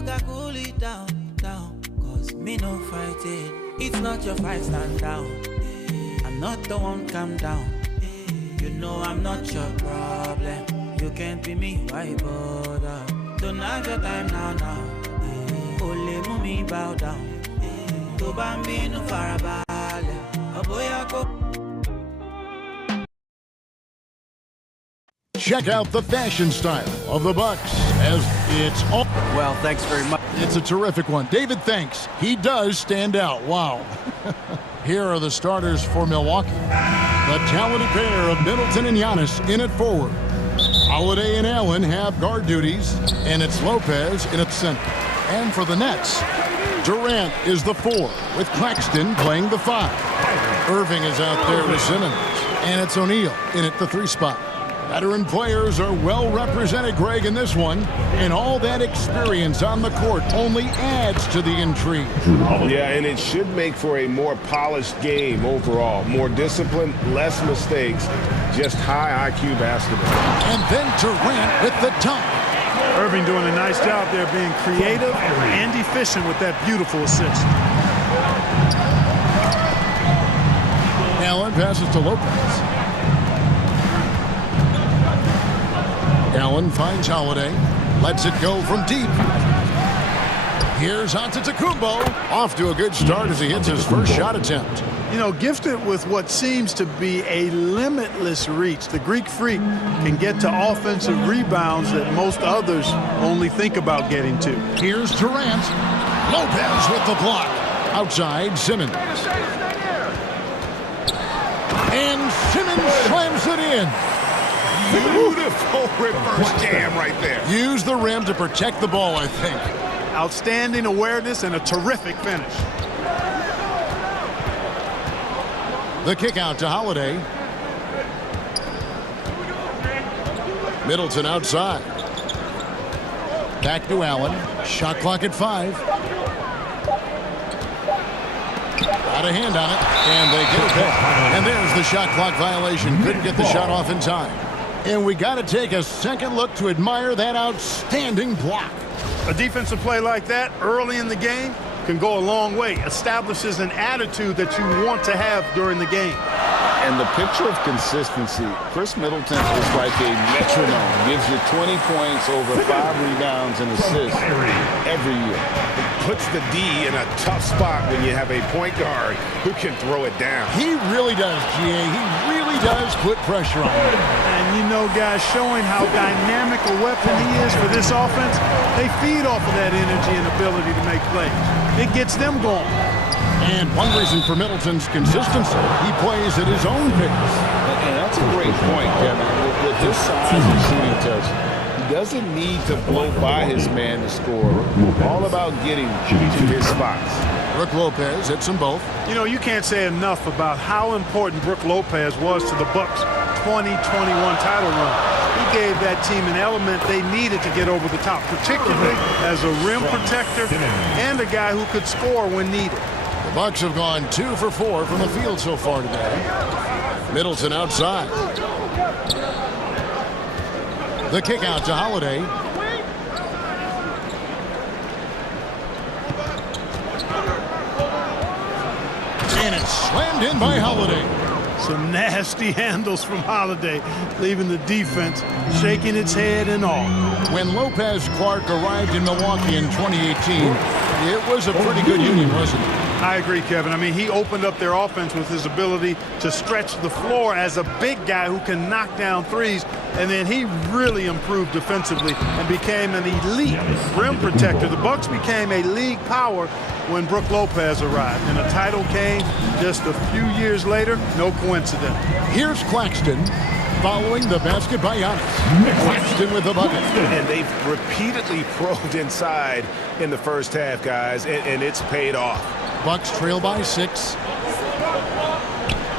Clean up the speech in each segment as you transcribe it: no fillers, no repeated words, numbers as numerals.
Oga, cool it down, down. Cause me no fighting. It's not your fight, stand down. I'm not the one, calm down. You know I'm not your problem. You can't be me, why bother? Don't have your time now. Ole mumi bow down. To bambino farabale. Aboyako. Check out the fashion style of the Bucks as it's all. Well, thanks very much. It's a terrific one. David thanks. He does stand out. Wow. Here are the starters for Milwaukee. The talented pair of Middleton and Giannis in at forward. Holiday and Allen have guard duties, and it's Lopez in at center. And for the Nets, Durant is the 4, with Claxton playing the 5. Irving is out there with Simmons, and it's O'Neal in at the 3 spot. Veteran players are well represented, Greg, in this one, and all that experience on the court only adds to the intrigue. Yeah, and it should make for a more polished game overall. More discipline, less mistakes, just high IQ basketball. And then Durant with the dunk. Irving doing a nice job there, being creative and efficient with that beautiful assist. Allen passes to Lopez. Allen finds Holiday, lets it go from deep. Here's Antetokounmpo, off to a good start as he hits his first shot attempt. You know, gifted with what seems to be a limitless reach, the Greek Freak can get to offensive rebounds that most others only think about getting to. Here's Durant. Lopez with the block. Outside, Simmons. And Simmons slams it in. Beautiful reverse jam right there. Use the rim to protect the ball, I think. Outstanding awareness and a terrific finish. The kick out to Holiday. Middleton outside. Back to Allen. Shot clock at 5. Got a hand on it, and they get it back. And there's the shot clock violation. Couldn't get the shot off in time. And we got to take a second look to admire that outstanding block. A defensive play like that early in the game can go a long way. Establishes an attitude that you want to have during the game. And the picture of consistency, Chris Middleton is like a metronome. Gives you 20 points, over 5 rebounds and assists every year. It puts the D in a tough spot when you have a point guard who can throw it down. He really does, GA. He really does put pressure on him. And you know, guys, showing how dynamic a weapon he is for this offense, they feed off of that energy and ability to make plays. It gets them going. And one reason for Middleton's consistency, he plays at his own pace. And that's a great point, Kevin. With his size and shooting touch, he doesn't need to blow by his man to score. All about getting to his spots. Brook Lopez hits them both. You know, you can't say enough about how important Brook Lopez was to the Bucks' 2021 title run. He gave that team an element they needed to get over the top, particularly as a rim protector and a guy who could score when needed. The Bucks have gone 2 for 4 from the field so far today. Middleton outside. The kick out to Holiday. And it's slammed in by Holiday. Some nasty handles from Holiday, leaving the defense shaking its head in awe. When Lopez Clark arrived in Milwaukee in 2018, it was a pretty good union, wasn't it? I agree, Kevin. I mean, he opened up their offense with his ability to stretch the floor as a big guy who can knock down threes, and then he really improved defensively and became an elite rim protector. The Bucks became a league power when Brook Lopez arrived, and a title came just a few years later. No coincidence. Here's Claxton following the basket by Giannis. Claxton with the bucket. And they've repeatedly probed inside in the first half, guys, and it's paid off. Bucks trail by 6.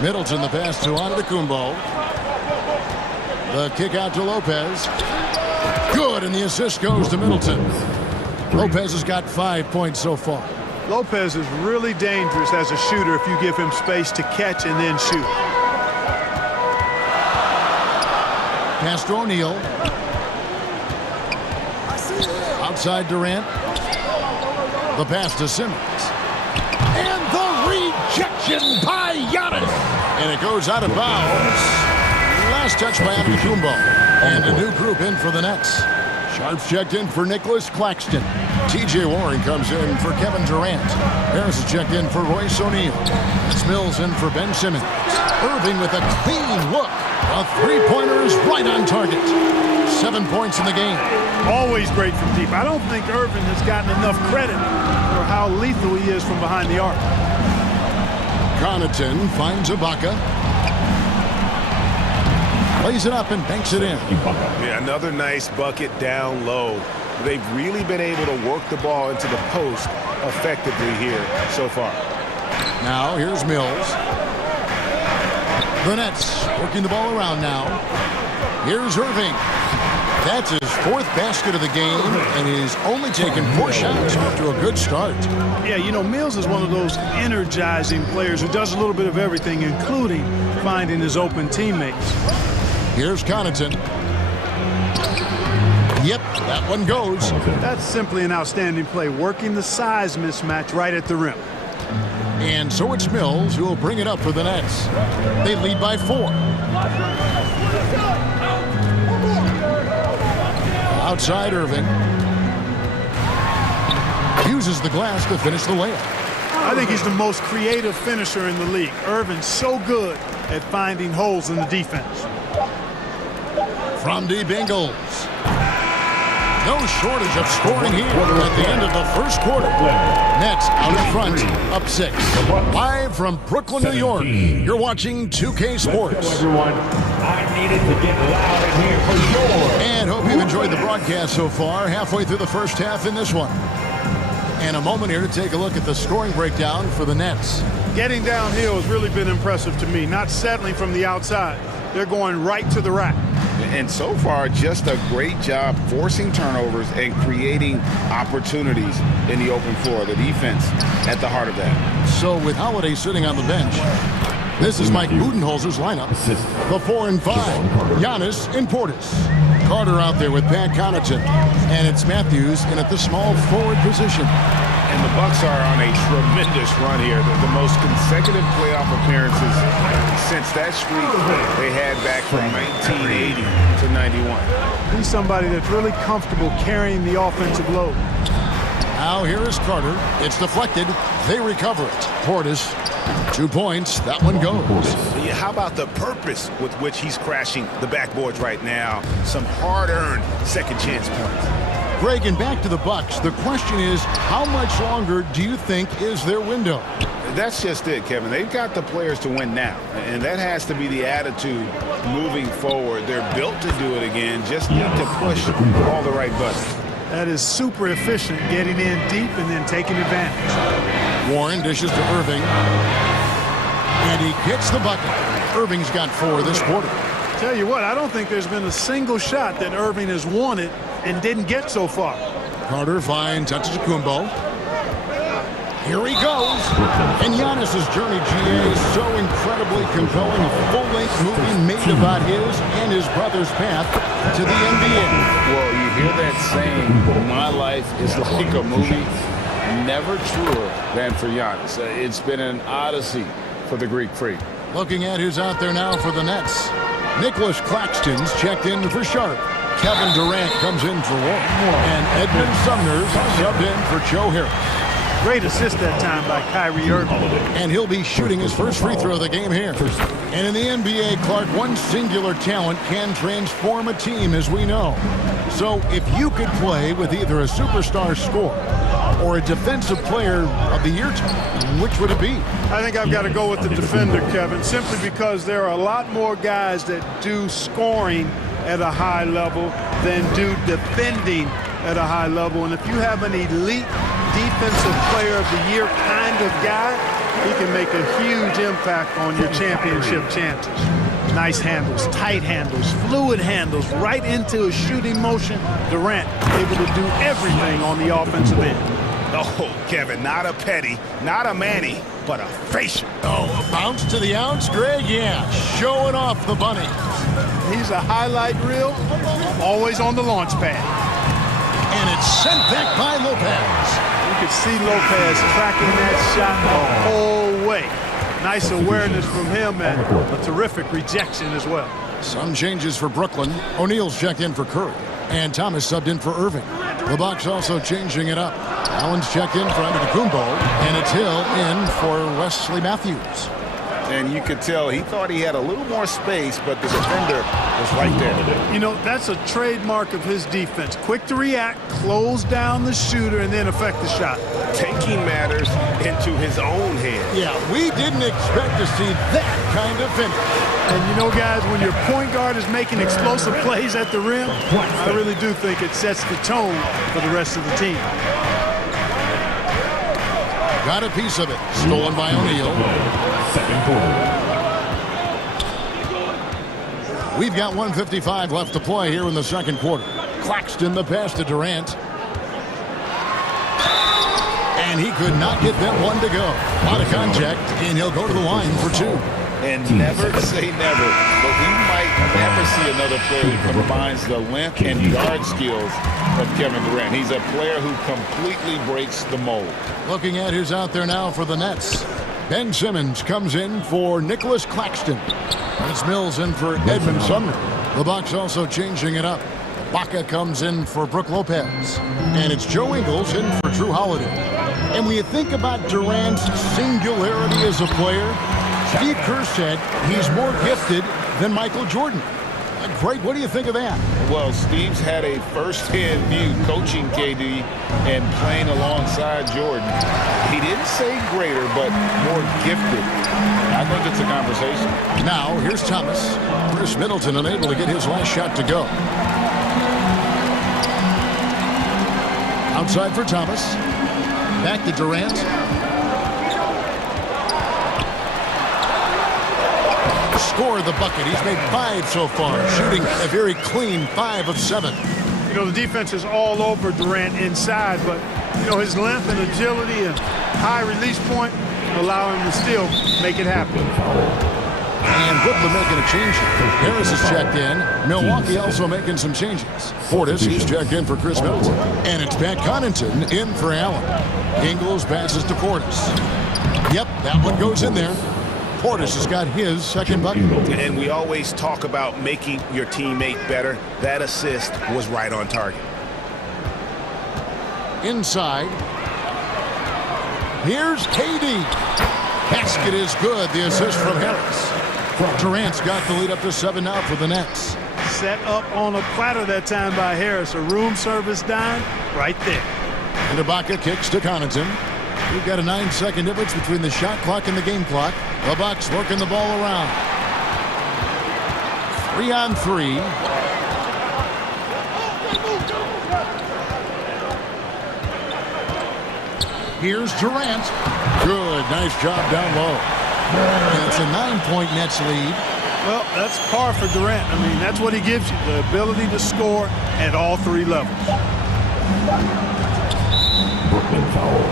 Middleton the pass to Antetokounmpo. The kick out to Lopez. Good, and the assist goes to Middleton. Lopez has got 5 points so far. Lopez is really dangerous as a shooter if you give him space to catch and then shoot. Pass to O'Neal. Outside Durant. The pass to Simmons. And the rejection by Giannis. And it goes out of bounds. Last touch by Antetokounmpo. And a new group in for the Nets. Sharps checked in for Nicholas Claxton. T.J. Warren comes in for Kevin Durant. Harris is checked in for Royce O'Neal. That's Mills in for Ben Simmons. Irving with a clean look. A three-pointer is right on target. 7 points in the game. Always great from deep. I don't think Irving has gotten enough credit for how lethal he is from behind the arc. Connaughton finds Ibaka. Lays it up and banks it in. Yeah, another nice bucket down low. They've really been able to work the ball into the post effectively here so far. Now here's Mills. The Nets working the ball around now. Here's Irving. That's his fourth basket of the game, and he's only taken 4 shots after a good start. Yeah, you know, Mills is one of those energizing players who does a little bit of everything, including finding his open teammates. Here's Connaughton. Yep, that one goes. That's simply an outstanding play, working the size mismatch right at the rim. And so it's Mills who will bring it up for the Nets. They lead by 4. Outside Irving. Uses the glass to finish the layup. I think he's the most creative finisher in the league. Irving's so good at finding holes in the defense. From deep Ingles. No shortage of scoring here at the end of the first quarter. Nets out in front, up 6. Live from Brooklyn, New York, you're watching 2K Sports. Everyone, I needed to get loud in here for sure. And hope you've enjoyed the broadcast so far. Halfway through the first half in this one. And a moment here to take a look at the scoring breakdown for the Nets. Getting downhill has really been impressive to me, not settling from the outside. They're going right to the rack. And so far, just a great job forcing turnovers and creating opportunities in the open floor. The defense at the heart of that. So with Holiday sitting on the bench, this is Mike Budenholzer's lineup. The 4 and 5, Giannis and Portis. Carter out there with Pat Connaughton. And it's Matthews in at the small forward position. And the Bucks are on a tremendous run here. The most consecutive playoff appearances since that streak they had back from 1980 to 91. He's somebody that's really comfortable carrying the offensive load. Now here is Carter. It's deflected. They recover it. Portis, 2 points. That one goes. Yeah, how about the purpose with which he's crashing the backboards right now? Some hard-earned second chance points. Greg, and back to the Bucks. The question is, how much longer do you think is their window? That's just it, Kevin. They've got the players to win now, and that has to be the attitude moving forward. They're built to do it again, just need to push all the right buttons. That is super efficient, getting in deep and then taking advantage. Warren dishes to Irving, and he gets the bucket. Irving's got 4 this quarter. Tell you what, I don't think there's been a single shot that Irving has wanted and didn't get so far. Carter finds Antetokounmpo. Here he goes. And Giannis's journey, GA, is so incredibly compelling. A full-length movie made about his and his brother's path to the NBA. Well, you hear that saying, my life is like a movie. Never truer than for Giannis. It's been an odyssey for the Greek freak. Looking at who's out there now for the Nets. Nicholas Claxton's checked in for Sharp. Kevin Durant comes in for Warren. And Edmund Sumner's subbed in for Joe Harris. Great assist that time by Kyrie Irving. And he'll be shooting his first free throw of the game here. And in the NBA, Clark, one singular talent can transform a team, as we know. So if you could play with either a superstar scorer or a defensive player of the year team, which would it be? I think I've got to go with the defender, Kevin, simply because there are a lot more guys that do scoring at a high level than do defending at a high level. And if you have an elite defensive player of the year kind of guy, he can make a huge impact on your championship chances. Nice handles, tight handles, fluid handles, right into a shooting motion. Durant able to do everything on the offensive end. Oh, Kevin, not a petty, not a Manny, but a facial. Oh, a bounce to the ounce, Greg? Yeah, showing off the bunny. He's a highlight reel, always on the launch pad. And it's sent back by Lopez. could see Lopez tracking that shot the whole way. Nice awareness from him and a terrific rejection as well. Some changes for Brooklyn. O'Neal's checked in for Curry. And Thomas subbed in for Irving. The Bucks also changing it up. Allen's checked in for Antetokounmpo. And it's Hill in for Wesley Matthews. And you could tell he thought he had a little more space, but the defender was right there. You know, that's a trademark of his defense. Quick to react, close down the shooter, and then affect the shot. Taking matters into his own hands. Yeah, we didn't expect to see that kind of finish. And you know, guys, when your point guard is making explosive plays at the rim, I really do think it sets the tone for the rest of the team. Got a piece of it. Stolen by O'Neal. Second quarter. We've got 1:55 left to play here in the second quarter. Claxton the pass to Durant. And he could not get that one to go. Out of contact, and he'll go to the line for two. And never say never, but we might never see another player who combines the length and yard skills of Kevin Durant. He's a player who completely breaks the mold. Looking at who's out there now for the Nets. Ben Simmons comes in for Nicholas Claxton. It's Mills in for Edmund Sumner. The Bucks also changing it up. Baca comes in for Brook Lopez. And it's Joe Ingles in for Drew Holiday. And when you think about Durant's singularity as a player, Steve Kerr said he's more gifted than Michael Jordan. Greg, what do you think of that? Well, Steve's had a first-hand view coaching KD and playing alongside Jordan. He didn't say greater, but more gifted. I think it's a conversation. Now, here's Thomas. Chris Middleton unable to get his last shot to go. Outside for Thomas. Back to Durant. Score the bucket. He's made 5 so far, shooting a very clean 5 of 7. You know, the defense is all over Durant inside, but, you know, his length and agility and high release point allow him to still make it happen. And Brooklyn making a change. Harris is checked in. Milwaukee also making some changes. Portis, he's checked in for Chris Middleton. And it's Pat Connaughton in for Allen. Ingles passes to Portis. Yep, that one goes in there. Portis has got his second bucket. And we always talk about making your teammate better. That assist was right on target. Inside. Here's KD. Basket is good. The assist from Harris. Durant's got the lead up to 7 now for the Nets. Set up on a platter that time by Harris. A room service dime right there. And Ibaka kicks to Connaughton. We've got a 9-second difference between the shot clock and the game clock. The Bucks working the ball around. 3-on-3. Here's Durant. Good. Nice job down low. And it's a 9-point Nets lead. Well, that's par for Durant. I mean, that's what he gives you, the ability to score at all 3 levels. Brooklyn foul.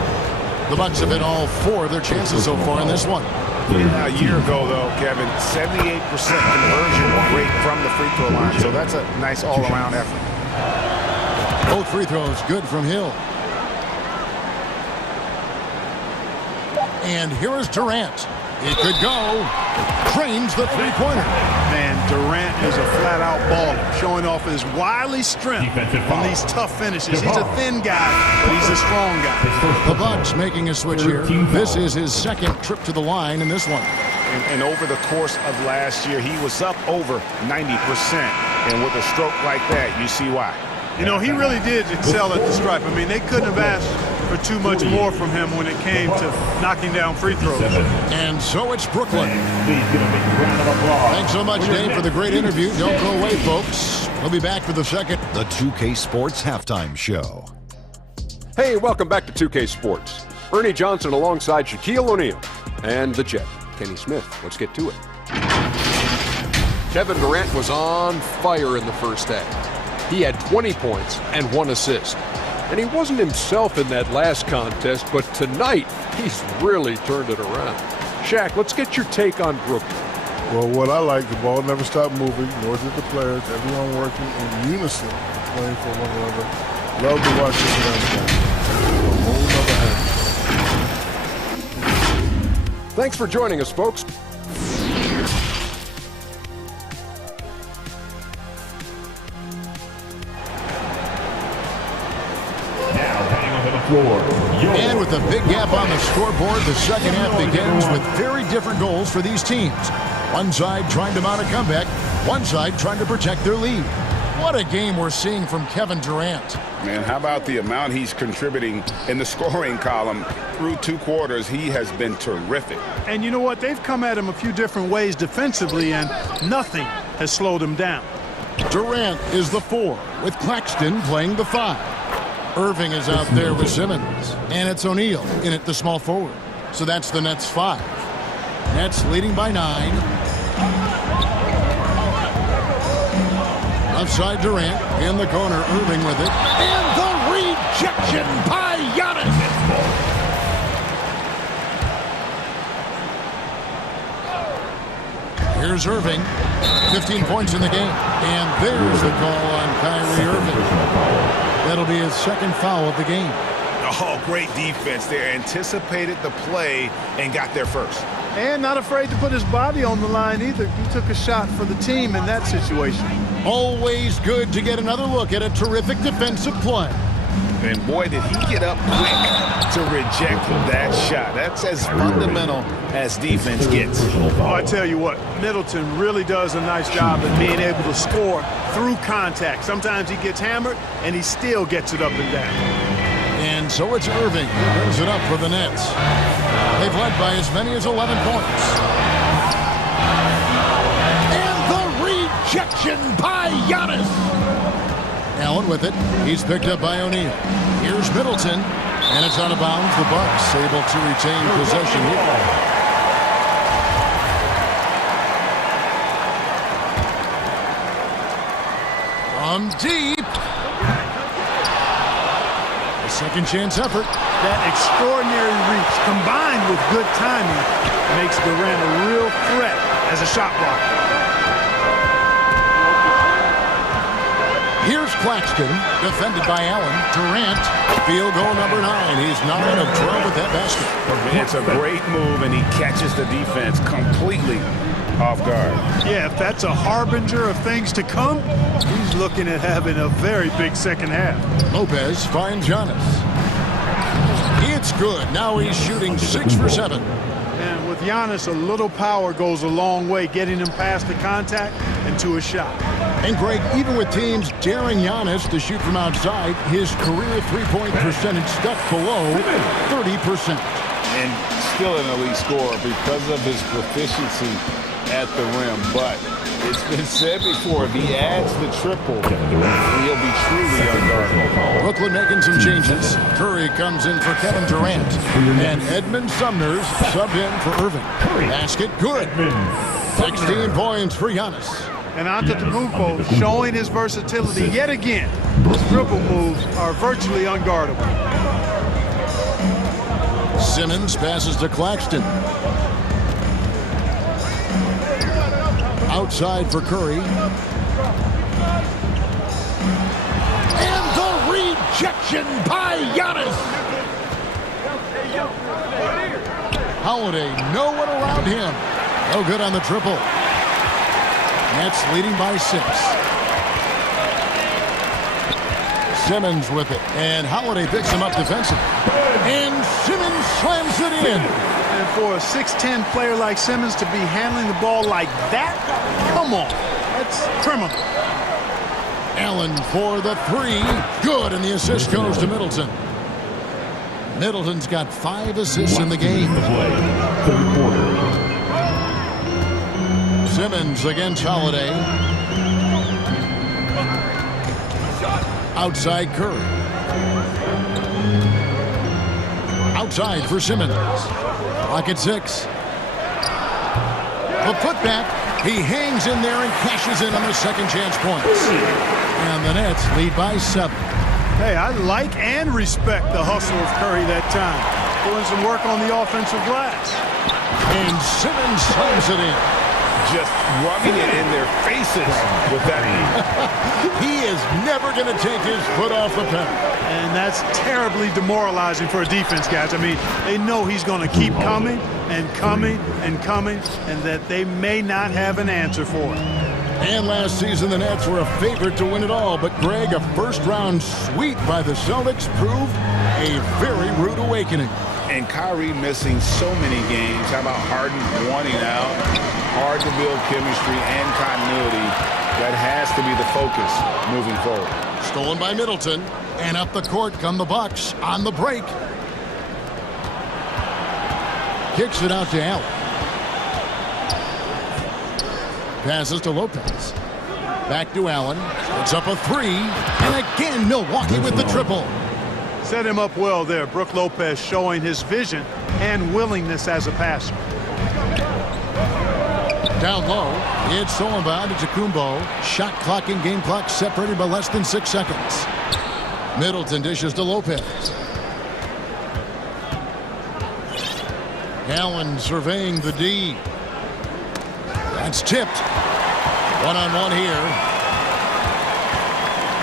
The Bucks have hit all 4 of their chances so far in this one. A year ago, though, Kevin, 78% conversion rate from the free throw line. So that's a nice all-around effort. Both free throws good from Hill. And here is Durant. It could go. Drains the three-pointer. Man, Durant is a flat-out baller, showing off his wily strength on these tough finishes. He's a thin guy, but he's a strong guy. The Bucks making a switch here. This is his second trip to the line in this one. And over the course of last year, he was up over 90%. And with a stroke like that, you see why. You know, he really did excel at the stripe. I mean, they couldn't have asked for too much more from him when it came to knocking down free throws. And so it's Brooklyn. Thanks so much, Dave, for the great interview. Don't go away, folks. We'll be back for the second. The 2K Sports Halftime Show. Hey, welcome back to 2K Sports. Ernie Johnson alongside Shaquille O'Neal and the Jet, Kenny Smith. Let's get to it. Kevin Durant was on fire in the first half. He had 20 points and 1 assist. And he wasn't himself in that last contest, but tonight, he's really turned it around. Shaq, let's get your take on Brooklyn. Well, what I like, the ball never stopped moving, nor did the players. Everyone working in unison, playing for one another. Love to watch this game. A whole nother Thanks for joining us, folks. And with a big gap on the scoreboard, the second half begins with very different goals for these teams. One side trying to mount a comeback, one side trying to protect their lead. What a game we're seeing from Kevin Durant. Man, how about the amount he's contributing in the scoring column through 2 quarters? He has been terrific. And you know what? They've come at him a few different ways defensively, and nothing has slowed him down. Durant is the 4, with Claxton playing the 5. Irving is out there with Simmons, and it's O'Neal in at the small forward. So that's the Nets 5. Nets leading by 9. Outside Durant, in the corner, Irving with it. And the rejection by Giannis. Here's Irving. 15 points in the game. And there's the call on Kyrie Irving. That'll be his second foul of the game. Oh, great defense there. Anticipated the play and got there first. And not afraid to put his body on the line either. He took a shot for the team in that situation. Always good to get another look at a terrific defensive play. And boy, did he get up quick to reject that shot. That's as fundamental as defense gets. Oh, I tell you what, Middleton really does a nice job at being able to score through contact. Sometimes he gets hammered, and he still gets it up and down. And so it's Irving who brings it up for the Nets. They've led by as many as 11 points. And the rejection by Giannis. Allen with it. He's picked up by O'Neal. Here's Middleton. And it's out of bounds. The Bucks able to retain possession here. From deep. A second chance effort. That extraordinary reach combined with good timing makes Durant a real threat as a shot blocker. Here's Claxton, defended by Allen. Durant, field goal number 9. He's 9 of 12 with that basket. It's a great move, and he catches the defense completely off guard. Yeah, if that's a harbinger of things to come, he's looking at having a very big second half. Lopez finds Giannis. It's good. Now he's shooting 6 for 7. And with Giannis, a little power goes a long way, getting him past the contact and to a shot. And Greg, even with teams daring Giannis to shoot from outside, his career three-point percentage stuck below 30%. And still an elite scorer because of his proficiency at the rim. But it's been said before, if he adds the triple, he'll be truly unguardable. Brooklyn making some changes. Curry comes in for Kevin Durant. And Edmund Sumner's subbed in for Irving. Basket good. 16 points for Giannis. And Antetokounmpo showing his versatility yet again. His dribble moves are virtually unguardable. Simmons passes to Claxton. Outside for Curry. And the rejection by Giannis. Holiday, no one around him. No good on the triple. Nets leading by 6. Simmons with it. And Holiday picks him up defensively. And Simmons slams it in. And for a 6'10 player like Simmons to be handling the ball like that, come on. That's criminal. Allen for the 3. Good, and the assist goes to Middleton. Middleton's got 5 assists in the game. Third quarter. Simmons against Holiday. Outside Curry. Outside for Simmons. Clock at 6. The putback. He hangs in there and cashes in on the second chance points. And the Nets lead by 7. Hey, I like and respect the hustle of Curry that time. Doing some work on the offensive glass. And Simmons slams it in. just rubbing it in their faces with that knee. He is never going to take his foot off the pedal. And that's terribly demoralizing for a defense, guys. I mean, they know he's going to keep coming and coming and coming, and that they may not have an answer for it. And last season, the Nets were a favorite to win it all. But, Greg, a first-round sweep by the Celtics proved a very rude awakening. And Kyrie missing so many games. How about Harden wanting out? Hard to build chemistry and continuity. That has to be the focus moving forward. Stolen by Middleton. And up the court come the Bucks on the break. Kicks it out to Allen. Passes to Lopez. Back to Allen. It's up a three. And again, Milwaukee with the triple. Set him up well there. Brook Lopez showing his vision and willingness as a passer. Down low, it's stolen by Antetokounmpo. Shot clock and game clock separated by less than 6 seconds. Middleton dishes to Lopez. Allen surveying the D. That's tipped. One-on-one here.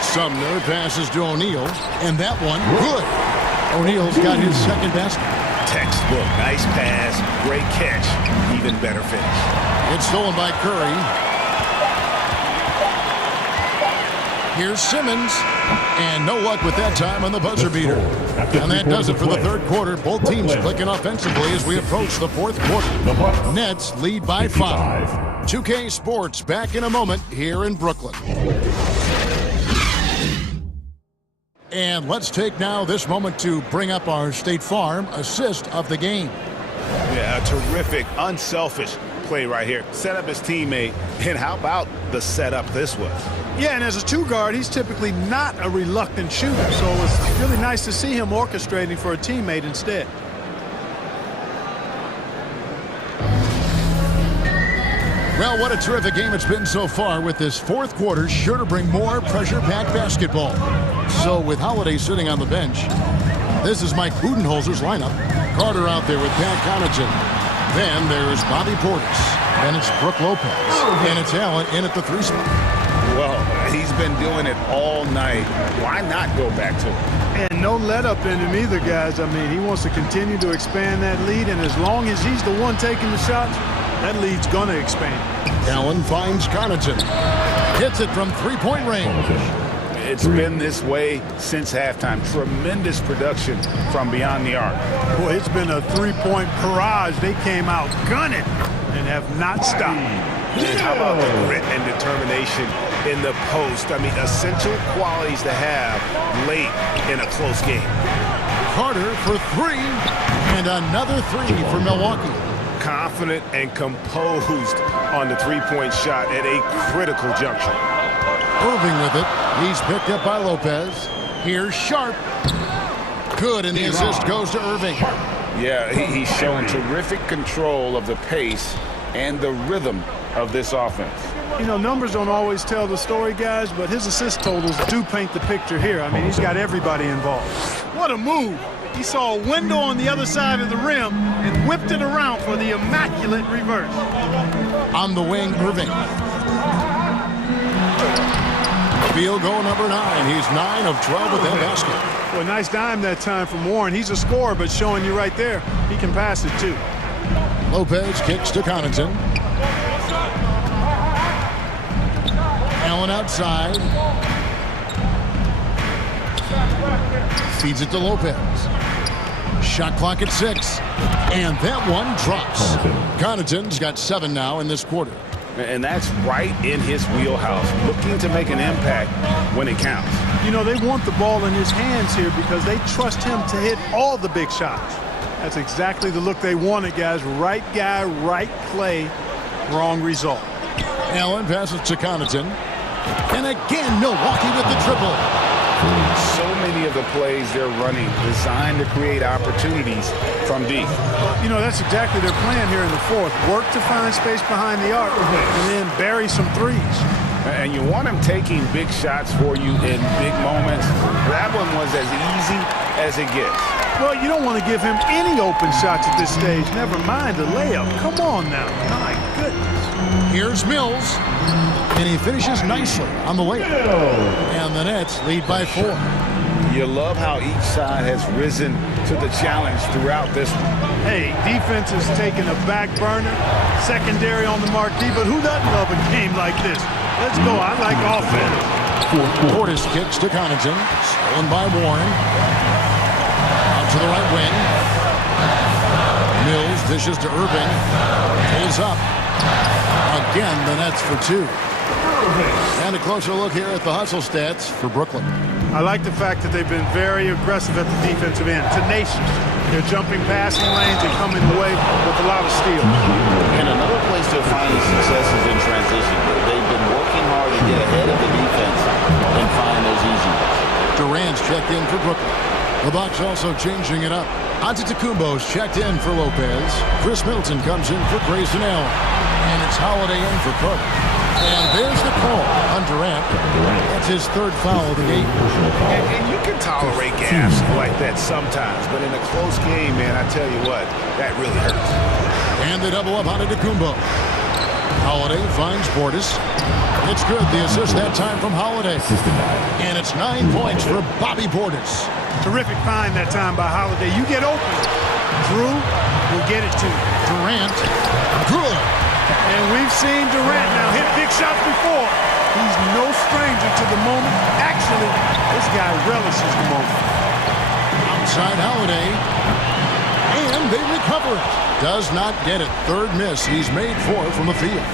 Sumner passes to O'Neal, and that one good. O'Neal's got his second basket. Textbook. Nice pass. Great catch. Even better finish. It's stolen by Curry. Here's Simmons. And no luck with that time on the buzzer beater. And that does it for the third quarter. Both teams clicking offensively as we approach the fourth quarter. Nets lead by 5. 2K Sports back in a moment here in Brooklyn. And let's take now this moment to bring up our State Farm assist of the game. Yeah, a terrific, unselfish play right here. Set up his teammate, and how about the setup this was? Yeah, and as a two-guard, he's typically not a reluctant shooter, so it's really nice to see him orchestrating for a teammate instead. Well, what a terrific game it's been so far, with this fourth quarter sure to bring more pressure-packed basketball. So with Holiday sitting on the bench, this is Mike Budenholzer's lineup. Carter out there with Pat Connaughton. Then there's Bobby Portis. Then it's Brook Lopez. And it's Allen in at the 3 spot. Well, he's been doing it all night. Why not go back to it? And no let-up in him either, guys. I mean, he wants to continue to expand that lead, and as long as he's the one taking the shots, that lead's going to expand. Allen finds Connaughton. Hits it from three-point range. It's been this way since halftime. Tremendous production from beyond the arc. Boy, it's been a three-point barrage. They came out gunning and have not stopped. And how about the grit and determination in the post? I mean, essential qualities to have late in a close game. Carter for 3. And another 3 for Milwaukee. Confident and composed on the three-point shot at a critical juncture. Irving with it. He's picked up by Lopez. Here's Sharp. Good, and the assist goes to Irving. Yeah, he's shown terrific control of the pace and the rhythm of this offense. You know, numbers don't always tell the story, guys, but his assist totals do paint the picture here. I mean, he's got everybody involved. What a move. He saw a window on the other side of the rim and whipped it around for the immaculate reverse. On the wing, Irving. Field goal number 9. He's 9 of 12 with that basket. Well, nice dime that time from Warren. He's a scorer, but showing you right there, he can pass it too. Lopez kicks to Connaughton. Allen outside. Feeds it to Lopez. Shot clock at 6. And that one drops. Connaughton's got 7 now in this quarter. And that's right in his wheelhouse, looking to make an impact when it counts. You know, they want the ball in his hands here because they trust him to hit all the big shots. That's exactly the look they wanted, guys. Right guy, right play, wrong result. Allen passes to Connaughton. And again, Milwaukee with the triple. So many of the plays they're running designed to create opportunities from deep. You know, that's exactly their plan here in the fourth. Work to find space behind the arc and then bury some threes. And you want him taking big shots for you in big moments. That one was as easy as it gets. Well, you don't want to give him any open shots at this stage. Never mind a layup. Come on now. My goodness. Here's Mills. And he finishes nicely on the layup. And the Nets lead by 4. You love how each side has risen to the challenge throughout this one. Hey, defense is taking a back burner, secondary on the marquee, but who doesn't love a game like this? Let's go. I like offense. Portis kicks to Connaughton. Stolen by Warren. Out to the right wing. Mills dishes to Irving. Pulls up. Again, the Nets for 2. And a closer look here at the hustle stats for Brooklyn. I like the fact that they've been very aggressive at the defensive end. Tenacious. They're jumping passing lanes and coming away with a lot of steals. And another place they're finding success is in transition. They've been working hard to get ahead of the defense and find those easy ones. Durant's checked in for Brooklyn. The Bucks also changing it up. Antetokounmpo's checked in for Lopez. Chris Middleton comes in for Grayson Allen. And it's Holiday in for Cook. And there's the call on Durant. That's his 3rd foul of the game. And you can tolerate gas like that sometimes, but in a close game, man, I tell you what, that really hurts. And they double up on Antetokounmpo. Holiday finds Portis. It's good. The assist that time from Holiday. And it's 9 points for Bobby Portis. Terrific find that time by Holiday. You get open. Drew will get it to you. Durant. Good. And we've seen Durant now hit big shots before. He's no stranger to the moment. Actually, this guy relishes the moment. Outside Holiday. And they recover it. Does not get it. 3rd miss. He's made 4 from the field.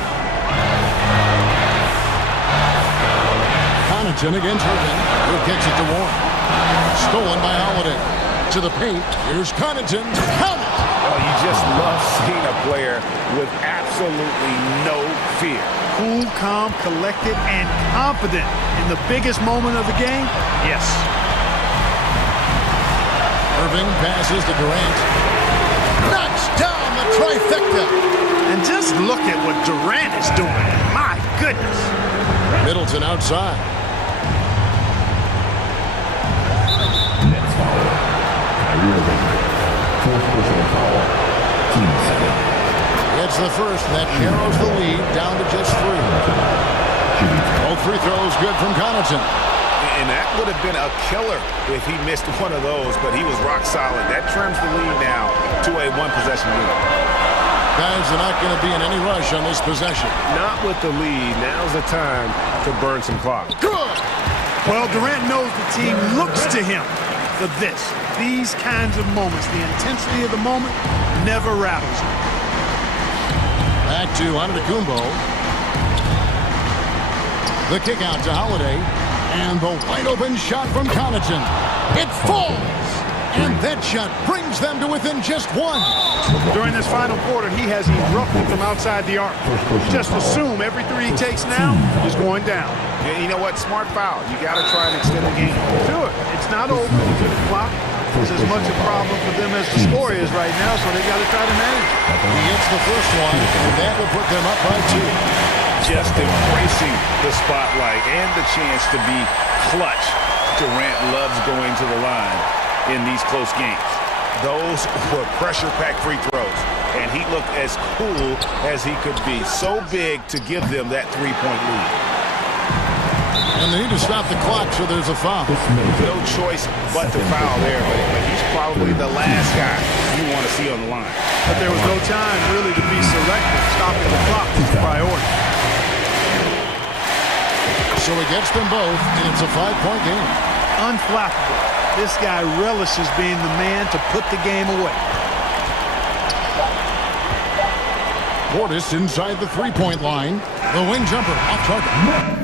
Connaughton against Irving. Who kicks it to Warren. Stolen by Holiday. To the paint. Here's Connaughton. Count it. Oh, you just love seeing a player with absolutely no fear. Cool, calm, collected, and confident in the biggest moment of the game? Yes. Irving passes to Durant. Knocks down the trifecta. And just look at what Durant is doing. My goodness. Middleton outside. Next foul. Kyrie Irving. 4th personal foul. Team second. It's the first that narrows the lead down to just 3. Both free throws good from Connaughton. And that would have been a killer if he missed one of those, but he was rock solid. That trims the lead now to a 1-possession lead. Guys are not going to be in any rush on this possession. Not with the lead. Now's the time to burn some clock. Good. Well, Durant knows the team looks to him for this. These kinds of moments, the intensity of the moment never rattles him. Back to Antetokounmpo. The kick out to Holiday. And the wide open shot from Connaughton. It falls. And that shot brings them to within just 1. During this final quarter, he has erupted from outside the arc. Just assume every 3 he takes now is going down. Yeah, you know what? Smart foul. You got to try and extend the game. Do it. It's not over. The clock is as much a problem for them as the score is right now, so they got to try to manage it. He hits the first one, and that will put them up by 2. Just embracing the spotlight and the chance to be clutch. Durant loves going to the line in these close games. Those were pressure-packed free throws, and he looked as cool as he could be. So big to give them that 3-point lead. And they need to stop the clock, so there's a foul. No choice but to foul there, but he's probably the last guy you want to see on the line. But there was no time really to be selective. Stopping the clock was the priority. So he gets them both, and it's a 5-point game. Unflappable. This guy relishes being the man to put the game away. Portis inside the 3-point line. The wing jumper off target.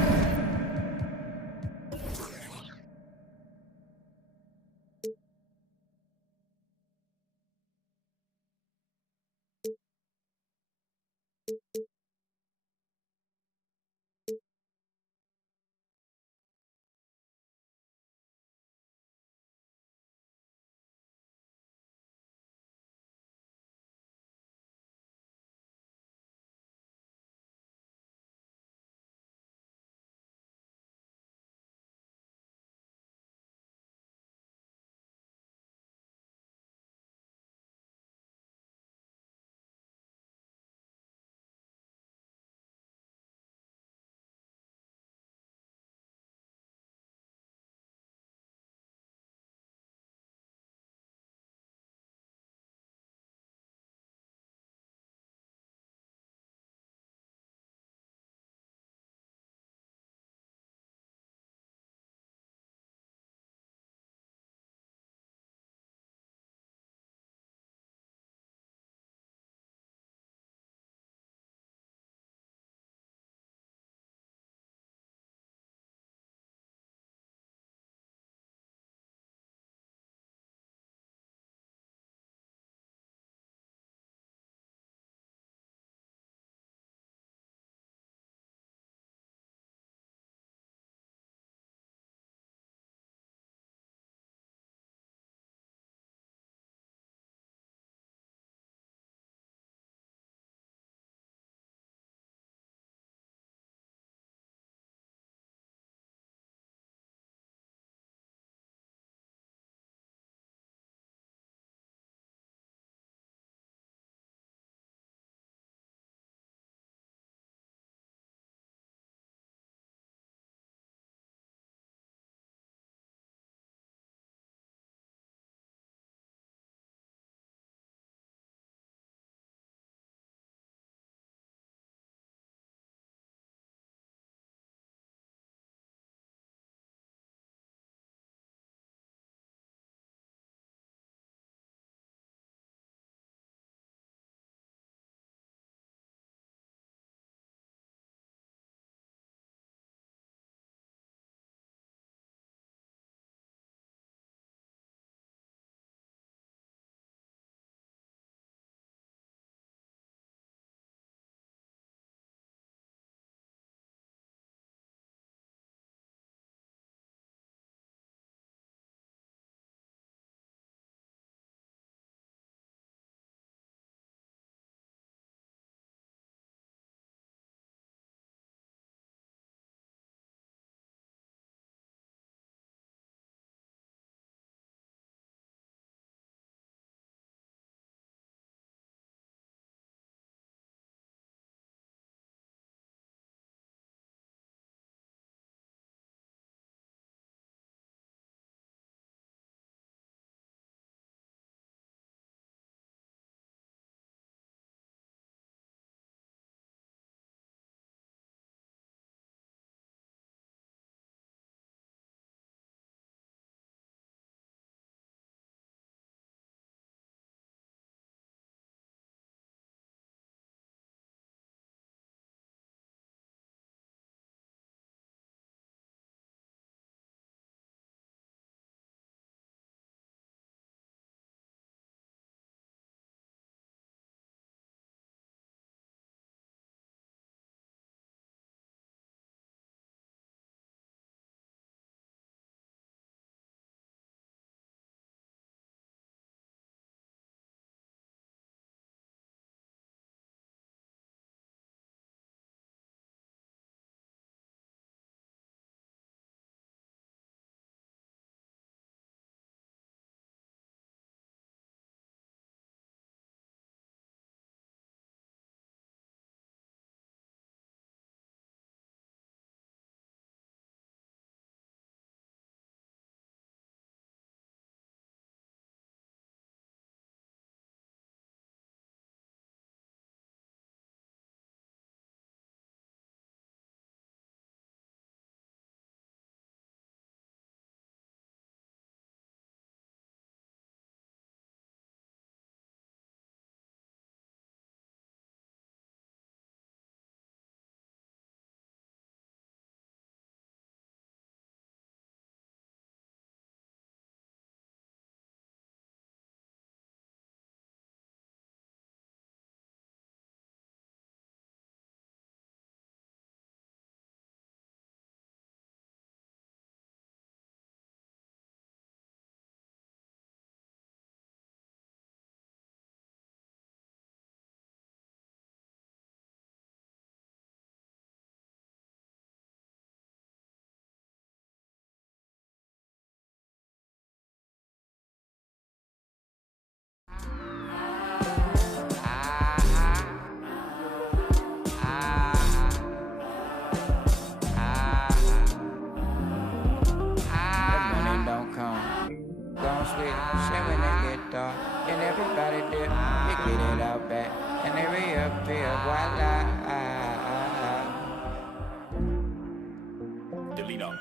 no.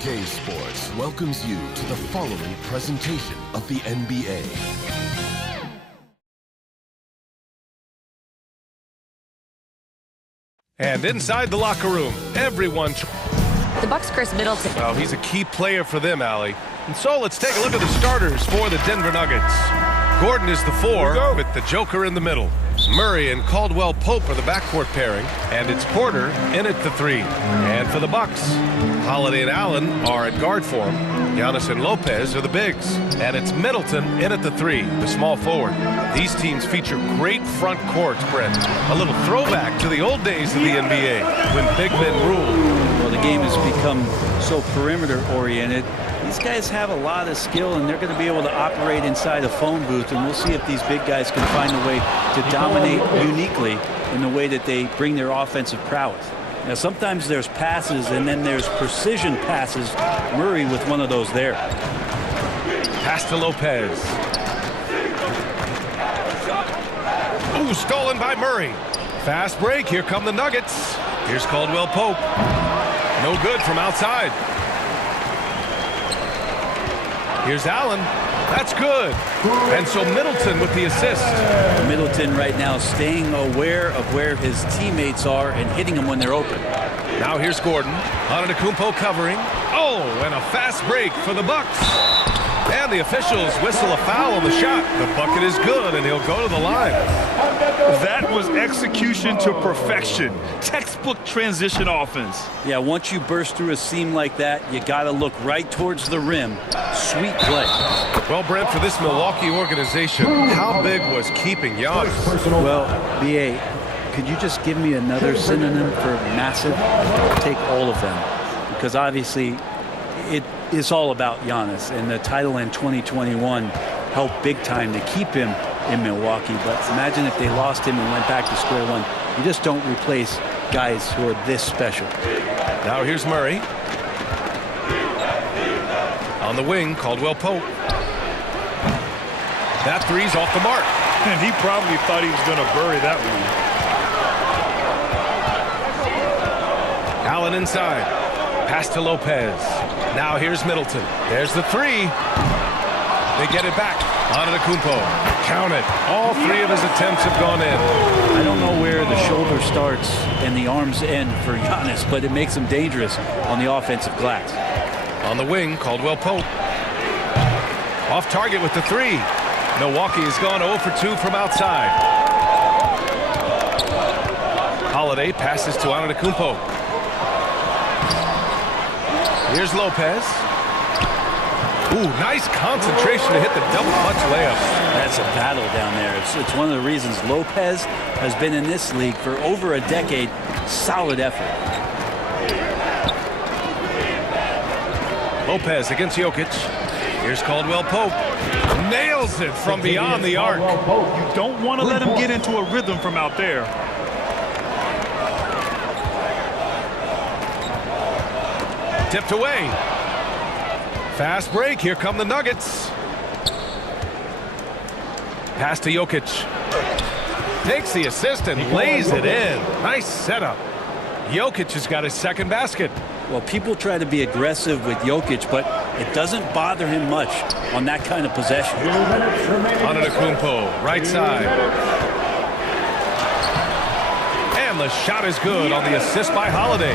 K Sports welcomes you to the following presentation of the NBA. And inside the locker room, everyone... The Bucks' Chris Middleton. Well, he's a key player for them, Allie. And so let's take a look at the starters for the Denver Nuggets. Gordon is the 4 with the Joker in the middle. Murray and Caldwell Pope are the backcourt pairing, and it's Porter in at the 3. And for the Bucks, Holiday and Allen are at guard for him. Giannis and Lopez are the bigs, and it's Middleton in at the 3, the small forward. These teams feature great front courts, Brent. A little throwback to the old days of the NBA when big men ruled. Well, the game has become so perimeter-oriented. These guys have a lot of skill, and they're going to be able to operate inside a phone booth, and we'll see if these big guys can find a way to dominate uniquely in the way that they bring their offensive prowess. Now, sometimes there's passes, and then there's precision passes. Murray with one of those there. Pass to Lopez. Ooh, stolen by Murray. Fast break. Here come the Nuggets. Here's Caldwell Pope. No good from outside. Here's Allen. That's good. And so Middleton with the assist. Middleton right now staying aware of where his teammates are and hitting them when they're open. Now here's Gordon. Antetokounmpo covering. Oh, and a fast break for the Bucks. And the officials whistle a foul on the shot. The bucket is good, and he'll go to the line. That was execution to perfection. Textbook transition offense. Yeah, once you burst through a seam like that, you got to look right towards the rim. Sweet play. Well, Brent, for this Milwaukee organization, how big was keeping Giannis? Well, B.A., could you just give me another synonym for massive? I'll take all of them. Because obviously, it is all about Giannis, and the title in 2021 helped big time to keep him in Milwaukee. But imagine if they lost him and went back to square one. You just don't replace guys who are this special. Now here's Murray. On the wing, Caldwell Pope. That three's off the mark. And he probably thought he was going to bury that one. Allen inside. Pass to Lopez. Now here's Middleton. There's the 3. They get it back. Antetokounmpo. Count it. All 3 of his attempts have gone in. I don't know where the shoulder starts and the arms end for Giannis, but it makes him dangerous on the offensive glass. On the wing, Caldwell Pope. Off target with the 3. Milwaukee has gone 0 for 2 from outside. Holiday passes to Antetokounmpo. Here's Lopez. Ooh, nice concentration to hit the double clutch layup. That's a battle down there. It's one of the reasons Lopez has been in this league for over a decade. Solid effort. Lopez against Jokic. Here's Caldwell Pope. Nails it from beyond the arc. You don't want to let him get into a rhythm from out there. Tipped away. Fast break. Here come the Nuggets. Pass to Jokic. Takes the assist and lays it in. Nice setup. Jokic has got his second basket. Well, people try to be aggressive with Jokic, but it doesn't bother him much on that kind of possession. Antetokounmpo, right side. And the shot is good on the assist by Holiday.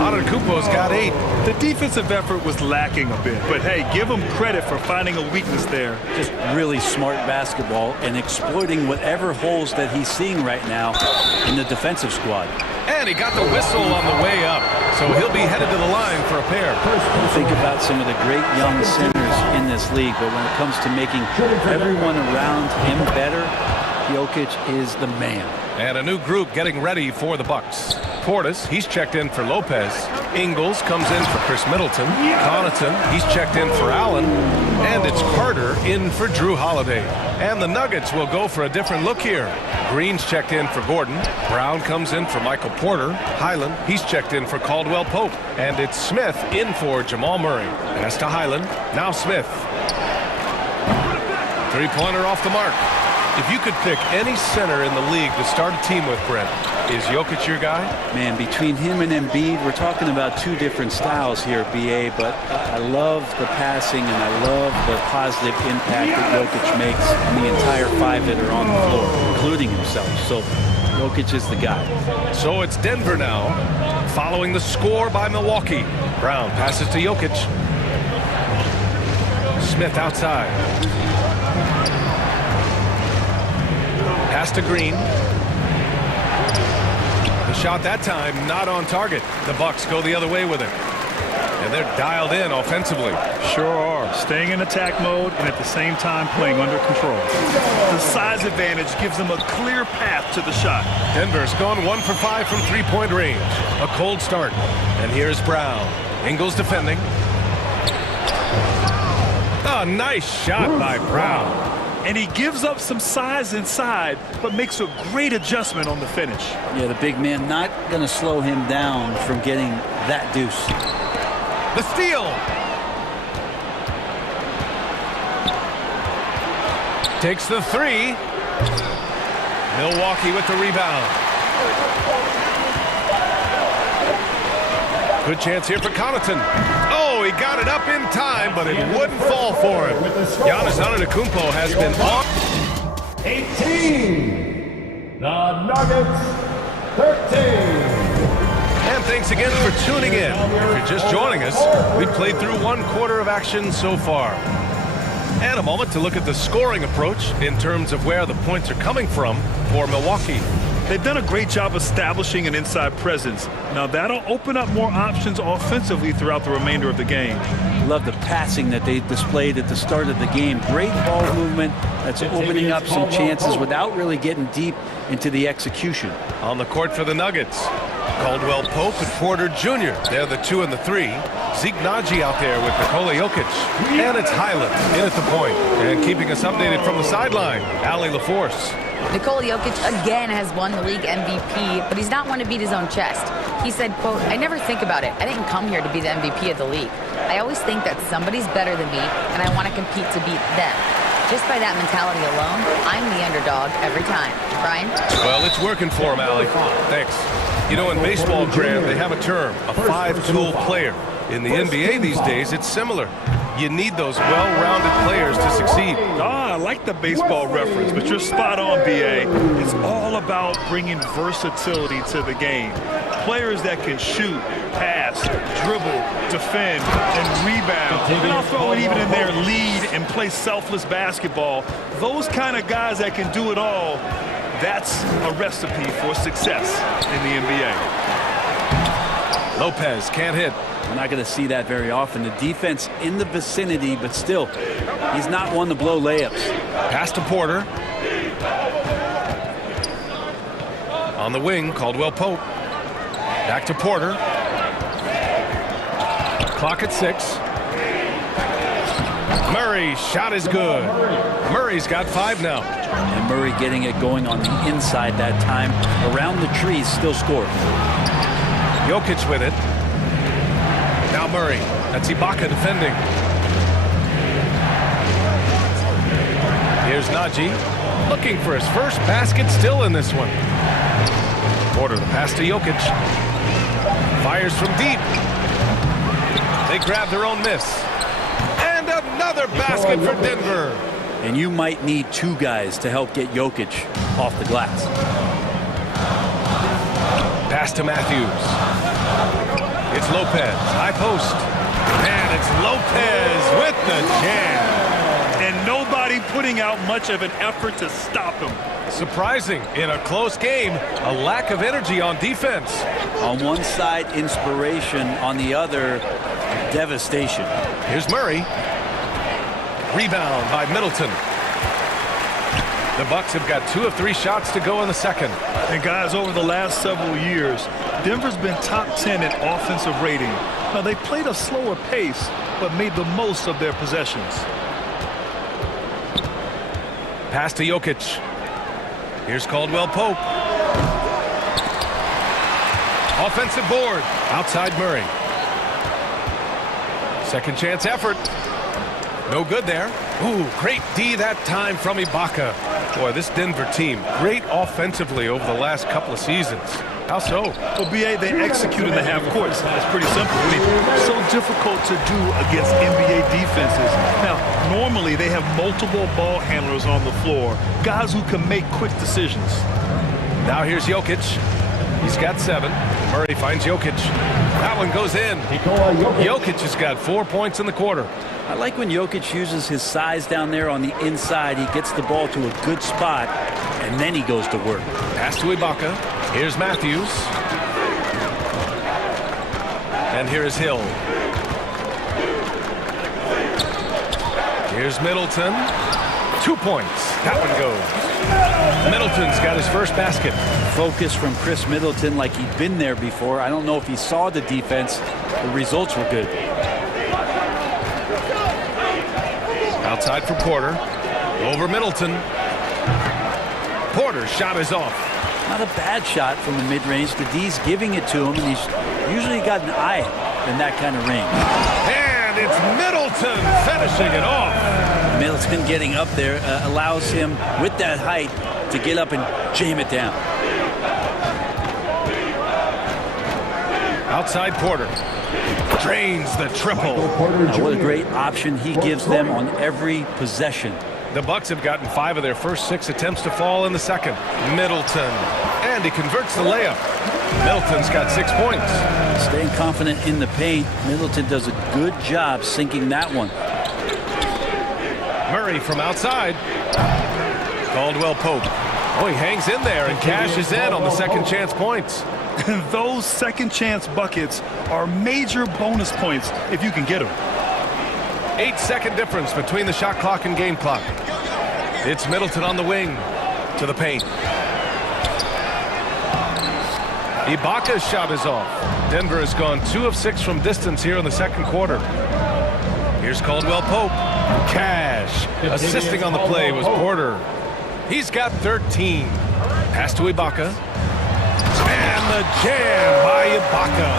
Antetokounmpo's got 8. The defensive effort was lacking a bit, but hey, give him credit for finding a weakness there. Just really smart basketball and exploiting whatever holes that he's seeing right now in the defensive squad. And he got the whistle on the way up, so he'll be headed to the line for a pair. Think about some of the great young centers in this league, but when it comes to making everyone around him better, Jokic is the man. And a new group getting ready for the Bucks. Portis, he's checked in for Lopez. Ingles comes in for Chris Middleton. Connaughton, he's checked in for Allen. And it's Carter in for Drew Holiday. And the Nuggets will go for a different look here. Green's checked in for Gordon. Brown comes in for Michael Porter. Highland, he's checked in for Caldwell Pope. And it's Smith in for Jamal Murray. Pass to Highland. Now Smith. Three-pointer off the mark. If you could pick any center in the league to start a team with, Brent, is Jokic your guy? Man, between him and Embiid, we're talking about two different styles here, BA, but I love the passing and I love the positive impact that Jokic makes on the entire five that are on the floor, including himself. So Jokic is the guy. So it's Denver now, following the score by Milwaukee. Brown passes to Jokic. Smith outside. Pass to Green. The shot that time not on target. The Bucks go the other way with it. And they're dialed in offensively. Sure are. Staying in attack mode and at the same time playing under control. The size advantage gives them a clear path to the shot. Denver's gone 1 for 5 from three-point range. A cold start. And here's Brown. Ingles defending. A nice shot by Brown. And he gives up some size inside, but makes a great adjustment on the finish. Yeah, the big man not going to slow him down from getting that deuce. The steal. Takes the three. Milwaukee with the rebound. Good chance here for Connaughton. Oh, he got it up in time, but it wouldn't fall for him. Giannis Antetokounmpo has been on. 18. The Nuggets 13. And thanks again for tuning in. If you're just joining us, we played through 1/4 of action so far. And a moment to look at the scoring approach in terms of where the points are coming from for Milwaukee. They've done a great job establishing an inside presence. Now that'll open up more options offensively throughout the remainder of the game. Love the passing that they displayed at the start of the game. Great ball movement that's opening up some chances without really getting deep into the execution. On the court for the Nuggets, Caldwell Pope and Porter Jr. They're the 2 and the 3. Zeke Naji out there with Nikola Jokic. And it's Highland in at the point. And keeping us updated from the sideline, Allie LaForce. Nikola Jokic again has won the league MVP, but he's not one to beat his own chest. He said, quote, "I never think about it. I didn't come here to be the MVP of the league. I always think that somebody's better than me, and I want to compete to beat them. Just by that mentality alone, I'm the underdog every time." Brian? Well, it's working for him, Allie. Thanks. You know, in baseball, Graham, they have a term, a five-tool player. In the NBA these days, it's similar. You need those well-rounded players to succeed. I like the baseball reference, but you're spot on, BA. It's all about bringing versatility to the game. Players that can shoot, pass, dribble, defend, and rebound. And I'll throw it even in there, lead and play selfless basketball. Those kind of guys that can do it all, that's a recipe for success in the NBA. Lopez can't hit. We're not going to see that very often. The defense in the vicinity, but still, he's not one to blow layups. Pass to Porter. On the wing, Caldwell Pope. Back to Porter. Clock at 6. Murray's shot is good. Murray's got 5 now. And Murray getting it going on the inside that time. Around the trees, still scored. Jokic with it. Now Murray. That's Ibaka defending. Here's Naji. Looking for his first basket, still in this one. Porter the pass to Jokic. Fires from deep. They grab their own miss. And another basket for Denver. And you might need 2 guys to help get Jokic off the glass. Pass to Matthews. It's Lopez, high post. And it's Lopez with the jam. And nobody putting out much of an effort to stop him. Surprising in a close game, a lack of energy on defense. On one side, inspiration. On the other, devastation. Here's Murray. Rebound by Middleton. The Bucks have got 2 of 3 shots to go in the second. And guys, over the last several years, Denver's been top 10 in offensive rating. Now, they played a slower pace, but made the most of their possessions. Pass to Jokic. Here's Caldwell Pope. Offensive board. Outside Murray. Second chance effort. No good there. Ooh, great D that time from Ibaka. Boy, this Denver team, great offensively over the last couple of seasons. How so? Well, BA, they execute in the half courts. That's pretty simple. I mean, so difficult to do against NBA defenses. Now, normally they have multiple ball handlers on the floor, guys who can make quick decisions. Now here's Jokic. He's got 7. Murray finds Jokic. That one goes in. Jokic has got 4 points in the quarter. I like when Jokic uses his size down there on the inside. He gets the ball to a good spot, and then he goes to work. Pass to Ibaka. Here's Matthews. And here is Hill. Here's Middleton. 2 points. That one goes. Middleton's got his first basket. Focus from Chris Middleton like he'd been there before. I don't know if he saw the defense. The results were good. Outside for Porter. Over Middleton. Porter's shot is off. Not a bad shot from the mid-range. The D's giving it to him, and he's usually got an eye in that kind of range. And it's Middleton finishing it off. Middleton getting up there allows him, with that height, to get up and jam it down. Outside Porter. Drains the triple. What a great option he gives them on every possession. The Bucks have gotten 5 of their first 6 attempts to fall in the second. Middleton. And he converts the layup. Middleton's got 6 points. Staying confident in the paint. Middleton does a good job sinking that one. Murray from outside. Caldwell Pope. Oh, he hangs in there and cashes in on the second chance points. Those second chance buckets are major bonus points if you can get them. 8-second difference between the shot clock and game clock. It's Middleton on the wing to the paint. Ibaka's shot is off. Denver has gone 2 of 6 from distance here in the second quarter. Here's Caldwell Pope. Cash. Assisting on the play was Porter. He's got 13. Pass to Ibaka. And the jam by Ibaka.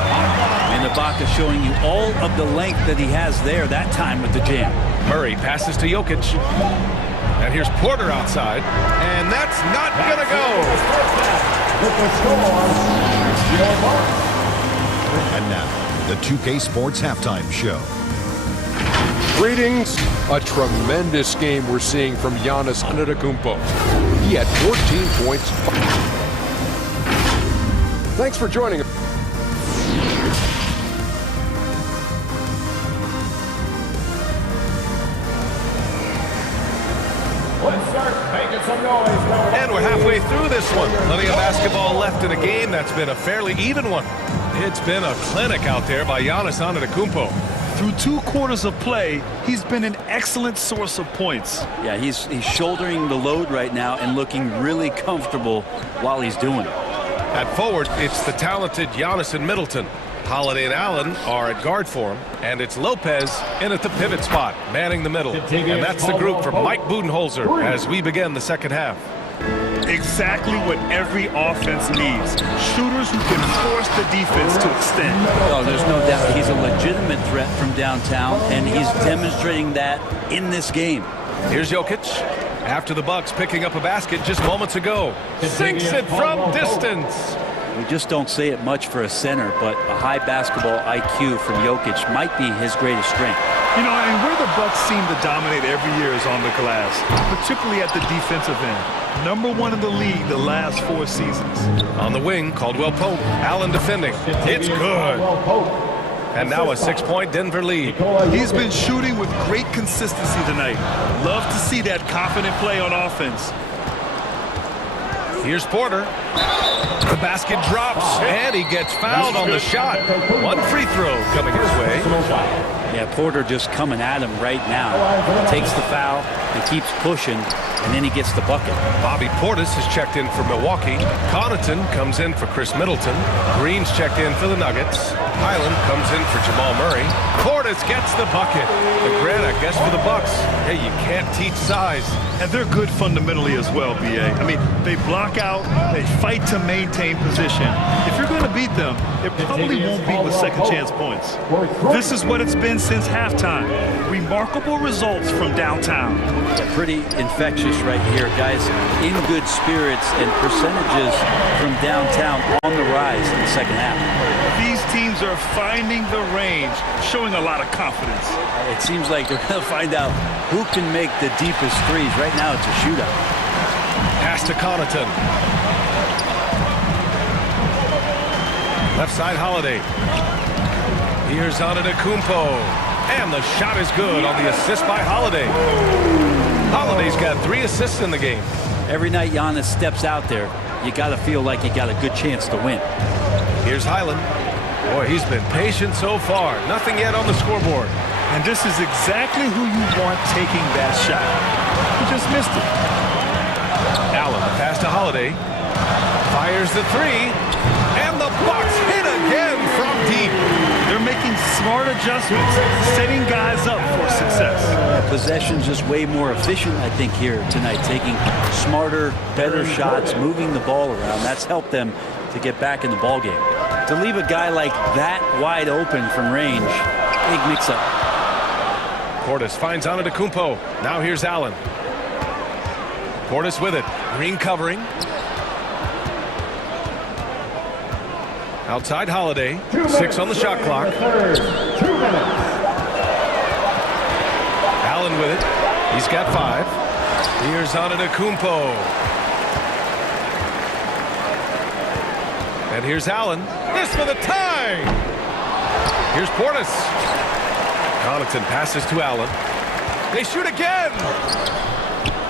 And Ibaka showing you all of the length that he has there that time with the jam. Murray passes to Jokic. And here's Porter outside. And that's not going to go. And now, the 2K Sports Halftime Show. Greetings. A tremendous game we're seeing from Giannis Antetokounmpo. He had 14 points. Thanks for joining us. And we're halfway through this one. Plenty of basketball left in a game that's been a fairly even one. It's been a clinic out there by Giannis Antetokounmpo. Through 2 quarters of play, he's been an excellent source of points. Yeah, he's shouldering the load right now and looking really comfortable while he's doing it. At forward, it's the talented Giannis and Middleton. Holiday and Allen are at guard for him, and it's Lopez in at the pivot spot, manning the middle. And that's the group for Mike Budenholzer as we begin the second half. Exactly what every offense needs. Shooters who can force the defense to extend. Oh, there's no doubt he's a legitimate threat from downtown, and he's demonstrating that in this game. Here's Jokic. After the Bucks picking up a basket just moments ago. Sinks it from distance. We just don't say it much for a center, but a high basketball IQ from Jokic might be his greatest strength. You know, and where the Bucks seem to dominate every year is on the glass, particularly at the defensive end. Number 1 in the league the last 4 seasons. On the wing, Caldwell Pope. Allen defending. It's good. And now a 6-point Denver lead. He's been shooting with great consistency tonight. Love to see that confident play on offense. Here's Porter. The basket drops, and he gets fouled on the shot. 1 free throw coming his way. Yeah, Porter just coming at him right now. Takes the foul and keeps pushing. and then he gets the bucket. Bobby Portis has checked in for Milwaukee. Connaughton comes in for Chris Middleton. Green's checked in for the Nuggets. Highland comes in for Jamal Murray. Portis gets the bucket. The Grant, I guess, for the Bucks. Hey, you can't teach size. And they're good fundamentally as well, B.A. I mean, they block out, they fight to maintain position. If you're going to beat them, it probably won't be with second chance points. This is what it's been since halftime. Remarkable results from downtown. Yeah, pretty infectious right here, guys. In good spirits and percentages from downtown on the rise in the second half. These teams are finding the range, showing a lot of confidence. It seems like they're going to find out who can make the deepest threes. Right now, it's a shootout. Pass to Connaughton. Left side, Holiday. Here's Antetokounmpo. And the shot is good on the assist by Holiday. Holiday's got 3 assists in the game. Every night Giannis steps out there, you got to feel like you got a good chance to win. Here's Highland. Boy, he's been patient so far. Nothing yet on the scoreboard. And this is exactly who you want taking that shot. He just missed it. Allen, the pass to Holiday. Fires the 3. And the Bucks hit again from deep. They're making smart adjustments, setting guys up for success. Possession just way more efficient, I think, here tonight. Taking smarter, better shots, moving the ball around. That's helped them to get back in the ball game. To leave a guy like that wide open from range, big mix-up. Portis finds Antetokounmpo. Now here's Allen. Portis with it. Green covering. Outside Holiday. 6 on the shot clock. 2 minutes. Allen with it. He's got 5. Here's Antetokounmpo. And here's Allen. This for the tie. Here's Portis. Connaughton passes to Allen. They shoot again.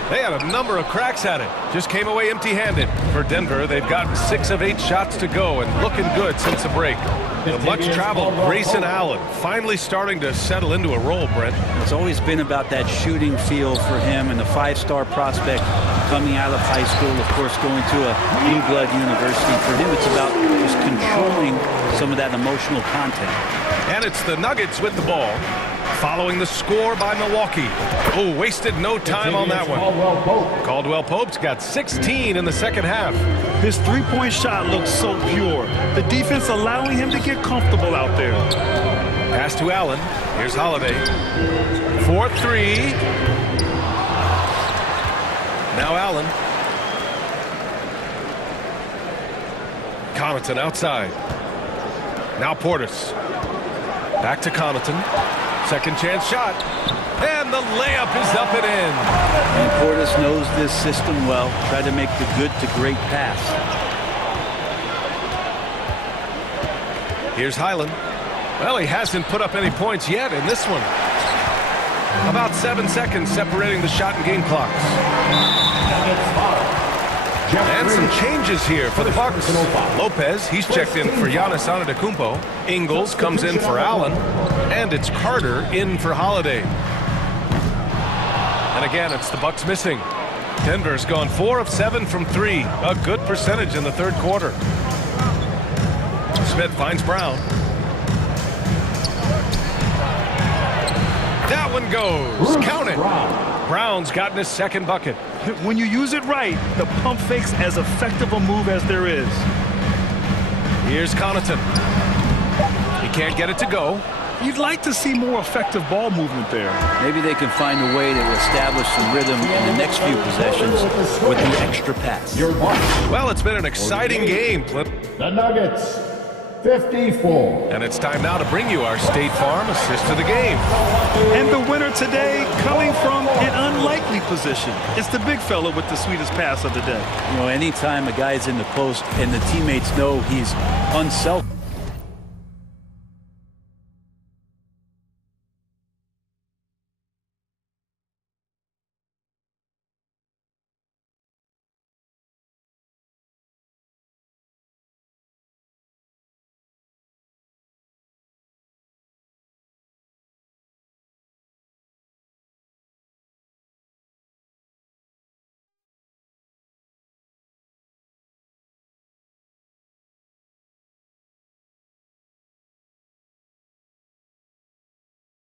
They had a number of cracks at it. Just came away empty-handed. For Denver, they've gotten 6 of 8 shots to go and looking good since the break. The much-traveled Grayson Allen finally starting to settle into a role, Brent. It's always been about that shooting feel for him, and the 5-star prospect coming out of high school, of course, going to a blue blood university. For him, it's about just controlling some of that emotional content. And it's the Nuggets with the ball, following the score by Milwaukee. Oh, wasted no time on that one. Caldwell Pope's got 16 in the second half. His three-point shot looks so pure. The defense allowing him to get comfortable out there. Pass to Allen. Here's Holiday. 4-3. Now Allen. Connaughton outside. Now Portis. Back to Connaughton. Second chance shot. And the layup is up and in. And Portis knows this system well. Try to make the good to great pass. Here's Highland. Well, he hasn't put up any points yet in this one. About 7 seconds separating the shot and game clocks. And some changes here for the Bucks. Lopez, he's checked in for Giannis Antetokounmpo. Ingles comes in for Allen. And it's Carter in for Holiday. And again, it's the Bucks missing. Denver's gone 4 of 7 from 3. A good percentage in the third quarter. Smith finds Brown. That one goes. Count it. Brown's gotten his second bucket. When you use it right, the pump fake's as effective a move as there is. Here's Connaughton. He can't get it to go. You'd like to see more effective ball movement there. Maybe they can find a way to establish some rhythm in the next few possessions with the extra pass. Well, it's been an exciting game. The Nuggets, 54. And it's time now to bring you our State Farm assist of the game. And the winner today coming from an unlikely position. It's the big fella with the sweetest pass of the day. You know, anytime a guy's in the post and the teammates know he's unselfish.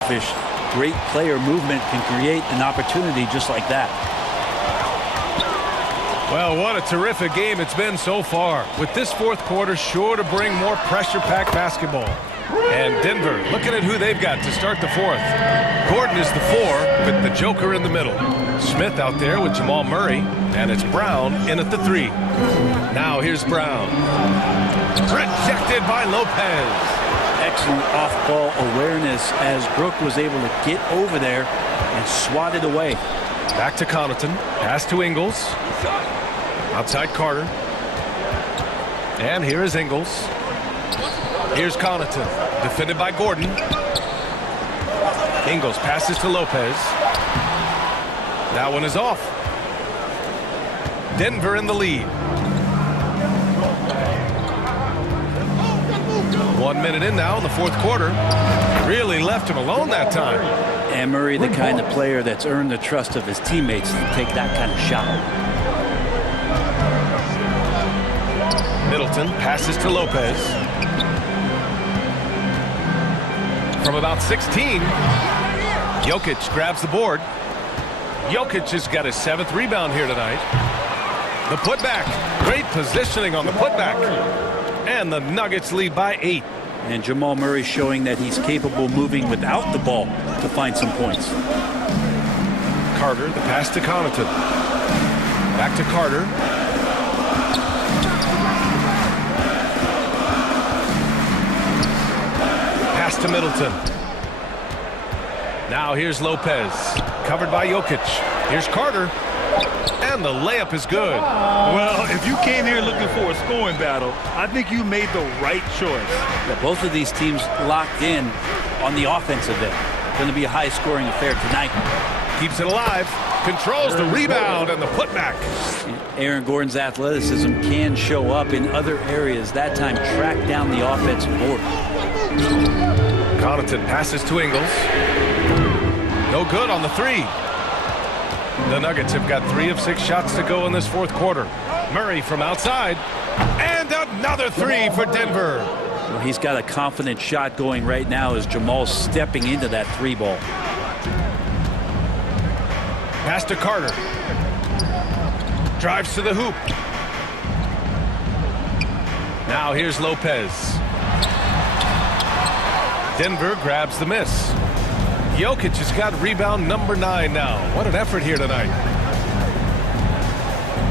selfish. Great player movement can create an opportunity just like that. Well, what a terrific game it's been so far, with this fourth quarter sure to bring more pressure-packed basketball. And Denver looking at who they've got to start the fourth. Gordon is the 4 with the Joker in the middle. Smith out there with Jamal Murray, and it's Brown in at the 3. Now here's Brown. Rejected by Lopez. Excellent off-ball awareness as Brook was able to get over there and swat it away. Back to Connaughton. Pass to Ingles. Outside Carter. And here is Ingles. Here's Connaughton. Defended by Gordon. Ingles passes to Lopez. That one is off. Denver in the lead. 1 minute in now in the fourth quarter. Really left him alone that time. And Murray, the kind of player that's earned the trust of his teammates to take that kind of shot. Middleton passes to Lopez. From about 16, Jokic grabs the board. Jokic has got his 7th rebound here tonight. The putback. Great positioning on the putback. And the Nuggets lead by 8. And Jamal Murray showing that he's capable moving without the ball to find some points. Carter, the pass to Connaughton. Back to Carter. Pass to Middleton. Now here's Lopez. Covered by Jokic. Here's Carter. And the layup is good. Well, if you came here looking for a scoring battle, I think you made the right choice. Yeah, both of these teams locked in on the offensive end. Going to be a high-scoring affair tonight. Keeps it alive. Controls the rebound and the putback. Aaron Gordon's athleticism can show up in other areas. That time, track down the offensive board. Connaughton passes to Ingles. No good on the 3. The Nuggets have got 3 of 6 shots to go in this fourth quarter. Murray from outside. And another 3 for Denver. Well, he's got a confident shot going right now as Jamal's stepping into that 3-ball. Pass to Carter. Drives to the hoop. Now here's Lopez. Denver grabs the miss. Jokic has got rebound number 9 now. What an effort here tonight.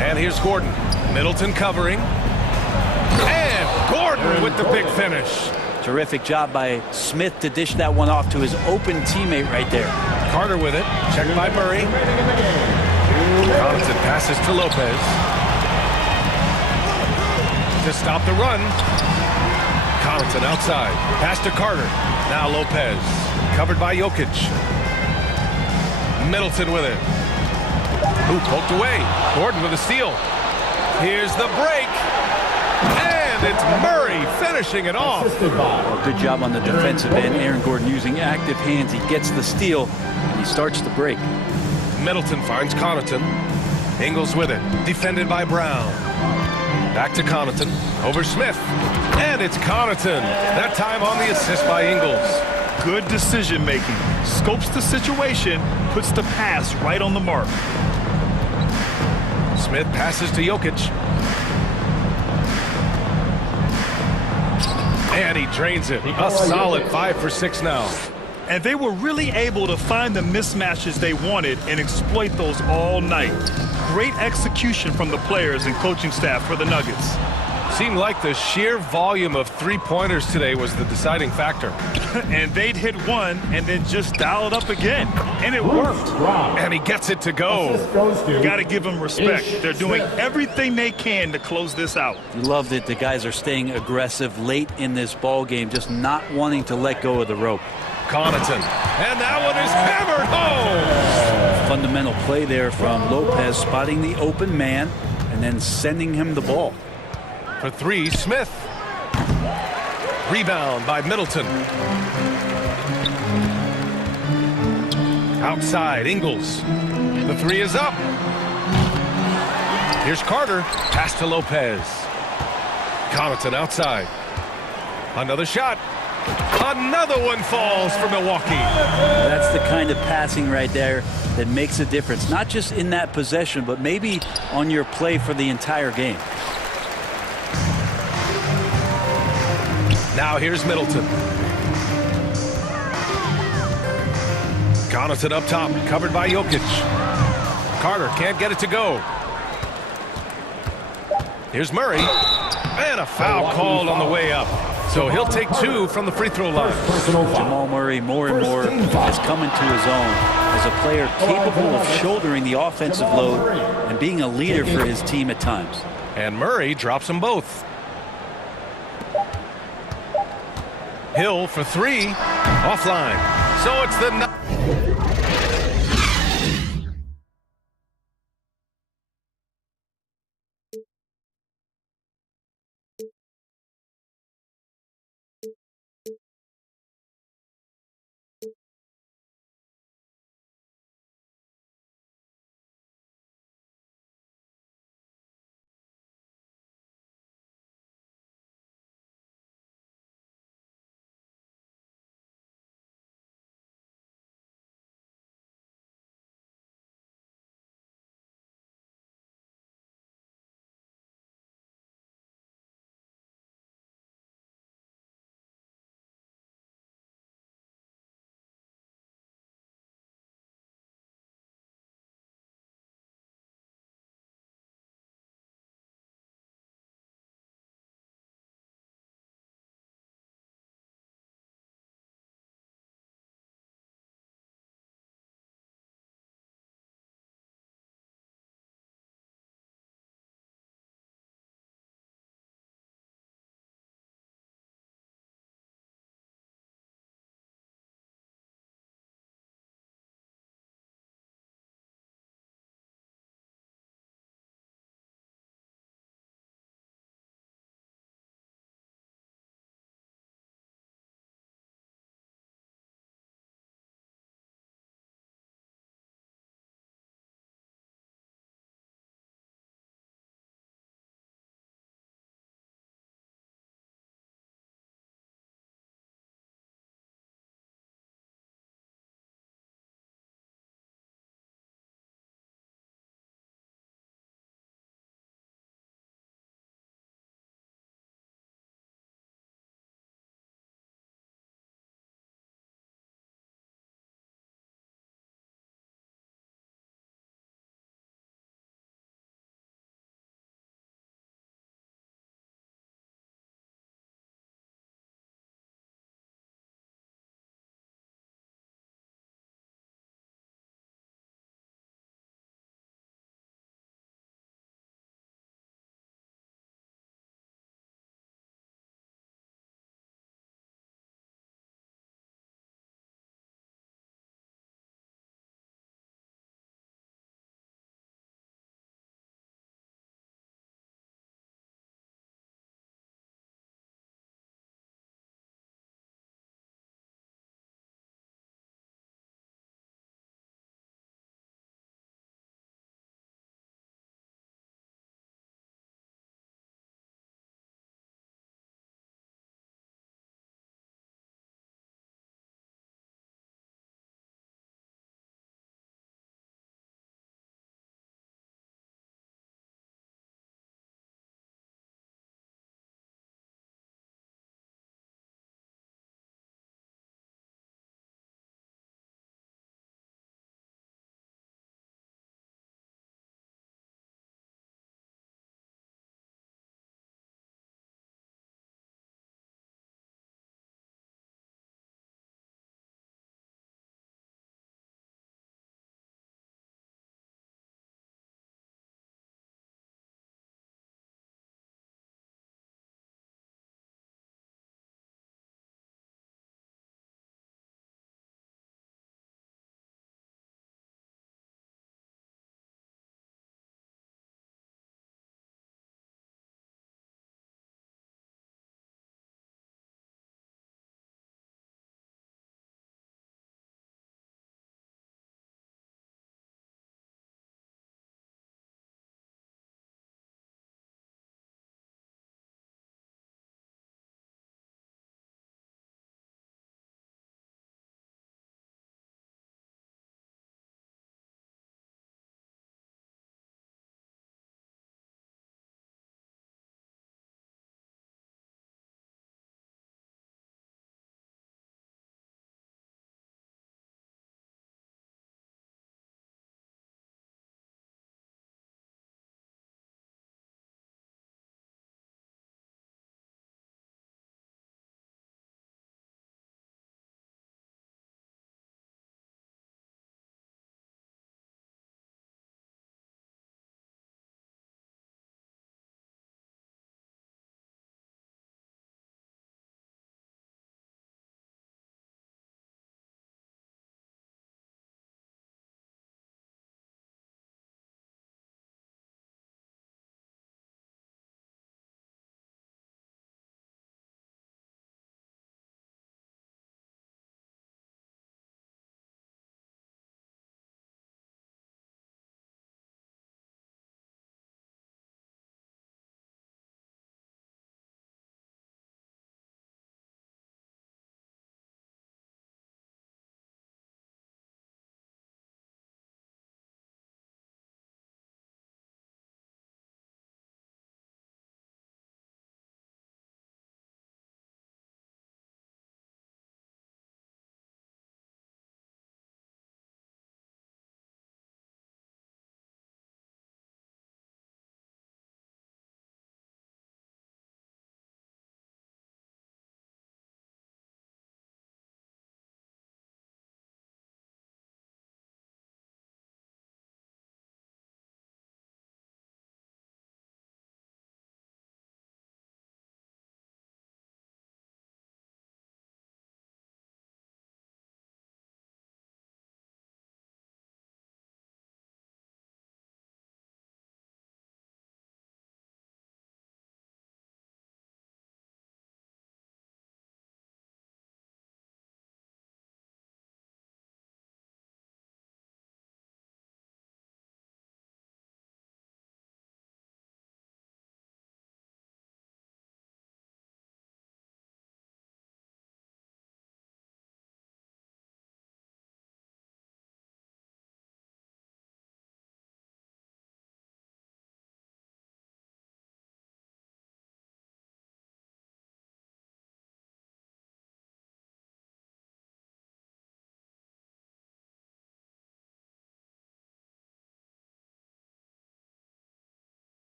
And here's Gordon. Middleton covering. And Gordon with the big finish. Terrific job by Smith to dish that one off to his open teammate right there. Carter with it. Checked by Murray. Connaughton passes to Lopez. To stop the run. Connaughton outside. Pass to Carter. Now Lopez. Covered by Jokic. Middleton with it. Ooh, poked away. Gordon with a steal. Here's the break. And it's Murray finishing it off. Well, good job on the defensive end. Aaron Gordon using active hands. He gets the steal, and he starts the break. Middleton finds Connaughton. Ingles with it. Defended by Brown. Back to Connaughton. Over Smith. And it's Connaughton. That time on the assist by Ingles. Good decision making. Scopes the situation, puts the pass right on the mark. Smith passes to Jokic. And he drains it. A solid 5 for 6 now. And they were really able to find the mismatches they wanted and exploit those all night. Great execution from the players and coaching staff for the Nuggets. Seemed like the sheer volume of 3-pointers today was the deciding factor. And they'd hit one and then just dial it up again. And it worked. And he gets it to go. You got to give them respect. They're doing everything they can to close this out. You love that the guys are staying aggressive late in this ball game, just not wanting to let go of the rope. Connaughton. And that one is hammered home. Fundamental play there from Lopez, spotting the open man and then sending him the ball. For 3, Smith. Rebound by Middleton. Outside, Ingles. The 3 is up. Here's Carter. Pass to Lopez. Connaughton outside. Another shot. Another one falls for Milwaukee. That's the kind of passing right there that makes a difference, not just in that possession, but maybe on your play for the entire game. Now here's Middleton. Connaughton up top, covered by Jokic. Carter can't get it to go. Here's Murray. And a foul called on the way up. So he'll take 2 from the free throw line. Jamal Murray more and more is coming to his own as a player capable of shouldering the offensive load and being a leader for his team at times. And Murray drops them both. Hill for 3, offline. So it's the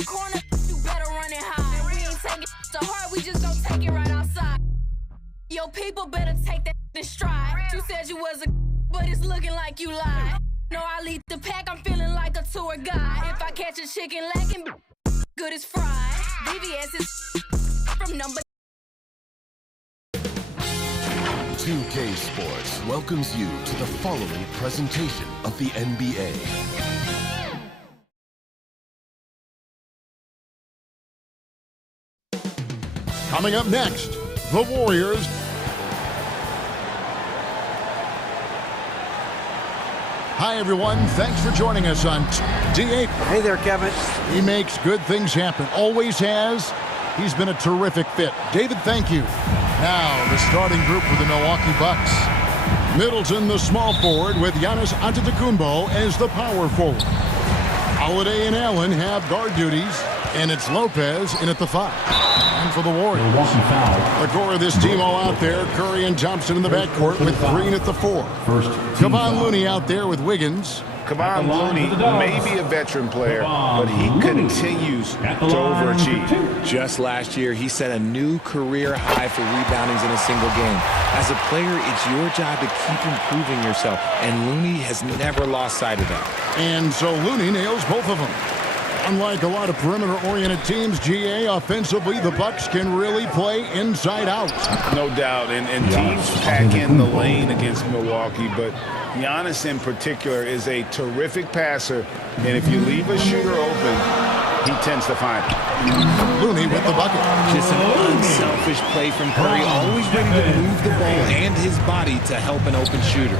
that corner, you better run it high. We ain't taking it to heart, we just gon' take it right outside. Yo, people better take that in stride. You said you was a but it's looking like you lied. No, I lead the pack, I'm feeling like a tour guide. If I catch a chicken lacking, good as fried. VVS is from number 2K Sports welcomes you to the following presentation of the NBA. Coming up next, the Warriors. Hi, everyone. Thanks for joining us on D8. Hey there, Kevin. He makes good things happen. Always has. He's been a terrific fit. David, thank you. Now, the starting group for the Milwaukee Bucks. Middleton, the small forward, with Giannis Antetokounmpo as the power forward. Holiday and Allen have guard duties, and it's Lopez in at the 5. And for the Warriors, the core of this team all out there, Curry and Thompson in the backcourt with Green at the 4. Kevon Looney out there with Wiggins. Kevon Looney may be a veteran player, but he continues to overachieve. Just last year, he set a new career high for reboundings in a single game. As a player, it's your job to keep improving yourself, and Looney has never lost sight of that. And so Looney nails both of them. Unlike a lot of perimeter-oriented teams, GA, offensively, the Bucks can really play inside out. No doubt, and teams pack in the lane against Milwaukee, but Giannis in particular is a terrific passer, and if you leave a shooter open, he tends to find it. Looney with the bucket. Just an unselfish play from Curry, always ready to move the ball and his body to help an open shooter.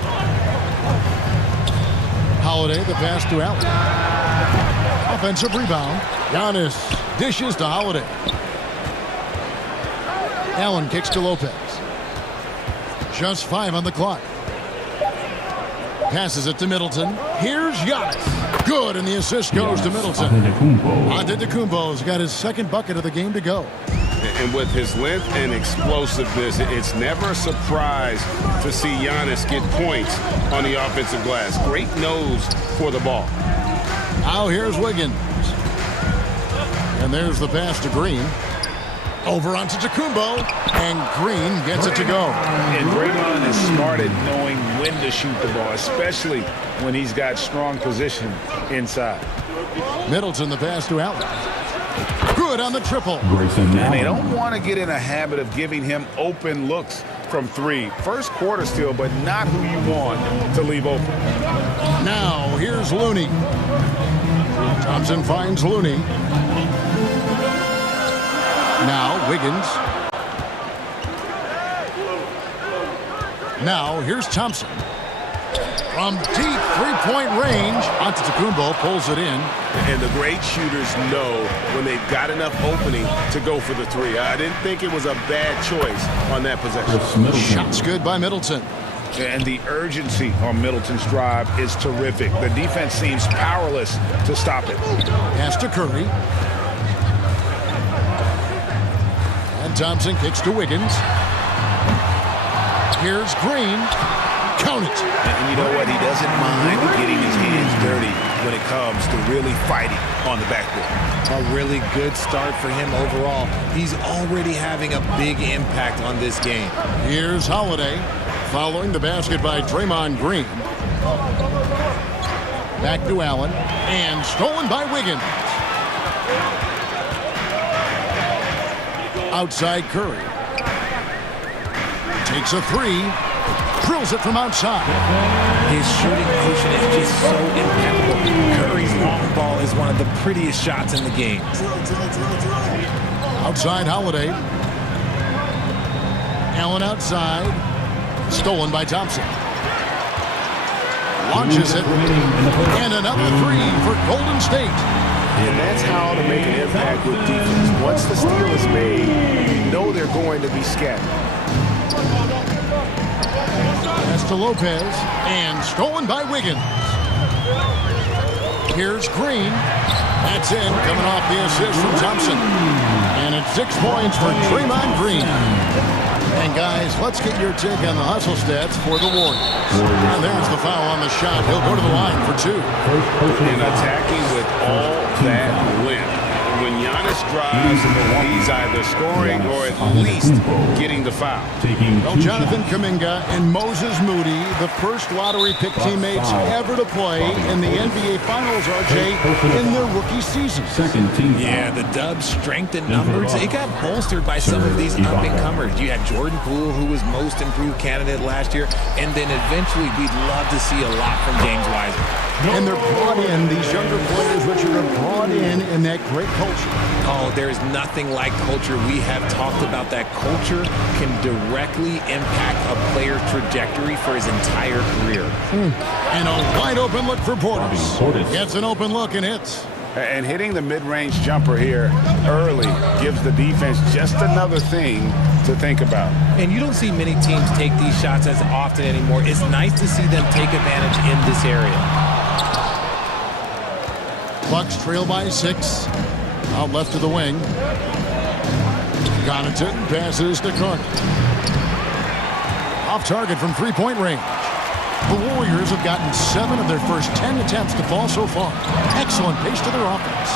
Holiday, the pass to Allen. Offensive rebound. Giannis dishes to Holiday. Allen kicks to Lopez. Just 5 on the clock. Passes it to Middleton. Here's Giannis. Good, and the assist goes to Middleton. Antetokounmpo's got his second bucket of the game to go. And with his length and explosiveness, it's never a surprise to see Giannis get points on the offensive glass. Great nose for the ball. Now here's Wiggins. And there's the pass to Green. Over onto Antetokounmpo, and Green gets it to go. And Draymond is smart at knowing when to shoot the ball, especially when he's got strong position inside. Middleton, the pass to Allen. Good on the triple. And they don't want to get in a habit of giving him open looks from 3. First quarter still, but not who you want to leave open. Now, here's Looney. Thompson finds Looney. Now, Wiggins. Now, here's Thompson. From deep three-point range, Antetokounmpo pulls it in. And the great shooters know when they've got enough opening to go for the 3. I didn't think it was a bad choice on that possession. Shots good by Middleton. And the urgency on Middleton's drive is terrific. The defense seems powerless to stop it. Pass to Curry. And Thompson kicks to Wiggins. Here's Green. Count it. And you know what? He doesn't mind getting his hands dirty when it comes to really fighting on the backboard. A really good start for him overall. He's already having a big impact on this game. Here's Holiday. Following the basket by Draymond Green. Back to Allen. And stolen by Wiggins. Outside Curry. Takes a 3. Drills it from outside. His shooting motion is just so impeccable. Curry's long ball is one of the prettiest shots in the game. Outside Holiday. Allen outside. Stolen by Thompson. Launches it. And another 3 for Golden State. And that's how to make an impact with defense. Once the steal is made, you know they're going to be scattered. Pass to Lopez. And stolen by Wiggins. Here's Green. That's in. Coming off the assist from Thompson. And it's 6 points for Draymond Green. And guys, let's get your take on the hustle stats for the Warriors. And there's the foul on the shot. He'll go to the line for 2. And attacking with all that length. most drives in the one. He's either scoring or at least getting the foul. Well, Jonathan Kuminga and Moses Moody, the first lottery pick teammates ever to play in the NBA Finals, RJ, in their rookie season. Yeah, the Dubs' strength in numbers, it got bolstered by some of these up-and-comers. You had Jordan Poole, who was most improved candidate last year, and then eventually we'd love to see a lot from James Wiseman. And they're brought in, these younger players, Richard, are brought in that great culture. Oh, there is nothing like culture. We have talked about that culture can directly impact a player's trajectory for his entire career. And a wide open look for Portis. Gets an open look and hits. And hitting the mid-range jumper here early gives the defense just another thing to think about. And you don't see many teams take these shots as often anymore. It's nice to see them take advantage in this area. Bucks trail by 6. Out left to the wing. Connaughton passes to Carter. Off target from three-point range. The Warriors have gotten 7 of their first 10 attempts to fall so far. Excellent pace to their offense.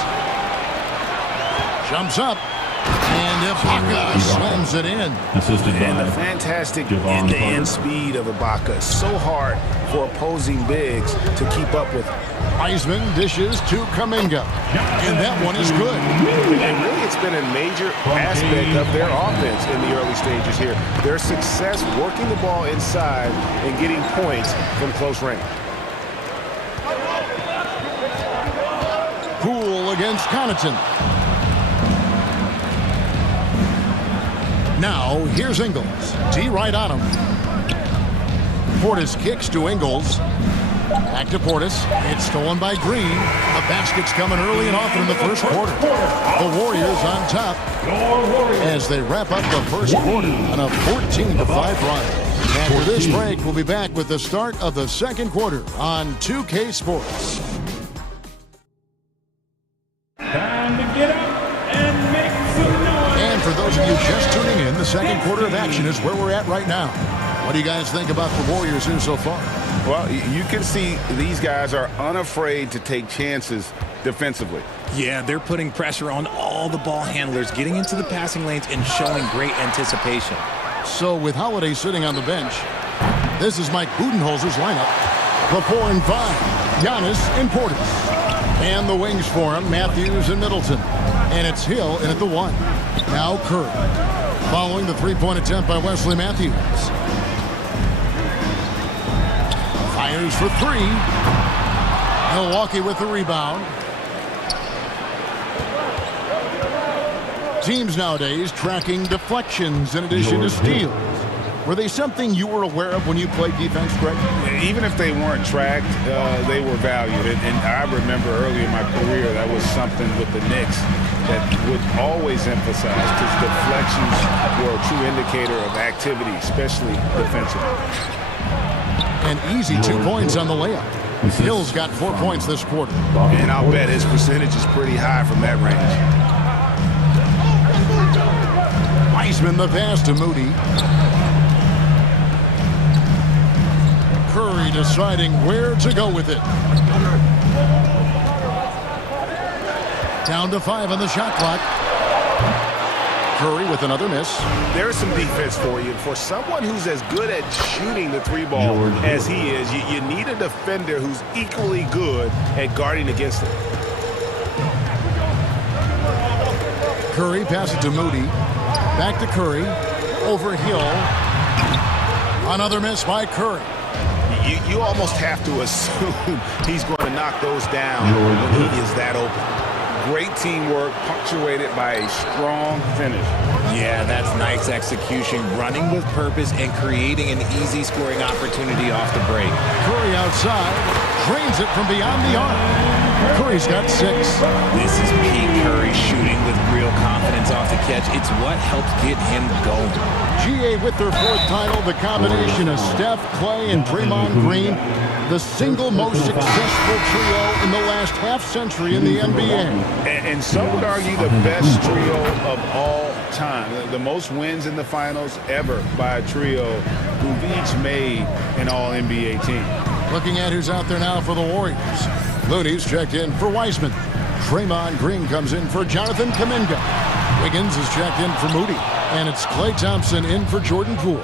Jumps up. And Ibaka slams it in. And the fantastic end-to-end speed of Ibaka. So hard for opposing bigs to keep up with. Wiseman dishes to Kuminga. And that one is good. And really, it's been a major aspect of their offense in the early stages here. Their success working the ball inside and getting points from close range. Poole against Connaughton. Now, here's Ingles. D right on him. Portis kicks to Ingles. Back to Portis. It's stolen by Green. The basket's coming early and often in the first quarter. The Warriors on top as they wrap up the first quarter on a 14-5 run. After this break, we'll be back with the start of the second quarter on 2K Sports. Time to get up and make some noise. And for those of you just tuning in, the second quarter of action is where we're at right now. What do you guys think about the Warriors here so far? Well, you can see these guys are unafraid to take chances defensively. Yeah, they're putting pressure on all the ball handlers, getting into the passing lanes and showing great anticipation. So with Holiday sitting on the bench, this is Mike Budenholzer's lineup. The 4 and 5, Giannis and Portis. And the wings for him, Matthews and Middleton. And it's Hill in at the 1. Now Curry. Following the three-point attempt by Wesley Matthews. Fires for 3. Milwaukee with the rebound. Teams nowadays tracking deflections in addition to steals. Were they something you were aware of when you played defense, Greg? Even if they weren't tracked, they were valued. And I remember early in my career, that was something with the Knicks that would always emphasize, because deflections were a true indicator of activity, especially defensively. An easy 2 points on the layup. Hill's got 4 points this quarter. And I'll bet his percentage is pretty high from that range. Wiseman the pass to Moody. Curry deciding where to go with it. Down to 5 on the shot clock. Curry with another miss. There's some defense for you. For someone who's as good at shooting the 3-ball as he is, you need a defender who's equally good at guarding against it. Curry passes to Moody. Back to Curry. Over Hill. Another miss by Curry. You almost have to assume he's going to knock those down when he is that open. Great teamwork, punctuated by a strong finish. Yeah, that's nice execution, running with purpose and creating an easy scoring opportunity off the break. Curry outside, drains it from beyond the arc. Curry's got 6. This is Pete Curry shooting with real confidence off the catch. It's what helps get him going. GA with their 4th title, the combination of Steph, Clay, and Draymond Green, the single most successful trio in the last half-century in the NBA. And some would argue the best trio of all time. The most wins in the finals ever by a trio who've each made an all-NBA team. Looking at who's out there now for the Warriors. Looney's checked in for Wiseman. Draymond Green comes in for Jonathan Kuminga. Wiggins is checked in for Moody. And it's Klay Thompson in for Jordan Poole.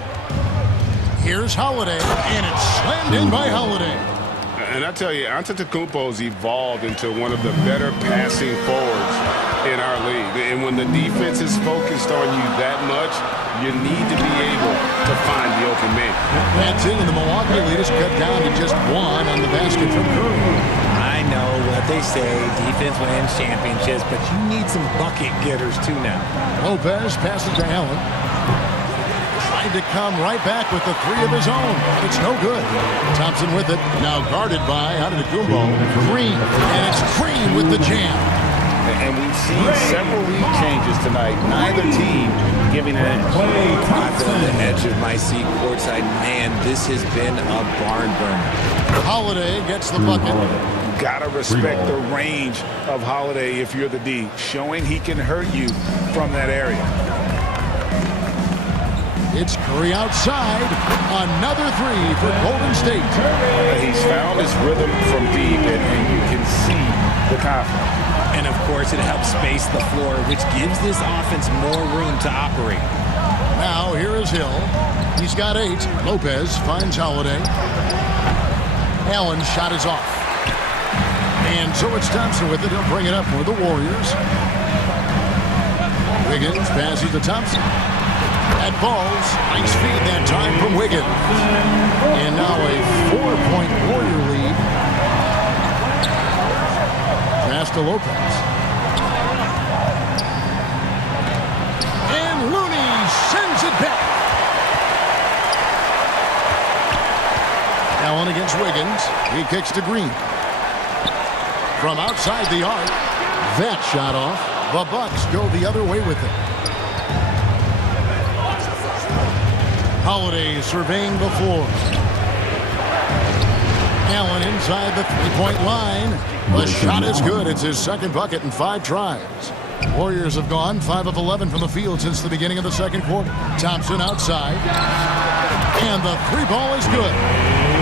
Here's Holiday, and it's slammed in by Holiday. And I tell you, Antetokounmpo's evolved into one of the better passing forwards in our league. And when the defense is focused on you that much, you need to be able to find the open man. That's it, and the Milwaukee lead is cut down to just 1 on the basket from Curry. I know what they say, defense wins championships, but you need some bucket getters too now. Lopez passes to Allen. Tried to come right back with the 3 of his own. It's no good. Thompson with it. Now guarded by Antetokounmpo. Green. And it's Green with the jam. And we've seen several lead changes tonight. Neither team giving an edge. I feel on the edge of my seat courtside. Man, this has been a barn burner. Holiday gets the bucket. Gotta respect the range of Holiday if you're the D, showing he can hurt you from that area. It's Curry outside. Another 3 for Golden State. He's found his rhythm from deep, and you can see the confidence. And of course, it helps space the floor, which gives this offense more room to operate. Now here is Hill. He's got 8. Lopez finds Holiday. Allen's shot is off. And so it's Thompson with it. He'll bring it up for the Warriors. Wiggins passes to Thompson. That falls. Nice feed that time from Wiggins. And now a 4-point Warrior lead. Pass to Lopez. And Looney sends it back. Allen against Wiggins. He kicks to Green. From outside the arc. That shot off. The Bucks go the other way with it. Holiday surveying the floor. Allen inside the 3-point line. The shot is good. It's his second bucket in 5 tries. Warriors have gone 5 of 11 from the field since the beginning of the second quarter. Thompson outside. And the 3 ball is good.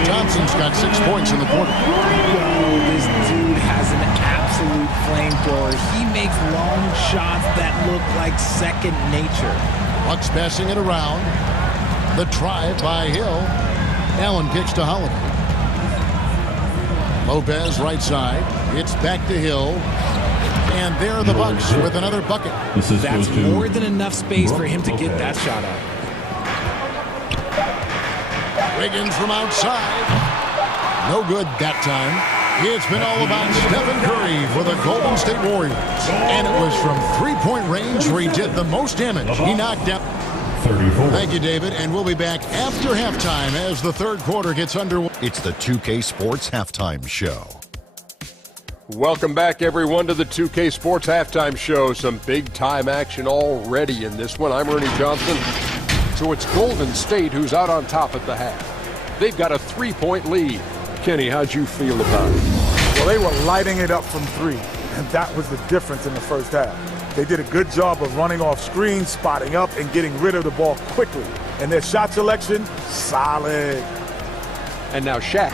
Thompson's got 6 points in the quarter. This dude has an absolute flamethrower. He makes long shots that look like second nature. Bucks passing it around. The drive by Hill. Allen kicks to Holiday. Lopez right side. It's back to Hill. And there are the Bucks with another bucket. That's more than enough space for him to get that shot up. Wiggins from outside. No good that time. It's been all about Stephen Curry for the Golden State Warriors. And it was from 3-point range where he did the most damage. He knocked out 34. Thank you, David. And we'll be back after halftime as the third quarter gets underway. It's the 2K Sports Halftime Show. Welcome back, everyone, to the 2K Sports Halftime Show. Some big-time action already in this one. I'm Ernie Johnson. So it's Golden State who's out on top at the half. They've got a 3-point lead. Kenny, how'd you feel about it? Well, they were lighting it up from 3, and that was the difference in the first half. They did a good job of running off screens, spotting up, and getting rid of the ball quickly. And their shot selection, solid. And now Shaq.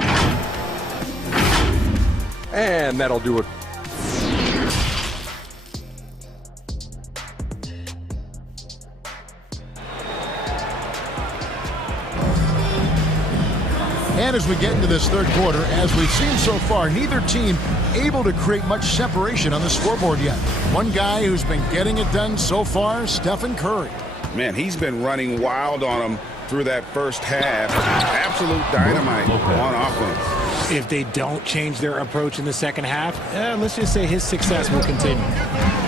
And that'll do it. And as we get into this third quarter, as we've seen so far, neither team able to create much separation on the scoreboard yet. One guy who's been getting it done so far, Stephen Curry. Man, he's been running wild on them through that first half. Absolute dynamite on offense. If they don't change their approach in the second half, let's just say his success will continue.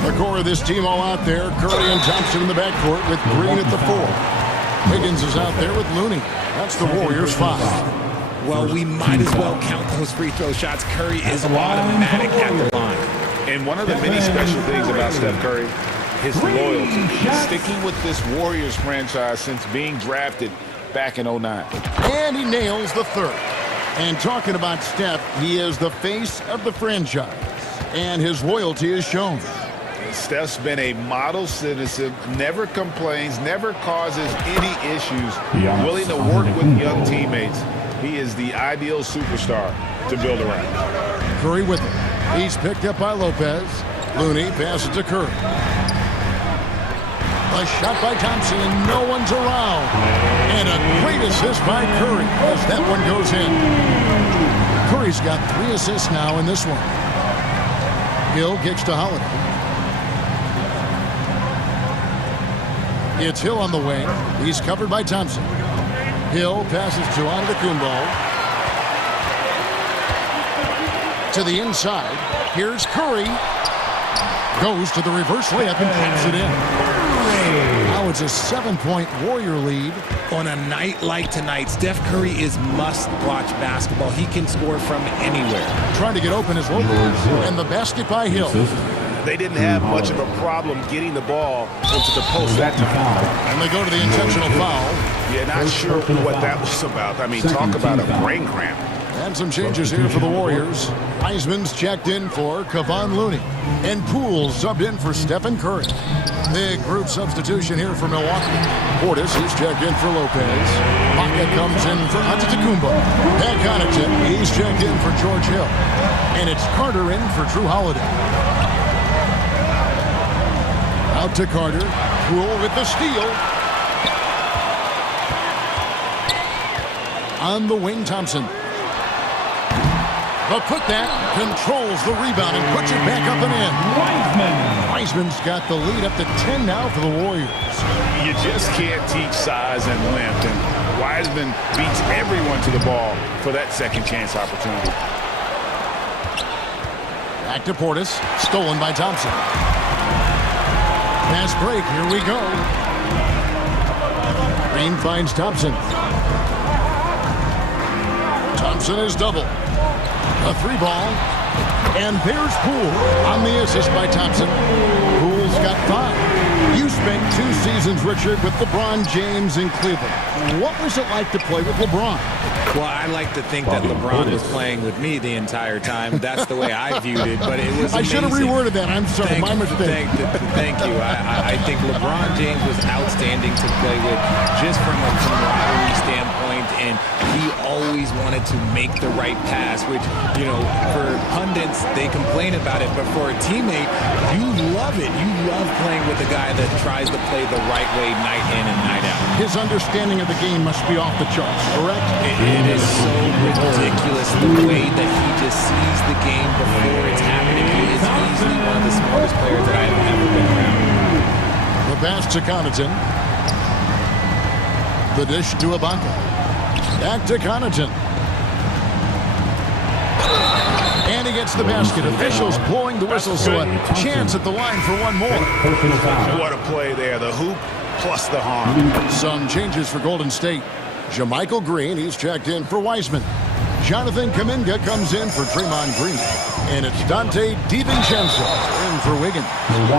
The core of this team all out there. Curry and Thompson in the backcourt with Green at the 4. Wiggins is out there with Looney. That's the Warriors' 5. Well, we might as well count those free throw shots. Curry is automatic at the line. And one of the many special things about Steph Curry, his loyalty. Sticking with this Warriors franchise since being drafted back in 09. And he nails the third. And talking about Steph, he is the face of the franchise. And his loyalty is shown. Steph's been a model citizen, never complains, never causes any issues, willing to work with young teammates. He is the ideal superstar to build around. Curry with it. He's picked up by Lopez. Looney passes to Curry. A shot by Thompson, and no one's around. And a great assist by Curry as that one goes in. Curry's got 3 assists now in this one. Hill kicks to Holiday. It's Hill on the wing. He's covered by Thompson. Hill passes to Antetokounmpo. To the inside. Here's Curry. Goes to the reverse layup and taps it in. Now it's a 7-point Warrior lead. On a night like tonight, Steph Curry is must-watch basketball. He can score from anywhere. Trying to get open is Lopez, and the basket by Hill. They didn't have much of a problem getting the ball into the post that time. And they go to the intentional foul. Yeah, not sure what that was about. I mean, talk about a brain cramp. And some changes here for the Warriors. Wiseman's checked in for Kevon Looney. And Poole subbed in for Stephen Curry. Big group substitution here for Milwaukee. Portis is checked in for Lopez. Baca comes in for Antetokounmpo. Pat Connaughton, he's checked in for George Hill. And it's Carter in for Drew Holiday. Out to Carter. Poole with the steal. On the wing, Thompson. The putback controls the rebound and puts it back up and in. Wiseman's got the lead up to 10 now for the Warriors. You just can't teach size and length, and Wiseman beats everyone to the ball for that second chance opportunity. Back to Portis, stolen by Thompson. Pass break, here we go. Green finds Thompson. Thompson is double. A 3-ball. And there's Poole on the assist by Thompson. Poole's got 5. You spent 2 seasons, Richard, with LeBron James in Cleveland. What was it like to play with LeBron? Well, I like to think that LeBron was playing with me the entire time. That's the way I viewed it, but it was amazing. I should have reworded that. I'm sorry, my mistake. Thank you. I think LeBron James was outstanding to play with just from a camaraderie standpoint, and he always wanted to make the right pass, which, you know, for pundits, they complain about it, but for a teammate, you love it. You love playing with a guy that tries to play the right way night in and night out. His understanding of the game must be off the charts, correct? It is so ridiculous the way that he just sees the game before it's happening. He is easily one of the smartest players that I have ever been around. The pass to Connaughton. The dish to Ibaka. Back to Connaughton. And he gets the basket. Officials blowing the whistle, so a chance at the line for one more. What a play there. The hoop plus the harm. Some changes for Golden State. Jermichael Green, he's checked in for Wiseman. Jonathan Kuminga comes in for Draymond Green. And it's Dante DiVincenzo in for Wiggins.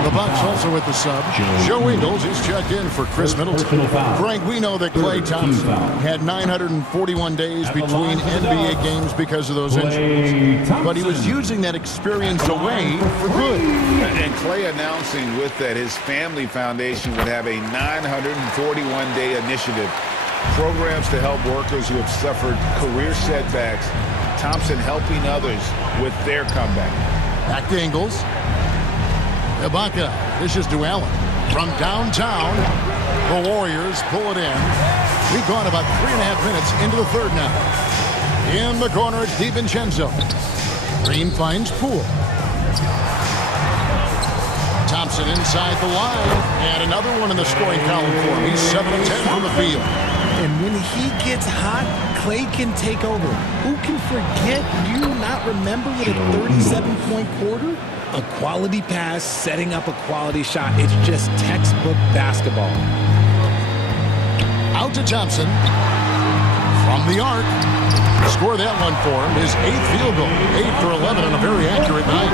The Bucks also with the sub. Joe Ingles is checked in for Chris Middleton. Frank, we know that Klay Thompson had 941 days between NBA games because of those injuries. But he was using that experience away for good. And Klay announcing with that his family foundation would have a 941-day initiative. Programs to help workers who have suffered career setbacks. Thompson helping others with their comeback. Back to Ingles. Ibaka. This is to Allen. From downtown, the Warriors pull it in. We've gone about 3.5 minutes into the third now. In the corner, it's DiVincenzo. Green finds Poole. Thompson inside the line. And another one in the scoring column for him. He's 7 of 10 from the field. And when he gets hot, Klay can take over. Who can forget? You not remember with a 37-point quarter? A quality pass, setting up a quality shot. It's just textbook basketball. Out to Thompson. From the arc. Score that one for him. His 8th field goal. 8 for 11 on a very accurate night.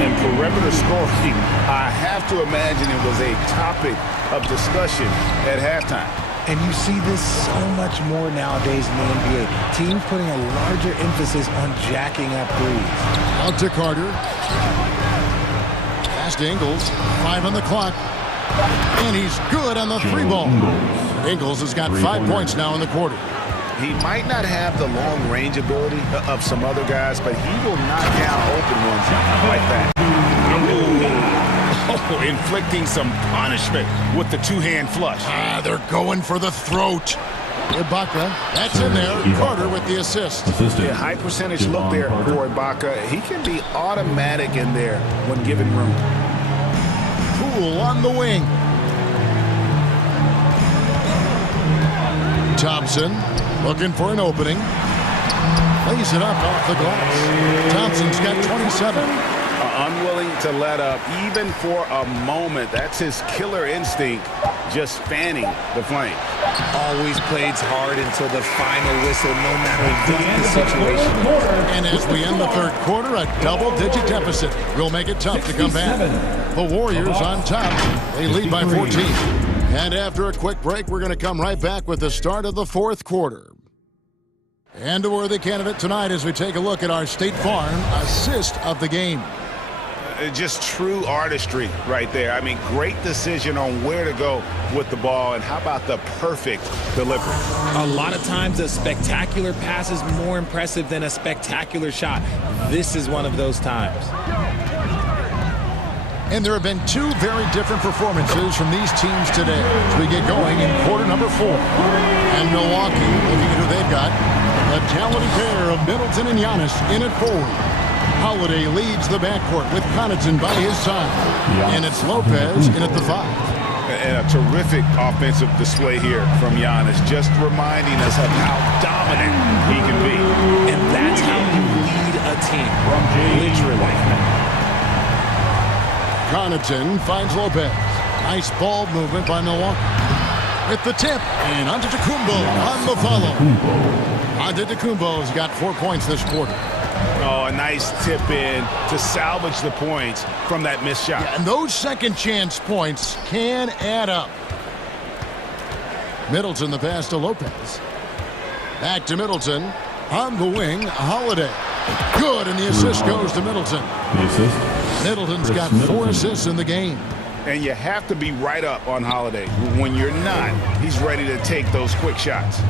And perimeter scoring, I have to imagine it was a topic of discussion at halftime. And you see this so much more nowadays in the NBA. Teams putting a larger emphasis on jacking up threes. Out to Carter. Pass to Ingles. 5 on the clock. And he's good on the 3-ball. Ingles has got 5 points now in the quarter. He might not have the long range ability of some other guys, but he will knock down open ones like that. Oh, inflicting some punishment with the two-hand flush. They're going for the throat. Ibaka, that's in there. Carter with the assist. Yeah, high percentage look there for Ibaka. He can be automatic in there when given room. Poole on the wing. Thompson looking for an opening. Lays it up off the glass. Thompson's got 27. Unwilling to let up even for a moment. That's his killer instinct, just fanning the flame. Always plays hard until the final whistle, no matter what the situation. And as we end the third quarter, a double-digit deficit will make it tough to come back. The Warriors on top. They lead by 14. And after a quick break, we're going to come right back with the start of the fourth quarter. And a worthy candidate tonight as we take a look at our State Farm assist of the game. Just true artistry right there. I mean, great decision on where to go with the ball, and how about the perfect delivery? A lot of times a spectacular pass is more impressive than a spectacular shot. This is one of those times. And there have been two very different performances from these teams today as we get going in quarter number 4. And Milwaukee, looking at who they've got, a talented pair of Middleton and Giannis in at forward. Holiday leads the backcourt with Connaughton by his side. And it's Lopez in at the 5. And a terrific offensive display here from Giannis, just reminding us of how dominant he can be. And that's how you lead a team. Literally. Connaughton finds Lopez. Nice ball movement by Milwaukee. With the tip, and Antetokounmpo on the follow. Antetokounmpo's got 4 points this quarter. Oh, a nice tip in to salvage the points from that missed shot. Yeah, and those second chance points can add up. Middleton the pass to Lopez. Back to Middleton. On the wing, Holiday. Good, and the assist goes to Middleton. Middleton's got 4 assists in the game. And you have to be right up on Holiday. When you're not, he's ready to take those quick shots.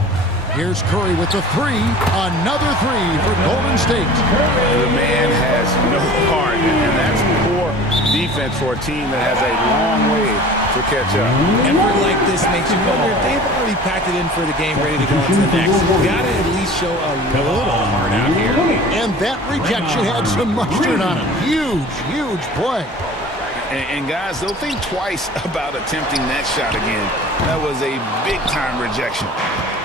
Here's Curry with the 3. Another 3 for Golden State. The man has no heart, and that's poor defense for a team that has a long way to catch up. Effort like this makes you wonder if they've already packed it in for the game, ready to go into the next. You got to at least show a little heart out here. And that rejection had some mustard on it. Huge play. And guys, they'll think twice about attempting that shot again. That was a big-time rejection.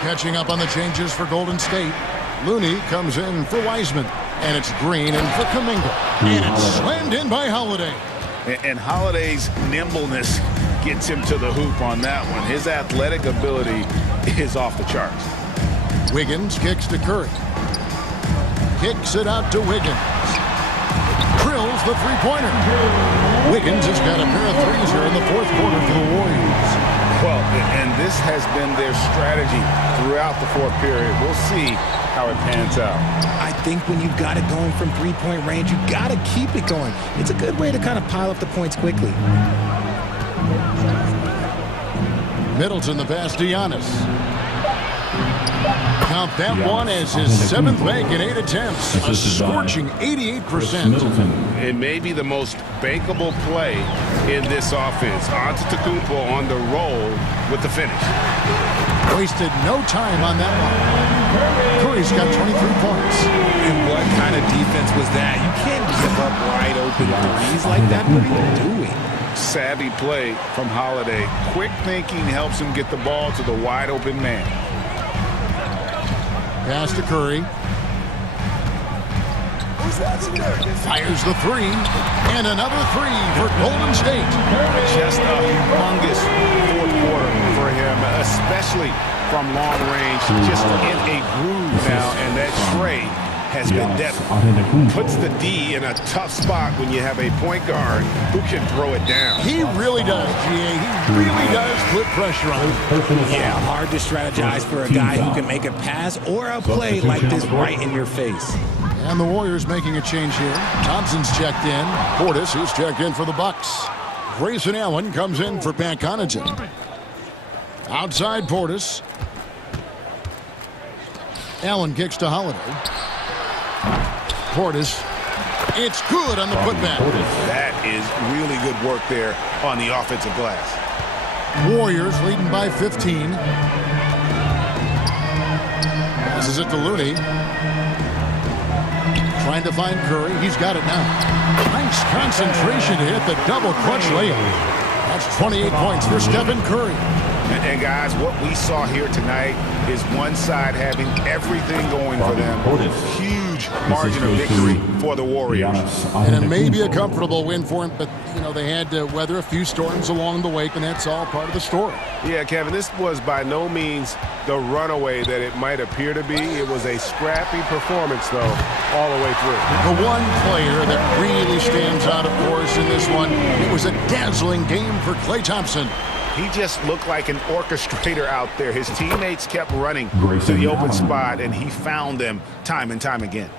Catching up on the changes for Golden State. Looney comes in for Wiseman. And it's Green in for Kuminga. And it's slammed in by Holiday. And Holiday's nimbleness gets him to the hoop on that one. His athletic ability is off the charts. Wiggins kicks to Curry. Kicks it out to Wiggins. Drills the three-pointer. Wiggins has got a pair of threes here in the fourth quarter for the Warriors. Well, and this has been their strategy throughout the fourth period. We'll see how it pans out. I think when you've got it going from three-point range, you got to keep it going. It's a good way to kind of pile up the points quickly. Middleton the pass to Giannis. Count that one as his 7th make in 8 attempts. A scorching 88%. It may be the most bankable play in this offense. Antetokounmpo on the roll with the finish. Wasted no time on that one. Curry's got 23 points. And what kind of defense was that? You can't give up wide open threes like that. What are you doing? Savvy play from Holiday. Quick thinking helps him get the ball to the wide open man. Pass to Curry. Fires the 3. And another 3 for Golden State. Just a humongous fourth quarter for him, especially from long range. Just in a groove now, and that trade has been deadly. Puts the D in a tough spot when you have a point guard who can throw it down. He really does, GA. He really does put pressure on him. Yeah, hard to strategize for a guy who can make a pass or a play like this right in your face. And the Warriors making a change here. Thompson's checked in. Portis, who's checked in for the Bucks. Grayson Allen comes in for Pat Connaughton. Outside Portis. Allen kicks to Holiday. Portis. It's good on the putback. That is really good work there on the offensive glass. Warriors leading by 15. Passes it to Looney. Trying to find Curry. He's got it now. Nice concentration to hit the double clutch layup. That's 28 points for Stephen Curry. And guys, what we saw here tonight is one side having everything going for them. Huge margin of victory for the Warriors. And it may be a comfortable win for him, but, you know, they had to weather a few storms along the way, and that's all part of the story. Yeah, Kevin, this was by no means the runaway that it might appear to be. It was a scrappy performance, though, all the way through. The one player that really stands out, of course, in this one, it was a dazzling game for Klay Thompson. He just looked like an orchestrator out there. His teammates kept running to the open spot, and he found them time and time again.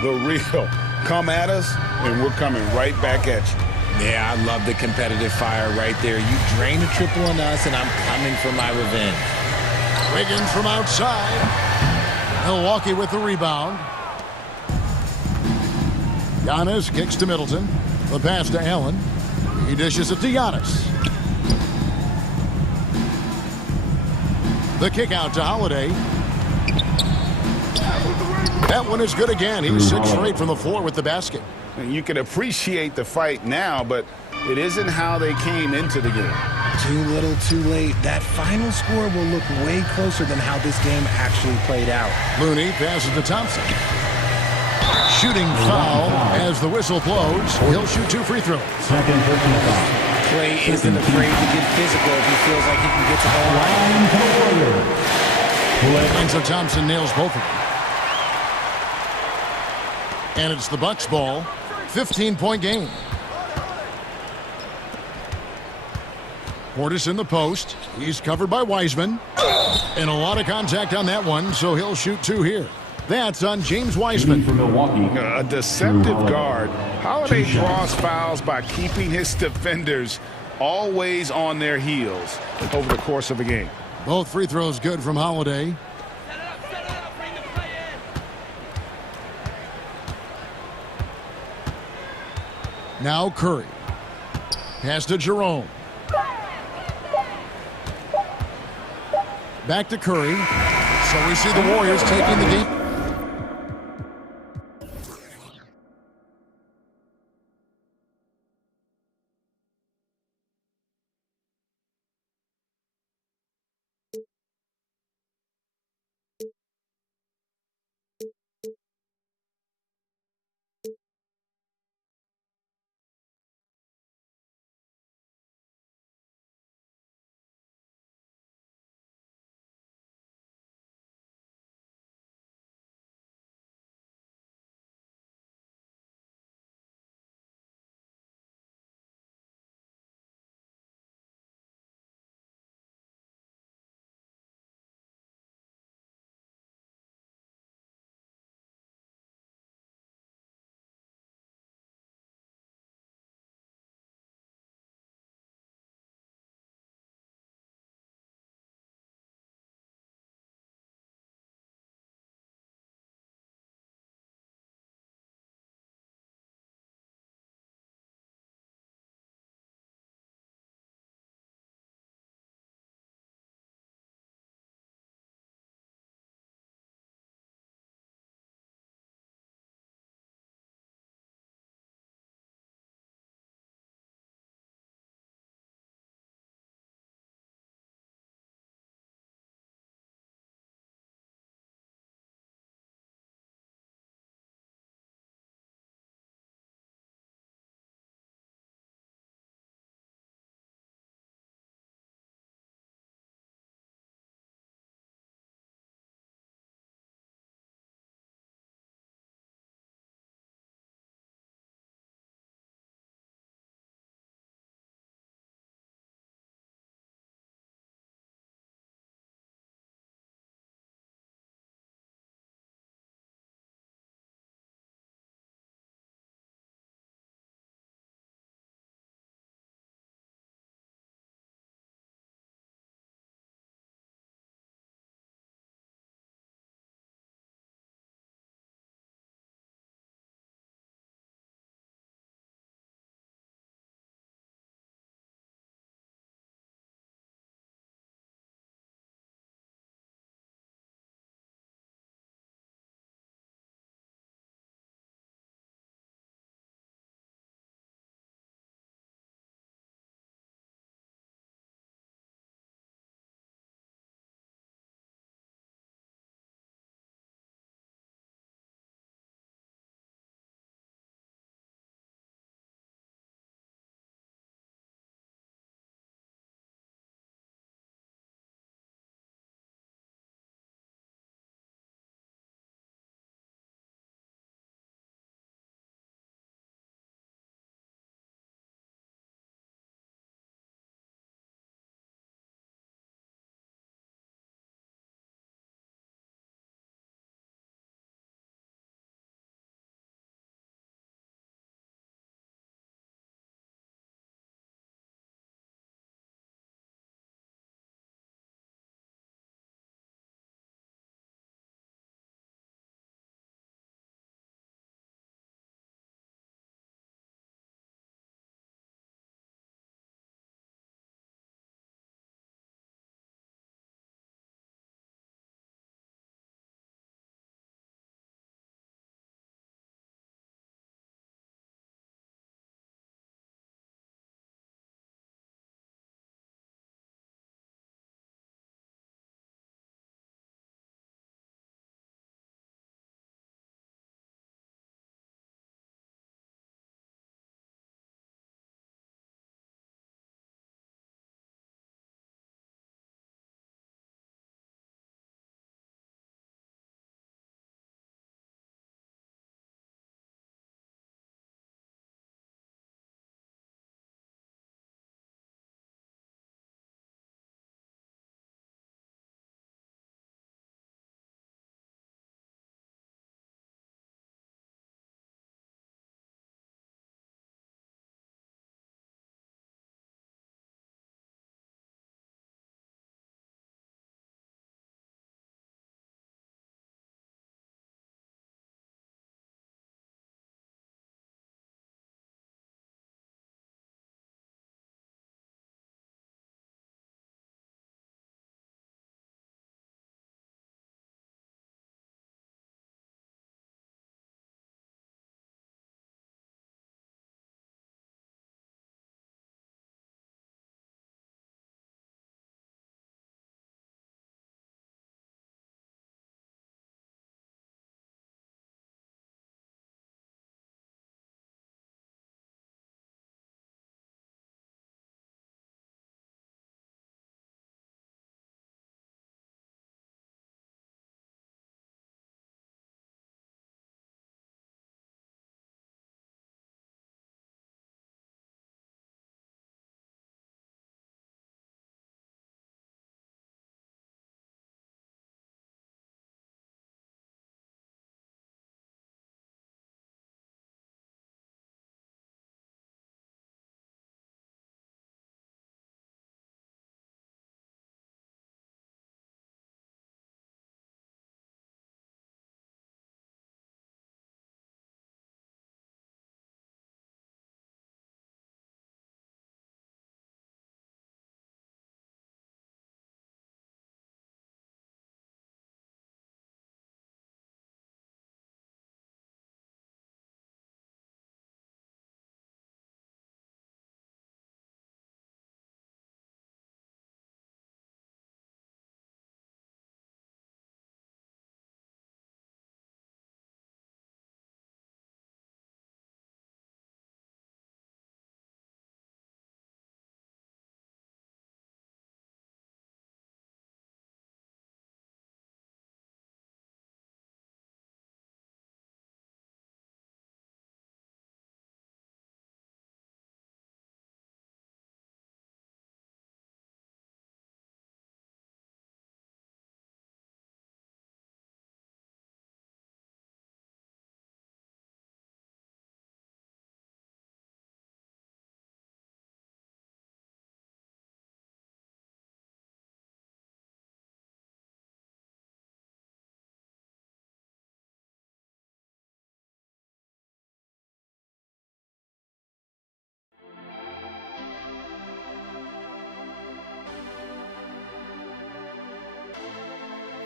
The real come at us, and we're coming right back at you. Yeah, I love the competitive fire right there. You drain a triple on us, and I'm coming for my revenge. Wiggins from outside. Milwaukee with the rebound. Giannis kicks to Middleton. The pass to Allen. He dishes it to Giannis. The kick out to Holiday. That one is good again. He was 6 straight from the floor with the basket. And you can appreciate the fight now, but it isn't how they came into the game. Too little, too late. That final score will look way closer than how this game actually played out. Looney passes to Thompson. Shooting foul as the whistle blows. He'll shoot 2 free throws. Klay isn't afraid to get physical if he feels like he can get to the line. And so Thompson nails both of them. And it's the Bucks ball. 15-point game. Portis in the post. He's covered by Wiseman. And a lot of contact on that one, so he'll shoot 2 here. That's on James Wiseman. For Milwaukee, a deceptive guard. Holiday draws fouls by keeping his defenders always on their heels over the course of a game. Both free throws good from Holiday. Now Curry. Pass to Jerome. Back to Curry. So we see the Warriors taking the game.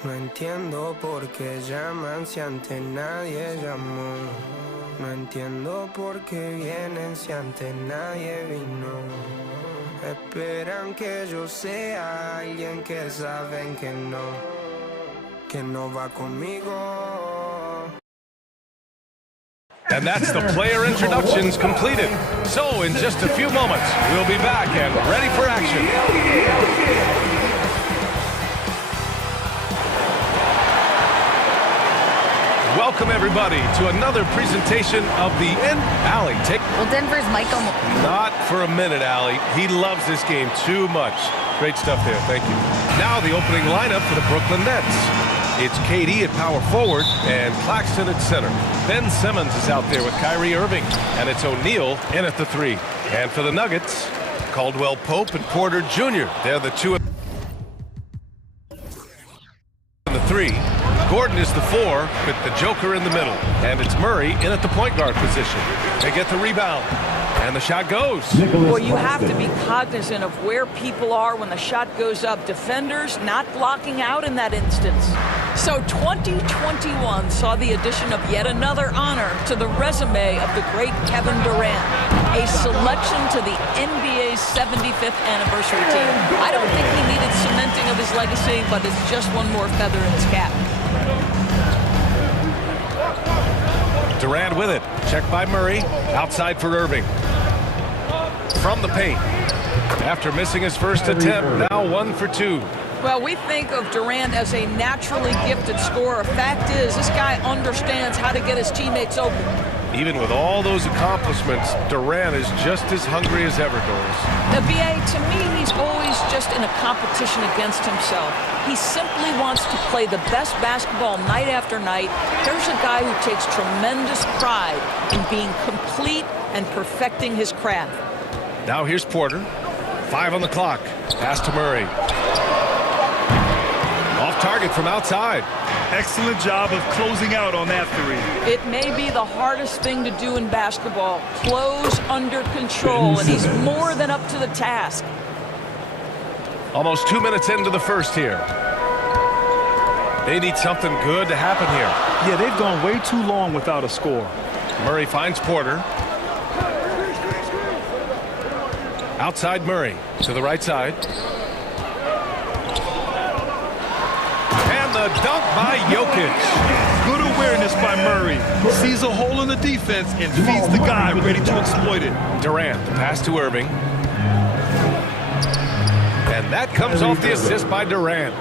No entiendo por qué llaman si antes nadie llamó. No entiendo por qué vienen si antes nadie vino. Esperan que yo sea alguien que saben que no va conmigo. And that's the player introductions completed. So in just a few moments, we'll be back and ready for action. Welcome, everybody, to another presentation of the Allie. Well, Denver's Michael. Not for a minute, Allie. He loves this game too much. Great stuff there. Thank you. Now the opening lineup for the Brooklyn Nets. It's KD at power forward and Claxton at center. Ben Simmons is out there with Kyrie Irving, and it's O'Neal in at the 3. And for the Nuggets, Caldwell Pope and Porter Jr. They're the 2 and the 3. Gordon is the 4 with the Joker in the middle, and it's Murray in at the point guard position. They get the rebound, and the shot goes. Well, you have to be cognizant of where people are when the shot goes up. Defenders not blocking out in that instance. So 2021 saw the addition of yet another honor to the resume of the great Kevin Durant, a selection to the NBA's 75th anniversary team. I don't think he needed cementing of his legacy, but it's just one more feather in his cap. Durant with it. Checked by Murray. Outside for Irving. From the paint. After missing his first attempt, now 1 for 2. Well, we think of Durant as a naturally gifted scorer. Fact is, this guy understands how to get his teammates open. Even with all those accomplishments, Durant is just as hungry as ever, Doris. Now, B.A., to me, he's always just in a competition against himself. He simply wants to play the best basketball night after night. Here's a guy who takes tremendous pride in being complete and perfecting his craft. Now here's Porter. 5 on the clock. Pass to Murray. Off target from outside. Excellent job of closing out on that 3. It may be the hardest thing to do in basketball. Close under control, and he's more than up to the task. Almost 2 minutes into the first here. They need something good to happen here. Yeah, they've gone way too long without a score. Murray finds Porter. Outside Murray to the right side. The dunk by Jokic. Good awareness by Murray. Sees a hole in the defense and feeds the guy ready to exploit it. Durant, the pass to Irving. And that comes off the assist by Durant.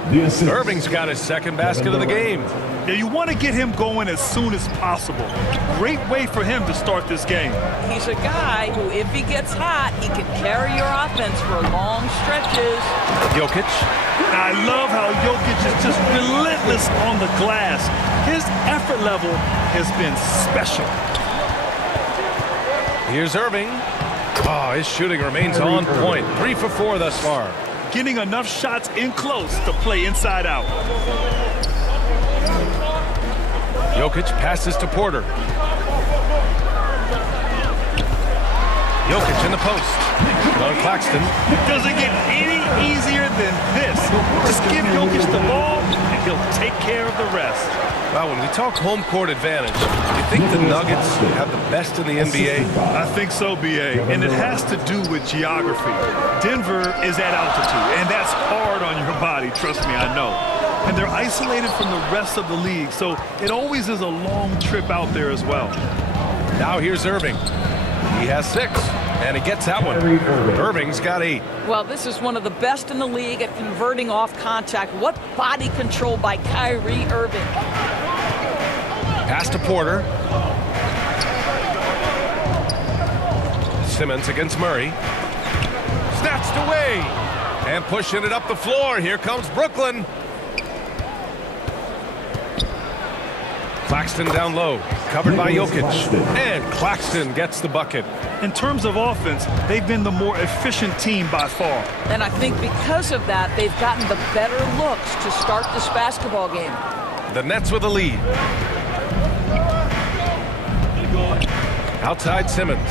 Irving's got his second basket of the game. Yeah, you want to get him going as soon as possible. Great way for him to start this game. He's a guy who, if he gets hot, he can carry your offense for long stretches. Jokic. I love how Jokic is just relentless on the glass. His effort level has been special. Here's Irving. Oh, his shooting remains on point. 3 for 4 thus far. Getting enough shots in close to play inside out. Jokic passes to Porter. Jokic in the post. On Claxton. Doesn't get any easier than this. Just give Jokic the ball, and he'll take care of the rest. Well, when we talk home court advantage, do you think the Nuggets have the best in the NBA? I think so, B.A., and it has to do with geography. Denver is at altitude, and that's hard on your body, trust me, I know. And they're isolated from the rest of the league, so it always is a long trip out there as well. Now here's Irving. He has 6, and he gets that one. Irving's got 8. Well, this is one of the best in the league at converting off contact. What body control by Kyrie Irving. Pass to Porter. Simmons against Murray. Snatched away. And pushing it up the floor. Here comes Brooklyn. Claxton down low. Covered by Jokic. And Claxton gets the bucket. In terms of offense, they've been the more efficient team by far. And I think because of that, they've gotten the better looks to start this basketball game. The Nets with a lead. Outside Simmons.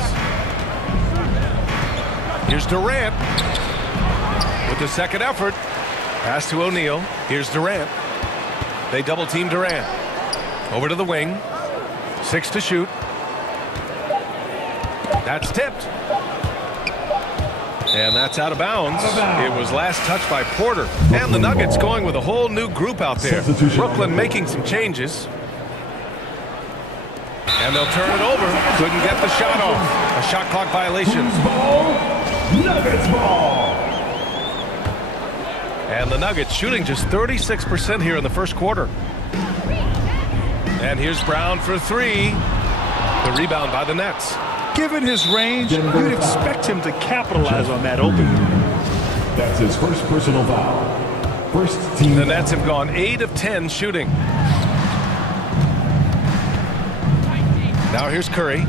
Here's Durant with the second effort. Pass to O'Neal. Here's Durant. They double team Durant. Over to the wing. 6 to shoot. That's tipped. And that's out of bounds. It was last touched by Porter. And the Nuggets going with a whole new group out there. Brooklyn making some changes. And they'll turn it over. Couldn't get the shot off. A shot clock violation. Nuggets ball. And the Nuggets shooting just 36% here in the first quarter. And here's Brown for 3. The rebound by the Nets. Given his range, you'd expect him to capitalize on that opening. That's his first personal foul. First team. The Nets have gone 8 of 10 shooting. Now here's Curry.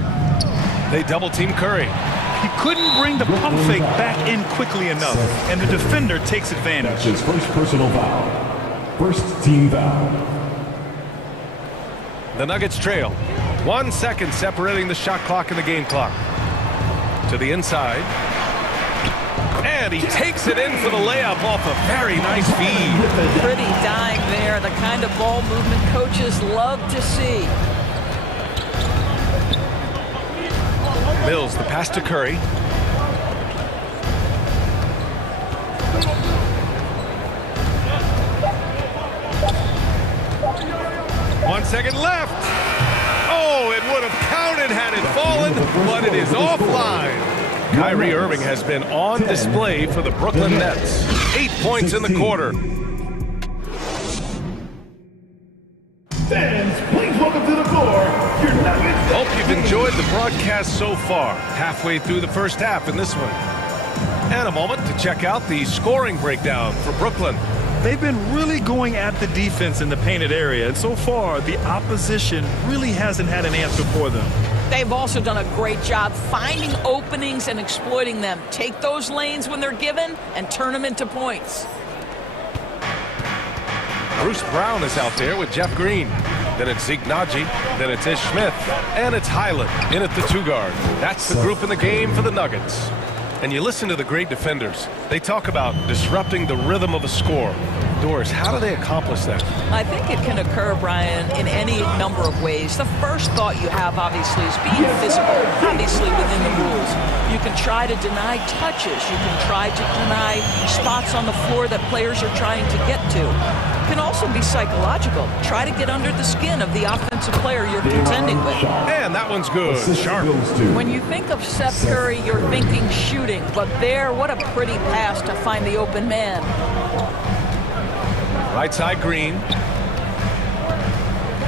They double team Curry. He couldn't bring the pump fake back in quickly enough, and the defender takes advantage. That's his first personal foul. First team foul. The Nuggets trail. 1 second separating the shot clock and the game clock. To the inside. And he takes it in for the layup off a very nice feed. Pretty dime there. The kind of ball movement coaches love to see. Mills, the pass to Curry. One second left. Oh, it would have counted had it fallen, but it is offline. Kyrie Irving has been on display for the Brooklyn Nets. 8 points in the quarter. Fans, please welcome to the floor your Nuggets. Hope you've enjoyed the broadcast so far. Halfway through the first half in this one. And a moment to check out the scoring breakdown for Brooklyn. They've been really going at the defense in the painted area, and so far the opposition really hasn't had an answer for them. They've also done a great job finding openings and exploiting them. Take those lanes when they're given and turn them into points. Bruce Brown is out there with Jeff Green. Then it's Zeke Naji. Then it's Ish Smith. And it's Highland in at the 2 guard. That's the group in the game for the Nuggets. And you listen to the great defenders. They talk about disrupting the rhythm of a score. Doris, how do they accomplish that? I think it can occur, Brian, in any number of ways. The first thought you have, obviously, is being physical, obviously within the rules. You can try to deny touches. You can try to deny spots on the floor that players are trying to get to. It can also be psychological. Try to get under the skin of the offensive player you're contending with. And that one's good. Sharp. When you think of Seth Curry, you're thinking shooting. But there, what a pretty pass to find the open man. Right side Green.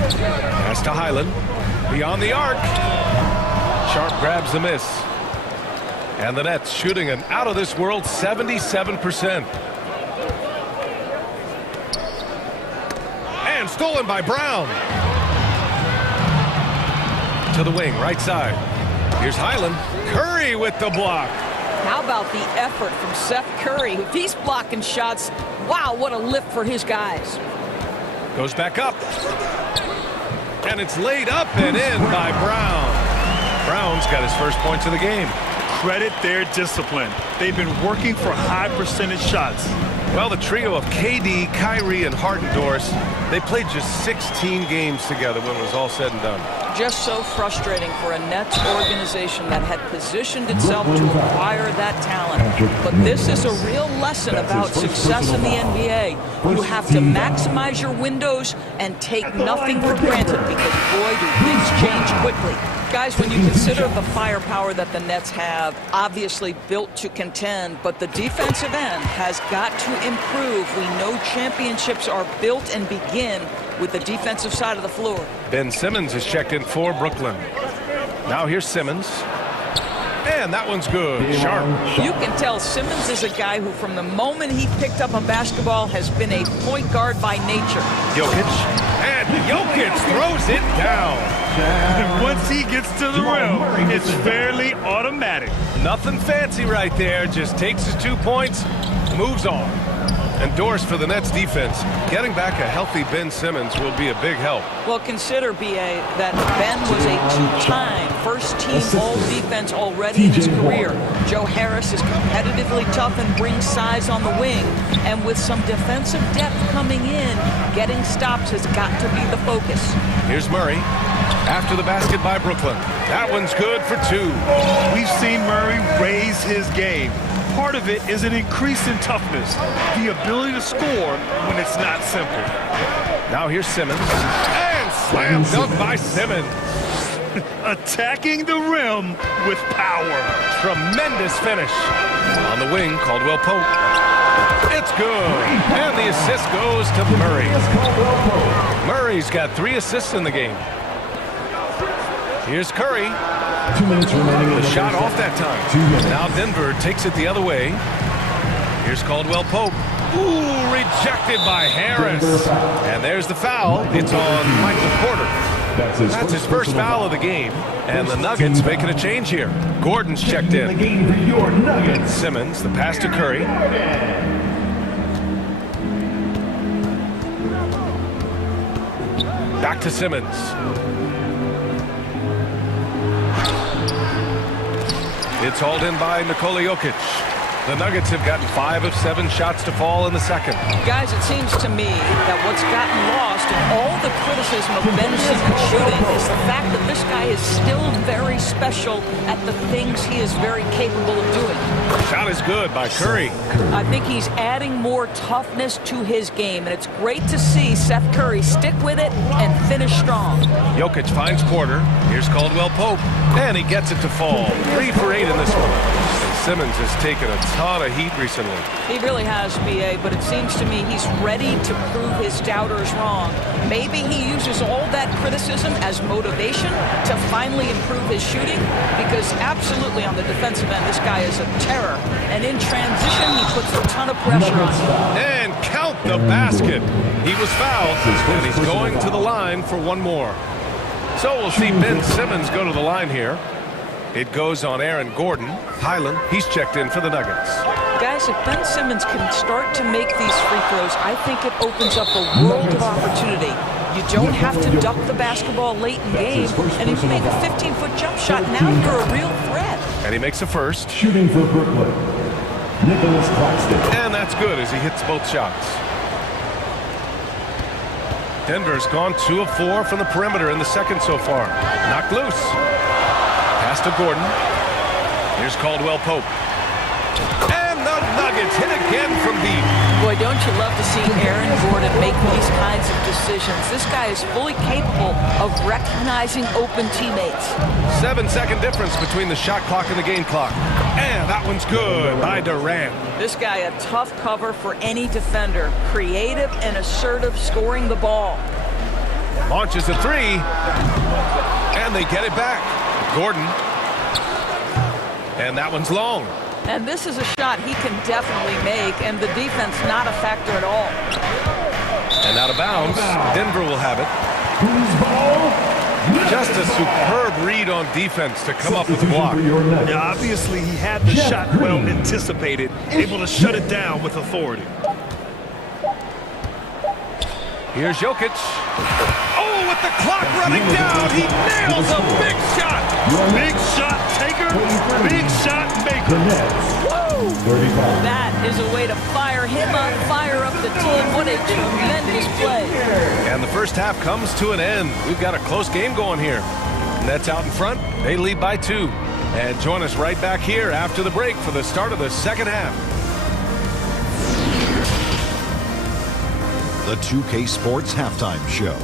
Pass to Highland. Beyond the arc. Sharp grabs the miss. And the Nets shooting an out-of-this-world 77%. And stolen by Brown. To the wing, right side. Here's Highland. Curry with the block. How about the effort from Seth Curry? If he's blocking shots, wow, what a lift for his guys. Goes back up. And it's laid up and in by Brown. Brown's got his first points of the game. Credit their discipline. They've been working for high percentage shots. Well, the trio of KD, Kyrie, and Harden, Doris, they played just 16 games together when it was all said and done. Just so frustrating for a Nets organization that had positioned itself to acquire that talent. But this is a real lesson about success in the NBA. You have to maximize your windows and take nothing for granted because, boy, do things change quickly. Guys, when you consider the firepower that the Nets have, obviously built to contend, but the defensive end has got to improve. We know championships are built and begin with the defensive side of the floor. Ben Simmons is checked in for Brooklyn. Now here's Simmons. And that one's good. Sharp. You can tell Simmons is a guy who, from the moment he picked up a basketball, has been a point guard by nature. Jokic. And Jokic throws it down. And once he gets to the rim, it's fairly automatic. Nothing fancy right there. Just takes his 2 points, moves on. Endorsed for the Nets defense. Getting back a healthy Ben Simmons will be a big help. Well, consider, B.A., that Ben was a two-time first-team all-defense already in his career. Joe Harris is competitively tough and brings size on the wing. And with some defensive depth coming in, getting stops has got to be the focus. Here's Murray. After the basket by Brooklyn. That one's good for 2. We've seen Murray raise his game. Part of it is an increase in toughness, the ability to score when it's not simple. Now here's Simmons. And slam dunk by Simmons. Attacking the rim with power. Tremendous finish. On the wing, Caldwell Pope. It's good. And the assist goes to Murray. Murray's got 3 assists in the game. Here's Curry. 2 minutes remaining. The shot off that time. Now Denver takes it the other way. Here's Caldwell Pope. Ooh, rejected by Harris. And there's the foul. It's on Michael Porter. That's his first foul of the game. And the Nuggets making a change here. Gordon's checked in. Simmons, the pass to Curry. Back to Simmons. It's hauled in by Nikola Jokic. The Nuggets have gotten 5 of 7 shots to fall in the second. Guys, it seems to me that what's gotten lost in all the criticism of Ben Simmons shooting is the fact that this guy is still very special at the things he is very capable of doing. Shot is good by Curry. I think he's adding more toughness to his game, and it's great to see Seth Curry stick with it and finish strong. Jokic finds Porter. Here's Caldwell Pope. And he gets it to fall. 3 for 8 in this one. Simmons has taken a ton of heat recently. He really has, B.A., but it seems to me he's ready to prove his doubters wrong. Maybe he uses all that criticism as motivation to finally improve his shooting, because absolutely on the defensive end, this guy is a terror. And in transition, he puts a ton of pressure on him. And count the basket. He was fouled, and he's going to the line for one more. So we'll see Ben Simmons go to the line here. It goes on Aaron Gordon. Highland, he's checked in for the Nuggets. Guys, if Ben Simmons can start to make these free throws, I think it opens up a world of opportunity. You don't have to duck the basketball late in game, and if you make a 15-foot jump shot, now you're a real threat. And he makes the first. Shooting for Brooklyn, Nicholas Claxton. And that's good as he hits both shots. Denver's gone 2 of 4 from the perimeter in the second so far. Knocked loose. Pass to Gordon. Here's Caldwell Pope. And the Nuggets hit again from deep. Boy, don't you love to see Aaron Gordon make these kinds of decisions. This guy is fully capable of recognizing open teammates. 7-second difference between the shot clock and the game clock. And that one's good by Durant. This guy a tough cover for any defender. Creative and assertive scoring the ball. Launches a 3. And they get it back. Gordon. And that one's long. And this is a shot he can definitely make, and the defense not a factor at all. And out of bounds. Denver will have it. Just a superb read on defense to come up with the block. Yeah, obviously he had the shot well anticipated, able to shut it down with authority. Here's Jokic. Oh, with the clock running down, he nails a big shot. Big shot taker, big shot maker. Woo! That is a way to fire him up, fire up the team. What a tremendous play. And the first half comes to an end. We've got a close game going here. Nets out in front. They lead by 2. And join us right back here after the break for the start of the second half. The 2K Sports Halftime Show.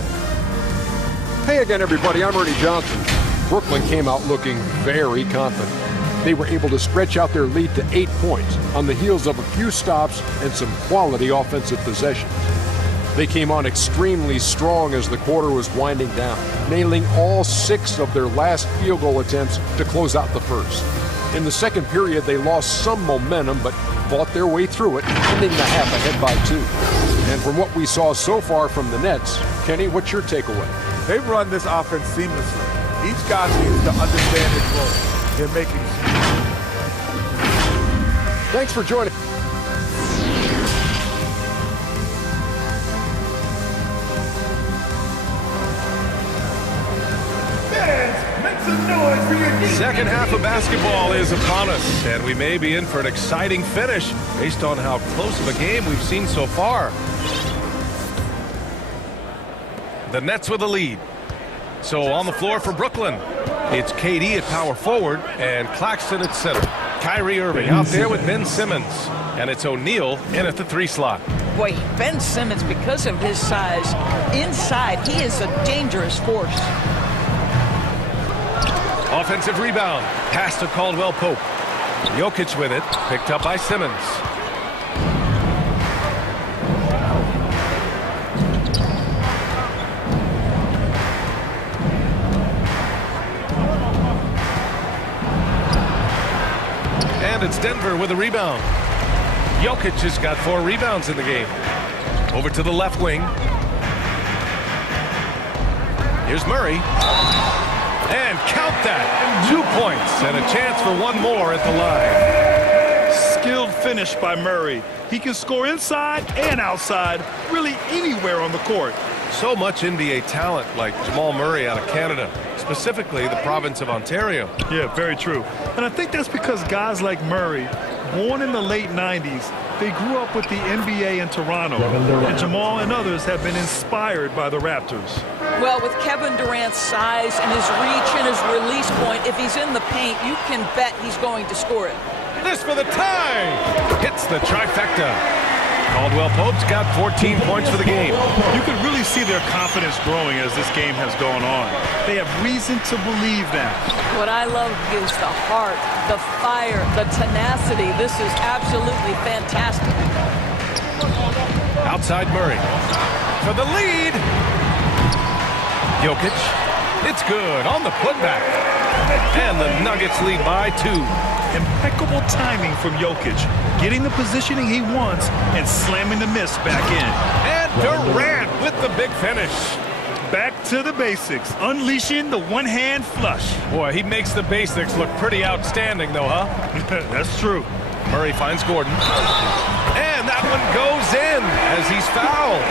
Hey again, everybody. I'm Ernie Johnson. Brooklyn came out looking very confident. They were able to stretch out their lead to 8 points on the heels of a few stops and some quality offensive possessions. They came on extremely strong as the quarter was winding down, nailing all 6 of their last field goal attempts to close out the first. In the second period, they lost some momentum, but fought their way through it, ending the half ahead by 2. And from what we saw so far from the Nets, Kenny, what's your takeaway? They've run this offense seamlessly. Each guy seems to understand his role. They're making Thanks for joining. Second half of basketball is upon us, and we may be in for an exciting finish based on how close of a game we've seen so far. The Nets with a lead. So on the floor for Brooklyn, it's KD at power forward and Claxton at center. Kyrie Irving out there with Ben Simmons, and it's O'Neal in at the 3 slot. Boy, Ben Simmons, because of his size, inside, he is a dangerous force. Offensive rebound. Pass to Caldwell Pope. Jokic with it. Picked up by Simmons. And it's Denver with a rebound. Jokic has got 4 rebounds in the game. Over to the left wing. Here's Murray. And count that. 2 points and a chance for one more at the line. Skilled finish by Murray. He can score inside and outside, really anywhere on the court. So much NBA talent like Jamal Murray out of Canada, specifically the province of Ontario. Yeah, very true. And I think that's because guys like Murray, born in the late 90s, they grew up with the NBA in Toronto. And Jamal and others have been inspired by the Raptors. Well, with Kevin Durant's size and his reach and his release point, if he's in the paint, you can bet he's going to score it. This for the tie. Hits the trifecta. Caldwell Pope's got 14 points for the game. You can really see their confidence growing as this game has gone on. They have reason to believe that. What I love is the heart, the fire, the tenacity. This is absolutely fantastic. Outside Murray for the lead. Jokic. It's good on the putback. And the Nuggets lead by 2. Impeccable timing from Jokic, getting the positioning he wants and slamming the miss back in. And Durant with the big finish. Back to the basics, unleashing the one-hand flush. Boy, he makes the basics look pretty outstanding, though, huh? That's true. Murray finds Gordon. And that one goes in as he's fouled.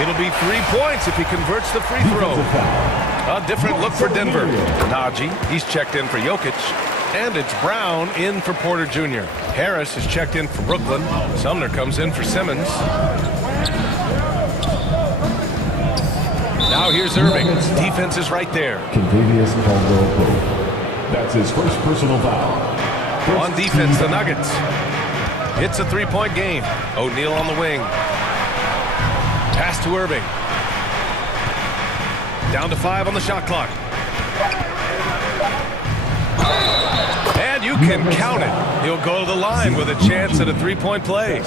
It'll be 3 points if he converts the free throw. A different look for Denver. Najee, he's checked in for Jokic. And it's Brown in for Porter Jr. Harris is checked in for Brooklyn. Sumner comes in for Simmons. Now here's Irving. Defense is right there. Contavious Caldwell Pope. That's his first personal foul. On defense, the Nuggets. It's a 3-point game. O'Neal on the wing. Pass to Irving. Down to 5 on the shot clock. And you can count it. He'll go to the line with a chance at a 3-point play.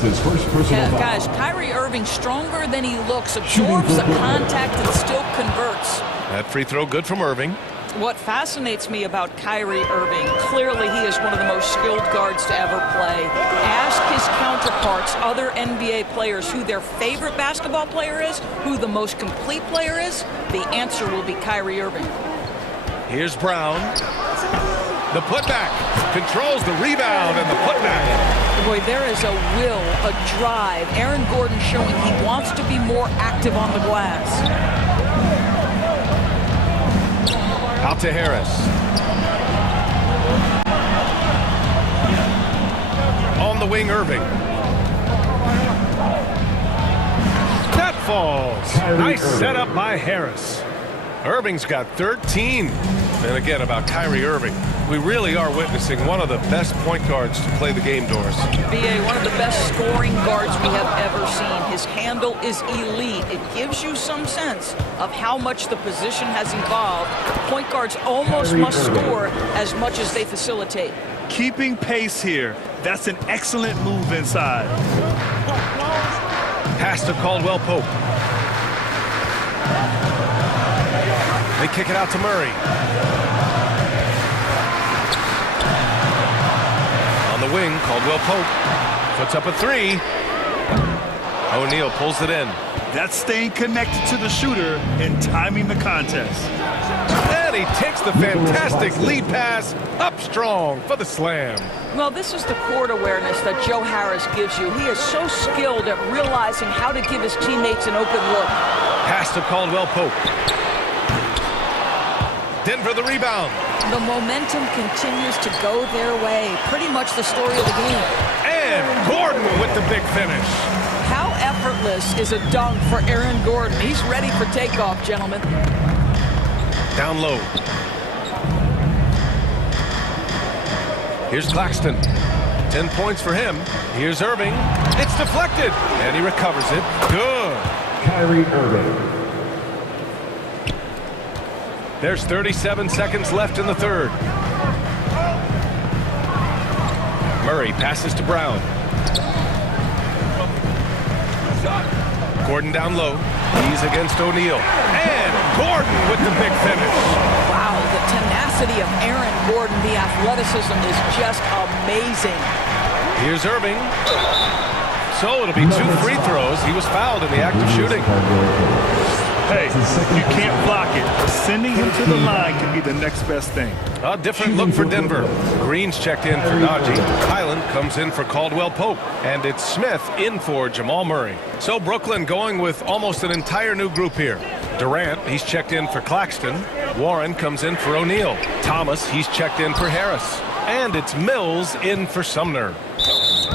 Yeah, guys, Kyrie Irving stronger than he looks, absorbs the contact and still converts. That free throw good from Irving. What fascinates me about Kyrie Irving, clearly he is one of the most skilled guards to ever play. Ask his counterparts, other NBA players, who their favorite basketball player is, who the most complete player is. The answer will be Kyrie Irving. Here's Brown. The putback. Controls the rebound and the putback. Boy, there is a will, a drive. Aaron Gordon showing he wants to be more active on the glass. Out to Harris. On the wing, Irving. That falls. Nice setup by Harris. Irving's got 13. And again, about Kyrie Irving, we really are witnessing one of the best point guards to play the game, Doris. BA, one of the best scoring guards we have ever seen. His handle is elite. It gives you some sense of how much the position has evolved. Point guards almost must score as much as they facilitate. Keeping pace here. That's an excellent move inside. Pass to Caldwell Pope. They kick it out to Murray. On the wing, Caldwell Pope puts up a 3. O'Neal pulls it in. That's staying connected to the shooter and timing the contest. And he takes the fantastic lead pass up strong for the slam. Well, this is the court awareness that Joe Harris gives you. He is so skilled at realizing how to give his teammates an open look. Pass to Caldwell Pope. Denver the rebound. The momentum continues to go their way. Pretty much the story of the game. And Gordon with the big finish. How effortless is a dunk for Aaron Gordon? He's ready for takeoff, gentlemen. Down low. Here's Claxton. 10 points for him. Here's Irving. It's deflected. And he recovers it. Good. Kyrie Irving. There's 37 seconds left in the third. Murray passes to Brown. Gordon down low. He's against O'Neal. And Gordon with the big finish. Wow, the tenacity of Aaron Gordon, the athleticism is just amazing. Here's Irving. So it'll be 2 free throws. He was fouled in the act of shooting. Hey, you can't block it. Sending him to the line can be the next best thing. A different look for Denver. Green's checked in for Najee. Highland comes in for Caldwell Pope. And it's Smith in for Jamal Murray. So Brooklyn going with almost an entire new group here. Durant, he's checked in for Claxton. Warren comes in for O'Neal. Thomas, he's checked in for Harris. And it's Mills in for Sumner.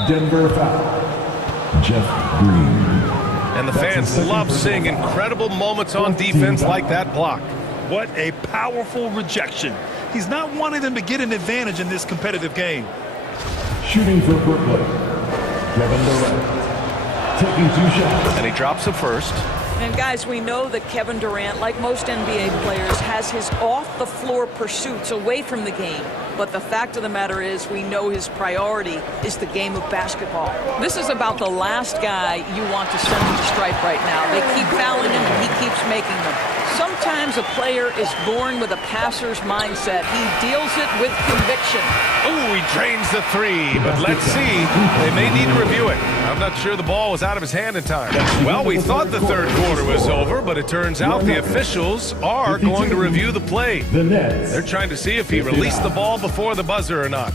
Denver foul. Jeff Green. And the fans love seeing incredible moments on defense like that block. What a powerful rejection. He's not wanting them to get an advantage in this competitive game. Shooting for Brooklyn. Kevin Durant. Taking 2 shots. And he drops the first. And guys, we know that Kevin Durant, like most NBA players, has his off-the-floor pursuits away from the game. But the fact of the matter is, we know his priority is the game of basketball. This is about the last guy you want to send to the stripe right now. They keep fouling him, and he keeps making them. Sometimes a player is born with a passer's mindset. He deals it with conviction. Oh, he drains the 3, but let's see. They may need to review it. I'm not sure the ball was out of his hand in time. Well, we thought the third quarter was over, but it turns out the officials are going to review the play. They're trying to see if he released the ball before the buzzer or not.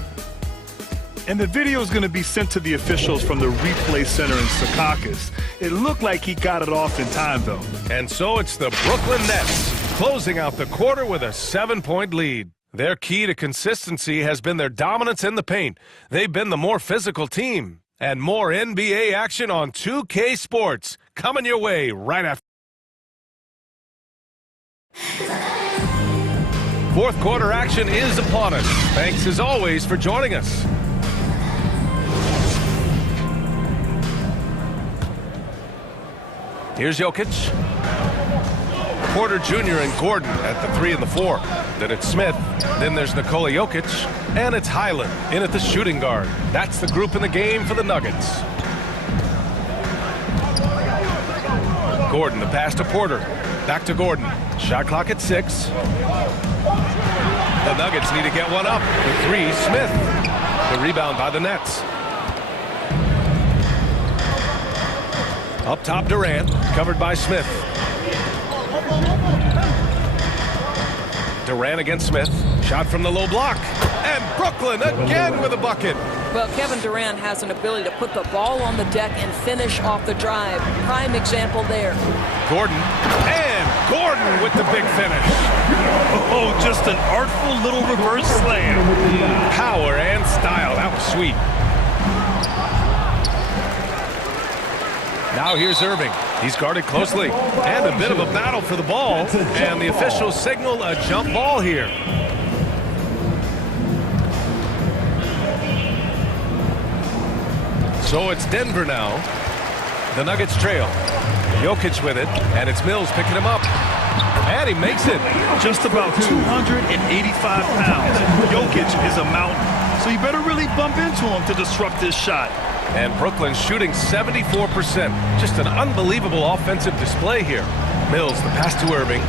And the video is going to be sent to the officials from the replay center in Secaucus. It looked like he got it off in time, though. And so it's the Brooklyn Nets closing out the quarter with a 7-point lead. Their key to consistency has been their dominance in the paint. They've been the more physical team. And more NBA action on 2K Sports coming your way right after. Fourth quarter action is upon us. Thanks as always for joining us. Here's Jokic. Porter Jr. and Gordon at the 3 and the 4. Then it's Smith. Then there's Nikola Jokic. And it's Highland in at the shooting guard. That's the group in the game for the Nuggets. Gordon, the pass to Porter. Back to Gordon. Shot clock at 6. The Nuggets need to get one up. The 3, Smith. The rebound by the Nets. Up top, Durant, covered by Smith. Durant against Smith. Shot from the low block. And Brooklyn again with a bucket. Well, Kevin Durant has an ability to put the ball on the deck and finish off the drive. Prime example there. Gordon. And Gordon with the big finish. Oh, just an artful little reverse slam. Power and style. That was sweet. Now here's Irving. He's guarded closely. And a bit of a battle for the ball. And the officials signal a jump ball here. So it's Denver now. The Nuggets trail. Jokic with it. And it's Mills picking him up. And he makes it. Just about 285 pounds. Jokic is a mountain. So you better really bump into him to disrupt this shot. And Brooklyn shooting 74%. Just an unbelievable offensive display here. Mills, the pass to Irving.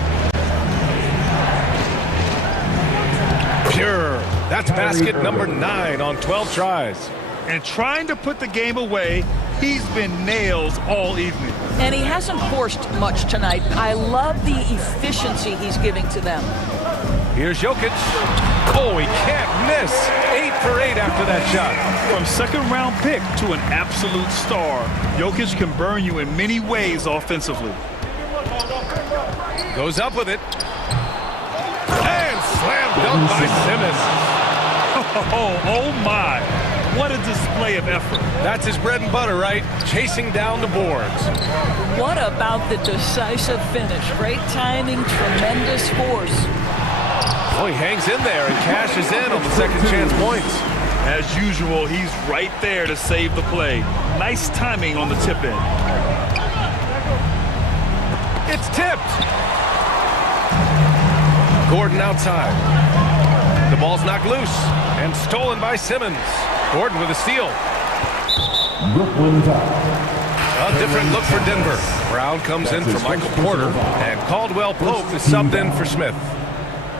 Pure. That's basket number 9 on 12 tries. And trying to put the game away, he's been nails all evening. And he hasn't forced much tonight. I love the efficiency he's giving to them. Here's Jokic. Oh, he can't miss. 8 for 8 after that shot. From second-round pick to an absolute star, Jokic can burn you in many ways offensively. Goes up with it. And dunk by Simmons. Oh my. What a display of effort. That's his bread and butter, right? Chasing down the boards. What about the decisive finish? Great timing, tremendous force. Oh, he hangs in there and cashes in on the second chance points. As usual, he's right there to save the play. Nice timing on the tip in. It's tipped. Gordon outside. The ball's knocked loose and stolen by Simmons. Gordon with a steal. Brooklyn foul. A different look for Denver. Brown comes in for Michael Porter, and Caldwell Pope is subbed in for Smith.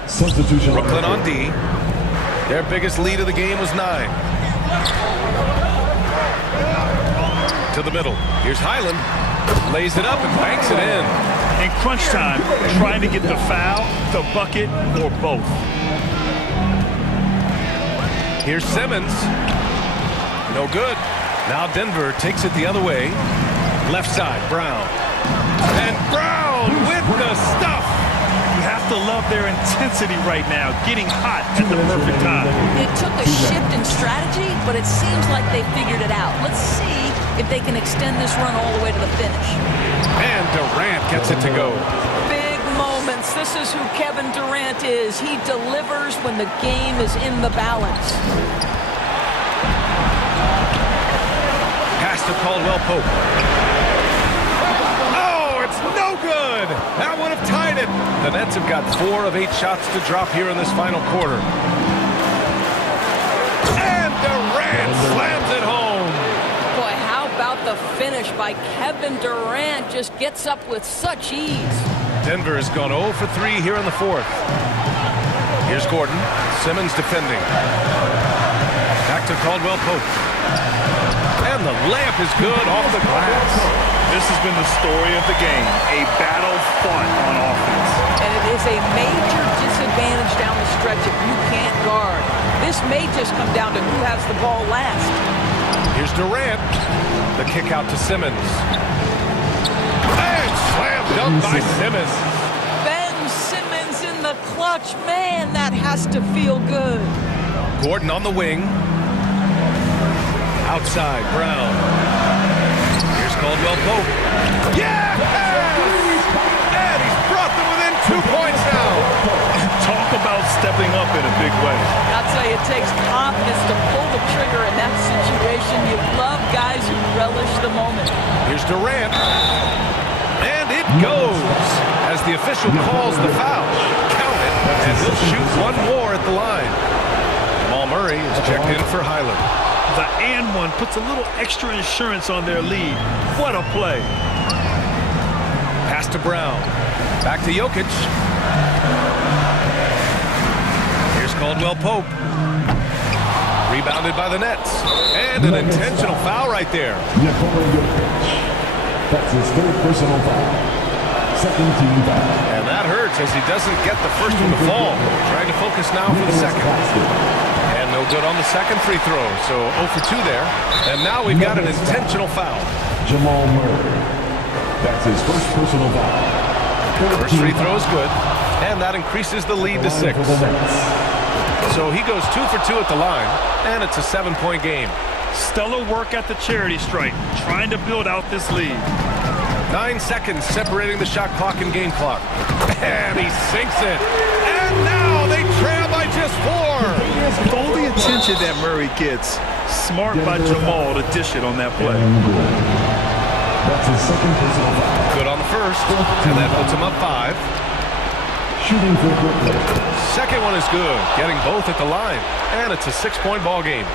Substitution. Brooklyn on D. Their biggest lead of the game was 9. To the middle. Here's Highland. Lays it up and banks it in. In crunch time, trying to get the foul, the bucket, or both. Here's Simmons. No good. Now Denver takes it the other way. Left side, Brown. And Brown with the stuff. You have to love their intensity right now, getting hot at the perfect time. It took a shift in strategy, but it seems like they figured it out. Let's see if they can extend this run all the way to the finish. And Durant gets it to go. Big moments. This is who Kevin Durant is. He delivers when the game is in the balance. Pass to Caldwell Pope. Oh, it's no good. That would have tied it. The Nets have got 4 of 8 shots to drop here in this final quarter. And Durant slams it home. Boy, how about the finish by Kevin Durant? Just gets up with such ease. Denver has gone 0 for 3 here in the 4th. Here's Gordon. Simmons defending. Back to Caldwell Pope. And the layup is good off the glass. This has been the story of the game. A battle fought on offense. And it is a major disadvantage down the stretch if you can't guard. This may just come down to who has the ball last. Here's Durant. The kick out to Simmons. And slam dunk by Simmons. Ben Simmons in the clutch. Man, that has to feel good. Gordon on the wing. Outside, Brown. Here's Caldwell Pope. Yes! And he's brought them within 2 points now. Talk about stepping up in a big way. I'll tell you, it takes confidence to pull the trigger in that situation. You love guys who relish the moment. Here's Durant. And it goes as the official calls the foul. Count it, and he'll shoot one more at the line. Jamal Murray is checked in for Highland. The and one puts a little extra insurance on their lead. What a play. Pass to Brown. Back to Jokic. Here's Caldwell Pope. Rebounded by the Nets. And an intentional foul right there. That's his 3rd personal foul. Second team foul. And that hurts as he doesn't get the first one to fall. Trying to focus now for the second. And no good on the second free throw. So 0 for 2 there. And now we've got an intentional foul. Jamal Murray. That's his 1st personal foul. First free throw is good. And that increases the lead to 6. So he goes 2 for 2 at the line. And it's a 7-point game. Stellar work at the charity stripe, trying to build out this lead. 9 seconds separating the shot clock and game clock. And he sinks it. And now they trail by just 4. All the attention that Murray gets. Smart by Jamal to dish it on that play. That's his 2nd personal foul. Good on the first. And that puts him up 5. Shooting for Brooklyn. Second one is good. Getting both at the line. And it's a 6-point ball game.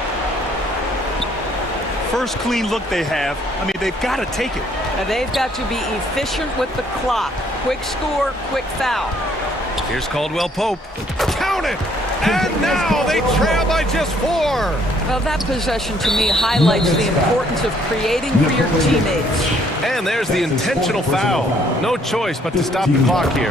First clean look they have. I mean, they've got to take it. And they've got to be efficient with the clock. Quick score, quick foul. Here's Caldwell Pope. Count it! And now they trail by just 4. Well, that possession to me highlights the importance of creating for your teammates. And there's the intentional foul. No choice but to stop the clock here.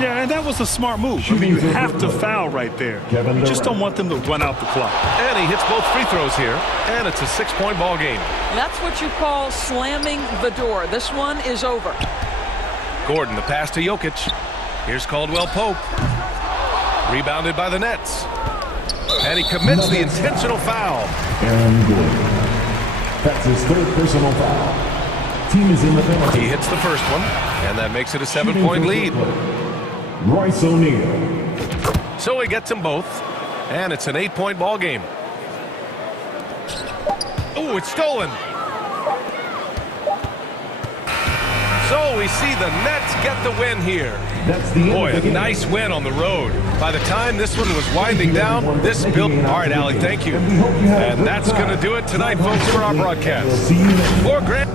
Yeah, and that was a smart move. I mean, you have to foul right there. You just don't want them to run out the clock. And he hits both free throws here. And it's a 6-point ball game. That's what you call slamming the door. This one is over. Gordon, the pass to Jokic. Here's Caldwell Pope. Rebounded by the Nets. And he commits the intentional foul. Aaron Gordon. That's his third personal foul. Team is in the penalty. He hits the first one, and that makes it a 7-point lead. Royce O'Neal. So he gets them both, and it's an 8-point ball game. Oh, it's stolen. So we see the Nets get the win here. Boy, a nice win on the road. By the time this one was winding down, this built... All right, Allie, thank you. And that's going to do it tonight, folks, for our broadcast. For Grant...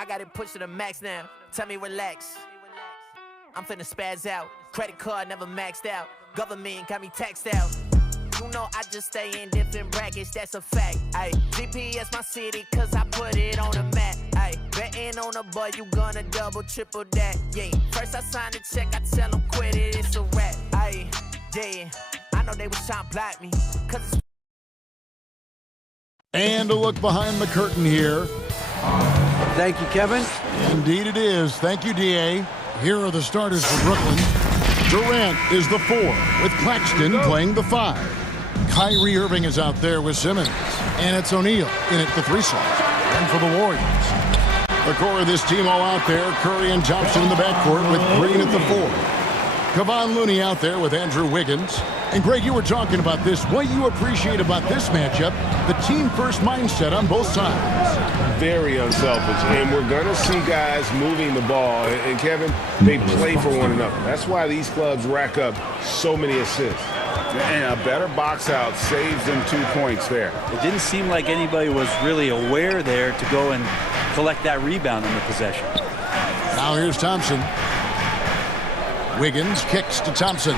I got it pushed to the max now. Tell me relax. I'm finna spaz out. Credit card never maxed out. Government got me taxed out. You know I just stay in different brackets, that's a fact. Ay, GPS my city, cause I put it on the map. Ay, betting on a boy, you gonna double, triple that. Yeah, first I sign the check, I tell them quit it, it's a wrap. Ay, yeah, I know they was trying to block me, cause it's... And a look behind the curtain here. Thank you, Kevin. Indeed it is. Thank you, D.A. Here are the starters for Brooklyn. Durant is the 4, with Claxton playing the 5. Kyrie Irving is out there with Simmons. And it's O'Neal in at the 3 slot. And for the Warriors, the core of this team all out there. Curry and Thompson in the backcourt with Green at the 4. Kevon Looney out there with Andrew Wiggins. And Greg, you were talking about this. What you appreciate about this matchup, the team-first mindset on both sides. Very unselfish. And we're going to see guys moving the ball. And Kevin, they play for one another. That's why these clubs rack up so many assists. And a better box out saves them 2 points there. It didn't seem like anybody was really aware there to go and collect that rebound in the possession. Now here's Thompson. Wiggins kicks to Thompson.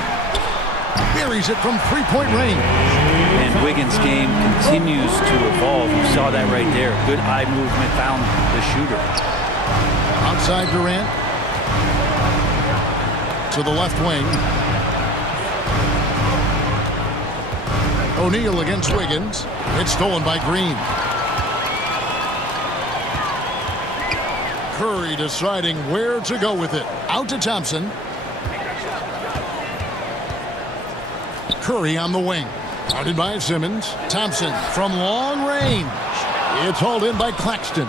Buries it from three-point range. And Wiggins' game continues to evolve. You saw that right there. Good eye movement, found the shooter. Outside Durant. To the left wing. O'Neal against Wiggins. It's stolen by Green. Curry deciding where to go with it. Out to Thompson. Curry on the wing. Guarded by Simmons. Thompson from long range. It's hauled in by Claxton.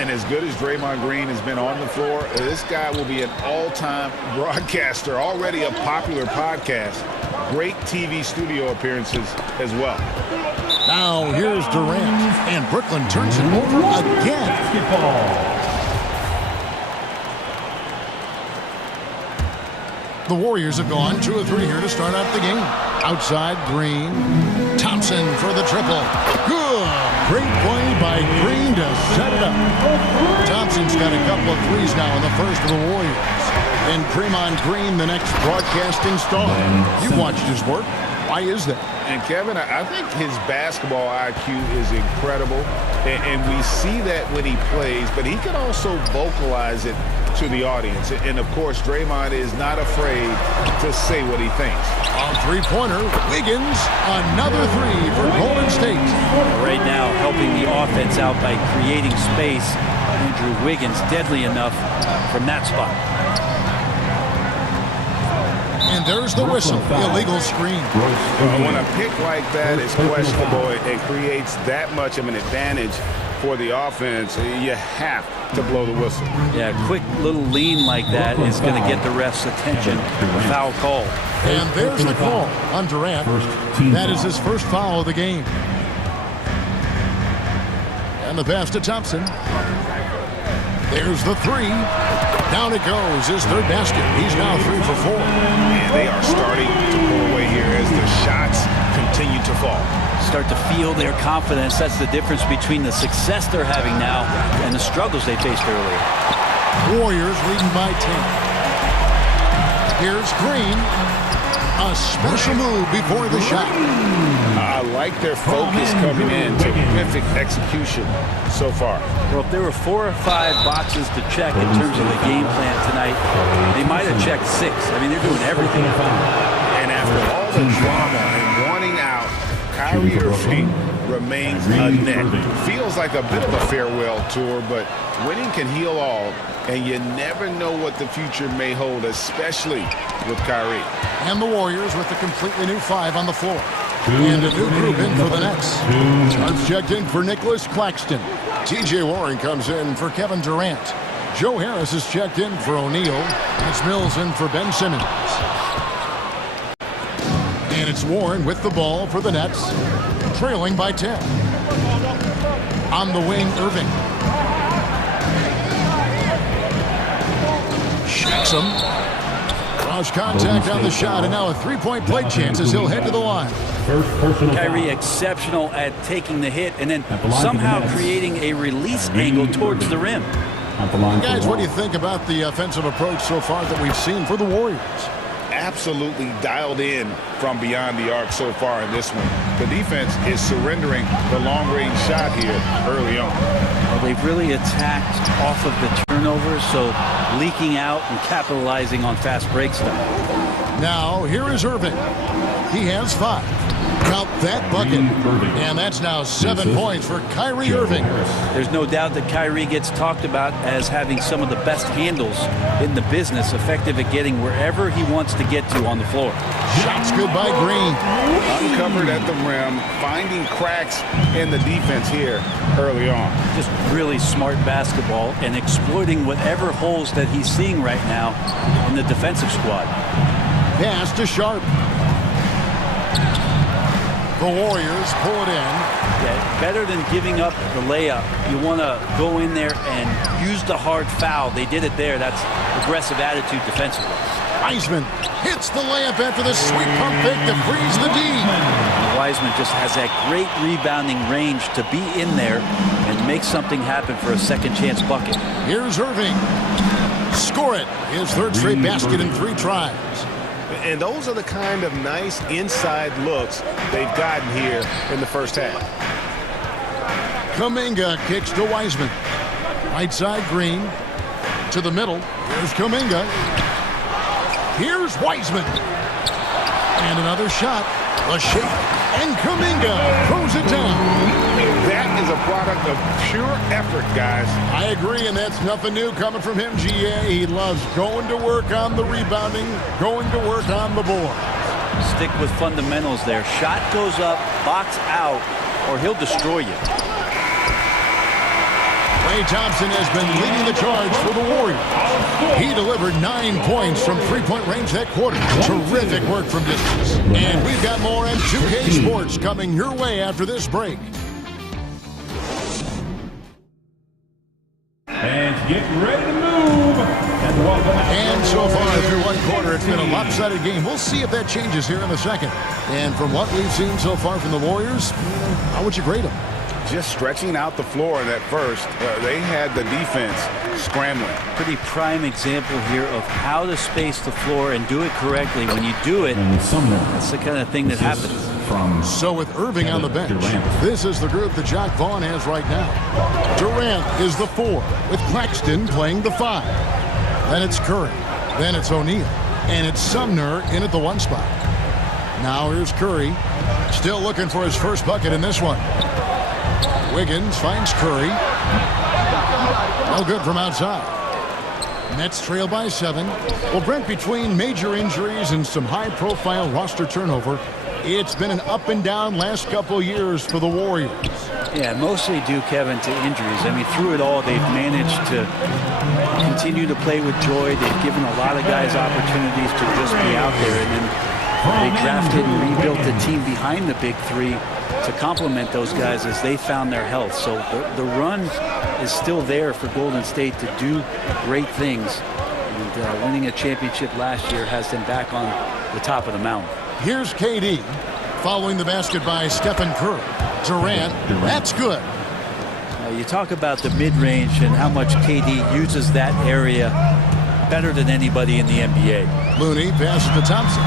And as good as Draymond Green has been on the floor, this guy will be an all-time broadcaster, already a popular podcast. Great TV studio appearances as well. Now here's Durant. And Brooklyn turns it over again. Basketball. The Warriors have gone 2 of 3 here to start out the game. Outside, Green. Thompson for the triple. Good. Great play by Green to set it up. Thompson's got a couple of threes now in the first of the Warriors. And Draymond Green, the next broadcasting star. You watched his work. Why is that? And Kevin, I think his basketball IQ is incredible. And we see that when he plays, but he can also vocalize it to the audience. And of course, Draymond is not afraid to say what he thinks. On three-pointer, Wiggins, another 3 for Golden State. Right now, helping the offense out by creating space. Andrew Wiggins, deadly enough from that spot. And there's the whistle, illegal screen. When a pick like that is questionable, it creates that much of an advantage for the offense. You have to blow the whistle. Yeah, a quick little lean like that is going to get the ref's attention. A foul call. And there's the call on Durant. That is his first foul of the game. And the pass to Thompson. There's the 3. Down it goes, his 3rd basket. He's now 3 for 4. And they are starting to pull away here as the shots continue to fall. Start to feel their confidence. That's the difference between the success they're having now and the struggles they faced earlier. Warriors leading by 10. Here's Green. A special move before the shot. I like their focus coming in. Terrific execution so far. Well, if there were 4 or 5 boxes to check in terms of the game plan tonight, they might have checked 6. I mean, they're doing everything. And after all the drama and wanting out, Kyrie Irving remains a net. Feels like a bit of a farewell tour, but winning can heal all, and you never know what the future may hold, especially with Kyrie. And the Warriors with a completely new 5 on the floor. And a new group in for the Nets. Sharps checked in for Nicholas Claxton. T.J. Warren comes in for Kevin Durant. Joe Harris is checked in for O'Neal. It's Mills in for Ben Simmons. And it's Warren with the ball for the Nets, trailing by 10. On the wing, Irving. Shakes him. Draws contact on the shot, and now a three-point play chance as he'll head to the line. Kyrie exceptional at taking the hit and then somehow creating a release angle towards the rim. Guys, what do you think about the offensive approach so far that we've seen for the Warriors? Absolutely dialed in from beyond the arc so far in this one. The defense is surrendering the long-range shot here early on. Well, they've really attacked off of the turnovers, so leaking out and capitalizing on fast break stuff. Now, here is Irving. He has 5. Count that bucket. And that's now 7 points for Kyrie Irving. There's no doubt that Kyrie gets talked about as having some of the best handles in the business, effective at getting wherever he wants to get to on the floor. Shots good by Green. Uncovered at the rim, finding cracks in the defense here early on. Just really smart basketball and exploiting whatever holes that he's seeing right now in the defensive squad. Pass to Sharp. The Warriors pull it in. Yeah, better than giving up the layup, you want to go in there and use the hard foul. They did it there. That's aggressive attitude defensively. Wiseman hits the layup after the sweet pump fake to freeze the D. Wiseman just has that great rebounding range to be in there and make something happen for a second chance bucket. Here's Irving. Score it. His third straight basket in 3 tries. And those are the kind of nice inside looks they've gotten here in the first half. Kuminga kicks to Wiseman. Right side, Green. To the middle. Here's Kuminga. Here's Wiseman. And another shot. A shake. And Kuminga throws it down. That is a product of pure effort, guys. I agree, and that's nothing new coming from him, GA. He loves going to work on the rebounding, going to work on the board. Stick with fundamentals there. Shot goes up, box out, or he'll destroy you. Klay Thompson has been leading the charge for the Warriors. He delivered 9 points from three-point range that quarter. Terrific work from distance. And we've got more on 2K Sports coming your way after this break. And get ready to move. And so far through one quarter, it's been a lopsided game. We'll see if that changes here in the second. And from what we've seen so far from the Warriors, how would you grade them? Just stretching out the floor in that first. They had the defense scrambling. Pretty prime example here of how to space the floor and do it correctly. When you do it, that's the kind of thing that happens. So with Irving on the bench, this is the group that Jacque Vaughn has right now. Durant is the 4, with Claxton playing the 5. Then it's Curry. Then it's O'Neal. And it's Sumner in at the 1 spot. Now here's Curry. Still looking for his first bucket in this one. Wiggins finds Curry. No good from outside. Nets trail by 7. Well, Brent, between major injuries and some high-profile roster turnover, it's been an up and down last couple years for the Warriors. Yeah, mostly due, Kevin, to injuries. I mean, through it all, they've managed to continue to play with joy. They've given a lot of guys opportunities to just be out there. And then they drafted and rebuilt the team behind the big 3 to complement those guys as they found their health. So the run is still there for Golden State to do great things. And winning a championship last year has them back on the top of the mountain. Here's KD following the basket by Stephen Curry. Durant, that's good. You talk about the mid-range and how much KD uses that area better than anybody in the NBA. Looney passes to Thompson.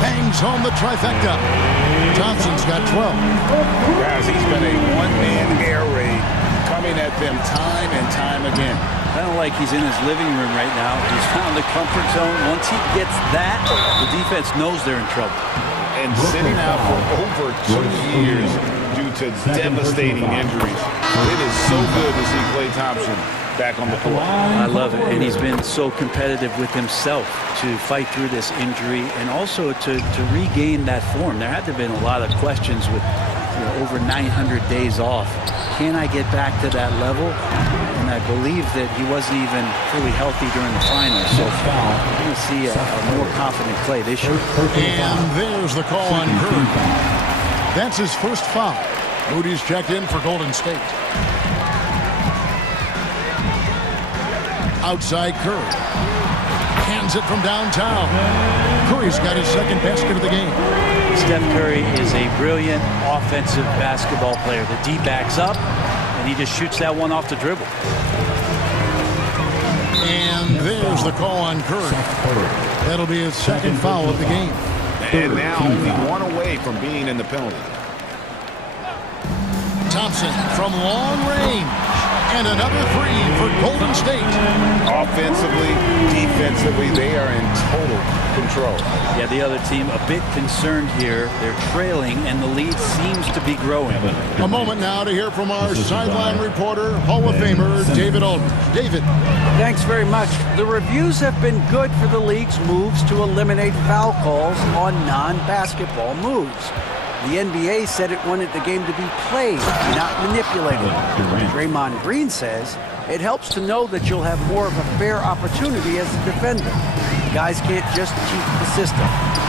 Bangs home the trifecta. Thompson's got 12. Guys, he's been a one-man air raid coming at them time and time again. Kind of like he's in his living room right now. He's found the comfort zone. Once he gets that, the defense knows they're in trouble. And sitting out for over 2 years due to devastating injuries. It is so good to see Klay Thompson back on the court. I love it. And he's been so competitive with himself to fight through this injury and also to regain that form. There had to have been a lot of questions with over 900 days off. Can I get back to that level? And I believe that he wasn't even fully healthy during the finals. So we're going to see a more confident Klay this year. And there's the call on Curry. That's his first foul. Moody's checked in for Golden State. Outside Curry. Hands it from downtown. Curry's got his second basket of the game. Steph Curry is a brilliant offensive basketball player. The D backs up, and he just shoots that one off the dribble. And there's the call on Curry. That'll be his second foul of the game. And now only one away from being in the penalty. Thompson from long range. And another three for Golden State. Offensively, defensively, they are in total control. Yeah, the other team a bit concerned here. They're trailing, and the lead seems to be growing. A moment now to hear from our sideline reporter, Hall of Famer David Aldridge. David. Thanks very much. The reviews have been good for the league's moves to eliminate foul calls on non-basketball moves. The NBA said it wanted the game to be played, not manipulated. Draymond Green says it helps to know that you'll have more of a fair opportunity as a defender. Guys can't just cheat the system.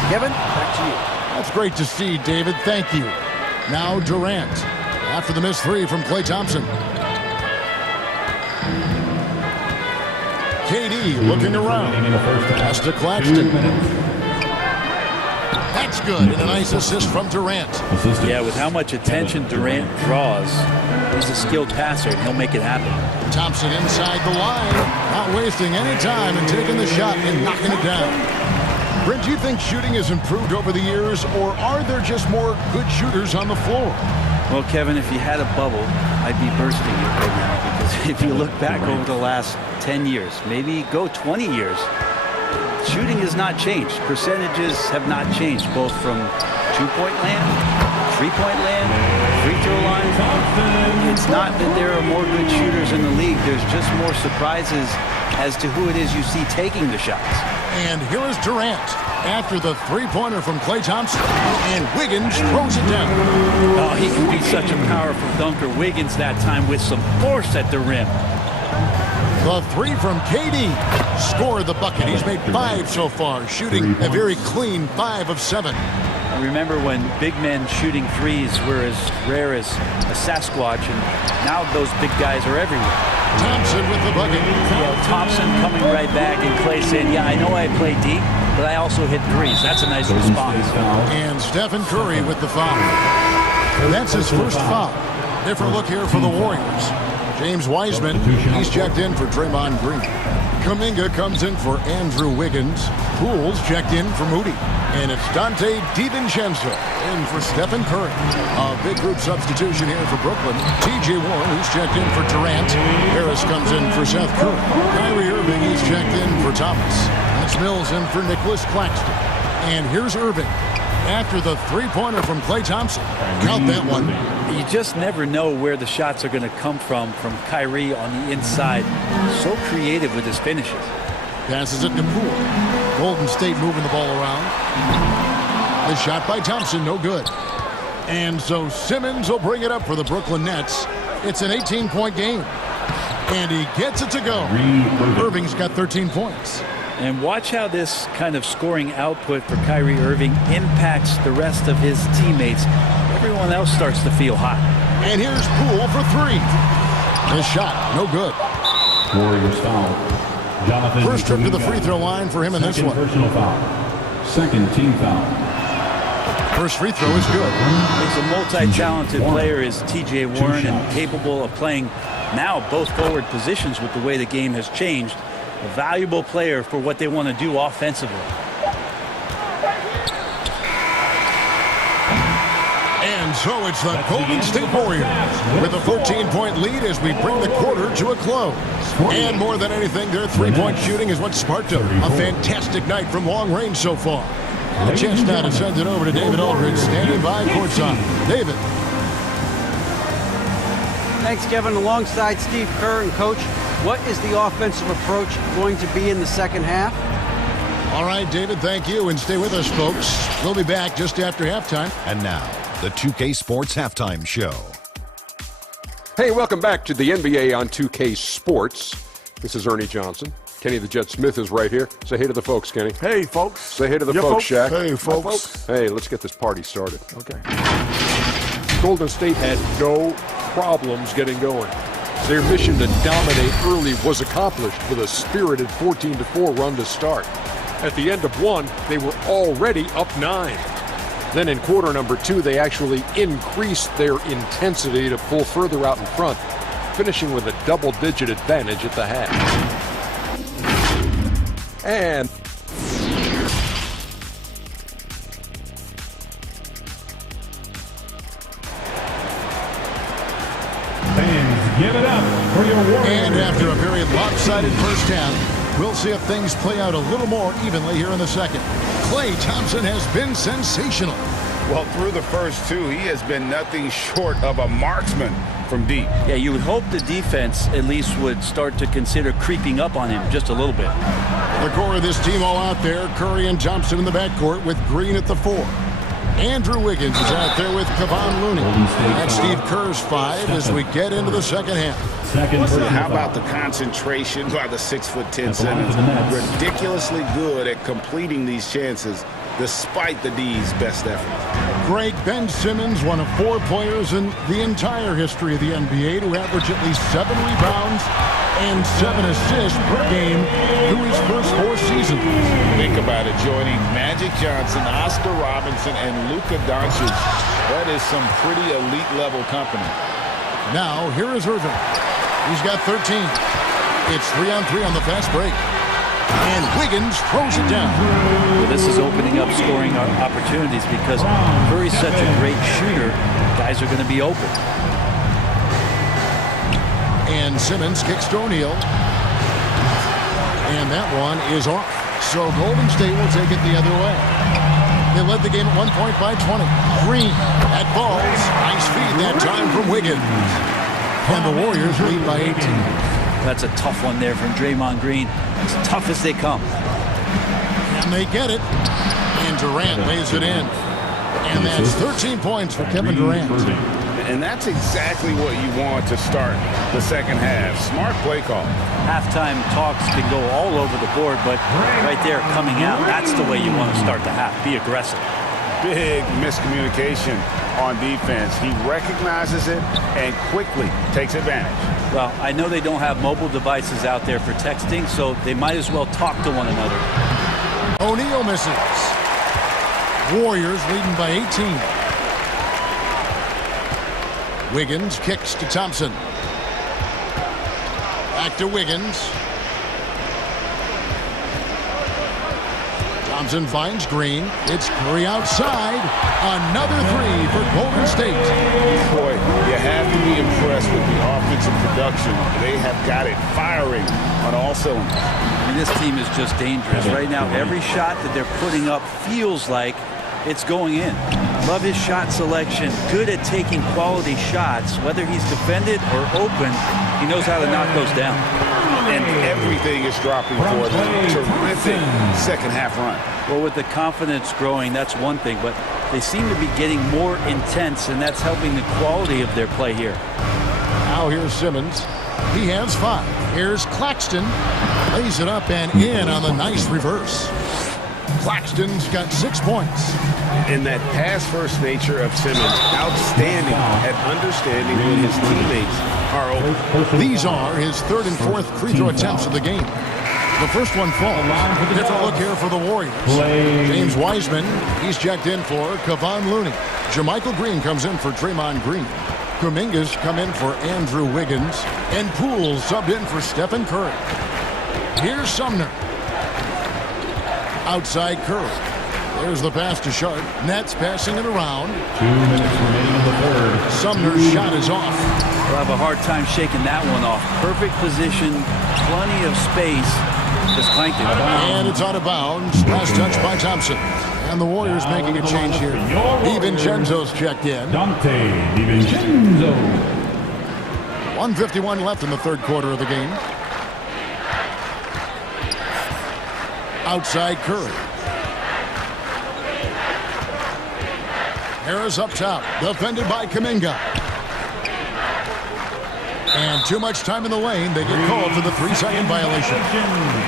Kevin, back to you. That's great to see, David. Thank you. Now Durant. After the missed three from Klay Thompson. KD looking around. Pass to Claxton. That's good, and a nice assist from Durant. Yeah, with how much attention Durant draws, he's a skilled passer, and he'll make it happen. Thompson inside the line, not wasting any time and taking the shot and knocking it down. Brent, do you think shooting has improved over the years, or are there just more good shooters on the floor? Well, Kevin, if you had a bubble, I'd be bursting it right now, because if you look back over the last 10 years, maybe go 20 years, shooting has not changed. Percentages have not changed, both from two-point land, three-point land, free throw line. It's not that there are more good shooters in the league. There's just more surprises as to who it is you see taking the shots. And here is Durant after the three-pointer from Klay Thompson. And Wiggins throws it down. Oh, he can be such a powerful dunker. Wiggins that time with some force at the rim. The three from KD scored the bucket. He's made 5 so far, shooting a very clean 5 of 7. I remember when big men shooting threes were as rare as a Sasquatch, and now those big guys are everywhere. Thompson with the bucket. Thompson coming right back, and Klay saying, yeah, I know I play deep, but I also hit threes. That's a nice response. And Stephen Curry with the foul. That's his first foul. Different look here for the Warriors. James Wiseman, he's checked in for Draymond Green. Kuminga comes in for Andrew Wiggins. Poole's checked in for Moody. And it's Dante DiVincenzo in for Stephen Curry. A big group substitution here for Brooklyn. T.J. Warren, who's checked in for Durant. Harris comes in for Seth Curry. Kyrie Irving, he's checked in for Thomas. That's Mills in for Nicholas Claxton. And here's Irving after the three-pointer from Klay Thompson. Count that one. You just never know where the shots are going to come from Kyrie on the inside. So creative with his finishes. Passes it to Poole. Golden State moving the ball around. The shot by Thompson, no good. And so Simmons will bring it up for the Brooklyn Nets. It's an 18-point game. And he gets it to go. Irving's got 13 points. And watch how this kind of scoring output for Kyrie Irving impacts the rest of his teammates. Everyone else starts to feel hot. And here's Poole for 3. The shot, no good. Warriors foul. Jonathan First trip to the free throw line for him in this one. Personal foul. Second team foul. First free throw is good. He's a multi-talented player, is T.J. Warren, and capable of playing now both forward positions with the way the game has changed. A valuable player for what they want to do offensively. And so it's the Golden State Warriors with a 14-point lead as we bring the quarter to a close. And more than anything, their three-point shooting is what sparked a fantastic night from long range so far. A chance now to send it over to David Aldridge, standing by courtside. David. Thanks, Kevin. Alongside Steve Kerr and Coach, what is the offensive approach going to be in the second half? All right, David, thank you. And stay with us, folks. We'll be back just after halftime. And now, the 2K Sports Halftime Show. Hey, welcome back to the NBA on 2K Sports. This is Ernie Johnson. Kenny the Jet Smith is right here. Say hey to the folks, Kenny. Hey, folks. Say hey to the folks, Shaq. Hey, folks. Hey, let's get this party started. Okay. Golden State had no problems getting going. Their mission to dominate early was accomplished with a spirited 14-4 run to start. At the end of one, they were already up 9. Then in quarter number 2, they actually increased their intensity to pull further out in front, finishing with a double-digit advantage at the half. And give it up for your Warriors. And after a very lopsided first half, we'll see if things play out a little more evenly here in the second. Klay Thompson has been sensational. Well, through the first 2, he has been nothing short of a marksman from deep. Yeah, you would hope the defense at least would start to consider creeping up on him just a little bit. The core of this team all out there. Curry and Thompson in the backcourt with Green at the 4. Andrew Wiggins is out there with Kevon Looney. That's Steve Kerr's 5 as we get into the second half. How about the concentration by the 6'10" Simmons? Ridiculously good at completing these chances despite the D's best efforts. Greg Ben Simmons, one of 4 players in the entire history of the NBA to average at least 7 rebounds and 7 assists per game through his first 4 seasons. Think about it, joining Magic Johnson, Oscar Robinson, and Luka Doncic. That is some pretty elite level company. Now, here is Irvin. He's got 13. It's 3-on-3 on the fast break. And Wiggins throws it down. Well, this is opening up scoring opportunities because Curry's such a great shooter. Guys are going to be open. And Simmons kicks to O'Neal. And that one is off. So Golden State will take it the other way. They led the game at 1 point by 20. Green at balls. Nice feed that time from Wiggins. And the Warriors lead by 18. That's a tough one there from Draymond Green. As tough as they come. And they get it. And Durant lays it in. And that's 13 points for Kevin Durant. And that's exactly what you want to start the second half. Smart play call. Halftime talks can go all over the board, but right there coming out, that's the way you want to start the half. Be aggressive. Big miscommunication on defense. He recognizes it and quickly takes advantage. Well, I know they don't have mobile devices out there for texting, so they might as well talk to one another. O'Neal misses. Warriors leading by 18. Wiggins kicks to Thompson. Back to Wiggins. Thompson finds Green. It's Curry outside. Another 3 for Golden State. Boy, you have to be impressed with the offensive production. They have got it firing on all cylinders. I mean, this team is just dangerous. Right now, every shot that they're putting up feels like it's going in. Love his shot selection. Good at taking quality shots. Whether he's defended or open, he knows how to knock those down. And everything is dropping for them. Terrific second half run. Well, with the confidence growing, that's one thing, but they seem to be getting more intense, and that's helping the quality of their play here. Now here's Simmons. He has 5. Here's Claxton. Lays it up and in on the nice reverse. Claxton's got 6 points. And that pass-first nature of Simmons, outstanding at understanding when his teammates are open. These are his 3rd and 4th free throw attempts of the game. The first one falls. Different look here for the Warriors. James Wiseman, he's checked in for Kevon Looney. Jermichael Green comes in for Draymond Green. Kuminga's come in for Andrew Wiggins. And Poole subbed in for Stephen Curry. Here's Sumner. Outside Curry. There's the pass to Sharp. Nets passing it around. 2 minutes remaining in the 3rd. Sumner's shot is off. We'll have a hard time shaking that one off. Perfect position, plenty of space. Just clanked it. And it's out of bounds. Last touch by Thompson. And the Warriors making a change here. DiVincenzo's checked in. Dante DiVincenzo. 1:51 left in the 3rd quarter of the game. Outside Curry. Harris up top, defended by Kuminga. And too much time in the lane. They get called for the 3-second violation.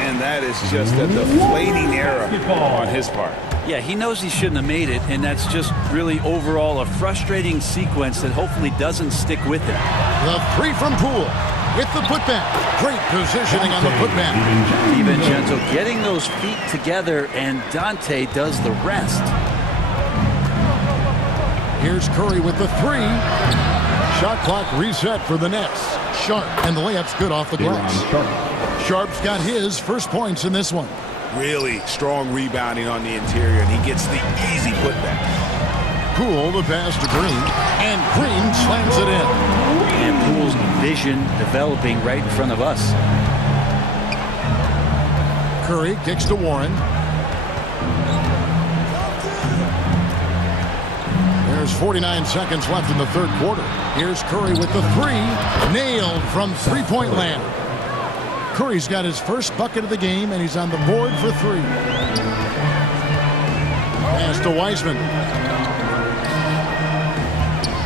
And that is just a deflating error on his part. Yeah, he knows he shouldn't have made it, and that's just really overall a frustrating sequence that hopefully doesn't stick with him. The 3 from Poole. with the putback. Great positioning on the putback. DiVincenzo getting those feet together, and Dante does the rest. Here's Curry with the three. Shot clock reset for the Nets. Sharp, and the layup's good off the glass. Sharp's got his first points in this one. Really strong rebounding on the interior, and he gets the easy putback. Poole the pass to Green, and Green slams it in. And Poole's vision developing right in front of us. Curry kicks to Warren. There's 49 seconds left in the third quarter. Here's Curry with the three. Nailed from three-point land. Curry's got his first bucket of the game, and he's on the board for three. Pass to Wiseman.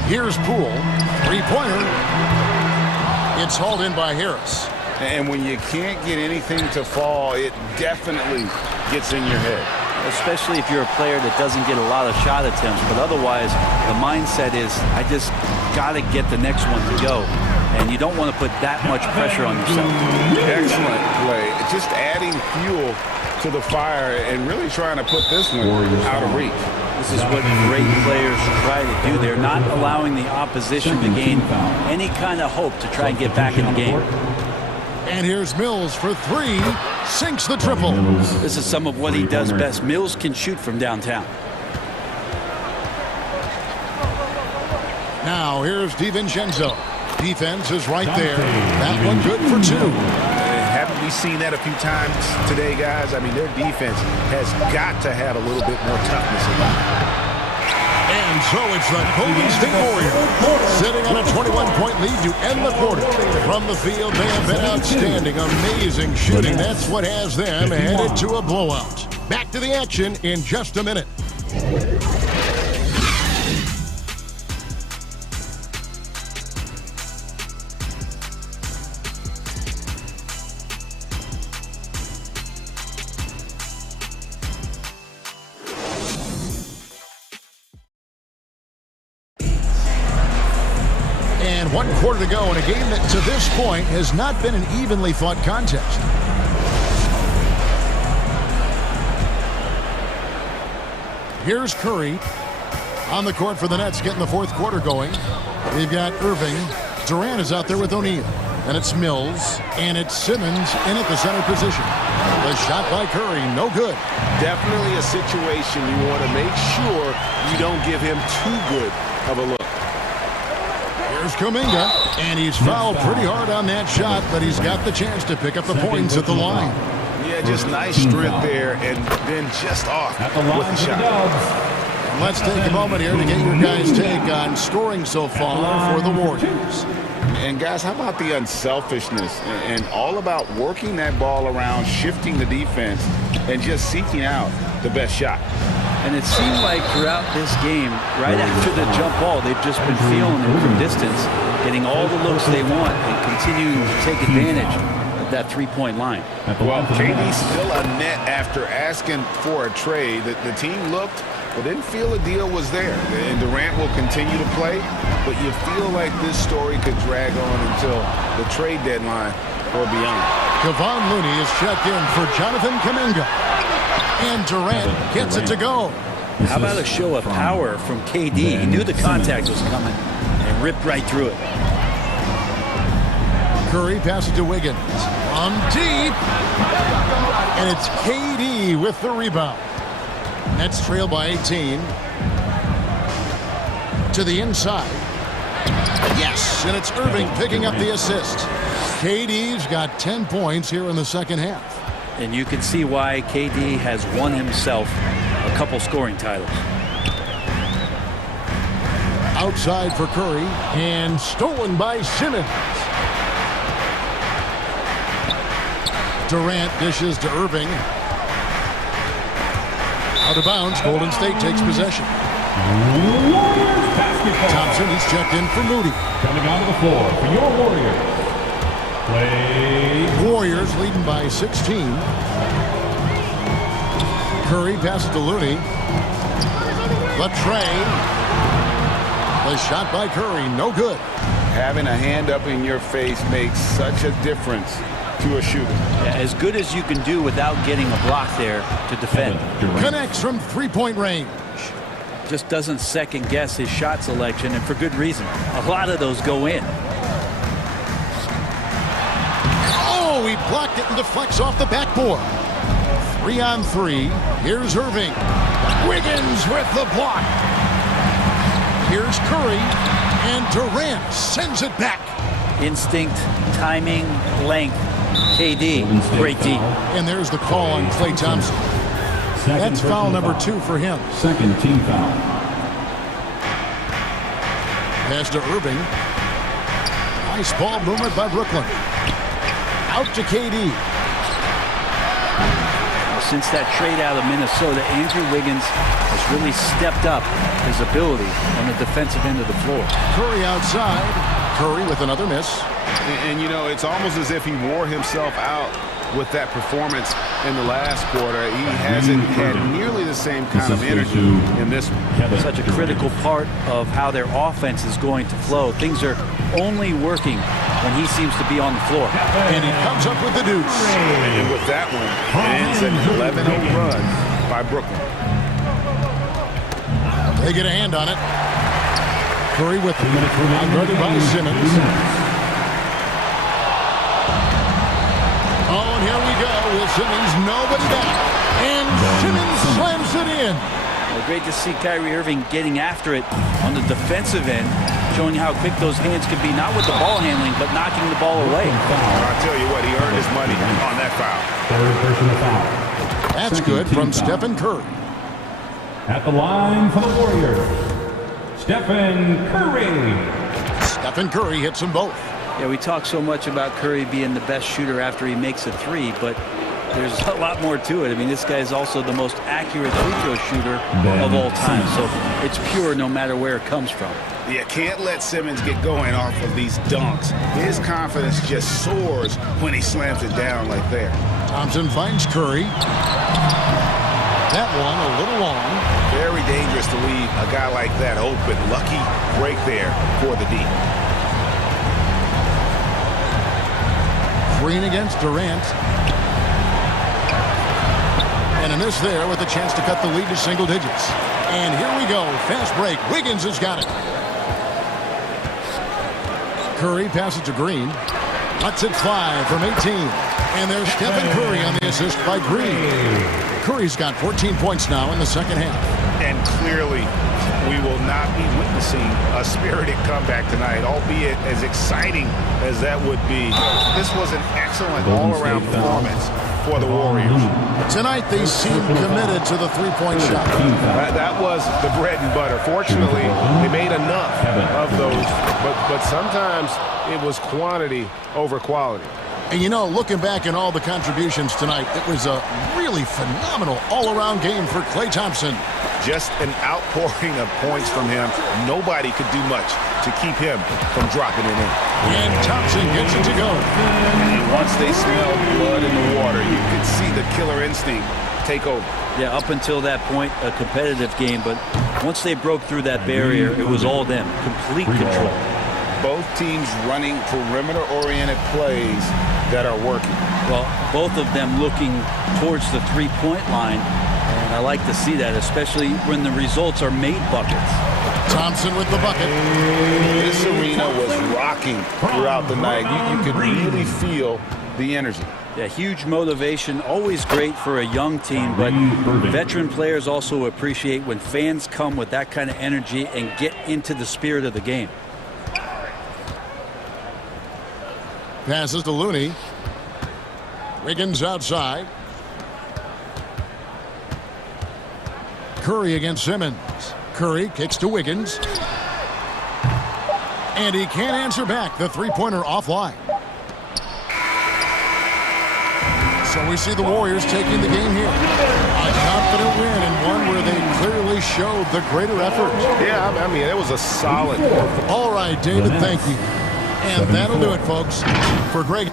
Here's Poole. Three-pointer. It's hauled in by Harris. And when you can't get anything to fall, it definitely gets in your head. Especially if you're a player that doesn't get a lot of shot attempts. But otherwise, the mindset is, I just got to get the next one to go. And you don't want to put that much pressure on yourself. Excellent play. Just adding fuel to the fire and really trying to put this one out of reach. This is what great players try to do. They're not allowing the opposition to gain any kind of hope to try and get back in the game. And here's Mills for three. Sinks the triple. This is some of what he does best. Mills can shoot from downtown. Now here's DiVincenzo. Defense is right there. That one good for two. Haven't we seen that a few times today, guys? I mean, their defense has got to have a little bit more toughness about it. And so it's the Golden State Warriors sitting on a 21-point lead to end the quarter. From the field, they have been outstanding. Amazing shooting. That's what has them headed to a blowout. Back to the action in just a minute. And 1 quarter to go in a game that to this point has not been an evenly fought contest. Here's Curry on the court for the Nets, getting the fourth quarter going. They've got Irving. Durant is out there with O'Neal. And it's Mills, and it's Simmons in at the center position. The shot by Curry, no good. Definitely a situation you want to make sure you don't give him too good of a look. Here's Kuminga, and he's fouled pretty hard on that shot, but he's got the chance to pick up the points at the line. Yeah, just nice strength there, and then just off with the shot. Let's take a moment here to get your guys' take on scoring so far for the Warriors. And guys, how about the unselfishness and all about working that ball around, shifting the defense, and just seeking out the best shot. And it seemed like throughout this game, right after the jump ball, they've just been feeling it from distance, getting all the looks they want, and continuing to take advantage of that three-point line. Well, KD's still a net after asking for a trade. The team looked, but didn't feel a deal was there. And Durant will continue to play, but you feel like this story could drag on until the trade deadline or beyond. Kevon Looney is checked in for Jonathan Kuminga. And Durant gets it to go. How about a show of power from KD? He knew the contact was coming and ripped right through it. Curry passes to Wiggins. From deep. And it's KD with the rebound. Nets trail by 18. To the inside. Yes, and it's Irving picking up the assist. KD's got 10 points here in the second half. And you can see why KD has won himself a couple scoring titles. Outside for Curry, and stolen by Simmons. Durant dishes to Irving. Out of bounds, Golden State takes possession. Thompson is checked in for Moody. Coming onto the floor for your Warriors. Warriors leading by 16. Curry passes to Looney. The tray. The shot by Curry, no good. Having a hand up in your face makes such a difference to a shooter. Yeah, as good as you can do without getting a block there to defend. Connects from three-point range. Just doesn't second guess his shot selection, and for good reason. A lot of those go in. Oh, he blocked it and deflects off the backboard. 3-on-3. Here's Irving. Wiggins with the block. Here's Curry. And Durant sends it back. Instinct, timing, length. KD, great D. And there's the call on Klay Thompson. That's foul number 2 for him. Second team foul. Pass to Irving. Nice ball movement by Brooklyn. Out to KD. Since that trade out of Minnesota, Andrew Wiggins has really stepped up his ability on the defensive end of the floor. Curry outside. Curry with another miss. And you know, it's almost as if he wore himself out with that performance in the last quarter. He hasn't had nearly the same kind of energy in this one. Such a critical part of how their offense is going to flow. Things are only working when he seems to be on the floor. And he comes up with the deuce. And with that one, it ends an 11-0 run by Brooklyn. They get a hand on it. Curry with it. Guarded by Simmons. Oh, and here we go with Simmons. Nobody back. And Simmons slams it in. Well, great to see Kyrie Irving getting after it on the defensive end, showing how quick those hands can be, not with the ball handling, but knocking the ball away. I'll tell you what, he earned his money on that foul. Third personal foul. That's good from Stephen Curry. At the line for the Warriors, Stephen Curry. Stephen Curry hits them both. Yeah, we talk so much about Curry being the best shooter after he makes a three, but there's a lot more to it. I mean, this guy is also the most accurate free throw shooter of all time, so it's pure no matter where it comes from. Yeah, can't let Simmons get going off of these dunks. His confidence just soars when he slams it down like that. Thompson finds Curry. That one a little long. Very dangerous to leave a guy like that open. Lucky break there for the D. Green against Durant. And a miss there with a chance to cut the lead to single digits. And here we go. Fast break. Wiggins has got it. Curry passes to Green. Lets it fly from 18. And there's Stephen Curry on the assist by Green. Curry's got 14 points now in the second half. And clearly, we will not be witnessing a spirited comeback tonight, albeit as exciting as that would be. This was an excellent all-around performance for the Warriors. Tonight, they seem committed to the three-point shot. That was the bread and butter. Fortunately, they made enough of those, but sometimes it was quantity over quality. And you know, looking back at all the contributions tonight, it was a really phenomenal all-around game for Klay Thompson. Just an outpouring of points from him. Nobody could do much to keep him from dropping it in. And Thompson gets it to go. And once they smelled blood in the water, you could see the killer instinct take over. Yeah, up until that point, a competitive game, but once they broke through that barrier, it was all them. Complete control. Both teams running perimeter-oriented plays that are working. Well, both of them looking towards the three-point line, and I like to see that, especially when the results are made buckets. Thompson with the bucket. This arena was rocking throughout the night. You could really feel the energy. Yeah, huge motivation, always great for a young team, but veteran players also appreciate when fans come with that kind of energy and get into the spirit of the game. Passes to Looney. Wiggins outside. Curry against Simmons. Curry kicks to Wiggins. And he can't answer back. The three-pointer offline. So we see the Warriors taking the game here. A confident win and one where they clearly showed the greater effort. Yeah, I mean, it was a solid. All right, David, thank you. And that'll do it, folks. For Greg.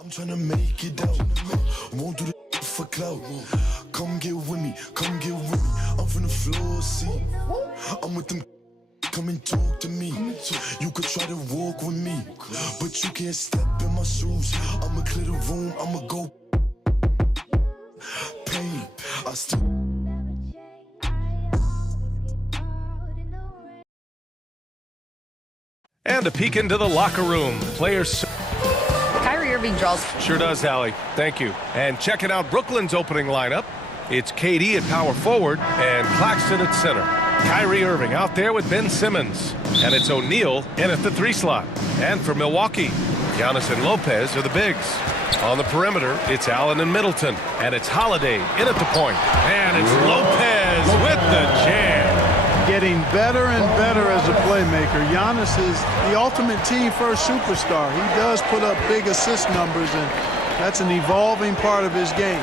I'm trying to make it out. Won't do the for clout. Come get with me. Come get with me. I'm from the floor, see. I'm with them. Come and talk to me. You could try to walk with me, but you can't step in my shoes. I'ma clear the room. I'ma go. Pain. I still. And a peek into the locker room. Players. Kyrie Irving draws. Sure does, Allie. Thank you. And checking out Brooklyn's opening lineup, it's KD at power forward and Claxton at center. Kyrie Irving out there with Ben Simmons. And it's O'Neal in at the 3 slot. And for Milwaukee, Giannis and Lopez are the bigs. On the perimeter, it's Allen and Middleton. And it's Holiday in at the point. And it's Lopez with the jam. Getting better and better as a playmaker. Giannis is the ultimate team-first superstar. He does put up big assist numbers, and that's an evolving part of his game.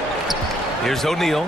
Here's O'Neal.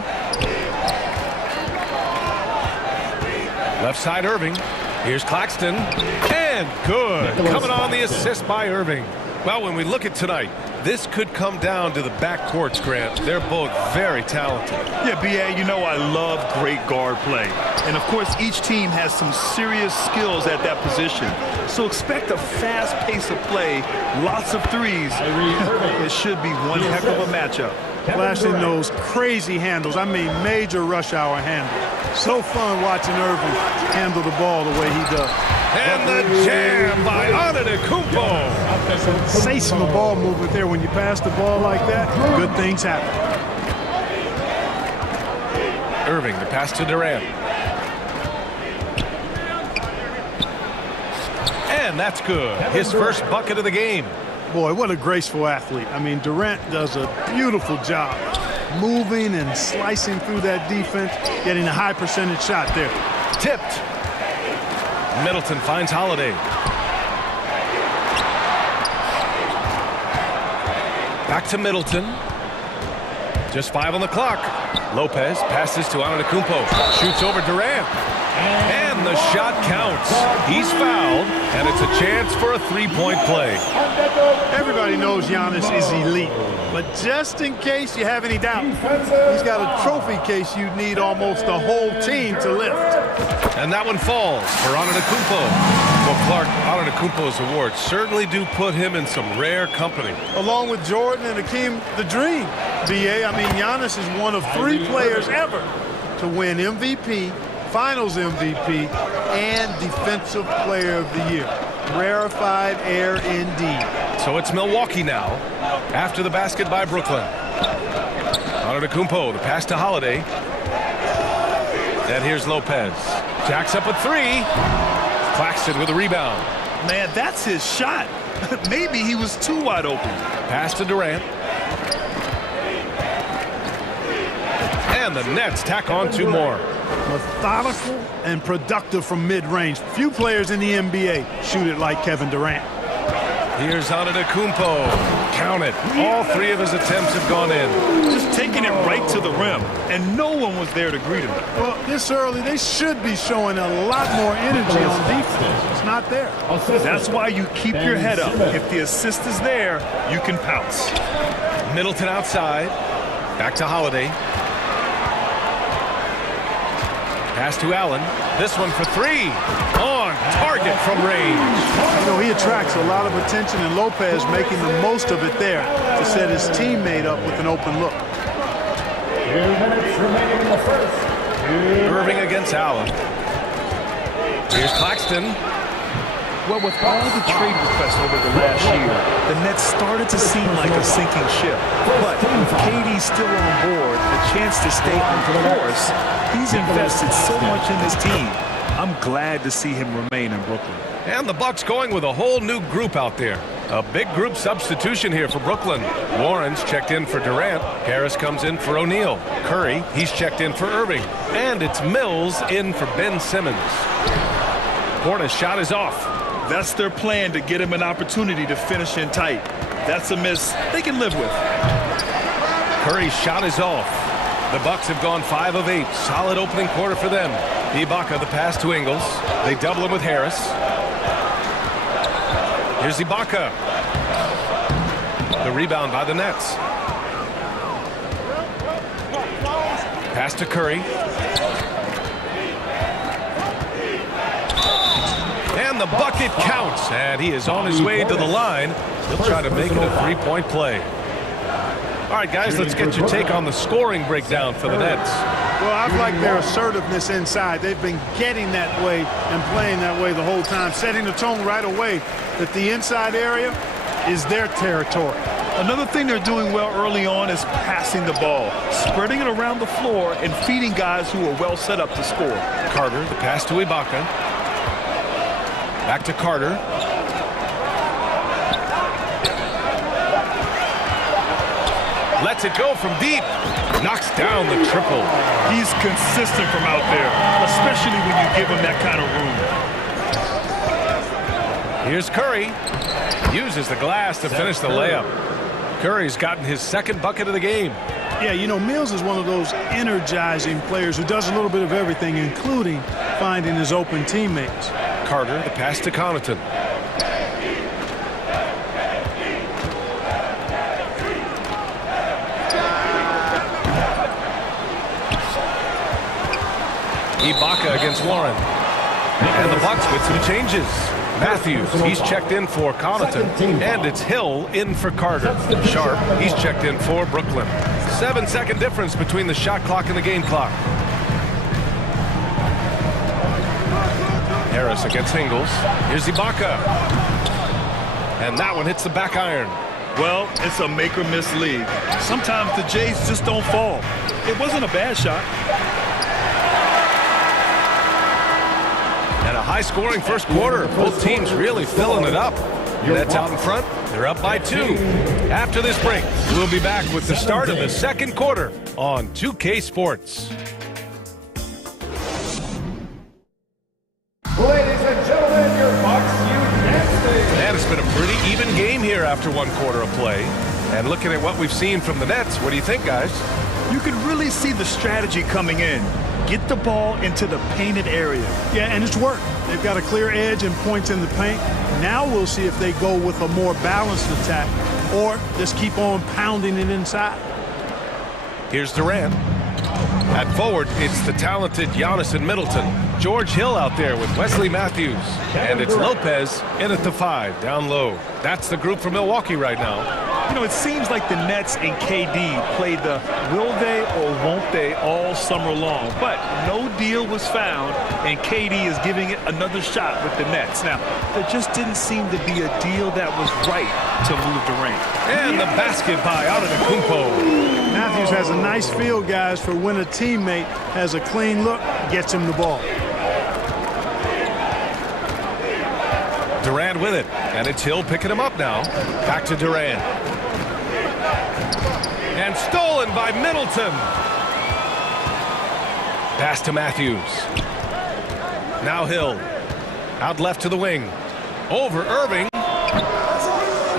Left side Irving. Here's Claxton. And good. Coming on the assist by Irving. Well, when we look at tonight, this could come down to the backcourts, Grant. They're both very talented. Yeah, B.A., you know I love great guard play. And, of course, each team has some serious skills at that position. So expect a fast pace of play, lots of threes. It should be one heck of a matchup. Flashing those crazy handles. I mean, major rush hour handle. So fun watching Irving handle the ball the way he does. And the jam by Antetokounmpo. Sensational ball movement there. When you pass the ball like that, good things happen. Irving, the pass to Durant. And that's good. His first bucket of the game. Boy, what a graceful athlete. I mean, Durant does a beautiful job moving and slicing through that defense, getting a high percentage shot there. Tipped. Middleton finds Holiday. Back to Middleton. Just 5 on the clock. Lopez passes to Antetokounmpo. Shoots over Durant. And the shot counts. He's fouled, and it's a chance for a 3-point play. Everybody knows Giannis is elite, but just in case you have any doubt, he's got a trophy case you'd need almost the whole team to lift. And that one falls for Antetokounmpo. Well, Clark, Antetokounmpo's awards certainly do put him in some rare company. Along with Jordan and Hakeem the Dream, B.A. I mean, Giannis is one of 3 players ever to win MVP, Finals MVP, and Defensive Player of the Year. Rarefied air indeed. So it's Milwaukee now, after the basket by Brooklyn. Antetokounmpo, the pass to Holiday. And here's Lopez. Jacks up a 3. Claxton with a rebound. Man, that's his shot. Maybe he was too wide open. Pass to Durant. And the Nets tack on 2 more. Methodical and productive from mid-range. Few players in the NBA shoot it like Kevin Durant. Here's Antetokounmpo. Count it. All 3 of his attempts have gone in. Just taking it right to the rim, and no one was there to greet him. Well, this early, they should be showing a lot more energy on defense. It's not there. That's why you keep your head up. If the assist is there, you can pounce. Middleton outside. Back to Holiday. Pass to Allen. This one for 3. On target from range. You know, he attracts a lot of attention, and Lopez making the most of it there to set his teammate up with an open look. 2 minutes remaining in the first. Irving against Allen. Here's Claxton. Well, with all the trade requests over the last year, the Nets started to seem like a sinking ship. But with KD still on board, a chance to stay on course, he's invested so much in this team. I'm glad to see him remain in Brooklyn. And the Bucks going with a whole new group out there. A big group substitution here for Brooklyn. Warren's checked in for Durant. Harris comes in for O'Neal. Curry, he's checked in for Irving. And it's Mills in for Ben Simmons. Porter's shot is off. That's their plan, to get him an opportunity to finish in tight. That's a miss they can live with. Curry's shot is off. The Bucks have gone 5 of 8. Solid opening quarter for them. Ibaka, the pass to Ingles. They double him with Harris. Here's Ibaka. The rebound by the Nets. Pass to Curry. And the bucket counts. And he is on his way to the line. He'll try to make it a three-point play. All right, guys, let's get your take on the scoring breakdown for the Nets. Well, I've liked their assertiveness inside. They've been getting that way and playing that way the whole time, setting the tone right away that the inside area is their territory. Another thing they're doing well early on is passing the ball, spreading it around the floor and feeding guys who are well set up to score. Carter, the pass to Ibaka. Back to Carter. Lets it go from deep. Knocks down the triple. He's consistent from out there, especially when you give him that kind of room. Here's Curry. Uses the glass to finish the layup. Curry's gotten his second bucket of the game. Yeah, you know, Mills is one of those energizing players who does a little bit of everything, including finding his open teammates. Carter, the pass to Connaughton. Ibaka against Warren. And the Bucks with some changes. Matthews, he's checked in for Connaughton. And it's Hill in for Carter. Sharp, he's checked in for Brooklyn. 7-second difference between the shot clock and the game clock. Harris against Ingles. Here's Ibaka. And that one hits the back iron. Well, it's a make or miss league. Sometimes the Jays just don't fall. It wasn't a bad shot. And a high-scoring first quarter. Both teams really filling it up. Nets out in front. They're up by 2. After this break, we'll be back with the start of the second quarter on 2K Sports. Ladies and gentlemen, your Bucks unanimously. And it's been a pretty even game here after one quarter of play. And looking at what we've seen from the Nets, what do you think, guys? You can really see the strategy coming in. Get the ball into the painted area. Yeah, and it's worked. They've got a clear edge and points in the paint. Now we'll see if they go with a more balanced attack or just keep on pounding it inside. Here's Durant. At forward, it's the talented Giannis and Middleton. George Hill out there with Wesley Matthews. And it's Lopez in at the 5, down low. That's the group for Milwaukee right now. You know, it seems like the Nets and KD played the will they or won't they all summer long. But no deal was found, and KD is giving it another shot with the Nets. Now, there just didn't seem to be a deal that was right to move Durant. And the basket by Antetokounmpo. Matthews has a nice feel, guys, for when a teammate has a clean look, gets him the ball. Durant with it, and it's Hill picking him up now. Back to Durant. And stolen by Middleton. Pass to Matthews. Now Hill. Out left to the wing. Over Irving.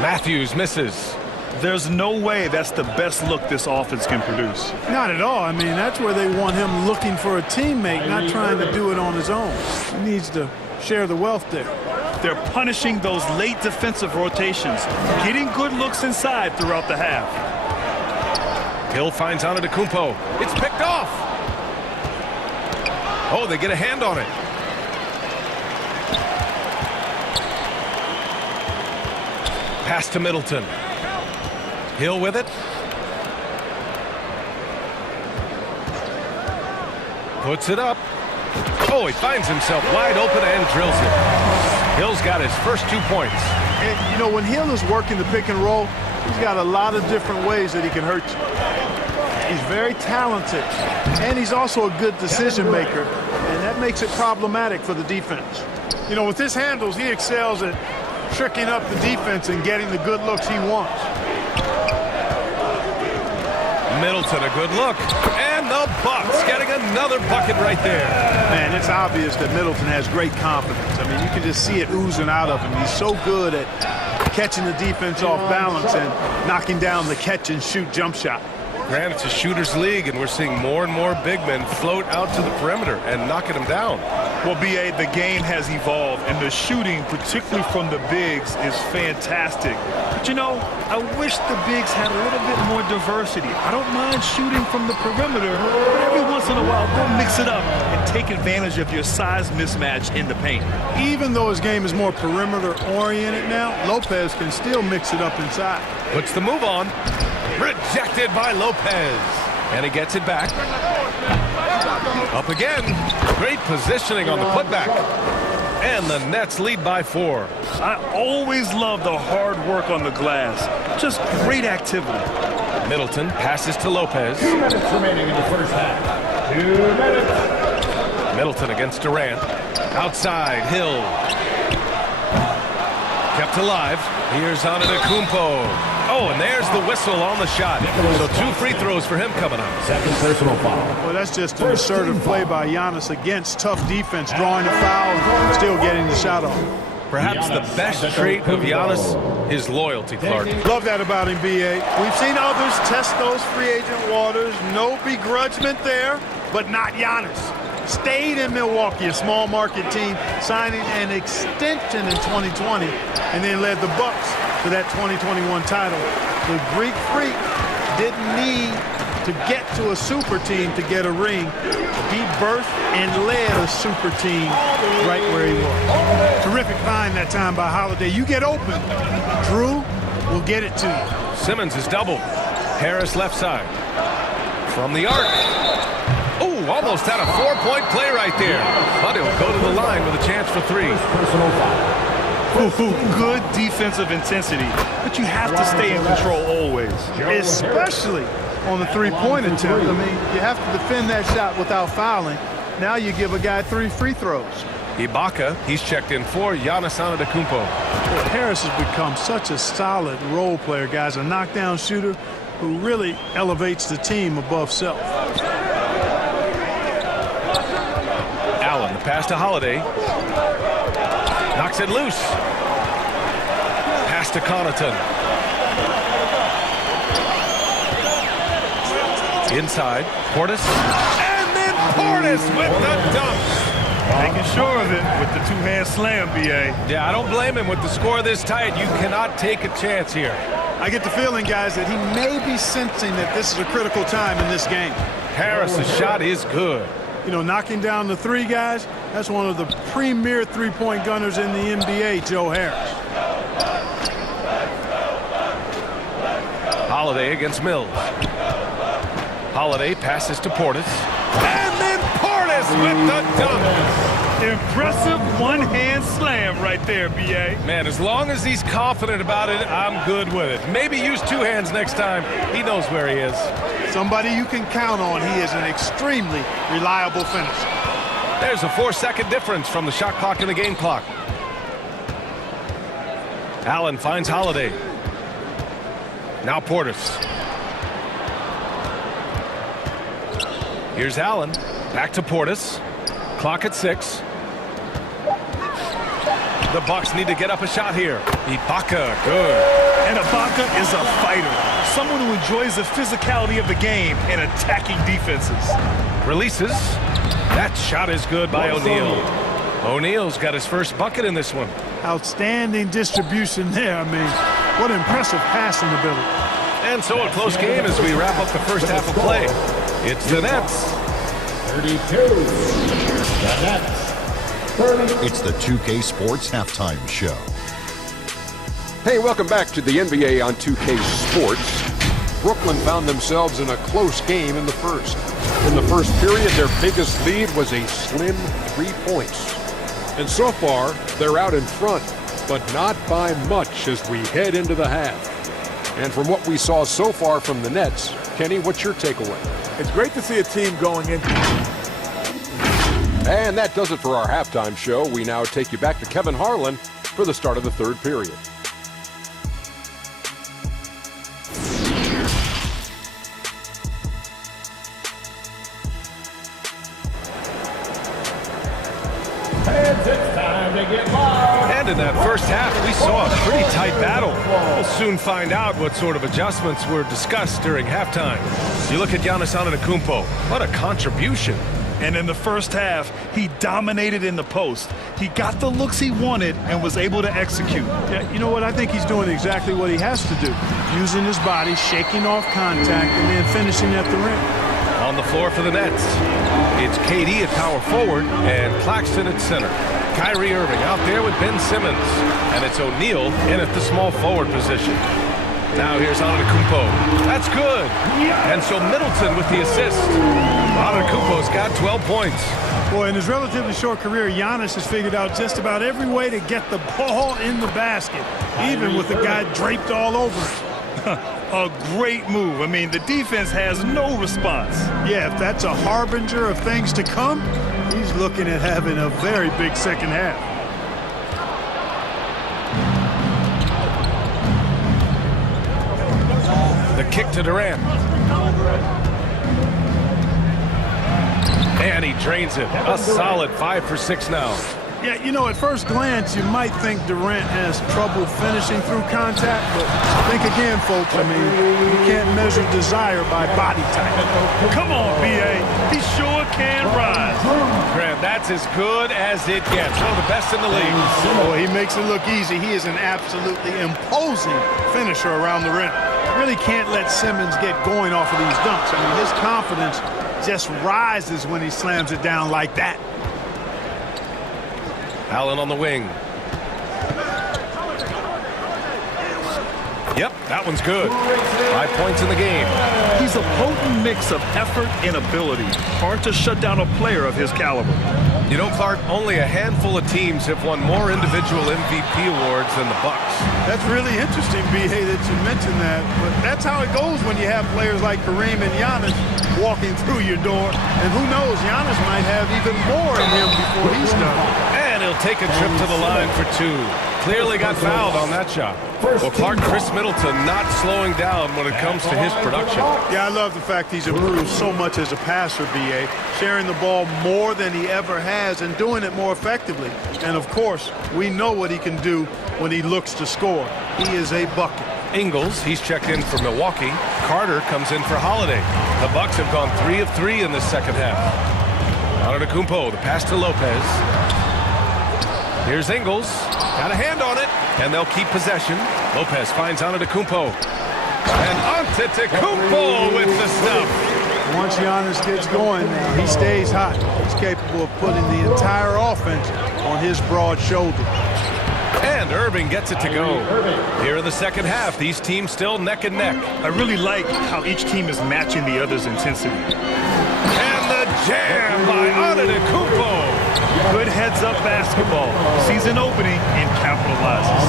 Matthews misses. There's no way that's the best look this offense can produce. Not at all. I mean, that's where they want him looking for a teammate, not trying to do it on his own. He needs to share the wealth there. They're punishing those late defensive rotations, getting good looks inside throughout the half. Hill finds Antetokounmpo. It's picked off. Oh, they get a hand on it. Pass to Middleton. Hill with it. Puts it up. Oh, he finds himself wide open and drills it. Hill's got his first 2 points. And, you know, when Hill is working the pick and roll, he's got a lot of different ways that he can hurt you. He's very talented, and he's also a good decision maker, and that makes it problematic for the defense. You know, with his handles, he excels at tricking up the defense and getting the good looks he wants. Middleton, a good look. And the Bucks getting another bucket right there. Man, it's obvious that Middleton has great confidence. I mean, you can just see it oozing out of him. He's so good at catching the defense off balance and knocking down the catch-and-shoot jump shot. Granted, it's a shooter's league, and we're seeing more and more big men float out to the perimeter and knocking them down. Well, B.A., the game has evolved, and the shooting, particularly from the bigs, is fantastic. But, you know, I wish the bigs had a little bit more diversity. I don't mind shooting from the perimeter, but every once in a while, go mix it up and take advantage of your size mismatch in the paint. Even though his game is more perimeter-oriented now, Lopez can still mix it up inside. Puts the move on. Rejected by Lopez. And he gets it back. Up again. Great positioning on the putback. And the Nets lead by 4. I always love the hard work on the glass. Just great activity. Middleton passes to Lopez. 2 minutes remaining in the first half. 2 minutes. Middleton against Durant. Outside, Hill. Kept alive. Here's Antetokounmpo. Oh, and there's the whistle on the shot. So 2 free throws for him coming up. Second personal foul. Well, that's just an assertive play by Giannis against tough defense, drawing the foul and still getting the shot off. Perhaps the best trait of Giannis, his loyalty, Clark. Love that about him, B.A. We've seen others test those free agent waters. No begrudgment there, but not Giannis. Stayed in Milwaukee, a small market team, signing an extension in 2020, and then led the Bucks to that 2021 title. The Greek Freak didn't need to get to a super team to get a ring. He birthed and led a super team right where he was. Terrific find that time by Holiday. You get open, Drew will get it to you. Simmons is double. Harris left side. From the arc. Oh, almost had a 4-point play right there. But he'll go to the line with a chance for 3. Personal foul. Good defensive intensity, but you have to stay in control always. Especially on the three-point attempt. I mean, you have to defend that shot without fouling. Now you give a guy 3 free throws. Ibaka, he's checked in for Giannis Antetokounmpo. Well, Harris has become such a solid role player, guys, a knockdown shooter who really elevates the team above self. Allen, the pass to Holiday. Knocks it loose. Pass to Connaughton. Inside, Portis. And then Portis with the dunk. Making sure of it with the 2-hand slam, B.A. Yeah, I don't blame him with the score this tight. You cannot take a chance here. I get the feeling, guys, that he may be sensing that this is a critical time in this game. Harris' shot is good. You know, knocking down the 3 guys, that's one of the premier three-point gunners in the NBA, Joe Harris. Holiday against Mills. Holiday passes to Portis. And then Portis with the dunk. Impressive one-hand slam right there, B.A. Man, as long as he's confident about it, I'm good with it. Maybe use 2 hands next time. He knows where he is. Somebody you can count on. He is an extremely reliable finisher. There's a 4-second difference from the shot clock and the game clock. Allen finds Holiday. Now Portis. Here's Allen. Back to Portis. Clock at 6. The Bucks need to get up a shot here. Ibaka, good. And Ibaka is a fighter. Someone who enjoys the physicality of the game and attacking defenses. Releases. That shot is good by O'Neal. O'Neal's got his first bucket in this one. Outstanding distribution there. I mean, what impressive passing ability. And so a close game as we wrap up the first half of play. It's the Nets. 32. The Nets. 30. It's the 2K Sports Halftime Show. Hey, welcome back to the NBA on 2K Sports. Brooklyn found themselves in a close game in the first. In the first period, their biggest lead was a slim 3 points. And so far, they're out in front, but not by much as we head into the half. And from what we saw so far from the Nets, Kenny, what's your takeaway? It's great to see a team going into. And that does it for our halftime show. We now take you back to Kevin Harlan for the start of the third period. It's time to get loud. And in that first half, we saw a pretty tight battle. We'll soon find out what sort of adjustments were discussed during halftime. You look at Giannis Antetokounmpo. What a contribution. And in the first half, he dominated in the post. He got the looks he wanted and was able to execute. Yeah, you know what? I think he's doing exactly what he has to do. Using his body, shaking off contact, and then finishing at the rim. On the floor for the Nets, it's KD at power forward and Claxton at center. Kyrie Irving out there with Ben Simmons. And it's O'Neal in at the small forward position. Now here's Antetokounmpo. That's good. And so Middleton with the assist. Antetokounmpo's got 12 points. Boy, in his relatively short career, Giannis has figured out just about every way to get the ball in the basket, even with the guy draped all over him. A great move. I mean, the defense has no response. Yeah, if that's a harbinger of things to come, he's looking at having a very big second half. The kick to Durant. And he drains it. A solid 5 for 6 now. Yeah, you know, at first glance, you might think Durant has trouble finishing through contact, but think again, folks. I mean, you can't measure desire by body type. Come on, B.A. He sure can rise. Grant, that's as good as it gets. One of the best in the league. Boy, he makes it look easy. He is an absolutely imposing finisher around the rim. Really can't let Simmons get going off of these dunks. I mean, his confidence just rises when he slams it down like that. Allen on the wing. Yep, that one's good. 5 points in the game. He's a potent mix of effort and ability. Hard to shut down a player of his caliber. You know, Clark, only a handful of teams have won more individual MVP awards than the Bucks. That's really interesting, B.A., that you mentioned that. But that's how it goes when you have players like Kareem and Giannis walking through your door. And who knows, Giannis might have even more in him before he's done. And he'll take a trip to the line for 2. Clearly got fouled on that shot. Well, Clark, Chris Middleton not slowing down when it comes to his production. Yeah, I love the fact he's improved so much as a passer, B.A., sharing the ball more than he ever has and doing it more effectively. And, of course, we know what he can do when he looks to score. He is a bucket. Ingles, he's checked in for Milwaukee. Carter comes in for Holiday. The Bucks have gone 3 of 3 in this second half. Antetokounmpo, the pass to Lopez. Here's Ingles. Got a hand on it, and they'll keep possession. Lopez finds Antetokounmpo. And Antetokounmpo with the stuff. Once Giannis gets going, he stays hot. He's capable of putting the entire offense on his broad shoulder. And Irving gets it to go. Here in the second half, these teams still neck and neck. I really like how each team is matching the other's intensity. And the jam by Antetokounmpo. Good heads-up basketball. Sees an opening and capitalizes.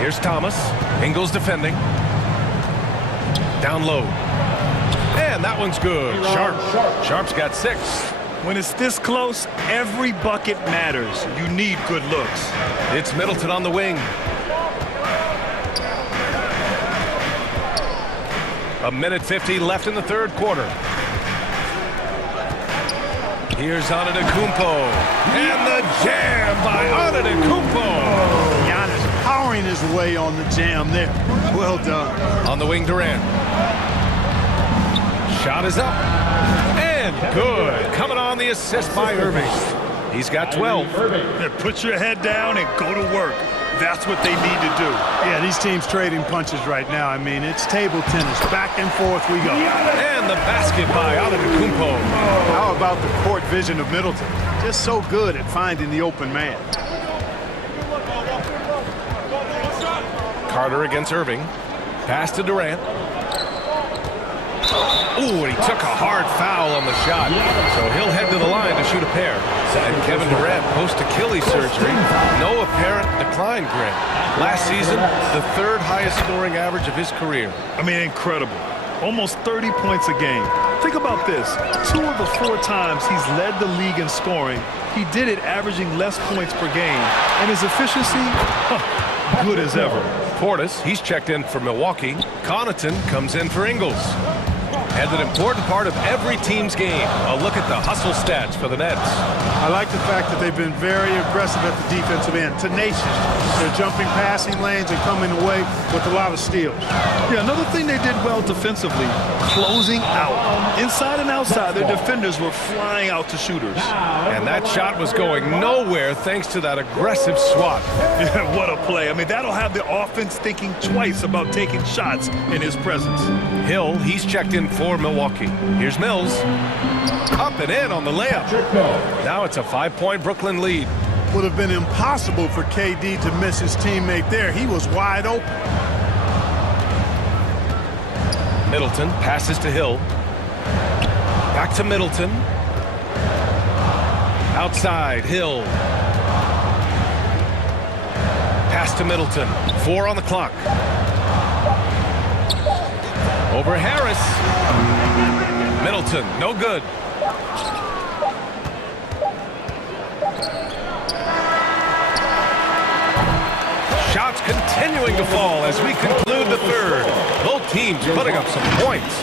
Here's Thomas. Ingles defending. Down low. And that one's good. Sharp's got 6. When it's this close, every bucket matters. You need good looks. It's Middleton on the wing. A minute 50 left in the third quarter. Here's Antetokounmpo. And the jam by Antetokounmpo. Giannis powering his way on the jam there. Well done. On the wing, Durant. Shot is up. And good. Coming on the assist by Irving. He's got 12. Put your head down and go to work. That's what they need to do. Yeah, these teams trading punches right now. I mean, it's table tennis. Back and forth we go. And the basket by Antetokounmpo. How about the court vision of Middleton? Just so good at finding the open man. Carter against Irving. Pass to Durant. Ooh, and he took a hard foul on the shot. So he'll head to the line to shoot a pair. And Kevin Durant post-Achilles surgery. No apparent decline, Grant. Last season, the 3rd highest scoring average of his career. I mean, incredible. Almost 30 points a game. Think about this. 2 of the 4 times he's led the league in scoring, he did it averaging less points per game. And his efficiency, good as ever. Portis, he's checked in for Milwaukee. Connaughton comes in for Ingles. And an important part of every team's game. A look at the hustle stats for the Nets. I like the fact that they've been very aggressive at the defensive end. Tenacious. They're jumping passing lanes and coming away with a lot of steals. Yeah, another thing they did well defensively, closing out. Inside and outside, their defenders were flying out to shooters. And that shot was going nowhere thanks to that aggressive swat. Yeah, what a play. I mean, that'll have the offense thinking twice about taking shots in his presence. Hill, he's checked in for Milwaukee. Here's Mills. Up and in on the layup. Now it's a 5-point Brooklyn lead. Would have been impossible for KD to miss his teammate there. He was wide open. Middleton passes to Hill. Back to Middleton. Outside, Hill. Pass to Middleton. 4 on the clock. Over Harris. Middleton, no good. Shots continuing to fall as we conclude the third. Both teams putting up some points.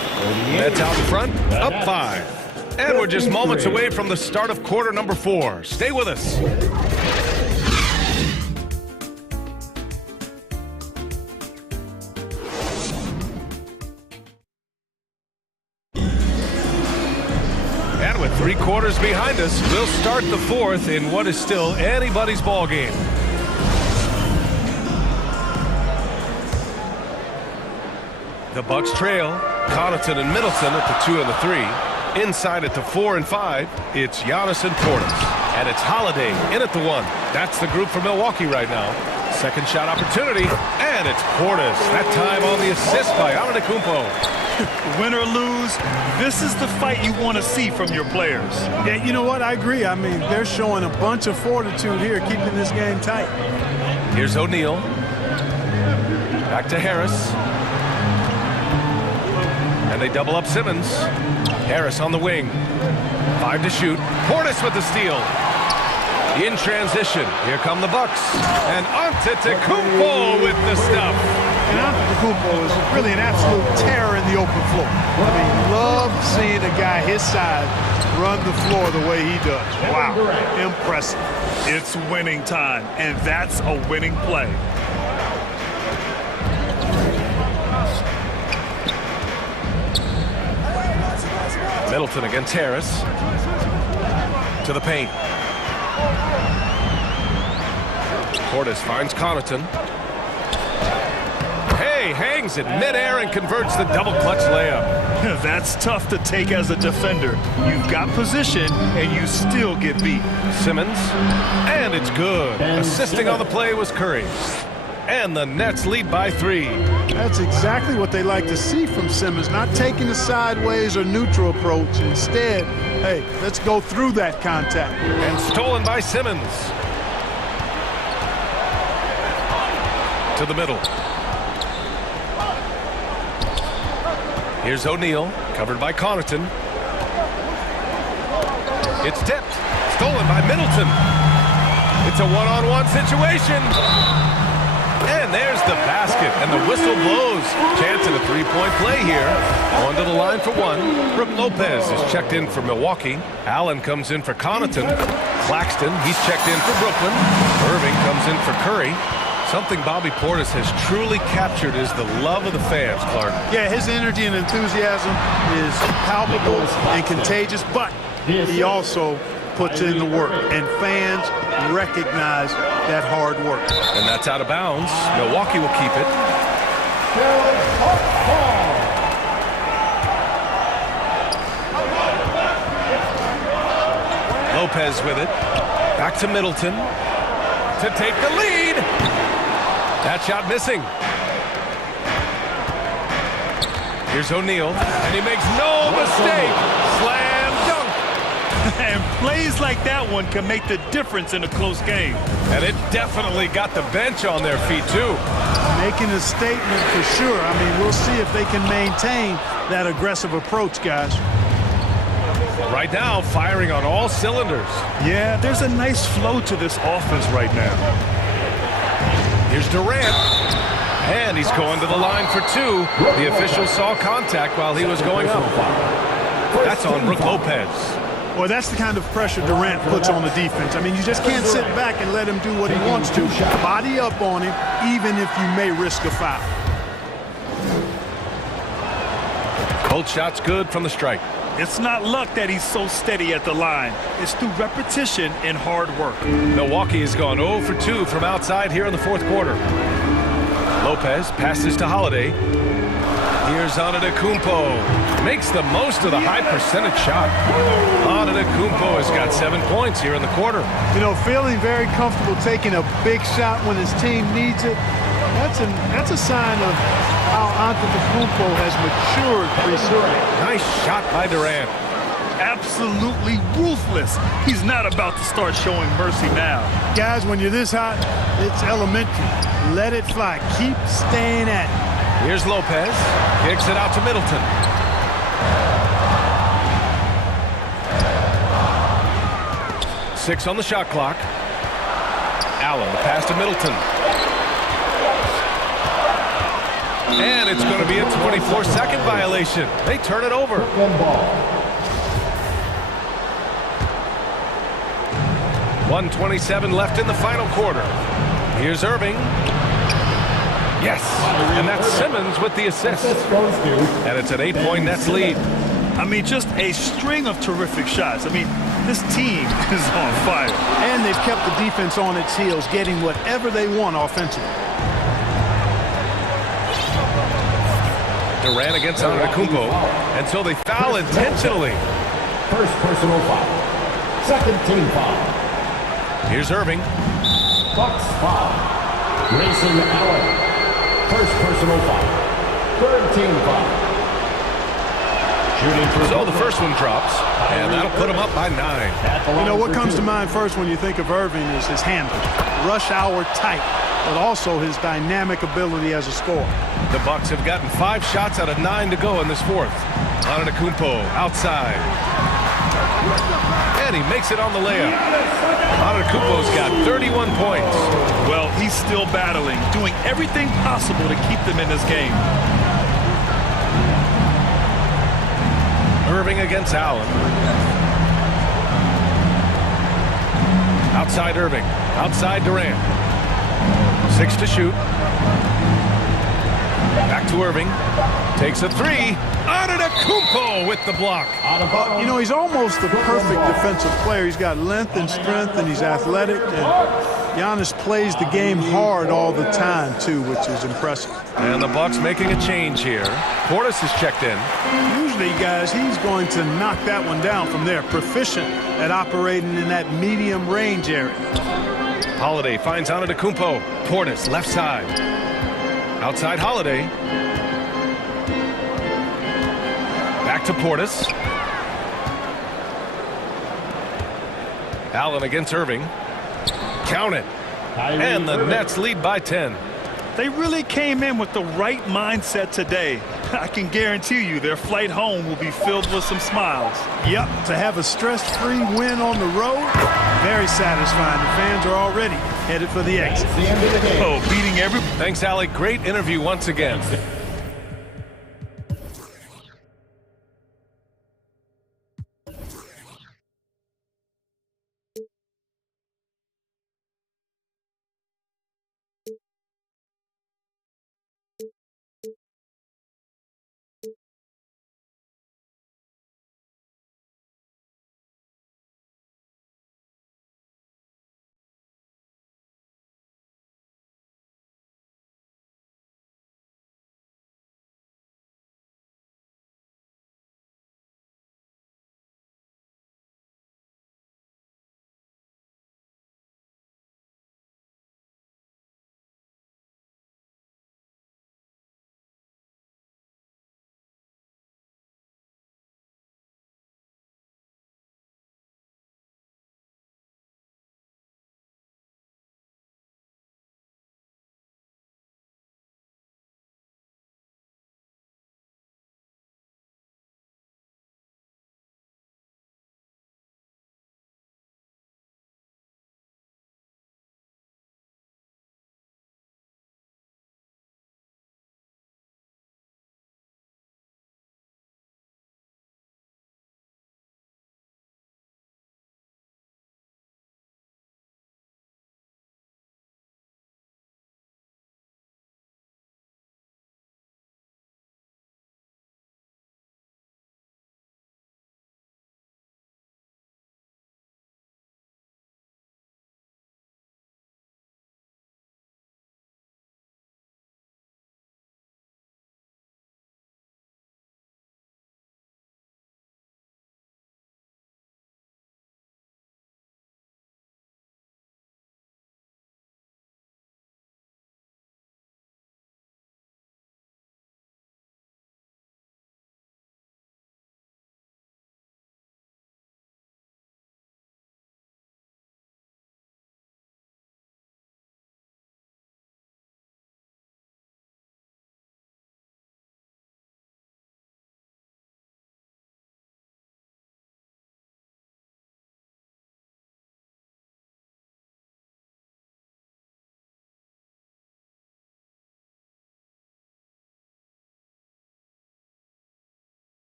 Nets out in front, up 5. And we're just moments away from the start of quarter number 4. Stay with us. And with 3 quarters behind us, we'll start the 4th in what is still anybody's ball game. The Bucks trail. Connaughton and Middleton at the 2 and the 3. Inside at the 4 and 5, it's Giannis and Portis. And it's Holiday in at the 1. That's the group for Milwaukee right now. Second shot opportunity, and it's Portis. That time on the assist by Antetokounmpo. Win or lose, this is the fight you want to see from your players. Yeah, you know what? I agree. I mean, they're showing a bunch of fortitude here, keeping this game tight. Here's O'Neal. Back to Harris. And they double up Simmons. Harris on the wing. 5 to shoot. Portis with the steal. In transition, here come the Bucks. And Antetokounmpo with the stuff. And Antetokounmpo is really an absolute terror in the open floor. I mean, love seeing a guy his size run the floor the way he does. Wow, impressive. It's winning time, and that's a winning play. Middleton against Harris. To the paint. Portis finds Connaughton. Hey, hangs it midair and converts the double clutch layup. That's tough to take as a defender. You've got position, and you still get beat. Simmons, and it's good. Assisting on the play was Curry. And the Nets lead by 3. That's exactly what they like to see from Simmons, not taking a sideways or neutral approach. Instead, hey, let's go through that contact. And stolen by Simmons. To the middle. Here's O'Neal, covered by Connaughton. It's tipped. Stolen by Middleton. It's a one-on-one situation. And there's the basket, and the whistle blows. Chance at a 3-point play here. On to the line for 1. Brook Lopez is checked in for Milwaukee. Allen comes in for Connaughton. Claxton, he's checked in for Brooklyn. Irving comes in for Curry. Something Bobby Portis has truly captured is the love of the fans, Clark. Yeah, his energy and enthusiasm is palpable and contagious, but he also puts in the work, and fans recognize that hard work. And that's out of bounds. Milwaukee will keep it. Lopez with it. Back to Middleton to take the lead. That shot missing. Here's O'Neal, and he makes no mistake. Slam dunk. And plays like that one can make the difference in a close game. And it definitely got the bench on their feet, too. Making a statement for sure. I mean, we'll see if they can maintain that aggressive approach, guys. Right now, firing on all cylinders. Yeah, there's a nice flow to this offense right now. Here's Durant. And he's going to the line for two. The official saw contact while he was going up. That's on Brook Lopez. Well, that's the kind of pressure Durant puts on the defense. I mean, you just can't sit back and let him do what he wants to. Body up on him, even if you may risk a foul. Both shots good from the stripe. It's not luck that he's so steady at the line. It's through repetition and hard work. Milwaukee has gone 0 for 2 from outside here in the fourth quarter. Lopez passes to Holiday. Here's Antetokounmpo. Makes the most of the high percentage shot. Antetokounmpo has got 7 points here in the quarter. You know, feeling very comfortable taking a big shot when his team needs it. That's a sign of how Antetokounmpo has matured recently. Nice shot by Durant. Absolutely ruthless. He's not about to start showing mercy now. Guys, when you're this hot, it's elementary. Let it fly. Keep staying at it. Here's Lopez. Kicks it out to Middleton. Six on the shot clock. Allen, the pass to Middleton. And it's going to be a 24-second violation. They turn it over. 1:27 left in the final quarter. Here's Irving. Yes, and that's Simmons with the assist. And it's an 8-point Nets lead. I mean, just a string of terrific shots. I mean, this team is on fire. And they've kept the defense on its heels, getting whatever they want offensively. Durant against Antetokounmpo, and so they foul intentionally. First personal foul. Second team foul. Here's Irving. Bucks foul. Grayson Allen. First personal foul. Third team foul. So the first one drops, and that'll put him up by 9. You know, what comes to mind first when you think of Irving is his handle. Rush hour tight, but also his dynamic ability as a scorer. The Bucks have gotten 5 shots out of 9 to go in this fourth. Antetokounmpo outside. And he makes it on the layup. Antetokounmpo's got 31 points. Well, he's still battling, doing everything possible to keep them in this game. Irving against Allen. Outside Irving. Outside Durant. 6 to shoot. Back to Irving. Takes a 3. Antetokounmpo with the block. You know, he's almost the perfect defensive player. He's got length and strength, and he's athletic. And Giannis plays the game hard all the time, too, which is impressive. And the Bucks making a change here. Portis is checked in. Usually, guys, he's going to knock that one down from there. Proficient at operating in that medium range area. Holiday finds Antetokounmpo. Portis left side. Outside Holiday. Back to Portis. Allen against Irving. Count it. And the Nets lead by 10. They really came in with the right mindset today. I can guarantee you their flight home will be filled with some smiles. Yep, to have a stress-free win on the road, very satisfying. The fans are already headed for the exit. Oh, beating every... Thanks, Alec. Great interview once again.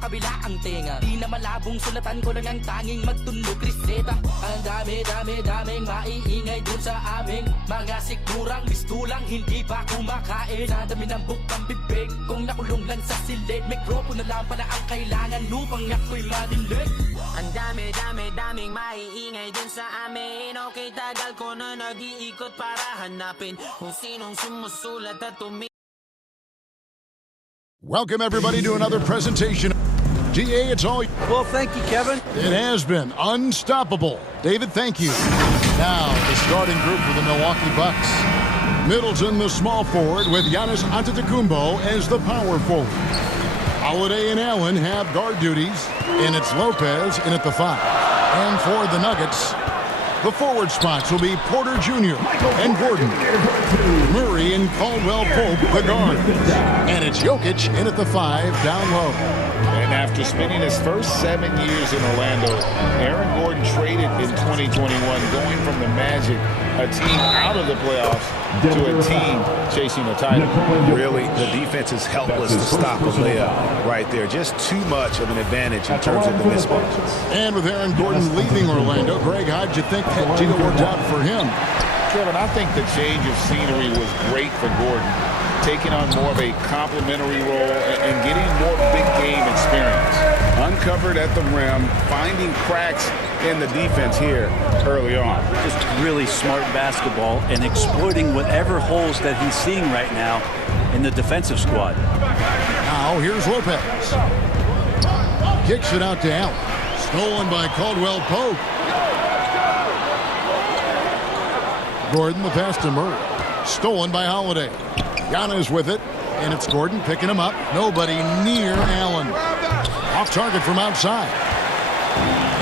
kabila ang tenga. Di na malabong sulatan ko lang ang tanging magtunog reseta. Ang daming maiingay dun sa aming mga sigurang mistulang hindi pa kumakain. Sa dami ng bukang bibig kung nakulong lang sa silid. Mikropono lang pala ang kailangan upang ako'y manilig. Ang daming maiingay dun sa amin. Okay, tagal ko na nag-iikot para hanapin kung sinong sumusulat at Welcome, everybody, to another presentation. GA, it's all... Well, thank you, Kevin. It has been unstoppable. David, thank you. Now, the starting group for the Milwaukee Bucks. Middleton, the small forward, with Giannis Antetokounmpo as the power forward. Holiday and Allen have guard duties, and it's Lopez in at the 5. And for the Nuggets, the forward spots will be Porter Jr. and Gordon. Murray and Caldwell Pope, the guards. And it's Jokic in at the 5 down low. And after spending his first 7 years in Orlando, Aaron Gordon traded in 2021, going from the Magic, a team out of the playoffs, to a team chasing a title. Really, the defense is helpless to stop a layup right there. Just too much of an advantage in terms of the mismatch. And with Aaron Gordon leaving Orlando, Greg, how'd you think that deal worked out for him? Kevin, I think the change of scenery was great for Gordon, taking on more of a complimentary role and getting more big game experience. Uncovered at the rim, finding cracks in the defense here early on. Just really smart basketball and exploiting whatever holes that he's seeing right now in the defensive squad. Now here's Lopez. Kicks it out to Allen. Stolen by Caldwell Pope. Gordon, the pass to Murray. Stolen by Holiday. Giannis with it, and it's Gordon picking him up. Nobody near Allen. Off target from outside.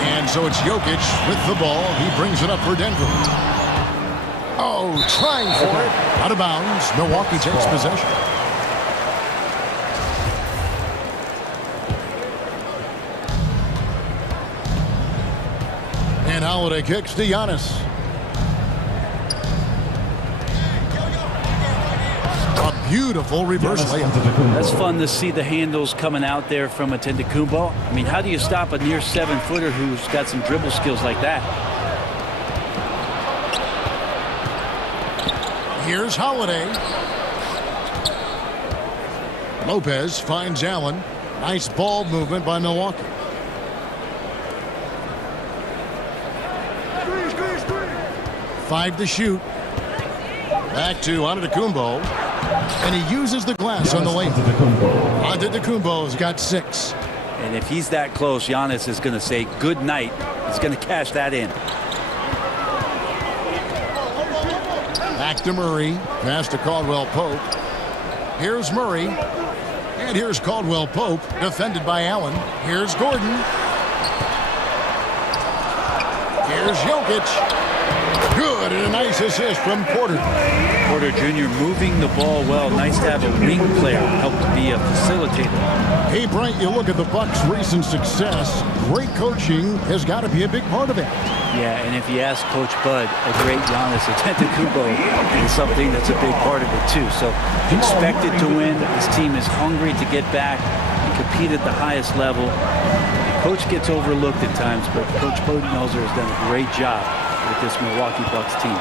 And so it's Jokic with the ball. He brings it up for Denver. Oh, trying for it. Out of bounds. Milwaukee takes possession. And Holiday kicks to Giannis. Beautiful reverse layup. That's fun to see the handles coming out there from Antetokounmpo. I mean, how do you stop a near 7-footer who's got some dribble skills like that? Here's Holiday. Lopez finds Allen. Nice ball movement by Milwaukee. Five to shoot. Back to Antetokounmpo. And he uses the glass on the lane. Antetokounmpo's got 6. And if he's that close, Giannis is going to say good night. He's going to cash that in. Back to Murray. Pass to Caldwell Pope. Here's Murray. And here's Caldwell Pope, defended by Allen. Here's Gordon. Here's Jokic. Good, and a nice assist from Porter. Porter Jr. moving the ball well. Nice to have a wing player help to be a facilitator. Hey, Bright, you look at the Bucks' recent success. Great coaching has got to be a big part of that. Yeah, and if you ask Coach Bud, a great Giannis Antetokounmpo is something that's a big part of it, too. So expected to win. This team is hungry to get back and compete at the highest level. The coach gets overlooked at times, but Coach Budenholzer has done a great job with this Milwaukee Bucks team.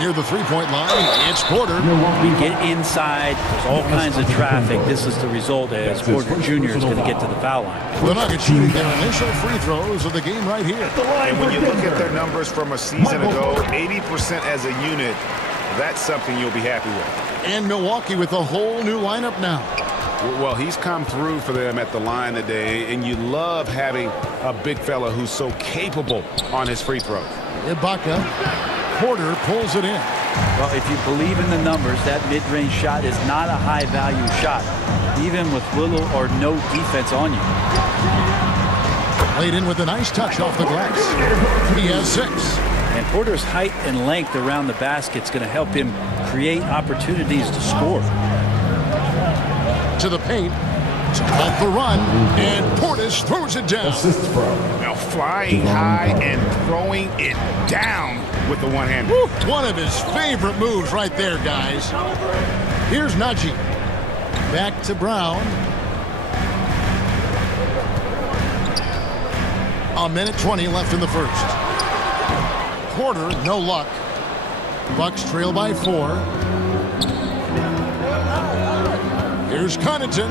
Near the three-point line, it's Porter. We get inside. There's all kinds of traffic. This is the result as Porter Jr. is going to get to the foul line. The Nuggets shooting their initial free throws of the game right here. And when you look at their numbers from a season ago, 80% as a unit, that's something you'll be happy with. And Milwaukee with a whole new lineup now. Well, he's come through for them at the line today, and you love having a big fella who's so capable on his free throws. Ibaka. Porter pulls it in. Well, if you believe in the numbers, that mid-range shot is not a high-value shot, even with little or no defense on you. Played in with a nice touch off the glass. He has 6. And Porter's height and length around the basket is going to help him create opportunities to score. To the paint. Off the run, and Portis throws it down. Now flying high and throwing it down with the one-hander. One of his favorite moves right there, guys. Here's Najee. Back to Brown. A minute 20 left in the first. Porter, no luck. Bucks trail by 4. Here's Connaughton,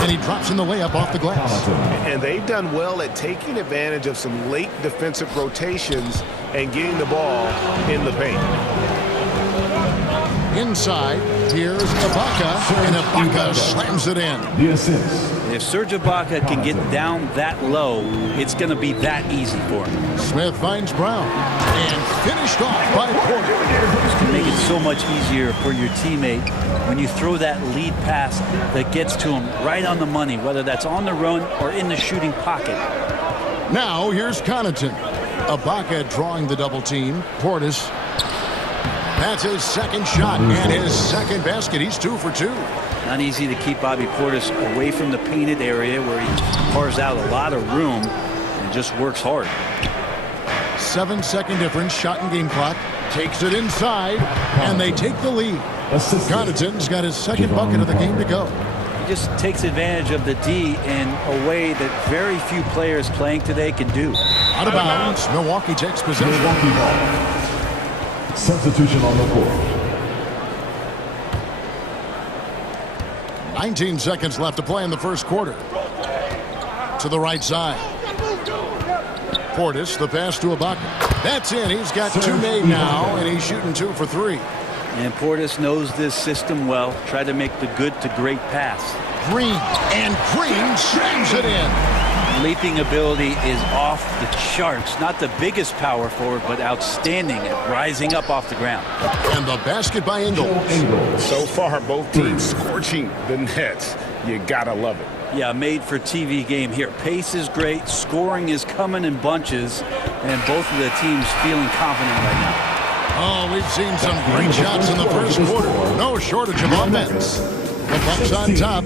and he drops in the layup off the glass. And they've done well at taking advantage of some late defensive rotations and getting the ball in the paint. Inside, here's Ibaka, and Ibaka slams it in. The assist. If Serge Ibaka can get down that low, it's going to be that easy for him. Smith finds Brown, and finished off by Porter. It's going to make it so much easier for your teammate when you throw that lead pass that gets to him right on the money, whether that's on the run or in the shooting pocket. Now here's Connaughton. Ibaka drawing the double team. Portis. That's his second shot and his second basket. He's 2 for 2. Not easy to keep Bobby Portis away from the painted area where he carves out a lot of room and just works hard. 7-second difference. Shot and game clock. Takes it inside, and they take the lead. Connaughton's got his second bucket of the game to go. He just takes advantage of the D in a way that very few players playing today can do. Out of bounds. Milwaukee takes possession. Milwaukee ball. Substitution on the court. 19 seconds left to play in the first quarter. To the right side. Portis, the pass to Ibaka. That's in. He's got 2 made now, and he's shooting 2 for 3. And Portis knows this system well. Try to make the good to great pass. Green, and Green slams it in. Leaping ability is off the charts. Not the biggest power forward, but outstanding at rising up off the ground. And the basket by Ingles. So far, both teams scorching the Nets. You gotta love it. Yeah, made for TV game here. Pace is great. Scoring is coming in bunches. And both of the teams feeling confident right now. Oh, we've seen some great shots in the first quarter. No shortage of offense. The Bucks on top,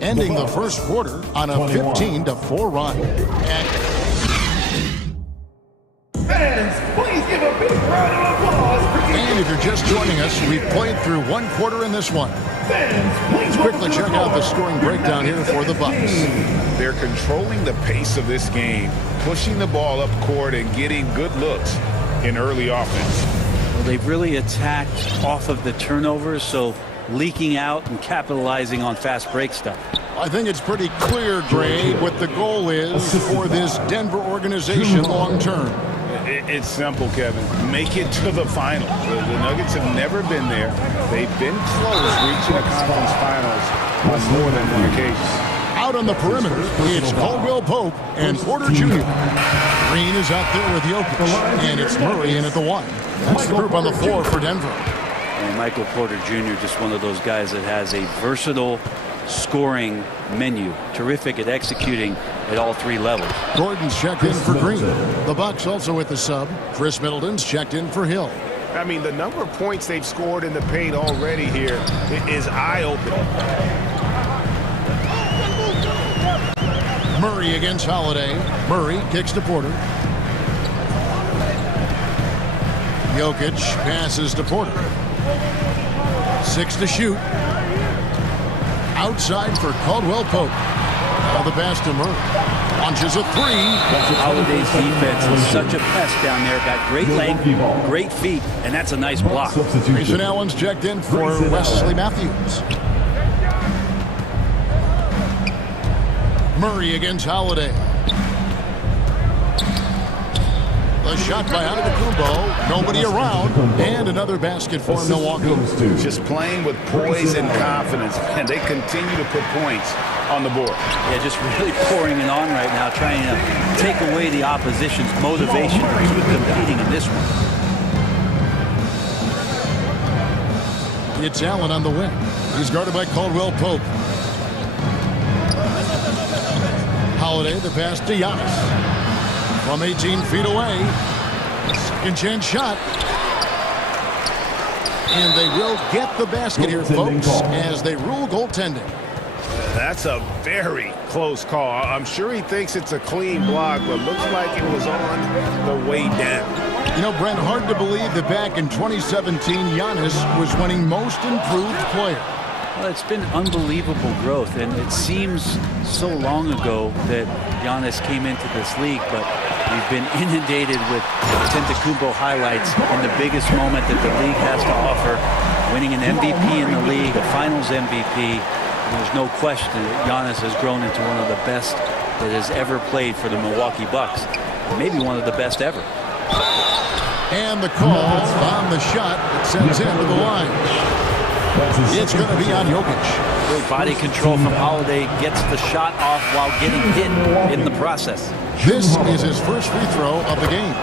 ending the first quarter on a 15-4 run. Fans, please give a big round of applause for And if you're just joining us, we've played through 1 quarter in this one. Let's quickly check out the scoring breakdown here for the Bucks. They're controlling the pace of this game, pushing the ball up court and getting good looks in early offense. Well, they've really attacked off of the turnovers, so leaking out and capitalizing on fast break stuff. I think it's pretty clear, Greg, what the goal is for this Denver organization long term. It's simple, Kevin. Make it to the finals. The Nuggets have never been there. They've been close reaching the conference finals on more than one occasion. Out on the perimeter, it's Caldwell Pope and Porter Jr. Green is out there with Jokic, and it's Murray in at the 1. That's the group on the floor for Denver. And Michael Porter Jr., just one of those guys that has a versatile scoring menu. Terrific at executing at all 3 levels. Gordon's checked in for Green. The Bucks also with the sub. Chris Middleton's checked in for Hill. I mean, the number of points they've scored in the paint already here is eye-opening. Murray against Holiday. Murray kicks to Porter. Jokic passes to Porter. 6 to shoot. Outside for Caldwell Pope. Now the pass to Murray. Launches a 3. Holiday's defense is such a pest down there. Got great length, great feet, and that's a nice block. Grayson Allen's checked in for Wesley Matthews. Murray against Holiday. The shot by Antetokounmpo. Nobody around. And another basket for Milwaukee. Just playing with poise and confidence. And they continue to put points on the board. Yeah, just really pouring it on right now, trying to take away the opposition's motivation to keep competing in this one. It's Allen on the wing. He's guarded by Caldwell Pope. Holiday, the pass to Giannis. From 18 feet away. Second chance shot. And they will get the basket here, folks, as they rule goaltending. That's a very close call. I'm sure he thinks it's a clean block, but looks like it was on the way down. You know, Brent, hard to believe that back in 2017, Giannis was winning most improved player. Well, it's been unbelievable growth, and it seems so long ago that Giannis came into this league, but we've been inundated with Antetokounmpo highlights in the biggest moment that the league has to offer, winning an MVP in the league, a Finals MVP. And there's no question that Giannis has grown into one of the best that has ever played for the Milwaukee Bucks, maybe one of the best ever. And the call on the shot that sends him to the line. It's going to be on Jokic. Great body control from Holiday, gets the shot off while getting hit in the process. This is his first free throw of the game.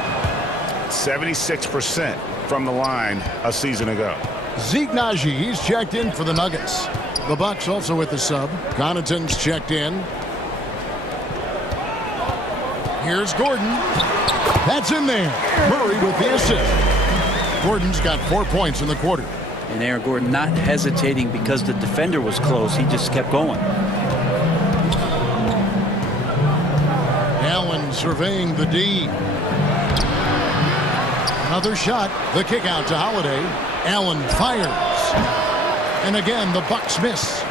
76% from the line a season ago. Zeke Naji, he's checked in for the Nuggets. The Bucks also with the sub. Connaughton's checked in. Here's Gordon. That's in there. Murray with the assist. Gordon's got 4 points in the quarter. And Aaron Gordon not hesitating because the defender was close. He just kept going. Allen surveying the D. Another shot. The kick out to Holiday. Allen fires. And again, the Bucks miss.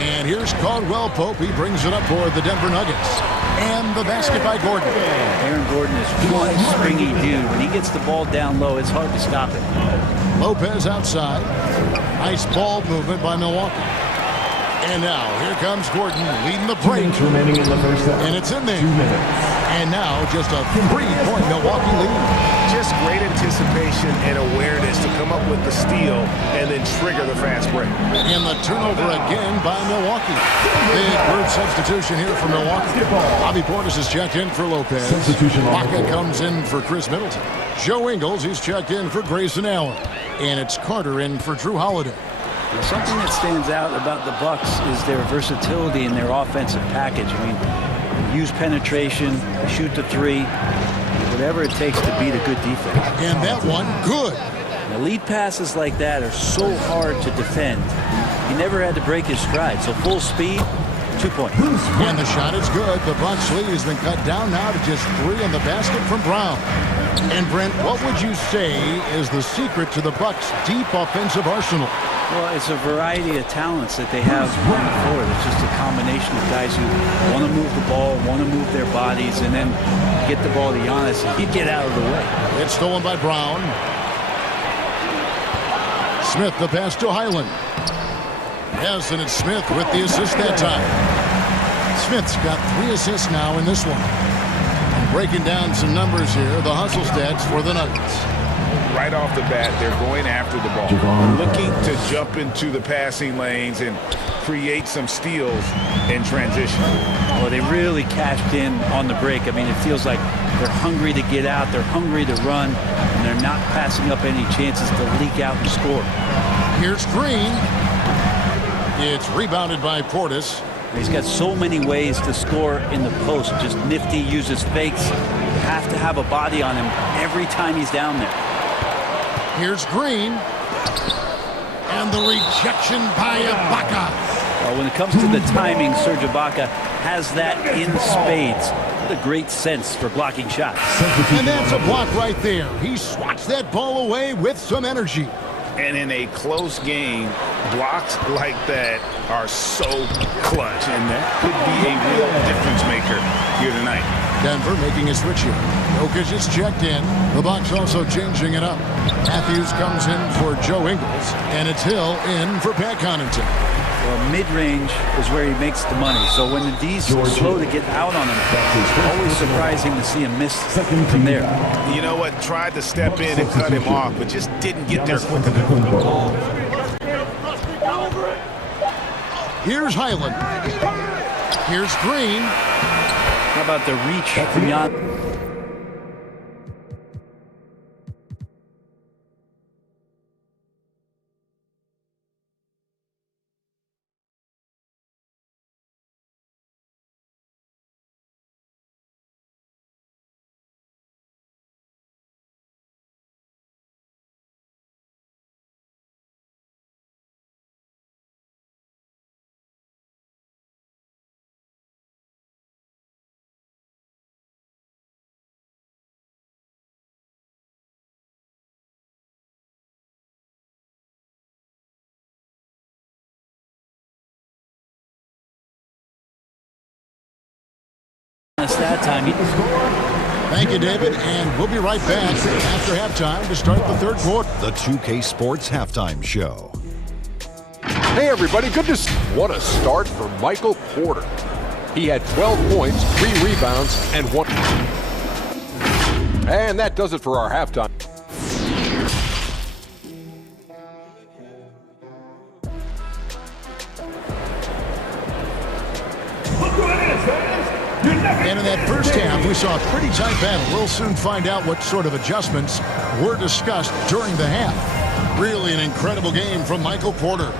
And here's Caldwell Pope. He brings it up for the Denver Nuggets. And the basket by Gordon. Aaron Gordon is one springy dude. When he gets the ball down low, it's hard to stop it. Lopez outside. Nice ball movement by Milwaukee. And now here comes Gordon leading the break. 2 minutes remaining in the first half. And it's in there. 2 minutes. And now just a 3-point Milwaukee lead. Just great anticipation and awareness to come up with the steal and then trigger the fast break. And the turnover again by Milwaukee. Big group substitution here for Milwaukee. Bobby Portis is checked in for Lopez. Substitution on the Baca floor. comes in for Chris Middleton. Joe Ingles, he's checked in for Grayson Allen. And it's Carter in for Drew Holiday. Well, something that stands out about the Bucks is their versatility in their offensive package. I mean, use penetration, shoot the three, whatever it takes to beat a good defense. And that one, good. Now, lead passes like that are so hard to defend. He never had to break his stride, so full speed, 2 points. And the shot is good. The Bucks lead has been cut down now to just 3 on the basket from Brown. And Brent, what would you say is the secret to the Bucks' deep offensive arsenal? Well, it's a variety of talents that they have on the floor. It's just a combination of guys who want to move the ball, want to move their bodies, and then get the ball to Giannis. He'd get out of the way. It's stolen by Brown. Smith, the pass to Highland. Yes, and it's Smith with the assist that time. Smith's got 3 assists now in this one. And breaking down some numbers here, the hustle stats for the Nuggets. Right off the bat, they're going after the ball, looking to jump into the passing lanes and create some steals in transition. Well, they really cashed in on the break. I mean, it feels like they're hungry to get out, they're hungry to run, and they're not passing up any chances to leak out and score. Here's Green. It's rebounded by Portis. He's got so many ways to score in the post. Just nifty, uses fakes. You have to have a body on him every time he's down there. Here's Green. And the rejection by Ibaka. Well, when it comes to the timing, Serge Ibaka has that in spades. What a great sense for blocking shots. And that's a block right there. He swats that ball away with some energy. And in a close game, blocks like that are so clutch, and that could be a real difference maker here tonight. Denver making a switch here. Jokic is checked in. The Bucks also changing it up. Matthews comes in for Joe Ingles, and it's Hill in for Pat Connaughton. Well, mid-range is where he makes the money. So when the D's slow to get out on him, always surprising to see him miss from there. You know what? Tried to step in and cut him off, but just didn't get there quick enough. Here's Highland. Here's Green. How about the reach from Giannis? That time. Thank you, David, and we'll be right back after halftime to start the third quarter. The 2K Sports Halftime Show. Hey, everybody. What a start for Michael Porter. He had 12 points, 3 rebounds, and 1. And that does it for our halftime. And in that first half, we saw a pretty tight battle. We'll soon find out what sort of adjustments were discussed during the half. Really an incredible game from Michael Porter.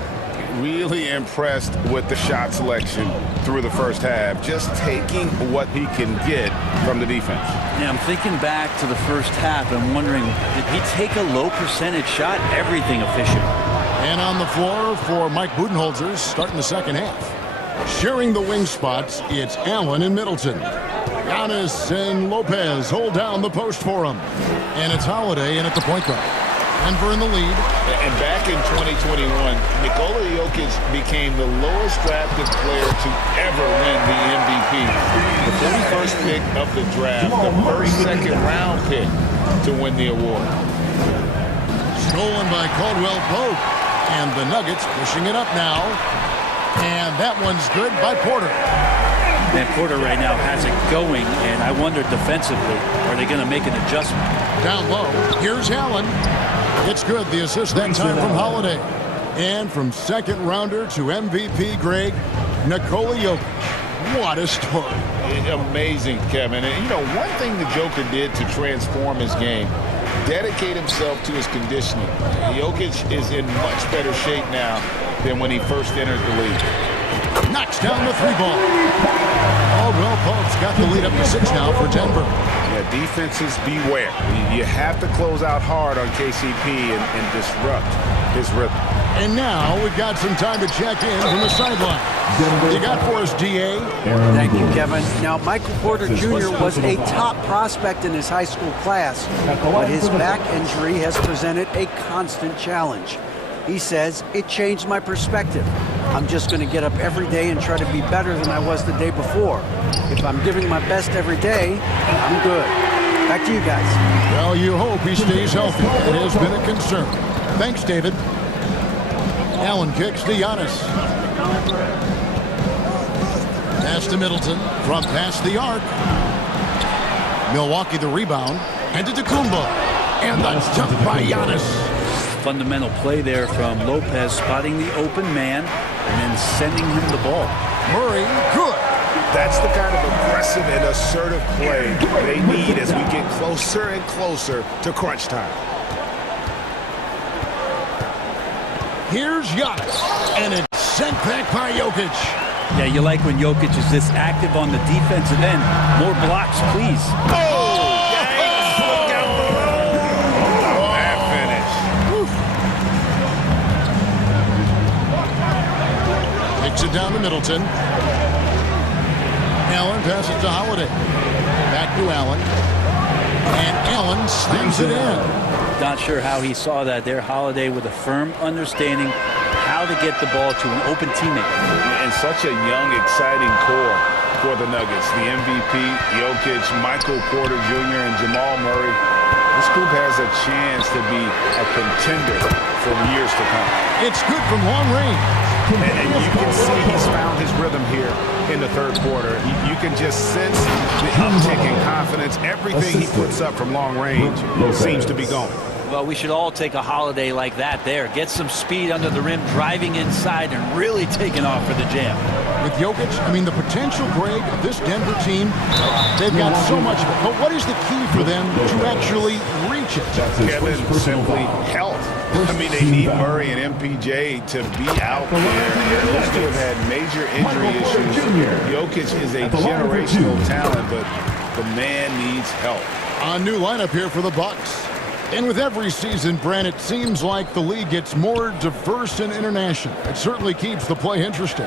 Really impressed with the shot selection through the first half. Just taking what he can get from the defense. Yeah, I'm thinking back to the first half and wondering, did he take a low percentage shot? Everything efficient. And on the floor for Mike Budenholzer starting the second half. Sharing the wing spots, it's Allen and Middleton. Giannis and Lopez hold down the post for him. And it's Holiday in at the point guard. Denver in the lead. And back in 2021, Nikola Jokic became the lowest drafted player to ever win the MVP. The 41st pick of the draft, the first second-round pick to win the award. Stolen by Caldwell Pope. And the Nuggets pushing it up now. And that one's good by Porter. And Porter right now has it going, and I wonder defensively, are they going to make an adjustment? Down low, here's Allen. It's good, the assist that time from Holiday. And from second rounder to MVP Greg, Nikola Jokic. What a story. Amazing, Kevin. And, you know, one thing the Joker did to transform his game, dedicate himself to his conditioning. Jokic is in much better shape now than when he first entered the league. Knocks down the 3-ball. Caldwell Pope's got the lead up to 6 now for Denver. Yeah, defenses beware. You have to close out hard on KCP and disrupt his rhythm. And now we've got some time to check in from the sideline. You got for us, DA. Thank you, Kevin. Now, Michael Porter Jr. was a top prospect in his high school class, but his back injury has presented a constant challenge. He says, it changed my perspective. I'm just going to get up every day and try to be better than I was the day before. If I'm giving my best every day, I'm good. Back to you guys. Well, you hope he stays healthy. It has been a concern. Thanks, David. Allen kicks to Giannis. Pass to Middleton from past the arc. Milwaukee the rebound. And to Kumba. And the jump by Giannis. Fundamental play there from Lopez, spotting the open man and then sending him the ball. Murray, good. That's the kind of aggressive and assertive play they need as we get closer and closer to crunch time. Here's Giannis, and it's sent back by Jokic. Yeah, you like when Jokic is this active on the defensive end. More blocks, please. Oh! Look out below! That finish. Takes it down to Middleton. Allen passes to Holiday. Back to Allen. And Allen slams it in. Not sure how he saw that there. Holiday with a firm understanding how to get the ball to an open teammate. And such a young, exciting core for the Nuggets. The MVP, Jokic, Michael Porter Jr., and Jamal Murray. This group has a chance to be a contender for years to come. It's good from long range. And you can see he's found his rhythm here in the third quarter. You can just sense the uptick in confidence. Everything he puts up from long range seems to be going. Well, we should all take a Holiday like that there. Get some speed under the rim, driving inside, and really taking off for the jam. With Jokic, I mean, the potential, Greg, of this Denver team, they've got so much. But what is the key for them to actually reach it? Kevin, simply health. I mean, they need Murray and MPJ to be out there. Those two have had major injury issues. Jokic is a generational talent, but the man needs help. A new lineup here for the Bucks. And with every season, Brent, it seems like the league gets more diverse and international. It certainly keeps the play interesting.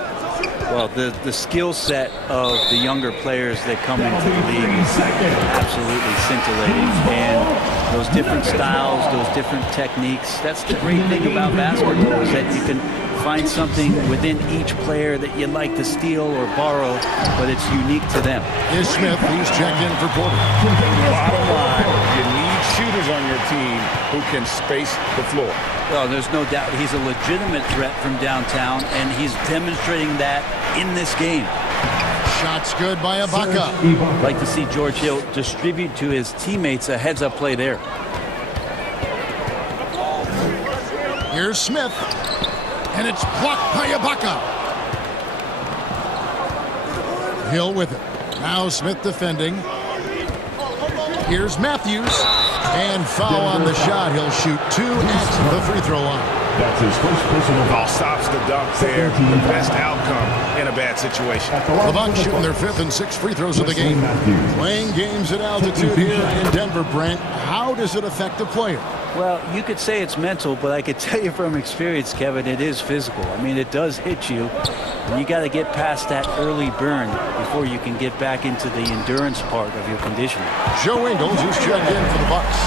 Well, the skill set of the younger players that come into the league is absolutely scintillating. And those different styles, those different techniques. That's the great thing about basketball, is that you can find something within each player that you'd like to steal or borrow, but it's unique to them. Here's Smith. He's checked in for Porter. Bottom line, you need shooters on your team who can space the floor. Well, there's no doubt he's a legitimate threat from downtown, and he's demonstrating that in this game. Shot's good by Ibaka. I'd like to see George Hill distribute to his teammates a heads-up play there. Here's Smith. And it's blocked by Ibaka. Hill with it. Now Smith defending. Here's Matthews. And foul on the shot. He'll shoot 2 at the free throw line. That's his first personal Ball stops the dunk there. The best outcome in a bad situation. The Bucks shooting their 5th and 6th free throws of the game. Playing games at altitude here in Denver, Brent. How does it affect the player? Well, you could say it's mental, but I could tell you from experience, Kevin, it is physical. I mean, it does hit you, and you got to get past that early burn before you can get back into the endurance part of your conditioning. Joe Ingles, who's checked in for the Bucks.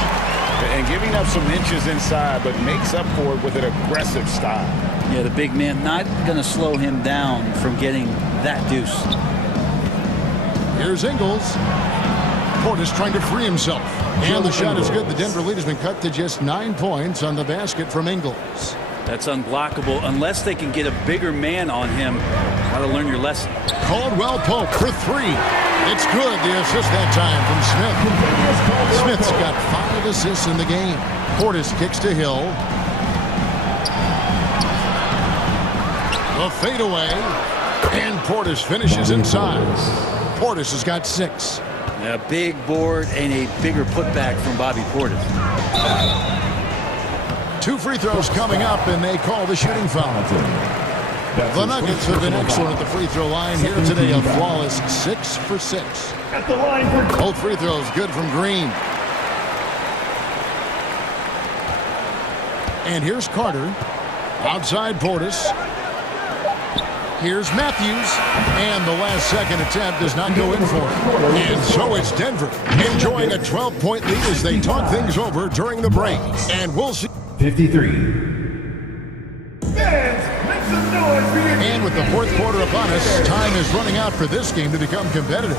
And giving up some inches inside, but makes up for it with an aggressive style. Yeah, the big man not going to slow him down from getting that deuce. Here's Ingles. Portis trying to free himself. And the shot is good. The Denver lead has been cut to just 9 points on the basket from Ingles. That's unblockable unless they can get a bigger man on him. Got to learn your lesson. Caldwell Pope for 3. It's good. The assist that time from Smith. Smith's got 5 assists in the game. Portis kicks to Hill. The fadeaway. And Portis finishes inside. Portis has got 6. A big board and a bigger putback from Bobby Portis. 2 free throws coming up, and they call the shooting foul. The Nuggets have been excellent at the free throw line here today. A flawless 6 for 6. At the line for both free throws good from Green. And here's Carter. Outside Portis. Here's Matthews, and the last second attempt does not go in for him. And so it's Denver enjoying a 12-point lead as they talk things over during the break. And we'll see. 53. And with the 4th quarter upon us, time is running out for this game to become competitive.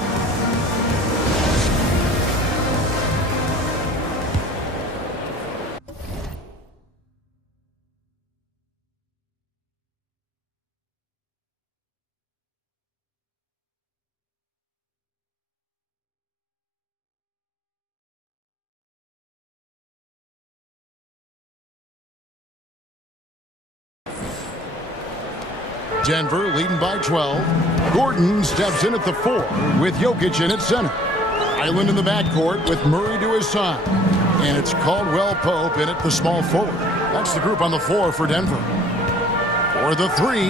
Denver leading by 12. Gordon steps in at the 4 with Jokic in at center. Island in the backcourt with Murray to his side. And it's Caldwell Pope in at the small forward. That's the group on the floor for Denver. For the 3.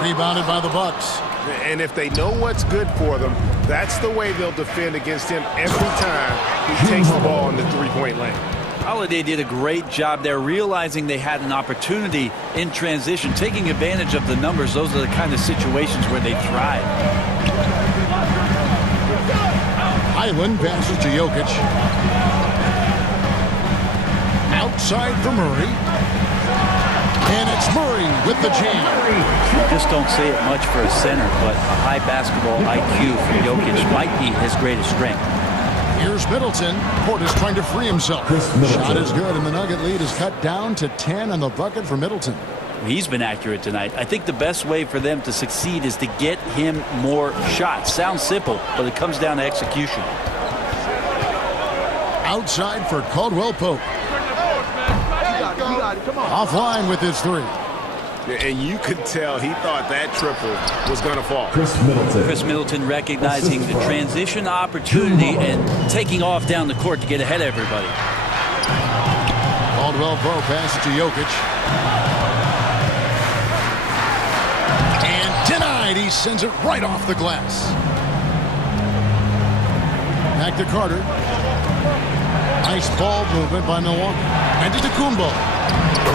Rebounded by the Bucks. And if they know what's good for them, that's the way they'll defend against him every time he takes the ball in the 3-point lane. Holiday did a great job there, realizing they had an opportunity in transition, taking advantage of the numbers. Those are the kind of situations where they thrive. Island passes to Jokic. Outside for Murray. And it's Murray with the jam. You just don't say it much for a center, but a high basketball IQ for Jokic might be his greatest strength. Here's Middleton. Portis trying to free himself. Shot is good, and the Nugget lead is cut down to 10 on the bucket for Middleton. He's been accurate tonight. I think the best way for them to succeed is to get him more shots. Sounds simple, but it comes down to execution. Outside for Caldwell Pope. Offline with his 3. And you could tell he thought that triple was going to fall. Chris Middleton recognizing the transition opportunity and taking off down the court to get ahead of everybody. Caldwell Pope passes to Jokic. And denied. He sends it right off the glass. Back to Carter. Nice ball movement by Milwaukee. Antetokounmpo.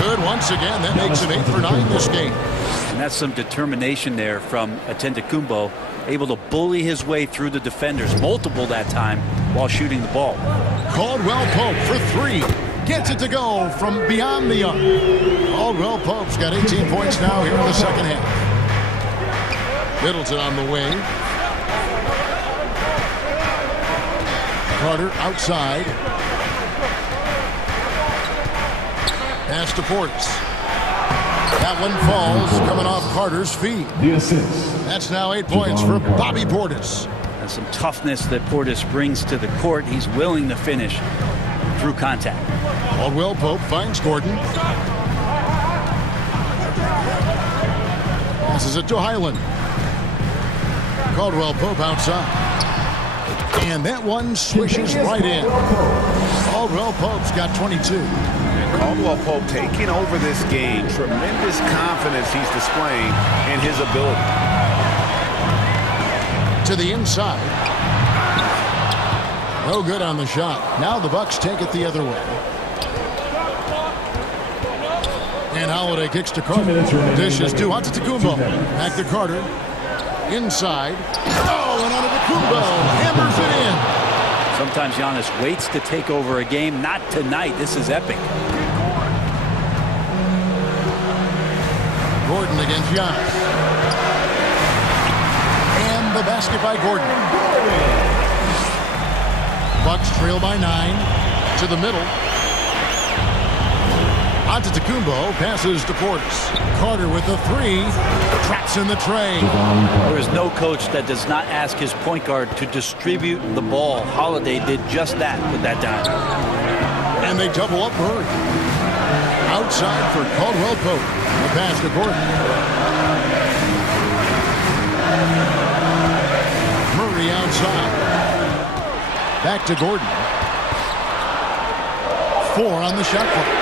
Good once again. That makes it 8 for 9 this game. And that's some determination there from Antetokounmpo, able to bully his way through the defenders, multiple that time, while shooting the ball. Caldwell Pope for 3. Gets it to go from beyond the arc. Caldwell Pope's got 18 points now here in the second half. Middleton on the wing. Carter outside. Pass to Portis. That one falls, coming off Carter's feet. The assist. That's now 8 points for Bobby Portis. And some toughness that Portis brings to the court. He's willing to finish through contact. Caldwell Pope finds Gordon. Passes it to Highland. Caldwell Pope outside. And that one swishes right in. Caldwell Pope's got 22. And Caldwell Pope taking over this game. Tremendous confidence he's displaying in his ability. To the inside. No good on the shot. Now the Bucks take it the other way. And Holiday kicks to Carter. Dishes to Antetokounmpo. Back to Carter. Inside. Oh, and Antetokounmpo hammers it in. Sometimes Giannis waits to take over a game. Not tonight. This is epic. Gordon against Giannis. And the basket by Gordon. Bucks trail by 9. To the middle. Antetokounmpo passes to Portis. Carter with the 3. Traps in the tray. There is no coach that does not ask his point guard to distribute the ball. Holiday did just that with that dime. And they double up Murray. Outside for Caldwell Pope. The pass to Gordon. Murray outside. Back to Gordon. 4 on the shot clock.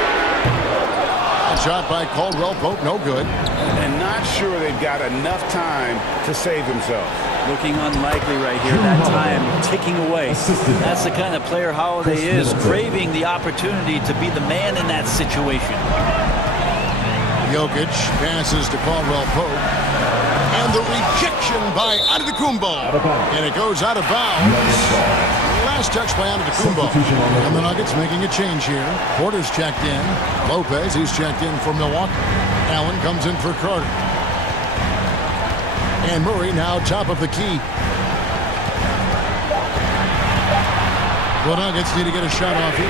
Shot by Caldwell Pope, no good. And not sure they've got enough time to save themselves. Looking unlikely right here. That time ticking away. That's the kind of player Holiday is, craving the opportunity to be the man in that situation. Jokic passes to Caldwell Pope. And the rejection by Antetokounmpo. And it goes out of bounds. Last touch by Antetokounmpo. And the Nuggets making a change here. Porter's checked in. Lopez, he's checked in for Milwaukee. Allen comes in for Carter. And Murray now top of the key. The Nuggets need to get a shot off here.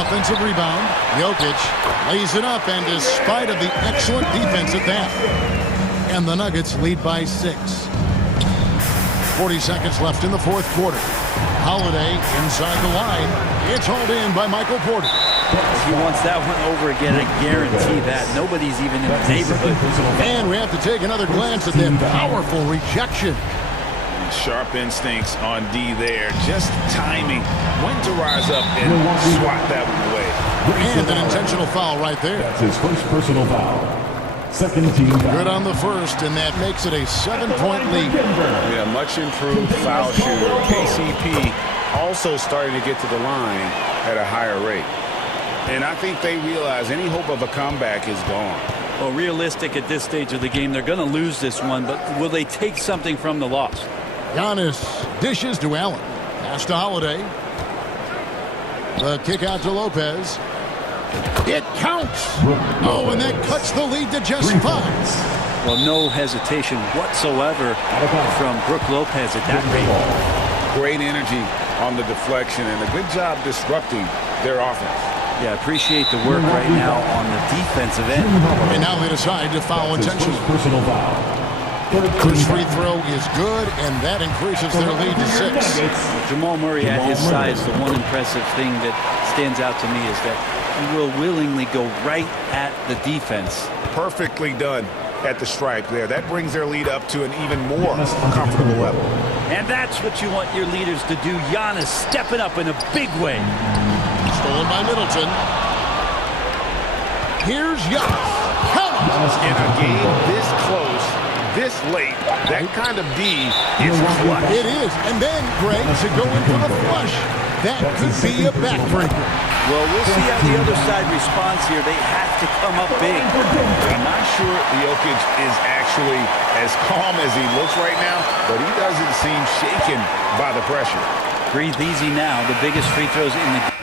Offensive rebound. Jokic lays it up, and despite of the excellent defense at that. And the Nuggets lead by 6. 40 seconds left in the fourth quarter. Holiday inside the line. It's hauled in by Michael Porter. If he wants that one over again, I guarantee that. Nobody's even in the neighborhood. And we have to take another glance at that powerful rejection. Sharp instincts on D there. Just timing when to rise up and swat that one away. And an intentional foul right there. That's his first personal foul. Second team foul. Good on the first, and that makes it a 7-point lead. Yeah, much improved foul shooter. KCP also starting to get to the line at a higher rate. And I think they realize any hope of a comeback is gone. Well, realistic at this stage of the game, they're going to lose this one, but will they take something from the loss? Giannis dishes to Allen. Pass to Holiday. The kick out to Lopez. It counts. Oh, and that cuts the lead to just 5. Well, no hesitation whatsoever from Brook Lopez at that rate. Great energy on the deflection and a good job disrupting their offense. Yeah, appreciate the work right now on the defensive end. And now they decide to foul intentionally. Personal foul. First free throw is good, and that increases their lead to 6. Jamal Murray at his size, the one impressive thing that stands out to me is that he will willingly go right at the defense. Perfectly done at the stripe there. That brings their lead up to an even more comfortable level. And that's what you want your leaders to do. Giannis stepping up in a big way. Stolen by Middleton. Here's Giannis. In a game this close, this late, that kind of D is clutch. It is. And then Greg to go in for the flush. That could be a backbreaker. Well, we'll see how the other side responds here. They have to come up big. I'm not sure Jokic is actually as calm as he looks right now, but he doesn't seem shaken by the pressure. Breathe easy now. The biggest free throws in the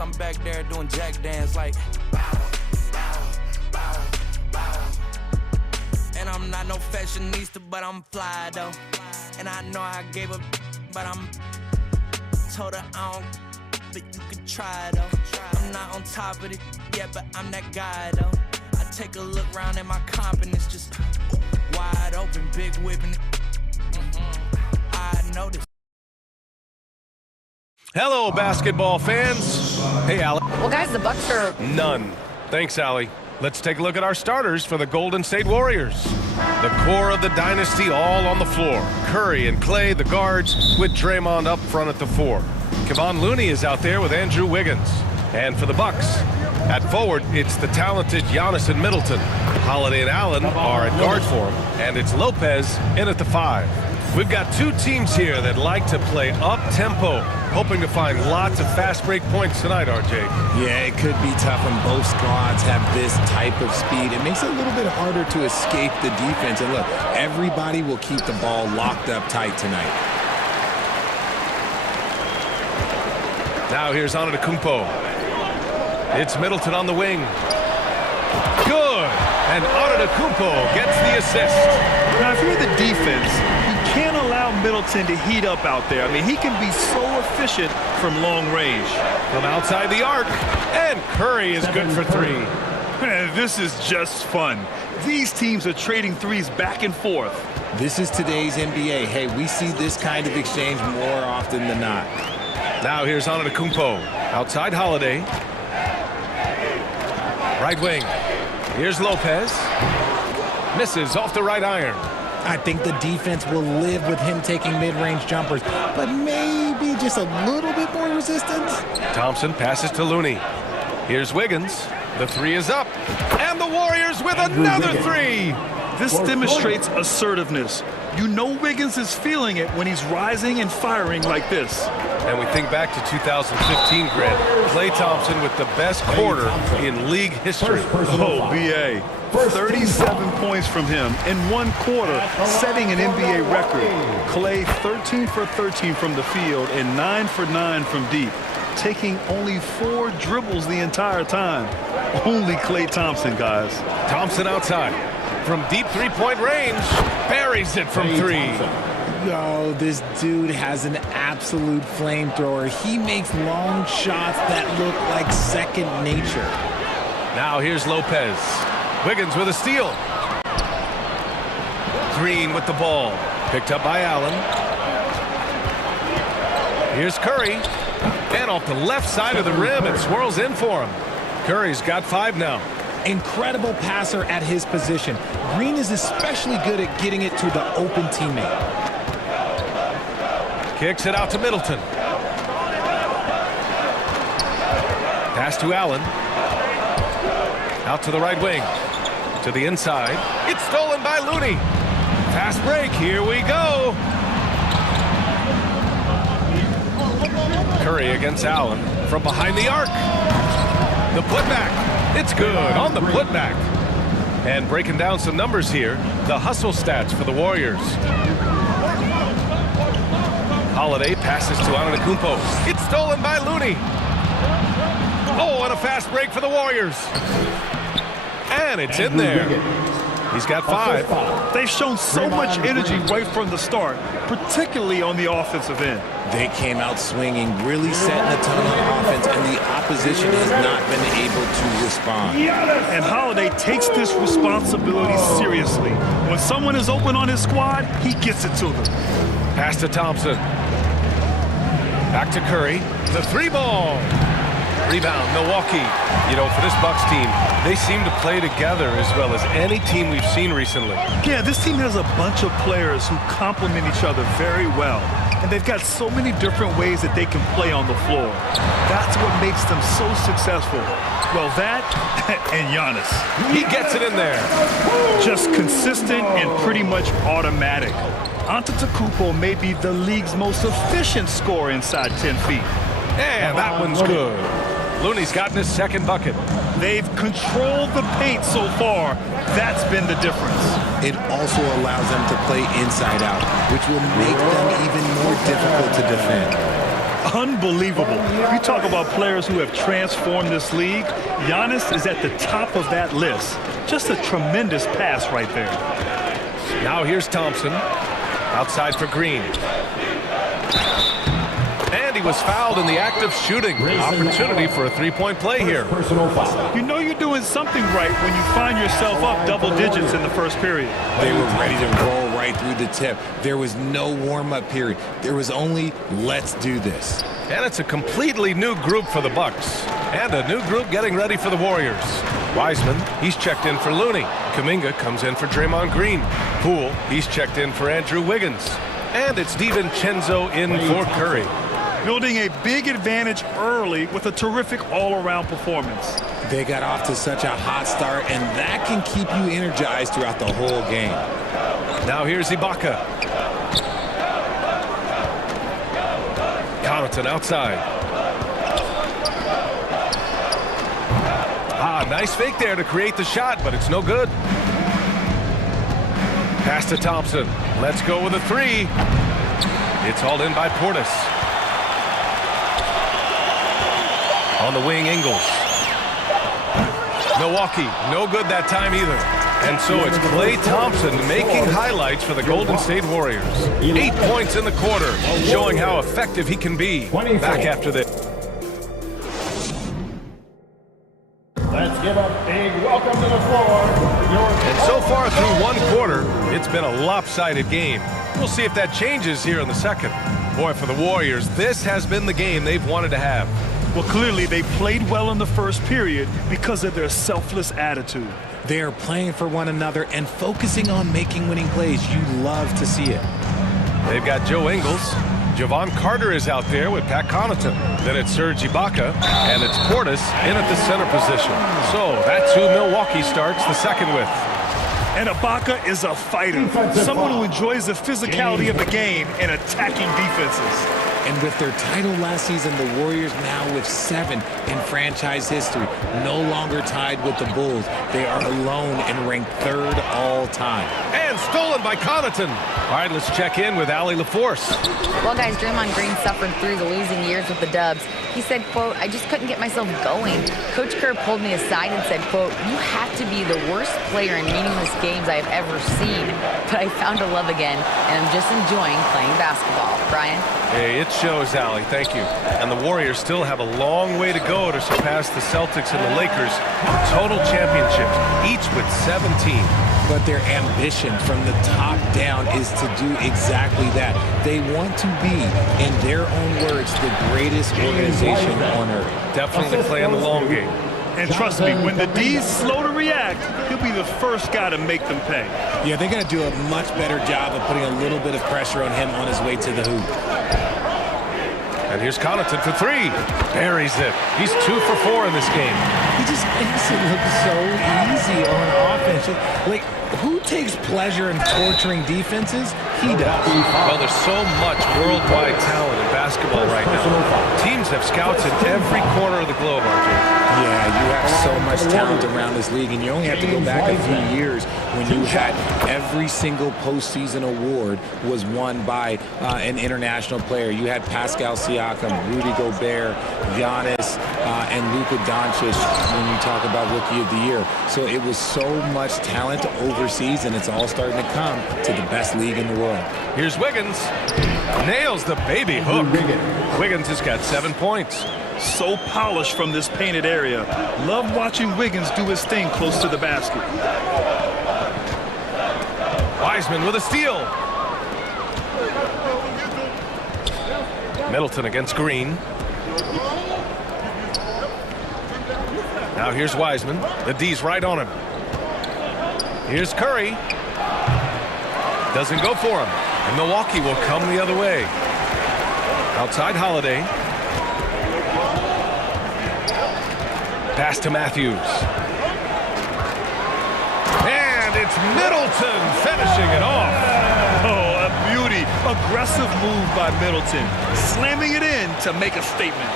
I'm back there doing jack dance like bow, bow, bow, bow. And I'm not no fashionista, but I'm fly though. And I know I gave up, but I'm told her I don't, but you can try though. I'm not on top of it yet, but I'm that guy though. I take a look around at my confidence, just wide open, big whipping. I noticed. Hello, basketball fans. Hey, Allie. Well, guys, the Bucks are... None. Thanks, Allie. Let's take a look at our starters for the Golden State Warriors. The core of the dynasty all on the floor. Curry and Clay, the guards, with Draymond up front at the 4. Kevon Looney is out there with Andrew Wiggins. And for the Bucks, at forward, it's the talented Giannis and Middleton. Holiday and Allen are at guard for him, and it's Lopez in at the 5. We've got two teams here that like to play up-tempo, hoping to find lots of fast break points tonight, RJ. Yeah, it could be tough when both squads have this type of speed. It makes it a little bit harder to escape the defense. And look, everybody will keep the ball locked up tight tonight. Now here's Antetokounmpo. It's Middleton on the wing. Good! And Antetokounmpo gets the assist. Now, if you're the defense, you can't allow Middleton to heat up out there. I mean, he can be so efficient from long range. From outside the arc, and Curry is good for 3. Man, this is just fun. These teams are trading threes back and forth. This is today's NBA. Hey, we see this kind of exchange more often than not. Now here's Antetokounmpo. Outside Holiday. Right wing. Here's Lopez. Misses off the right iron. I think the defense will live with him taking mid-range jumpers, but maybe just a little bit more resistance. Thompson passes to Looney. Here's Wiggins. The 3 is up. And the Warriors with another 3. This demonstrates assertiveness. You know Wiggins is feeling it when he's rising and firing like this. And we think back to 2015, Grant. Klay Thompson with the best quarter in league history. Oh, B.A. 37 points from him in one quarter, setting an NBA record. Klay 13 for 13 from the field and 9 for 9 from deep, taking only 4 dribbles the entire time. Only Klay Thompson, guys. Thompson outside. From deep three-point range, buries it from 3. Oh, this dude has an absolute flamethrower. He makes long shots that look like second nature. Now here's Lopez. Wiggins with a steal. Green with the ball. Picked up by Allen. Here's Curry. And off the left side of the rim, it swirls in for him. Curry's got 5 now. Incredible passer at his position. Green is especially good at getting it to the open teammate. Kicks it out to Middleton. Pass to Allen. Out to the right wing. To the inside. It's stolen by Looney. Fast break. Here we go. Curry against Allen from behind the arc. The putback. It's good on the putback. And breaking down some numbers here, the hustle stats for the Warriors. Holiday passes to Antetokounmpo. It's stolen by Looney. Oh, and a fast break for the Warriors. And it's in there. He's got 5. They've shown so much energy right from the start, particularly on the offensive end. They came out swinging, really setting the tone on offense, and the opposition has not been able to respond. And Holiday takes this responsibility seriously. When someone is open on his squad, he gets it to them. Pass to Thompson. Back to Curry. The 3-ball. Rebound, Milwaukee. You know, for this Bucks team, they seem to play together as well as any team we've seen recently. Yeah, this team has a bunch of players who complement each other very well. And they've got so many different ways that they can play on the floor. That's what makes them so successful. Well, that and Giannis. He gets it in there. Just consistent and pretty much automatic. Antetokounmpo may be the league's most efficient scorer inside 10 feet. And that one's good. Looney's gotten his second bucket. They've controlled the paint so far. That's been the difference. It also allows them to play inside out, which will make them even more difficult to defend. Unbelievable. You talk about players who have transformed this league. Giannis is at the top of that list. Just a tremendous pass right there. Now here's Thompson. Outside for Green. And he was fouled in the act of shooting. Opportunity for a three-point play here. You know you're doing something right when you find yourself up double digits in the first period. They were ready to roll right through the tip. There was no warm-up period. There was only, let's do this. And it's a completely new group for the Bucks. And a new group getting ready for the Warriors. Wiseman, he's checked in for Looney. Kuminga comes in for Draymond Green. Poole, he's checked in for Andrew Wiggins. And it's DiVincenzo in for Curry. Building a big advantage early with a terrific all-around performance. They got off to such a hot start, and that can keep you energized throughout the whole game. Now here's Ibaka. Connaughton outside. Nice fake there to create the shot, but it's no good. Pass to Thompson. Let's go with a three. It's hauled in by Portis. On the wing, Ingles. Milwaukee, no good that time either. And so it's Klay Thompson making highlights for the Golden State Warriors. 8 points in the quarter, showing how effective he can be. Back after this. Let's give a big welcome to the floor. And so far through one quarter, it's been a lopsided game. We'll see if that changes here in the second. Boy, for the Warriors, this has been the game they've wanted to have. Well, clearly they played well in the first period because of their selfless attitude. They are playing for one another and focusing on making winning plays. You love to see it. They've got Joe Ingles. Javon Carter is out there with Pat Connaughton. Then it's Serge Ibaka, and it's Portis in at the center position. So that's who Milwaukee starts the second with. And Ibaka is a fighter, someone who enjoys the physicality of the game and attacking defenses. And with their title last season, the Warriors now with 7 in franchise history, no longer tied with the Bulls. They are alone and ranked 3rd all time. And stolen by Connaughton. All right, let's check in with Allie LaForce. Well, guys, Draymond Green suffered through the losing years with the Dubs. He said, quote, "I just couldn't get myself going. Coach Kerr pulled me aside and said, quote, you have to be the worst player in meaningless games I have ever seen. But I found a love again, and I'm just enjoying playing basketball." Brian? Hey, it shows, Allie. Thank you. And the Warriors still have a long way to go to surpass the Celtics and the Lakers for total championships, each with 17. But their ambition from the top down is to do exactly that. They want to be, in their own words, the greatest organization on earth. Definitely play on the long game. And trust me, when the D's slow to react, he'll be the first guy to make them pay. Yeah, they're going to do a much better job of putting a little bit of pressure on him on his way to the hoop. And here's Connaughton for 3. Buries it. He's 2 for 4 in this game. He just makes it look so easy on offense. Like, who takes pleasure in torturing defenses? He does. Well, there's so much worldwide talent in basketball right now. Teams have scouts in every corner of the globe, RJ. Yeah, you have so much talent around this league, and you only have to go back a few years when you had every single postseason award was won by an international player. You had Pascal Siakam, Rudy Gobert, Giannis, and Luka Doncic when you talk about Rookie of the Year. So it was so much talent overseas, and it's all starting to come to the best league in the world. Here's Wiggins. Nails the baby hook. Wiggins has got 7 points. So polished from this painted area. Love watching Wiggins do his thing close to the basket. Wiseman with a steal. Middleton against Green. Now here's Wiseman. The D's right on him. Here's Curry. Doesn't go for him. And Milwaukee will come the other way. Outside Holiday. Pass to Matthews. And it's Middleton finishing it off. Oh, a beauty. Aggressive move by Middleton. Slamming it in to make a statement.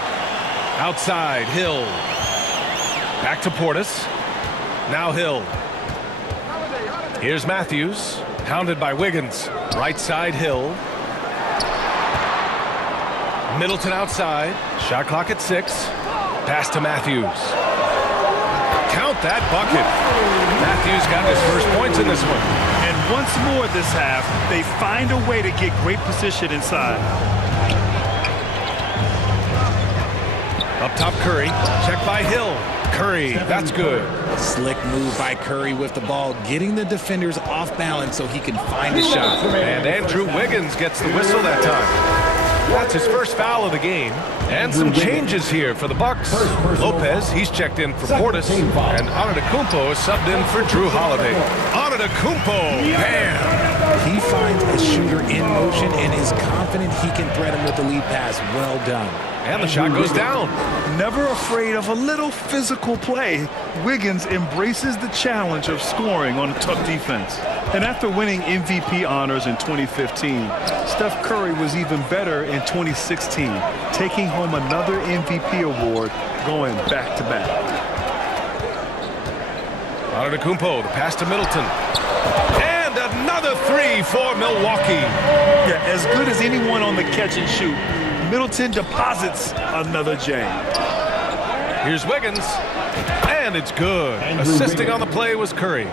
Outside, Hill. Back to Portis. Now Hill. Here's Matthews. Hounded by Wiggins. Right side, Hill. Middleton outside. Shot clock at 6. Pass to Matthews. Count that bucket. Matthews got his first points in this one. And once more this half, they find a way to get great position inside. Up top, Curry. Check by Hill. Curry, that's good. Slick move by Curry with the ball, getting the defenders off balance so he can find a shot. And Andrew Wiggins gets the whistle that time. That's his first foul of the game. And some changes here for the Bucks. Lopez, he's checked in for Portis. And Antetokounmpo is subbed in for Drew Holiday. Antetokounmpo, bam! He finds a shooter in motion and is confident he can threat him with the lead pass. Well done. And the shot goes down. Never afraid of a little physical play, Wiggins embraces the challenge of scoring on a tough defense. And after winning MVP honors in 2015, Steph Curry was even better in 2016, taking home another MVP award, going back-to-back. Antetokounmpo, the pass to Middleton. And another 3 for Milwaukee. Yeah, as good as anyone on the catch and shoot, Middleton deposits another J. Here's Wiggins, and it's good. Assisting on the play was Curry.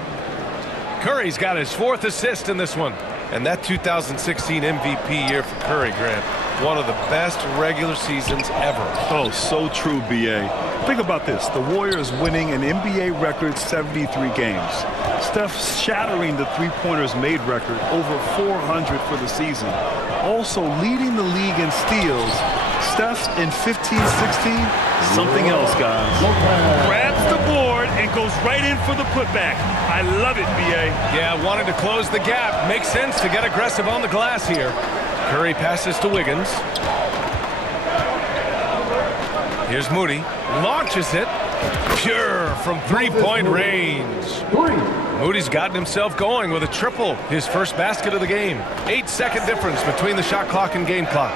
Curry's got his 4th assist in this one. And that 2016 MVP year for Curry, Grant, one of the best regular seasons ever. Oh, so true, B.A. Think about this. The Warriors winning an NBA record 73 games. Steph shattering the three-pointers made record, over 400 for the season. Also leading the league in steals. Steph in 15-16, something else, guys. Grabs the board and goes right in for the putback. I love it, B.A. Yeah, wanted to close the gap. Makes sense to get aggressive on the glass here. Curry passes to Wiggins. Here's Moody. Launches it. Pure from three-point range. Moody's gotten himself going with a triple. His first basket of the game. 8-second difference between the shot clock and game clock.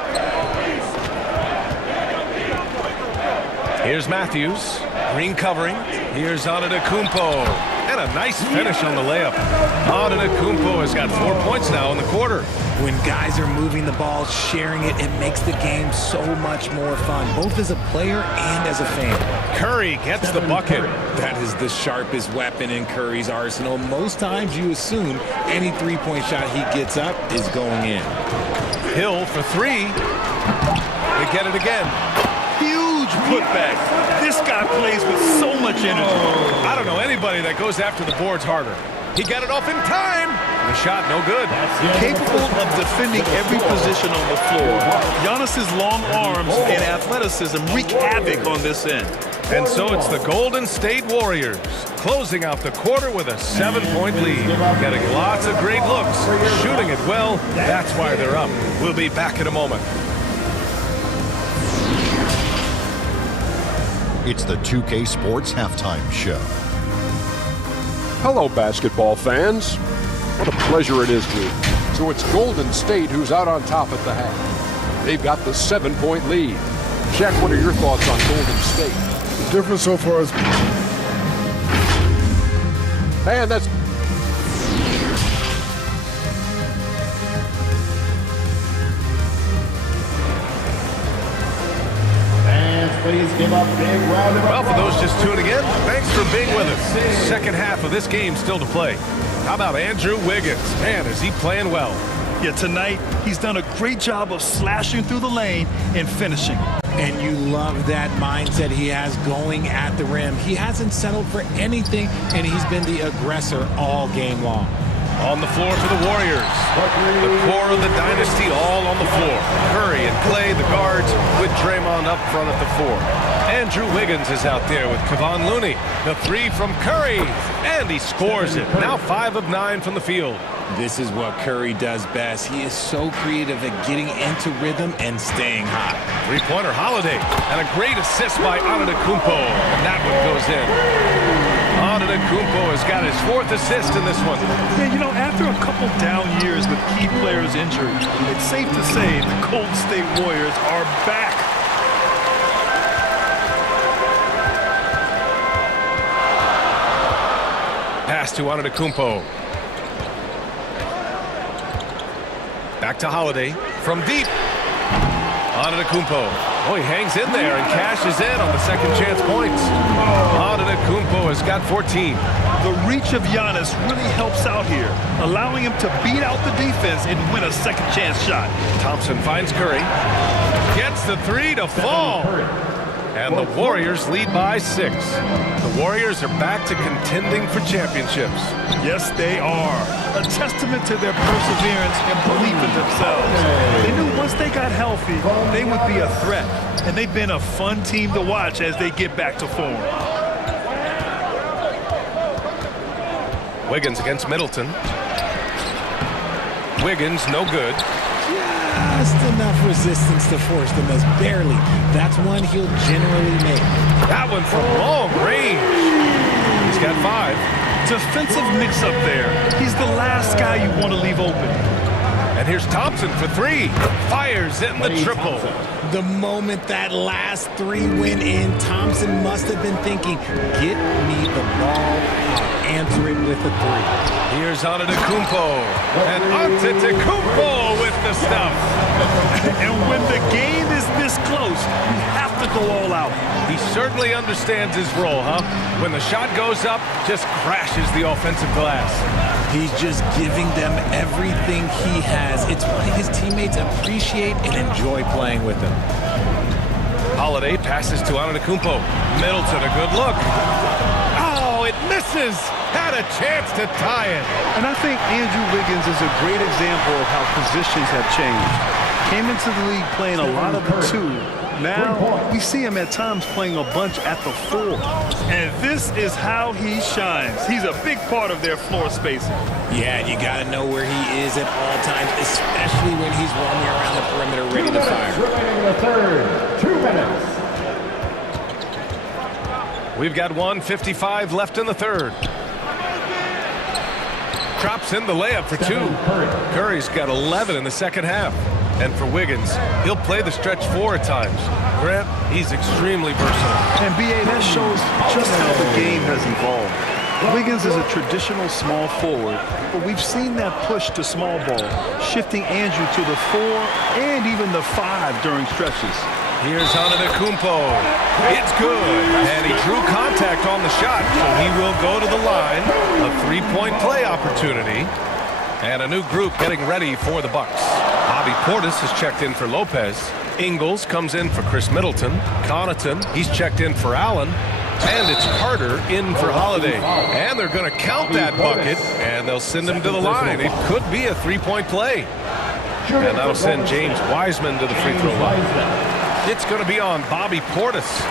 Here's Matthews. Green covering. Here's Antetokounmpo. And a nice finish on the layup. Antetokounmpo has got 4 points now in the quarter. When guys are moving the ball, sharing it, it makes the game so much more fun, both as a player and as a fan. Curry gets the bucket. That is the sharpest weapon in Curry's arsenal. Most times you assume any three-point shot he gets up is going in. Hill for 3. They get it again. Huge putback. This guy plays with so much energy. I don't know anybody that goes after the boards harder. He got it off in time. The shot no good. Capable of defending every position on the floor. Giannis's long arms and athleticism wreak havoc on this end. And so it's the Golden State Warriors closing out the quarter with a 7-point lead. Getting lots of great looks, shooting it well. That's why they're up. We'll be back in a moment. It's the 2K Sports Halftime Show. Hello, basketball fans. What a pleasure it is to. So it's Golden State who's out on top at the half. They've got the 7-point lead. Jack, what are your thoughts on Golden State? The difference so far is... Man, that's... Please give a big round of applause. Well, for those just tuning in, thanks for being with us. Second half of this game still to play. How about Andrew Wiggins? Man, is he playing well. Yeah, tonight he's done a great job of slashing through the lane and finishing. And you love that mindset he has going at the rim. He hasn't settled for anything, and he's been the aggressor all game long. On the floor for the Warriors. The core of the dynasty all on the floor. Curry and Clay, the guards, with Draymond up front at the 4. Andrew Wiggins is out there with Kevon Looney. The 3 from Curry, and he scores it. Now 5 of 9 from the field. This is what Curry does best. He is so creative at getting into rhythm and staying hot. Three-pointer Holiday, and a great assist by Antetokounmpo, and that one goes in. Antetokounmpo has got his 4th assist in this one. Yeah, you know, after a couple down years with key players injured, it's safe to say the Golden State Warriors are back. Pass to Antetokounmpo. Back to Holiday from deep. Antetokounmpo. Oh, he hangs in there and cashes in on the second chance points. Antetokounmpo has got 14. The reach of Giannis really helps out here, allowing him to beat out the defense and win a second chance shot. Thompson finds Curry. Gets the three to fall. And the Warriors lead by 6. The Warriors are back to contending for championships. Yes, they are. A testament to their perseverance and belief in themselves. They knew once they got healthy, they would be a threat. And they've been a fun team to watch as they get back to form. Wiggins against Middleton. Wiggins, no good. Just enough resistance to force the miss. Barely. That's one he'll generally make. That one from long range. He's got 5. Defensive mix-up there. He's the last guy you want to leave open. And here's Thompson for 3. Fires in the triple. The moment that last 3 went in, Thompson must have been thinking, get me the ball, I'll answer it with a 3. Here's Antetokounmpo. And Antetokounmpo with the stuff. And when the game is this close, you have to go all out. He certainly understands his role, huh? When the shot goes up, just crashes the offensive glass. He's just giving them everything he has. It's why his teammates appreciate and enjoy playing with him. Holiday passes to Antetokounmpo. Middleton, a good look. Oh, it misses. Had a chance to tie it. And I think Andrew Wiggins is a great example of how positions have changed. Came into the league playing a lot of the 2. Now we see him at times playing a bunch at the 4. And this is how he shines. He's a big part of their floor spacing. Yeah, and you got to know where he is at all times, especially when he's roaming around the perimeter ready to fire. Remaining in the third. 2 minutes. We've got 1:55 left in the third. Drops in the layup for 2. Curry's got 11 in the second half. And for Wiggins, he'll play the stretch 4 at times. Grant, he's extremely versatile. And B.A., that shows just how the game has evolved. Wiggins is a traditional small forward, but we've seen that push to small ball, shifting Andrew to the 4 and even the 5 during stretches. Here's Antetokounmpo. It's good. And he drew contact on the shot, so he will go to the line. A 3-point play opportunity. And a new group getting ready for the Bucks. Bobby Portis has checked in for Lopez. Ingles comes in for Chris Middleton. Connaughton, he's checked in for Allen. And it's Carter in for Holiday. And they're going to count that bucket, and they'll send him to the line. It could be a 3-point play. And that'll send James Wiseman to the free throw line. It's going to be on Bobby Portis.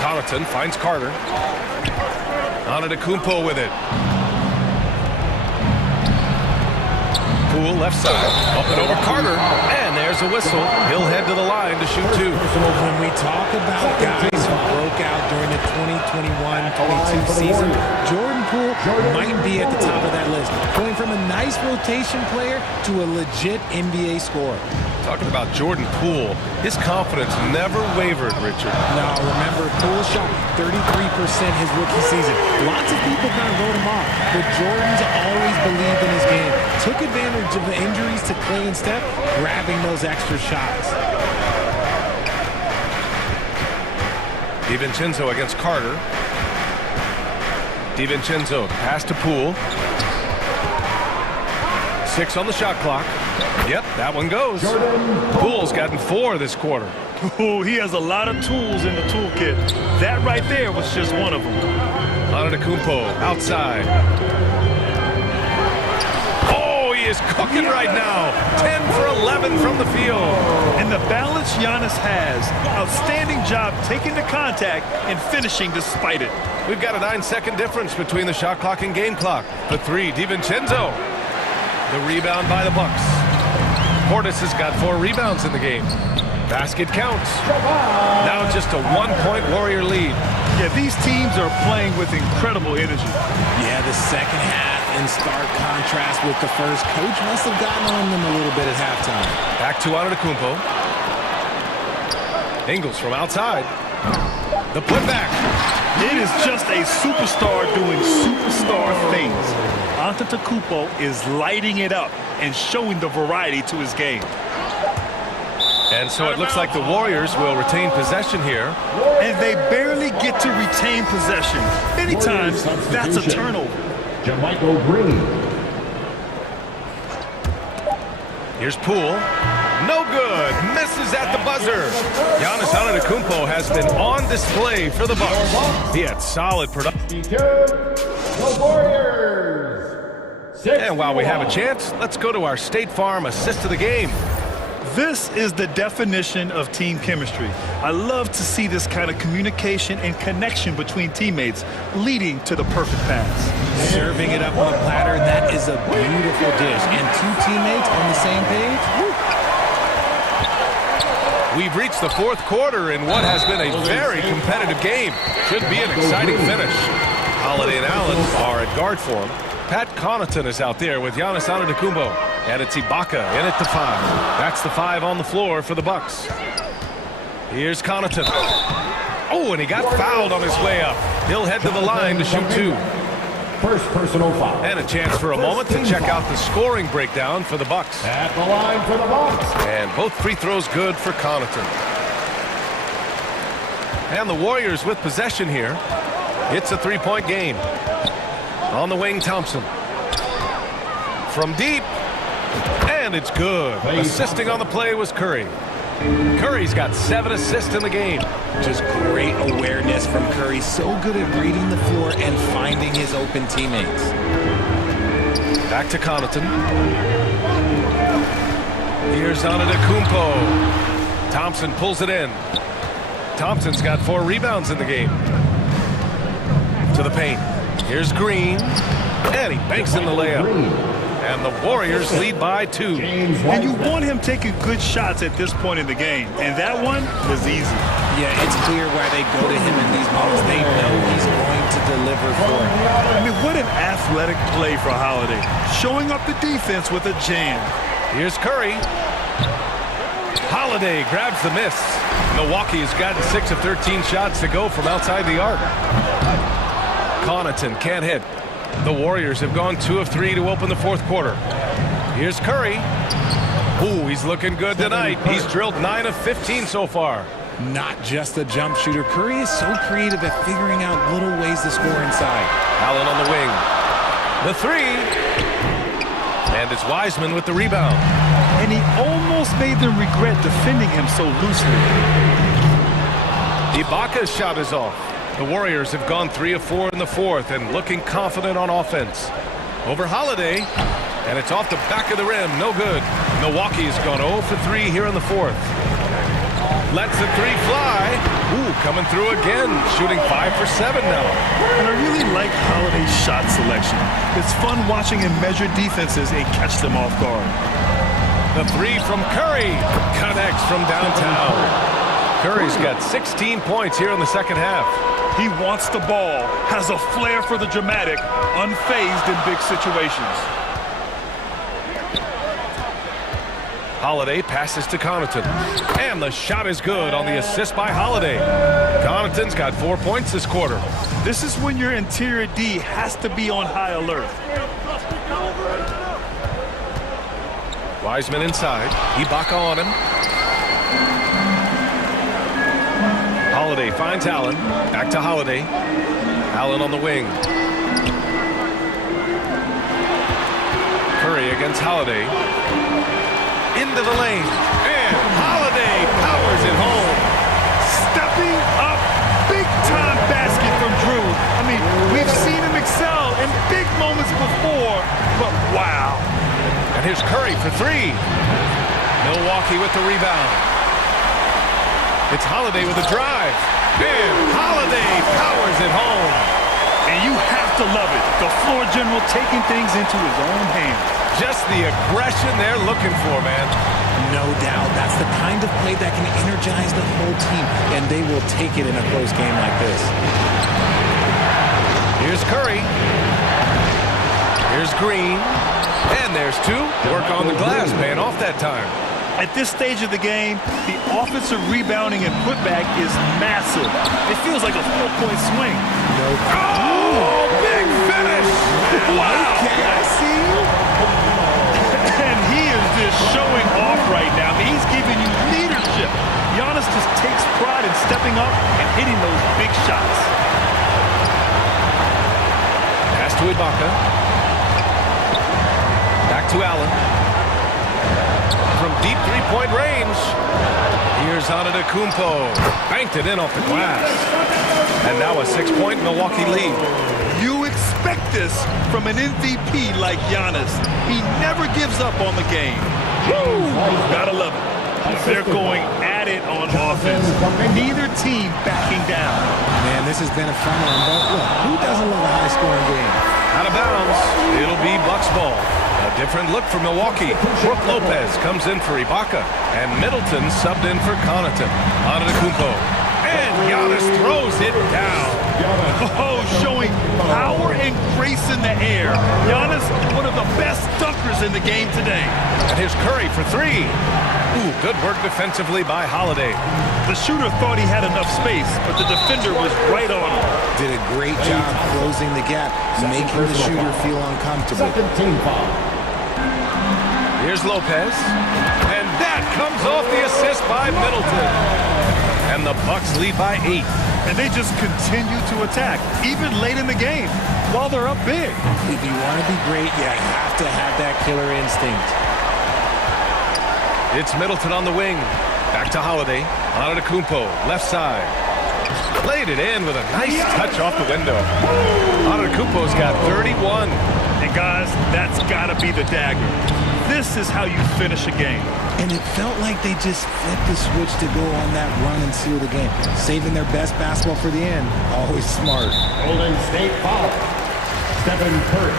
Connaughton finds Carter. Antetokounmpo with it. Poole left side, up and over Carter, and there's a whistle. He'll head to the line to shoot 2. When we talk about guys who broke out during the 2021-22 season, Jordan Poole might be at the top of that list, going from a nice rotation player to a legit NBA scorer. Talking about Jordan Poole, his confidence never wavered, Richard. No, remember, Poole shot 33% his rookie season. Lots of people kind of wrote him off, but Jordan's always believed in his game. Took advantage of the injuries to Clay and Steph, grabbing those extra shots. DiVincenzo against Carter. DiVincenzo, pass to Poole. 6 on the shot clock. Yep, that one goes. Poole's gotten 4 this quarter. Ooh, he has a lot of tools in the toolkit. That right there was just one of them. Antetokounmpo outside. Oh, he is cooking right now. 10 for 11 from the field. And the balance Giannis has. Outstanding job taking the contact and finishing despite it. We've got a 9-second difference between the shot clock and game clock. The 3, DiVincenzo. The rebound by the Bucks. Portis has got 4 rebounds in the game. Basket counts. Now just a 1-point Warrior lead. Yeah, these teams are playing with incredible energy. Yeah, the second half in stark contrast with the first. Coach must have gotten on them a little bit at halftime. Back to Antetokounmpo. Ingles from outside. The putback. It is just a superstar doing superstar things. Antetokounmpo is lighting it up and showing the variety to his game. And so it looks like the Warriors will retain possession here. And they barely get to retain possession. Many times, that's a turnover. Jermichael Green. Here's Poole. No good. Misses at the buzzer. Giannis Antetokounmpo has been on display for the Bucks. He had solid production. The Warriors. And while we have a chance, let's go to our State Farm assist of the game. This is the definition of team chemistry. I love to see this kind of communication and connection between teammates leading to the perfect pass. Serving it up on a platter, that is a beautiful dish. And two teammates on the same page. We've reached the fourth quarter in what has been a very competitive game. Should be an exciting finish. Holiday and Allen are at guard for him. Pat Connaughton is out there with Giannis Antetokounmpo. And it's Ibaka in at the 5. That's the 5 on the floor for the Bucks. Here's Connaughton. Oh, and he got fouled on his way up. He'll head to the line to shoot 2. First personal foul. And a chance for a moment to check out the scoring breakdown for the Bucks. At the line for the Bucks. And both free throws good for Connaughton. And the Warriors with possession here. It's a 3-point game. On the wing, Thompson. From deep. And it's good. Assisting on the play was Curry. Curry's got 7 assists in the game. Just great awareness from Curry. So good at reading the floor and finding his open teammates. Back to Connaughton. Here's Antetokounmpo. Thompson pulls it in. Thompson's got 4 rebounds in the game. To the paint. Here's Green. And he banks in the layup. And the Warriors lead by 2. And you want him taking good shots at this point in the game. And that one was easy. Yeah, it's clear why they go to him in these moments. They know he's going to deliver for him. I mean, what an athletic play for Holiday. Showing up the defense with a jam. Here's Curry. Holiday grabs the miss. Milwaukee has gotten 6 of 13 shots to go from outside the arc. Connaughton can't hit. The Warriors have gone 2 of 3 to open the fourth quarter. Here's Curry. Ooh, he's looking good tonight. He's drilled 9 of 15 so far. Not just a jump shooter. Curry is so creative at figuring out little ways to score inside. Allen on the wing. The 3. And it's Wiseman with the rebound. And he almost made them regret defending him so loosely. Ibaka's shot is off. The Warriors have gone 3 of 4 in the fourth and looking confident on offense. Over Holiday, and it's off the back of the rim. No good. Milwaukee's gone 0 for 3 here in the fourth. Lets the 3 fly. Ooh, coming through again. Shooting 5 for 7 now. And I really like Holiday's shot selection. It's fun watching him measure defenses and catch them off guard. The 3 from Curry connects from downtown. Curry's got 16 points here in the second half. He wants the ball, has a flair for the dramatic, unfazed in big situations. Holiday passes to Connaughton. And the shot is good on the assist by Holiday. Connaughton's got 4 points this quarter. This is when your interior D has to be on high alert. Wiseman inside. Ibaka on him. Holiday finds Allen. Back to Holiday. Allen on the wing. Curry against Holiday. Into the lane. And Holiday powers it home. Stepping up, big-time basket from Drew. I mean, we've seen him excel in big moments before, but wow. And here's Curry for 3. Milwaukee with the rebound. It's Holiday with a drive. And Holiday powers it home. And you have to love it. The floor general taking things into his own hands. Just the aggression they're looking for, man. No doubt. That's the kind of play that can energize the whole team. And they will take it in a close game like this. Here's Curry. Here's Green. And there's 2. Work on the glass, paying off that time. At this stage of the game, the offensive rebounding and putback is massive. It feels like a 4-point swing. Oh, big finish! Wow! Okay, I see you. And he is just showing off right now. I mean, he's giving you leadership stepping up and hitting those big shots. Pass to Ibaka. Back to Allen. From deep three-point range. Here's Antetokounmpo. Banked it in off the glass. And now a 6-point Milwaukee lead. You expect this from an MVP like Giannis. He never gives up on the game. Woo! Gotta love it. They're going at it on offense. Neither team backing down. Man, this has been a fun one. But look, who doesn't love a high-scoring game? Out of bounds. It'll be Bucks ball. A different look for Milwaukee. Brook Lopez comes in for Ibaka. And Middleton subbed in for Connaughton. Antetokounmpo. And Giannis throws it down. Oh, showing power and grace in the air. Giannis, one of the best dunkers in the game today. And here's Curry for three. Ooh, good work defensively by Holiday. The shooter thought he had enough space, but the defender was right on him. Did a great job closing the gap, making the shooter feel uncomfortable. Second team foul. Here's Lopez. And that comes off the assist by Middleton. And the Bucks lead by 8. And they just continue to attack, even late in the game, while they're up big. If you want to be great, you have to have that killer instinct. It's Middleton on the wing. Back to Holiday. Antetokounmpo, left side. Laid it in with a nice touch off the window. Antetokounmpo's got 31. And guys, that's got to be the dagger. This is how you finish a game. And it felt like they just flipped the switch to go on that run and seal the game. Saving their best basketball for the end. Always smart. Golden State foul. Stephen Curry.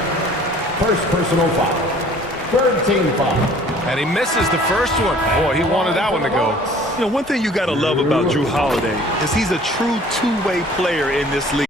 First personal foul. Third team foul. And he misses the first one. Boy, he wanted that one to go. You know, one thing you got to love about Jrue Holiday is he's a true two-way player in this league.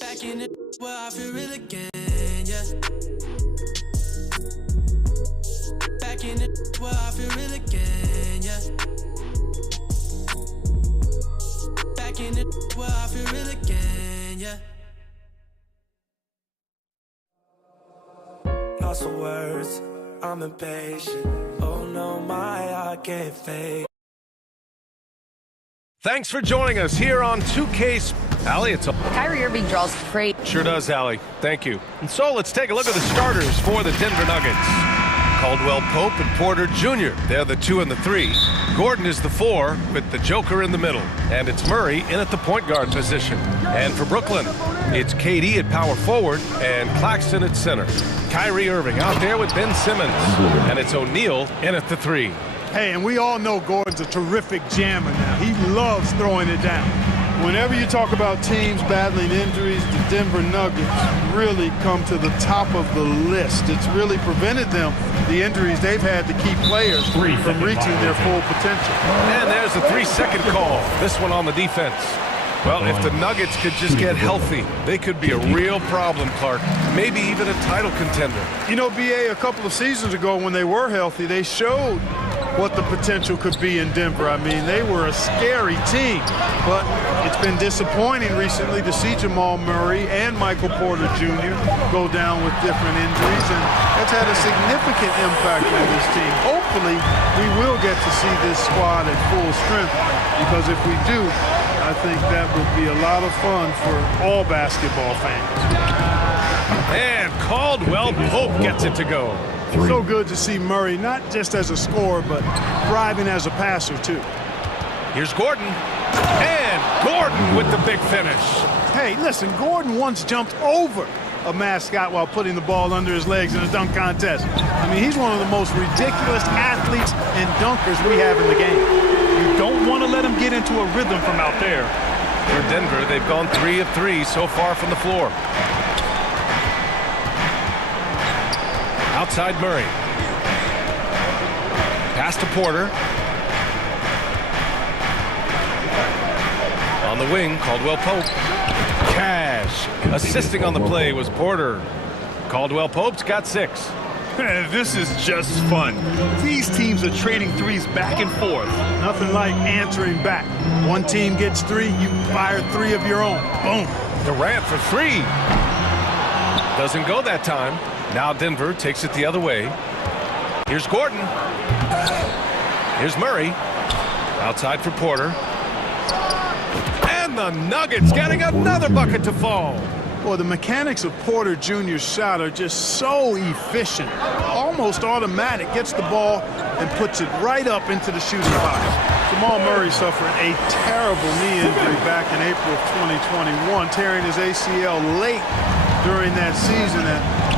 Back in it where I feel real again, yeah. Back in it where I feel real again, yeah. Back in it where I feel real again, yeah. Lost for words, I'm impatient. Oh no, my heart can't fake. Thanks for joining us here on 2K. Allie, it's Kyrie Irving draws praise. Sure does, Allie. Thank you. And so let's take a look at the starters for the Denver Nuggets. Caldwell Pope and Porter Jr. They're the 2 and the 3. Gordon is the 4 with the Joker in the middle. And it's Murray in at the point guard position. And for Brooklyn, it's KD at power forward and Claxton at center. Kyrie Irving out there with Ben Simmons. And it's O'Neal in at the 3. Hey, and we all know Gordon's a terrific jammer now. He loves throwing it down. Whenever you talk about teams battling injuries, the Denver Nuggets really come to the top of the list. It's really prevented them, the injuries they've had to keep players from reaching their full potential. And there's a 3-second call. This one on the defense. Well, if the Nuggets could just get healthy, they could be a real problem, Clark. Maybe even a title contender. You know, BA, a couple of seasons ago when they were healthy, they showed what the potential could be in Denver. I mean, they were a scary team, but it's been disappointing recently to see Jamal Murray and Michael Porter Jr. go down with different injuries, and that's had a significant impact on this team. Hopefully, we will get to see this squad at full strength, because if we do, I think that would be a lot of fun for all basketball fans. And Caldwell Pope gets it to go. So good to see Murray, not just as a scorer, but thriving as a passer, too. Here's Gordon. And Gordon with the big finish. Hey, listen, Gordon once jumped over a mascot while putting the ball under his legs in a dunk contest. I mean, he's one of the most ridiculous athletes and dunkers we have in the game. You don't want to let him get into a rhythm from out there. For Denver, they've gone 3 of 3 so far from the floor. Outside Murray. Pass to Porter. On the wing, Caldwell Pope. Cash. Assisting on the play was Porter. Caldwell Pope's got 6. This is just fun. These teams are trading threes back and forth. Nothing like answering back. One team gets 3, you fire 3 of your own. Boom. Durant for 3. Doesn't go that time. Now Denver takes it the other way. Here's Gordon. Here's Murray. Outside for Porter. And the Nuggets getting another bucket to fall. Boy, the mechanics of Porter Jr.'s shot are just so efficient. Almost automatic. Gets the ball and puts it right up into the shooting box. Jamal Murray suffered a terrible knee injury back in April of 2021, tearing his ACL late during that season and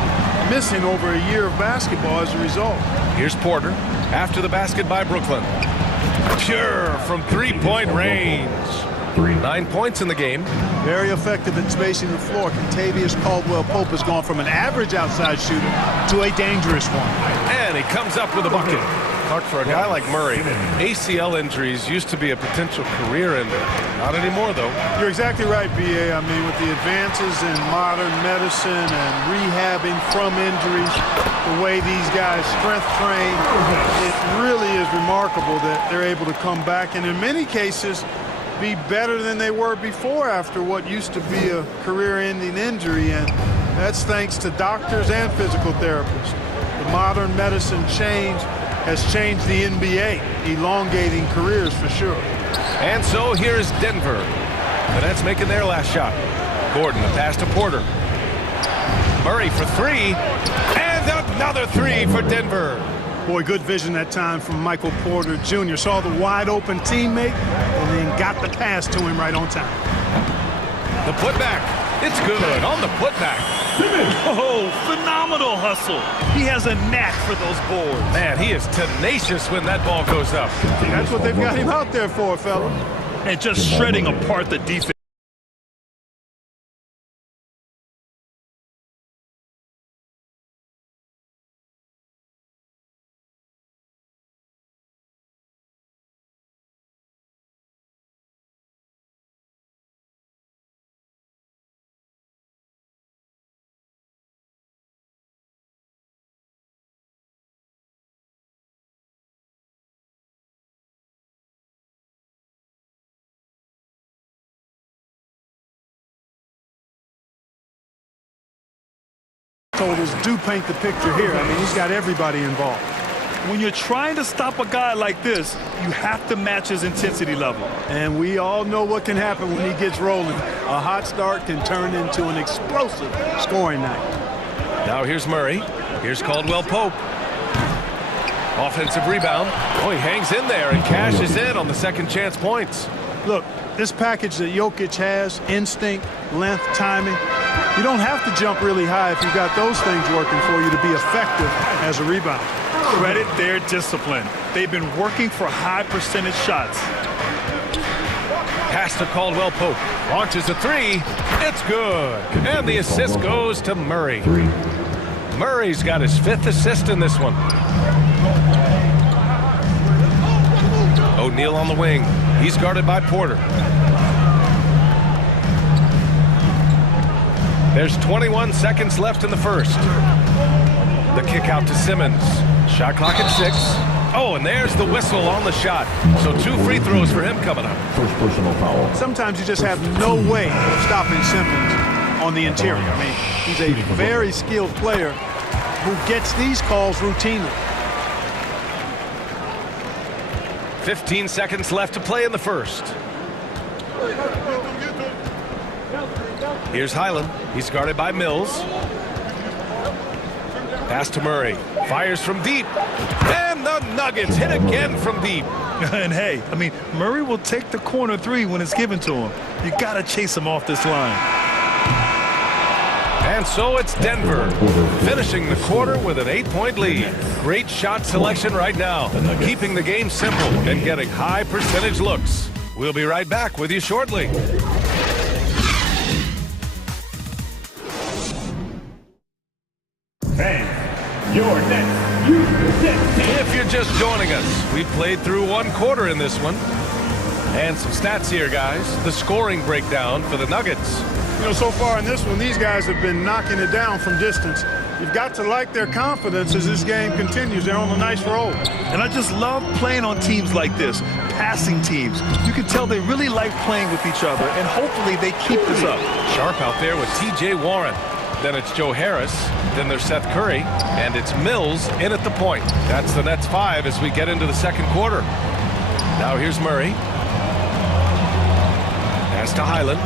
missing over a year of basketball as a result. Here's Porter after the basket by Brooklyn. Pure from three-point range. 9 points in the game. Very effective at spacing the floor. Kentavious Caldwell-Pope has gone from an average outside shooter to a dangerous one. And he comes up with a bucket. Clark, for a guy like Murray, ACL injuries used to be a potential career ender. Not anymore, though. You're exactly right, B.A. I mean, with the advances in modern medicine and rehabbing from injuries, the way these guys strength train, it really is remarkable that they're able to come back and in many cases be better than they were before after what used to be a career-ending injury, and that's thanks to doctors and physical therapists. The modern medicine change has changed the NBA, elongating careers for sure. And so here's Denver. The Nets making their last shot. Gordon, the pass to Porter. Murray for 3, and another 3 for Denver. Boy, good vision that time from Michael Porter Jr. Saw the wide-open teammate and then got the pass to him right on time. The putback. It's good on the putback. Oh, phenomenal hustle. He has a knack for those boards. Man, he is tenacious when that ball goes up. That's what they've got him out there for, fella. And just shredding apart the defense. Totals do paint the picture here. I mean, he's got everybody involved. When you're trying to stop a guy like this, you have to match his intensity level. And we all know what can happen when he gets rolling. A hot start can turn into an explosive scoring night. Now here's Murray. Here's Caldwell Pope. Offensive rebound. Oh, he hangs in there and cashes in on the second chance points. Look, this package that Jokic has, instinct, length, timing, you don't have to jump really high if you've got those things working for you to be effective as a rebounder. Credit their discipline. They've been working for high percentage shots. Pass to Caldwell Pope. Launches a three. It's good. And the assist goes to Murray. Murray's got his 5th assist in this one. O'Neal on the wing. He's guarded by Porter. There's 21 seconds left in the first. The kick out to Simmons. Shot clock at 6. Oh, and there's the whistle on the shot. So 2 free throws for him coming up. First personal foul. Sometimes you just have no way of stopping Simmons on the interior. I mean, he's a very skilled player who gets these calls routinely. 15 seconds left to play in the first. Here's Highland. He's guarded by Mills. Pass to Murray. Fires from deep. And the Nuggets hit again from deep. And hey, I mean, Murray will take the corner 3 when it's given to him. You got to chase him off this line. And so it's Denver finishing the quarter with an 8-point lead. Great shot selection right now, keeping the game simple and getting high percentage looks. We'll be right back with you shortly. Your next If you're just joining us, we played through 1 quarter in this one. And some stats here, guys. The scoring breakdown for the Nuggets. You know, so far in this one, these guys have been knocking it down from distance. You've got to like their confidence as this game continues. They're on a nice roll. And I just love playing on teams like this, passing teams. You can tell they really like playing with each other, and hopefully they keep this up. Sharp out there with T.J. Warren. Then it's Joe Harris. Then there's Seth Curry. And it's Mills in at the point. That's the Nets 5 as we get into the second quarter. Now here's Murray. Pass to Highland.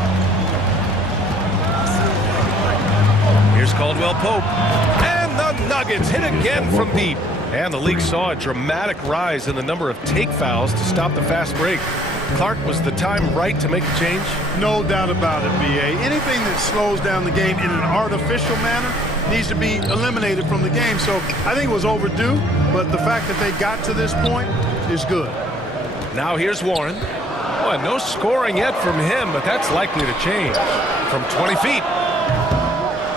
Here's Caldwell Pope. And the Nuggets hit again from deep. And the league saw a dramatic rise in the number of take fouls to stop the fast break. Clark, was the time right to make a change? No doubt about it, B.A. Anything that slows down the game in an artificial manner needs to be eliminated from the game. So I think it was overdue, but the fact that they got to this point is good. Now here's Warren. Well, no scoring yet from him, but that's likely to change. From 20 feet.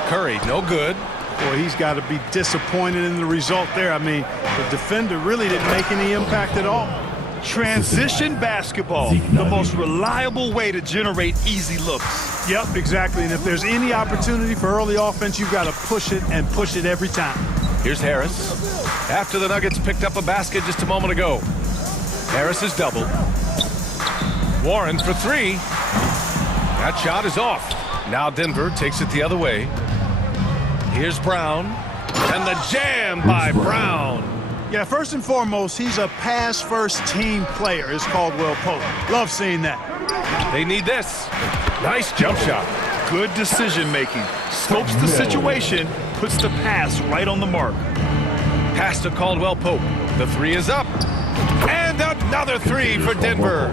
Curry, no good. Boy, he's got to be disappointed in the result there. I mean, the defender really didn't make any impact at all. Transition basketball, the most reliable way to generate easy looks. Yep, exactly. And if there's any opportunity for early offense, you've got to push it and push it every time. Here's Harris. After the Nuggets picked up a basket just a moment ago. Harris is doubled. Warren for 3. That shot is off. Now Denver takes it the other way. Here's Brown. And the jam by Brown. Yeah, first and foremost, he's a pass-first team player, is Caldwell Pope. Love seeing that. They need this. Nice jump shot. Good decision-making. Scopes the situation, puts the pass right on the mark. Pass to Caldwell Pope. The 3 is up. And another 3 for Denver.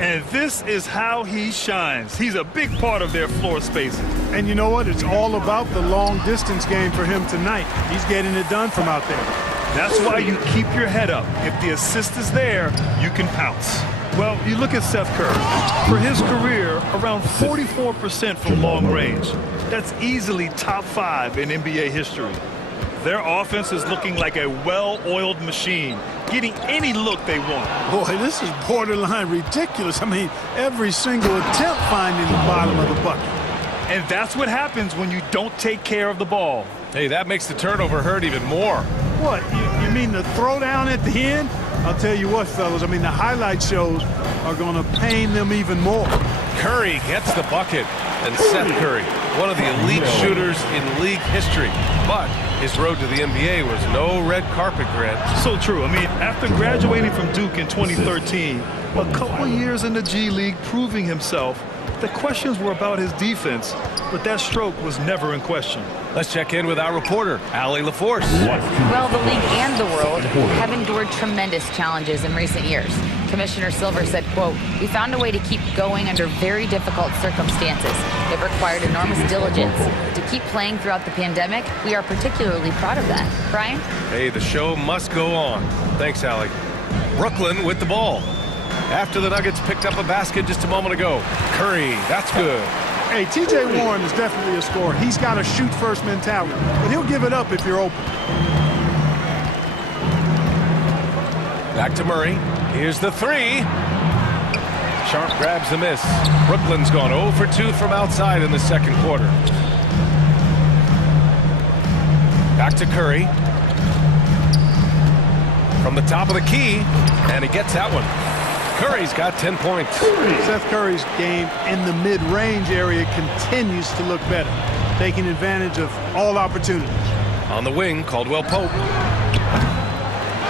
And this is how he shines. He's a big part of their floor spacing. And you know what? It's all about the long-distance game for him tonight. He's getting it done from out there. That's why you keep your head up. If the assist is there, you can pounce. Well, you look at Seth Curry. For his career, around 44% from long range. That's easily top 5 in NBA history. Their offense is looking like a well-oiled machine, getting any look they want. Boy, this is borderline ridiculous. I mean, every single attempt finding the bottom of the bucket. And that's what happens when you don't take care of the ball. Hey, that makes the turnover hurt even more. What, you mean the throwdown at the end? I'll tell you what, fellas, I mean, the highlight shows are going to pain them even more. Curry gets the bucket, and Seth Curry, one of the elite shooters in league history. But His road to the NBA was no red carpet, Grant. So true. I mean, after graduating from Duke in 2013, a couple years in the G League proving himself, the questions were about his defense, but that stroke was never in question. Let's check in with our reporter, Allie LaForce. Well, the league and the world have endured tremendous challenges in recent years. Commissioner Silver said, quote, "We found a way to keep going under very difficult circumstances. It required enormous diligence. To keep playing throughout the pandemic, we are particularly proud of that." Brian? Hey, the show must go on. Thanks, Allie. Brooklyn with the ball. After the Nuggets picked up a basket just a moment ago. Curry, that's good. Hey, T.J. Warren is definitely a scorer. He's got a shoot-first mentality, but he'll give it up if you're open. Back to Murray. Here's the three. Sharp grabs the miss. Brooklyn's gone 0 for 2 from outside in the second quarter. Back to Curry. From the top of the key, and he gets that one. Curry's got 10 points. Seth Curry's game in the mid-range area continues to look better, taking advantage of all opportunities. On the wing, Caldwell Pope.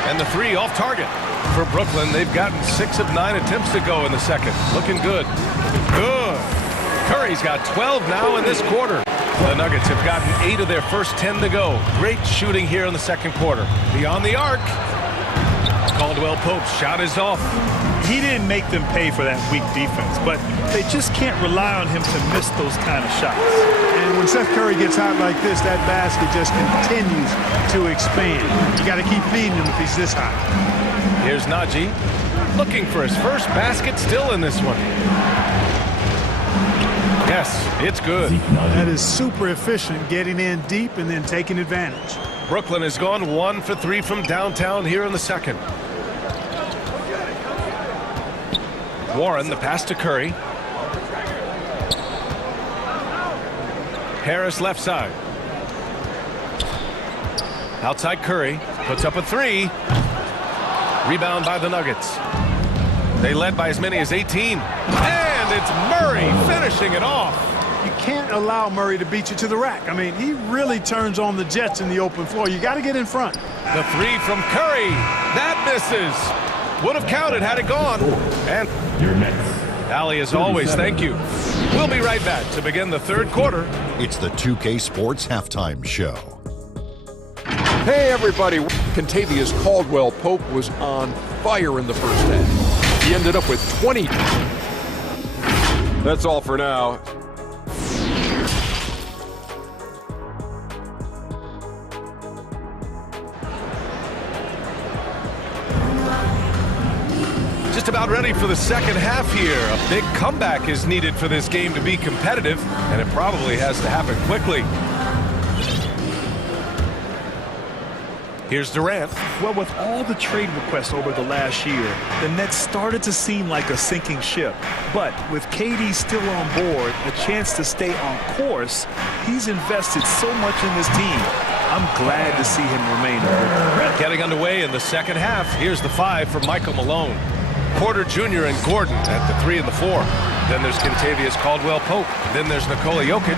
And the three off target. For Brooklyn, they've gotten 6 of 9 attempts to go in the second. Looking good. Good. Curry's got 12 now in this quarter. The Nuggets have gotten 8 of their first 10 to go. Great shooting here in the second quarter. Beyond the arc. Caldwell Pope's shot is off. He didn't make them pay for that weak defense, but they just can't rely on him to miss those kind of shots. And when Seth Curry gets hot like this, that basket just continues to expand. You got to keep feeding him if he's this hot. Here's Najee, looking for his first basket still in this one. Yes, it's good. That is super efficient, getting in deep and then taking advantage. Brooklyn has gone 1 for 3 from downtown here in the second. Warren, the pass to Curry. Harris left side. Outside Curry, puts up a three. Rebound by the Nuggets. They led by as many as 18. And it's Murray finishing it off. You can't allow Murray to beat you to the rack. I mean, he really turns on the Jets in the open floor. You got to get in front. The three from Curry. That misses. Would have counted had it gone. And you're next. Allie, as always, thank you. We'll be right back to begin the third quarter. It's the 2K Sports Halftime Show. Hey, everybody. Contavious Caldwell Pope was on fire in the first half. He ended up with 20. That's all for now. Just about ready for the second half here. A big comeback is needed for this game to be competitive, and it probably has to happen quickly. Here's Durant. Well, with all the trade requests over the last year, the Nets started to seem like a sinking ship. But with KD still on board, a chance to stay on course, he's invested so much in this team. I'm glad to see him remain. Getting underway in the second half. Here's the 5 from Michael Malone. Porter Jr. and Gordon at the 3 and the 4. Then there's Contavious Caldwell Pope. Then there's Nikola Jokic.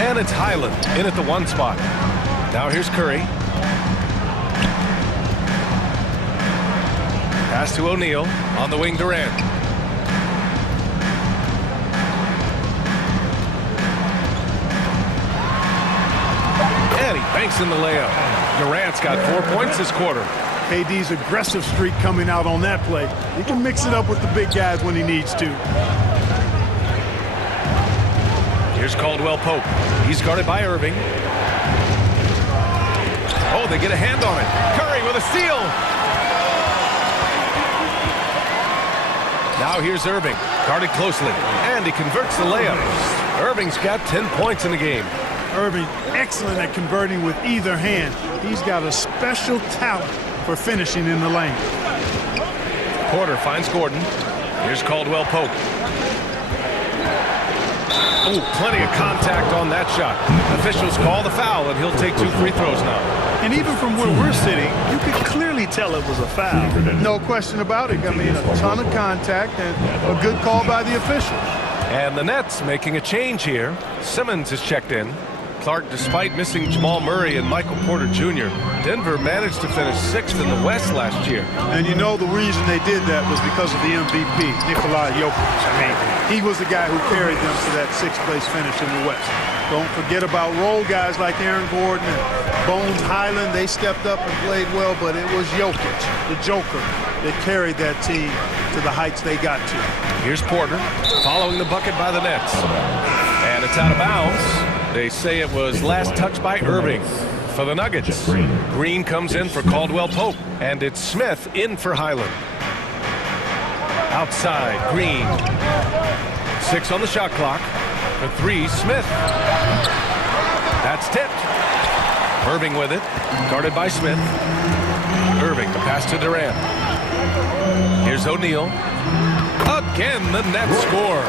And it's Highland in at the 1 spot. Now here's Curry. Pass to O'Neal. On the wing, Durant. And he banks in the layup. Durant's got 4 points this quarter. KD's aggressive streak coming out on that play. He can mix it up with the big guys when he needs to. Here's Caldwell Pope. He's guarded by Irving. Oh, they get a hand on it. Curry with a steal. Now here's Irving, guarded closely, and he converts the layup. Irving's got 10 points in the game. Irving, excellent at converting with either hand. He's got a special talent for finishing in the lane. Porter finds Gordon. Here's Caldwell Pope. Oh, plenty of contact on that shot. Officials call the foul, and he'll take 2 free throws now. And even from where we're sitting, you could clearly tell it was a foul. No question about it. I mean, a ton of contact and a good call by the officials. And the Nets making a change here. Simmons is checked in. Clark, despite missing Jamal Murray and Michael Porter Jr., Denver managed to finish 6th in the West last year. And you know the reason they did that was because of the MVP, Nikola Jokic. I mean, he was the guy who carried them to that 6th place finish in the West. Don't forget about role guys like Aaron Gordon and Bones Highland. They stepped up and played well, but it was Jokic, the Joker, that carried that team to the heights they got to. Here's Porter following the bucket by the Nets. And it's out of bounds. They say it was last touched by Irving for the Nuggets. Green comes in for Caldwell Pope. And it's Smith in for Highland. Outside, Green. 6 on the shot clock. For 3, Smith. That's tipped. Irving with it. Guarded by Smith. Irving, the pass to Durant. Here's O'Neal. Again, the Nets score.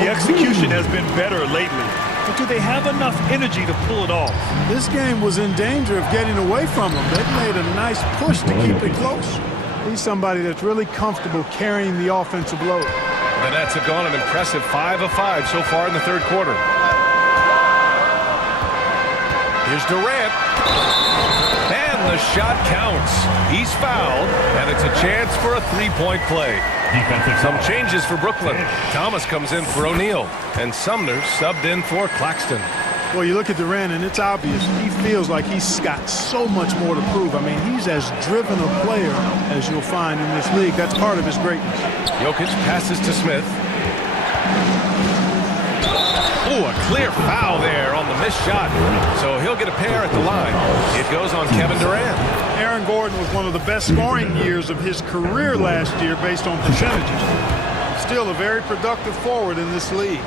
The execution has been better lately. But do they have enough energy to pull it off? This game was in danger of getting away from them. They've made a nice push to keep it close. He's somebody that's really comfortable carrying the offensive load. The Nets have gone an impressive 5 of 5 so far in the third quarter. Here's Durant. And the shot counts. He's fouled, and it's a chance for a three-point play. Some changes for Brooklyn. Thomas comes in for O'Neal, and Sumner subbed in for Claxton. Well, you look at Durant, and it's obvious he feels like he's got so much more to prove. I mean, he's as driven a player as you'll find in this league. That's part of his greatness. Jokic passes to Smith. Ooh, a clear foul there on the missed shot. So he'll get a pair at the line. It goes on Kevin Durant. Aaron Gordon was one of the best scoring years of his career last year based on percentages. Still a very productive forward in this league.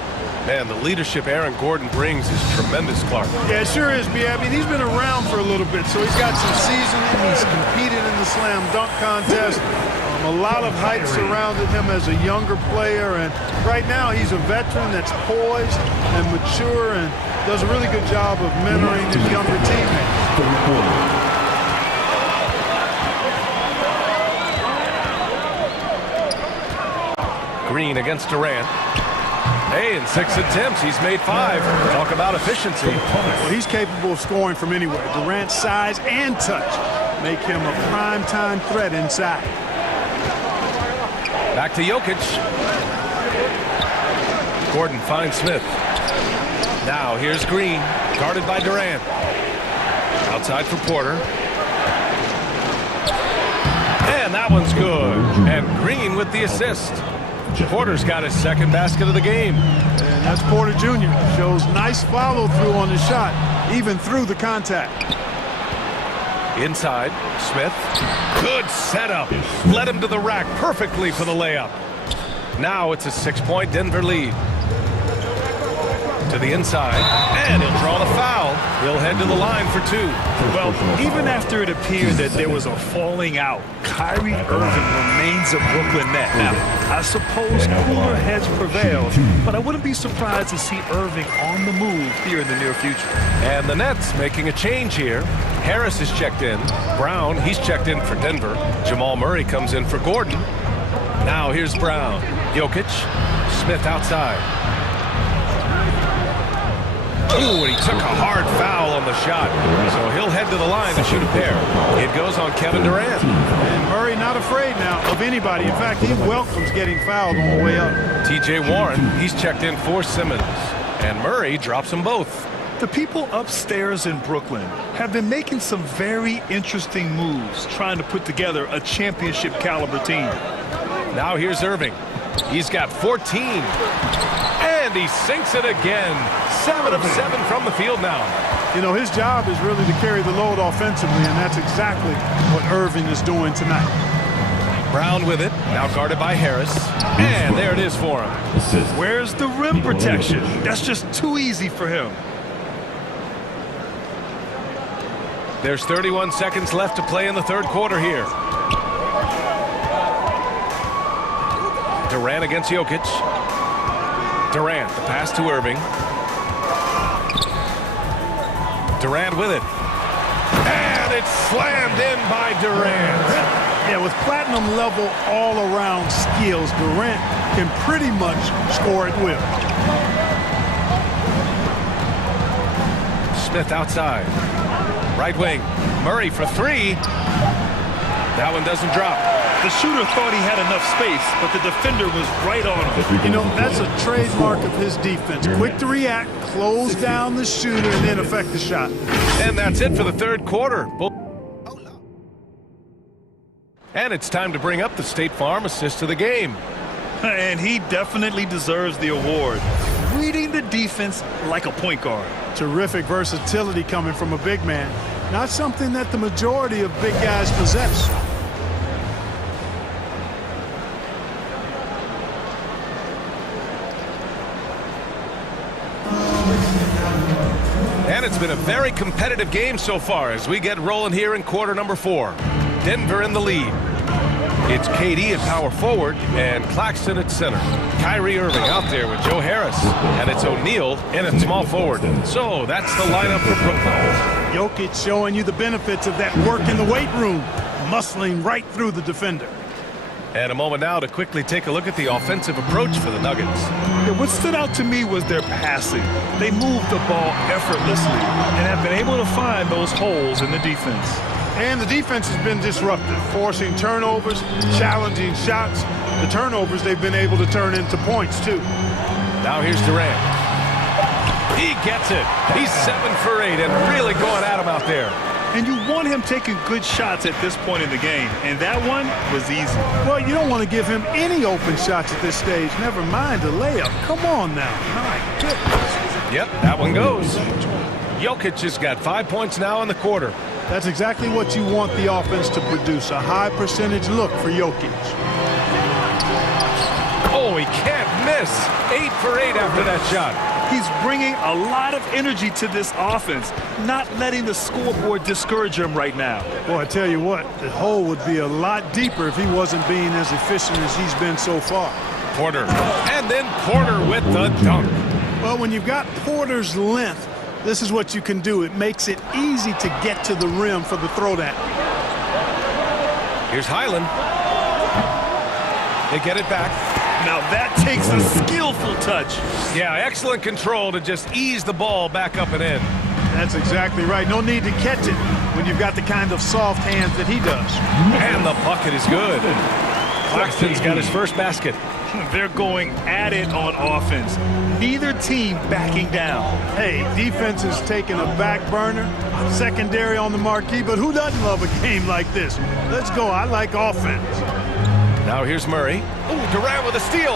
Man, the leadership Aaron Gordon brings is tremendous, Clark. Yeah, it sure is, B. I mean, he's been around for a little bit, so he's got some seasoning. He's competed in the slam dunk contest. A lot of hype surrounded him as a younger player, and right now he's a veteran that's poised and mature and does a really good job of mentoring his younger teammates. Green against Durant. Hey, in 6 attempts, he's made 5. Talk about efficiency. Well, he's capable of scoring from anywhere. Durant's size and touch make him a prime-time threat inside. Back to Jokic. Gordon finds Smith. Now here's Green, guarded by Durant. Outside for Porter. And that one's good. And Green with the assist. Porter's got his second basket of the game. And that's Porter Jr. Shows nice follow-through on the shot, even through the contact. Inside, Smith. Good setup. Led him to the rack perfectly for the layup. Now it's a 6-point Denver lead. To the inside, and he'll draw the foul. He'll head to the line for 2. Well, even after it appeared that there was a falling out, Kyrie Irving remains a Brooklyn Net. Now, I suppose cooler heads prevail, but I wouldn't be surprised to see Irving on the move here in the near future. And the Nets making a change here. Harris is checked in. Brown, he's checked in for Denver. Jamal Murray comes in for Gordon. Now here's Brown. Jokic. Smith outside. Ooh, and he took a hard foul on the shot. So he'll head to the line to shoot a pair. It goes on Kevin Durant. And Murray not afraid now of anybody. In fact, he welcomes getting fouled on the way up. TJ Warren, he's checked in for Simmons. And Murray drops them both. The people upstairs in Brooklyn have been making some very interesting moves, trying to put together a championship caliber team. Now here's Irving. He's got 14. And he sinks it again. 7 of 7 from the field now. You know, his job is really to carry the load offensively, and that's exactly what Irving is doing tonight. Brown with it. Now guarded by Harris. And there it is for him. Where's the rim protection? That's just too easy for him. There's 31 seconds left to play in the third quarter here. Durant against Jokic. Durant, the pass to Irving. Durant with it. And it's slammed in by Durant. Yeah, with platinum level all-around skills, Durant can pretty much score at will. Smith outside. Right wing. Murray for three. That one doesn't drop. The shooter thought he had enough space, but the defender was right on him. You know, that's a trademark of his defense. Quick to react, close down the shooter, and then affect the shot. And that's it for the third quarter. And it's time to bring up the State Farm assist of the game. And he definitely deserves the award. Reading the defense like a point guard. Terrific versatility coming from a big man. Not something that the majority of big guys possess. And it's been a very competitive game so far as we get rolling here in quarter number 4. Denver in the lead. It's KD at power forward and Claxton at center. Kyrie Irving out there with Joe Harris. And it's O'Neal in at small forward. So that's the lineup for Brooklyn. Jokic showing you the benefits of that work in the weight room. Muscling right through the defender. And a moment now to quickly take a look at the offensive approach for the Nuggets. Yeah, what stood out to me was their passing. They moved the ball effortlessly and have been able to find those holes in the defense. And the defense has been disruptive, forcing turnovers, challenging shots. The turnovers they've been able to turn into points, too. Now here's Durant. He gets it. He's 7 for 8 and really going at him out there. And you want him taking good shots at this point in the game, and that one was easy. Well, you don't want to give him any open shots at this stage, never mind a layup. Come on now. My goodness. Yep, that one goes. Jokic has got 5 points now in the quarter. That's exactly what you want the offense to produce, a high percentage look for Jokic. Oh, he can't miss. 8 for 8 after that shot. He's bringing a lot of energy to this offense, not letting the scoreboard discourage him right now. Boy, I tell you what, the hole would be a lot deeper if he wasn't being as efficient as he's been so far. Porter, and then Porter with the dunk. Well, when you've got Porter's length, this is what you can do. It makes it easy to get to the rim for the throwdown. Here's Highland. They get it back. Now that takes a skillful touch. Yeah, excellent control to just ease the ball back up and in. That's exactly right. No need to catch it when you've got the kind of soft hands that he does. And the bucket is good. Claxton's got his first basket. They're going at it on offense. Neither team backing down. Hey, defense is taking a back burner, secondary on the marquee, but who doesn't love a game like this? Let's go. I like offense. Now here's Murray. Oh, Durant with a steal.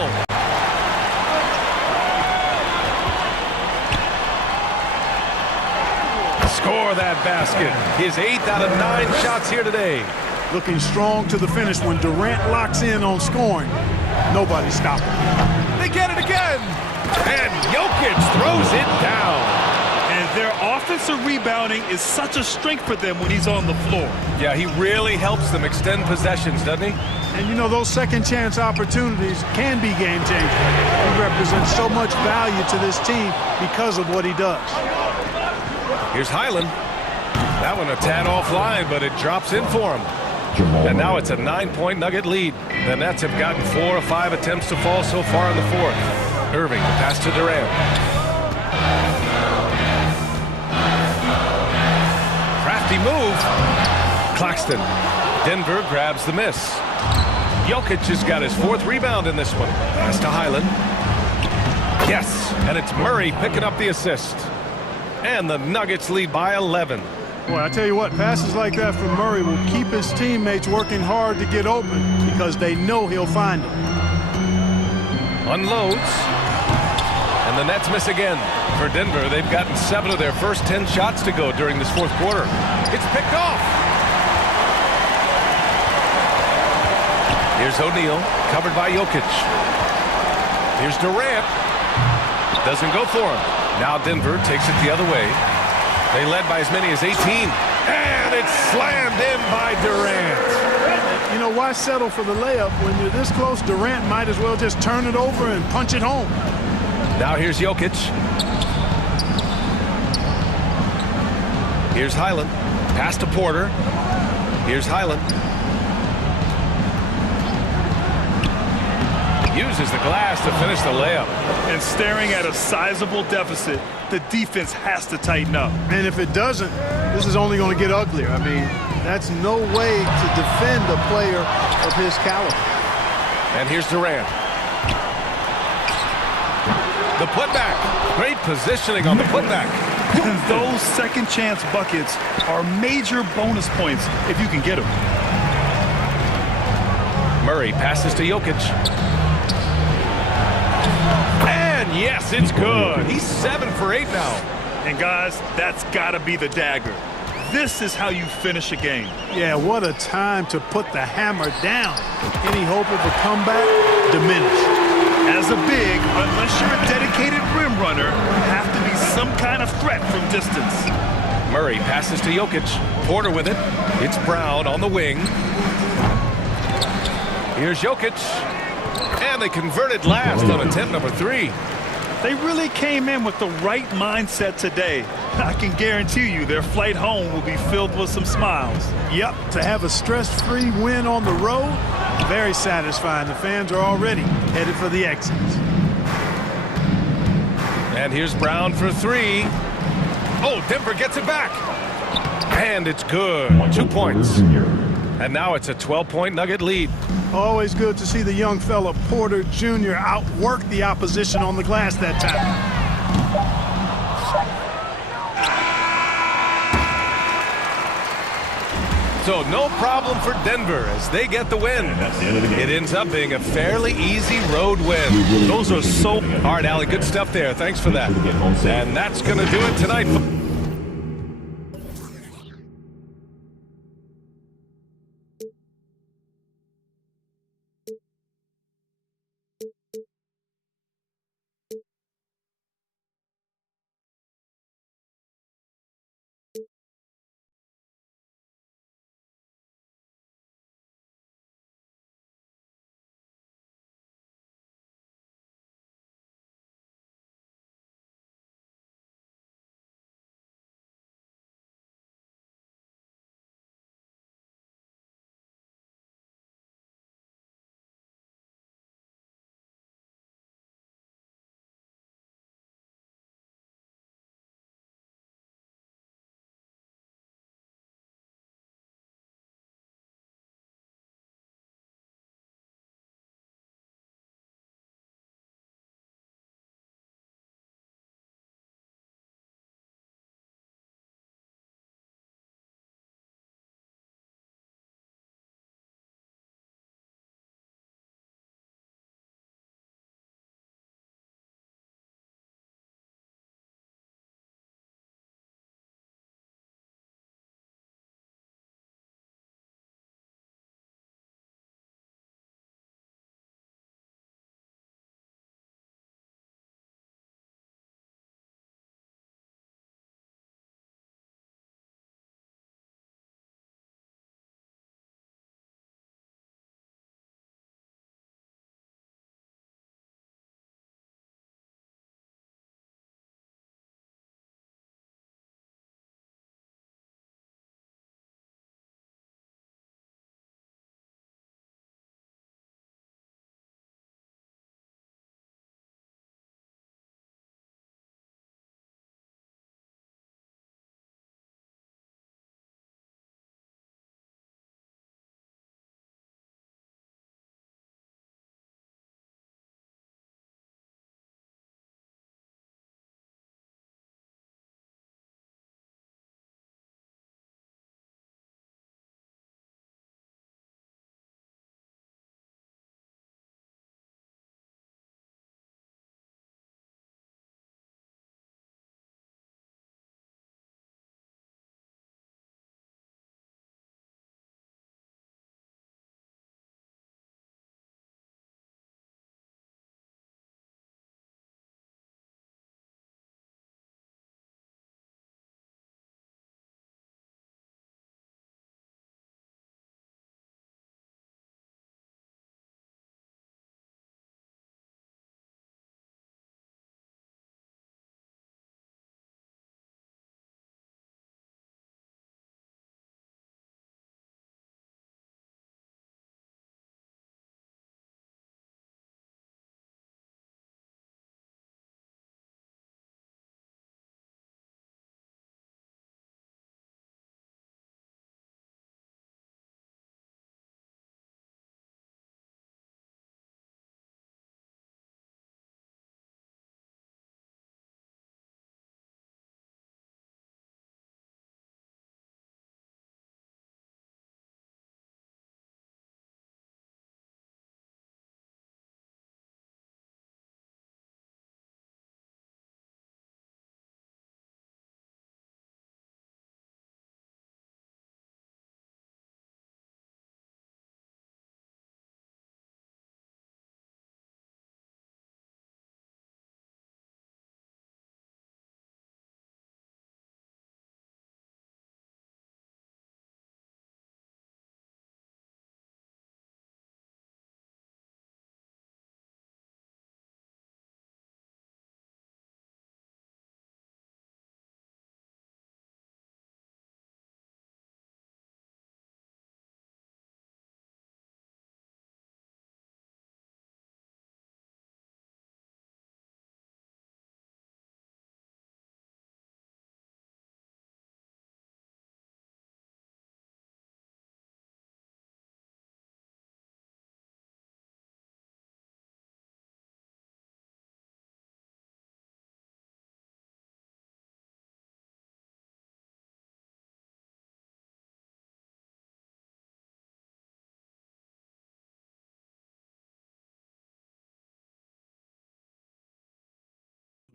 Score that basket. His 8th out of 9 shots here today. Looking strong to the finish when Durant locks in on scoring. Nobody stopping. They get it again. And Jokic throws it down. And their offensive rebounding is such a strength for them when he's on the floor. Yeah, he really helps them extend possessions, doesn't he? And you know, those second chance opportunities can be game changing. He represents so much value to this team because of what he does. Here's Highland. That one a tad offline, but it drops in for him. And now it's a 9-point Nugget lead. The Nets have gotten 4 of 5 attempts to fall so far in the fourth. Irving, the pass to Durant. Crafty move. Claxton. Denver grabs the miss. Jokic has got his 4th rebound in this one. Pass to Highland. Yes, and it's Murray picking up the assist. And the Nuggets lead by 11. Boy, I tell you what, passes like that from Murray will keep his teammates working hard to get open because they know he'll find them. Unloads. And the Nets miss again. For Denver, they've gotten 7 of their first 10 shots to go during this fourth quarter. It's picked off. Here's O'Neal, covered by Jokic. Here's Durant. Doesn't go for him. Now Denver takes it the other way. They led by as many as 18. And it's slammed in by Durant. You know, why settle for the layup when you're this close? Durant might as well just turn it over and punch it home. Now here's Jokic. Here's Highland. Pass to Porter. Here's Highland. uses the glass to finish the layup. And staring at a sizable deficit, the defense has to tighten up. And if it doesn't, this is only going to get uglier. I mean, that's no way to defend a player of his caliber. And here's Durant. The putback. Great positioning on the putback. Those second chance buckets are major bonus points if you can get them. Murray passes to Jokic. And yes, it's good. He's 7 for 8 now. And guys, that's got to be the dagger. This is how you finish a game. Yeah, what a time to put the hammer down. Any hope of a comeback? Diminished. As a big, unless you're a dedicated rim runner, you have to be some kind of threat from distance. Murray passes to Jokic. Porter with it. It's Brown on the wing. Here's Jokic. And they converted last on attempt number 3. They really came in with the right mindset today. I can guarantee you their flight home will be filled with some smiles. Yep, to have a stress-free win on the road, very satisfying. The fans are already headed for the exits. And here's Brown for 3. Oh, Denver gets it back. And it's good. 2 points. And now it's a 12-point Nugget lead. Always good to see the young fella Porter Jr. outwork the opposition on the glass that time. So no problem for Denver as they get the win. It ends up being a fairly easy road win. Those are so... All right, Allie, good stuff there. Thanks for that. And that's going to do it tonight.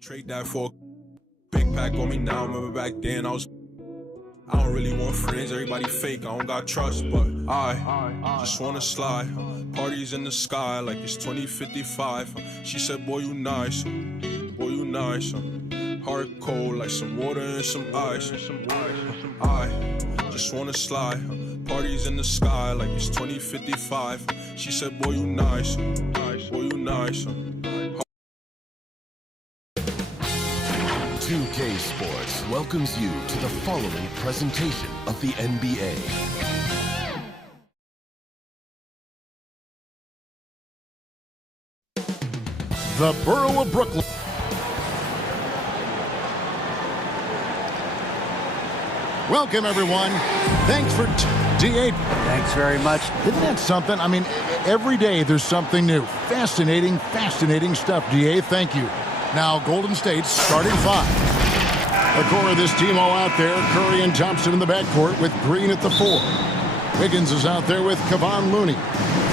Trade that for a big pack on me now. Remember back then I don't really want friends, everybody fake, I don't got trust, but I just wanna slide. Parties in the sky like it's 2055. She said, boy, you nice, boy, you nice. Heart cold like some water and some ice. I just wanna slide. Parties in the sky like it's 2055. She said, boy, you nice, boy, you nice. 2K Sports welcomes you to the following presentation of the NBA. The Borough of Brooklyn. Welcome, everyone. Thanks for DA. Thanks very much. Isn't that something? I mean, every day there's something new. Fascinating stuff, DA. Thank you. Now, Golden State's starting five. The core of this team all out there. Curry and Thompson in the backcourt with Green at the 4. Wiggins is out there with Kevon Looney.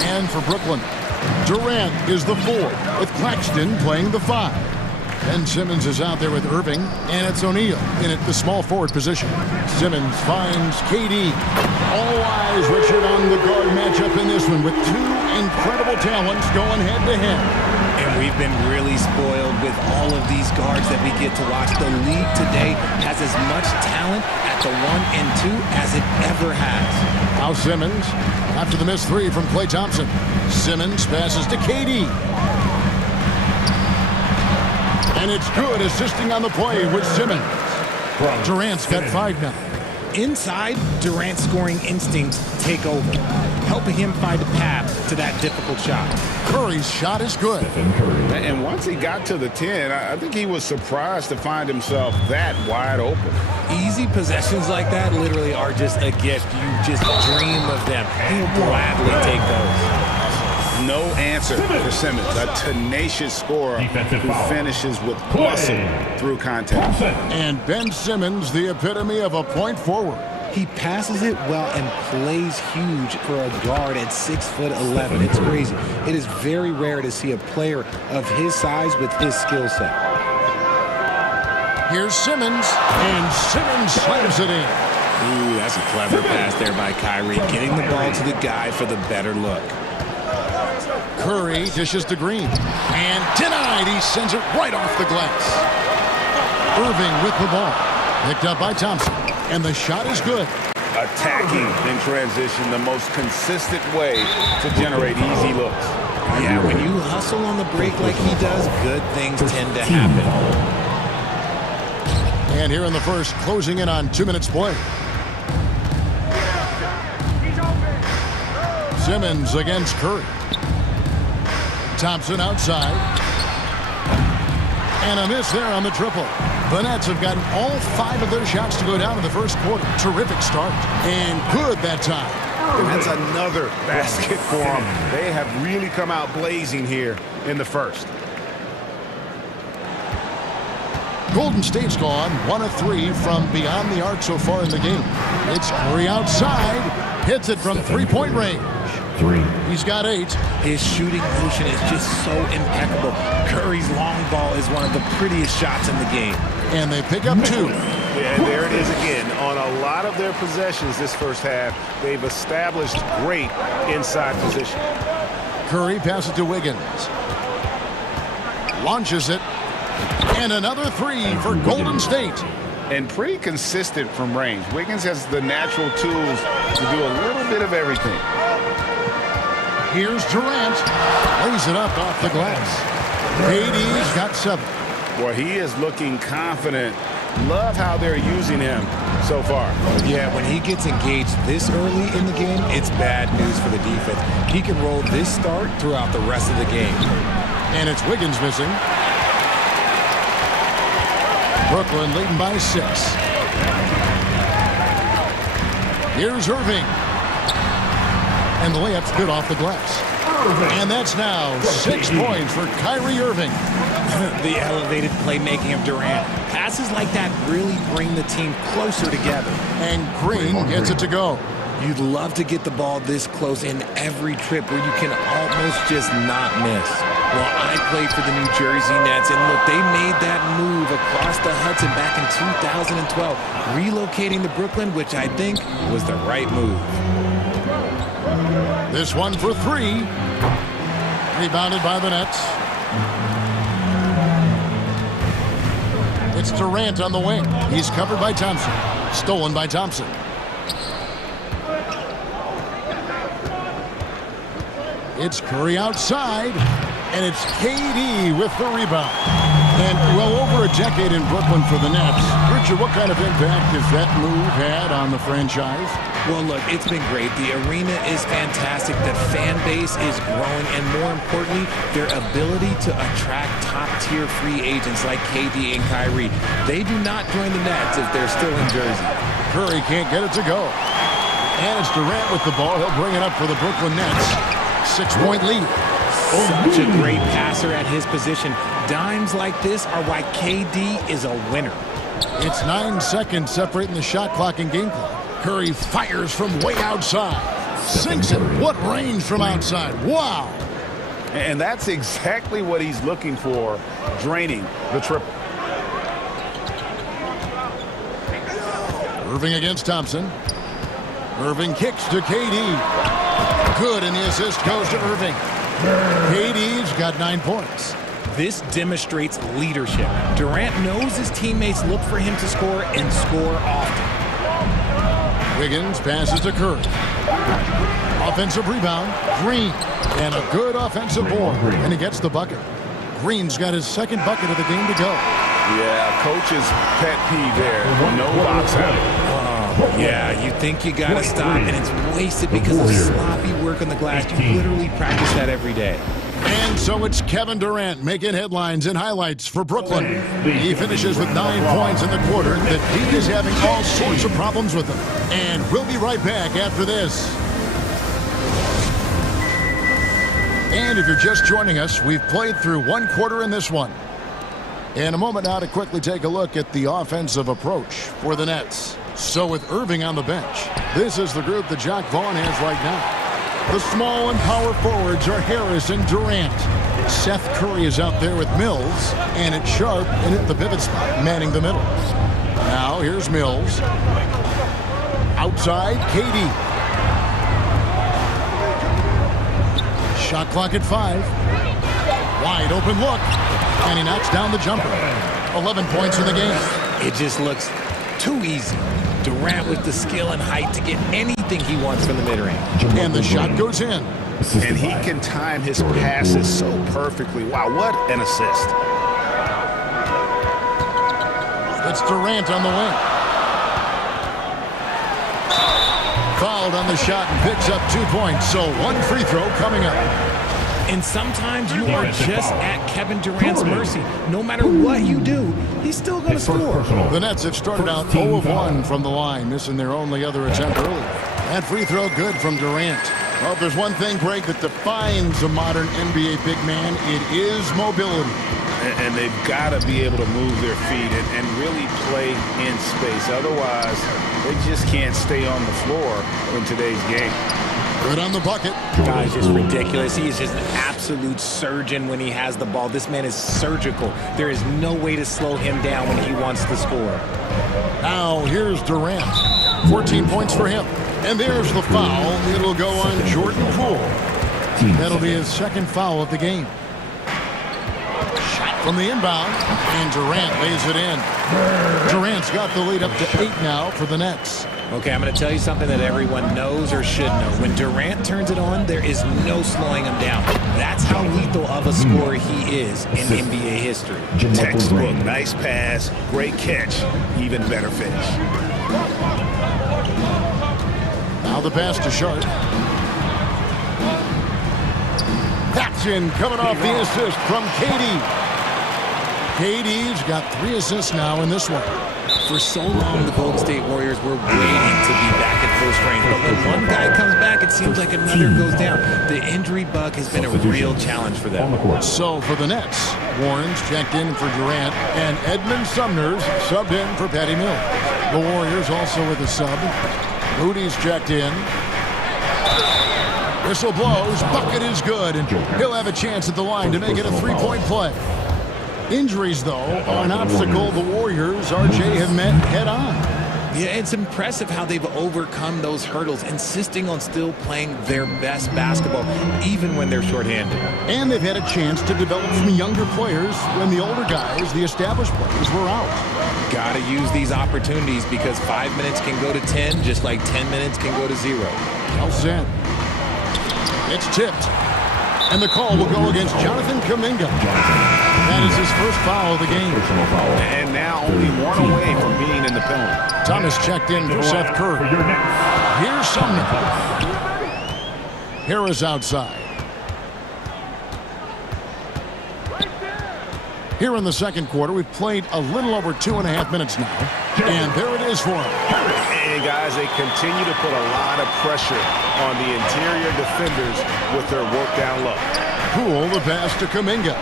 And for Brooklyn, Durant is the 4 with Claxton playing the 5. Ben Simmons is out there with Irving, and it's O'Neal in at the small forward position. Simmons finds KD. All eyes, Richard, on the guard matchup in this one with two incredible talents going head-to-head. And we've been really spoiled with all of these guards that we get to watch. The league today has as much talent at the 1 and 2 as it ever has. Now Simmons, after the missed 3 from Klay Thompson. Simmons passes to KD. And it's good, assisting on the play with Simmons. Durant's got 5 now. Inside, Durant's scoring instincts take over, helping him find a path to that difficult shot. Curry's shot is good. And once he got to the 10, I think he was surprised to find himself that wide open. Easy possessions like that literally are just a gift. You just dream of them. He'll gladly take those. No answer for Simmons, a tenacious scorer who finishes with muscle through contact. And Ben Simmons, the epitome of a point forward. He passes it well and plays huge for a guard at 6'11". It's crazy. It is very rare to see a player of his size with his skill set. Here's Simmons, and Simmons slams it in. Ooh, that's a clever pass there by Kyrie, getting the ball to the guy for the better look. Curry dishes to Green, and denied. He sends it right off the glass. Irving with the ball, picked up by Thompson, and the shot is good. Attacking in transition, the most consistent way to generate easy looks. Yeah, when you hustle on the break like he does, good things tend to happen. And here in the first, closing in on 2 minutes play. Simmons against Curry. Thompson outside. And a miss there on the triple. The Nets have gotten all 5 of their shots to go down in the first quarter. Terrific start. And good that time. And that's another basket for them. They have really come out blazing here in the first. Golden State's gone 1 of 3 from beyond the arc so far in the game. It's Curry outside. Hits it from 3-point range. He's got 8. His shooting motion is just so impeccable. Curry's long ball is one of the prettiest shots in the game. And they pick up 2. Yeah, and there it is again. On a lot of their possessions this first half, they've established great inside position. Curry passes to Wiggins. Launches it. And another 3 for Golden State. And pretty consistent from range. Wiggins has the natural tools to do a little bit of everything. Here's Durant. Lays it up off the glass. KD's got 7. Boy, he is looking confident. Love how they're using him so far. Yeah, when he gets engaged this early in the game, it's bad news for the defense. He can roll this start throughout the rest of the game. And it's Wiggins missing. Brooklyn leading by 6. Here's Irving. And the layup's good off the glass. And that's now 6 points for Kyrie Irving. The elevated playmaking of Durant. Passes like that really bring the team closer together. And Green gets it to go. You'd love to get the ball this close in every trip where you can almost just not miss. Well, I played for the New Jersey Nets, and look, they made that move across the Hudson back in 2012, relocating to Brooklyn, which I think was the right move. This one for three. Rebounded by the Nets. It's Durant on the wing. He's covered by Thompson. Stolen by Thompson. It's Curry outside. And it's KD with the rebound. And well over a decade in Brooklyn for the Nets. Richard, what kind of impact has that move had on the franchise? Well, look, it's been great. The arena is fantastic. The fan base is growing. And more importantly, their ability to attract top-tier free agents like KD and Kyrie. They do not join the Nets if they're still in Jersey. Curry can't get it to go. And it's Durant with the ball. He'll bring it up for the Brooklyn Nets. 6-point lead. Such a great passer at his position. Dimes like this are why KD is a winner. It's 9 seconds separating the shot clock and game clock. Curry fires from way outside. Sinks it. What range from outside. Wow. And that's exactly what he's looking for, draining the triple. Irving against Thompson. Irving kicks to KD. Good, and the assist goes to Irving. KD's got 9 points. This demonstrates leadership. Durant knows his teammates look for him to score and score often. Wiggins passes to Curry. Offensive rebound, Green. And a good offensive board. And he gets the bucket. Green's got his second bucket of the game to go. Yeah, coach's pet peeve there. No box out. Yeah, you think you gotta stop, and it's wasted because of sloppy work on the glass. You literally practice that every day. And so it's Kevin Durant making headlines and highlights for Brooklyn. He finishes with 9 points in the quarter. The D is having all sorts of problems with him. And we'll be right back after this. And if you're just joining us, we've played through 1 quarter in this one. In a moment now to quickly take a look at the offensive approach for the Nets. So with Irving on the bench, this is the group that Jacque Vaughn has right now. The small and power forwards are Harris and Durant. Seth Curry is out there with Mills, and it's Sharp in at the pivot spot, manning the middle. Now here's Mills. Outside, KD. Shot clock at 5. Wide open look, and he knocks down the jumper. 11 points in the game. It just looks too easy. Durant with the skill and height to get anything he wants from the mid-range. And the shot goes in. And he can time his passes so perfectly. Wow, what an assist. It's Durant on the wing. Fouled on the shot and picks up 2 points. So 1 free throw coming up. And sometimes you are just at Kevin Durant's mercy. No matter what you do, he's still going to score. The Nets have started out 0 of 1 from the line, missing their only other attempt early. That free throw good from Durant. Well, if there's one thing, Greg, that defines a modern NBA big man, it is mobility. And they've got to be able to move their feet and really play in space. Otherwise, they just can't stay on the floor in today's game. Good on the bucket. Guy's just ridiculous. He is just an absolute surgeon when he has the ball. This man is surgical. There is no way to slow him down when he wants to score. Now here's Durant. 14 points for him. And there's the foul. It'll go on Jordan Poole. That'll be his second foul of the game. Shot from the inbound. And Durant lays it in. Durant's got the lead up to 8 now for the Nets. Okay, I'm going to tell you something that everyone knows or should know. When Durant turns it on, there is no slowing him down. That's how lethal of a scorer he is in NBA history. Textbook, nice pass, great catch, even better finish. Now the pass to Sharp. That's in, coming off the assist from KD. KD's got 3 assists now in this one. For so long, the Golden State Warriors were waiting to be back at full strength. But when one guy comes back, it seems like another goes down. The injury bug has been a real challenge for them. So for the Nets, Warren's checked in for Durant, and Edmund Sumner's subbed in for Patty Mills. The Warriors also with a sub. Moody's checked in. Whistle blows, bucket is good, and he'll have a chance at the line to make it a three-point play. Injuries, though, are an obstacle the Warriors, RJ, have met head-on. Yeah, it's impressive how they've overcome those hurdles, insisting on still playing their best basketball, even when they're shorthanded. And they've had a chance to develop some younger players when the older guys, the established players, were out. Got to use these opportunities because 5 minutes can go to 10, just like 10 minutes can go to 0. Well said. It's tipped. And the call will go against Jonathan Kuminga. That is his first foul of the game. And now only one away from being in the penalty. Thomas checked in for Seth Curry. Here's Sumner. Harris outside. Here in the second quarter, we've played a little over 2.5 minutes now. And there it is for him. And guys, they continue to put a lot of pressure on the interior defenders with their work down low. Poole the pass to Kuminga.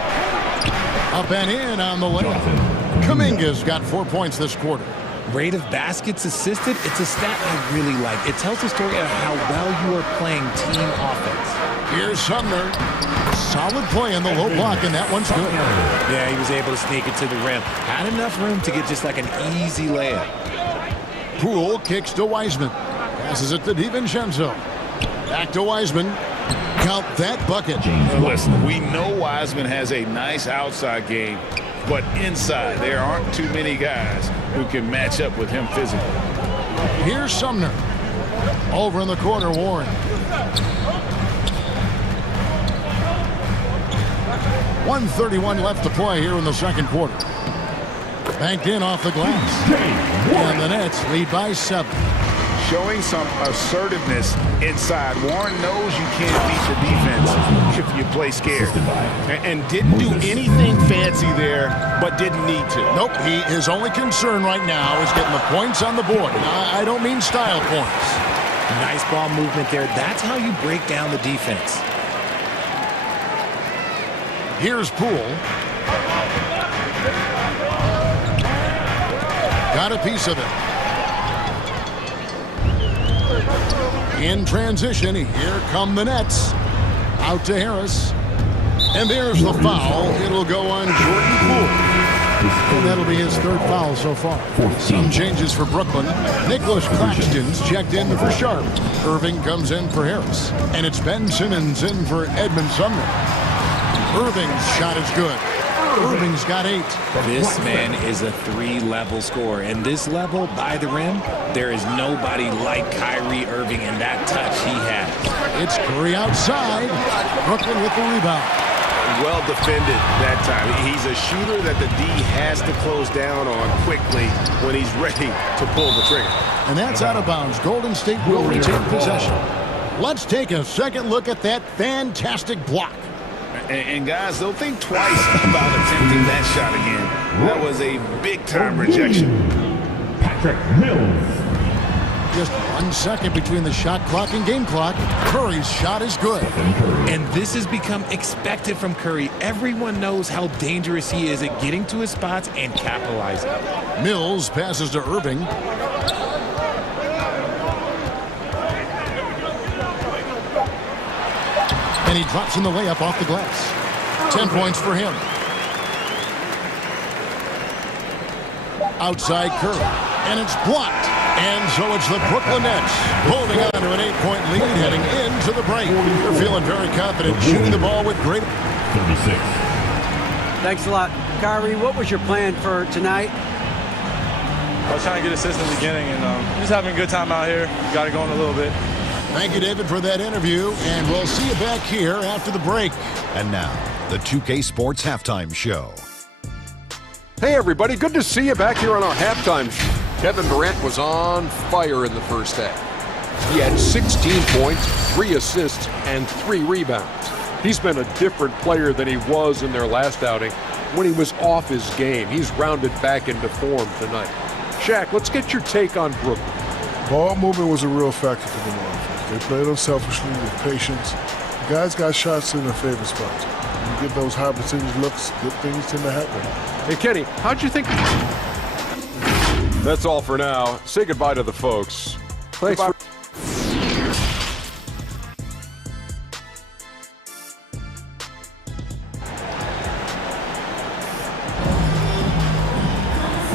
Up and in on the layup. Kuminga's got 4 points this quarter. Rate of baskets assisted, it's a stat I really like. It tells the story of how well you are playing team offense. Here's Sumner. Solid play in the low block, and that one's good. Yeah, he was able to sneak it to the rim. Had enough room to get just like an easy layup. Poole kicks to Wiseman. Passes it to DiVincenzo. Back to Wiseman. Count that bucket. Listen, we know Wiseman has a nice outside game, but inside there aren't too many guys who can match up with him physically. Here's Sumner. Over in the corner, Warren. .131 left to play here in the second quarter. Banked in off the glass. And the Nets lead by 7. Showing some assertiveness inside. Warren knows you can't beat the defense if you play scared. And didn't do anything fancy there, but didn't need to. Nope, his only concern right now is getting the points on the board. I don't mean style points. Nice ball movement there. That's how you break down the defense. Here's Poole. Got a piece of it. In transition, here come the Nets. Out to Harris. And there's the foul. It'll go on Jordan Poole. And that'll be his 3rd foul so far. Some changes for Brooklyn. Nicholas Claxton's checked in for Sharp. Irving comes in for Harris. And it's Ben Simmons in for Edmund Sumner. Irving's shot is good. Irving's got 8. This man is a 3-level scorer. And this level, by the rim, there is nobody like Kyrie Irving in that touch he has. It's Curry outside. Brooklyn with the rebound. Well defended that time. He's a shooter that the D has to close down on quickly when he's ready to pull the trigger. And that's out of bounds. Golden State will retain possession. Let's take a second look at that fantastic block. And guys, they'll think twice about attempting that shot again. That was a big-time rejection. Patrick Mills. Just 1 second between the shot clock and game clock. Curry's shot is good. And this has become expected from Curry. Everyone knows how dangerous he is at getting to his spots and capitalizing. Mills passes to Irving. And he drops in the layup off the glass. 10 points for him. Outside Curry. And it's blocked. And so it's the Brooklyn Nets holding on to an 8-point lead heading into the break. They're feeling very confident shooting the ball with great... 36. Thanks a lot. Kyrie, what was your plan for tonight? I was trying to get assists in the beginning and just having a good time out here. Got it going a little bit. Thank you, David, for that interview, and we'll see you back here after the break. And now, the 2K Sports Halftime Show. Hey, everybody. Good to see you back here on our halftime show. Kevin Durant was on fire in the first half. He had 16 points, 3 assists, and 3 rebounds. He's been a different player than he was in their last outing when he was off his game. He's rounded back into form tonight. Shaq, let's get your take on Brooklyn. Ball movement was a real factor for them offense. They played unselfishly with patience. The guys got shots in their favorite spots. When you get those high percentage looks, good things tend to happen. Hey, Kenny, how'd you think? That's all for now. Say goodbye to the folks. Thanks.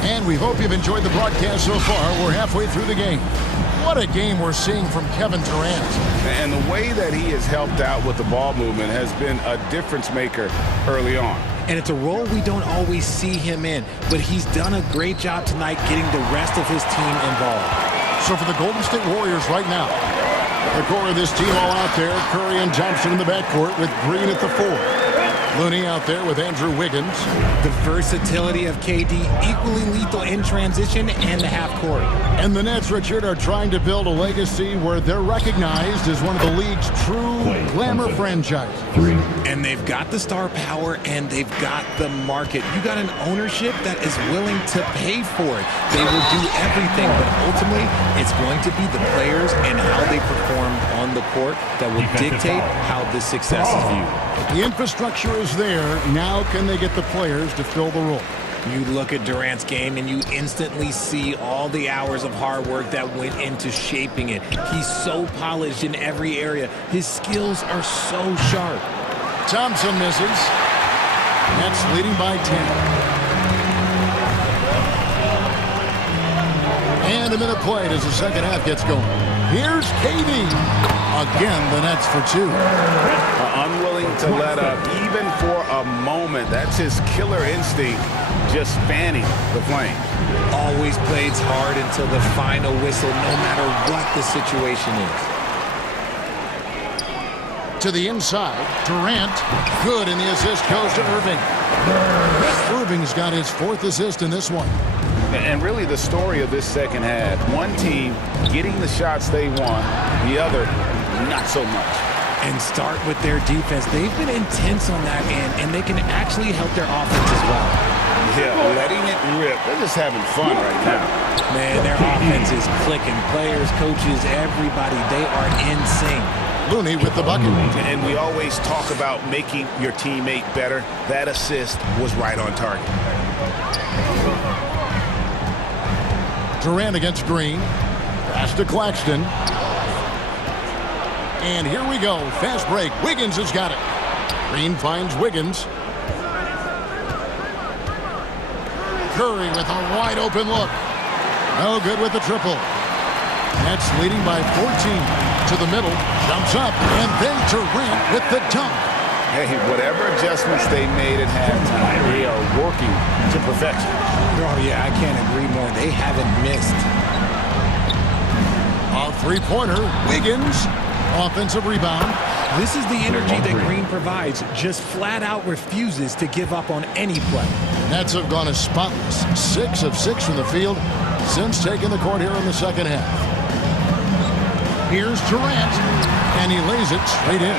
And we hope you've enjoyed the broadcast so far. We're halfway through the game. What a game we're seeing from Kevin Durant. And the way that he has helped out with the ball movement has been a difference maker early on. And it's a role we don't always see him in, but he's done a great job tonight getting the rest of his team involved. So for the Golden State Warriors right now, the core of this team all out there, Curry and Thompson in the backcourt with Green at the 4. Looney out there with Andrew Wiggins. The versatility of KD, equally lethal in transition and the half court. And the Nets, Richard, are trying to build a legacy where they're recognized as one of the league's true glamour franchises. And they've got the star power and they've got the market. You got an ownership that is willing to pay for it. They will do everything, but ultimately it's going to be the players and how they perform on the court that will dictate how this success is viewed. The infrastructure is there. Now can they get the players to fill the role? You look at Durant's game and you instantly see all the hours of hard work that went into shaping it. He's so polished in every area. His skills are so sharp. Thompson misses. Nets leading by 10. And a minute played as the second half gets going. Here's KD. Again, the Nets for 2. Unwilling to let up even for a moment. That's his killer instinct, just fanning the flame. Always plays hard until the final whistle, no matter what the situation is. To the inside, Durant. Good, and the assist goes to Irving. Irving's got his 4th assist in this one. And really the story of this second half, one team getting the shots they want, the other not so much. And start with their defense. They've been intense on that end, and they can actually help their offense as well. Yeah, letting it rip. They're just having fun right now. Man, their offense is clicking. Players, coaches, everybody, they are in sync. Looney with the bucket. And we always talk about making your teammate better. That assist was right on target. Durant against Green. Pass to Claxton. And here we go. Fast break. Wiggins has got it. Green finds Wiggins. Curry with a wide open look. No good with the triple. Nets leading by 14. To the middle. Jumps up. And then Durant with the dunk. Hey, whatever adjustments they made at halftime, they are working to perfection. Oh, yeah, I can't agree more. They haven't missed. A three-pointer. Wiggins. Offensive rebound. This is the energy that Green provides. Just flat out refuses to give up on any play. Nets have gone as spotless. 6 of 6 from the field since taking the court here in the second half. Here's Durant. And he lays it straight in.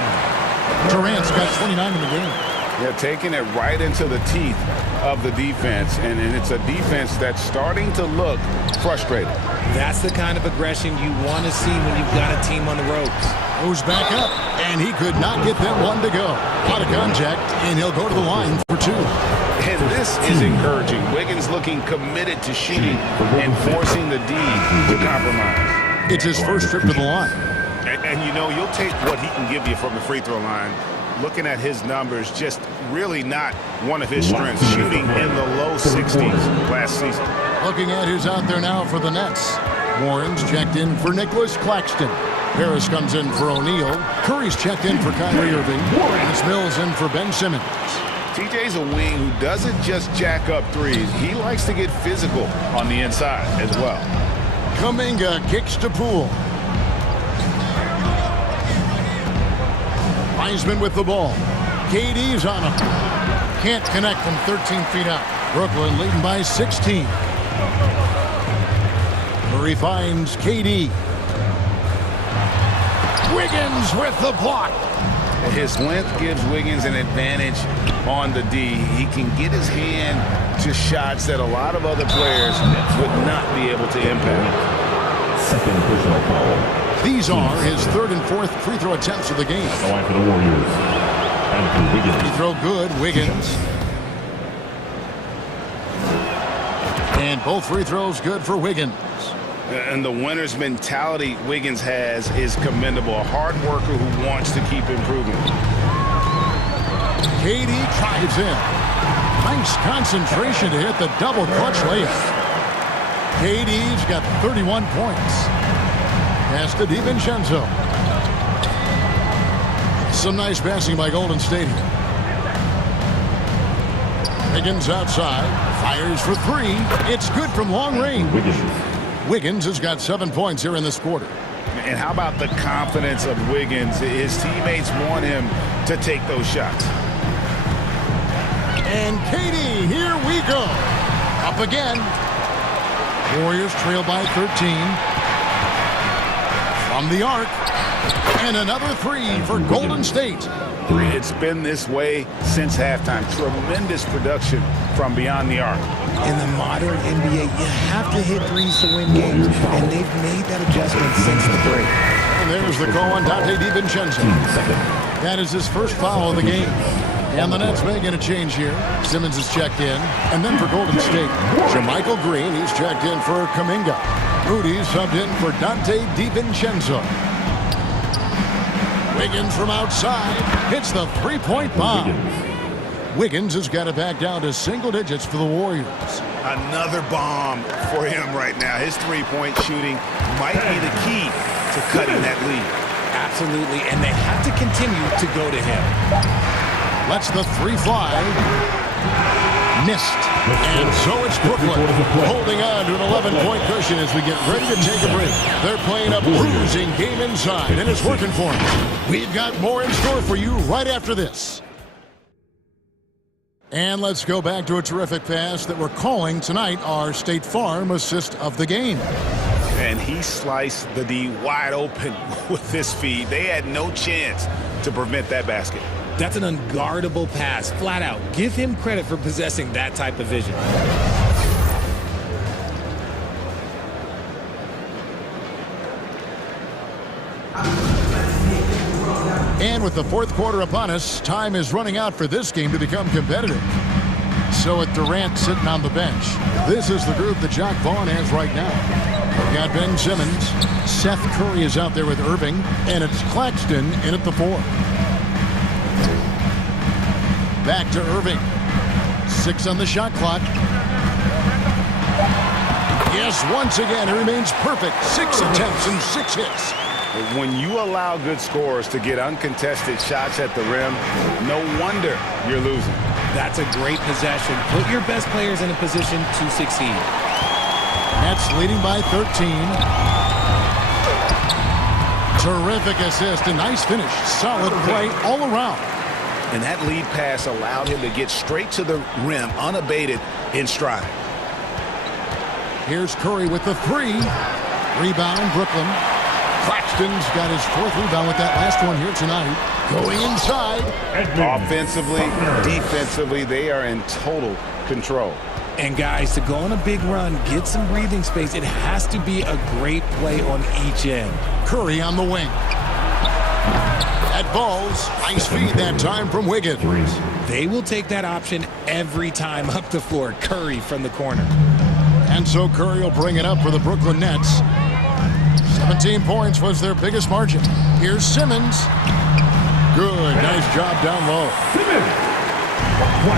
Durant's got 29 in the game. They're taking it right into the teeth of the defense, and it's a defense that's starting to look frustrated. That's the kind of aggression you want to see when you've got a team on the ropes. Goes back up, and he could not get that one to go. Out of contact, and he'll go to the line for 2. And this is encouraging. Wiggins looking committed to shooting and forcing the D to compromise. It's his first trip to the line. And you know, you'll take what he can give you from the free throw line. Looking at his numbers, just really not one of his strengths. Shooting in the low 60s last season. Looking at who's out there now for the Nets. Warren's checked in for Nicholas Claxton. Harris comes in for O'Neal. Curry's checked in for Kyrie Irving. And Mills in for Ben Simmons. TJ's a wing who doesn't just jack up threes. He likes to get physical on the inside as well. Kuminga kicks to Poole. Wiseman with the ball. KD's on him. Can't connect from 13 feet out. Brooklyn leading by 16. Murray finds KD. Wiggins with the block. His length gives Wiggins an advantage on the D. He can get his hand to shots that a lot of other players would not be able to impact. Second personal foul. These are his 3rd and 4th free throw attempts of the game. The line for the Warriors. And Wiggins. Free throw good, Wiggins. And both free throws good for Wiggins. And the winner's mentality Wiggins has is commendable. A hard worker who wants to keep improving. KD drives in. Nice concentration to hit the double clutch layup. KD's got 31 points. Pass to DiVincenzo. Some nice passing by Golden State here. Wiggins outside. Fires for three. It's good from long range. Wiggins has got 7 points here in this quarter. And how about the confidence of Wiggins? His teammates want him to take those shots. And KD, here we go. Up again. Warriors trail by 13. From the arc. And another three for Golden State. It's been this way since halftime. Tremendous production from beyond the arc. In the modern NBA, you have to hit threes to win games, and they've made that adjustment since the break. And there's the call on Dante DiVincenzo. That is his first foul of the game. And the Nets making a change here. Simmons is checked in. And then for Golden State, Jermichael Green, he's checked in for Kuminga. Rudy subbed in for Dante DiVincenzo. Wiggins from outside hits the three-point bomb. Wiggins has got it back down to single digits for the Warriors. Another bomb for him right now. His three-point shooting might be the key to cutting that lead. Absolutely, and they have to continue to go to him. Lets the three fly. Missed. And so it's Brooklyn holding on to an 11-point cushion as we get ready to take a break. They're playing a bruising game inside, and it's working for them. We've got more in store for you right after this. And let's go back to a terrific pass that we're calling tonight our State Farm assist of the game. And he sliced the D wide open with this feed. They had no chance to prevent that basket. That's an unguardable pass, flat out. Give him credit for possessing that type of vision. And with the fourth quarter upon us, time is running out for this game to become competitive. So with Durant sitting on the bench, this is the group that Jacque Vaughn has right now. We've got Ben Simmons, Seth Curry is out there with Irving, and it's Claxton in at the 4. Back to Irving. 6 on the shot clock. Yes, once again, it remains perfect. 6 attempts and 6 hits. When you allow good scorers to get uncontested shots at the rim, no wonder you're losing. That's a great possession. Put your best players in a position to succeed. Nets leading by 13. Terrific assist, a nice finish. Solid play all around. And that lead pass allowed him to get straight to the rim, unabated, in stride. Here's Curry with the 3. Rebound, Brooklyn. Claxton's got his 4th rebound with that last one here tonight. Going inside. Offensively, defensively, they are in total control. And guys, to go on a big run, get some breathing space, it has to be a great play on each end. Curry on the wing. At balls, nice feed that time from Wiggins. They will take that option every time up the floor. Curry from the corner. And so Curry will bring it up for the Brooklyn Nets. 17 points was their biggest margin. Here's Simmons. Good, nice job down low.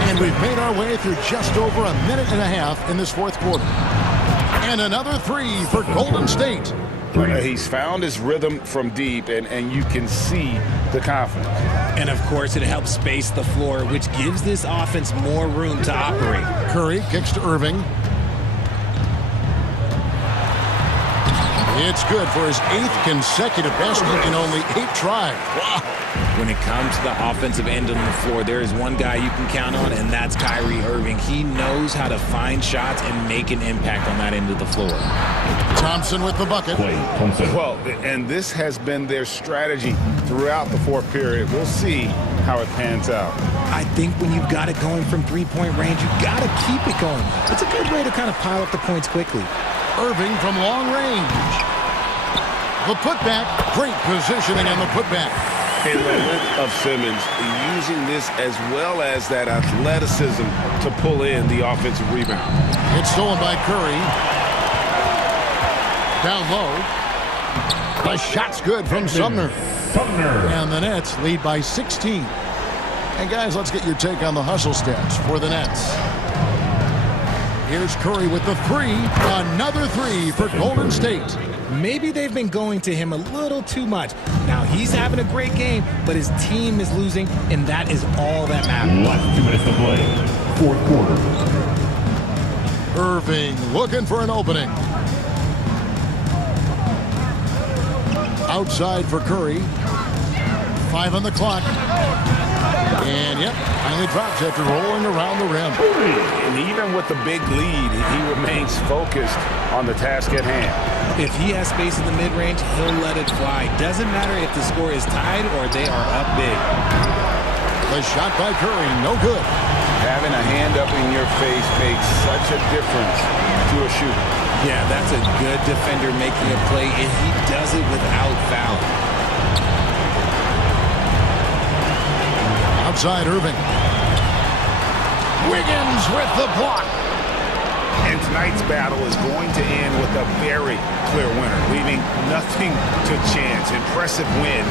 And we've made our way through just over a minute and a half in this fourth quarter. And another 3 for Golden State. He's found his rhythm from deep, and you can see the confidence. And, of course, it helps space the floor, which gives this offense more room to operate. Curry kicks to Irving. It's good for his 8th consecutive basket in only 8 tries. Wow. When it comes to the offensive end on the floor, there is one guy you can count on, and that's Kyrie Irving. He knows how to find shots and make an impact on that end of the floor. Thompson with the bucket. Well, and this has been their strategy throughout the fourth period. We'll see how it pans out. I think when you've got it going from three-point range, you've got to keep it going. It's a good way to kind of pile up the points quickly. Irving from long range. The putback. Great positioning on the putback. And the width of Simmons using this as well as that athleticism to pull in the offensive rebound. It's stolen by Curry. Down low. The shot's good from Sumner. And the Nets lead by 16. And guys, let's get your take on the hustle stats for the Nets. Here's Curry with the three. Another three for Golden State. Maybe they've been going to him a little too much. Now, he's having a great game, but his team is losing, and that is all that matters. Last 2 minutes to play. Fourth quarter. Irving looking for an opening. Outside for Curry. 5 on the clock. And, yep, finally drops after rolling around the rim. And even with the big lead, he remains focused on the task at hand. If he has space in the mid-range, he'll let it fly. Doesn't matter if the score is tied or they are up big. The shot by Curry, no good. Having a hand up in your face makes such a difference to a shooter. Yeah, that's a good defender making a play, and he does it without foul. Outside Irving. Wiggins with the block. And tonight's battle is going to end with a very clear winner, leaving nothing to chance. Impressive win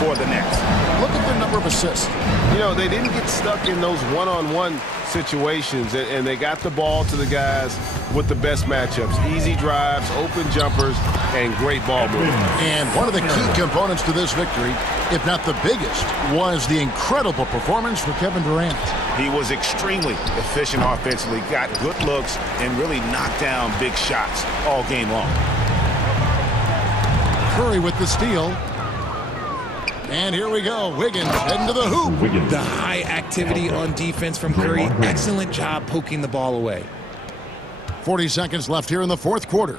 for the Nets. Look at the number of assists. You know, they didn't get stuck in those one-on-one situations, and they got the ball to the guys with the best matchups. Easy drives, open jumpers, and great ball movement. And one of the key components to this victory, if not the biggest, was the incredible performance for Kevin Durant. He was extremely efficient offensively, got good looks, and really knocked down big shots all game long. Curry with the steal. And here we go. Wiggins heading to the hoop. The high activity on defense from Curry. Excellent job poking the ball away. 40 seconds left here in the fourth quarter.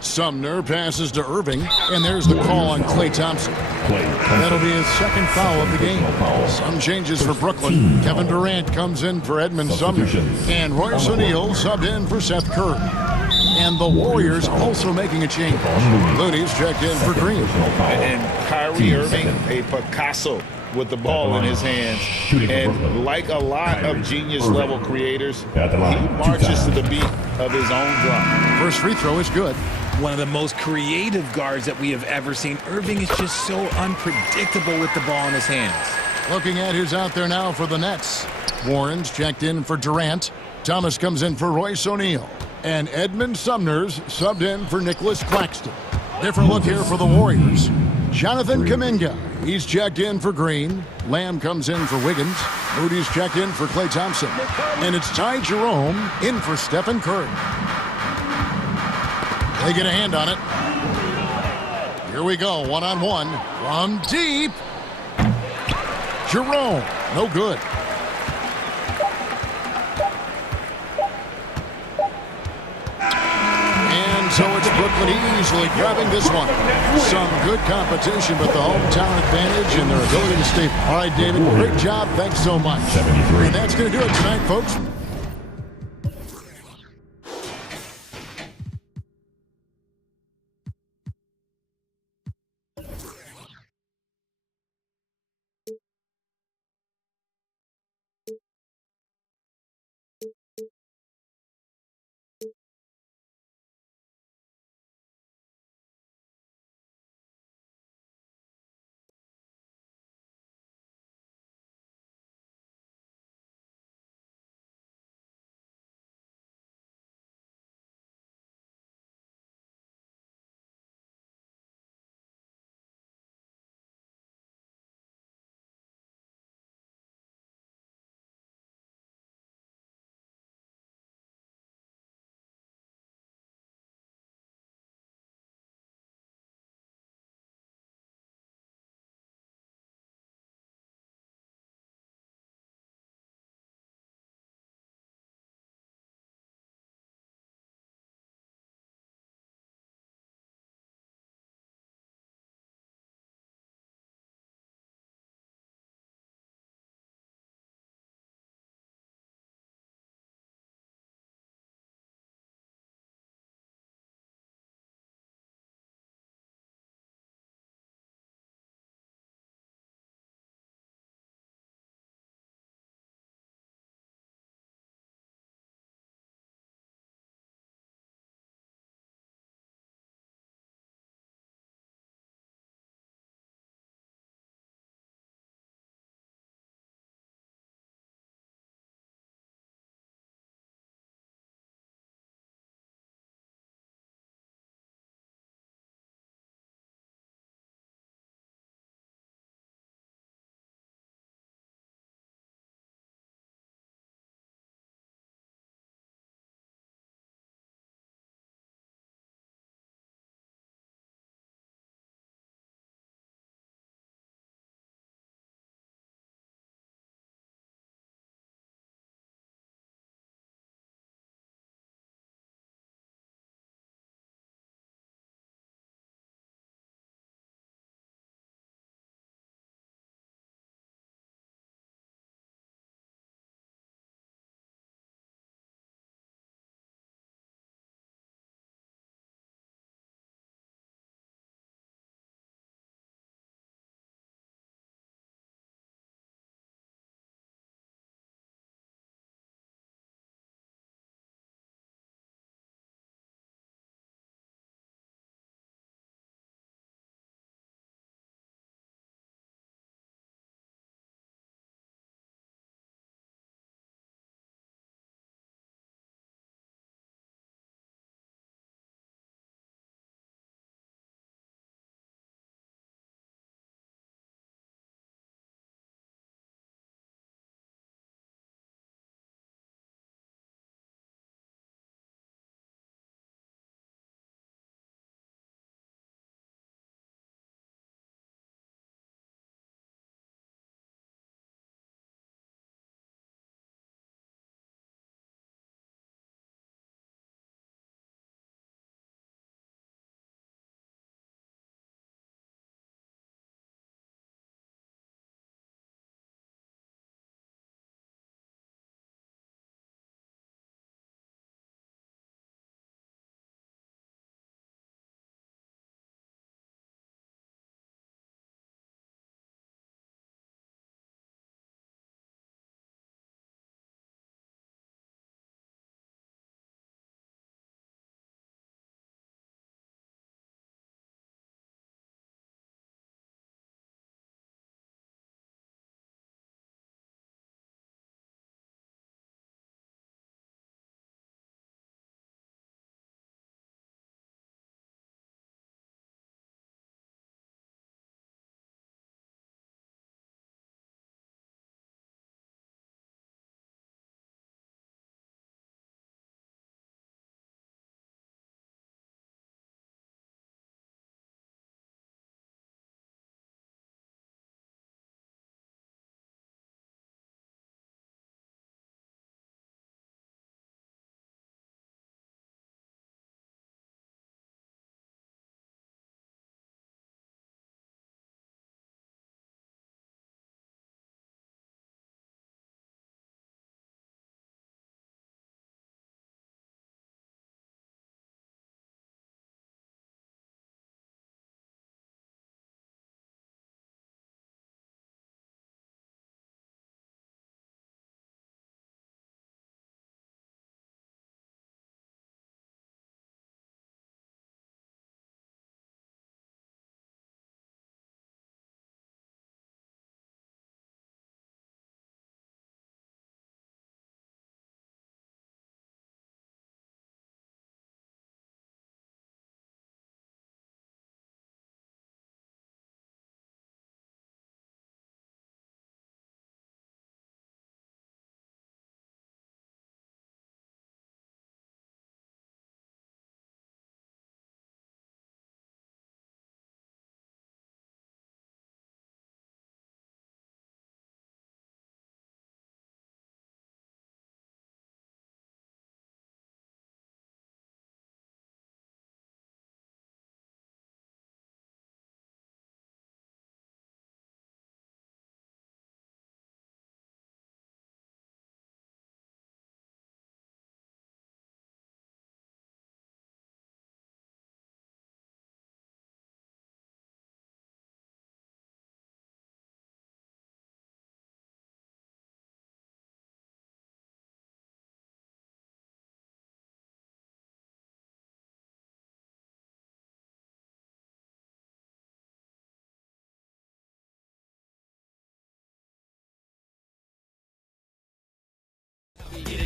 Sumner passes to Irving, and there's the call on Klay Thompson. That'll be his second foul of the game. Some changes for Brooklyn. Kevin Durant comes in for Edmund Sumner, and Royce O'Neal subbed in for Seth Curry. And the Warriors also making a change. Looney's checked in for Green. And Kyrie Irving, a Picasso with the ball in his hands. And like a lot of genius-level creators, he marches to the beat of his own drum. First free throw is good. One of the most creative guards that we have ever seen. Irving is just so unpredictable with the ball in his hands. Looking at who's out there now for the Nets. Warren's checked in for Durant. Thomas comes in for Royce O'Neal. And Edmund Sumner's subbed in for Nicholas Claxton. Different look here for the Warriors. Jonathan Kuminga, he's checked in for Green. Lamb comes in for Wiggins. Moody's checked in for Klay Thompson. And it's Ty Jerome in for Stephen Curry. They get a hand on it. Here we go, one-on-one from deep. Jerome, no good. And so it's Brooklyn easily grabbing this one. Some good competition, but the hometown advantage and their ability to stay. All right, David, great job. Thanks so much. And that's going to do it tonight, folks.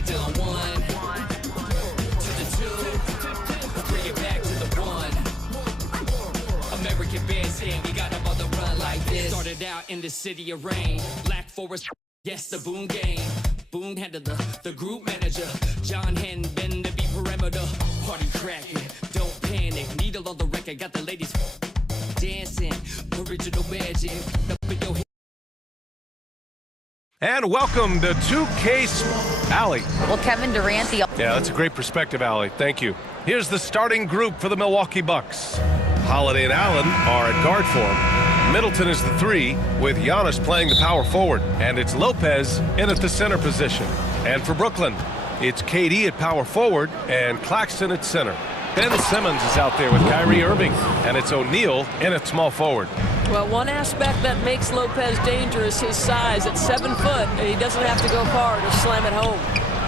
to the 1, to the 2, bring it back to the 1. American band's here, we got them on the run like this. Started out in the city of rain, Black Forest, yes, the Boone game. Boone handled the group manager. John hadn't been to be perimeter. Party cracking, don't panic. Needle on the record, got the ladies dancing. Original magic. And welcome to 2K Allie. Well, Kevin Durant, Yeah, that's a great perspective, Allie. Thank you. Here's the starting group for the Milwaukee Bucks. Holiday and Allen are at guard form. Middleton is the 3, with Giannis playing the power forward. And it's Lopez in at the center position. And for Brooklyn, it's KD at power forward and Claxton at center. Ben Simmons is out there with Kyrie Irving. And it's O'Neal in at small forward. Well, one aspect that makes Lopez dangerous, his size. At 7 foot, he doesn't have to go far to slam it home.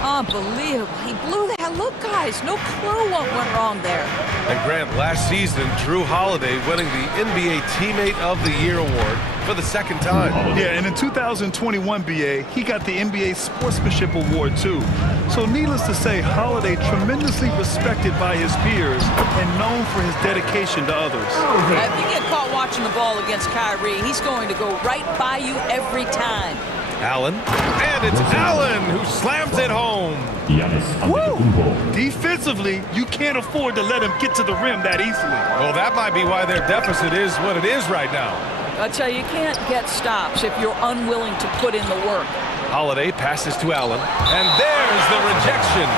unbelievable. He blew that. Look, guys, no clue what went wrong there. And Grant, last season, Drew Holiday winning the NBA Teammate of the Year award for the second time. Yeah, and in 2021, BA, he got the NBA Sportsmanship Award, too. So needless to say, Holiday tremendously respected by his peers and known for his dedication to others. If you get caught watching the ball against Kyrie, he's going to go right by you every time. Allen, and it's Allen who slams it home. Woo! Defensively, you can't afford to let him get to the rim that easily. Well, that might be why their deficit is what it is right now. I tell you can't get stops if you're unwilling to put in the work. Holiday passes to Allen, and there's the rejection.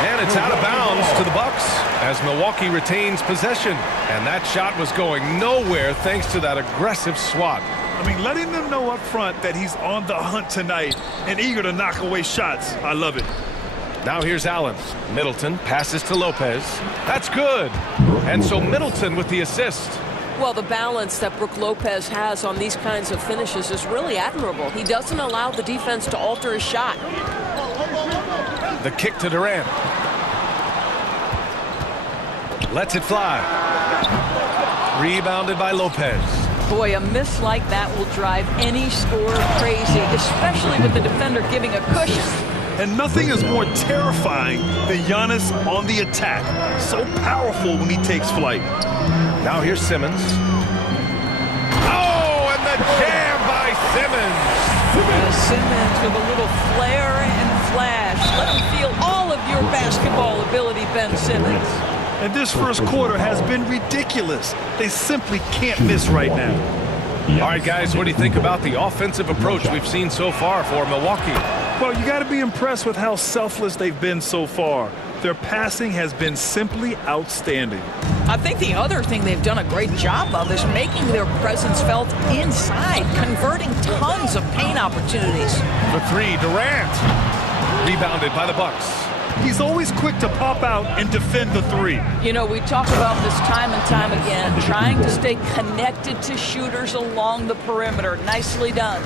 And it's out of bounds to the Bucks as Milwaukee retains possession. And that shot was going nowhere thanks to that aggressive swat. I mean, letting them know up front that he's on the hunt tonight and eager to knock away shots. I love it. Now here's Allen. Middleton passes to Lopez. That's good. And so Middleton with the assist. Well, the balance that Brook Lopez has on these kinds of finishes is really admirable. He doesn't allow the defense to alter his shot. The kick to Durant. Lets it fly. Rebounded by Lopez. Boy, a miss like that will drive any scorer crazy, especially with the defender giving a cushion. And nothing is more terrifying than Giannis on the attack. So powerful when he takes flight. Now here's Simmons. Oh, and the jam by Simmons. Simmons with a little flair and flash. Let him feel all of your basketball ability, Ben Simmons. And this first quarter has been ridiculous. They simply can't miss right now. All right, guys, what do you think about the offensive approach we've seen so far for Milwaukee? Well, you got to be impressed with how selfless they've been so far. Their passing has been simply outstanding. I think the other thing they've done a great job of is making their presence felt inside, converting tons of paint opportunities. The three, Durant. Rebounded by the Bucks. He's always quick to pop out and defend the three. You know, we talk about this time and time again, trying to stay connected to shooters along the perimeter. Nicely done.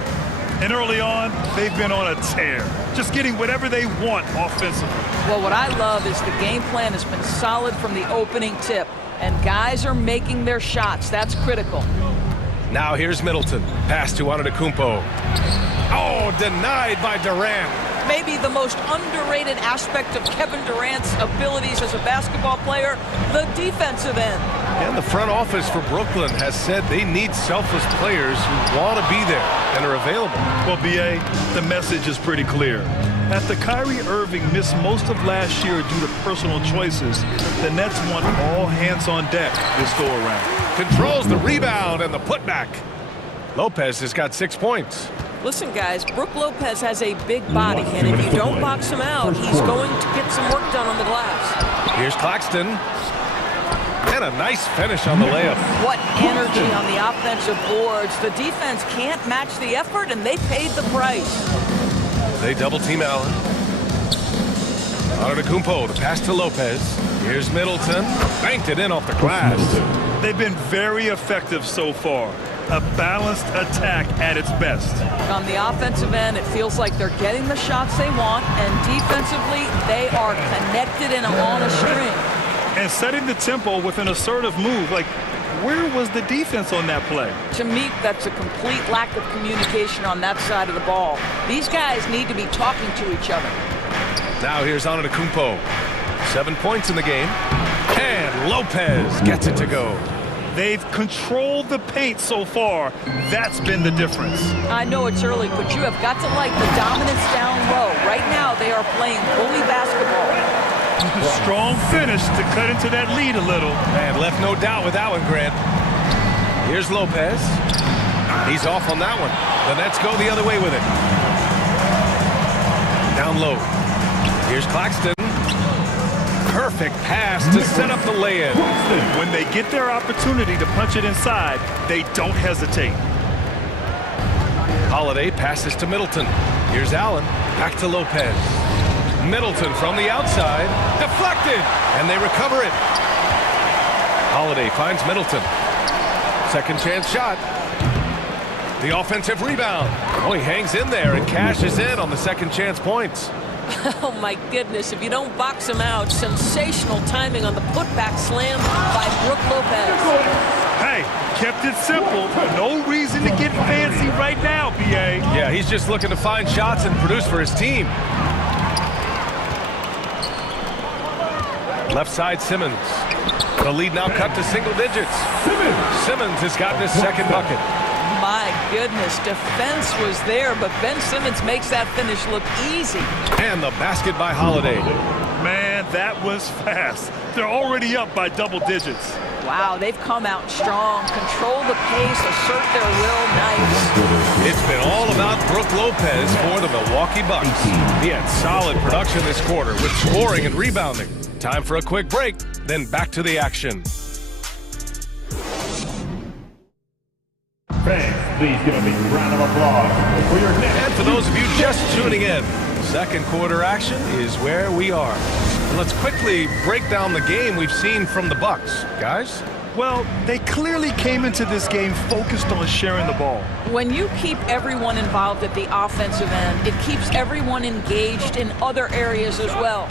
And early on, they've been on a tear, just getting whatever they want offensively. Well, what I love is the game plan has been solid from the opening tip, and guys are making their shots. That's critical. Now here's Middleton. Pass to Antetokounmpo. Oh, denied by Durant. Maybe the most underrated aspect of Kevin Durant's abilities as a basketball player, the defensive end. And the front office for Brooklyn has said they need selfless players who want to be there and are available. Well, B.A., the message is pretty clear. After Kyrie Irving missed most of last year due to personal choices, the Nets want all hands on deck this go-around. Controls the rebound and the putback. Lopez has got 6 points. Listen, guys, Brook Lopez has a big body, and if you don't box him out, he's going to get some work done on the glass. Here's Claxton. And a nice finish on the layup. What energy on the offensive boards. The defense can't match the effort, and they paid the price. They double-team Allen. Antetokounmpo, the pass to Lopez. Here's Middleton. Banked it in off the glass. They've been very effective so far. A balanced attack at its best. On the offensive end, it feels like they're getting the shots they want, and defensively, they are connected and on a string. And setting the tempo with an assertive move. Like, where was the defense on that play? To me, that's a complete lack of communication on that side of the ball. These guys need to be talking to each other. Now here's Antetokounmpo. 7 points in the game. And Lopez gets it to go. They've controlled the paint so far. That's been the difference. I know it's early, but you have got to like the dominance down low. Right now, they are playing bully basketball. Strong finish to cut into that lead a little. And left no doubt with that one, Grant. Here's Lopez. He's off on that one. The Nets go the other way with it. Down low. Here's Claxton. Perfect pass to set up the lay-in. When they get their opportunity to punch it inside, they don't hesitate. Holiday passes to Middleton. Here's Allen. Back to Lopez. Middleton from the outside. Deflected. And they recover it. Holiday finds Middleton. Second chance shot. The offensive rebound. Oh, he hangs in there and cashes in on the second chance points. Oh, my goodness. If you don't box him out, sensational timing on the putback slam by Brook Lopez. Hey, kept it simple. No reason to get fancy right now, B.A. Yeah, he's just looking to find shots and produce for his team. Left side, Simmons. The lead now cut to single digits. Simmons has gotten his second bucket. My goodness, defense was there, but Ben Simmons makes that finish look easy. And the basket by Holiday. Man, that was fast. They're already up by double digits. Wow, they've come out strong, control the pace, assert their will. Nice. It's been all about Brook Lopez for the Milwaukee Bucks. He had solid production this quarter with scoring and rebounding. Time for a quick break, then back to the action. Fans, please give a big round of applause for your next. And for those of you just tuning in, second quarter action is where we are. Let's quickly break down the game we've seen from the Bucks. Guys? Well, they clearly came into this game focused on sharing the ball. When you keep everyone involved at the offensive end, it keeps everyone engaged in other areas as well.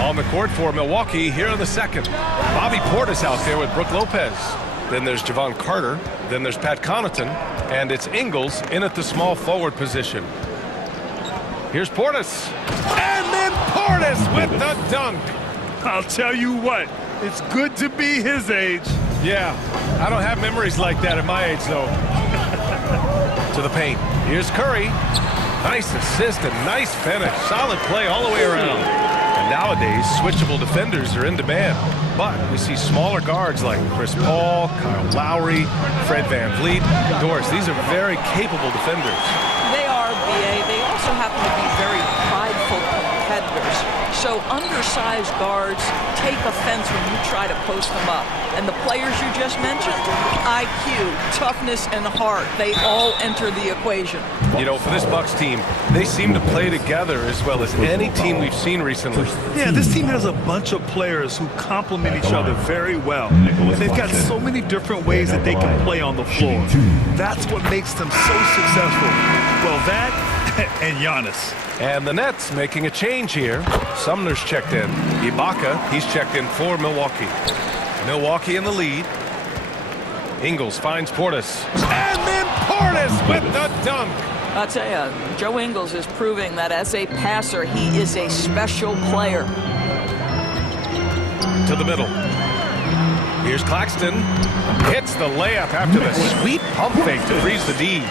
On the court for Milwaukee here in the second. Bobby Portis out there with Brook Lopez. Then there's Javon Carter. Then there's Pat Connaughton. And it's Ingles in at the small forward position. Here's Portis. And then Portis with the dunk. I'll tell you what, it's good to be his age. Yeah, I don't have memories like that at my age, though. To the paint. Here's Curry. Nice assist and nice finish. Solid play all the way around. And nowadays, switchable defenders are in demand. But we see smaller guards like Chris Paul, Kyle Lowry, Fred VanVleet, Doris. These are very capable defenders. They are, B.A. They also happen to be very prideful competitors. So undersized guards take offense when you try to post them up. And the players you just mentioned, IQ, toughness, and heart, they all enter the equation. You know, for this Bucks team, they seem to play together as well as any team we've seen recently. Yeah, this team has a bunch of players who complement each other very well. They've got so many different ways that they can play on the floor. That's what makes them so successful. Well, that and Giannis. And the Nets making a change here. Sumner's checked in. Ibaka, he's checked in for Milwaukee. Milwaukee in the lead. Ingles finds Portis. And then Portis with the dunk. I'll tell you, Joe Ingles is proving that as a passer, he is a special player. To the middle. Here's Claxton. Hits the layup after the sweet pump fake to freeze the D.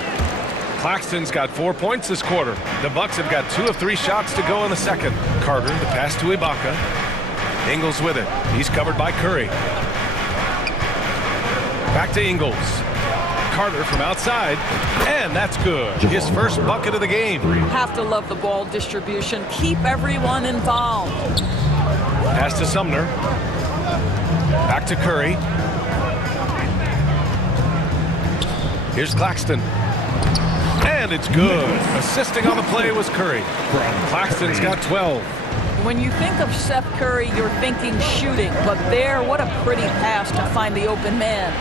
Claxton's got 4 points this quarter. The Bucks have got 2 of 3 shots to go in the second. Carter, the pass to Ibaka. Ingles with it. He's covered by Curry. Back to Ingles. Carter from outside. And that's good. His first bucket of the game. Have to love the ball distribution. Keep everyone involved. Pass to Sumner. Back to Curry. Here's Claxton. And it's good. Assisting on the play was Curry. Claxton's got 12. When you think of Seth Curry, you're thinking shooting. But there, what a pretty pass to find the open man.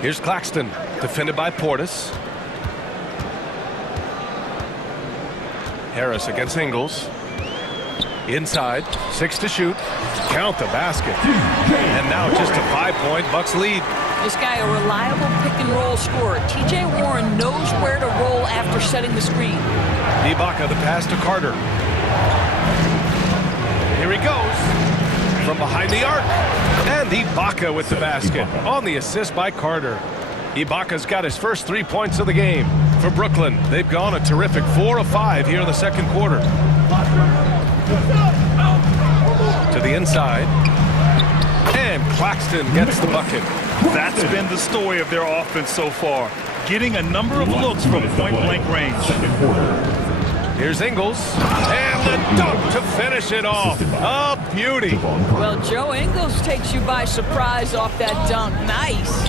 Here's Claxton, defended by Portis. Harris against Ingles. Inside, 6 to shoot. Count the basket. And now just a 5-point Bucks lead. This guy, a reliable pick-and-roll scorer. T.J. Warren knows where to roll after setting the screen. Ibaka, the pass to Carter. Here he goes from behind the arc. And Ibaka with the basket on the assist by Carter. Ibaka's got his first 3 points of the game. For Brooklyn, they've gone a terrific 4 of 5 here in the second quarter. To the inside. And Claxton gets the bucket. That's been the story of their offense so far. Getting a number of looks from point-blank range. Here's Ingles. And the dunk to finish it off. A beauty. Well, Joe Ingles takes you by surprise off that dunk. Nice.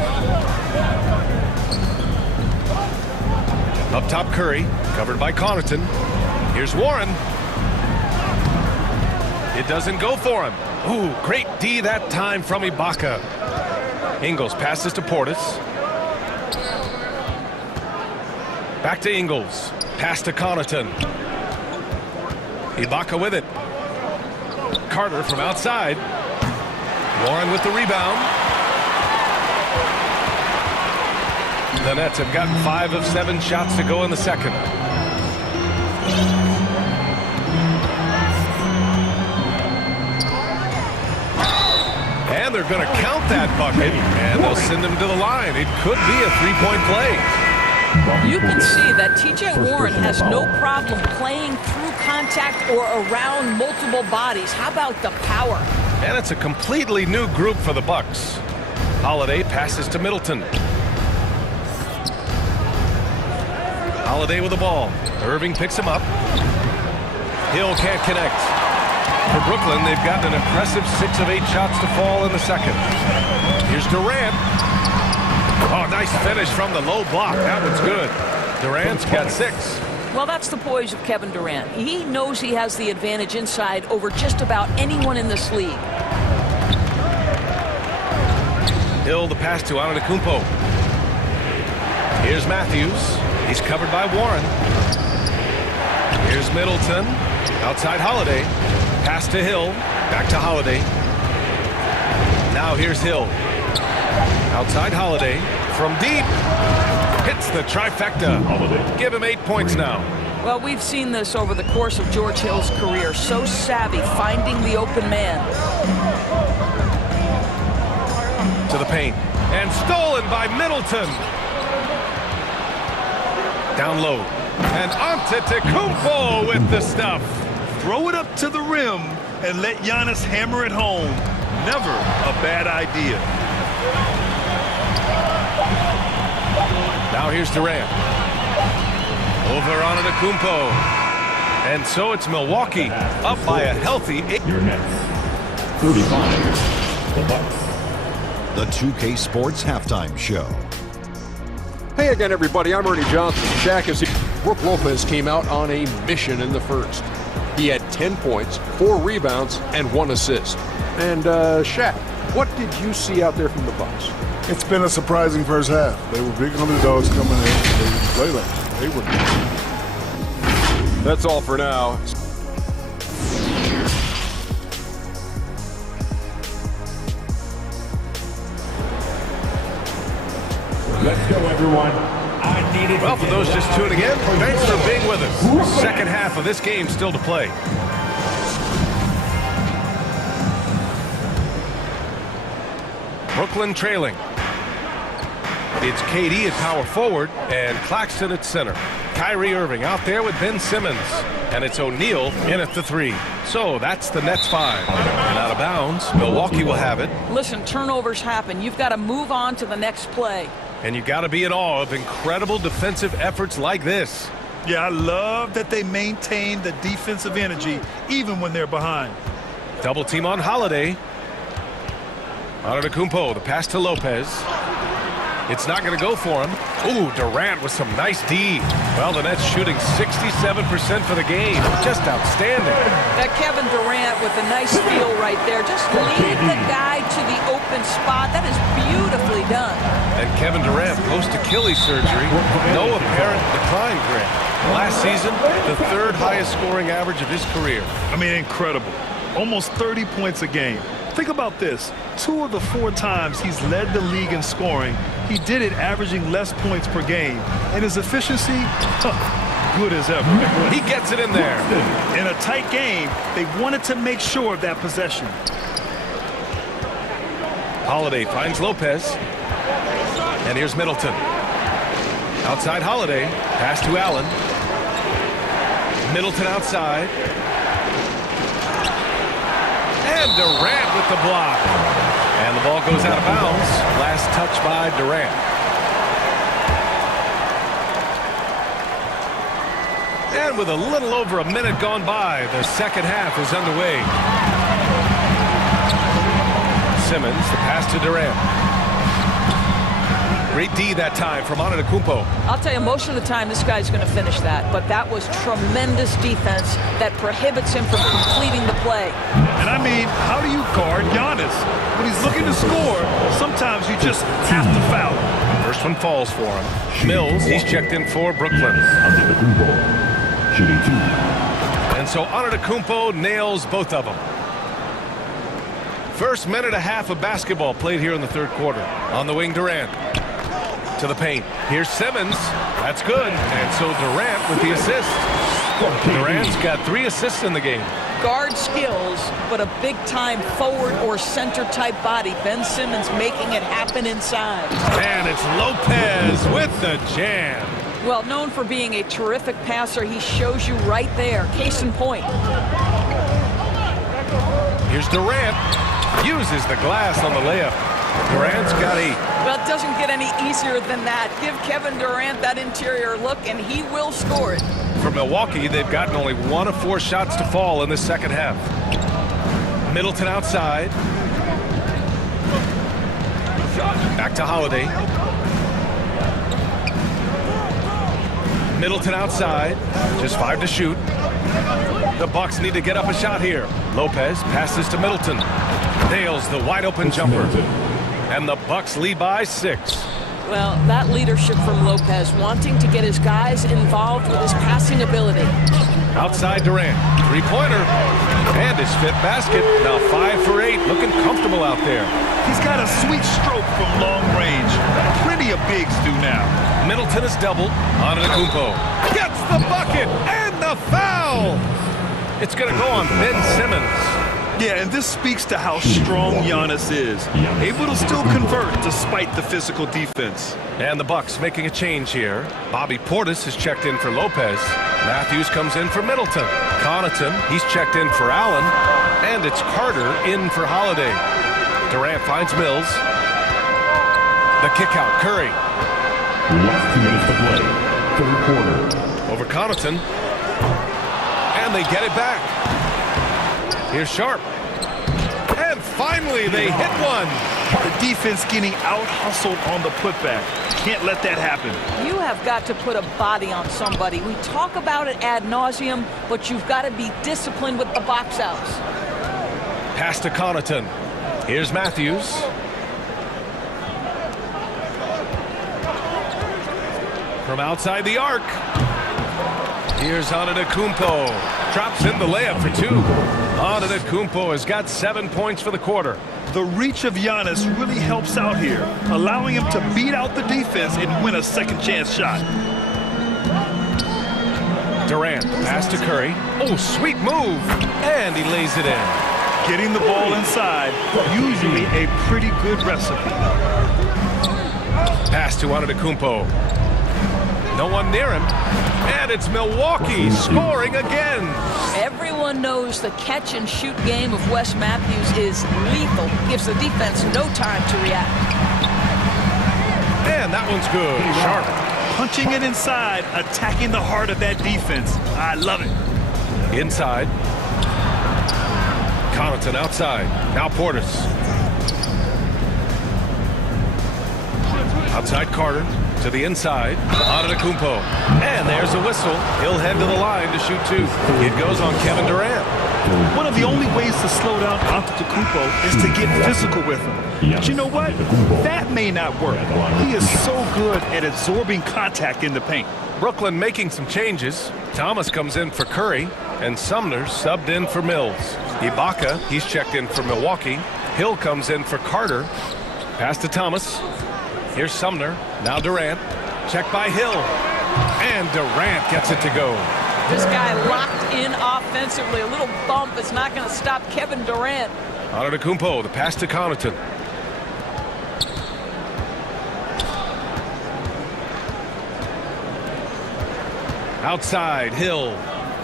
Up top, Curry. Covered by Connaughton. Here's Warren. It doesn't go for him. Ooh, great D that time from Ibaka. Ingles passes to Portis. Back to Ingles. Pass to Connaughton. Ibaka with it. Carter from outside. Warren with the rebound. The Nets have gotten 5 of 7 shots to go in the second. And they're going to count that bucket, and they'll send him to the line. It could be a 3-point play. You can see that T.J. Warren has no problem playing through contact or around multiple bodies. How about the power? And it's a completely new group for the Bucks. Holiday passes to Middleton. Holiday with the ball. Irving picks him up. Hill can't connect. For Brooklyn, they've gotten an impressive 6 of 8 shots to fall in the second. Here's Durant. Oh, nice finish from the low block. That one's good. Durant's got 6. Well, that's the poise of Kevin Durant. He knows he has the advantage inside over just about anyone in this league. Hill, the pass to Antetokounmpo. Here's Matthews. He's covered by Warren. Here's Middleton. Outside Holiday. Pass to Hill. Back to Holiday. Now here's Hill. Outside Holiday. From deep. Hits the trifecta. Give him 8 points now. Well, we've seen this over the course of George Hill's career. So savvy finding the open man. To the paint. And stolen by Middleton. Down low. And Antetokounmpo with the stuff. Throw it up to the rim and let Giannis hammer it home. Never a bad idea. Now here's Durant. Over on Antetokounmpo. And so it's Milwaukee up by a healthy 8. Your Nets, 35. The Bucks. The 2K Sports Halftime Show. Hey again, everybody. I'm Ernie Johnson. Shaq is here. Brook Lopez came out on a mission in the first. He had 10 points, 4 rebounds, and 1 assist. And Shaq, what did you see out there from the Bucks? It's been a surprising first half. They were big underdogs coming in. They didn't play like that. They were good. That's all for now. Let's go, everyone. I need it. Well, for those just tuning in, thanks for being with us. Second half of this game still to play. Brooklyn trailing. It's KD at power forward and Claxton at center. Kyrie Irving out there with Ben Simmons. And it's O'Neal in at the 3. So that's the Nets 5. And out of bounds, Milwaukee will have it. Listen, turnovers happen. You've got to move on to the next play. And you got to be in awe of incredible defensive efforts like this. Yeah, I love that they maintain the defensive energy even when they're behind. Double team on Holiday. Antetokounmpo, the pass to Lopez. It's not going to go for him. Ooh, Durant with some nice D. Well, the Nets shooting 67% for the game. Just outstanding. That Kevin Durant with a nice feel right there. Just lead the guy to the open spot. That is beautifully done. And Kevin Durant, post-Achilles surgery, no apparent decline, Grant. Last season, the 3rd highest scoring average of his career. I mean, incredible. Almost 30 points a game. Think about this. 2 of the 4 times he's led the league in scoring, he did it averaging less points per game. And his efficiency, good as ever. He gets it in there. In a tight game, they wanted to make sure of that possession. Holiday finds Lopez. And here's Middleton. Outside Holiday. Pass to Allen. Middleton outside. And Durant with the block. And the ball goes out of bounds. Last touch by Durant. And with a little over a minute gone by, the second half is underway. Simmons, the pass to Durant. Great D that time from Antetokounmpo. I'll tell you, most of the time this guy's going to finish that, but that was tremendous defense that prohibits him from completing the play. And I mean, how do you guard Giannis? When he's looking to score, sometimes you just have to foul him. First one falls for him. Mills, he's checked in for Brooklyn. Shooting 2. And so Antetokounmpo nails both of them. First minute and a half of basketball played here in the third quarter. On the wing, Durant. To the paint. Here's Simmons. That's good. And so Durant with the assist. Durant's got 3 assists in the game. Guard skills, but a big-time forward or center-type body. Ben Simmons making it happen inside. And it's Lopez with the jam. Well, known for being a terrific passer, he shows you right there. Case in point. Here's Durant. Uses the glass on the layup. Durant's got 8. Well, it doesn't get any easier than that. Give Kevin Durant that interior look, and he will score it. For Milwaukee, they've gotten only 1 of 4 shots to fall in the second half. Middleton outside. Back to Holiday. Middleton outside. Just 5 to shoot. The Bucks need to get up a shot here. Lopez passes to Middleton. Nails the wide open jumper. And the Bucks lead by 6. Well, that leadership from Lopez, wanting to get his guys involved with his passing ability. Outside Durant. 3-pointer. And his 5th basket. Now 5 for 8. Looking comfortable out there. He's got a sweet stroke from long range. Plenty of bigs do now. Middleton is doubled. Antetokounmpo gets the bucket and the foul. It's going to go on Ben Simmons. Yeah, and this speaks to how strong Giannis is. Able to still convert despite the physical defense. And the Bucks making a change here. Bobby Portis is checked in for Lopez. Matthews comes in for Middleton. Connaughton, he's checked in for Allen. And it's Carter in for Holiday. Durant finds Mills. The kick out, Curry. Last 2 minutes to play. Third quarter. Over Connaughton. And they get it back. Here's Sharp. And finally they hit one. The defense getting out-hustled on the putback. Can't let that happen. You have got to put a body on somebody. We talk about it ad nauseum, but you've got to be disciplined with the box outs. Pass to Connaughton. Here's Matthews. From outside the arc. Here's Antetokounmpo. Drops in the layup for 2. Antetokounmpo has got 7 points for the quarter. The reach of Giannis really helps out here, allowing him to beat out the defense and win a second chance shot. Durant, pass to Curry. Oh, sweet move. And he lays it in. Getting the ball inside, usually a pretty good recipe. Pass to Antetokounmpo. No one near him. And it's Milwaukee scoring again. Everyone knows the catch-and-shoot game of Wes Matthews is lethal. Gives the defense no time to react. And that one's good. Sharp. Punching it inside, attacking the heart of that defense. I love it. Inside. Connaughton outside. Now Portis. Outside Carter. To the inside, Antetokounmpo. And there's a whistle. He'll head to the line to shoot 2. It goes on Kevin Durant. One of the only ways to slow down Antetokounmpo is to get physical with him. But you know what? That may not work. He is so good at absorbing contact in the paint. Brooklyn making some changes. Thomas comes in for Curry, and Sumner subbed in for Mills. Ibaka, he's checked in for Milwaukee. Hill comes in for Carter. Pass to Thomas. Here's Sumner. Now Durant. Check by Hill. And Durant gets it to go. This guy locked in offensively. A little bump is not going to stop Kevin Durant. Antetokounmpo, the pass to Connaughton. Outside, Hill.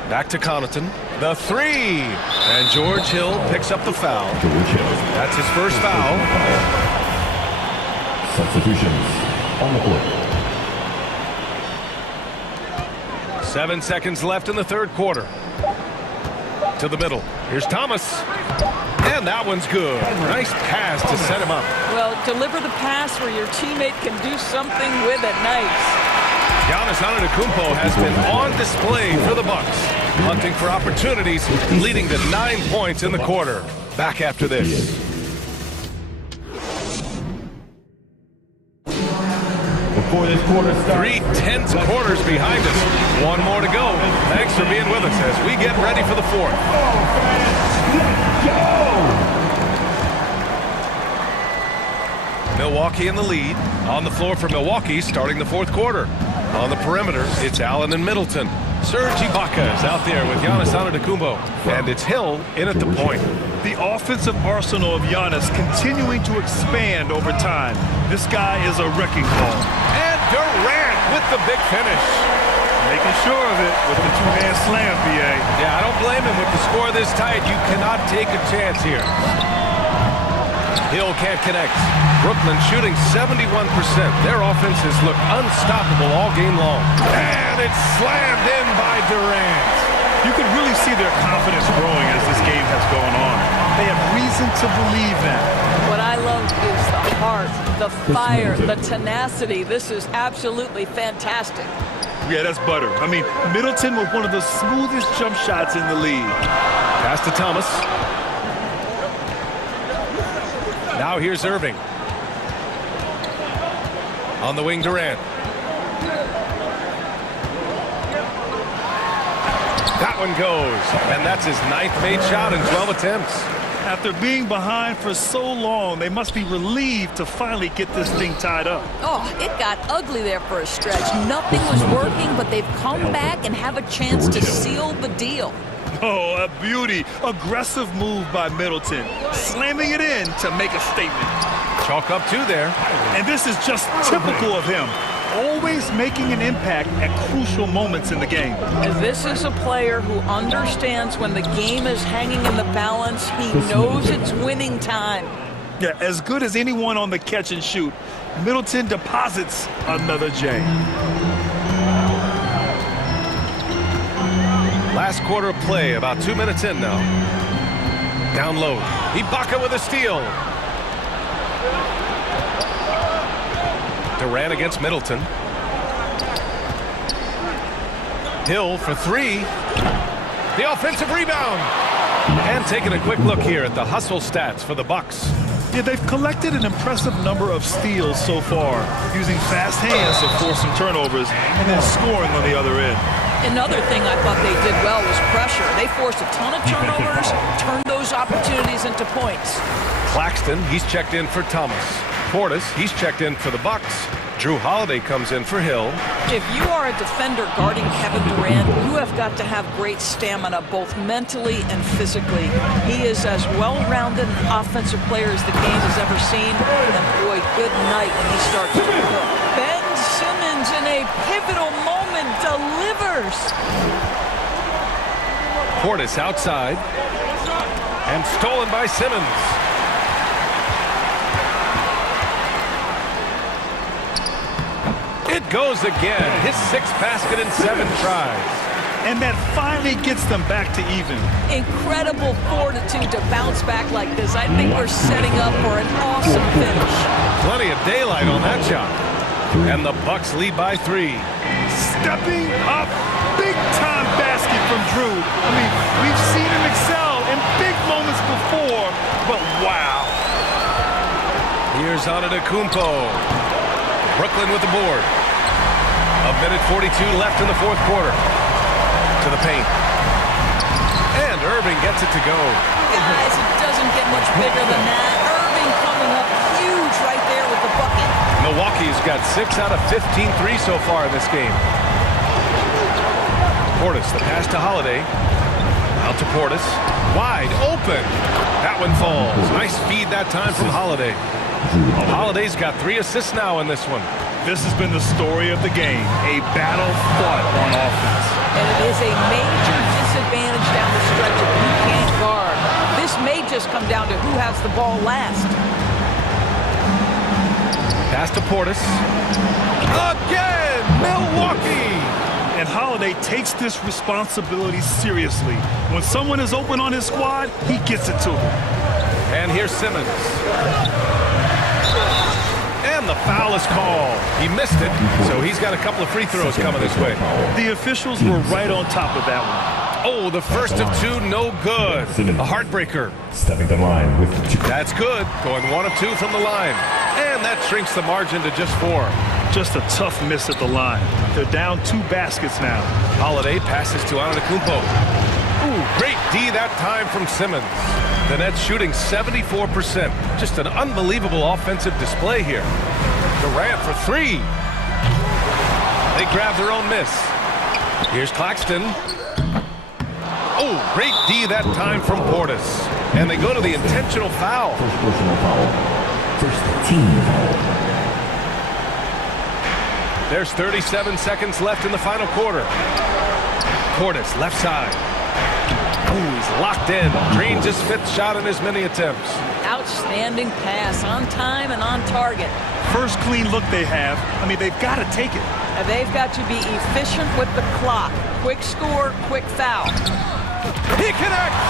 Back to Connaughton. The three. And George Hill picks up the foul. That's his first foul. Substitutions on the court. 7 seconds left in the third quarter. To the middle. Here's Thomas. And that one's good. Nice pass to set him up. Well, deliver the pass where your teammate can do something with it. Nice. Giannis Antetokounmpo has been on display for the Bucks, hunting for opportunities, leading to 9 points in the quarter. Back after this. Before this quarter starts, 3 tense quarters behind us. One more to go. Thanks for being with us as we get ready for the fourth. Milwaukee in the lead. On the floor for Milwaukee starting the fourth quarter. On the perimeter, it's Allen and Middleton. Serge Ibaka is out there with Giannis Antetokounmpo. And it's Hill in at the point. The offensive arsenal of Giannis continuing to expand over time. This guy is a wrecking ball. And Durant with the big finish. Making sure of it with the two-hand slam, B.A. Yeah, I don't blame him with the score this tight. You cannot take a chance here. Hill can't connect. Brooklyn shooting 71%. Their offense has looked unstoppable all game long. And it's slammed in by Durant. You can really see their confidence growing as this game has gone on. They have reason to believe that. What I love is the heart, the fire, the tenacity. This is absolutely fantastic. Yeah, that's butter. I mean, Middleton with one of the smoothest jump shots in the league. Pass to Thomas. Now here's Irving. On the wing, Durant. That one goes. And that's his 9th made shot in 12 attempts. After being behind for so long, they must be relieved to finally get this thing tied up. Oh, it got ugly there for a stretch. Nothing was working, but they've come back and have a chance to seal the deal. Oh, a beauty. Aggressive move by Middleton. Slamming it in to make a statement. Chalk up 2 there. And this is just typical of him. Always making an impact at crucial moments in the game. This is a player who understands when the game is hanging in the balance. He knows it's winning time. Yeah, as good as anyone on the catch and shoot. Middleton deposits another J. Last quarter of play, about 2 minutes in now. Down low. Ibaka with a steal. Durant against Middleton. Hill for 3. The offensive rebound. And taking a quick look here at the hustle stats for the Bucks. Yeah, they've collected an impressive number of steals so far, using fast hands to force some turnovers and then scoring on the other end. Another thing I thought they did well was pressure. They forced a ton of turnovers, turned those opportunities into points. Claxton, he's checked in for Thomas. Portis, he's checked in for the Bucks. Drew Holiday comes in for Hill. If you are a defender guarding Kevin Durant, you have got to have great stamina, both mentally and physically. He is as well-rounded an offensive player as the game has ever seen. And boy, good night when he starts to cook. Ben Simmons in a pivotal moment delivers. Portis outside. And stolen by Simmons. It goes again. His 6th basket in 7 tries. And that finally gets them back to even. Incredible fortitude to bounce back like this. I think we're setting up for an awesome finish. Plenty of daylight on that shot. And the Bucks lead by 3. Stepping up, big-time basket from Drew. I mean, we've seen him excel in big moments before, but wow. Here's Antetokounmpo. Brooklyn with the board. 1:42 left in the fourth quarter. To the paint. And Irving gets it to go. guys, it doesn't get much bigger than that. Irving coming up huge right there with the bucket. Milwaukee's got 6 out of 15 threes so far in this game. Portis, the pass to Holiday. Out to Portis. Wide open. That one falls. Nice feed that time from Holiday. Holiday's got 3 assists now in this one. This has been the story of the game. A battle fought on offense. And it is a major disadvantage down the stretch if you can't guard. This may just come down to who has the ball last. Pass to Portis. Again, Milwaukee! And Holiday takes this responsibility seriously. When someone is open on his squad, he gets it to them. And here's Simmons. And the foul is called. He missed it, so he's got a couple of free throws coming this way. The officials were right on top of that one. Oh, the first of 2, no good. A heartbreaker. Stepping the line with 2. That's good. Going 1 of 2 from the line. And that shrinks the margin to just 4. Just a tough miss at the line. They're down 2 baskets now. Holiday passes to Antetokounmpo. Ooh, great D that time from Simmons. The Nets shooting 74%. Just an unbelievable offensive display here. Durant for 3. They grab their own miss. Here's Claxton. Oh, great D that time from Portis. And they go to the intentional foul. First personal foul. First team foul. There's 37 seconds left in the final quarter. Portis, left side. Ooh, he's locked in. Drains his 5th shot in his many attempts. Outstanding pass, on time and on target. First clean look they have. I mean, they've got to take it. And they've got to be efficient with the clock. Quick score, quick foul. He connects!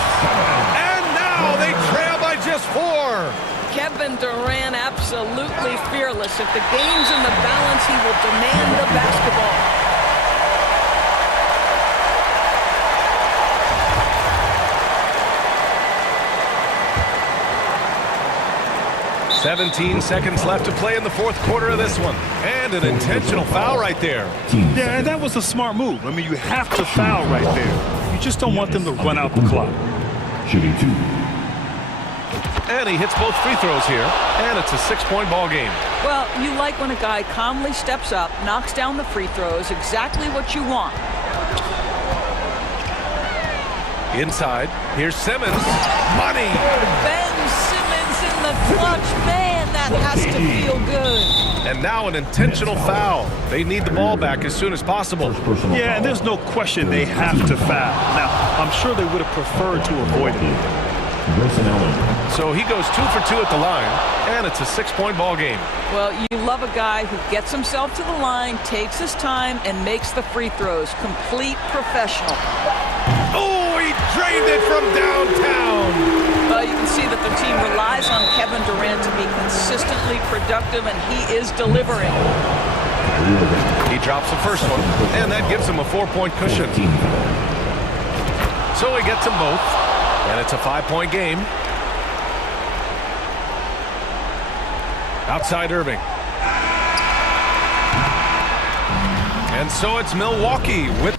And now they trail by just 4. Kevin Durant absolutely fearless. If the game's in the balance, he will demand the basketball. 17 seconds left to play in the 4th quarter of this one. And an intentional foul right there. Yeah, and that was a smart move. I mean, you have to foul right there. You just don't want them to run out the clock. Shooting 2. And he hits both free throws here. And it's a 6-point ball game. Well, you like when a guy calmly steps up, knocks down the free throws, exactly what you want. Inside, here's Simmons. Money! Ben Simmons in the clutch. Man, that has to feel good. And now an intentional foul. They need the ball back as soon as possible. Yeah, and there's no question they have to foul. Now, I'm sure they would have preferred to avoid it. So he goes 2 for 2 at the line, and it's a 6-point ball game. Well, you love a guy who gets himself to the line, takes his time, and makes the free throws. Complete professional. Oh, he drained it from downtown. Well, you can see that the team relies on Kevin Durant to be consistently productive, and he is delivering. He drops the first one, and that gives him a 4-point cushion. So he gets them both, and it's a 5-point game. Outside Irving. And so it's Milwaukee with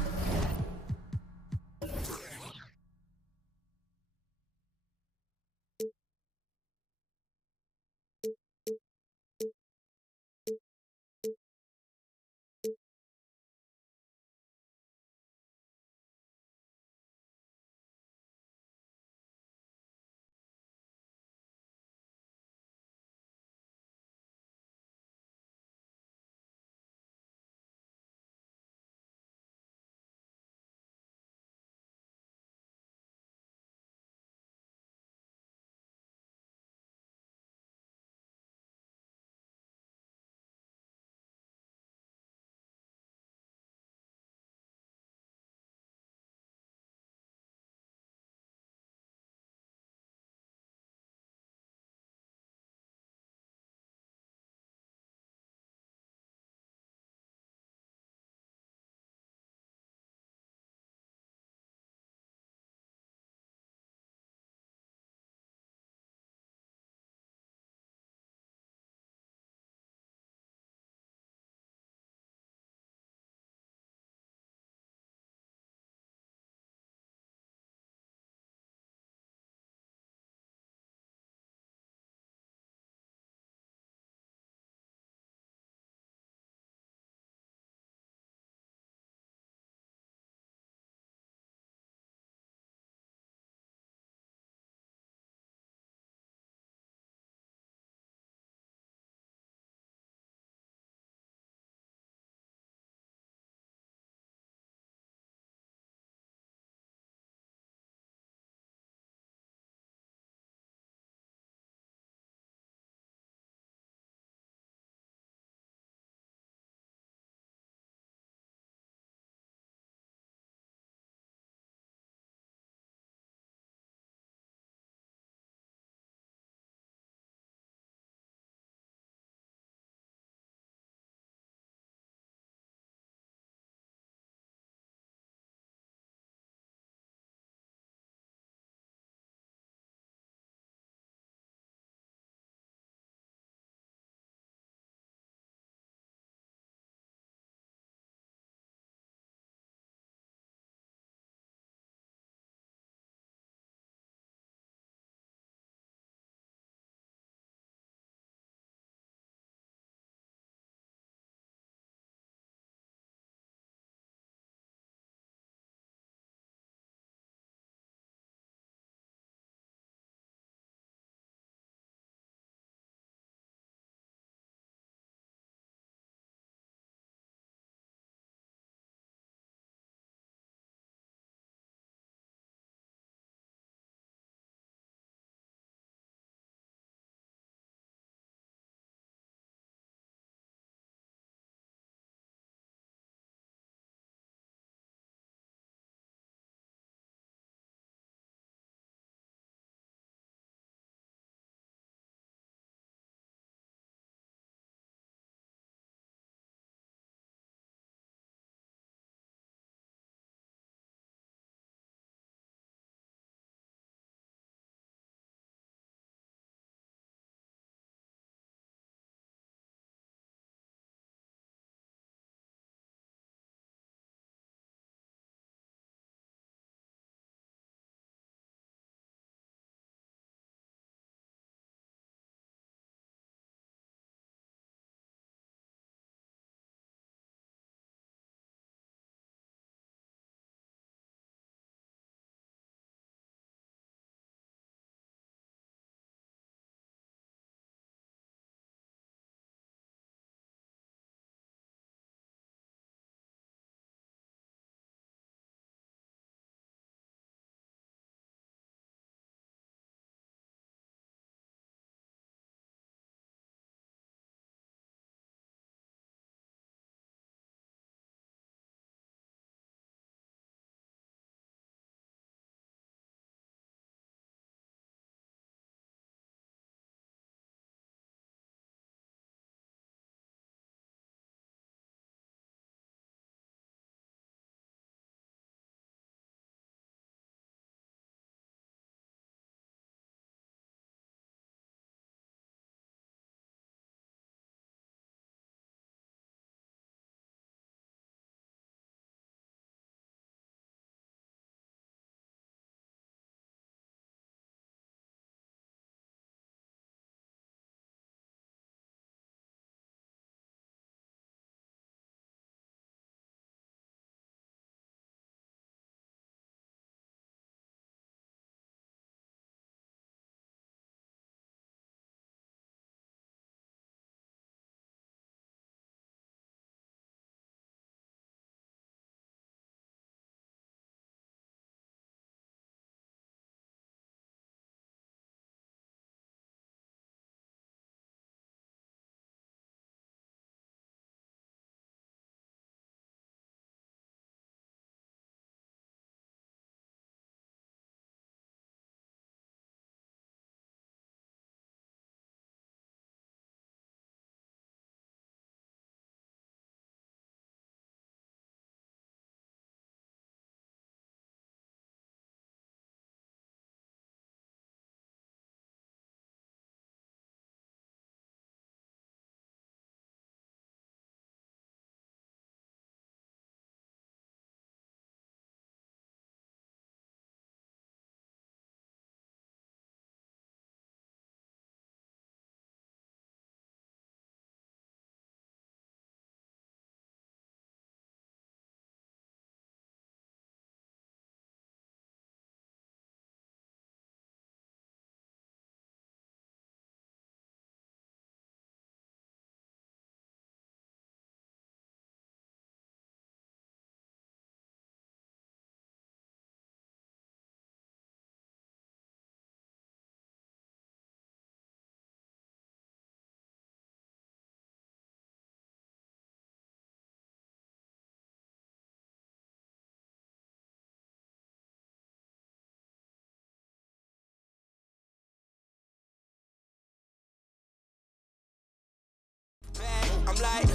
I'm like,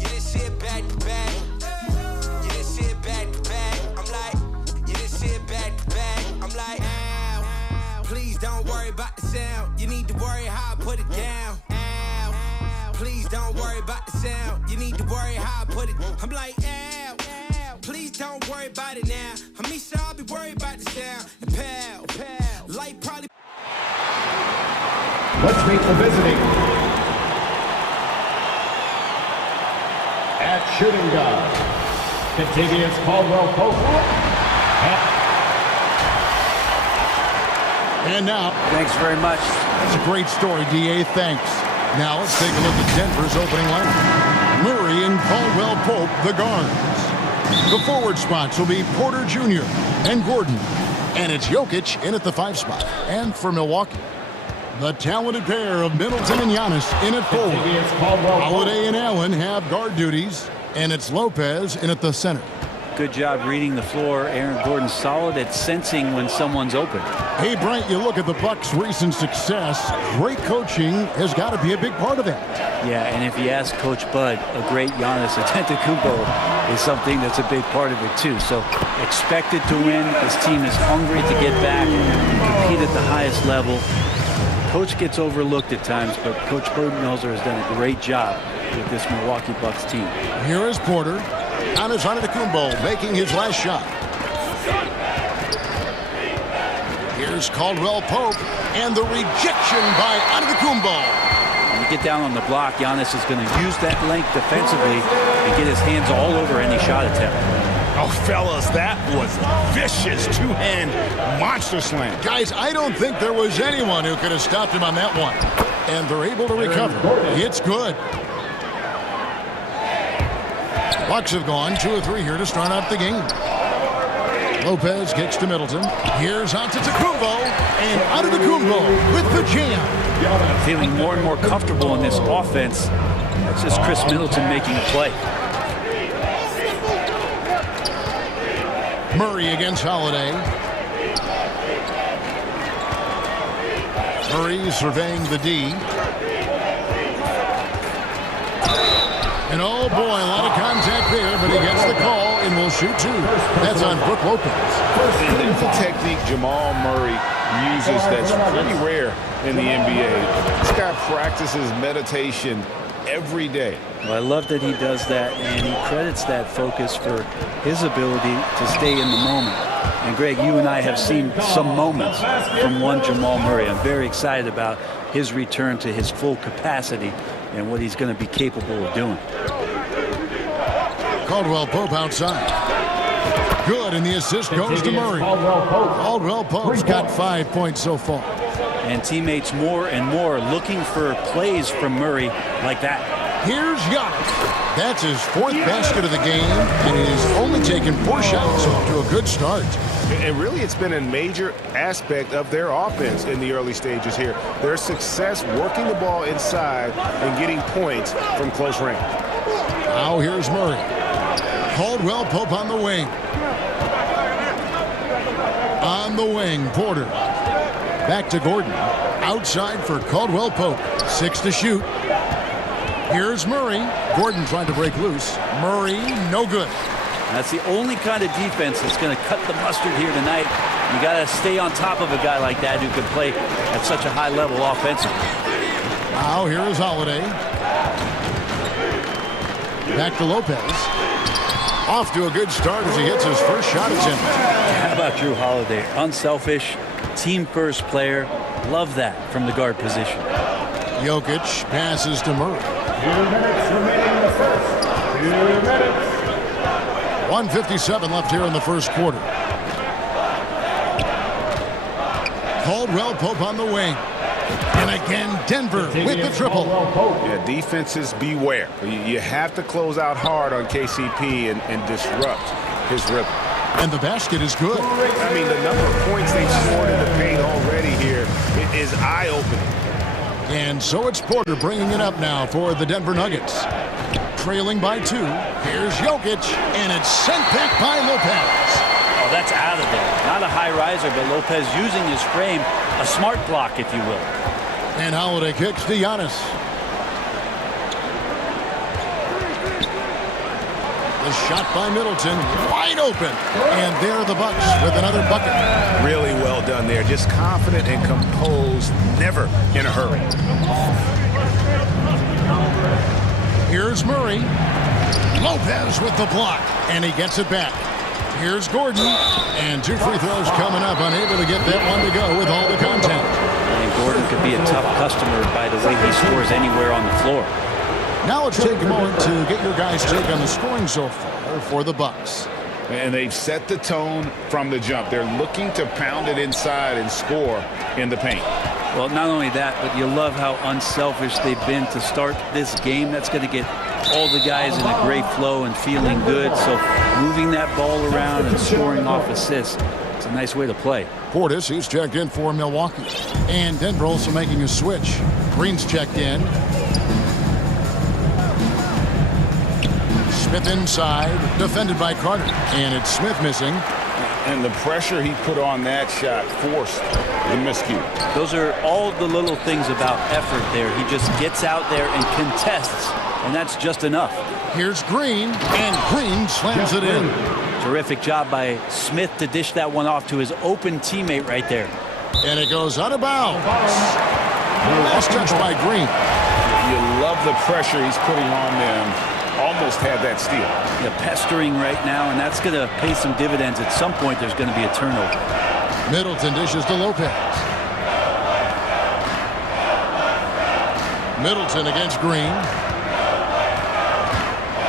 yeah, this shit back to back. Yeah, this shit back to back. I'm like, yeah, this shit back to back. I'm like, ow. Please don't worry about the sound. You need to worry how I put it down. Ow. Please don't worry about the sound. You need to worry how I put it. I'm like, ow. Please don't worry about it now. Hamisha, I'll be worried about the sound. And pal, light probably. Let's meet the visiting at shooting guard, Contagious Caldwell Pope. And now, thanks very much. That's a great story, D.A. Thanks. Now let's take a look at Denver's opening lineup. Murray and Caldwell Pope, the guards. The forward spots will be Porter Jr. and Gordon. And it's Jokic in at the 5 spot. And for Milwaukee, the talented pair of Middleton and Giannis in at forward. Holiday and Allen have guard duties. And it's Lopez in at the center. Good job reading the floor. Aaron Gordon's solid at sensing when someone's open. Hey, Brent, you look at the Bucks' recent success. Great coaching has got to be a big part of that. Yeah, and if you ask Coach Bud, a great Giannis Antetokounmpo is something that's a big part of it too. So expected to win. This team is hungry to get back and compete at the highest level. Coach gets overlooked at times, but Coach Budenholzer has done a great job with this Milwaukee Bucks team. Here is Porter. Giannis Antetokounmpo making his last shot. Here's Caldwell Pope, and the rejection by Antetokounmpo. When you get down on the block, Giannis is going to use that length defensively and get his hands all over any shot attempt. Oh, fellas, that was vicious two-hand monster slam. Guys, I don't think there was anyone who could have stopped him on that one. And they're able to recover. It's good. Bucks have gone 2 of 3 here to start out the game. Lopez kicks to Middleton. Here's Antetokounmpo, and Antetokounmpo with the jam. Feeling more and more comfortable in this offense. That's just Chris Middleton making a play. Murray against Holiday. Murray surveying the D. And oh boy, a lot of contact there, but he gets the call and will shoot 2. That's on Brook Lopez. And there's a technique Jamal Murray uses that's pretty rare in the NBA. This guy practices meditation every day. Well, I love that he does that, and he credits that focus for his ability to stay in the moment. And Greg, you and I have seen some moments from one Jamal Murray. I'm very excited about his return to his full capacity and what he's going to be capable of doing. Caldwell Pope outside. Good, and the assist goes to Murray. Caldwell Pope's got 5 points so far. And teammates more and more looking for plays from Murray like that. Here's Giannis. That's his 4th basket of the game, and he's only taken 4 shots to a good start. And really, it's been a major aspect of their offense in the early stages here. Their success working the ball inside and getting points from close range. Now here's Murray. Caldwell Pope on the wing. On the wing, Porter. Back to Gordon. Outside for Caldwell Pope. 6 to shoot. Here's Murray. Gordon trying to break loose. Murray, no good. That's the only kind of defense that's going to cut the mustard here tonight. You got to stay on top of a guy like that who can play at such a high level offensively. Now here is Holiday. Back to Lopez. Off to a good start as he hits his first shot attempt. How about Drew Holiday? Unselfish, team-first player. Love that from the guard position. Jokic passes to Murray. 2 minutes remaining in the first. 2 minutes. 1:57 left here in the first quarter. Caldwell Pope on the wing. And again, Denver with the triple. Yeah, defenses beware. You have to close out hard on KCP and disrupt his rhythm. And the basket is good. I mean, the number of points they've scored in the paint already here is eye-opening. And so it's Porter bringing it up now for the Denver Nuggets. Trailing by 2. Here's Jokic, and it's sent back by Lopez. Oh, that's out of there. Not a high riser, but Lopez using his frame, a smart block, if you will. And Holiday kicks to Giannis. The shot by Middleton, wide open. And there are the Bucks with another bucket. Really well done there. Just confident and composed, never in a hurry. Here's Murray. Lopez with the block, and he gets it back. Here's Gordon, and 2 free throws coming up, unable to get that one to go with all the contact. And Gordon could be a tough customer by the way he scores anywhere on the floor. Now let's take a moment to get your guys' take on the scoring so far for the Bucks. And they've set the tone from the jump. They're looking to pound it inside and score in the paint. Well, not only that, but you love how unselfish they've been to start this game. That's going to get all the guys in a great flow and feeling good. So moving that ball around and scoring off assists, it's a nice way to play. Portis, he's checked in for Milwaukee. And Denver also making a switch. Green's checked in. Smith inside, defended by Carter. And it's Smith missing. And the pressure he put on that shot forced the miscue. Those are all the little things about effort there. He just gets out there and contests, and that's just enough. Here's Green, and Green slams it in. Terrific job by Smith to dish that one off to his open teammate right there. And it goes out of bounds. Last touch by Green. You love the pressure he's putting on them. Almost had that steal. Yeah, pestering right now, and that's going to pay some dividends. At some point, there's going to be a turnover. Middleton dishes to Lopez. Middleton against Green.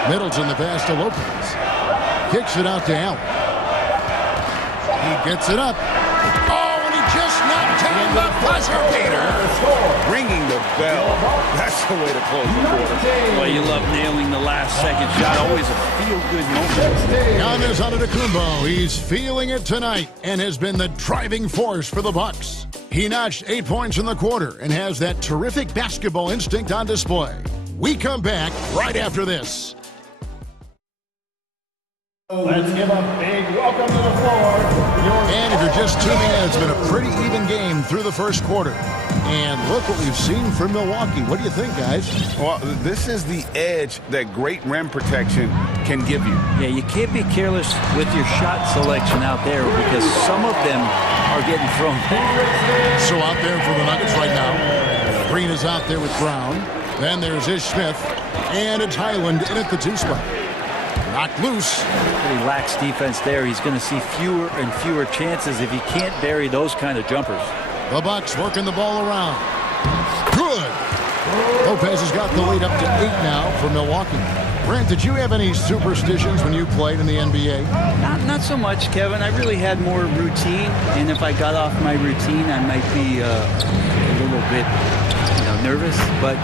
Middleton the pass to Lopez. Kicks it out to Allen. He gets it up. Oh, and he just knocked down the buzzer beater. Ringing the bell. That's the way to close the quarter. Well, you love nailing the last second shot. Always a feel-good moment. Giannis Antetokounmpo, he's feeling it tonight and has been the driving force for the Bucks. He notched 8 points in the quarter and has that terrific basketball instinct on display. We come back right after this. Let's give a big welcome to the floor. And if you're just tuning in, it's been a pretty even game through the first quarter. And look what we've seen from Milwaukee. What do you think, guys? Well, this is the edge that great rim protection can give you. Yeah, you can't be careless with your shot selection out there because some of them are getting thrown back. So out there for the Nuggets right now, Green is out there with Brown. Then there's Ish Smith. And it's Highland in at the 2 spot. Knocked loose. Pretty lax defense there. He's going to see fewer and fewer chances if he can't bury those kind of jumpers. The Bucks working the ball around. Good. Lopez has got the lead up to 8 now for Milwaukee. Brent, did you have any superstitions when you played in the NBA? Not so much, Kevin. I really had more routine, and if I got off my routine, I might be a little bit nervous, but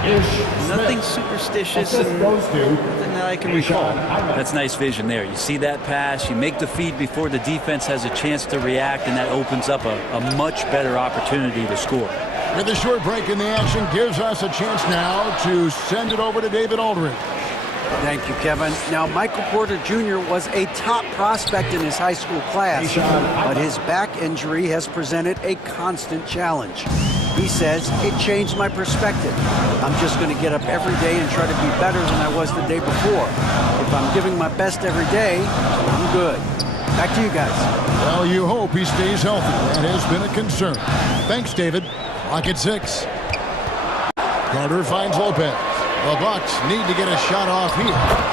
nothing superstitious and nothing that I can recall. That's nice vision there. You see that pass, you make the feed before the defense has a chance to react, and that opens up a much better opportunity to score. With a short break in the action, gives us a chance now to send it over to David Aldridge. Thank you, Kevin. Now, Michael Porter Jr. was a top prospect in his high school class, but his back injury has presented a constant challenge. He says, it changed my perspective. I'm just going to get up every day and try to be better than I was the day before. If I'm giving my best every day, I'm good. Back to you guys. Well, you hope he stays healthy. That has been a concern. Thanks, David. Clock at 6. Carter finds Lopez. The Bucks need to get a shot off here.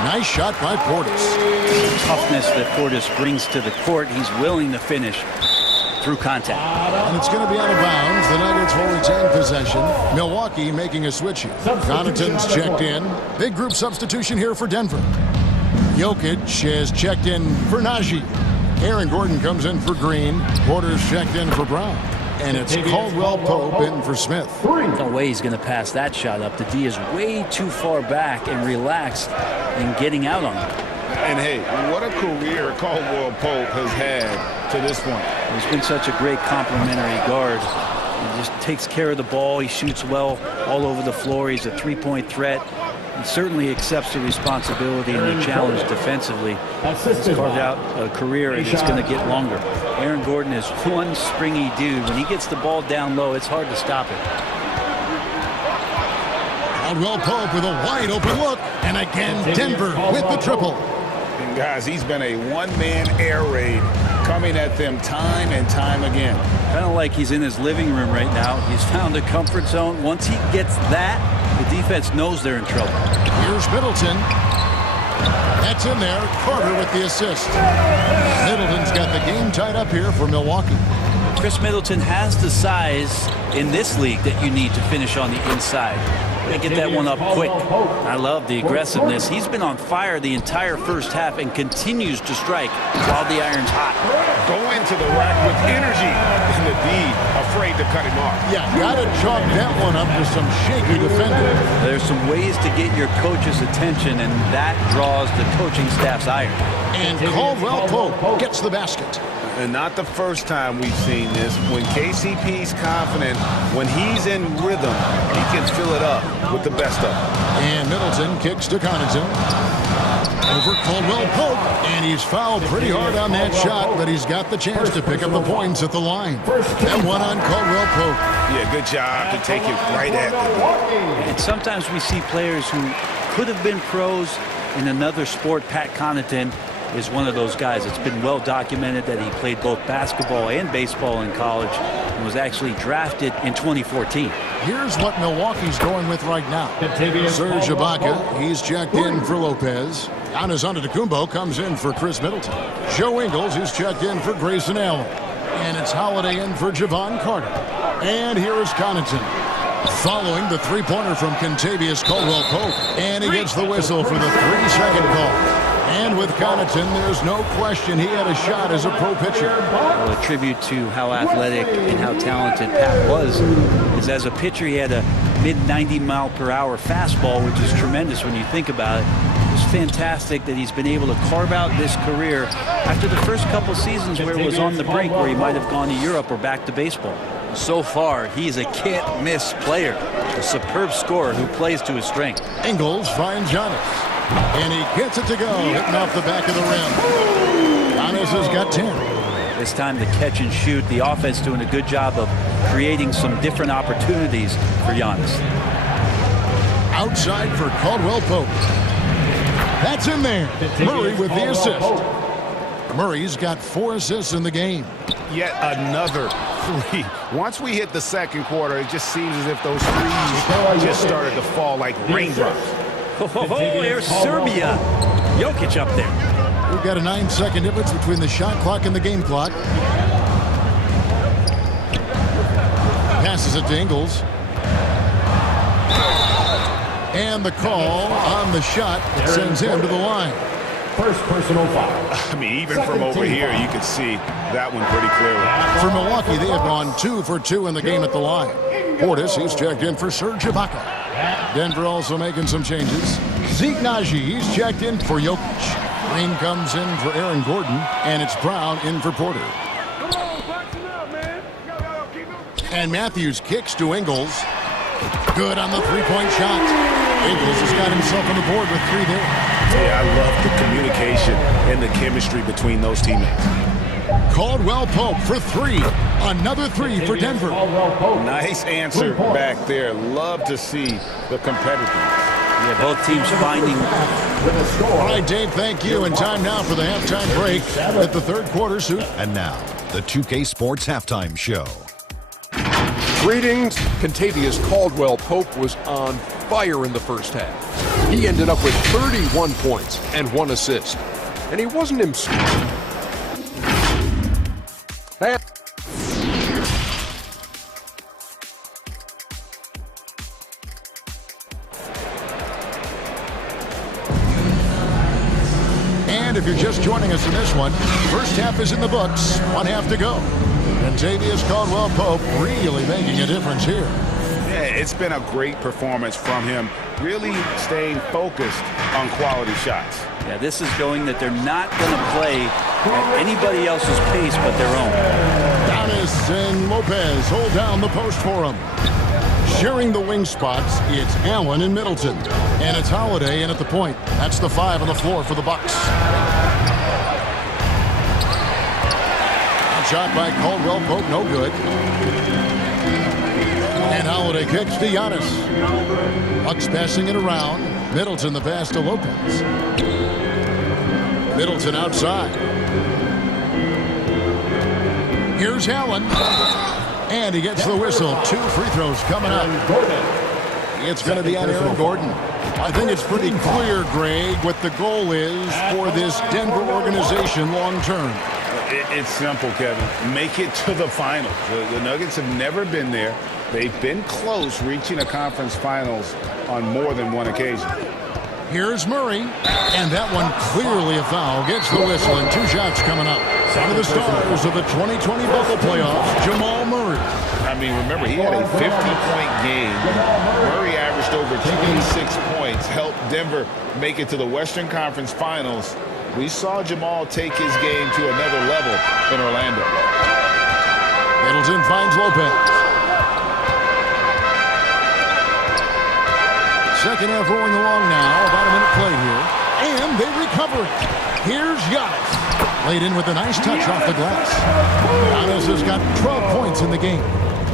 Nice shot by Portis. The toughness that Portis brings to the court, he's willing to finish through contact. And it's going to be out of bounds. The Nuggets will retain possession. Milwaukee making a switch here. Connaughton's checked in. Big group substitution here for Denver. Jokic has checked in for Najee. Aaron Gordon comes in for Green. Porter's checked in for Brown. And it's Caldwell Pope in for Smith. No way he's going to pass that shot up. The D is way too far back and relaxed in getting out on it. And hey, what a career Caldwell Pope has had to this point. He's been such a great complementary guard. He just takes care of the ball. He shoots well all over the floor. He's a three-point threat. He certainly accepts the responsibility and the challenge defensively. He's carved out a career, and it's going to get longer. Aaron Gordon is one springy dude. When he gets the ball down low, it's hard to stop it. Caldwell Pope with a wide open look. And again, Denver with the triple. And guys, he's been a one-man air raid coming at them time and time again. Kind of like he's in his living room right now. He's found a comfort zone. Once he gets that, the defense knows they're in trouble. Here's Middleton. That's in there. Carter with the assist. Middleton's got the game tied up here for Milwaukee. Chris Middleton has the size in this league that you need to finish on the inside. Get that one up quick. I love the aggressiveness. He's been on fire the entire first half and continues to strike while the iron's hot. Go into the rack with energy, and the D afraid to cut him off. Yeah, got to chalk that one up to some shaky defending. There's some ways to get your coach's attention, and that draws the coaching staff's ire. And Caldwell Pope gets the basket. And not the first time we've seen this. When KCP's confident, when he's in rhythm, he can fill it up with the best of them. And Middleton kicks to Connaughton. Over Caldwell Pope. And he's fouled pretty hard on that shot, but he's got the chance to pick up the points at the line. That one on Caldwell Pope. Yeah, good job to take it right at them. And sometimes we see players who could have been pros in another sport. Pat Connaughton is one of those guys. It's been well documented that he played both basketball and baseball in college and was actually drafted in 2014. Here's what Milwaukee's going with right now. Serge Ibaka, he's checked in for Lopez. Giannis Antetokounmpo comes in for Chris Middleton. Joe Ingles is checked in for Grayson Allen. And it's Holiday in for Javon Carter. And here is Connaughton, following the three-pointer from Kentavious Caldwell Pope. And he gets the whistle for the 3-second call. And with Connaughton, there's no question he had a shot as a pro pitcher. Well, a tribute to how athletic and how talented Pat was is as a pitcher, he had a mid-90-mile-per-hour fastball, which is tremendous when you think about it. It's fantastic that he's been able to carve out this career after the first couple seasons where it was on the brink, where he might have gone to Europe or back to baseball. So far, he's a can't-miss player, a superb scorer who plays to his strength. Ingles finds Giannis. And he gets it to go, hitting off the back of the rim. Giannis has got 10. This time the catch and shoot, the offense doing a good job of creating some different opportunities for Giannis. Outside for Caldwell Pope. That's in there. Murray with the assist. Murray's got 4 assists in the game. Yet another 3. Once we hit the second quarter, it just seems as if those threes just started to fall like raindrops. Oh, here's Serbia. Jokic up there. We've got a 9-second difference between the shot clock and the game clock. Passes it to Ingles. And the call on the shot that sends him to the line. First personal foul. I mean, even from over here, you can see that one pretty clearly. For Milwaukee, they have gone 2 for 2 in the game at the line. Portis, he's checked in for Serge Ibaka. Denver also making some changes. Zeke Naji, he's checked in for Jokic. Green comes in for Aaron Gordon, and it's Brown in for Porter. And Matthews kicks to Ingles. Good on the three-point shot. Ingles has got himself on the board with 3 there. Yeah, I love the communication and the chemistry between those teammates. Caldwell Pope for 3. Another 3 for Denver. Nice answer back there. Love to see the competitiveness. Yeah, both teams finding. All right, Dave, thank you. And time now for the halftime break at the third quarter. And now, the 2K Sports Halftime Show. Greetings. Kentavious Caldwell Pope was on fire in the first half. He ended up with 31 points and 1 assist. And he wasn't himself. And if you're just joining us in this one, first half is in the books. 1 half to go. Kentavious Caldwell Pope really making a difference here. Yeah, it's been a great performance from him, really staying focused on quality shots. Yeah, this is showing that they're not going to play at anybody else's pace but their own. Giannis and Lopez hold down the post for him. Sharing the wing spots, it's Allen and Middleton. And it's Holiday in at the point. That's the 5 on the floor for the Bucks. Shot by Caldwell Pope, no good. And Holiday kicks to Giannis. Bucks passing it around. Middleton the pass to Lopez. Middleton outside. Here's Allen. And he gets the whistle. 2 free throws coming up. It's going to be on Aaron Gordon. I think it's pretty clear, Greg, what the goal is for this Denver organization long term. It's simple, Kevin. Make it to the finals. The Nuggets have never been there. They've been close reaching a conference finals on more than one occasion. Here's Murray, and that one clearly a foul. Gets the whistle, and 2 shots coming up. One of the stars of the 2020 bubble playoffs, Jamal Murray. I mean, remember, he had a 50-point game. Murray averaged over 26 points, helped Denver make it to the Western Conference Finals. We saw Jamal take his game to another level in Orlando. Middleton finds Lopez. Second half rolling along now. About a minute played here. And they recover it. Here's Giannis. Laid in with a nice touch off the glass. Giannis has got 12 points in the game.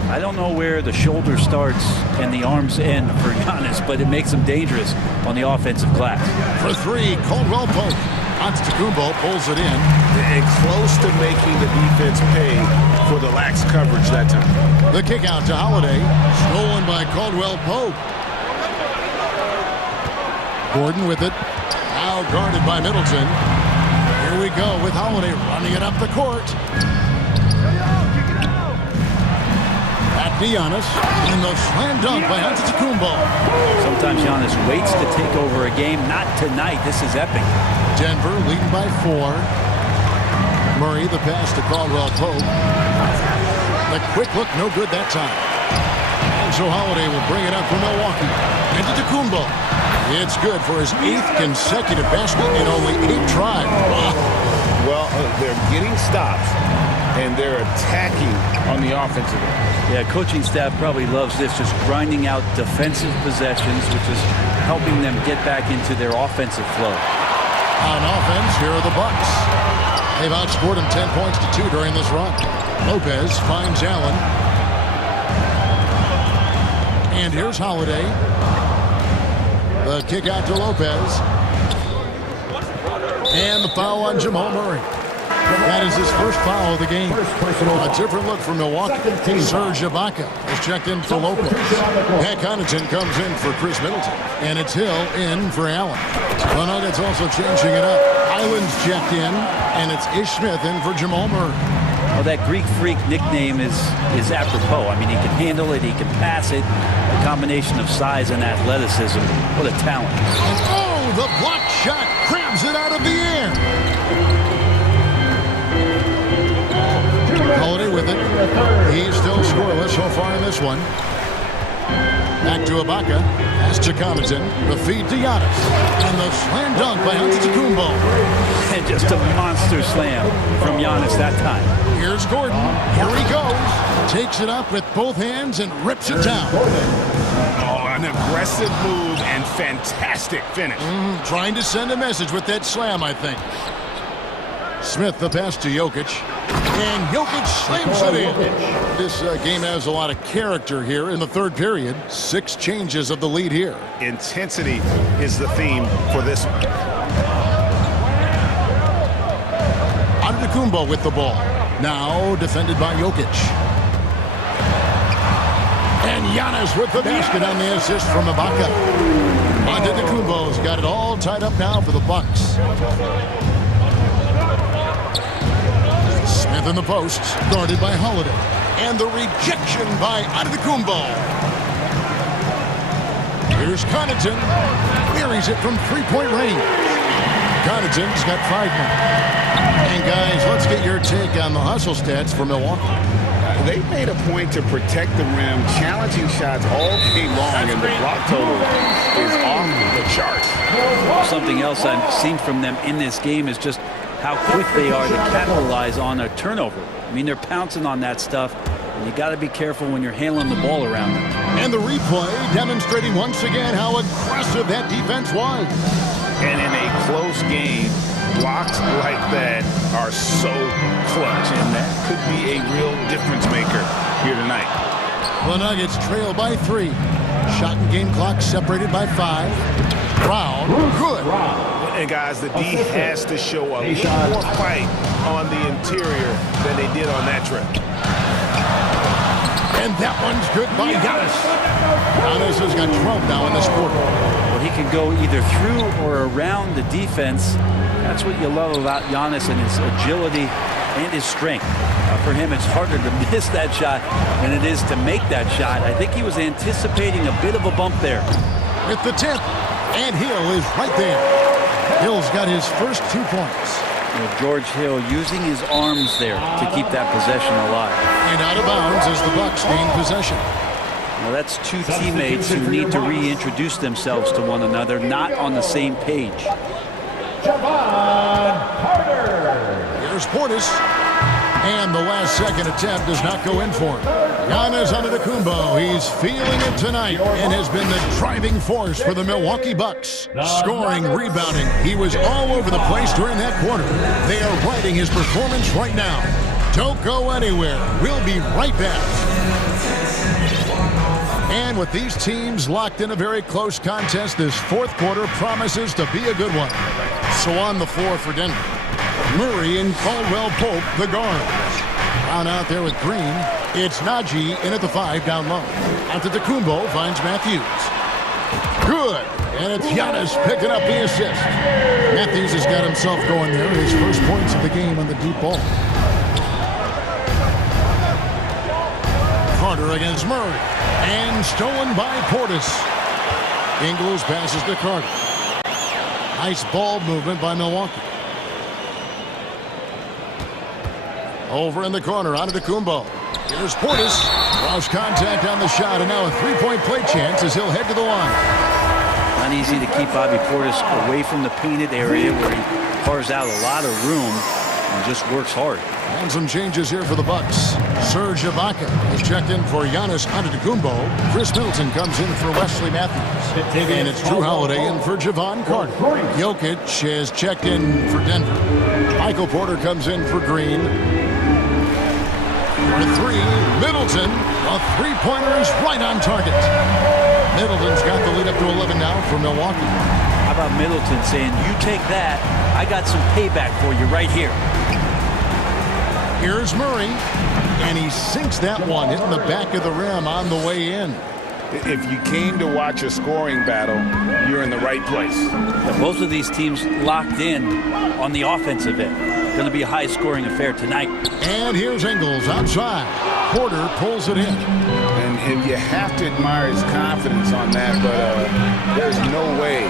I don't know where the shoulder starts and the arms end for Giannis, but it makes him dangerous on the offensive glass. For 3, Caldwell Pope. Antetokounmpo pulls it in. And close to making the defense pay for the lax coverage that time. The kick out to Holiday. Stolen by Caldwell Pope. Gordon with it. Now guarded by Middleton. Here we go with Holiday running it up the court. Back to Giannis. And the slam dunk by Antetokounmpo. Sometimes Giannis waits to take over a game. Not tonight. This is epic. Denver leading by 4. Murray, the pass to Caldwell Pope. The quick look, no good that time. And so Holiday will bring it up for Milwaukee. Antetokounmpo. It's good for his 8th consecutive basket in only 8 tries. Wow. Well, they're getting stops, and they're attacking on the offensive end. Yeah, coaching staff probably loves this, just grinding out defensive possessions, which is helping them get back into their offensive flow. On offense, here are the Bucks. They've outscored him 10 points to 2 during this run. Lopez finds Allen. And here's Holiday. The kick out to Lopez. And the foul on Jamal Murray. That is his first foul of the game. A different look for Milwaukee. Serge Ibaka is checked in for Lopez. Pat Connaughton comes in for Chris Middleton. And it's Hill in for Allen. The Nuggets also changing it up. Island's checked in. And it's Ish Smith in for Jamal Murray. Well, that Greek Freak nickname is apropos. I mean, he can handle it. He can pass it. A combination of size and athleticism. What a talent. And oh, the block shot grabs it out of the air. Holiday with it. He's still scoreless so far in this one. Back to Ibaka. Pass to Connaughton. The feed to Giannis. And the slam dunk by Antetokounmpo. And just a monster slam from Giannis that time. Here's Gordon. Here he goes. Takes it up with both hands and rips it down. Oh, an aggressive move and fantastic finish. Trying to send a message with that slam, I think. Smith the pass to Jokic. And Jokic slams it in. This game has a lot of character here in the third period. 6 changes of the lead here. Intensity is the theme for this one. Antetokounmpo with the ball. Now defended by Jokic. And Giannis with the basket on the assist from Ibaka. Antetokounmpo's got it all tied up now for the Bucks. Smith in the post, guarded by Holiday. And the rejection by Antetokounmpo. Here's Connaughton. Buries it from 3-point range. Connaughton's got 5 now. And guys, let's get your take on the hustle stats for Milwaukee. They made a point to protect the rim, challenging shots all game long, and the block total is off the charts. Something else I've seen from them in this game is just how quick they are to capitalize on a turnover. I mean, they're pouncing on that stuff, and you got to be careful when you're handling the ball around them. And the replay demonstrating once again how aggressive that defense was. And in a close game, blocks like that are so clutch, and that could be a real difference maker here tonight. The Nuggets trail by 3. Shot and game clock separated by 5. Brown, good. And guys, the D has to show a little more fight on the interior than they did on that trip. And that one's good by Giannis. Giannis has got 12 now in this quarter. Well, he can go either through or around the defense. That's what you love about Giannis and his agility and his strength. For him, it's harder to miss that shot than it is to make that shot. I think he was anticipating a bit of a bump there. With the tip, and Hill is right there. Hill's got his first 2 points. George Hill using his arms there to keep that possession alive. And out of bounds as the Bucks gain possession. Well, that's two teammates who need to reintroduce themselves to one another, not on the same page. Here's Portis. And the last second attempt does not go in for him. Giannis Antetokounmpo, he's feeling it tonight and has been the driving force for the Milwaukee Bucks. Scoring, rebounding, he was all over the place during that quarter. They are riding his performance right now. Don't go anywhere. We'll be right back. And with these teams locked in a very close contest, this fourth quarter promises to be a good one. So on the floor for Denver, Murray and Caldwell Pope, the guards. Down out there with Green, it's Najee in at the 5 down low. Antetokounmpo finds Matthews. Good. And it's Giannis picking up the assist. Matthews has got himself going there. His first points of the game on the deep ball. Carter against Murray. And stolen by Portis. Ingles passes to Carter. Nice ball movement by Milwaukee. Over in the corner, Antetokounmpo. Here's Portis. Lost contact on the shot, and now a three-point play chance as he'll head to the line. Not easy to keep Bobby Portis away from the painted area where he carves out a lot of room and just works hard. And some changes here for the Bucks. Serge Ibaka is checked in for Giannis Antetokounmpo. Chris Middleton comes in for Wesley Matthews. And it's Drew Holiday in for Javon Carter. Jokic is checked in for Denver. Michael Porter comes in for Green. For 3, Middleton. A three-pointer is right on target. Middleton's got the lead up to 11 now for Milwaukee. How about Middleton saying, you take that, I got some payback for you right here. Here's Murray, and he sinks that one, hitting the back of the rim on the way in. If you came to watch a scoring battle, you're in the right place. Both of these teams locked in on the offensive end. Going to be a high-scoring affair tonight. And here's Ingles outside. Porter pulls it in. And you have to admire his confidence on that, but there's no way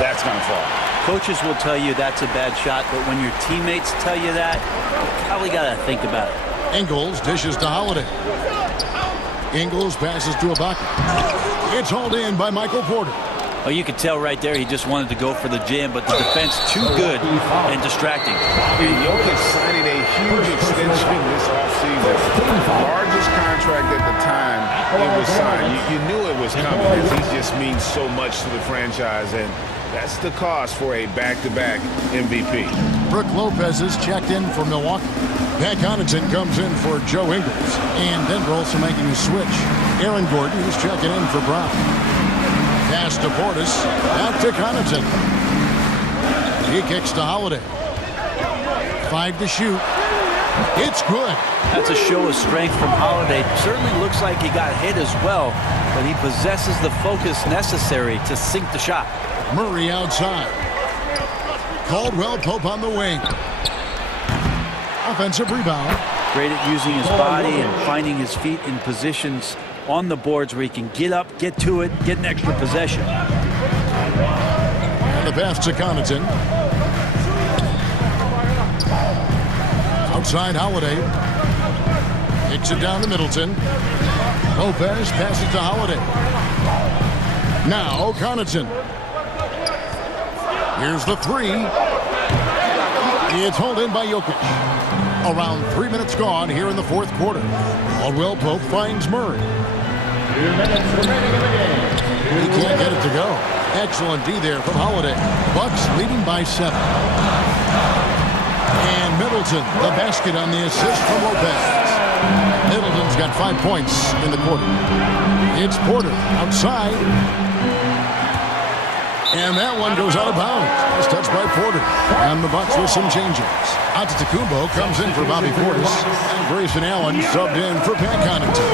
that's going to fall. Coaches will tell you that's a bad shot, but when your teammates tell you that, you probably got to think about it. Ingles dishes to Holiday. Ingles passes to Ibaka. It's hauled in by Michael Porter. Oh, you could tell right there he just wanted to go for the jam, but the defense too good and distracting. And Jokic signing a huge extension this offseason. The largest contract at the time it was signed. You knew it was coming because he just means so much to the franchise, and that's the cost for a back-to-back MVP. Brook Lopez is checked in for Milwaukee. Pat Connaughton comes in for Joe Ingles. And Denver also making a switch. Aaron Gordon is checking in for Brown. Pass to Portis. Back to Connaughton. He kicks to Holiday. 5 to shoot. It's good. That's a show of strength from Holiday. Certainly looks like he got hit as well, but he possesses the focus necessary to sink the shot. Murray outside. Caldwell Pope on the wing. Offensive rebound. Great at using his body and finding his feet in positions on the boards where he can get up, get to it, get an extra possession. And the pass to Connaughton. Outside Holiday. Kicks it down to Middleton. Lopez passes to Holiday. Now Connaughton. Here's the 3. It's hauled in by Jokic. Around 3 minutes gone here in the fourth quarter. Caldwell Pope finds Murray. 2 minutes remaining in the game. He can't get it to go. Excellent D there from Holiday. Bucks leading by 7. And Middleton, the basket on the assist from Lopez. Middleton's got 5 points in the quarter. It's Porter outside. And that one goes out of bounds. It's touched by Porter. And the Bucks with some changes. Antetokounmpo comes in for Bobby Portis. And Grayson Allen subbed in for Pat Connaughton.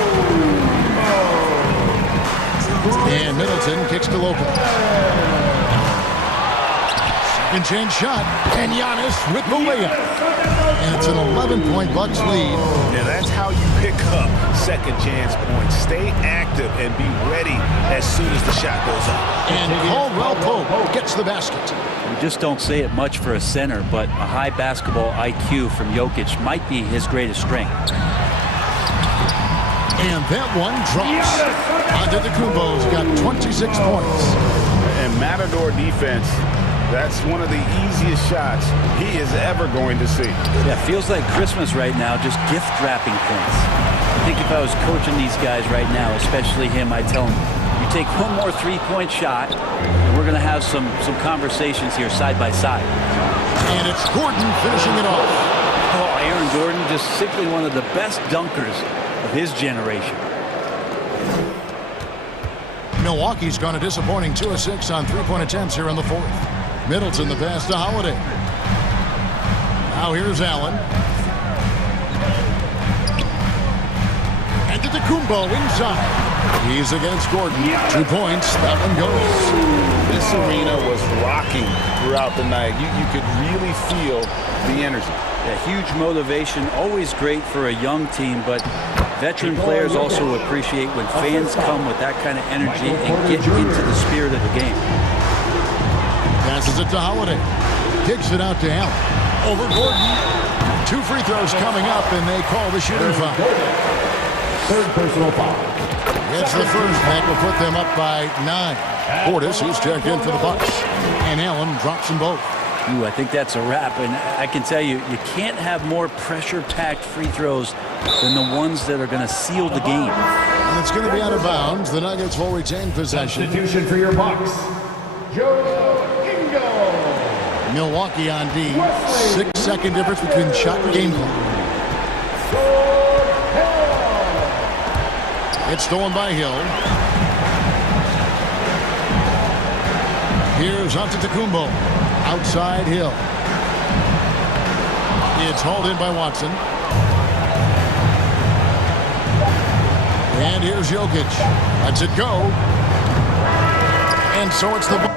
And Middleton kicks to Lopez. Second chance shot. And Giannis with the layup. And it's an 11-point Bucks lead. Yeah, that's how you pick up second chance points. Stay active and be ready as soon as the shot goes up. And Caldwell Pope gets the basket. You just don't say it much for a center, but a high basketball IQ from Jokic might be his greatest strength. And that one drops. Antetokounmpo's got 26 points. And Matador defense, that's one of the easiest shots he is ever going to see. Yeah, feels like Christmas right now, just gift wrapping points. I think if I was coaching these guys right now, especially him, I'd tell him, you take one more three-point shot, and we're going to have some conversations here side by side. And it's Gordon finishing it off. Oh, Aaron Gordon, just simply one of the best dunkers of his generation. Milwaukee's gone a disappointing 2 of 6 on three-point attempts here in the fourth. Middleton the pass to Holiday. Now here's Allen. Antetokounmpo inside. He's against Gordon. 2 points. That one goes. This arena was rocking throughout the night. You could really feel the energy. A huge motivation, always great for a young team, but veteran players also appreciate when fans come with that kind of energy and get into the spirit of the game. Passes it to Holiday. Kicks it out to Allen. Over Gordon. 2 free throws coming up, and they call the shooting foul. Third personal foul. It's the first. That will put them up by 9. Portis, he's checked in for the Bucks. And Allen drops them both. Ooh, I think that's a wrap, and I can tell you, you can't have more pressure-packed free throws than the ones that are going to seal the game. And it's going to be out of bounds. The Nuggets will retain possession. Substitution for your Bucks, Joe Ingo. Milwaukee on D. 6-second difference between shot and game clock. It's stolen by Hill. Here's Antetokounmpo. Outside Hill. It's hauled in by Watson. And here's Jokic. Lets it go. And so it's the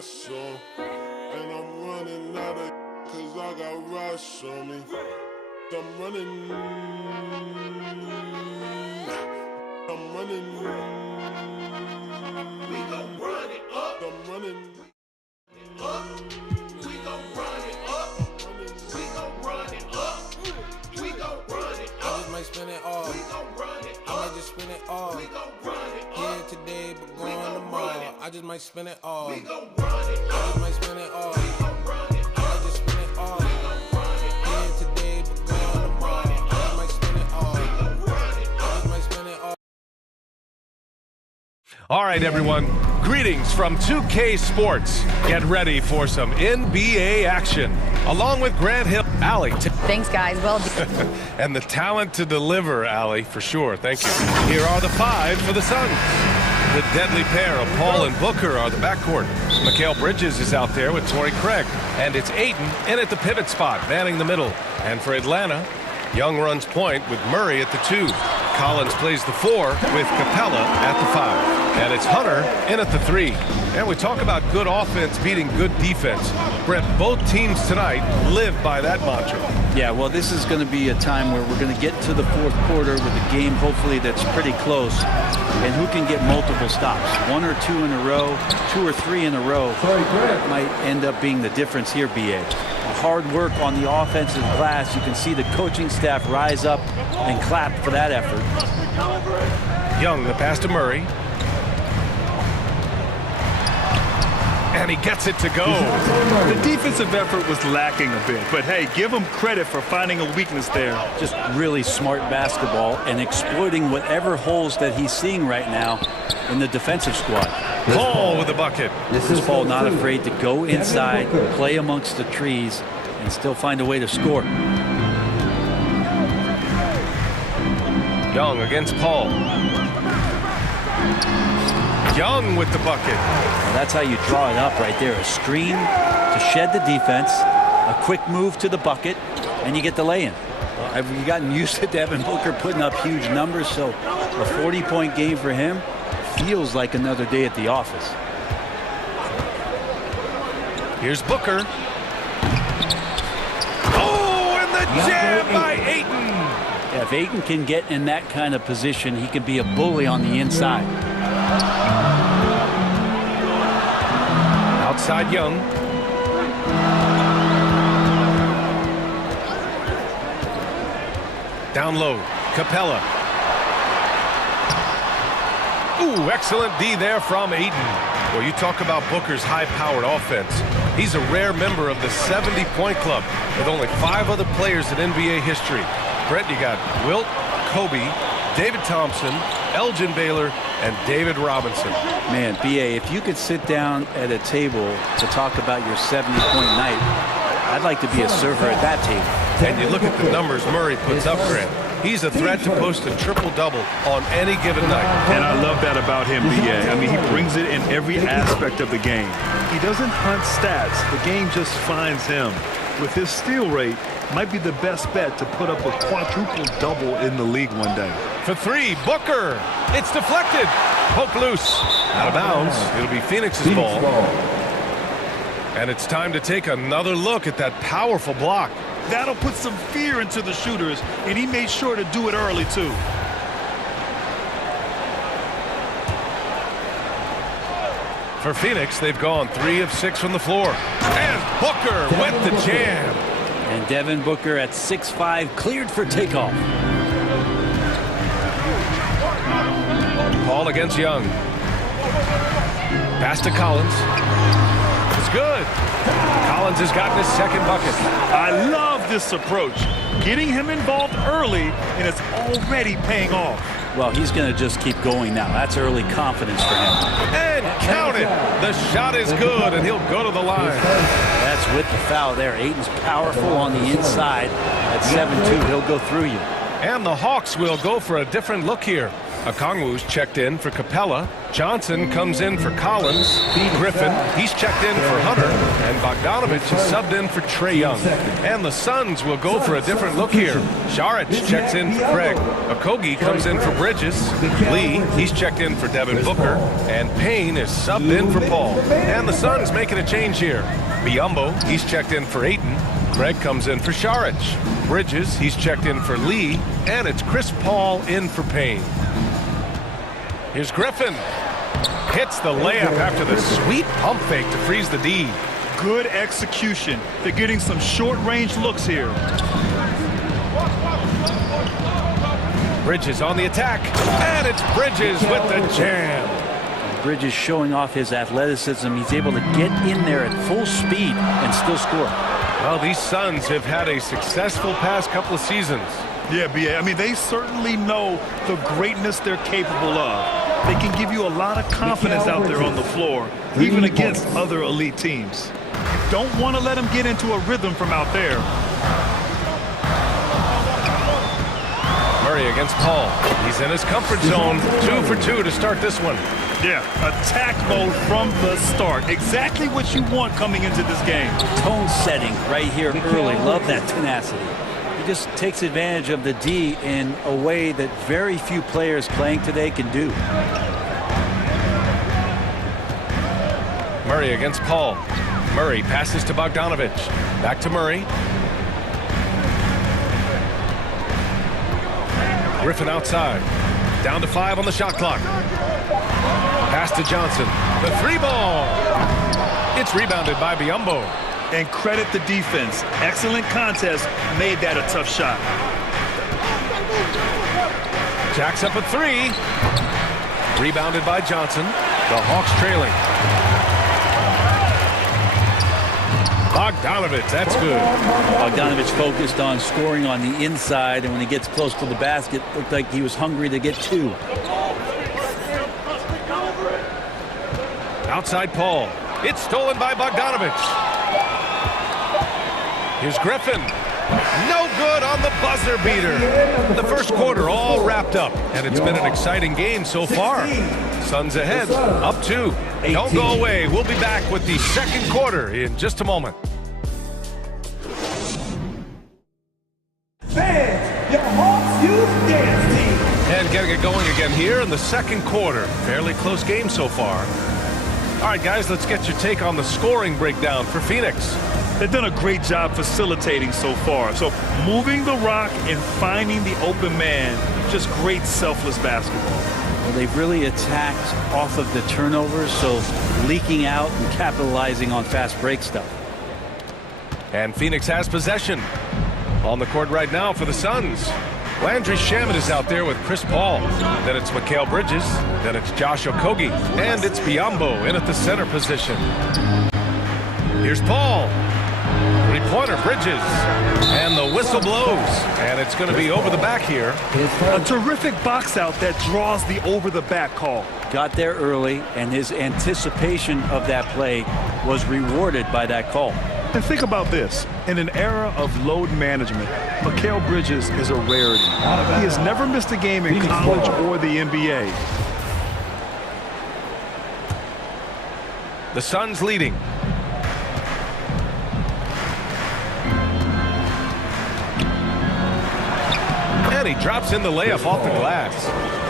rush on. And I'm running out of cause I got rush on me. I'm running. We gon' run it up. I'm running up. We gon' run it up. We gon' run it up. We gon' run it up. I just might spend it all. We gon' run it up. I might just spend it all. We gon' run it up. Here today, but going tomorrow. I just might spend it all. We gon' run it up. I just might spend it all. We gon' run it up. I might just spend it all. We gon' run it up. Here today, but going tomorrow. I just might spend it all. We gon' run it up. I just might spend it all. All right, everyone. Greetings from 2K Sports. Get ready for some NBA action. Along with Grant Hill, Allie. Thanks, guys. Well, and the talent to deliver, Allie, for sure. Thank you. Here are the 5 for the Suns. The deadly pair of Paul and Booker are the backcourt. Mikal Bridges is out there with Torrey Craig. And it's Ayton in at the pivot spot, manning the middle. And for Atlanta, Young runs point with Murray at the 2. Collins plays the 4 with Capella at the 5. And it's Hunter in at the 3. And we talk about good offense beating good defense. Brett, both teams tonight live by that mantra. Yeah, well, this is going to be a time where we're going to get to the fourth quarter with a game, hopefully, that's pretty close. And who can get multiple stops? 1 or 2 in a row, 2 or 3 in a row might end up being the difference here, BA. Hard work on the offensive glass. You can see the coaching staff rise up and clap for that effort. Young, the pass to Murray. And he gets it to go. The defensive effort was lacking a bit, but hey, give him credit for finding a weakness there. Just really smart basketball and exploiting whatever holes that he's seeing right now in the defensive squad. Paul with the bucket. This is Paul not afraid to go inside, play amongst the trees, and still find a way to score. Young against Paul. Young with the bucket. Well, that's how you draw it up right there. A screen to shed the defense, a quick move to the bucket, and you get the lay-in. Well, have you gotten used to Devin Booker putting up huge numbers? So a 40-point game for him feels like another day at the office. Here's Booker. Oh, and the jam by Ayton. Yeah, if Ayton can get in that kind of position, he can be a bully on the inside. Outside Young. Down low, Capella. Ooh, excellent D there from Ayton. Well, you talk about Booker's high-powered offense. He's a rare member of the 70-point club with only 5 other players in NBA history. Brett, you got Wilt, Kobe, David Thompson, Elgin Baylor, and David Robinson. Man, B.A., if you could sit down at a table to talk about your 70-point night, I'd like to be a server at that table. And you look at the numbers Murray puts up, Grant. He's a threat to post a triple-double on any given night. And I love that about him, B.A. I mean, he brings it in every aspect of the game. He doesn't hunt stats. The game just finds him. With his steal rate, might be the best bet to put up a quadruple-double in the league one day. For 3, Booker. It's deflected. Poke loose. Out of bounds. It'll be Phoenix's ball. And it's time to take another look at that powerful block. That'll put some fear into the shooters, and he made sure to do it early, too. For Phoenix, they've gone 3 of 6 from the floor. And Booker with the jam. And Devin Booker at 6'5", cleared for takeoff. Paul against Young. Pass to Collins. It's good. Collins has gotten his second bucket. I love this approach. Getting him involved early, and it's already paying off. Well, he's going to just keep going now. That's early confidence for him. And count it. The shot is good, and he'll go to the line. That's with the foul there. Ayton's powerful on the inside. At 7'2", he'll go through you. And the Hawks will go for a different look here. Okongwu's checked in for Capella. Johnson comes in for Collins. Griffin, he's checked in for Hunter. And Bogdanovich is subbed in for Trae Young. And the Suns will go for a different look here. Šarić checks in for Craig. Okogie comes in for Bridges. Lee, he's checked in for Devin Booker. And Payne is subbed in for Paul. And the Suns making a change here. Biyombo, he's checked in for Ayton. Craig comes in for Šarić. Bridges, he's checked in for Lee. And it's Chris Paul in for Payne. Here's Griffin. Hits the layup after the sweet pump fake to freeze the D. Good execution. They're getting some short-range looks here. Bridges on the attack. And it's Bridges with the jam. Bridges showing off his athleticism. He's able to get in there at full speed and still score. Well, these Suns have had a successful past couple of seasons. Yeah, B.A. I mean, they certainly know the greatness they're capable of. They can give you a lot of confidence out there on the floor, even against other elite teams. Don't want to let them get into a rhythm from out there. Murray against Paul. He's in his comfort zone. 2 for 2 to start this one. Yeah, attack mode from the start. Exactly what you want coming into this game. Tone setting right here early. Love that tenacity. He just takes advantage of the D in a way that very few players playing today can do. Murray against Paul. Murray passes to Bogdanovich. Back to Murray. Griffin outside. Down to 5 on the shot clock. Pass to Johnson. The 3-ball. It's rebounded by Biyombo. And credit the defense. Excellent contest. Made that a tough shot. Jacks up a 3. Rebounded by Johnson. The Hawks trailing. Bogdanovich, that's good. Bogdanovich focused on scoring on the inside, and when he gets close to the basket, looked like he was hungry to get 2. Outside Paul. It's stolen by Bogdanovich. Here's Griffin. No good on the buzzer beater. The first quarter all wrapped up, and it's been an exciting game so far. Suns ahead, up 2. Don't go away. We'll be back with the second quarter in just a moment. Fans, your Hawks Youth Dance Team. And getting it going again here in the second quarter. Fairly close game so far. All right, guys, let's get your take on the scoring breakdown for Phoenix. They've done a great job facilitating so far. So moving the rock and finding the open man, just great selfless basketball. Well, they've really attacked off of the turnovers, so leaking out and capitalizing on fast break stuff. And Phoenix has possession. On the court right now for the Suns. Landry Shamet is out there with Chris Paul. Then it's Mikal Bridges. Then it's Josh Okogie. And it's Biyombo in at the center position. Here's Paul. Three-pointer, Bridges. And the whistle blows. And it's going to be over the back here. A terrific box out that draws the over-the-back call. Got there early, and his anticipation of that play was rewarded by that call. And think about this. In an era of load management, Mikal Bridges is a rarity. He has never missed a game in college or the NBA. The Suns leading. And he drops in the layup off the glass.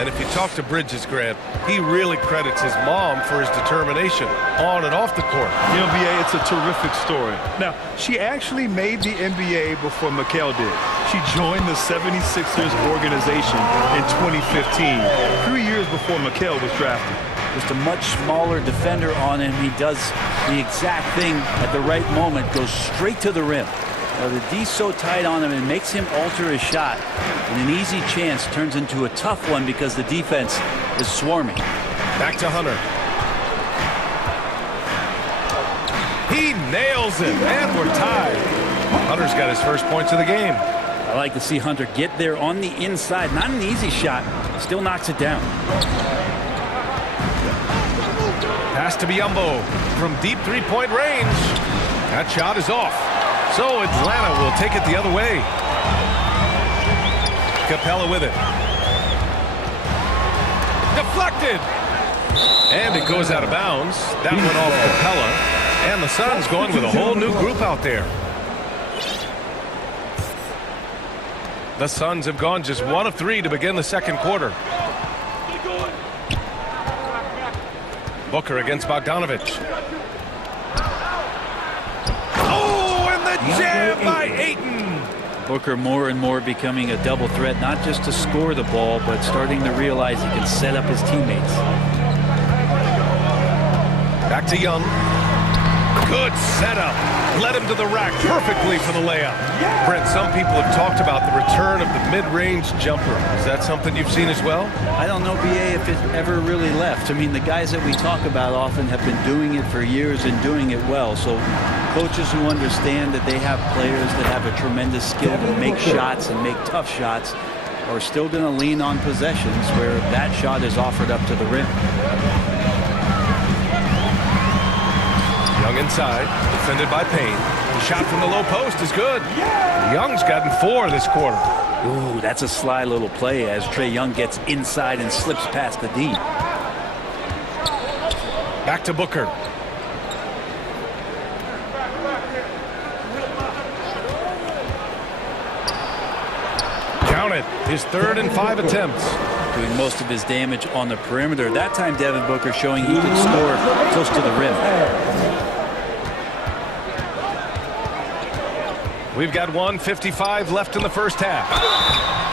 And if you talk to Bridges, Grant, he really credits his mom for his determination on and off the court. You know, BA, it's a terrific story. Now, she actually made the NBA before Mikal did. She joined the 76ers organization in 2015, 3 years before Mikal was drafted. Just a much smaller defender on him. He does the exact thing at the right moment, goes straight to the rim. The D's so tight on him, and makes him alter his shot. And an easy chance turns into a tough one because the defense is swarming. Back to Hunter. He nails it, and we're tied. Hunter's got his first points of the game. I like to see Hunter get there on the inside. Not an easy shot. Still knocks it down. Pass to Biyombo from deep three-point range. That shot is off. So Atlanta will take it the other way. Capella with it. Deflected. And it goes out of bounds. That one off Capella. And the Suns going with a whole new group out there. The Suns have gone just 1 of 3 to begin the second quarter. Booker against Bogdanovich. Oh, and the jam by Ayton. Booker more and more becoming a double threat, not just to score the ball, but starting to realize he can set up his teammates. Back to Young. Good setup. Led him to the rack perfectly for the layup. Brent, some people have talked about the return of the mid-range jumper. Is that something you've seen as well? I don't know, BA, if it ever really left. I mean, the guys that we talk about often have been doing it for years and doing it well. So coaches who understand that they have players that have a tremendous skill to make shots and make tough shots are still going to lean on possessions where that shot is offered up to the rim. Young inside, defended by Payne. The shot from the low post is good. Young's gotten 4 this quarter. Ooh, that's a sly little play as Trae Young gets inside and slips past the D. Back to Booker. Count it. His 3rd and 5 attempts. Doing most of his damage on the perimeter. That time Devin Booker showing he can score close to the rim. We've got 1:55 left in the first half.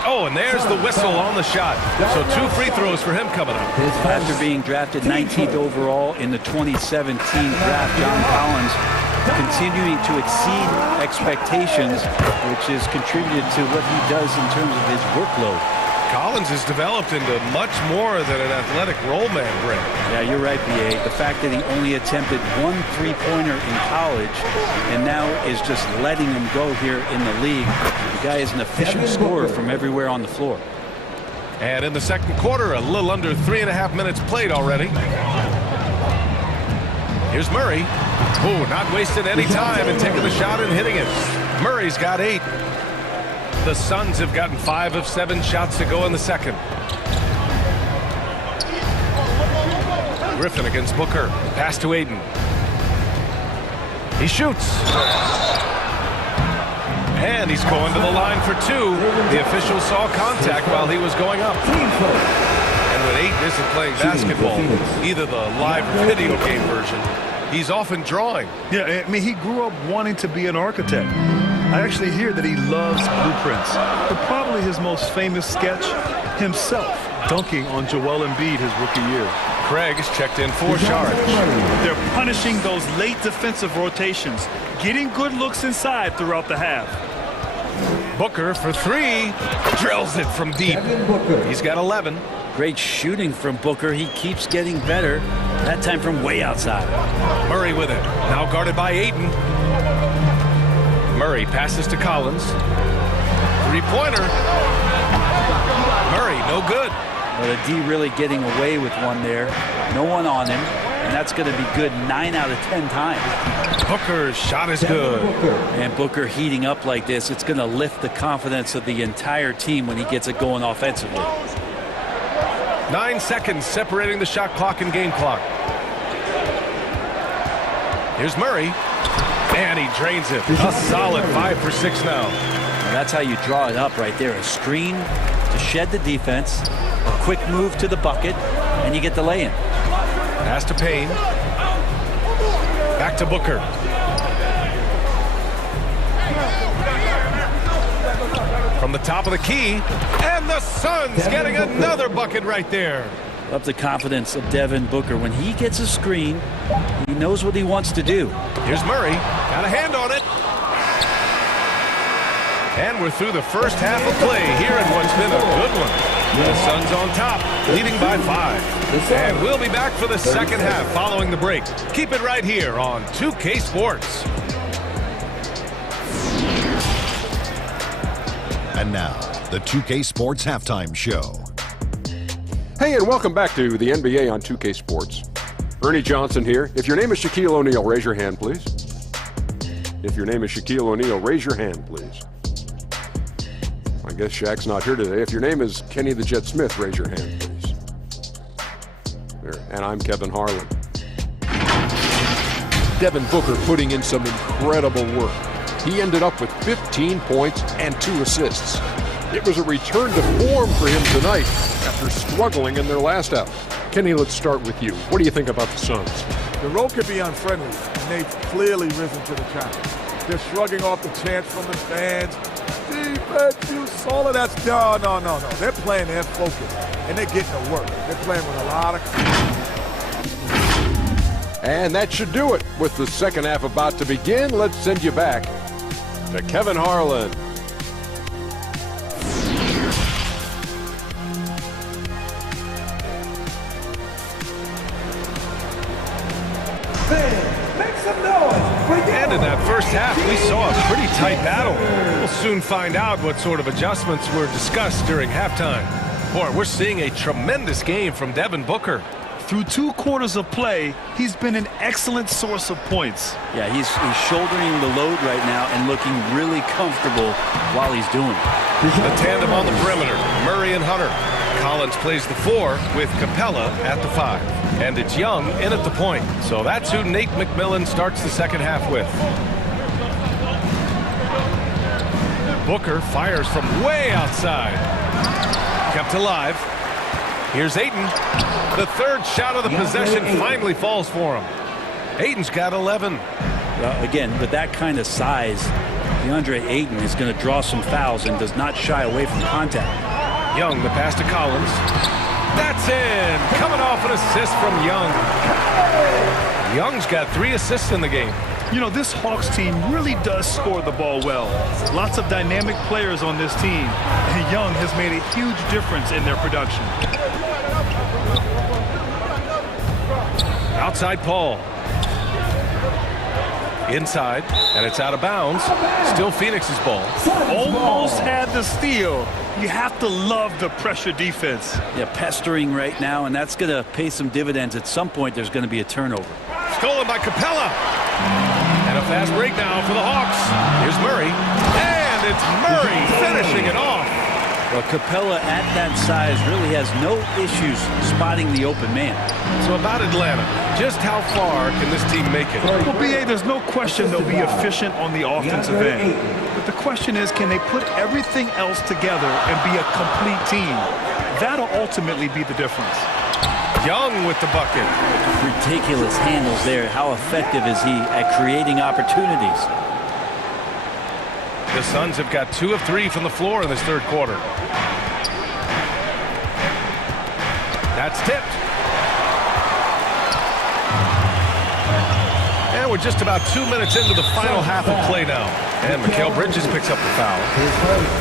Oh, and there's the whistle on the shot. So 2 free throws for him coming up. After being drafted 19th overall in the 2017 draft, John Collins continuing to exceed expectations, which has contributed to what he does in terms of his workload. Collins has developed into much more than an athletic role man, Brent. Yeah, you're right, BA. The fact that he only attempted 1 3-pointer in college and now is just letting him go here in the league. The guy is an efficient scorer from everywhere on the floor. And in the second quarter, a little under 3.5 minutes played already. Here's Murray. Oh, not wasting any time and taking the shot and hitting it. Murray's got 8. The Suns have gotten 5 of 7 shots to go in the second. Griffin against Booker. Pass to Ayton. He shoots. And he's going to the line for 2. The official saw contact while he was going up. And when Ayton isn't playing basketball, either the live video game version, he's often drawing. Yeah, I mean, he grew up wanting to be an architect. I actually hear that he loves blueprints. But probably his most famous sketch, himself dunking on Joel Embiid his rookie year. Craig's checked in for charge. They're punishing those late defensive rotations, getting good looks inside throughout the half. Booker for 3. Drills it from deep. He's got 11. Great shooting from Booker. He keeps getting better. That time from way outside. Murray with it. Now guarded by Ayton. Murray passes to Collins. 3-pointer. Murray, no good. Well, the D really getting away with one there. No one on him. And that's going to be good 9 out of 10 times. Booker's shot is good. And Booker heating up like this, it's going to lift the confidence of the entire team when he gets it going offensively. 9 seconds separating the shot clock and game clock. Here's Murray. And he drains it. A solid 5 for 6 now. That's how you draw it up right there. A screen to shed the defense, a quick move to the bucket, and you get the lay-in. Pass to Payne. Back to Booker. From the top of the key. And the Suns getting another bucket right there. Love the confidence of Devin Booker. When he gets a screen, he knows what he wants to do. Here's Murray. Got a hand on it. And we're through the first half of play here in what's been a good one. The Suns on top, leading by 5. And we'll be back for the second half following the break. Keep it right here on 2K Sports. And now, the 2K Sports Halftime Show. Hey, and welcome back to the NBA on 2K Sports. Ernie Johnson here. If your name is Shaquille O'Neal, raise your hand, please. If your name is Shaquille O'Neal, raise your hand, please. I guess Shaq's not here today. If your name is Kenny the Jet Smith, raise your hand, please. partner, and I'm Kevin Harlan. Devin Booker putting in some incredible work. He ended up with 15 points and 2 assists. It was a return to form for him tonight after struggling in their last out. Kenny, let's start with you. What do you think about the Suns? The road could be unfriendly, and they've clearly risen to the challenge. They're shrugging off the chants from the fans. Defense, you solid. That's no. They're playing their focus, and they're getting to work. They're playing with a lot of... And that should do it. With the second half about to begin, let's send you back to Kevin Harlan. And in that first half, we saw a pretty tight battle. We'll soon find out what sort of adjustments were discussed during halftime. Boy, we're seeing a tremendous game from Devin Booker. Through 2 quarters of play, he's been an excellent source of points. Yeah, he's shouldering the load right now and looking really comfortable while he's doing it. The tandem on the perimeter, Murray and Hunter. Collins plays the 4 with Capella at the 5. And it's Young in at the point. So that's who Nate McMillan starts the second half with. Booker fires from way outside. Kept alive. Here's Ayton. The third shot of the possession finally falls for him. Ayton's got 11. Well, again, with that kind of size, DeAndre Ayton is going to draw some fouls and does not shy away from contact. Young, the pass to Collins. That's in. Coming off an assist from Young. Young's got 3 assists in the game. You know, this Hawks team really does score the ball well. Lots of dynamic players on this team, and Young has made a huge difference in their production. Outside Paul. Inside, and it's out of bounds. Still Phoenix's ball. Almost had the steal. You have to love the pressure defense. Yeah, pestering right now, and that's going to pay some dividends. At some point, there's going to be a turnover. Stolen by Capella. And a fast break now for the Hawks. Here's Murray. And it's Murray finishing it off. Well, Capella at that size really has no issues spotting the open man. So about Atlanta, just how far can this team make it? Well, B.A., there's no question they'll be efficient on the offensive end. But the question is, can they put everything else together and be a complete team? That'll ultimately be the difference. Young with the bucket. Ridiculous handles there. How effective is he at creating opportunities? The Suns have got 2 of 3 from the floor in this third quarter. That's tipped. And we're just about 2 minutes into the final half of play now. And Mikal Bridges picks up the foul.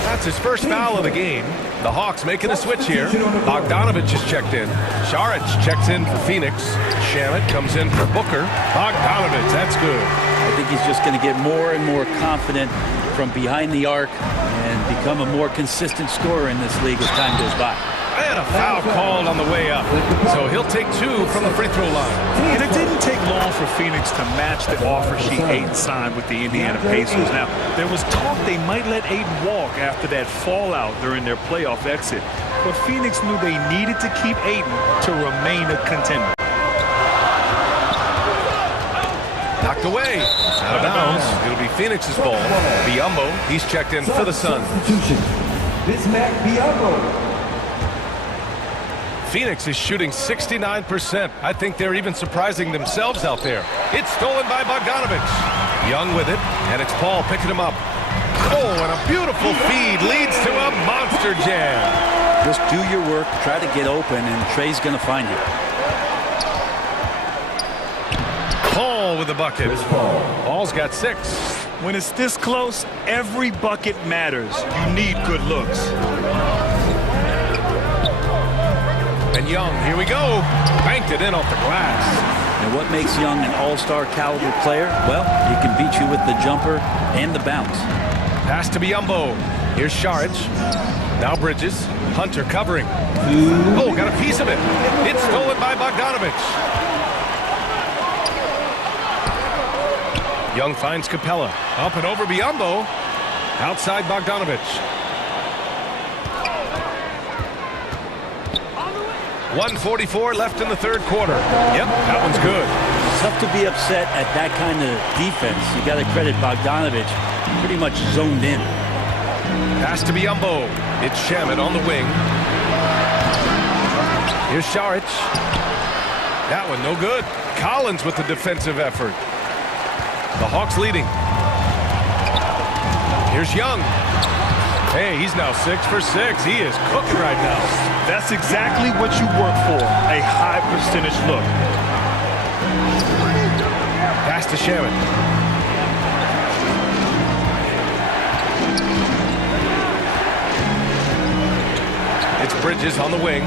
That's his first foul of the game. The Hawks making a switch here. Bogdanovich is checked in. Šarić checks in for Phoenix. Shamet comes in for Booker. Bogdanovich, that's good. I think he's just going to get more and more confident from behind the arc and become a more consistent scorer in this league as time goes by. And a foul called on the way up. So he'll take 2 from the free throw line. And it didn't take long for Phoenix to match the offer sheet Ayton signed with the Indiana Pacers. Now, there was talk they might let Ayton walk after that fallout during their playoff exit. But Phoenix knew they needed to keep Ayton to remain a contender. Knocked away. Out of bounds. It'll be Phoenix's ball. Biyombo, he's checked in for the Suns. Bismack Biyombo. Phoenix is shooting 69%. I think they're even surprising themselves out there. It's stolen by Bogdanovich. Young with it, and it's Paul picking him up. Oh, and a beautiful feed leads to a monster jam. Just do your work, try to get open, and Trey's going to find you. Paul with the bucket. Paul's got 6. When it's this close, every bucket matters. You need good looks. And Young, here we go. Banked it in off the glass. And what makes Young an all-star caliber player? Well, he can beat you with the jumper and the bounce. Pass to Biyombo. Here's Šarić. Now Bridges. Hunter covering. Oh, got a piece of it. It's stolen by Bogdanovich. Young finds Capella. Up and over Biyombo. Outside Bogdanovich. 1:44 left in the third quarter. Yep, that one's good. It's tough to be upset at that kind of defense. You got to credit Bogdanovich. Pretty much zoned in. Pass to Biyombo. It's Shamet on the wing. Here's Šarić. That one no good. Collins with the defensive effort. The Hawks leading. Here's Young. Hey, he's now 6 for 6. He is cooking right now. That's exactly what you work for, a high percentage look. Pass to Shamet. It's Bridges on the wing.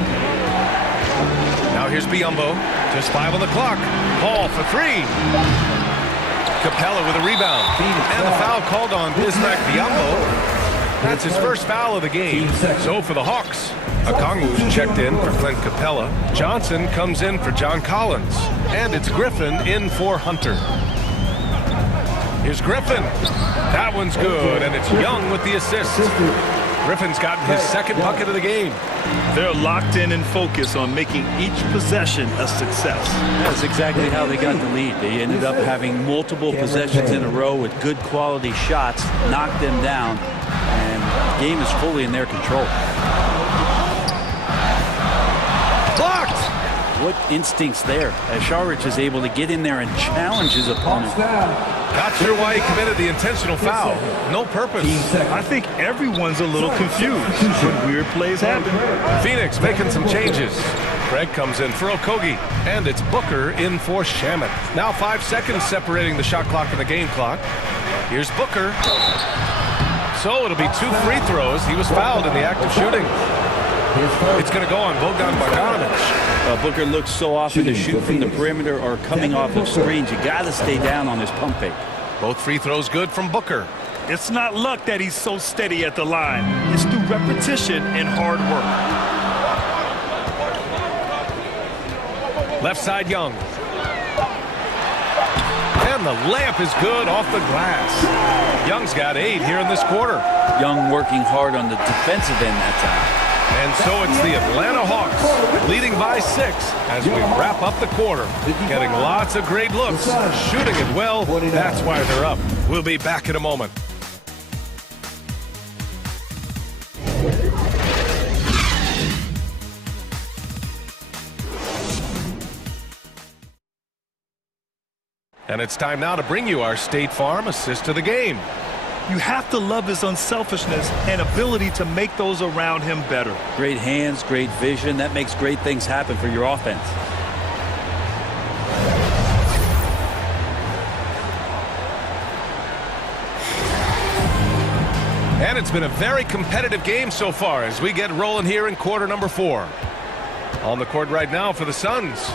Now here's Biyombo. Just 5 on the clock. Paul for 3. Capella with a rebound. And the foul called on Bismack Biyombo. That's his first foul of the game. So for the Hawks, Okongwu's checked in for Clint Capella. Johnson comes in for John Collins. And it's Griffin in for Hunter. Here's Griffin. That one's good, and it's Young with the assist. Griffin's gotten his second bucket of the game. They're locked in and focused on making each possession a success. That's exactly how they got the lead. They ended up having multiple possessions in a row with good quality shots, knocked them down, and the game is fully in their control. Blocked! What instincts there, as Šarić is able to get in there and challenge his opponent. Not sure why he committed the intentional foul. No purpose. I think everyone's a little confused when weird plays happen. Phoenix making some changes. Craig comes in for Okogie, and it's Booker in for Shamet. Now 5 seconds separating the shot clock and the game clock. Here's Booker. So it'll be 2 free throws. He was fouled in the act of shooting. It's going to go on Bogdan Bogdanović. Booker looks so often to shoot from the perimeter or coming off of screens. You got to stay down on his pump fake. Both free throws good from Booker. It's not luck that he's so steady at the line. It's through repetition and hard work. Left side Young. And the layup is good off the glass. Young's got 8 here in this quarter. Young working hard on the defensive end that time. And so it's the Atlanta Hawks leading by 6 as we wrap up the quarter. Getting lots of great looks, shooting it well. That's why they're up. We'll be back in a moment. And it's time now to bring you our State Farm assist of the game. You have to love his unselfishness and ability to make those around him better. Great hands, great vision. That makes great things happen for your offense. And it's been a very competitive game so far as we get rolling here in quarter number 4. On the court right now for the Suns.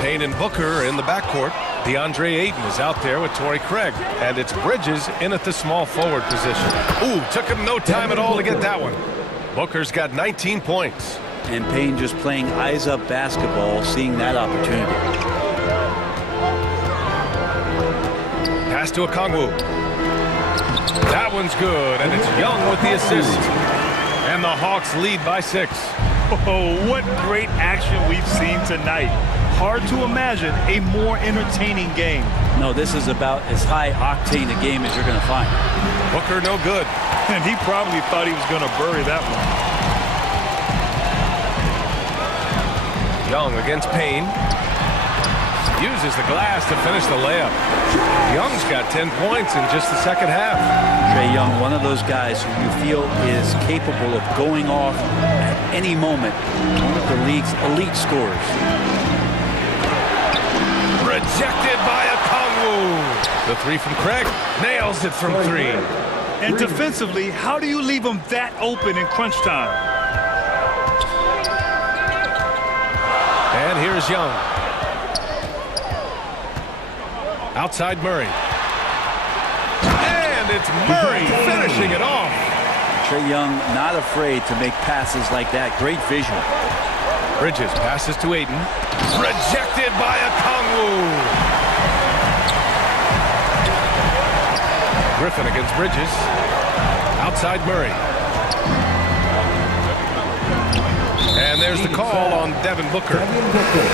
Payne and Booker in the backcourt. DeAndre Ayton is out there with Torrey Craig. And it's Bridges in at the small forward position. Ooh, took him no time at all to get that one. Booker's got 19 points. And Payne just playing eyes-up basketball, seeing that opportunity. Pass to Okongwu. That one's good, and it's Young with the assist. And the Hawks lead by 6. Oh, what great action we've seen tonight. Hard to imagine a more entertaining game. No, this is about as high-octane a game as you're going to find. Booker no good. And he probably thought he was going to bury that one. Young against Payne. Uses the glass to finish the layup. Young's got 10 points in just the second half. Trae Young, one of those guys who you feel is capable of going off at any moment. One of the league's elite scorers. Rejected by Okongwu. The 3 from Craig. Nails it from 3. And defensively, how do you leave him that open in crunch time? And here's Young. Outside Murray. And it's Murray finishing it off. Trae Young not afraid to make passes like that. Great vision. Bridges passes to Ayton. Rejected by Okongwu. Griffin against Bridges. Outside Murray. And And there's the call on Devin Booker.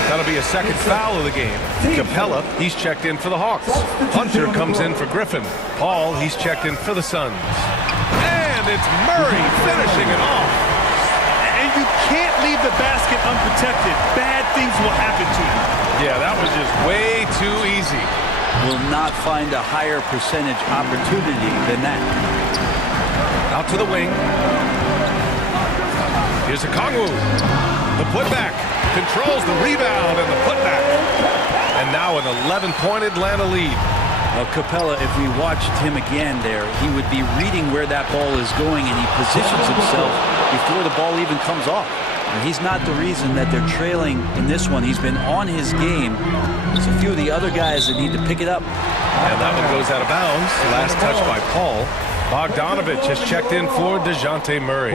That'll be a second foul of the game. Capella, he's checked in for the Hawks. Hunter comes in for Griffin. Paul, he's checked in for the Suns. And it's Murray finishing it off. And you can't leave the basket unprotected. Bad things will happen to you. Yeah, that was just way too easy. Will not find a higher percentage opportunity than that. Out to the wing. Here's Okongwu. The putback. Controls the rebound and the putback. And now an 11-point Atlanta lead. Capella, if we watched him again there, he would be reading where that ball is going, and he positions himself before the ball even comes off. And he's not the reason that they're trailing in this one. He's been on his game. There's a few of the other guys that need to pick it up. And that one goes out of bounds. Last touch by Paul. Bogdanovich has checked in for DeJounte Murray.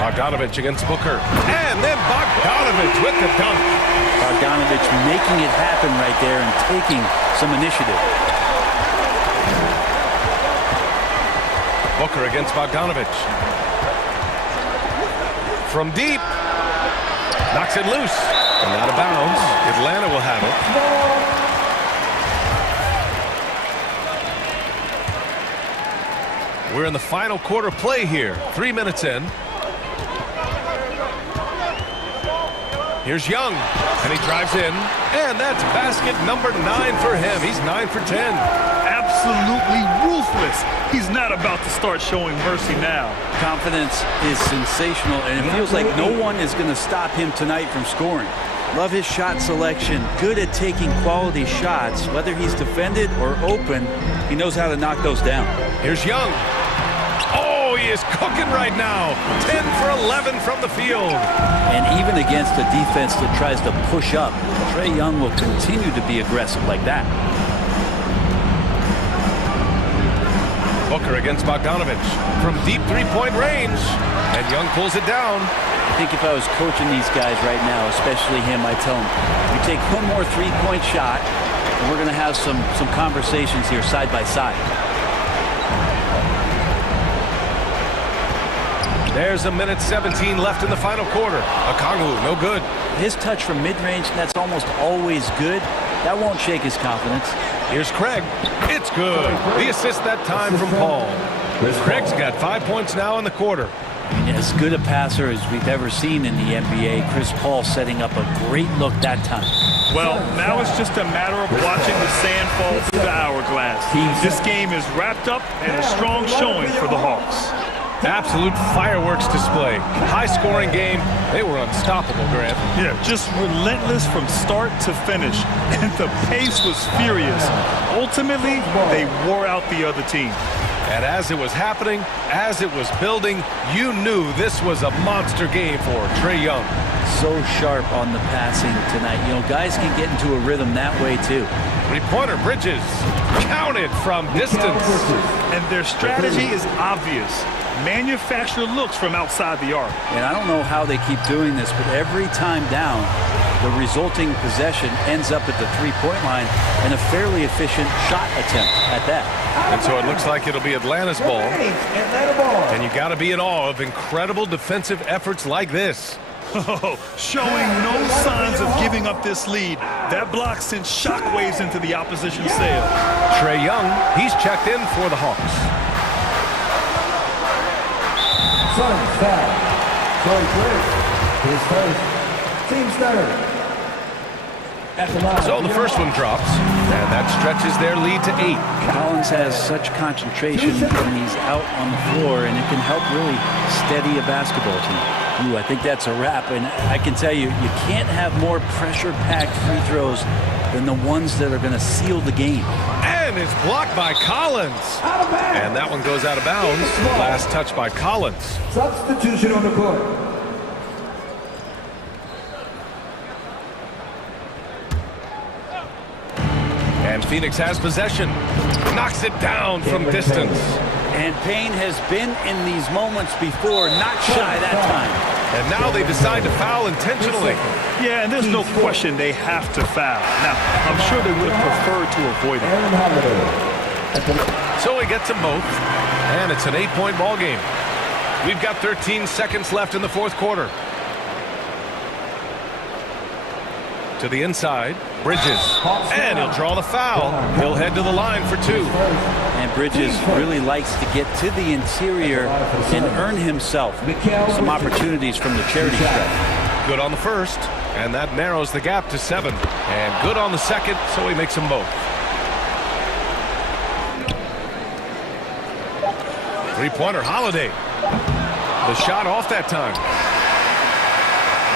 Bogdanovich against Booker. And then Bogdanovich with the dunk. Bogdanovich making it happen right there and taking some initiative. Booker against Bogdanovich. From deep. Knocks it loose. And out of bounds. Atlanta will have it. We're in the final quarter play here. 3 minutes in. Here's Young, and he drives in, and that's basket number 9 for him. He's 9 for 10. Absolutely ruthless. He's not about to start showing mercy now. Confidence is sensational, and it feels like no one is going to stop him tonight from scoring. Love his shot selection. Good at taking quality shots. Whether he's defended or open, he knows how to knock those down. Here's Young. Oh, he is cooking right now. 10 for 11 from the field. And even against a defense that tries to push up, Trae Young will continue to be aggressive like that. Booker against Bogdanovich from deep three-point range. And Young pulls it down. I think if I was coaching these guys right now, especially him, I'd tell him, you take one more three-point shot, and we're going to have some conversations here side by side. There's a minute 17 left in the final quarter. Okongwu, no good. His touch from mid-range, that's almost always good. That won't shake his confidence. Here's Craig. It's good. The assist that time from Paul. Craig's got 5 points now in the quarter. As good a passer as we've ever seen in the NBA, Chris Paul setting up a great look that time. Well, now it's just a matter of watching the sand fall through the hourglass. This game is wrapped up and a strong showing for the Hawks. Absolute fireworks display. High-scoring game. They were unstoppable, Grant. Yeah, just relentless from start to finish. And the pace was furious. Ultimately, they wore out the other team. And as it was happening, as it was building, you knew this was a monster game for Trae Young. So sharp on the passing tonight. You know, guys can get into a rhythm that way, too. Three-pointer Bridges. Counted from distance. And their strategy is obvious. Manufacture looks from outside the arc. And I don't know how they keep doing this, but every time down, the resulting possession ends up at the three-point line and a fairly efficient shot attempt at that. And so it looks like it'll be Atlanta's ball. And you got to be in awe of incredible defensive efforts like this. Showing no signs of giving up this lead. That block sent shockwaves into the opposition's sail. Trae Young, he's checked in for the Hawks. Suns foul. Troy Craig, his first. Team's third. So the first one drops, and that stretches their lead to 8. Collins has such concentration when he's out on the floor, and it can help really steady a basketball team. Ooh, I think that's a wrap, and I can tell you, you can't have more pressure-packed free throws than the ones that are going to seal the game. And it's blocked by Collins. And that one goes out of bounds. Last touch by Collins. Substitution on the court. And Phoenix has possession. Knocks it down from distance. And Payne has been in these moments before, not shy that time. And now they decide to foul intentionally. Yeah, and there's no question they have to foul. Now, I'm sure they would have preferred to avoid it. So he gets them both. And it's an 8-point ball game. We've got 13 seconds left in the fourth quarter. To the inside, Bridges, and he'll draw the foul. He'll head to the line for 2. And Bridges really likes to get to the interior and earn himself some opportunities from the charity stripe. Good on the first, and that narrows the gap to 7. And good on the second, so he makes them both. 3-pointer, Holiday. The shot off that time.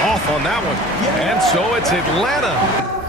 Off on that one. And so it's Atlanta.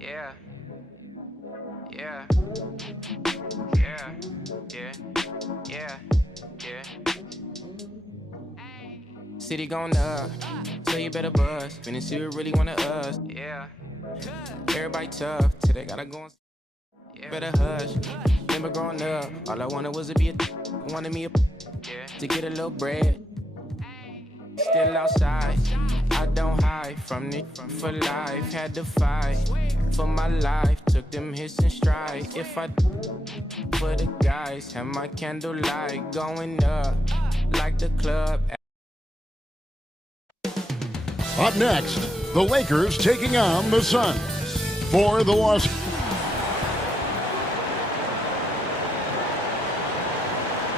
Yeah. City going up, so you better buzz. Finna see who really wanna us. Yeah. Everybody tough, till they gotta go on. Better hush. Remember growing up, all I wanted was to be wanted me to get a little bread. Still outside, I don't hide from it for life. Had to fight for my life, took them hits in stride. If I for the guys, have my candlelight going up like the club. Up next, the Lakers taking on the Suns. For the Los.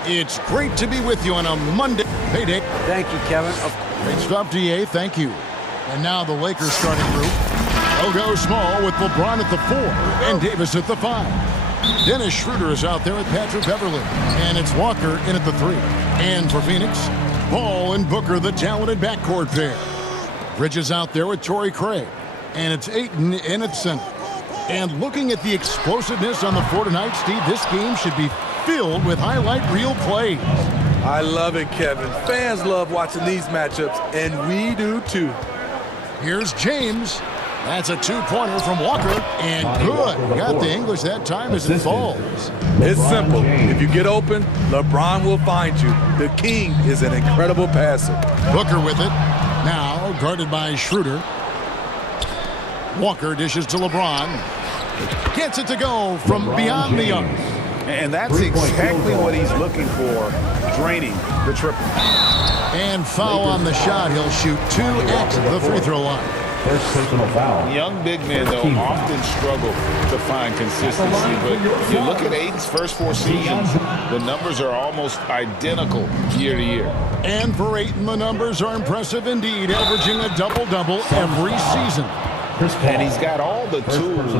It's great to be with you on a Monday payday. Thank you, Kevin. Great stuff, DA. Thank you. And now the Lakers starting group. They'll go small with LeBron at the 4 and Davis at the 5. Dennis Schroeder is out there with Patrick Beverley. And it's Walker in at the 3. And for Phoenix, Paul and Booker, the talented backcourt pair. Bridges out there with Torrey Craig. And it's Ayton in at center. And looking at the explosiveness on the floor tonight, Steve, this game should be filled with highlight reel plays. I love it, Kevin. Fans love watching these matchups, and we do too. Here's James. That's a two-pointer from Walker, and good. Got the English that time as it falls. It's simple. If you get open, LeBron will find you. The king is an incredible passer. Booker with it. Now guarded by Schroeder. Walker dishes to LeBron. Gets it to go from beyond the arc. And that's exactly what he's looking for, draining the triple. And foul on the shot. He'll shoot 2 at the free throw line. First personal foul. Young big men, though, often struggle to find consistency. But if you look at Ayton's first 4 seasons, the numbers are almost identical year to year. And for Ayton, the numbers are impressive indeed, averaging a double-double every season. And he's got all the tools.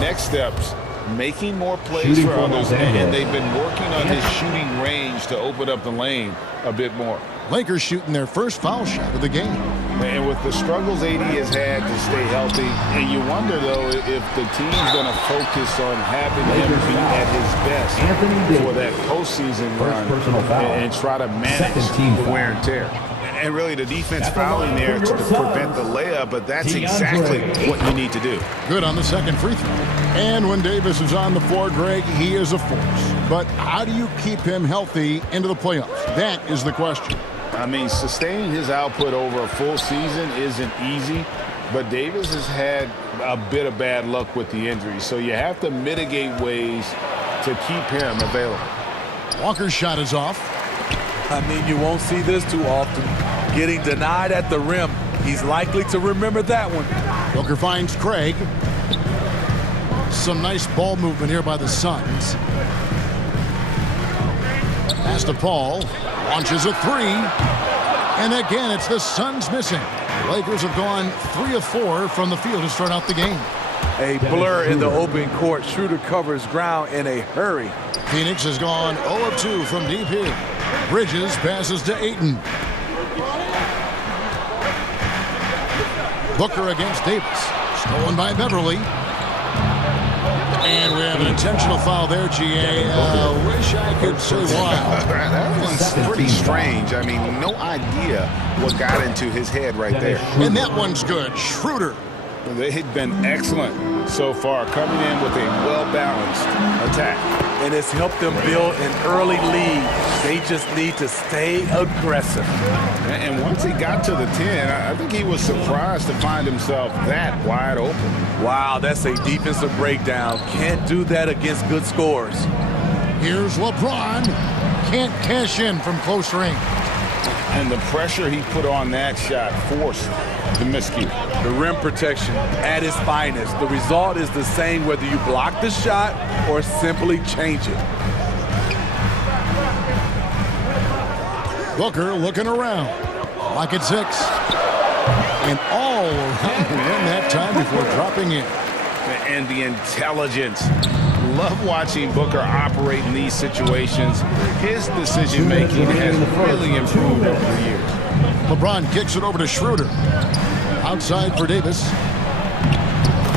Next steps, making more plays for others, and they've been working on his shooting range to open up the lane a bit more. Lakers shooting their first foul shot of the game. And with the struggles AD has had to stay healthy, and you wonder, though, if the team's going to focus on having him be at his best for that postseason run and try to manage the wear and tear. And really the defense fouling there to prevent the layup, but that's exactly what you need to do. Good on the second free throw. And when Davis is on the floor, Greg, he is a force. But how do you keep him healthy into the playoffs? That is the question. I mean, sustaining his output over a full season isn't easy, but Davis has had a bit of bad luck with the injury, so you have to mitigate ways to keep him available. Walker's shot is off. I mean, you won't see this too often. Getting denied at the rim. He's likely to remember that one. Booker finds Craig. Some nice ball movement here by the Suns. Pass to Paul. Launches a 3. And again, it's the Suns missing. The Lakers have gone 3 of 4 from the field to start out the game. A blur in the open court. Schroeder covers ground in a hurry. Phoenix has gone 0 of 2 from deep here. Bridges passes to Ayton. Booker against Davis. Stolen by Beverley. And we have an intentional foul there, GA. Wish I could say why. That one's pretty strange. I mean, no idea what got into his head right there. And that one's good. Schroeder. They've been excellent so far, coming in with a well-balanced attack. And it's helped them build an early lead. They just need to stay aggressive. And once he got to the 10, I think he was surprised to find himself that wide open. Wow, that's a defensive breakdown. Can't do that against good scores. Here's LeBron. Can't cash in from close range. And the pressure he put on that shot forced the miscue. The rim protection at its finest. The result is the same whether you block the shot or simply change it. Booker looking around. Lock at 6. And all around the rim that time before dropping in. And the intelligence. Love watching Booker operate in these situations. His decision-making has really improved over the years. LeBron kicks it over to Schroeder. Outside for Davis.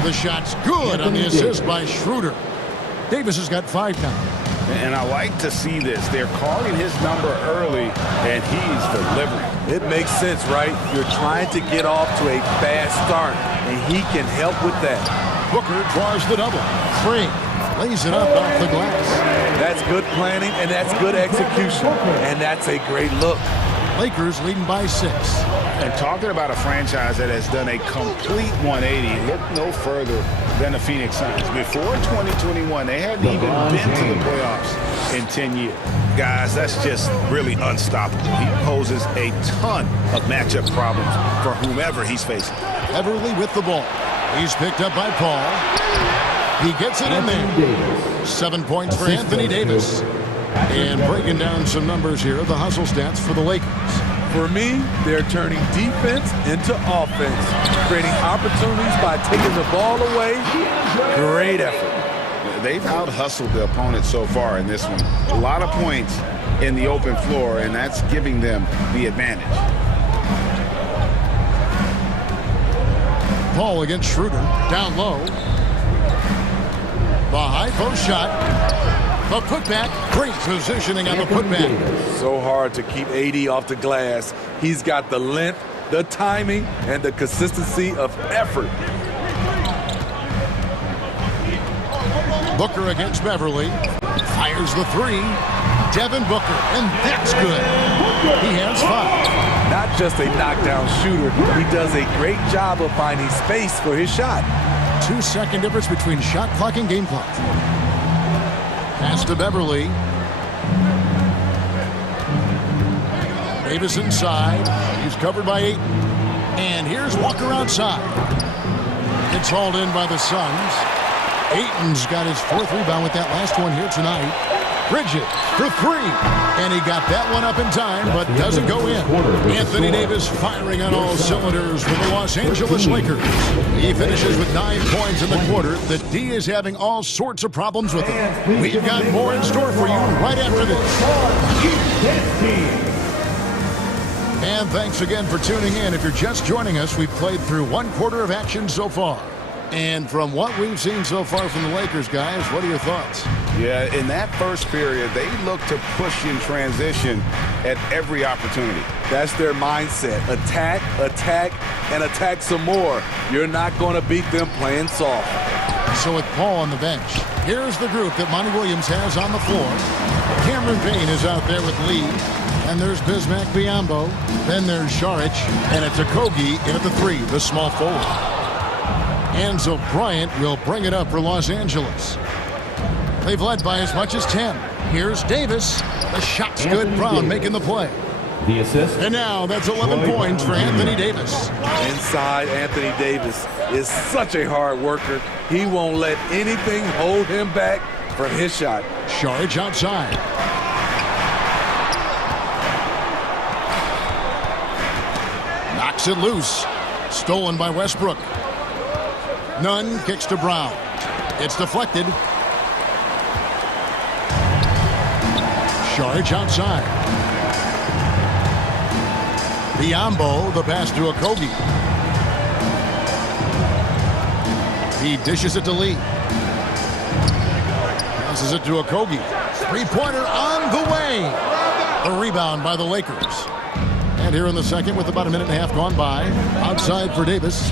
The shot's good on the assist by Schroeder. Davis has got 5 now. And I like to see this. They're calling his number early, and he's delivering. It makes sense, right? You're trying to get off to a fast start, and he can help with that. Booker draws the double. Craig lays it up off the glass. That's good planning, and that's good execution, and that's a great look. Lakers leading by 6. And talking about a franchise that has done a complete 180, look no further than the Phoenix Suns. Before 2021, they hadn't even been to the playoffs in 10 years. Guys, that's just really unstoppable. He poses a ton of matchup problems for whomever he's facing. Everly with the ball. He's picked up by Paul. He gets it in there. 7 points for Anthony Davis. And breaking down some numbers here, the hustle stats for the Lakers. For me, they're turning defense into offense, creating opportunities by taking the ball away. Great effort. They've out-hustled the opponent so far in this one. A lot of points in the open floor, and that's giving them the advantage. Paul against Schroeder, down low. The high post shot. The putback, great positioning on the putback. So hard to keep AD off the glass. He's got the length, the timing, and the consistency of effort. Booker against Beverly. Fires the 3. Devin Booker, and that's good. He has 5. Not just a knockdown shooter, he does a great job of finding space for his shot. 2-second difference between shot clock and game clock. Pass to Beverly. Davis inside. He's covered by 8. And here's Walker outside. It's hauled in by the Suns. Ayton's got his 4th rebound with that last one here tonight. Bridges for 3. And he got that one up in time, but doesn't go in. Anthony Davis firing on all cylinders for the Los Angeles Lakers. He finishes with 9 points in the quarter. The D is having all sorts of problems with him. We've got more in store for you right after this. And thanks again for tuning in. If you're just joining us, we've played through 1 quarter of action so far. And from what we've seen so far from the Lakers, guys, what are your thoughts? Yeah, in that first period, they look to push in transition at every opportunity. That's their mindset. Attack, attack, and attack some more. You're not going to beat them playing soft. So with Paul on the bench, here's the group that Monty Williams has on the floor. Cameron Payne is out there with Lee. And there's Bismack Biyombo. Then there's Šarić. And it's Okogie in at the 3, the small forward. Enzo Bryant will bring it up for Los Angeles. They've led by as much as 10. Here's Davis. The shot's good. Brown making the play. The assist. And now that's 11 points for Anthony Davis. Inside, Anthony Davis is such a hard worker. He won't let anything hold him back from his shot. Šarić outside. Knocks it loose. Stolen by Westbrook. Nunn kicks to Brown. It's deflected. Šarić outside. Biyombo, the pass to Okogie. He dishes it to Lee. Passes it to Okogie. 3-pointer on the way. A rebound by the Lakers. And here in the second with about a minute and a half gone by. Outside for Davis.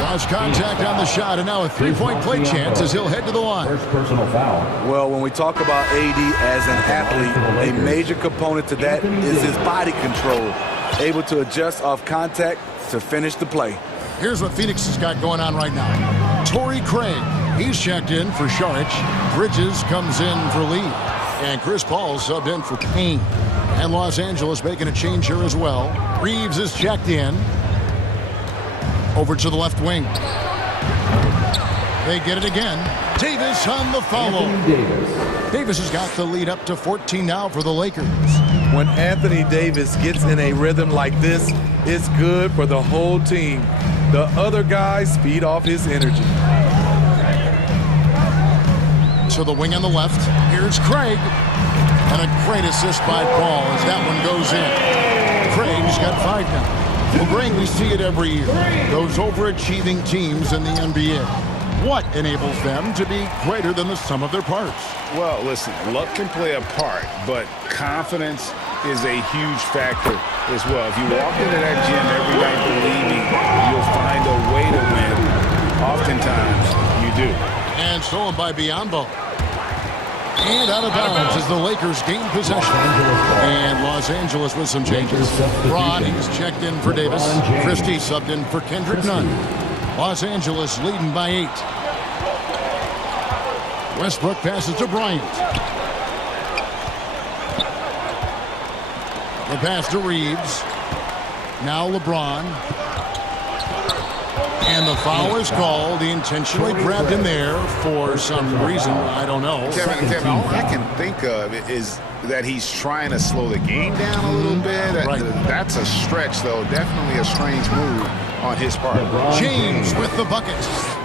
Lost contact on the shot, and now a 3-point play chance as he'll head to the line. First personal foul. Well, when we talk about AD as an athlete, a major component to that is his body control. Able to adjust off contact to finish the play. Here's what Phoenix has got going on right now. Torrey Craig, he's checked in for Šarić. Bridges comes in for Lee. And Chris Paul subbed in for Payne. And Los Angeles making a change here as well. Reeves is checked in. Over to the left wing. They get it again. Davis on the follow. Davis has got the lead up to 14 now for the Lakers. When Anthony Davis gets in a rhythm like this, it's good for the whole team. The other guys feed off his energy. To the wing on the left. Here's Craig. And a great assist by Paul as that one goes in. Craig's got 5 now. Well, Greg, we see it every year. Those overachieving teams in the NBA. What enables them to be greater than the sum of their parts? Well, listen, luck can play a part, but confidence is a huge factor as well. If you walk into that gym every night believing you'll find a way to win, oftentimes you do. And stolen by Biyombo. And out of bounds as the Lakers gain possession. And Los Angeles with some changes. Braun is checked in for Davis. Christie subbed in for Kendrick Nunn. Los Angeles leading by 8. Westbrook passes to Bryant. The pass to Reeves. Now LeBron. And the foul is called. He intentionally grabbed him there for some reason. I don't know. Kevin, all I can think of is that he's trying to slow the game down a little bit. Right. That's a stretch, though. Definitely a strange move on his part. James with the bucket.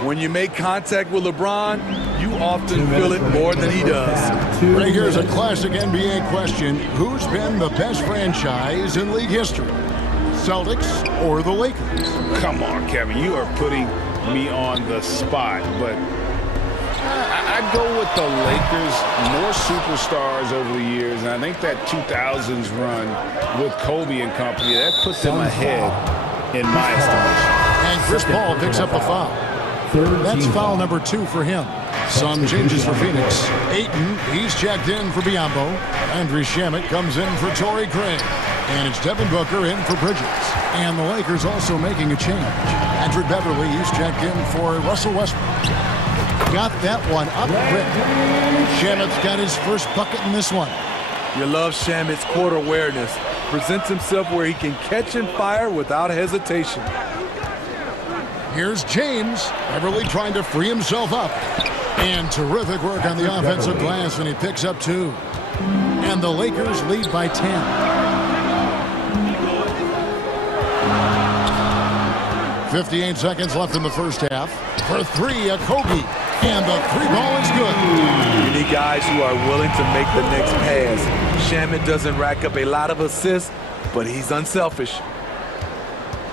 When you make contact with LeBron, you often feel it more than he does. Right, here's a classic NBA question. Who's been the best franchise in league history? Celtics or the Lakers? Come on, Kevin. You are putting me on the spot, but I'd go with the Lakers. More superstars over the years, and I think that 2000s run with Kobe and company, that puts them ahead in my estimation. And Chris Paul picks up the foul. That's foul number 2 for him. Some changes for Phoenix. Ayton, he's checked in for Biyombo. Andrew Shamet comes in for Torrey Craig. And it's Devin Booker in for Bridges. And the Lakers also making a change. Patrick Beverly, he's checked in for Russell Westbrook. Got that one up quick. Shamet's got his first bucket in this one. You love Shamet's court awareness. Presents himself where he can catch and fire without hesitation. Here's James. Beverly trying to free himself up. And terrific work on the offensive glass, and he picks up 2. And the Lakers lead by 10. 58 seconds left in the first half. For 3, a Kobe. And the 3 ball is good. You need guys who are willing to make the next pass. Shamet doesn't rack up a lot of assists, but he's unselfish.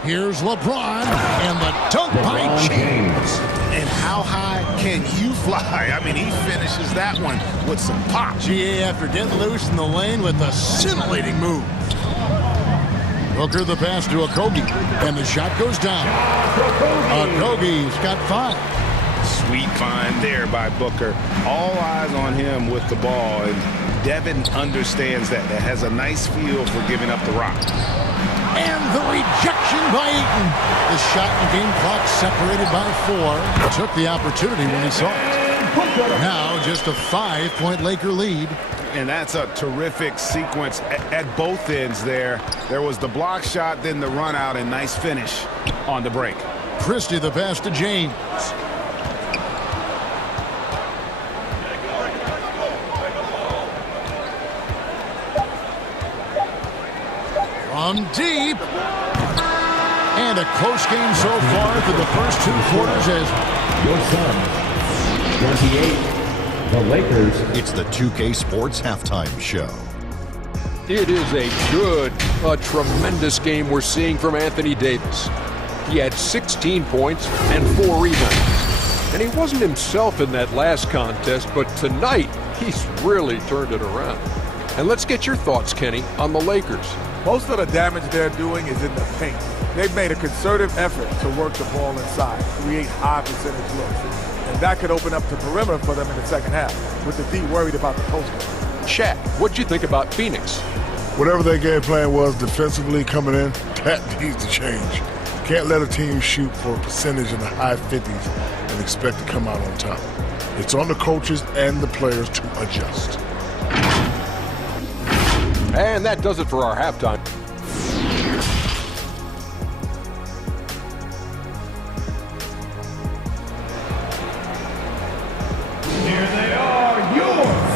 Here's LeBron, and the dunk by James. And how high can you fly? I mean, he finishes that one with some pop. GA after getting loose in the lane with a scintillating move. Booker the pass to Okogie, and the shot goes down. Okogie's got 5. Sweet find there by Booker. All eyes on him with the ball, and Devin understands that. That has a nice feel for giving up the rock. And the rejection by Ayton. The shot and game clock separated by 4. Took the opportunity when he saw it. Now just a 5-point Laker lead. And that's a terrific sequence at both ends there. There was the block shot, then the run out, and nice finish on the break. Christie the pass to James. From deep. And a close game so far for the first 2 quarters as your son, 28, the Lakers. It's the 2K Sports Halftime Show. It is a tremendous game we're seeing from Anthony Davis. He had 16 points and 4 rebounds. And he wasn't himself in that last contest, but tonight he's really turned it around. And let's get your thoughts, Kenny, on the Lakers. Most of the damage they're doing is in the paint. They've made a concerted effort to work the ball inside, create high percentage looks. And that could open up the perimeter for them in the second half, with the D worried about the post game. Shaq, what'd you think about Phoenix? Whatever their game plan was defensively coming in, that needs to change. Can't let a team shoot for a percentage in the high 50s and expect to come out on top. It's on the coaches and the players to adjust. And that does it for our halftime.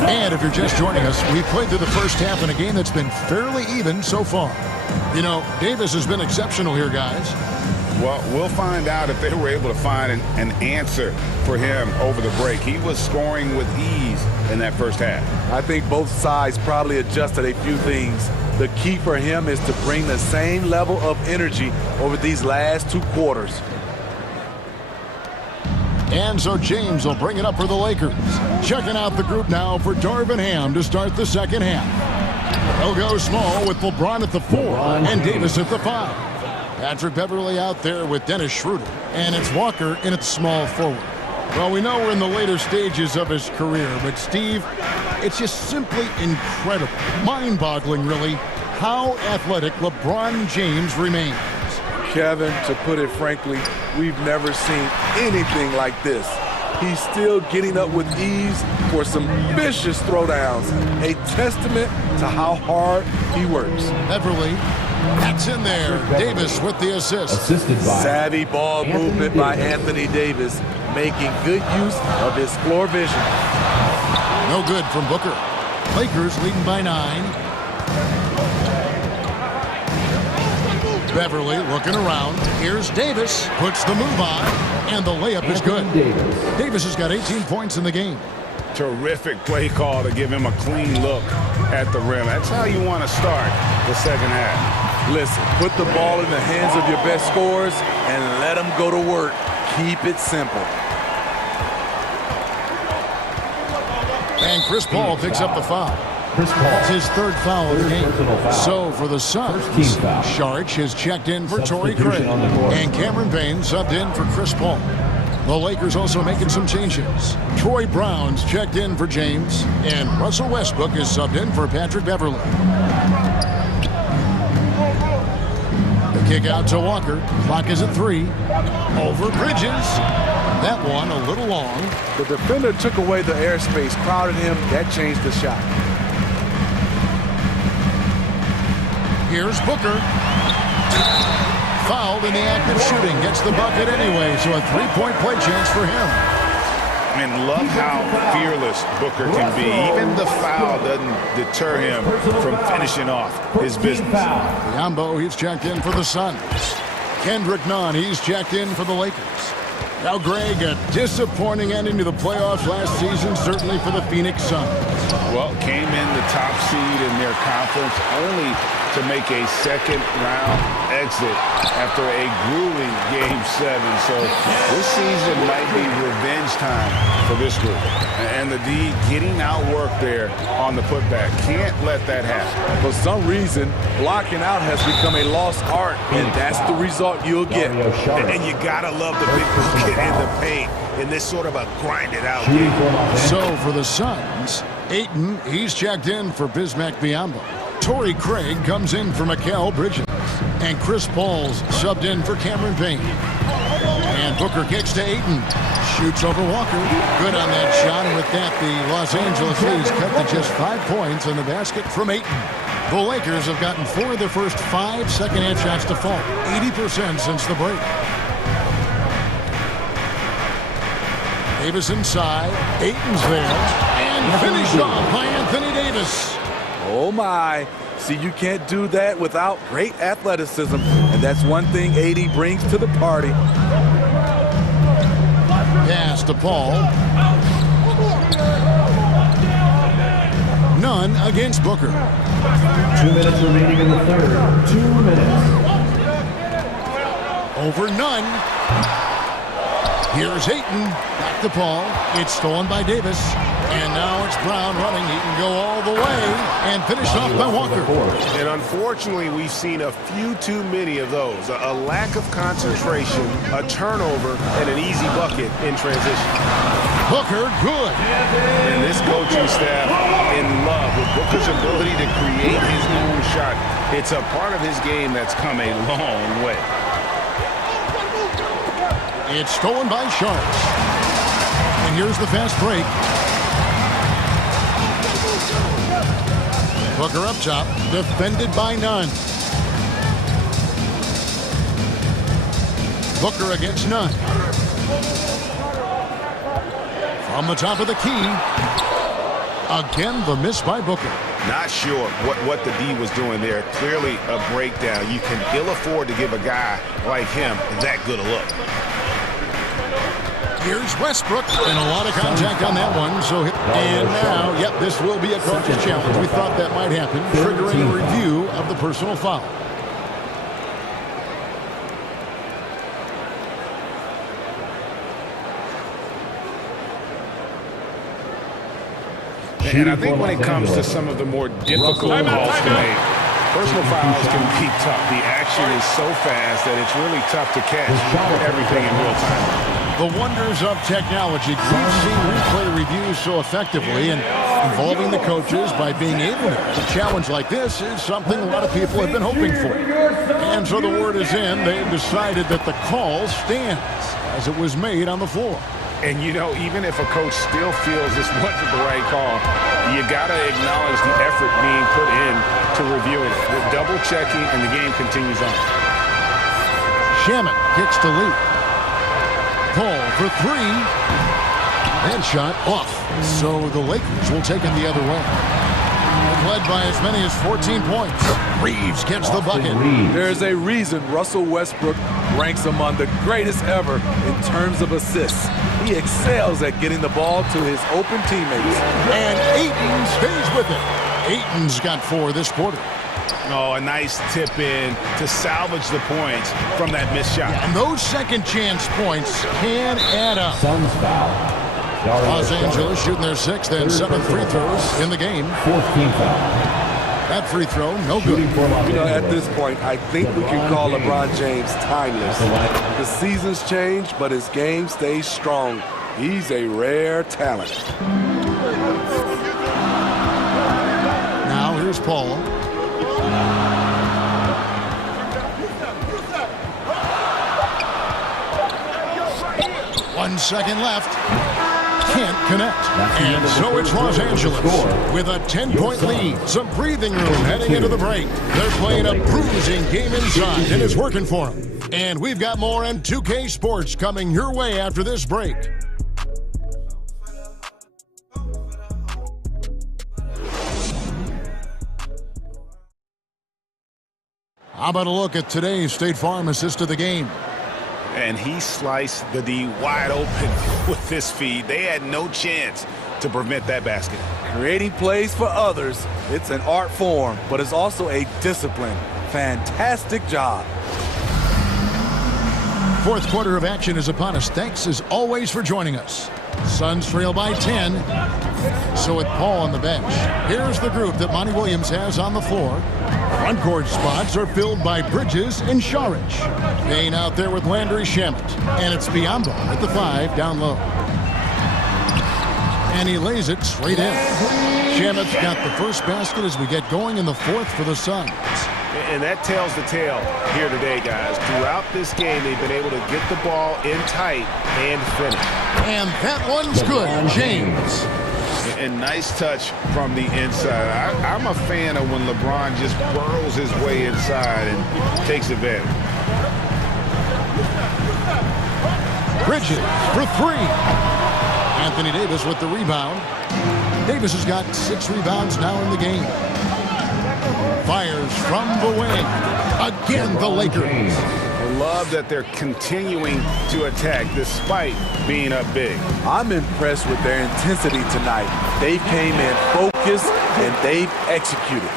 And if you're just joining us, we've played through the first half in a game that's been fairly even so far. You know, Davis has been exceptional here, guys. Well, we'll find out if they were able to find an answer for him over the break. He was scoring with ease in that first half. I think both sides probably adjusted a few things. The key for him is to bring the same level of energy over these last 2 quarters. And so James will bring it up for the Lakers. Checking out the group now for Darvin Ham to start the second half. They'll go small with LeBron at the 4 and Davis at the 5. Patrick Beverley out there with Dennis Schroeder. And it's Walker in at small forward. Well, we know we're in the later stages of his career, but Steve, it's just simply incredible, mind-boggling really, how athletic LeBron James remains. Kevin, to put it frankly, we've never seen anything like this. He's still getting up with ease for some vicious throwdowns, a testament to how hard he works. Beverley, that's in there. Davis with the assist. Savvy ball movement by Anthony Davis, making good use of his floor vision. No good from Booker. Lakers leading by 9. Beverley looking around. Here's Davis. Puts the move on. And the layup is good. Davis has got 18 points in the game. Terrific play call to give him a clean look at the rim. That's how you want to start the second half. Listen, put the ball in the hands of your best scorers and let them go to work. Keep it simple. And Chris Paul picks up the foul. It's his 3rd foul of the game. So for the Suns, Sharch has checked in for Torrey Craig. And Cameron Payne subbed in for Chris Paul. The Lakers also making some changes. Troy Brown's checked in for James. And Russell Westbrook is subbed in for Patrick Beverley. The kick out to Walker. Clock is at 3. Over Bridges. That one a little long. The defender took away the airspace, crowded him. That changed the shot. Here's Booker. Fouled in the act of shooting. Gets the bucket anyway, so a 3-point play chance for him. And love how fearless Booker can be. Even the foul doesn't deter him from finishing off his business. Biombo, he's checked in for the Suns. Kendrick Nunn, he's checked in for the Lakers. Now, Greg, a disappointing ending to the playoffs last season, certainly for the Phoenix Suns. Well, came in the top seed in their conference only to make a second-round exit after a grueling Game 7. So this season might be revenge time for this group. And the D getting outworked there on the putback. Can't let that happen. For some reason, blocking out has become a lost art, and that's the result you'll get. And you got to love the big bucket in the paint in this sort of a grinded-out game. So for the Suns, Ayton, he's checked in for Bismack Biyombo. Torrey Craig comes in for Mikal Bridges. And Chris Paul's subbed in for Cameron Payne. And Booker kicks to Ayton. Shoots over Walker. Good on that shot. And with that, the Los Angeles Leafs cut to just 5 points in the basket from Ayton. The Lakers have gotten 4 of their first 5 second-half shots to fall. 80% since the break. Davis inside. Ayton's there. And finished off by Anthony Davis. Oh, my. See, you can't do that without great athleticism, and that's one thing AD brings to the party. Pass to Paul. Nunn against Booker. 2 minutes remaining in the third. 2 minutes. Over Nunn. Here's Ayton. Back to Paul. It's stolen by Davis. And now it's Brown running. He can go all the way and finished off by Walker. And unfortunately, we've seen a few too many of those. A lack of concentration, a turnover, and an easy bucket in transition. Booker, good. And this coaching staff in love with Booker's ability to create his own shot. It's a part of his game that's come a long way. It's stolen by Sharks. And here's the fast break. Booker up top, defended by Nunn. Booker against Nunn. From the top of the key. Again, the miss by Booker. Not sure what the D was doing there. Clearly a breakdown. You can ill afford to give a guy like him that good a look. Here's Westbrook, and a lot of contact on that one. And now, yep, this will be a coach's challenge. We thought that might happen, triggering a review of the personal foul. And I think when it comes to some of the more difficult calls to make, personal fouls can be tough. The action is so fast that it's really tough to catch everything in real time. The wonders of technology. We've seen replay reviews so effectively, and involving the coaches by being able to have a challenge like this is something a lot of people have been hoping for. And so the word is in. They've decided that the call stands as it was made on the floor. And, you know, even if a coach still feels this wasn't the right call, you got to acknowledge the effort being put in to reviewing it. The double-checking, and the game continues on. Shamet kicks to lead. Paul for three. And shot off. So the Lakers will take him the other way. Led by as many as 14 points. Reeves gets the bucket. There's a reason Russell Westbrook ranks among the greatest ever in terms of assists. He excels at getting the ball to his open teammates. And Ayton stays with it. Ayton's got 4 this quarter. Oh, a nice tip in to salvage the points from that missed shot. Yeah, and those second chance points can add up. Suns foul. Los Angeles shooting their 6th and 7th free throws in the game. 14 foul. That free throw, no good. You know, at this point, I think we can call LeBron James timeless. The seasons change, but his game stays strong. He's a rare talent. Now here's Paul. One second left. Can't connect. And so it's Los Angeles with a 10-point lead. Some breathing room heading into the break. They're playing a bruising game inside, and it's working for them. And we've got more on 2K Sports coming your way after this break. How about a look at today's State Farm assist of the game? And he sliced the D wide open with this feed. They had no chance to prevent that basket. Creating plays for others, it's an art form, but it's also a discipline. Fantastic job. Fourth quarter of action is upon us. Thanks as always for joining us. Suns trail by 10. So with Paul on the bench, here's the group that Monty Williams has on the floor. Front court spots are filled by Bridges and Saric. Payne out there with Landry Shamet. And it's Biyombo at the 5 down low. And he lays it straight in. Shamet's got the first basket as we get going in the fourth for the Suns. And that tells the tale here today, guys. Throughout this game, they've been able to get the ball in tight and finish. And that one's good, James. And nice touch from the inside. I'm a fan of when LeBron just burrows his way inside and takes advantage. Bridges for 3. Anthony Davis with the rebound. Davis has got 6 rebounds now in the game. Fires from the wing. Again, the Lakers. I love that they're continuing to attack despite being up big. I'm impressed with their intensity tonight. They came in focused and they've executed.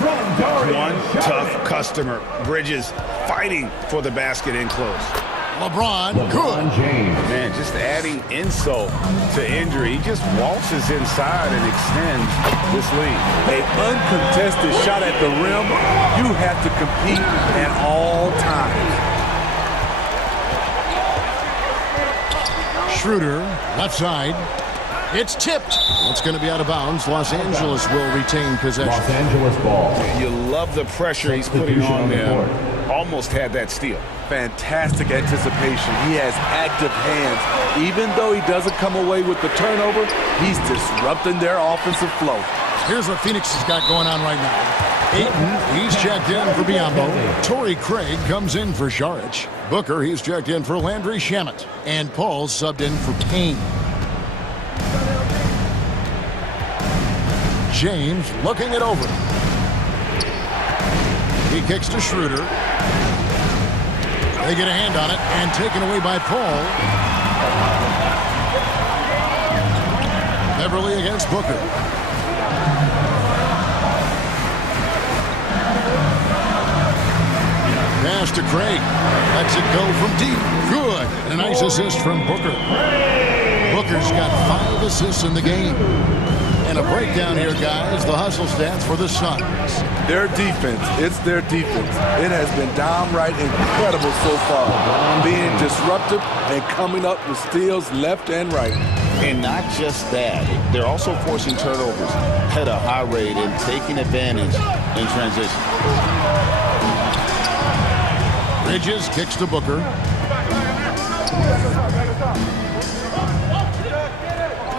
One tough customer. Bridges fighting for the basket in close. LeBron good. Man, just adding insult to injury. He just waltzes inside and extends this lead. An uncontested shot at the rim. You have to compete at all times. Schroeder, left side. It's tipped. It's going to be out of bounds. Los Angeles will retain possession. Los Angeles ball. You love the pressure he's putting on them. Almost had that steal. Fantastic anticipation. He has active hands. Even though he doesn't come away with the turnover, he's disrupting their offensive flow. Here's what Phoenix has got going on right now. Ayton, he's checked in for Biyombo. Torrey Craig comes in for Saric. Booker, he's checked in for Landry Shamet. And Paul subbed in for Payne. James looking it over. He kicks to Schroeder. They get a hand on it and taken away by Paul. Beverly against Booker. Pass to Craig. Lets it go from deep. Good. And a nice assist from Booker. Booker's got 5 assists in the game. And a breakdown here, guys. The hustle stats for the Suns. Their defense. It's their defense. It has been downright incredible so far. Being disruptive and coming up with steals left and right. And not just that, they're also forcing turnovers at a high rate and taking advantage in transition. Bridges kicks to Booker.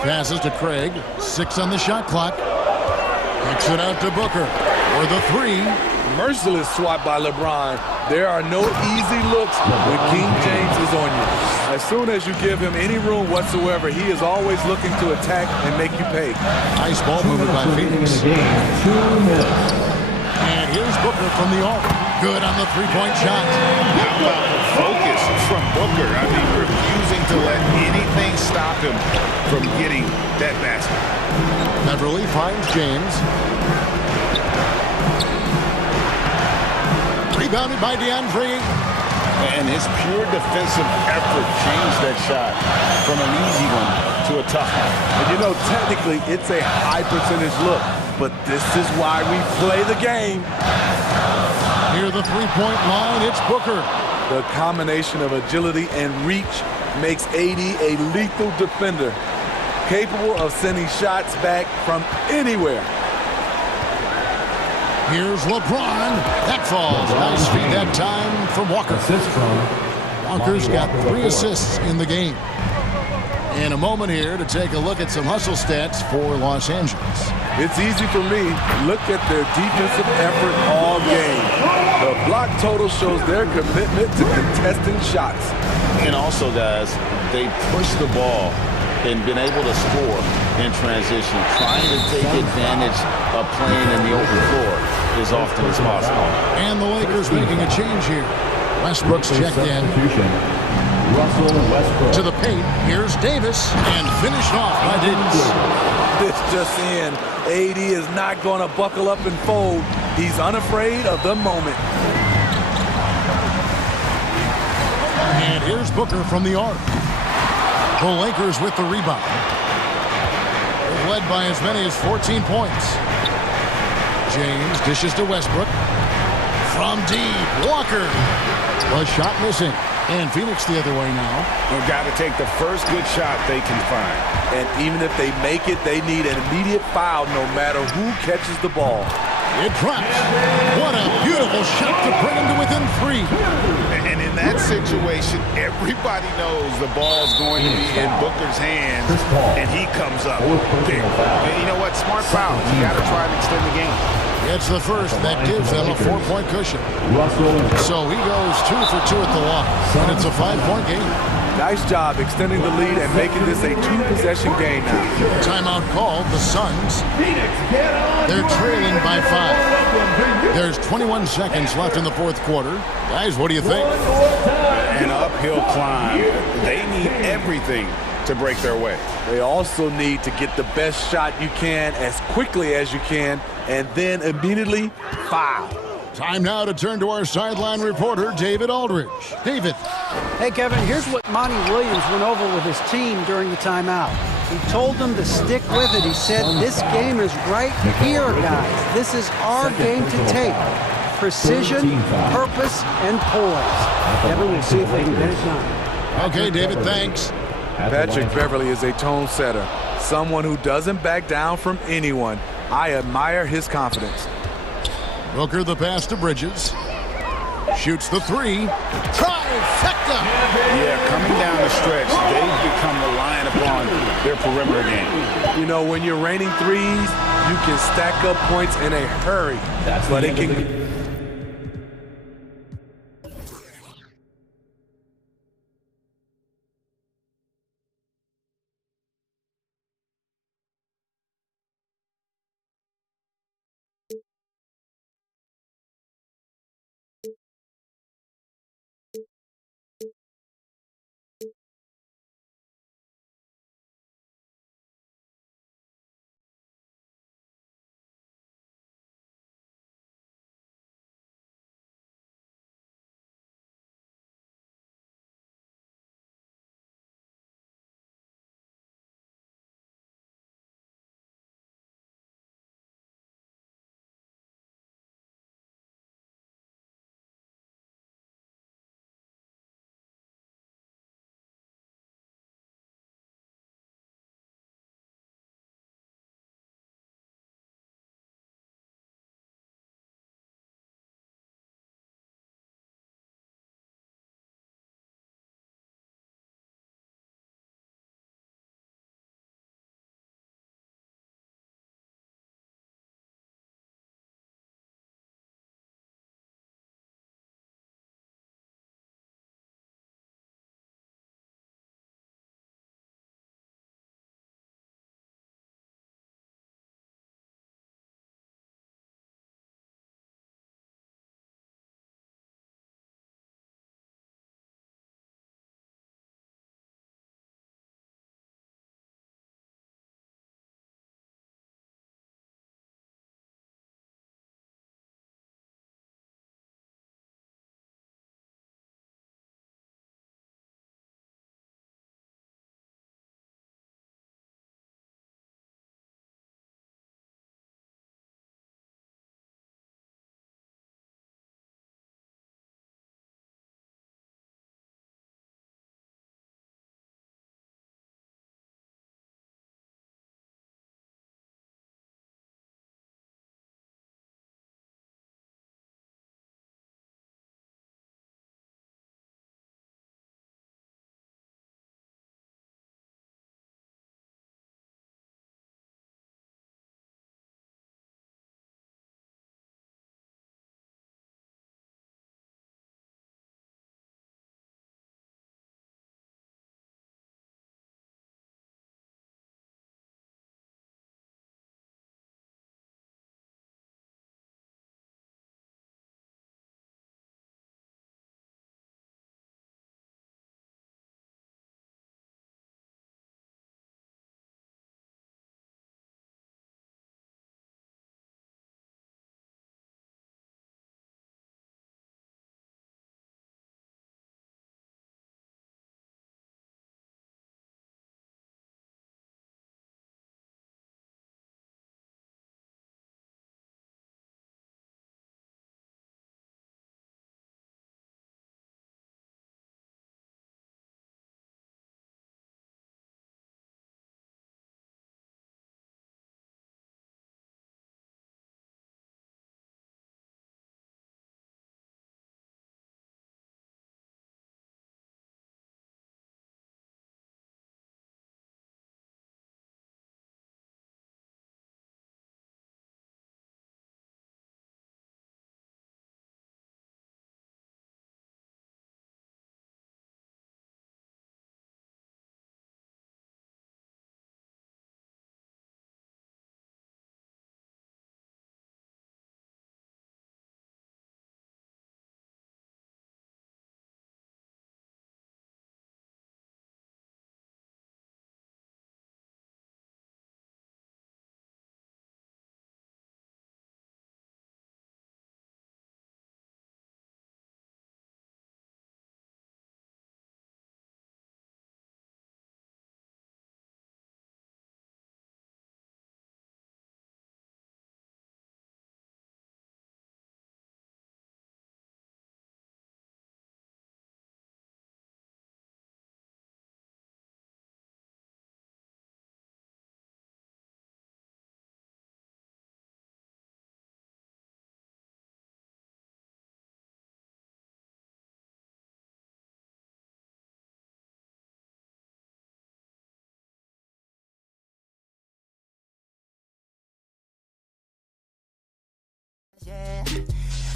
Passes to Craig. 6 on the shot clock. Kicks it out to Booker for the 3. Merciless swat by LeBron. There are no easy looks when King James is on you. As soon as you give him any room whatsoever, he is always looking to attack and make you pay. Nice ball movement by Phoenix. 2 minutes. And here's Booker from the arc. Good on the 3-point shot. How about the focus from Booker? I mean, refusing to let anything stop him from getting that basket. Beverly finds James. Rebounded by DeAndre. And his pure defensive effort changed that shot from an easy one to a tough one. And you know, technically, it's a high percentage look, but this is why we play the game. Near the 3-point line, it's Booker. The combination of agility and reach makes AD a lethal defender, capable of sending shots back from anywhere. Here's LeBron. That falls. Nice feed that time from Walker. Walker's got 3 assists in the game. In a moment here to take a look at some hustle stats for Los Angeles. It's easy for me. Look at their defensive effort all game. The block total shows their commitment to contesting shots. And also, guys, they push the ball and been able to score in transition, trying to take advantage of playing in the open floor as often as possible. And the Lakers making a change here. Westbrook's checked in. To the paint, here's Davis, and finished off by Davis. This just in. AD is not going to buckle up and fold. He's unafraid of the moment. And here's Booker from the arc. The Lakers with the rebound. They've led by as many as 14 points. James dishes to Westbrook. From deep, Walker. The shot missing. And Phoenix the other way now. They've got to take the first good shot they can find. And even if they make it, they need an immediate foul no matter who catches the ball. It drops. What a beautiful shot to bring him to within 3. And in that situation, everybody knows the ball's going to be in Booker's hands, and he comes up big. And you know what? Smart foul. You got to try and extend the game. It's the first. That gives them a 4-point cushion. So he goes 2 for 2 at the line, and it's a 5-point game. Nice job extending the lead and making this a 2-possession game now. Timeout called. The Suns. They're trailing by 5. There's 21 seconds left in the 4th quarter. Guys, what do you think? An uphill climb. They need everything to break their way. They also need to get the best shot you can as quickly as you can and then immediately foul. Time now to turn to our sideline reporter, David Aldridge. David. Hey, Kevin, here's what Monty Williams went over with his team during the timeout. He told them to stick with it. He said, this game is right here, guys. This is our game to take. Precision, purpose, and poise. Kevin, we'll see if they can get it done. Okay, David, thanks. Patrick Beverly is a tone setter, someone who doesn't back down from anyone. I admire his confidence. Booker the pass to Bridges. Shoots the 3. Trifecta! Yeah, coming down the stretch, they've become reliant upon their perimeter game. You know, when you're raining threes, you can stack up points in a hurry. But it can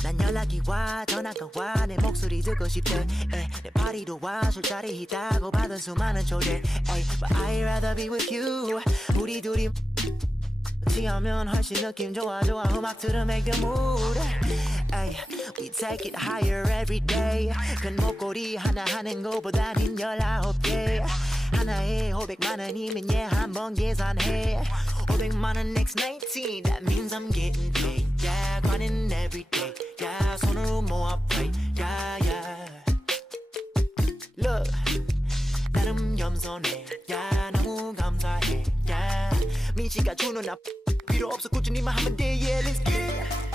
난 연락이 와 전화가 와 내 목소리 듣고 싶대 내 파리도 와 술자리 있다고 받은 수많은 초대 But I'd rather be with you 우리 둘이 지하면 훨씬 느낌 좋아 음악 들으면 make the mood We take it higher every day 큰 목걸이 하나 하는 거보다는 19개 하나에 500만 원이면 한번 계산해 500만 원 next 19 That means I'm getting paid Yeah grinding every day Yeah 손으로 모아 pray Yeah yeah Look 나름 겸손해 Yeah 너무 감사해 Yeah 민씨가 주는 나 필요 없어 꾸준히만 하면 돼 Yeah let's get it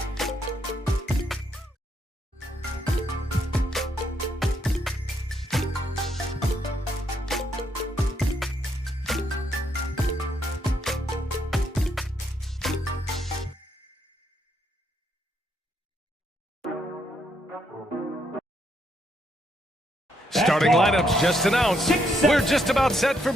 Starting lineups just announced. We're just about set for...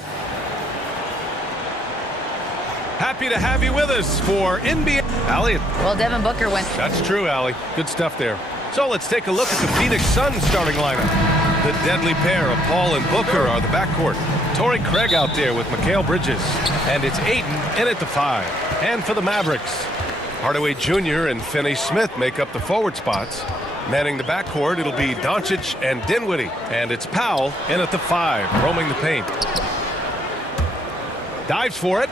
Happy to have you with us for NBA. Allie. Well, Devin Booker went. That's true, Allie. Good stuff there. So let's take a look at the Phoenix Suns starting lineup. The deadly pair of Paul and Booker are the backcourt. Torrey Craig out there with Mikal Bridges. And it's Ayton in at the 5. And for the Mavericks, Hardaway Jr. and Finney-Smith make up the forward spots. Manning the backcourt, it'll be Doncic and Dinwiddie. And it's Powell in at the 5, roaming the paint. Dives for it.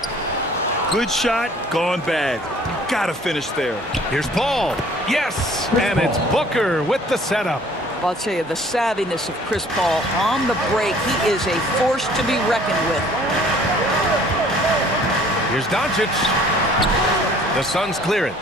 Good shot, gone bad. You gotta finish there. Here's Paul. Yes! And it's Booker with the setup. I'll tell you, the savviness of Chris Paul on the break, he is a force to be reckoned with. Here's Doncic. The Suns clear it.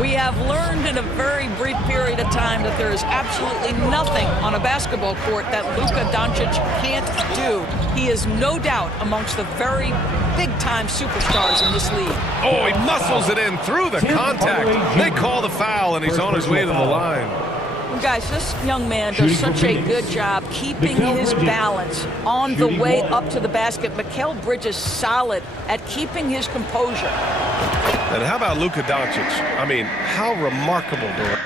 We have learned in a very brief period of time that there is absolutely nothing on a basketball court that Luka Doncic can't do. He is no doubt amongst the very big-time superstars in this league. Oh, he muscles it in through the contact. They call the foul, and he's on his way to the line. Well, guys, this young man does such a good job keeping his balance on the way up to the basket. Mikal Bridges solid at keeping his composure. And how about Luka Doncic? I mean, how remarkable, Dora.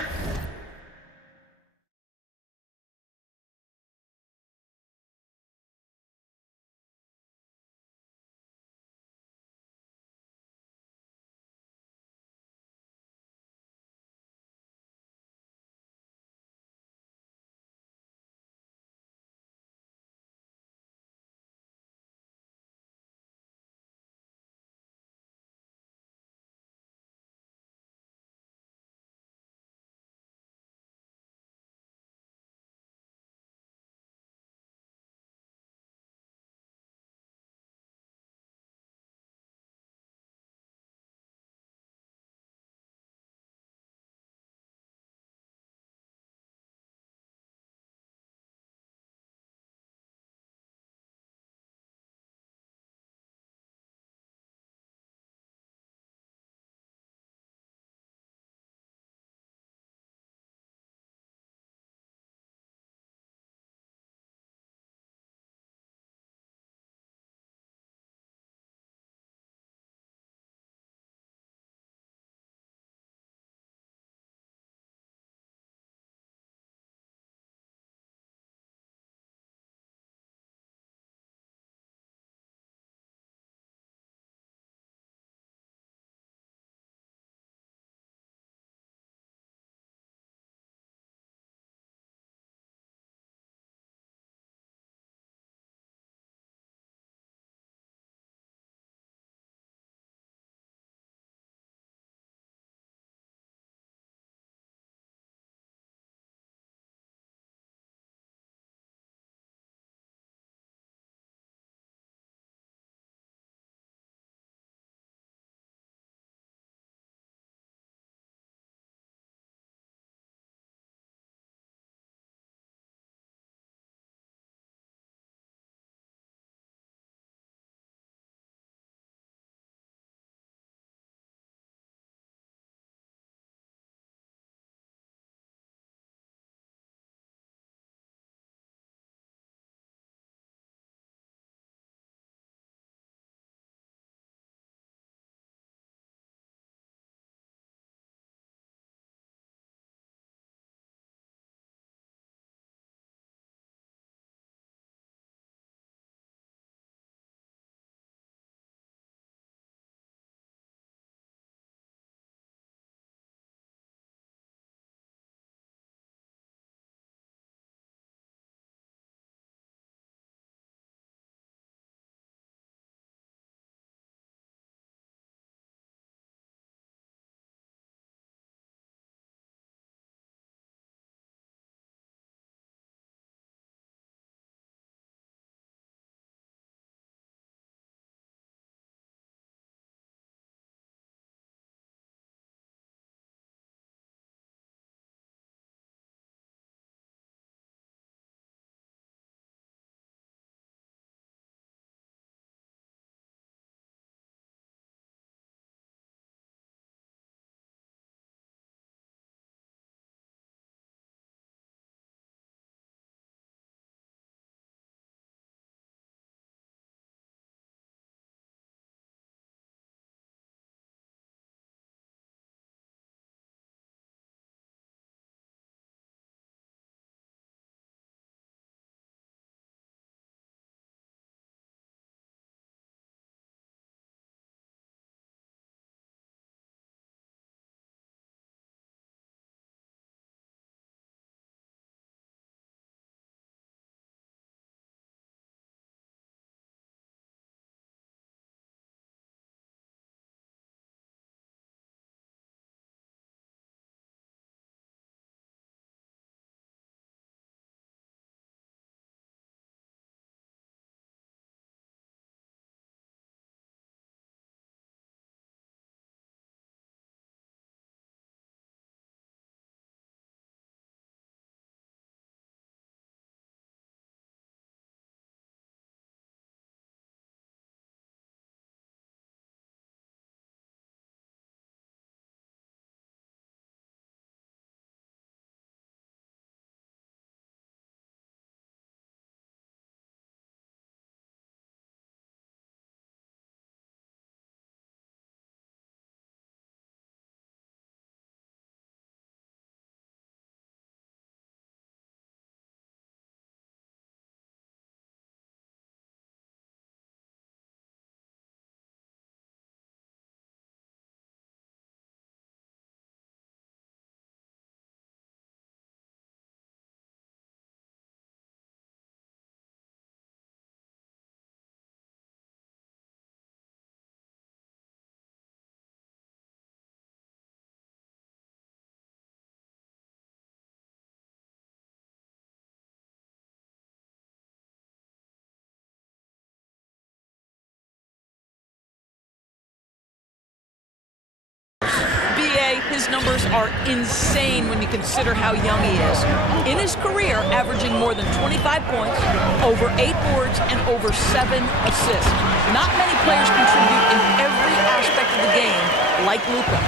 are insane when you consider how young he is. In his career, averaging more than 25 points, over 8 boards, and over 7 assists. Not many players contribute in every aspect of the game like Luka.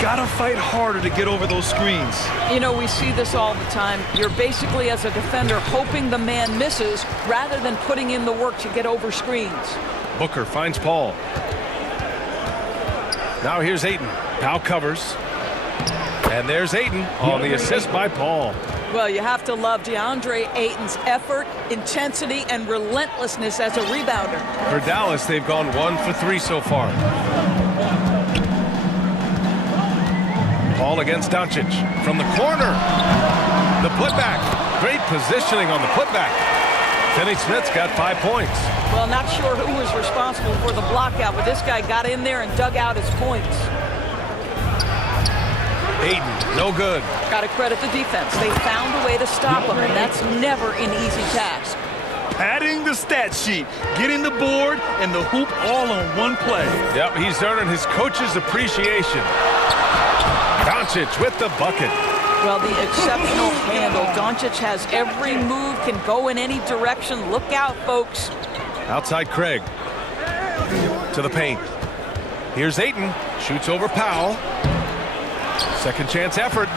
Gotta fight harder to get over those screens. You know, we see this all the time. You're basically, as a defender, hoping the man misses rather than putting in the work to get over screens. Booker finds Paul. Now here's Ayton. Powell covers. And there's Ayton on the assist by Paul. Well, you have to love DeAndre Ayton's effort, intensity, and relentlessness as a rebounder. For Dallas, they've gone 1 for 3 so far. Paul against Doncic from the corner. The putback. Great positioning on the putback. Finney Smith's got 5 points. Well, not sure who was responsible for the blockout, but this guy got in there and dug out his points. Ayton, no good. Got to credit the defense. They found a way to stop him, and that's never an easy task. Padding the stat sheet, getting the board and the hoop all on one play. Yep, he's earning his coach's appreciation. Doncic with the bucket. Well, the exceptional handle. Doncic has every move, can go in any direction. Look out, folks. Outside Craig. To the paint. Here's Ayton. Shoots over Powell. Second chance effort.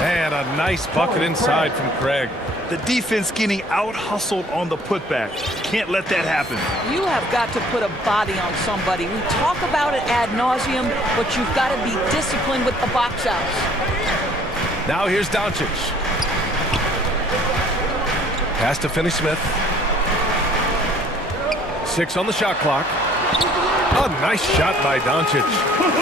And a nice bucket inside from Craig. The defense getting out-hustled on the putback. Can't let that happen. You have got to put a body on somebody. We talk about it ad nauseum, but you've got to be disciplined with the box outs. Now here's Doncic. Pass to Finney Smith. 6 on the shot clock. A nice shot by Doncic.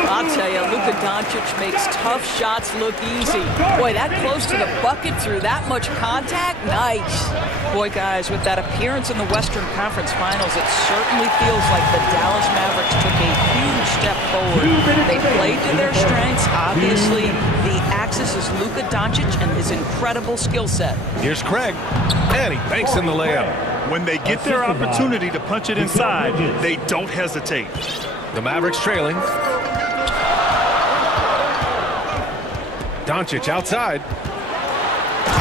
I'll tell you, Luka Doncic makes tough shots look easy. Boy, that close to the bucket through that much contact, nice. Boy, guys, with that appearance in the Western Conference Finals, it certainly feels like the Dallas Mavericks took a huge step forward. They played to their strengths. Obviously, the axis is Luka Doncic and his incredible skill set. Here's Craig, and he banks in the layup. When they get their opportunity to punch it inside, they don't hesitate. The Mavericks trailing. Doncic outside.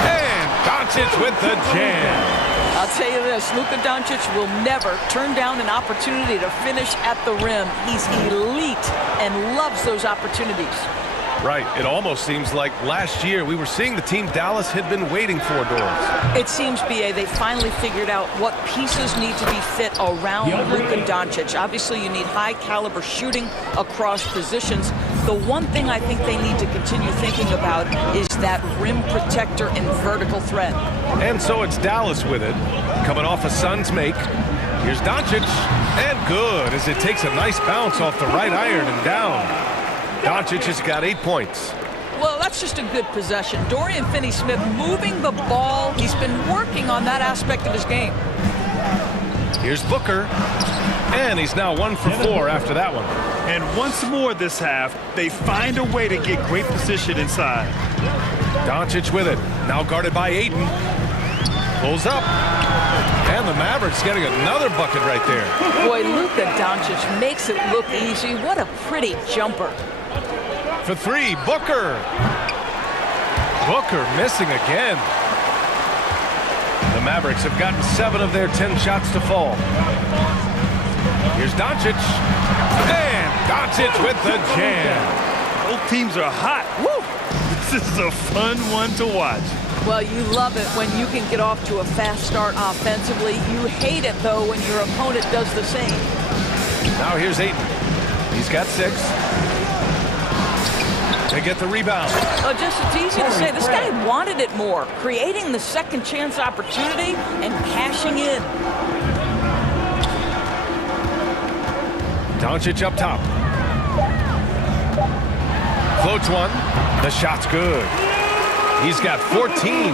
And Doncic with the jam. I'll tell you this, Luka Doncic will never turn down an opportunity to finish at the rim. He's elite and loves those opportunities. Right. It almost seems like last year we were seeing the team Dallas had been waiting for, Doris. It seems, B.A., they finally figured out what pieces need to be fit around Luka Doncic. Obviously, you need high-caliber shooting across positions. The one thing I think they need to continue thinking about is that rim protector and vertical threat. And so it's Dallas with it, coming off a Suns make. Here's Doncic, and good as it takes a nice bounce off the right iron and down. Doncic has got 8 points. Well, that's just a good possession. Dorian Finney-Smith moving the ball. He's been working on that aspect of his game. Here's Booker. And he's now 1 for 4 after that one. And once more this half, they find a way to get great position inside. Doncic with it. Now guarded by Ayton. Pulls up. And the Mavericks getting another bucket right there. Boy, Luka Doncic makes it look easy. What a pretty jumper. For 3, Booker. Booker missing again. The Mavericks have gotten 7 of their 10 shots to fall. Here's Doncic. And Doncic with the jam. Both teams are hot. Woo! This is a fun one to watch. Well, you love it when you can get off to a fast start offensively. You hate it, though, when your opponent does the same. Now here's Ayton. He's got 6. They get the rebound. Oh, just it's easy to say. This guy wanted it more. Creating the second chance opportunity and cashing in. Doncic up top. Floats one. The shot's good. He's got 14.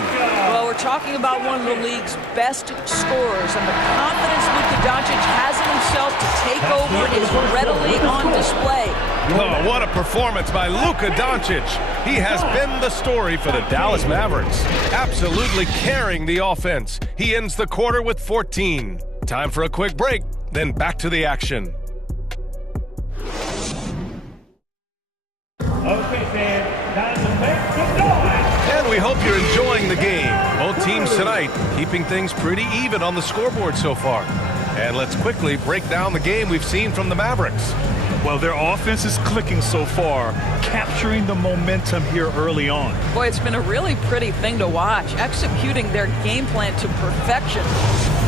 Well, we're talking about one of the league's best scorers, and the confidence Luka Doncic has in himself to take over is readily on display. Oh, what a performance by Luka Doncic. He has been the story for the Dallas Mavericks, absolutely carrying the offense. He ends the quarter with 14. Time for a quick break, then back to the action. Okay, fans, now the you're enjoying the game. Both teams tonight keeping things pretty even on the scoreboard so far. And let's quickly break down the game we've seen from the Mavericks. Well, their offense is clicking so far, capturing the momentum here early on. Boy, it's been a really pretty thing to watch, executing their game plan to perfection.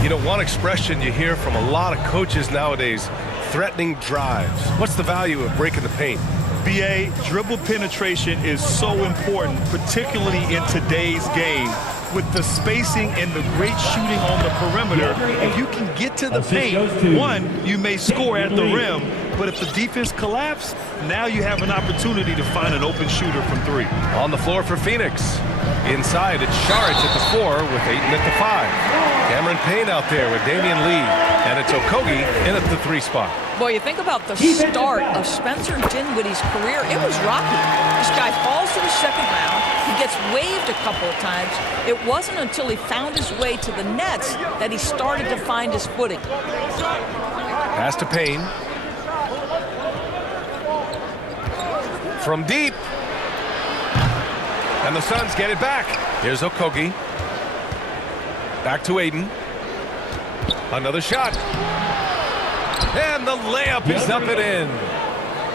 You know, one expression you hear from a lot of coaches nowadays, threatening drives. What's the value of breaking the paint? BA, dribble penetration is so important, particularly in today's game. With the spacing and the great shooting on the perimeter, if you can get to the paint, one, you may score at the rim, but if the defense collapses, now you have an opportunity to find an open shooter from three. On the floor for Phoenix. Inside, it's Šarić at the 4 with Ayton at the 5. Cameron Payne out there with Damian Lee. And it's Okogie in at the 3 spot. Boy, you think about the start of Spencer Dinwiddie's career. It was rocky. This guy falls to the second round. He gets waived a couple of times. It wasn't until he found his way to the Nets that he started to find his footing. Pass to Payne. From deep. And the Suns get it back. Here's Okogie. Back to Ayton. Another shot. And the layup is up and in.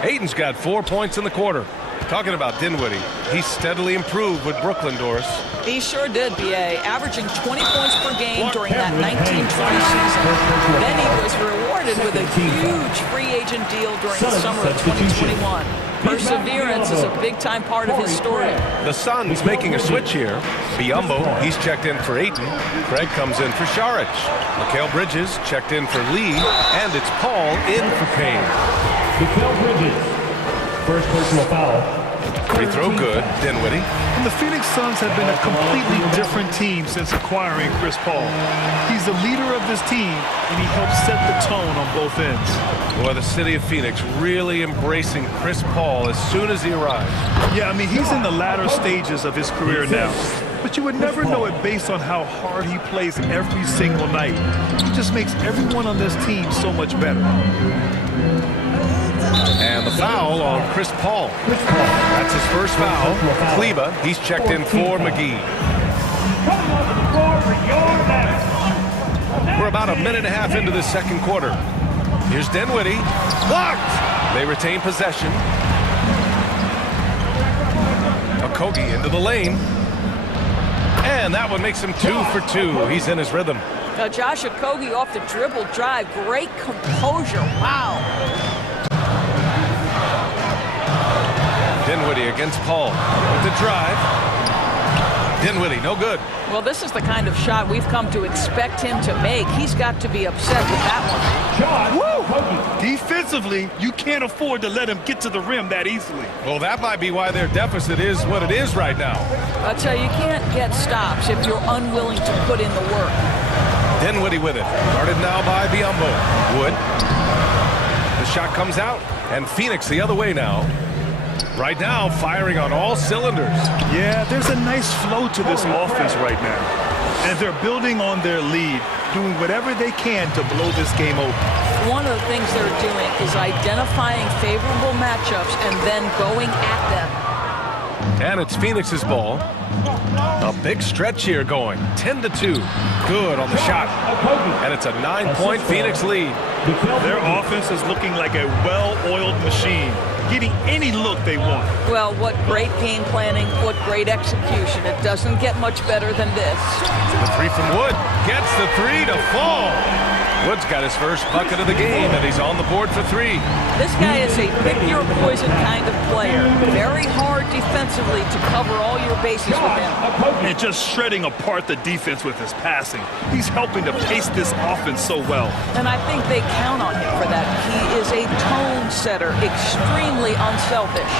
Ayton's got 4 points in the quarter. Talking about Dinwiddie, he steadily improved with Brooklyn, Doris. He sure did, B.A., averaging 20 points per game during that 1920 season. Then he was rewarded with a huge free agent deal during the summer of 2021. Perseverance is a big-time part of his story. The Suns making a switch here. Biyombo, he's checked in for Ayton. Craig comes in for Šarić. Mikal Bridges checked in for Lee. And it's Paul in for Payne. Mikal Bridges, first personal foul. Free throw good, Dinwiddie. And the Phoenix Suns have been a completely different team since acquiring Chris Paul. He's the leader of this team, and he helps set the tone on both ends. Boy, the city of Phoenix really embracing Chris Paul as soon as he arrived. Yeah, I mean, he's in the latter stages of his career now. But you would never know it based on how hard he plays every single night. He just makes everyone on this team so much better. And the foul on Chris Paul. That's his first foul. Kleba, he's checked in for McGee. We're about a minute and a half into the second quarter. Here's Dinwiddie. Blocked! They retain possession. Okogie into the lane. And that one makes him 2 for 2. He's in his rhythm. Josh Okogie off the dribble drive. Great composure. Wow. Dinwiddie against Paul with the drive. Dinwiddie, no good. Well, this is the kind of shot we've come to expect him to make. He's got to be upset with that one. Woo! Defensively, you can't afford to let him get to the rim that easily. Well, that might be why their deficit is what it is right now. I'll tell you, you can't get stops if you're unwilling to put in the work. Dinwiddie with it. Guarded now by Biyombo. Wood. The shot comes out, and Phoenix the other way now. Right now, firing on all cylinders. Yeah, there's a nice flow to this offense right now. And they're building on their lead, doing whatever they can to blow this game open. One of the things they're doing is identifying favorable matchups and then going at them. And it's Phoenix's ball. A big stretch here going. 10-2. Good on the shot. And it's a 9-point Phoenix lead. Their offense is looking like a well-oiled machine, getting any look they want. Well, what great game planning, what great execution. It doesn't get much better than this. The three from Wood. Gets the three to fall. Wood's got his first bucket of the game, and he's on the board for 3. This guy is a pick-your-poison kind of player. Very hard defensively to cover all your bases with him. And just shredding apart the defense with his passing. He's helping to pace this offense so well. And I think they count on him for that. He is a tone setter, extremely unselfish.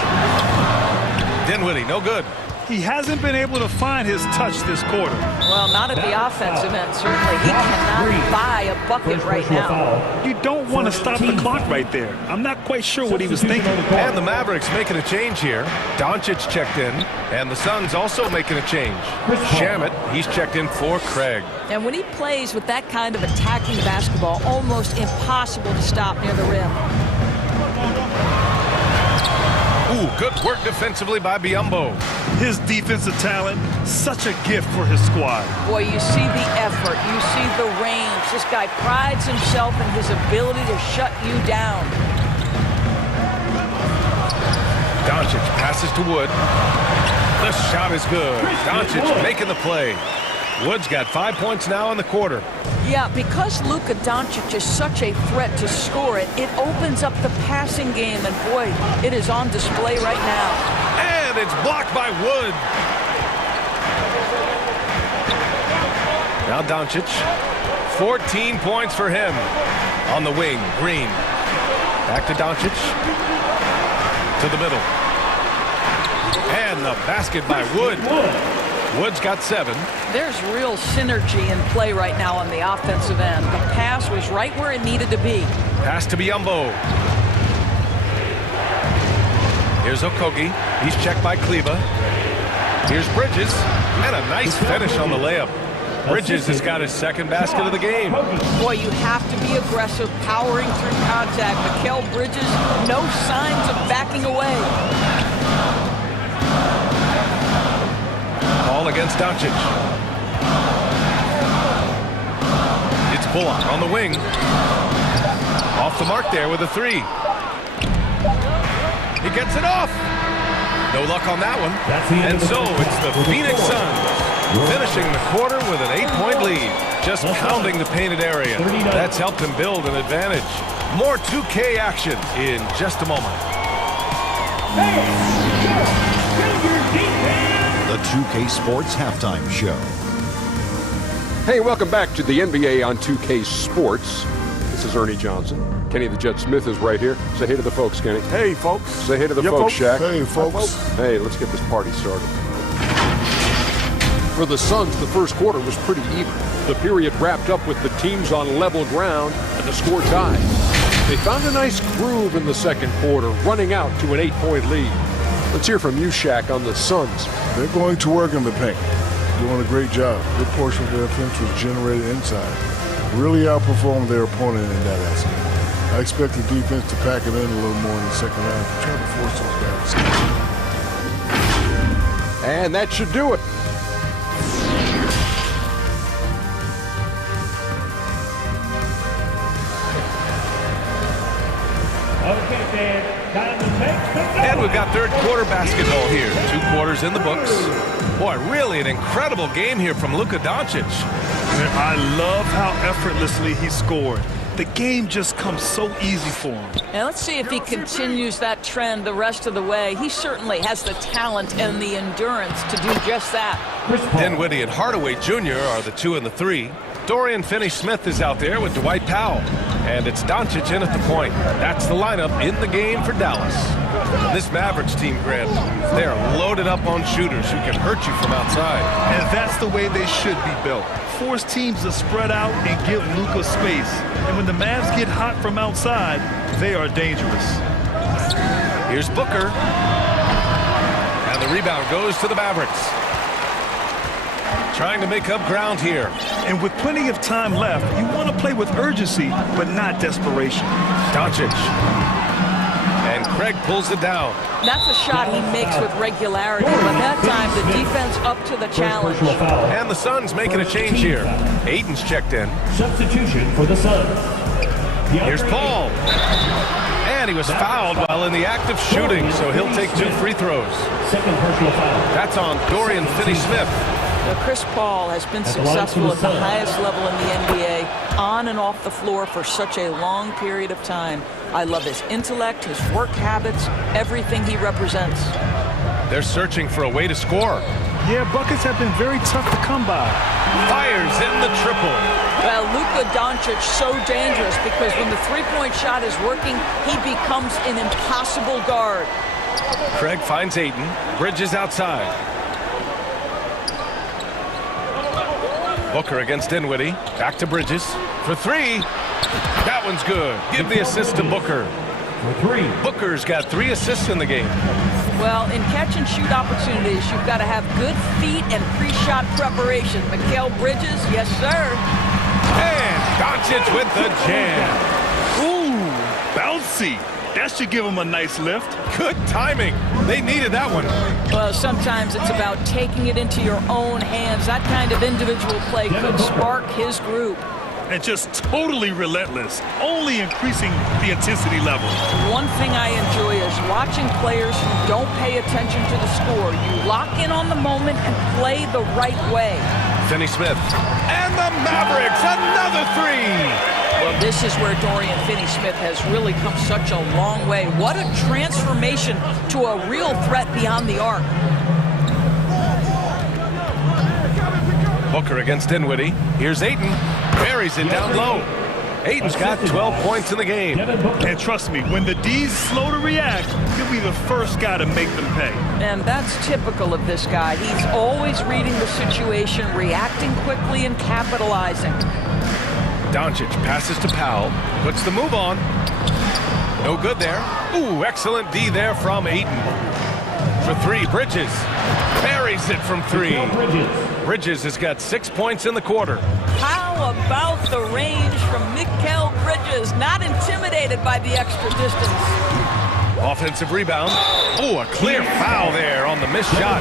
Dinwiddie, no good. He hasn't been able to find his touch this quarter. Well, not at the offensive end, certainly. He cannot buy a bucket right now. You don't want to stop the clock right there. I'm not quite sure what he was thinking. And the Mavericks making a change here. Doncic checked in, and the Suns also making a change. Shamet, he's checked in for Craig. And when he plays with that kind of attacking basketball, almost impossible to stop near the rim. Ooh, Good work defensively by Biyombo. His defensive talent, such a gift for his squad. Boy, you see the effort. You see the range. This guy prides himself in his ability to shut you down. Doncic passes to Wood. The shot is good. Doncic making the play. Wood's got 5 points now in the quarter. Yeah, because Luka Doncic is such a threat to score it, it opens up the passing game, and boy, it is on display right now. And it's blocked by Wood. Now Doncic, 14 points for him. On the wing, Green. Back to Doncic. To the middle. And the basket by Wood. Wood's got 7. There's real synergy in play right now on the offensive end. The pass was right where it needed to be. Pass to Biyombo. Here's Okogie. He's checked by Kleba. Here's Bridges. And a nice finish on the layup. Bridges has got his second basket of the game. Boy, you have to be aggressive, powering through contact. Mikal Bridges, no signs of backing away. Ball against Doncic. It's Bullock on the wing. Off the mark there with a 3. He gets it off. No luck on that one. And so it's the Phoenix Suns finishing the quarter with an 8-point lead. Just pounding the painted area. That's helped him build an advantage. More 2K action in just a moment. The 2K Sports Halftime Show. Hey, welcome back to the NBA on 2K Sports. This is Ernie Johnson. Kenny the Jet Smith is right here. Say hey to the folks, Kenny. Hey, folks. Say hey to the folks, Shaq. Hey, folks. Hey, let's get this party started. For the Suns, the first quarter was pretty even. The period wrapped up with the teams on level ground and the score tied. They found a nice groove in the second quarter, running out to an 8-point lead. Let's hear from you, Shaq, on the Suns. They're going to work in the paint. Doing a great job. Good portion of their offense was generated inside. Really outperformed their opponent in that aspect. I expect the defense to pack it in a little more in the second half, try to force those guys. And that should do it. And we've got third quarter basketball here. 2 quarters in the books. Boy, really an incredible game here from Luka Doncic. I love how effortlessly he scored. The game just comes so easy for him. And let's see if he continues that trend the rest of the way. He certainly has the talent and the endurance to do just that. Dinwiddie and Hardaway Jr. are the 2 and the 3. Dorian Finney-Smith is out there with Dwight Powell. And it's Doncic in at the point. That's the lineup in the game for Dallas. This Mavericks team, Grant, they're loaded up on shooters who can hurt you from outside. And that's the way they should be built. Force teams to spread out and give Luka space. And when the Mavs get hot from outside, they are dangerous. Here's Booker. And the rebound goes to the Mavericks. Trying to make up ground here. And with plenty of time left, you want to play with urgency, but not desperation. Doncic. And Craig pulls it down. That's a shot he makes with regularity, but that time the defense up to the challenge. And the Suns making a change here. Aiden's checked in. Substitution for the Suns. Here's Paul. And he was fouled while in the act of shooting, so he'll take 2 free throws. Second personal foul. That's on Dorian Finney-Smith. Now, Chris Paul has been successful at the highest level in the NBA, on and off the floor for such a long period of time. I love his intellect, his work habits, everything he represents. They're searching for a way to score. Yeah, buckets have been very tough to come by. Fires in the triple. Well, Luka Doncic so dangerous because when the three-point shot is working, he becomes an impossible guard. Craig finds Aiden. Bridges outside. Booker against Dinwiddie. Back to Bridges. For 3. That one's good. Give the assist to Booker. For 3. Booker's got 3 assists in the game. Well, in catch-and-shoot opportunities, you've got to have good feet and pre-shot preparation. Mikal Bridges, yes, sir. And Doncic with the jam. Ooh, bouncy. That should give them a nice lift. Good timing. They needed that one. Well, sometimes it's about taking it into your own hands. That kind of individual play could spark his group. And just totally relentless, only increasing the intensity level. One thing I enjoy is watching players who don't pay attention to the score. You lock in on the moment and play the right way. Finney Smith. And the Mavericks, another three. Well, this is where Dorian Finney-Smith has really come such a long way. What a transformation to a real threat beyond the arc. Booker against Dinwiddie. Here's Ayton. Buries it down low. Ayton's got 12 points in the game. And trust me, when the D's slow to react, he'll be the first guy to make them pay. And that's typical of this guy. He's always reading the situation, reacting quickly, and capitalizing. Doncic passes to Powell. Puts the move on. No good there. Ooh, excellent D there from Ayton. For three, Bridges. Buries it from three. Bridges has got 6 points in the quarter. How about the range from Mikal Bridges? Not intimidated by the extra distance. Offensive rebound. Oh, a clear foul there on the missed shot.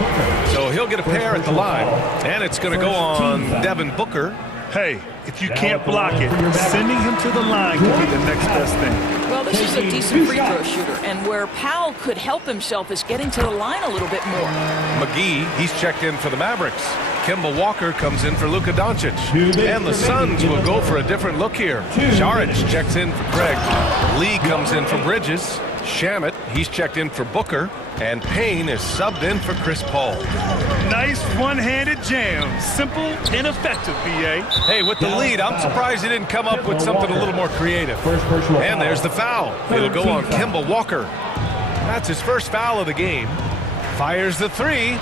So he'll get a pair at the line. And it's going to go on Devin Booker. Hey, if you can't block it, sending him to the line could be the next best thing. Well, this is a decent free throw shooter, and where Powell could help himself is getting to the line a little bit more. McGee, he's checked in for the Mavericks. Kemba Walker comes in for Luka Doncic. And the Suns will go for a different look here. Šarić checks in for Craig. Lee comes in for Bridges. Shamet, he's checked in for Booker. And Payne is subbed in for Chris Paul. Nice one-handed jam. Simple and effective, B.A. Hey, with the lead, I'm surprised he didn't come up with something a little more creative. And there's the foul. It'll go on Kemba Walker. That's his first foul of the game. Fires the three.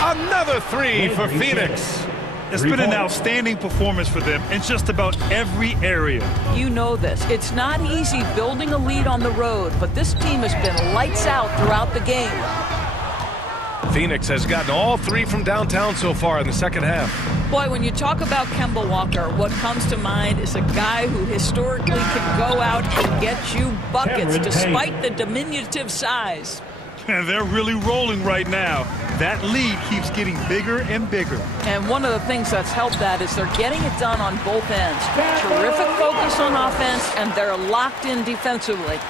Another three for Phoenix. It's been an outstanding performance for them in just about every area. You know this. It's not easy building a lead on the road, but this team has been lights out throughout the game. Phoenix has gotten all three from downtown so far in the second half. Boy, when you talk about Kemba Walker, what comes to mind is a guy who historically can go out and get you buckets despite the diminutive size. And they're really rolling right now. That lead keeps getting bigger and bigger. And one of the things that's helped that is they're getting it done on both ends. Terrific focus on offense, and they're locked in defensively.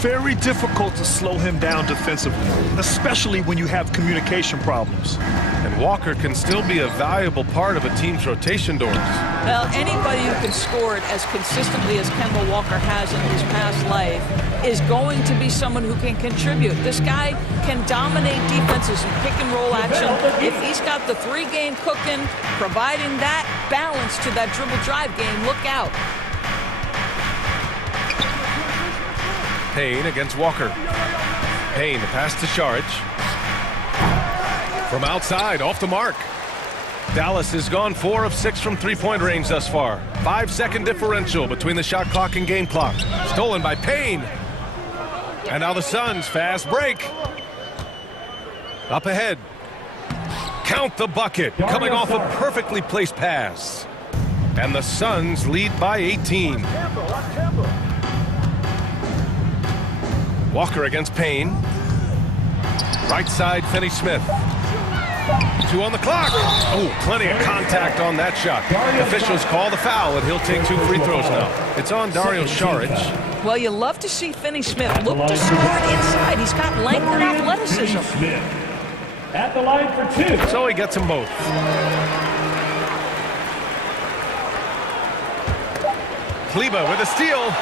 Very difficult to slow him down defensively, especially when you have communication problems. And Walker can still be a valuable part of a team's rotation doors. Well, anybody who can score it as consistently as Kemba Walker has in his past life is going to be someone who can contribute. This guy can dominate defenses in pick-and-roll action. If he's got the three-game cooking, providing that balance to that dribble drive game, look out. Payne against Walker. Payne, the pass to Šarić. From outside, off the mark. Dallas has gone 4 of 6 from three-point range thus far. 5-second differential between the shot clock and game clock. Stolen by Payne. And now the Suns, fast break. Up ahead. Count the bucket, coming off a perfectly placed pass. And the Suns lead by 18. Walker against Payne. Right side, Finney Smith. 2 on the clock. Oh, plenty of contact on that shot. Officials call the foul, and he'll take 2 free throws now. It's on Dario Šarić. Well, you love to see Finney Smith look to score it inside. He's got length and athleticism. At the line for 2. So he gets them both. Kleber with a steal.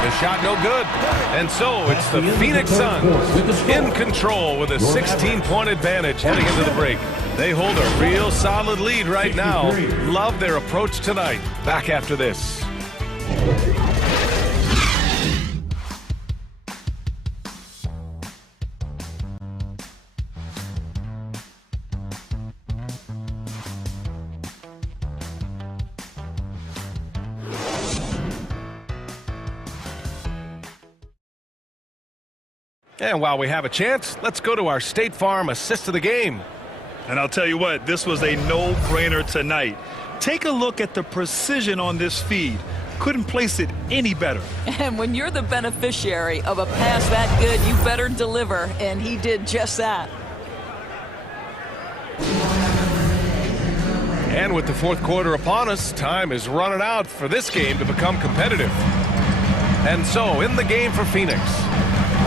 The shot no good. And so it's the Phoenix Suns in control with a 16-point advantage heading into the break. They hold a real solid lead right now. Love their approach tonight. Back after this. And while we have a chance, let's go to our State Farm assist of the game. And I'll tell you what, this was a no-brainer tonight. Take a look at the precision on this feed. Couldn't place it any better. And when you're the beneficiary of a pass that good, you better deliver, and he did just that. And with the fourth quarter upon us, time is running out for this game to become competitive. And so, in the game for Phoenix,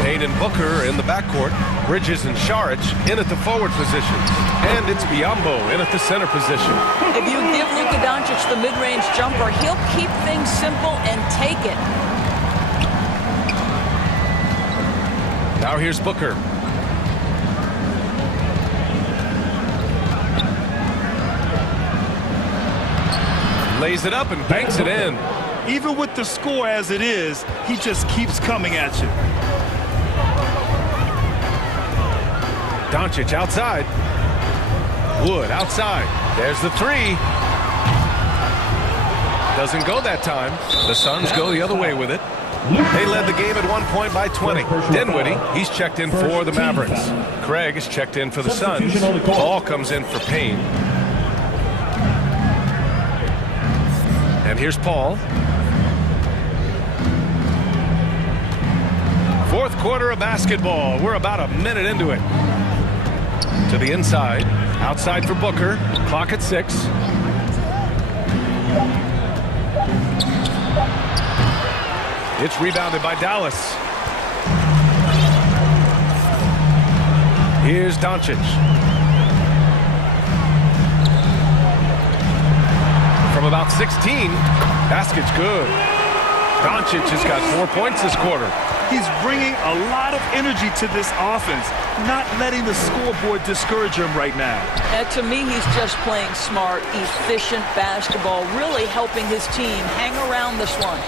Payne and Booker in the backcourt, Bridges and Saric in at the forward positions, and it's Biyombo in at the center position. If you give Luka Doncic the mid-range jumper, he'll keep things simple and take it. Now here's Booker. Lays it up and banks it in. Even with the score as it is, he just keeps coming at you. Doncic outside. Wood outside. There's the three. Doesn't go that time. The Suns go the other way with it. They led the game at 1 point by 20. Dinwiddie, he's checked in for the Mavericks. Craig is checked in for the Suns. Ball comes in for Payne. And here's Paul. Fourth quarter of basketball. We're about a minute into it. To the inside. Outside for Booker. Clock at 6. It's rebounded by Dallas. Here's Doncic. From about 16. Basket's good. Doncic has got 4 points this quarter. He's bringing a lot of energy to this offense, not letting the scoreboard discourage him right now. And to me, he's just playing smart, efficient basketball, really helping his team hang around this one.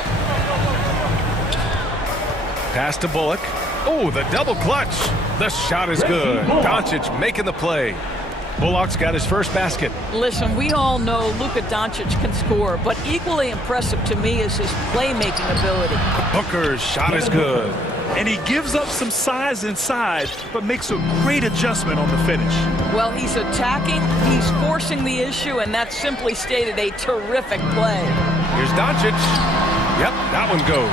Pass to Bullock. Oh, the double clutch. The shot is good. Doncic making the play. Bullock's got his first basket. Listen, we all know Luka Doncic can score, but equally impressive to me is his playmaking ability. Booker's shot is good. And he gives up some size inside, but makes a great adjustment on the finish. Well, he's attacking, he's forcing the issue, and that's simply stated a terrific play. Here's Doncic. Yep, that one goes.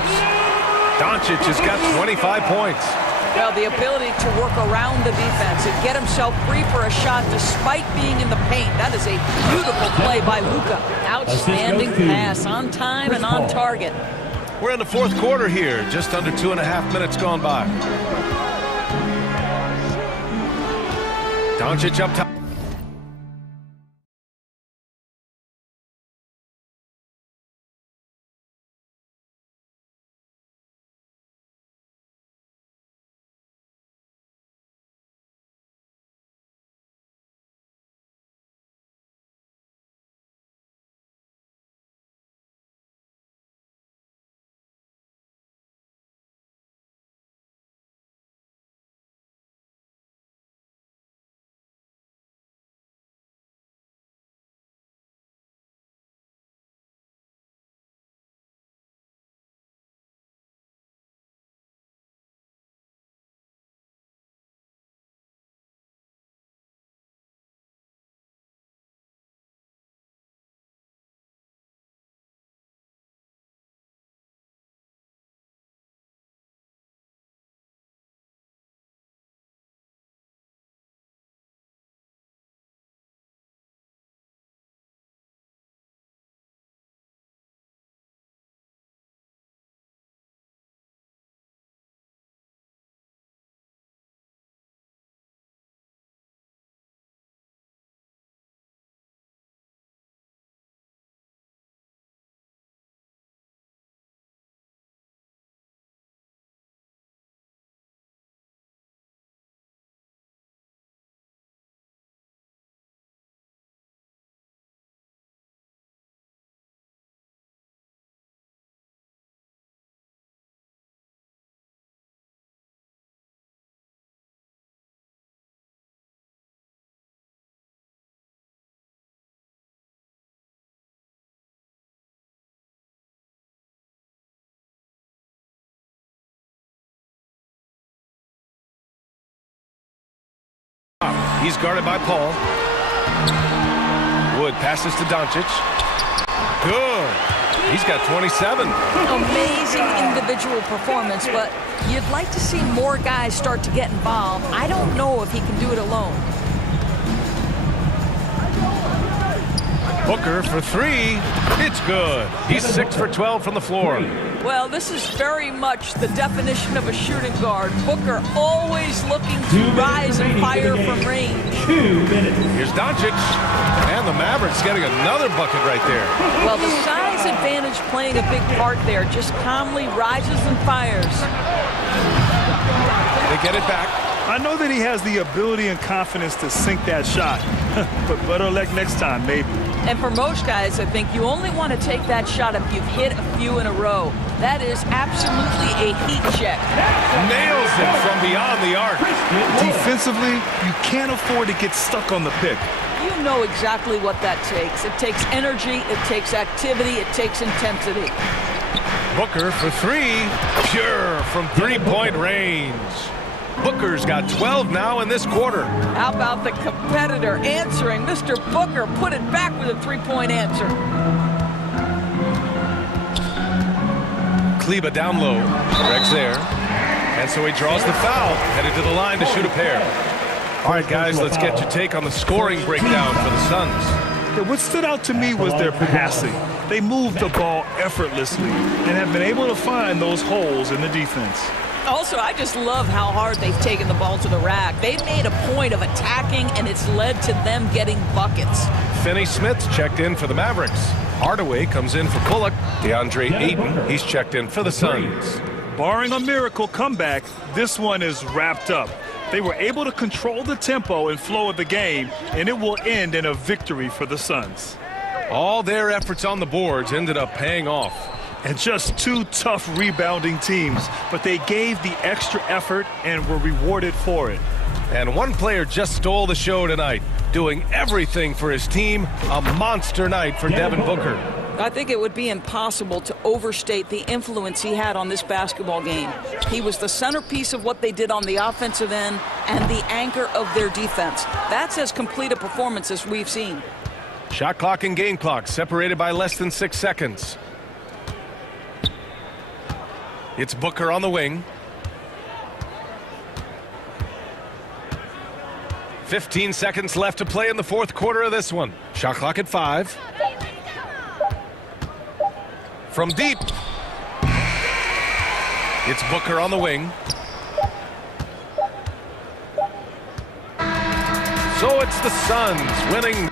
Doncic has got 25 points. Well, the ability to work around the defense and get himself free for a shot despite being in the paint. That is a beautiful play by Luka. Outstanding pass, on time and on target. We're in the fourth quarter here, just under 2.5 minutes gone by. Doncic up top. He's guarded by Paul. Wood passes to Doncic. Good. He's got 27. Amazing individual performance, but you'd like to see more guys start to get involved. I don't know if he can do it alone. Booker for three. It's good. He's 6 for 12 from the floor. Well, this is very much the definition of a shooting guard. Booker always looking to rise and fire from range. 2 minutes. Here's Doncic. And the Mavericks getting another bucket right there. Well, the size advantage playing a big part there. Just calmly rises and fires. They get it back. I know that he has the ability and confidence to sink that shot, but better luck next time, maybe. And for most guys, I think you only want to take that shot if you've hit a few in a row. That is absolutely a heat check. Nails it from beyond the arc. Defensively, you can't afford to get stuck on the pick. You know exactly what that takes. It takes energy, it takes activity, it takes intensity. Booker for three. Pure from three-point range. Booker's got 12 now in this quarter. How about the competitor answering? Mr. Booker put it back with a three-point answer. Kleba down low. Greg's there. And so he draws the foul. Headed to the line to shoot a pair. All right, guys, let's get your take on the scoring breakdown for the Suns. Yeah, what stood out to me was their passing. They moved the ball effortlessly and have been able to find those holes in the defense. Also, I just love how hard they've taken the ball to the rack. They've made a point of attacking, and it's led to them getting buckets. Finney-Smith checked in for the Mavericks. Hardaway comes in for Bullock. DeAndre Ayton, he's checked in for the Suns. Barring a miracle comeback, this one is wrapped up. They were able to control the tempo and flow of the game, and it will end in a victory for the Suns. All their efforts on the boards ended up paying off. And just two tough rebounding teams, but they gave the extra effort and were rewarded for it. And one player just stole the show tonight, doing everything for his team. A monster night for Devin Booker. I think it would be impossible to overstate the influence he had on this basketball game. He was the centerpiece of what they did on the offensive end and the anchor of their defense. That's as complete a performance as we've seen. Shot clock and game clock separated by less than 6 seconds. It's Booker on the wing. 15 seconds left to play in the fourth quarter of this one. Shot clock at 5. From deep. It's Booker on the wing. So it's the Suns winning.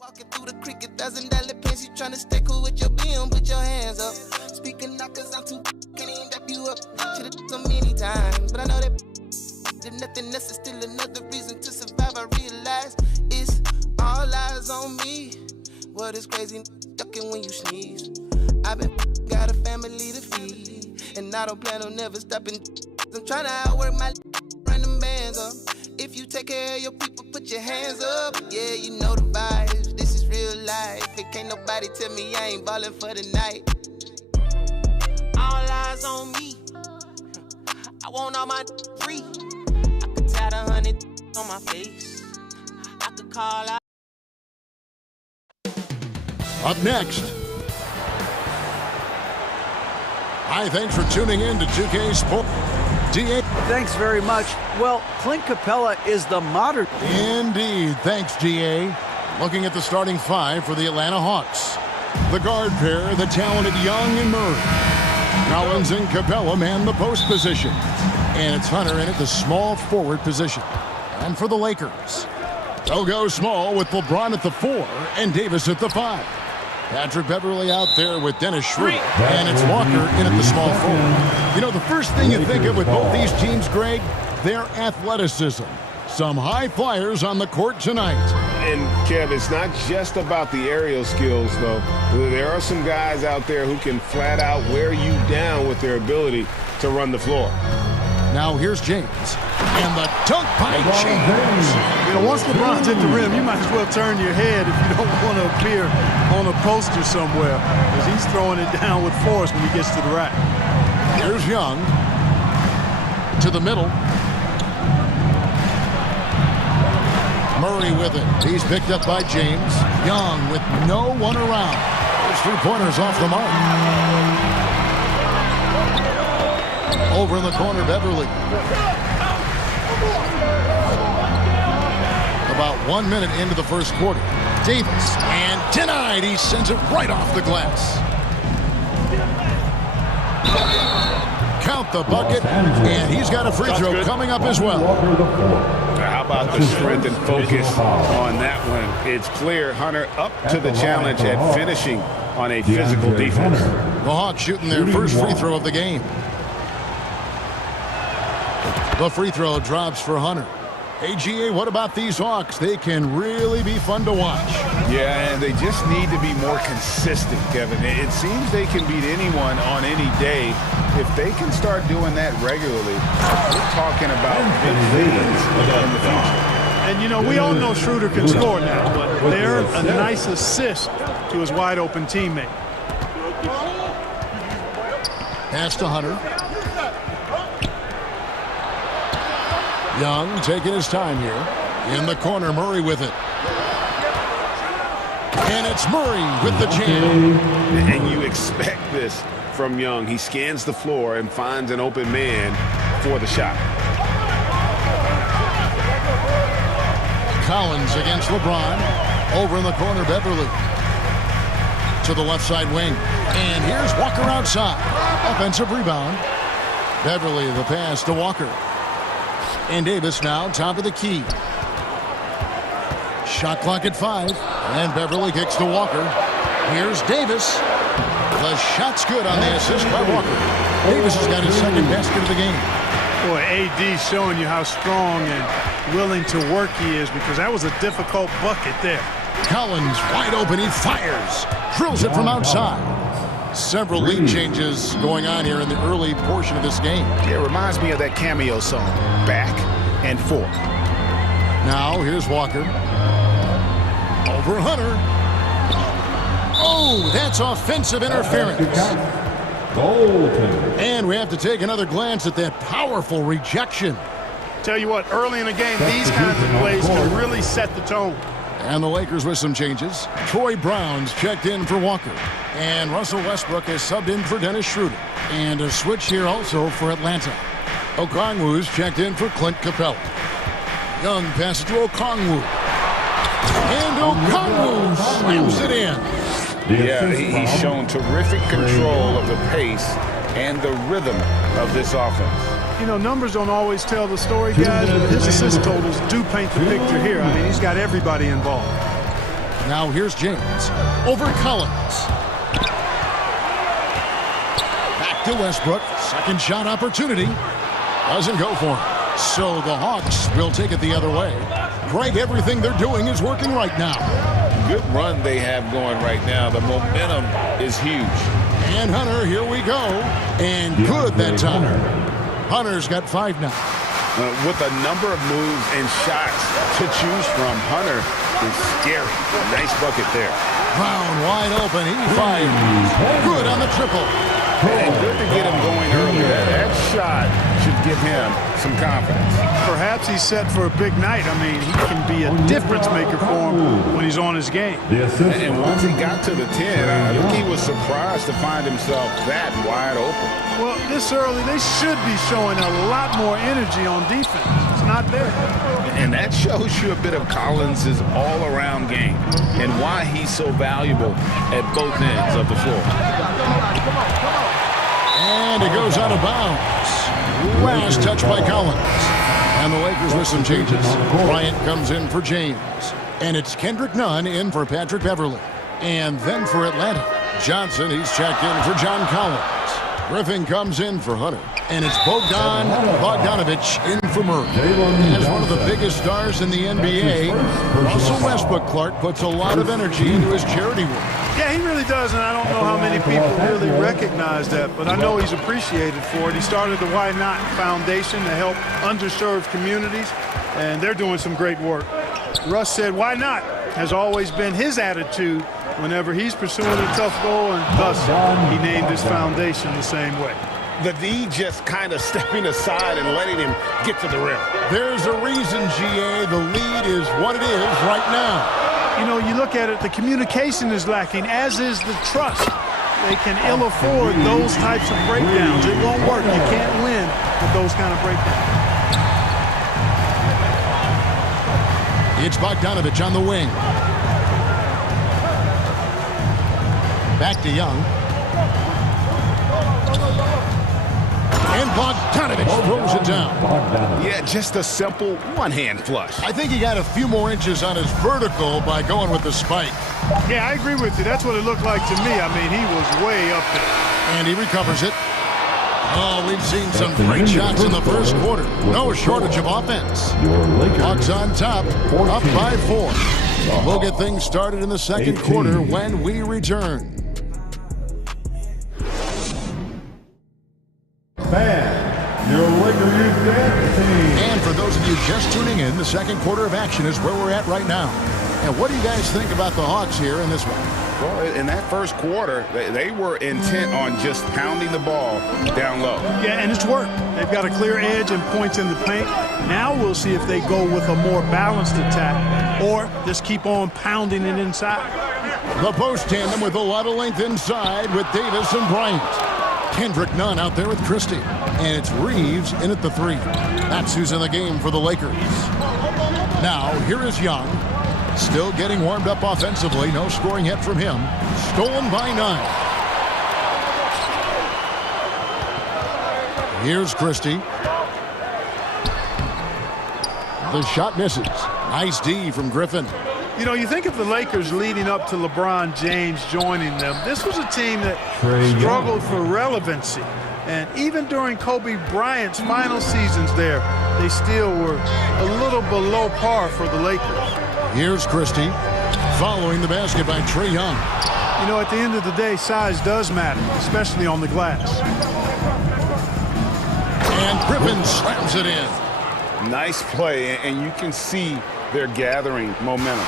Walking through the creek, $1,000 pants, you tryna stay cool with your BM, put your hands up. Speaking not cause I'm too can't even dap you up. Should've so many times, but I know that if nothing else is still another reason to survive. I realize it's all eyes on me. What is crazy, ducking when you sneeze. I've been got a family to feed, and I don't plan on never stopping. I'm tryna outwork my run them bands up. If you take care of your people, put your hands up. Yeah, you know the vibes. This is real life. It can't nobody tell me I ain't ballin' for the night. All eyes on me. I want all my free. I could tat 100 on my face. I could call out. Up next. Hi, thanks for tuning in to 2K Sports. DA. Thanks very much. Well, Clint Capella is the modern. Indeed. Thanks, GA. Looking at the starting five for the Atlanta Hawks. The guard pair, the talented Young and Murray. Collins and Capella man the post position. And it's Hunter in at the small forward position. And for the Lakers, they'll go small with LeBron at the 4 and Davis at the 5. Patrick Beverly out there with Dennis Schroeder. And it's Walker in at the small forward. You know, the first thing you think of with both these teams, Greg, their athleticism. Some high flyers on the court tonight. And, Kev, it's not just about the aerial skills, though. There are some guys out there who can flat out wear you down with their ability to run the floor. Now here's James. And the dunk by James. You know, once LeBron's at the rim, you might as well turn your head if you don't want to appear on a poster somewhere, because he's throwing it down with force when he gets to the rack. Here's Young. To the middle. Murray with it. He's picked up by James. Young with no one around. Those 3-pointers off the mark. Over in the corner, Beverly. About 1 minute into the first quarter. Davis, and denied. He sends it right off the glass. Count the bucket, and he's got a free throw coming up as well. How about the strength and focus on that one? It's clear Hunter up to the challenge at finishing on a physical defense. The Hawks shooting their first free throw of the game. The free throw drops for Hunter. Hey, GA, what about these Hawks? They can really be fun to watch. Yeah, and they just need to be more consistent, Kevin. It seems they can beat anyone on any day. If they can start doing that regularly, we're talking about big things in the future. And, you know, we all know Schroeder can score now, but they're a nice assist to his wide-open teammate. Pass to Hunter. Young taking his time here. In the corner, Murray with it. And it's Murray with the jam. And you expect this from Young. He scans the floor and finds an open man for the shot. Collins against LeBron. Over in the corner, Beverly. To the left side wing. And here's Walker outside. Offensive rebound. Beverly, the pass to Walker. And Davis now top of the key. Shot clock at 5. And Beverly kicks to Walker. Here's Davis. The shot's good on the assist by Walker. Davis has got his second basket of the game. Boy, AD showing you how strong and willing to work he is, because that was a difficult bucket there. Collins wide open. He fires. Drills it from outside. Several lead changes going on here in the early portion of this game. It reminds me of that cameo song, Back and Forth. Now here's Walker. Over Hunter. Oh, that's offensive interference. And we have to take another glance at that powerful rejection. Tell you what, early in the game, these kinds of plays can really set the tone. And the Lakers with some changes. Troy Brown's checked in for Walker. And Russell Westbrook has subbed in for Dennis Schroeder. And a switch here also for Atlanta. Okongwu's checked in for Clint Capella. Young passes to Okongwu. And Okongwu slams it in. Yeah, he's shown terrific control of the pace and the rhythm of this offense. You know, numbers don't always tell the story, guys, but his assist totals do paint the picture here. I mean, he's got everybody involved. Now here's James over Collins. Back to Westbrook. Second shot opportunity. Doesn't go for it. So the Hawks will take it the other way. Greg, everything they're doing is working right now. Good run they have going right now. The momentum is huge. And Hunter, here we go. And good that time. Hunter's got 5 now. With a number of moves and shots to choose from, Hunter is scary. Nice bucket there. Brown wide open. He fires. Good on the triple. And good to get him going early. That shot should give him some confidence. Perhaps he's set for a big night. I mean, he can be a difference maker for him when he's on his game. And once he got to the 10, I think he was surprised to find himself that wide open. Well, this early, they should be showing a lot more energy on defense. It's not there. And that shows you a bit of Collins' all-around game and why he's so valuable at both ends of the floor. And it goes out of bounds. Last touch by Collins. And the Lakers with some changes. Bryant comes in for James. And it's Kendrick Nunn in for Patrick Beverly. And then for Atlanta, Johnson, he's checked in for John Collins. Griffin comes in for Hunter. And it's Bogdanovich in for Murray. As one of the biggest stars in the NBA, Russell Westbrook, Clark, puts a lot of energy into his charity work. Yeah, he really does, and I don't know how many people really recognize that, but I know he's appreciated for it. He started the Why Not Foundation to help underserved communities, and they're doing some great work. Russ said, why not? Has always been his attitude whenever he's pursuing a tough goal, and thus he named his foundation the same way. The D just kind of stepping aside and letting him get to the rim. There's a reason, GA, the lead is what it is right now. You know, you look at it, the communication is lacking, as is the trust. They can ill afford those types of breakdowns. It won't work. You can't win with those kind of breakdowns. It's Bogdanovich on the wing. Back to Young. And Bogdanovich throws it down. Yeah, just a simple one-hand flush. I think he got a few more inches on his vertical by going with the spike. Yeah, I agree with you. That's what it looked like to me. I mean, he was way up there. And he recovers it. Oh, we've seen some great shots in the first quarter. No shortage of offense. Hawks on top, up by 4. We'll get things started in the second quarter when we return. And for those of you just tuning in, the second quarter of action is where we're at right now. And what do you guys think about the Hawks here in this one? Well, in that first quarter, they were intent on just pounding the ball down low. Yeah, and it's worked. They've got a clear edge and points in the paint. Now we'll see if they go with a more balanced attack or just keep on pounding it inside. The post tandem with a lot of length inside with Davis and Bryant. Kendrick Nunn out there with Christie. And it's Reeves in at the 3. That's who's in the game for the Lakers. Now, here is Young. Still getting warmed up offensively. No scoring yet from him. Stolen by 9. Here's Christie. The shot misses. Nice D from Griffin. You know, you think of the Lakers leading up to LeBron James joining them. This was a team that struggled for relevancy. And even during Kobe Bryant's final seasons there, they still were a little below par for the Lakers. Here's Christie, following the basket by Trae Young. You know, at the end of the day, size does matter, especially on the glass. And Griffin slams it in. Nice play, and you can see they're gathering momentum.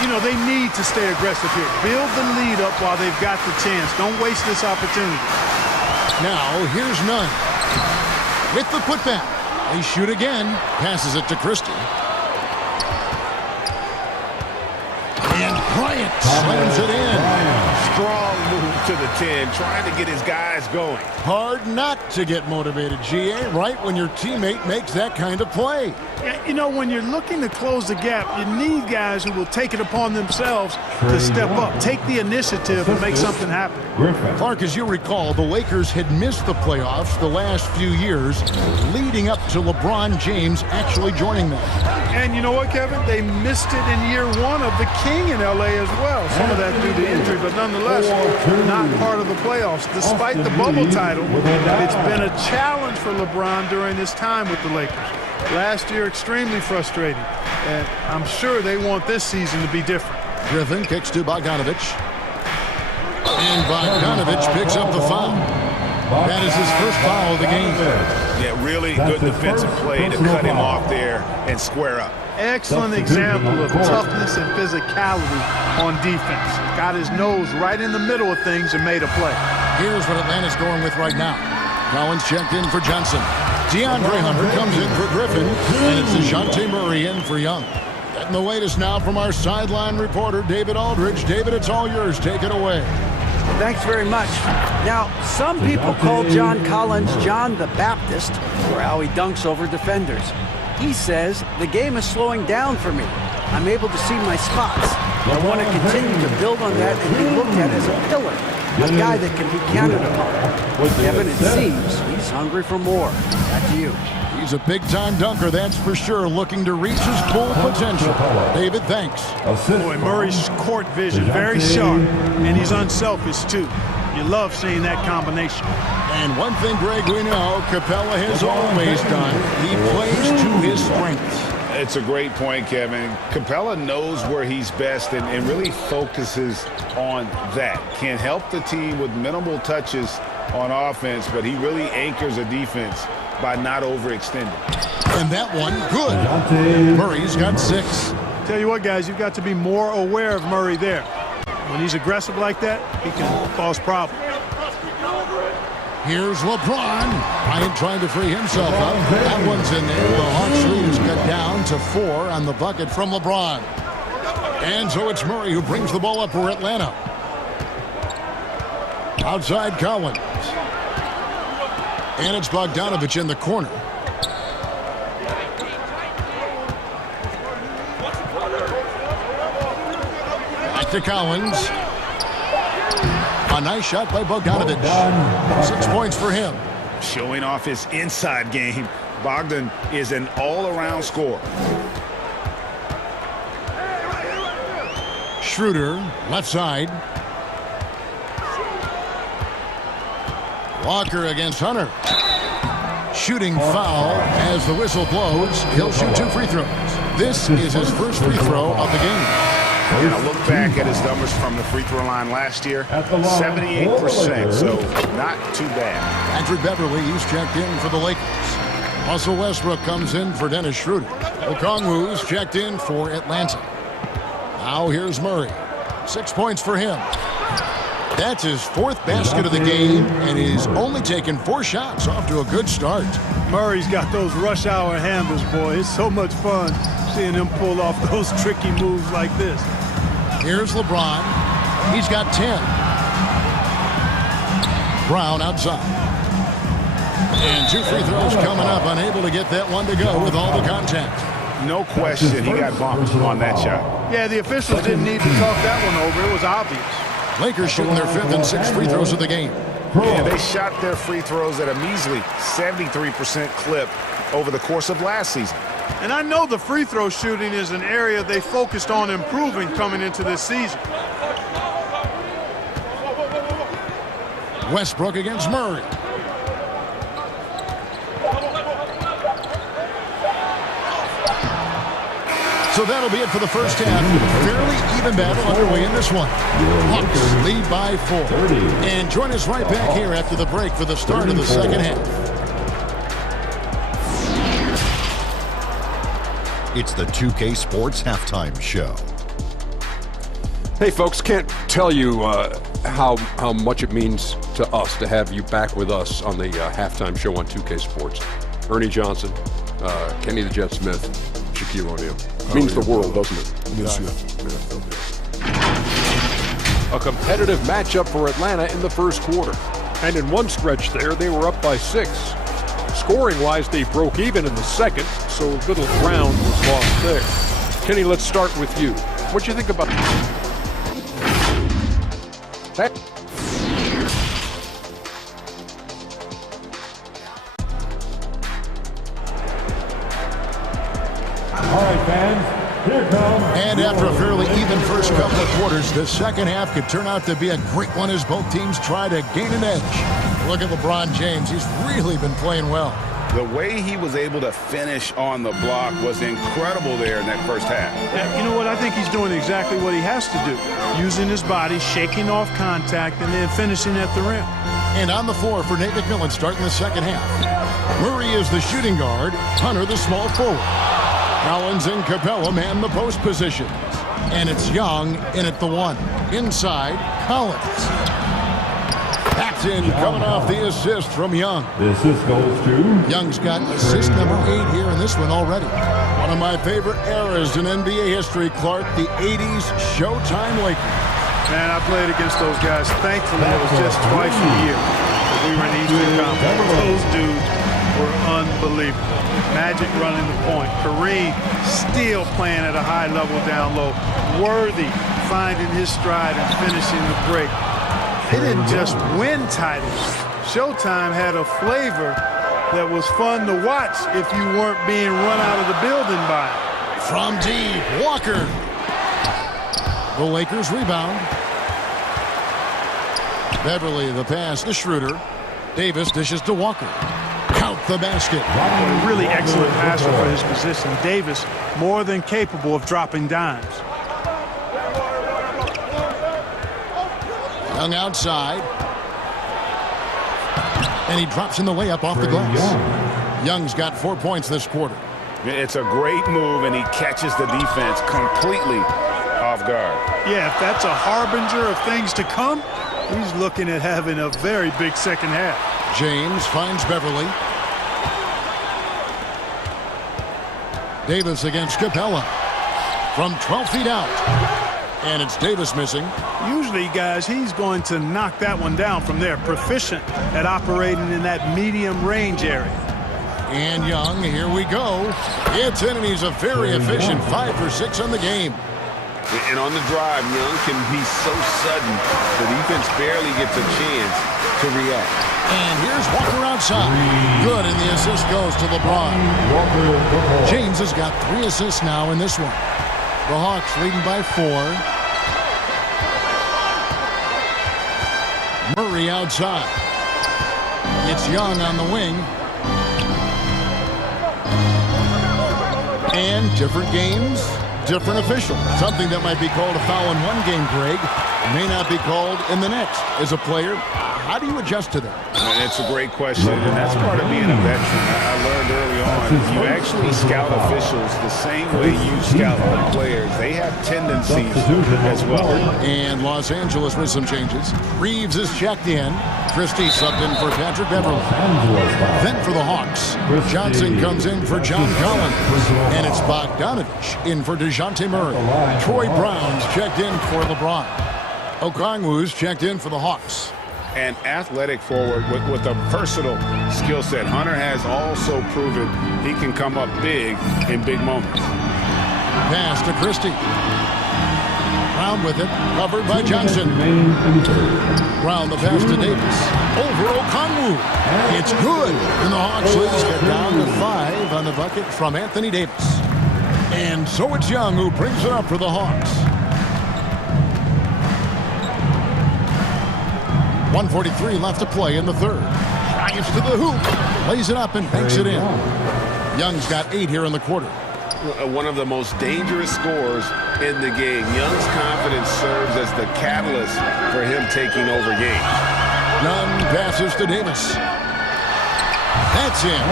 You know, they need to stay aggressive here. Build the lead up while they've got the chance. Don't waste this opportunity. Now, here's Nunn. With the putback. They shoot again. Passes it to Christie. And Bryant slams it in. Strong move to the 10, trying to get his guys going. Hard not to get motivated, GA, right when your teammate makes that kind of play. Yeah, you know, when you're looking to close the gap, you need guys who will take it upon themselves to step up, take the initiative and make something happen. Clark, as you recall, the Lakers had missed the playoffs the last few years, leading up to LeBron James actually joining them. And you know what, Kevin? They missed it in year one of the King in L.A. as well. Some of that due to injury, but nonetheless, not part of the playoffs. Despite the bubble title, it's been a challenge for LeBron during his time with the Lakers. Last year, extremely frustrating. And I'm sure they want this season to be different. Griffin kicks to Bogdanovic. And Bogdanovic picks up the foul. That is his first foul of the game. Yeah, really good defensive play to cut him off there and square up. Excellent example of toughness and physicality on defense. Got his nose right in the middle of things and made a play. Here's what Atlanta's going with right now. Collins checked in for Johnson. DeAndre Hunter comes in for Griffin, and it's DeJounte Murray in for Young. Getting the latest now from our sideline reporter, David Aldridge. David, it's all yours. Take it away. Thanks very much. Now, some people call John Collins John the Baptist for how he dunks over defenders. He says, the game is slowing down for me. I'm able to see my spots. I want to continue to build on that and be looked at as a pillar, a guy that can be counted upon. Kevin, it seems he's hungry for more. Back to you. He's a big-time dunker, that's for sure, looking to reach his full potential. David, thanks. Boy, Murray's court vision, very sharp, and he's unselfish, too. You love seeing that combination. And one thing, Greg, we know Capella has always done. He plays to his strengths. It's a great point, Kevin. Capella knows where he's best and really focuses on that. Can help the team with minimal touches on offense, but he really anchors a defense by not overextending. And that one, good. Murray's got 6. Tell you what, guys, you've got to be more aware of Murray there. When he's aggressive like that, he can cause problems. Here's LeBron. Bryant trying to free himself up. That one's in there. The Hawks lead is cut down to 4 on the bucket from LeBron. And so it's Murray who brings the ball up for Atlanta. Outside Collins. And it's Bogdanovic in the corner. Back to Collins. A nice shot by Bogdanovic. 6 points for him. Showing off his inside game. Bogdan is an all-around scorer. Schroeder, left side. Walker against Hunter. Shooting foul as the whistle blows. He'll shoot 2 free throws. This is his first free throw of the game. And I look back at his numbers from the free throw line last year, 78%, so not too bad. Patrick Beverly, he's checked in for the Lakers. Russell Westbrook comes in for Dennis Schroeder. Okongwu's checked in for Atlanta. Now here's Murray. 6 points for him. That's his 4th basket of the game, and he's only taken 4 shots. Off to a good start. Murray's got those rush hour handles, boy. It's so much fun seeing him pull off those tricky moves like this. Here's LeBron. He's got 10. Brown outside. And 2 free throws coming up. Unable to get that one to go with all the contact. No question, he got bumped on that shot. Yeah, the officials didn't need to talk that one over. It was obvious. Lakers shooting their 5th and 6th free throws of the game. Yeah, they shot their free throws at a measly 73% clip over the course of last season. And I know the free throw shooting is an area they focused on improving coming into this season. Westbrook against Murray. So that'll be it for the first half. Fairly even battle underway in this one. Hawks lead by 4. And join us right back here after the break for the start of the second half. It's the 2K Sports Halftime Show. Hey, folks, can't tell you how much it means to us to have you back with us on the halftime show on 2K Sports. Ernie Johnson, Kenny the Jet Smith, Shaquille O'Neal. Means the world, doesn't it? Yes, A competitive matchup for Atlanta in the first quarter. And in one stretch there, they were up by 6. Scoring-wise, they broke even in the second, so little ground was lost there. Kenny, let's start with you. What do you think about that? All right, fans, here comes. And after a fairly even first couple of quarters, the second half could turn out to be a great one as both teams try to gain an edge. Look at LeBron James. He's really been playing well. The way he was able to finish on the block was incredible there in that first half. Yeah, you know what? I think he's doing exactly what he has to do. Using his body, shaking off contact, and then finishing at the rim. And on the floor for Nate McMillan starting the second half. Murray is the shooting guard. Hunter the small forward. Collins and Capella man the post position. And it's Young in at the 1. Inside, Collins. That's in, coming off the assist from Young. The assist goes to... Young's got assist number 8 here in this one already. One of my favorite eras in NBA history, Clark, the 80s Showtime Lakers. Man, I played against those guys. Thankfully, it was just twice a year that we were in the Eastern Conference. Those dudes were unbelievable. Magic running the point. Kareem still playing at a high level down low. Worthy finding his stride and finishing the break. They didn't just win titles. Showtime had a flavor that was fun to watch if you weren't being run out of the building by it. From deep, Walker. The Lakers rebound. Beverly the pass to Schroeder. Davis dishes to Walker. Count the basket. A really excellent passer for his position. Davis more than capable of dropping dimes. Young outside. And he drops in the layup off the glass. Young's got 4 points this quarter. It's a great move, and he catches the defense completely off guard. Yeah, if that's a harbinger of things to come, he's looking at having a very big second half. James finds Beverly. Davis against Capella. From 12 feet out. And it's Davis missing. Usually, guys, he's going to knock that one down from there. Proficient at operating in that medium range area. And Young, here we go. It's in, and he's a very efficient 5 for 6 on the game. And on the drive, Young can be so sudden, the defense barely gets a chance to react. And here's Walker outside. Good, and the assist goes to LeBron. James has got 3 assists now in this one. The Hawks leading by 4. Murray outside. It's Young on the wing. And different games, different officials. Something that might be called a foul in one game, Greg, may not be called in the next. As a player, how do you adjust to that? It's a great question, and that's part of being a veteran. I learned early on, you actually scout officials the same way you scout players. They have tendencies as well. And Los Angeles with some changes. Reeves is checked in. Christie subbed in for Patrick Beverly. Then for the Hawks, Johnson comes in for John Collins. And it's Bogdanovich in for DeJounte Murray. Troy Brown's checked in for LeBron. Okongwu's checked in for the Hawks. An athletic forward with a versatile skill set. Hunter has also proven he can come up big in big moments. Pass to Christie. Brown with it, covered by Johnson. Brown the pass to Davis. Over Okongwu. It's good. And the Hawks get down to 5 on the bucket from Anthony Davis. And so it's Young who brings it up for the Hawks. 1:43 left to play in the third. Drives to the hoop. Lays it up and banks it in. Young's got 8 here in the quarter. One of the most dangerous scorers in the game. Young's confidence serves as the catalyst for him taking over games. Young passes to Davis. That's in.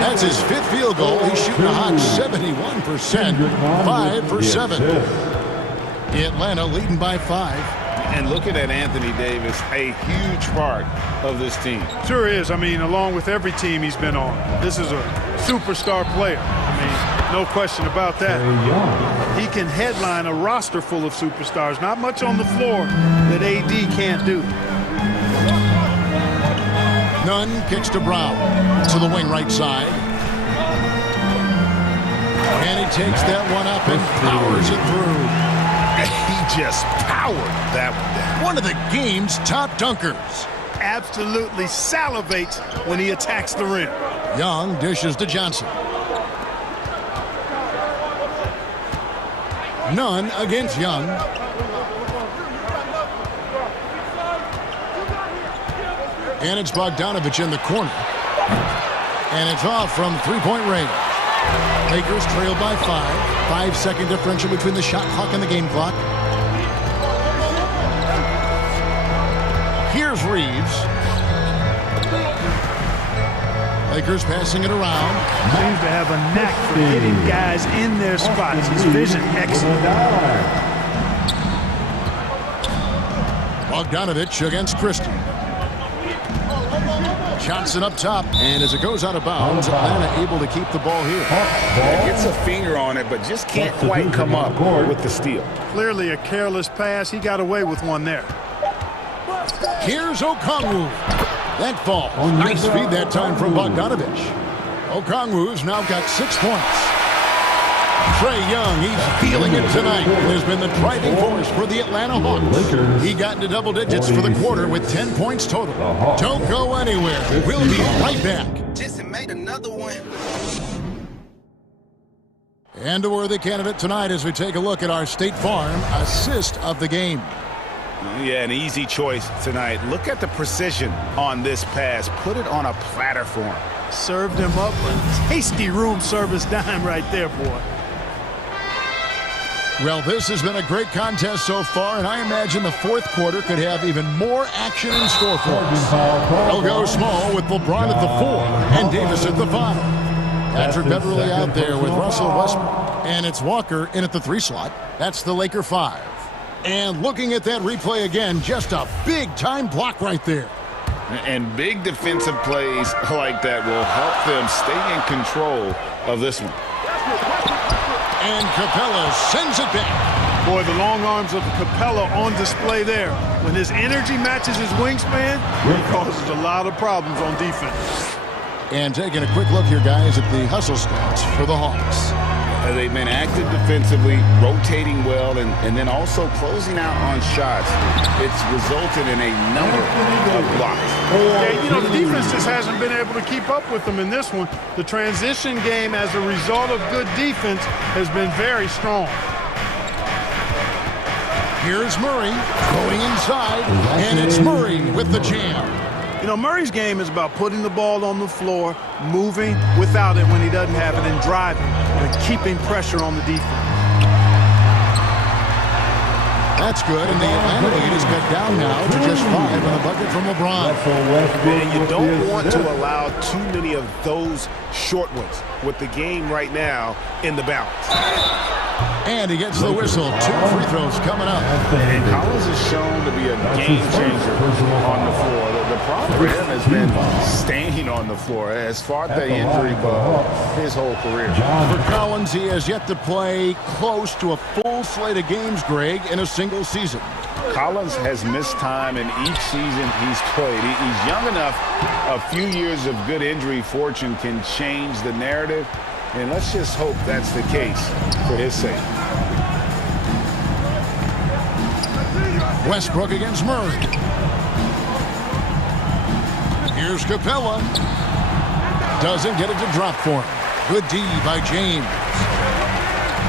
That's his 5th field goal. He's shooting a hot 71%. 5 for 7. Atlanta leading by 5. And looking at Anthony Davis, a huge part of this team. Sure is. I mean, along with every team he's been on, this is a superstar player. I mean, No question about that. He can headline a roster full of superstars. Not much on the floor that AD can't do. Nunn kicks to Brown to the wing right side. And he takes that one up and powers it through. He just powered that one down. One of the game's top dunkers. Absolutely salivates when he attacks the rim. Young dishes to Johnson. Nunn against Young. And it's Bogdanovich in the corner. And it's off from three-point range. Lakers trail by 5. 5-second differential between the shot clock and the game clock. Here's Reeves. Lakers passing it around. Seems to have a knack for hitting guys in their spots. His vision excellent. Bogdanovich against Christie. Johnson up top, and as it goes out of bounds, Atlanta able to keep the ball here. Gets a finger on it, but just can't quite come up with the steal. Clearly a careless pass. He got away with one there. Here's Okongwu. That falls. Nice feed that time from Bogdanovich. Okongwu's now got 6 points. Trae Young, he's feeling it tonight, and has been the driving force for the Atlanta Hawks. He got into double digits for the quarter with 10 points total. Don't go anywhere. We'll be right back. Just made another one. And a worthy candidate tonight as we take a look at our State Farm assist of the game. Yeah, an easy choice tonight. Look at the precision on this pass. Put it on a platter for him. Served him up a tasty room service dime right there, boy. Well, this has been a great contest so far, and I imagine the fourth quarter could have even more action in store for us. They'll go small with LeBron at the 4 and Davis at the 5. Patrick Beverly out there with Russell Westbrook, and it's Walker in at the 3 slot. That's the Laker 5. And looking at that replay again, just a big-time block right there. And big defensive plays like that will help them stay in control of this one. And Capella sends it back. Boy, the long arms of Capella on display there. When his energy matches his wingspan, he causes a lot of problems on defense. And taking a quick look here, guys, at the hustle stats for the Hawks. They've been active defensively, rotating well, and then also closing out on shots. It's resulted in a number of blocks. Yeah, you know, the defense just hasn't been able to keep up with them in this one. The transition game, as a result of good defense, has been very strong. Here's Murray going inside, and it's Murray with the jam. You know, Murray's game is about putting the ball on the floor, moving without it when he doesn't have it, and driving and keeping pressure on the defense. That's good, and the Atlanta lead is cut down now to just 5 on the bucket from LeBron. And you don't want to allow too many of those short ones with the game right now in the balance. And he gets the whistle. 2 free throws coming up. And Collins is shown to be a game changer on the floor. The problem for him has been staying on the floor. As far as the injury bug his whole career. For Collins, he has yet to play close to a full slate of games, Greg, in a single season. Collins has missed time in each season he's played. He's young enough. A few years of good injury fortune can change the narrative. And let's just hope that's the case for his sake. Westbrook against Murray. Here's Capella. Doesn't get it to drop for him. Good D by James.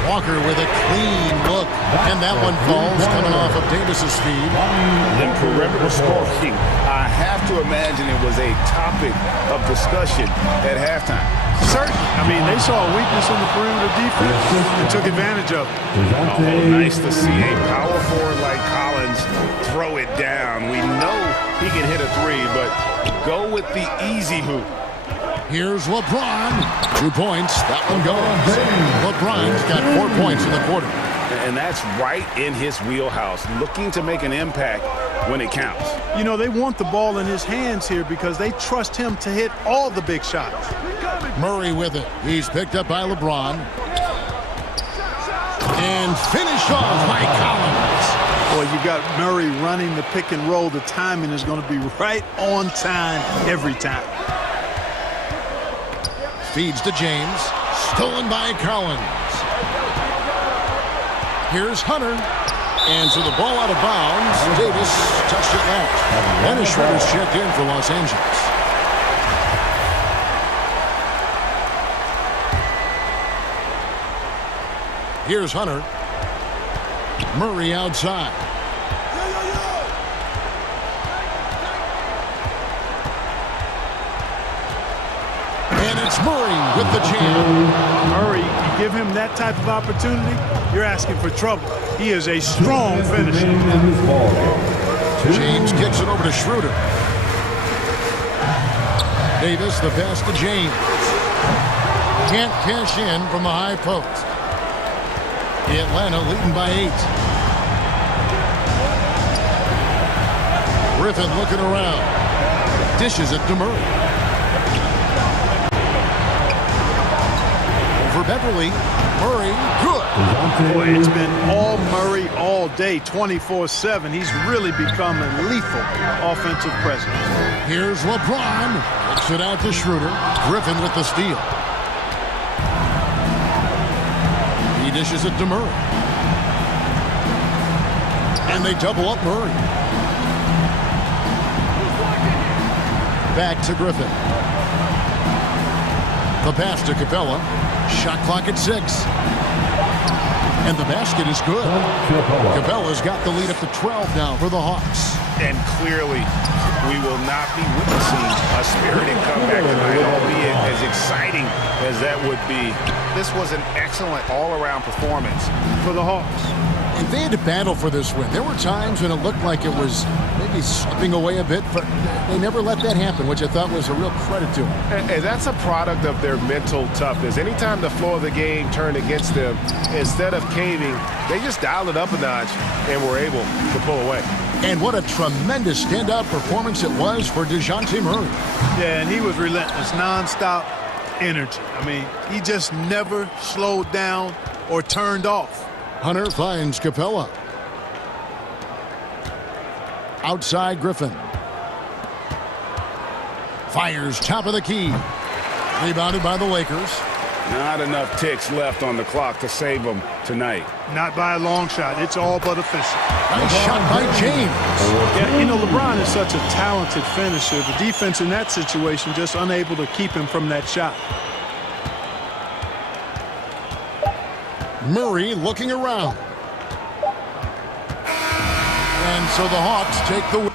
Walker with a clean look. And that one falls coming off of Davis's feed. Then perimeter scoring. I have to imagine it was a topic of discussion at halftime. Certainly. I mean, they saw a weakness in the perimeter defense and took advantage of it. Oh, nice to see a power forward like Collins throw it down. We know he can hit a 3, but go with the easy hoop. Here's LeBron. 2 points. That one goes. LeBron's got 4 points in the quarter. And that's right in his wheelhouse, looking to make an impact when it counts. You know, they want the ball in his hands here because they trust him to hit all the big shots. Murray with it. He's picked up by LeBron. And finished off by Collins. Boy, you got Murray running the pick and roll. The timing is going to be right on time every time. Feeds to James. Stolen by Collins. Here's Hunter. And so the ball out of bounds. Davis touched it last. Dennis Schroeder's checked in for Los Angeles. Here's Hunter. Murray outside. And it's Murray with the jam. Murray, you give him that type of opportunity, you're asking for trouble. He is a strong finisher. James kicks it over to Schroeder. Davis, the pass to James. Can't cash in from the high post. Atlanta leading by 8. Griffin looking around. Dishes it to Murray. Over Beverly. Murray, good. Boy, it's been all Murray all day, 24/7. He's really become a lethal offensive presence. Here's LeBron. Kicks it out to Schroeder. Griffin with the steal. He dishes it to Murray. And they double up Murray. Back to Griffin. The pass to Capella. Shot clock at 6. And the basket is good. Capella's got the lead up to 12 now for the Hawks. And clearly, we will not be witnessing a spirited comeback tonight, albeit as exciting as that would be. This was an excellent all-around performance for the Hawks. And they had to battle for this win. There were times when it looked like it was maybe slipping away a bit, but they never let that happen, which I thought was a real credit to them. And that's a product of their mental toughness. Anytime the flow of the game turned against them, instead of caving, they just dialed it up a notch and were able to pull away. And what a tremendous standout performance it was for DeJounte Murray. Yeah, and he was relentless, nonstop energy. I mean, he just never slowed down or turned off. Hunter finds Capella. Outside Griffin. Fires top of the key. Rebounded by the Lakers. Not enough ticks left on the clock to save them tonight. Not by a long shot. It's all but official. Nice shot by James. Yeah, you know, LeBron is such a talented finisher. The defense in that situation just unable to keep him from that shot. Murray looking around. And so the Hawks take the win.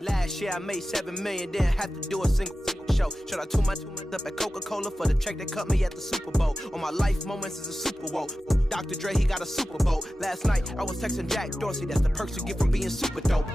Last year I made $7 million, didn't have to do a single show. Shout out to my up at Coca-Cola for the track that cut me at the Super Bowl. All my life moments is a Super Bowl. Dr. Dre, he got a Super Bowl. Last night I was texting Jack Dorsey. That's the perks you get from being super dope.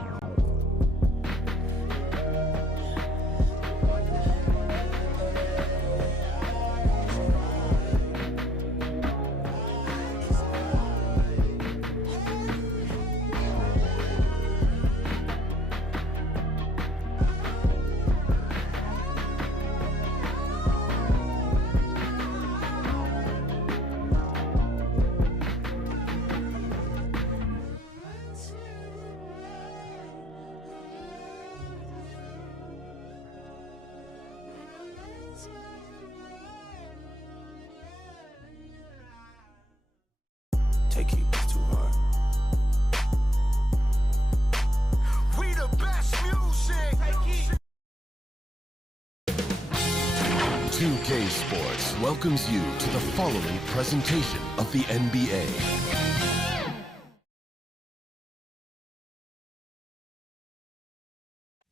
Take it too hard. We the best music. 2K Sports welcomes you to the following presentation of the NBA.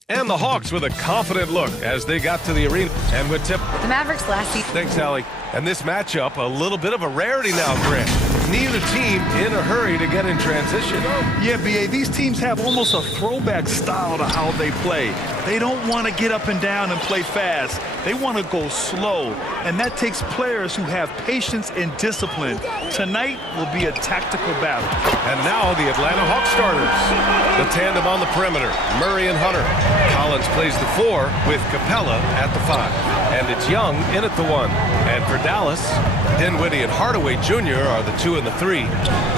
And the Hawks with a confident look as they got to the arena and would tip. The Mavericks last season. Thanks, Allie. And this matchup, a little bit of a rarity now, Grant. Neither team in a hurry to get in transition. Yeah, B.A., these teams have almost a throwback style to how they play. They don't want to get up and down and play fast. They want to go slow, and that takes players who have patience and discipline. Tonight will be a tactical battle. And now the Atlanta Hawks starters. The tandem on the perimeter, Murray and Hunter. Collins plays the 4 with Capella at the 5. And it's Young in at the 1. And for Dallas, Dinwiddie and Hardaway Jr. are the 2 and the 3.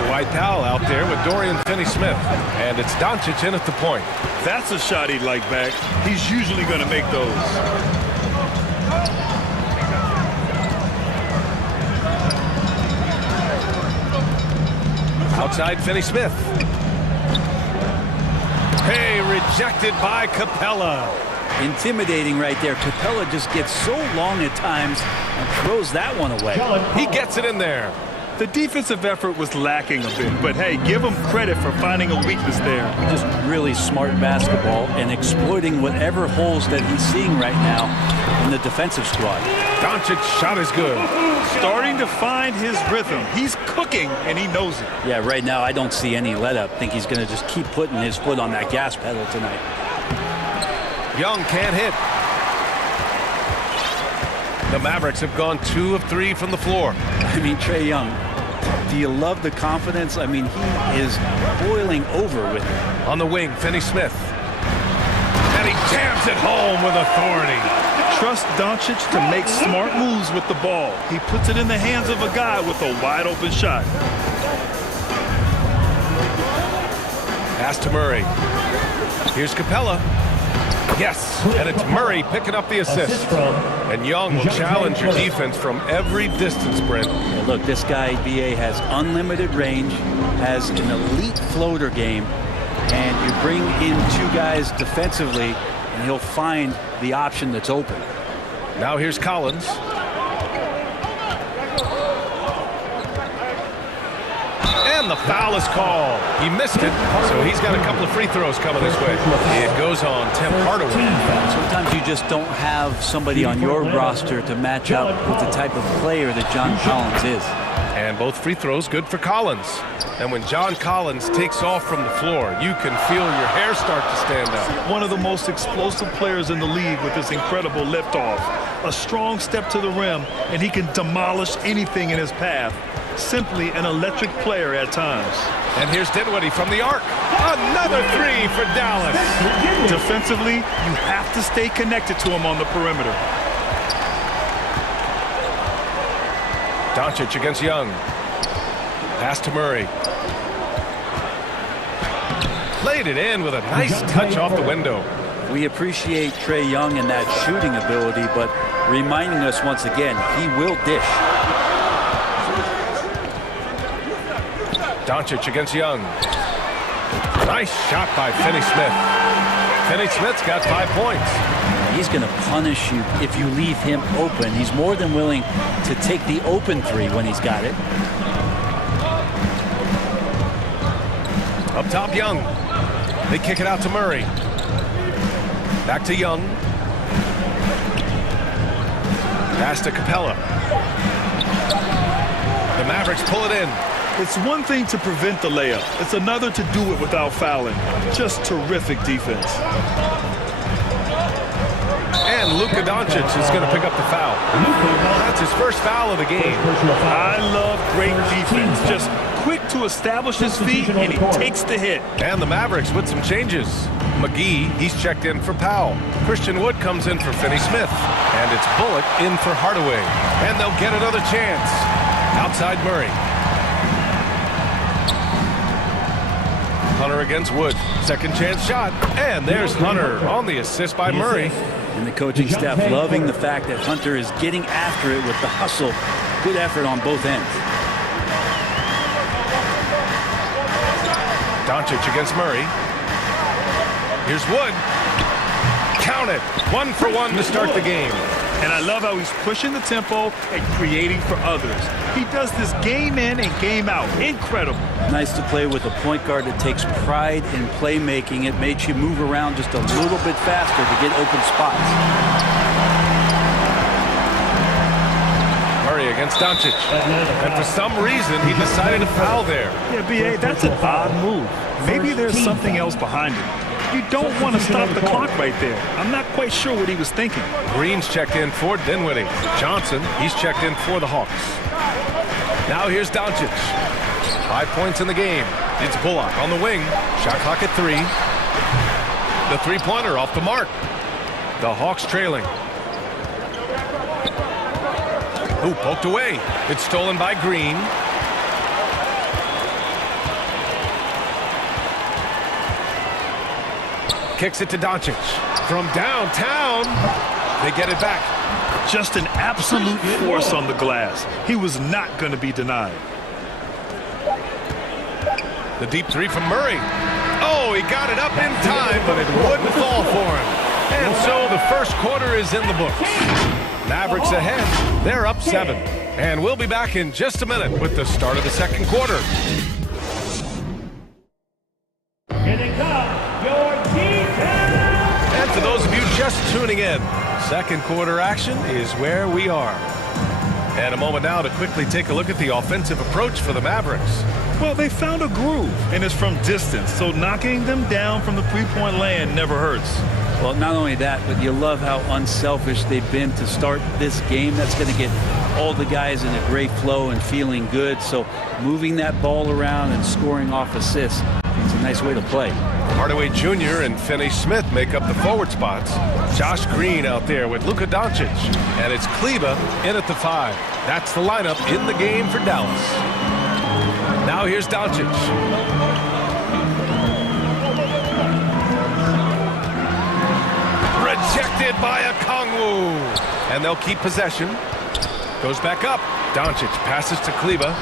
Dwight Powell out there with Dorian Finney-Smith. And it's Doncic in at the point. That's a shot he'd like back. He's usually going to make those. Outside Finney-Smith. Hey, rejected by Capella. Intimidating right there. Capella just gets so long at times and throws that one away. He gets it in there. The defensive effort was lacking a bit, but hey, give him credit for finding a weakness there. Just really smart basketball and exploiting whatever holes that he's seeing right now in the defensive squad. Doncic's shot is good. Starting to find his rhythm. He's cooking, and he knows it. Yeah, right now I don't see any let-up. I think he's going to just keep putting his foot on that gas pedal tonight. Young can't hit. The Mavericks have gone 2 of 3 from the floor. I mean, Trae Young, do you love the confidence? I mean, he is boiling over with it. On the wing, Finney-Smith. And he jams it home with authority. Trust Doncic to make smart moves with the ball. He puts it in the hands of a guy with a wide-open shot. Pass to Murray. Here's Capella. Yes, and it's Murray picking up the assist. And Young will challenge your defense from every distance, Brent. Well, look, this guy, B.A., has unlimited range, has an elite floater game, and you bring in 2 guys defensively, and he'll find the option that's open. Now here's Collins. And the foul is called. He missed it, so he's got a couple of free throws coming his way. It goes on Tim Hardaway. Sometimes you just don't have somebody on your roster to match up with the type of player that John Collins is. And both free throws good for Collins. And when John Collins takes off from the floor, you can feel your hair start to stand up. One of the most explosive players in the league with this incredible liftoff. A strong step to the rim, and he can demolish anything in his path. Simply an electric player at times. And here's Dinwiddie from the arc. Another 3 for Dallas. Defensively, you have to stay connected to him on the perimeter. Doncic against Young. Pass to Murray. Played it in with a nice touch off the window. We appreciate Trae Young and that shooting ability, but reminding us once again, he will dish. Doncic against Young. Nice shot by Finney-Smith. Finney-Smith's got 5 points. He's going to punish you if you leave him open. He's more than willing to take the open 3 when he's got it. Up top, Young. They kick it out to Murray. Back to Young. Pass to Capella. The Mavericks pull it in. It's one thing to prevent the layup. It's another to do it without fouling. Just terrific defense. And Luka Doncic is going to pick up the foul. That's his first foul of the game. I love great defense. Just quick to establish his feet, and he takes the hit. And the Mavericks with some changes. McGee, he's checked in for Powell. Christian Wood comes in for Finney-Smith. And it's Bullock in for Hardaway. And they'll get another chance. Outside Murray. Hunter against Wood. Second chance shot. And there's Hunter on the assist by Murray. And the coaching staff loving the fact that Hunter is getting after it with the hustle. Good effort on both ends. Doncic against Murray. Here's Wood. Count it. 1 for 1 to start the game. And I love how he's pushing the tempo and creating for others. He does this game in and game out. Incredible. Nice to play with a point guard that takes pride in playmaking. It makes you move around just a little bit faster to get open spots. Murray against Doncic. And for some reason, he decided to foul there. Yeah, B.A., that's an odd move. Maybe there's something else behind it. You don't want to stop the clock right there. I'm not quite sure what he was thinking. Green's checked in for Dinwiddie. Johnson, he's checked in for the Hawks. Now here's Doncic. 5 points in the game. It's Bullock on the wing. Shot clock at 3. The three-pointer off the mark. The Hawks trailing. Ooh, poked away. It's stolen by Green. Kicks it to Doncic. From downtown, they get it back. Just an absolute force on the glass. He was not going to be denied. The deep three from Murray. Oh, he got it up in time, but it wouldn't fall for him. And so the first quarter is in the books. Mavericks ahead. They're up 7. And we'll be back in just a minute with the start of the second quarter. Here they come, your defense! And for those of you just tuning in, second quarter action is where we are. And a moment now to quickly take a look at the offensive approach for the Mavericks. Well, they found a groove, and it's from distance, so knocking them down from the three-point land never hurts. Well, not only that, but you love how unselfish they've been to start this game. That's going to get all the guys in a great flow and feeling good. So moving that ball around and scoring off assists, it's a nice way to play. Hardaway Jr. and Finney-Smith make up the forward spots. Josh Green out there with Luka Doncic. And it's Kleba in at the 5. That's the lineup in the game for Dallas. Now here's Doncic. Rejected by Okongwu. And they'll keep possession. Goes back up. Doncic passes to Kleba.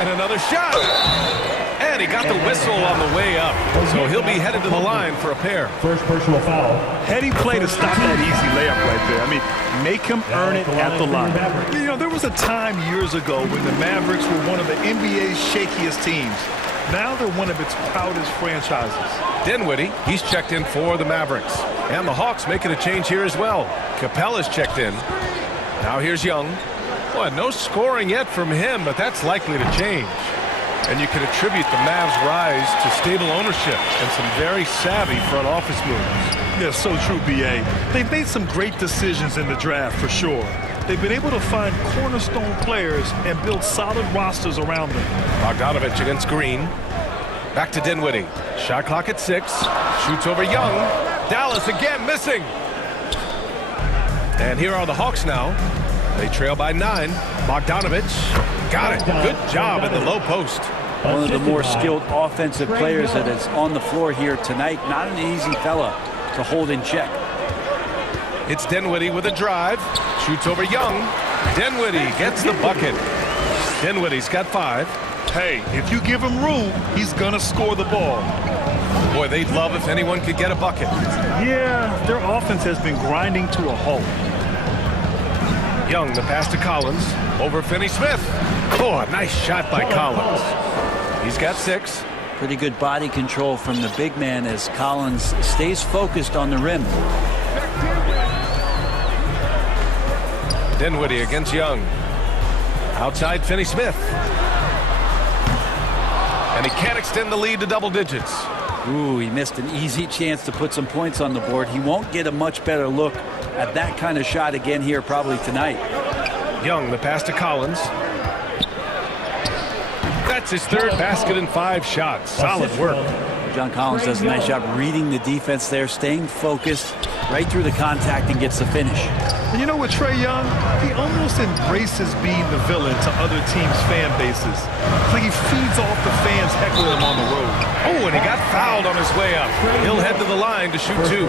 And another shot. And he got the whistle on the way up. So he'll be headed to the line for a pair. First personal foul. Heady play to stop that easy layup right there. I mean, make him earn it at the line. You know, there was a time years ago when the Mavericks were one of the NBA's shakiest teams. Now they're one of its proudest franchises. Dinwiddie, he's checked in for the Mavericks. And the Hawks making a change here as well. Capella's checked in. Now here's Young. Boy, no scoring yet from him, but that's likely to change. And you can attribute the Mavs' rise to stable ownership and some very savvy front office moves. Yeah, so true, B.A. They've made some great decisions in the draft, for sure. They've been able to find cornerstone players and build solid rosters around them. Bogdanovich against Green. Back to Dinwiddie. Shot clock at 6. Shoots over Young. Dallas again missing. And here are the Hawks now. They trail by 9. Bogdanovich got it. Good job in the low post. One of the more skilled offensive players that is on the floor here tonight. Not an easy fella to hold in check. It's Dinwiddie with a drive. Shoots over Young. Dinwiddie gets the bucket. Dinwiddie's got 5. Hey, if you give him room, he's going to score the ball. Boy, they'd love if anyone could get a bucket. Yeah, their offense has been grinding to a halt. Young, the pass to Collins. Over Finney-Smith. Oh, a nice shot by Collins. He's got 6. Pretty good body control from the big man as Collins stays focused on the rim. Dinwiddie against Young. Outside Finney-Smith. And he can't extend the lead to double digits. Ooh, he missed an easy chance to put some points on the board. He won't get a much better look at that kind of shot again here probably tonight. Young, the pass to Collins. That's his third basket in 5 shots. Solid work. John Collins does a nice job reading the defense there, staying focused right through the contact and gets the finish. And you know what, Trae Young? He almost embraces being the villain to other teams' fan bases. It's like he feeds off the fans heckling him on the road. Oh, and he got fouled on his way up. He'll head to the line to shoot 2.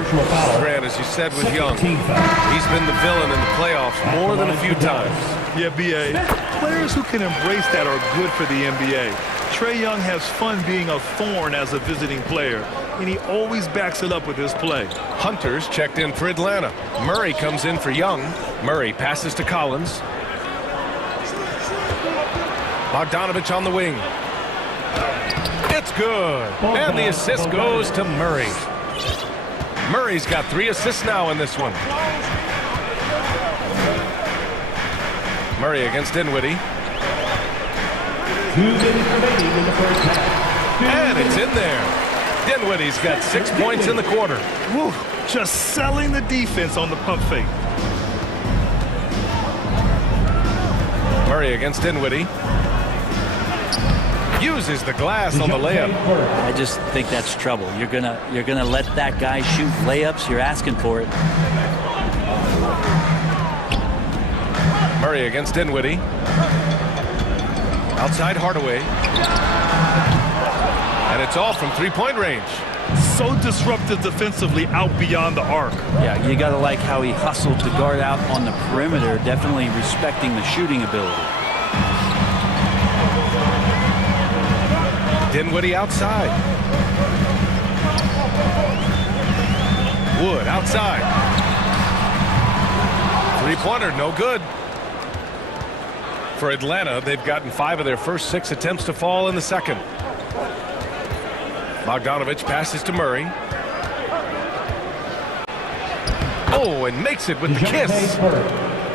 Grant, as you said with Young, he's been the villain in the playoffs more than a few times. Yeah, B.A. Players who can embrace that are good for the NBA. Trae Young has fun being a thorn as a visiting player, and he always backs it up with his play. Hunter's checked in for Atlanta. Murray comes in for Young. Murray passes to Collins. Bogdanovich on the wing. It's good. And the assist goes to Murray. Murray's got 3 assists now in this one. Murray against Dinwiddie. 2 minutes remaining in the first half. And it's in there. Dinwiddie's got 6 points in the quarter. Woo, just selling the defense on the pump fake. Murray against Dinwiddie. Uses the glass on the layup. I just think that's trouble. You're gonna let that guy shoot layups. You're asking for it. Murray against Dinwiddie. Outside Hardaway. And it's all from 3-point range. So disruptive defensively out beyond the arc. Yeah, you gotta like how he hustled to guard out on the perimeter, definitely respecting the shooting ability. Dinwiddie outside. Wood outside. 3-pointer, no good. For Atlanta, they've gotten 5 of their first 6 attempts to fall in the second. Bogdanovich passes to Murray. Oh, and makes it with the kiss.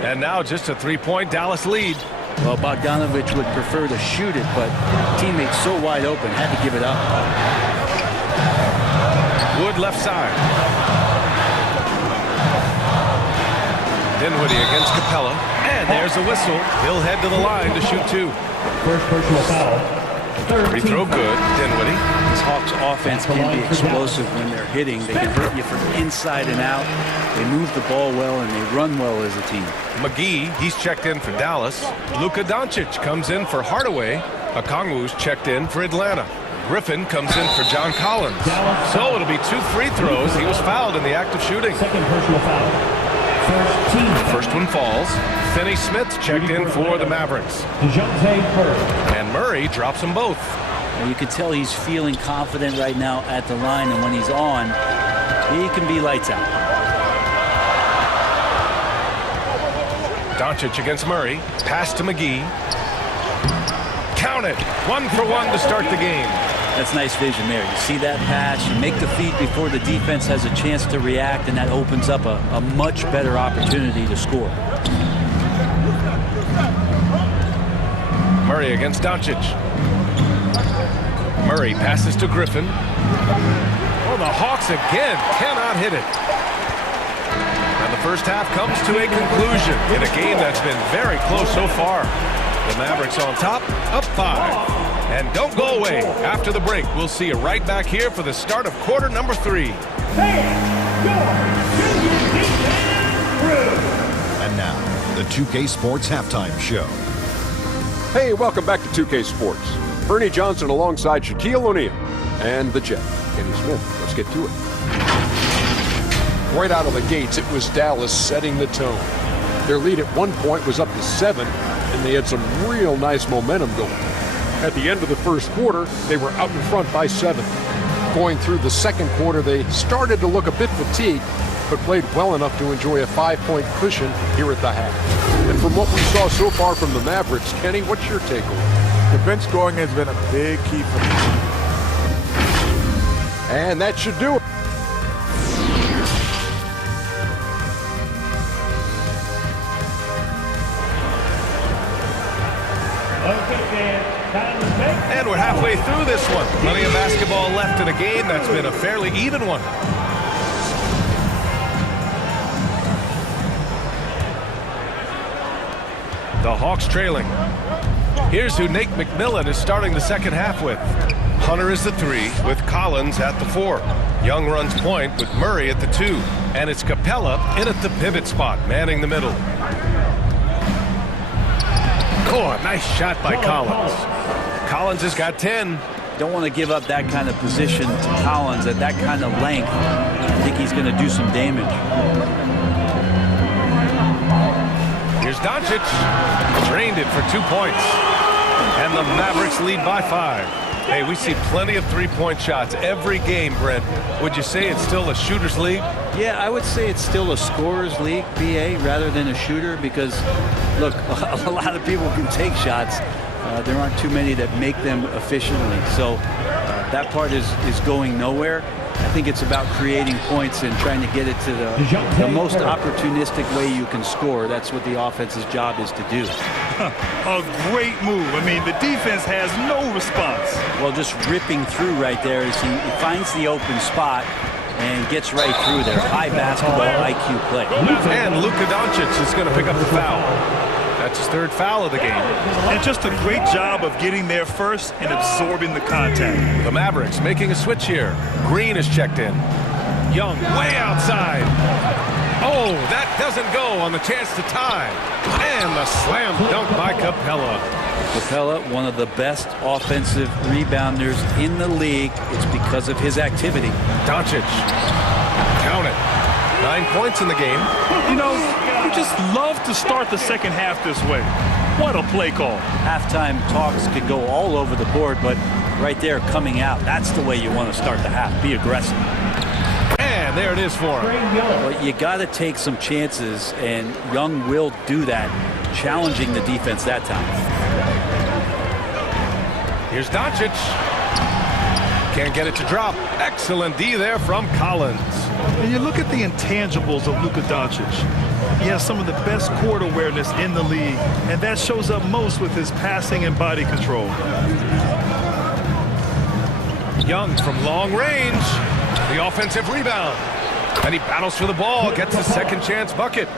And now just a 3-point Dallas lead. Well, Bogdanovich would prefer to shoot it, but teammates so wide open, had to give it up. Wood left side. Dinwiddie against Capella. And there's a whistle. He'll head to the line to shoot 2. First personal foul. Free throw good. Dinwiddie. This Hawks offense can be explosive when they're hitting. They can hurt you from inside and out. They move the ball well and they run well as a team. McGee, he's checked in for Dallas. Luka Doncic comes in for Hardaway. Okongwu's checked in for Atlanta. Griffin comes in for John Collins. So it'll be 2 free throws. He was fouled in the act of shooting. Second personal foul. First one falls. Finney-Smith checked in for the Mavericks. And Murray drops them both. And you can tell he's feeling confident right now at the line, and when he's on, he can be lights out. Doncic against Murray. Pass to McGee. Count it. 1 for 1 to start the game. That's nice vision there. You see that pass, you make the feed before the defense has a chance to react, and that opens up a much better opportunity to score. Murray against Doncic. Murray passes to Griffin. Oh, the Hawks again cannot hit it. And the first half comes to a conclusion in a game that's been very close so far. The Mavericks on top, up 5. And don't go away. After the break, we'll see you right back here for the start of quarter number 3. And now, the 2K Sports Halftime Show. Hey, welcome back to 2K Sports. Bernie Johnson alongside Shaquille O'Neal and the Jet, Kenny Smith. Let's get to it. Right out of the gates, it was Dallas setting the tone. Their lead at one point was up to 7, and they had some real nice momentum going. At the end of the first quarter, they were out in front by 7. Going through the second quarter, they started to look a bit fatigued, but played well enough to enjoy a 5-point cushion here at the half. And from what we saw so far from the Mavericks, Kenny, what's your takeaway? The bench scoring has been a big key for them. And that should do it. And we're halfway through this one. Plenty of basketball left in a game that's been a fairly even one. The Hawks trailing. Here's who Nate McMillan is starting the second half with. Hunter is the 3 with Collins at the 4. Young runs point with Murray at the 2. And it's Capella in at the pivot spot, manning the middle. Oh, a nice shot by Collins. Collins has got 10. Don't want to give up that kind of position to Collins at that kind of length. I think he's going to do some damage. Here's Doncic. Drained it for 2 points. And the Mavericks lead by 5. Hey, we see plenty of three-point shots every game, Brent. Would you say it's still a shooter's league? Yeah, I would say it's still a scorer's league, BA, rather than a shooter because, look, a lot of people can take shots. There aren't too many that make them efficiently. So that part is going nowhere. I think it's about creating points and trying to get it to the most opportunistic way you can score. That's what the offense's job is to do. A great move. I mean, the defense has no response. Well, just ripping through right there as he finds the open spot and gets right through there. High basketball IQ play. And Luka Doncic is going to pick up the foul. That's his 3rd foul of the game. And just a great job of getting there first and absorbing the contact. The Mavericks making a switch here. Green is checked in. Young way outside. Oh, that doesn't go on the chance to tie. And the slam dunk by Capella. Capella, one of the best offensive rebounders in the league. It's because of his activity. Doncic. Count it. 9 points in the game. You know, you just love to start the second half this way. What a play call. Halftime talks could go all over the board, but right there coming out, that's the way you want to start the half. Be aggressive. And there it is for him. Well, you got to take some chances, and Young will do that, challenging the defense that time. Here's Doncic. Can't get it to drop. Excellent D there from Collins. And you look at the intangibles of Luka Doncic. He has some of the best court awareness in the league, and that shows up most with his passing and body control. Young from long range. The offensive rebound. And he battles for the ball, gets his second chance bucket.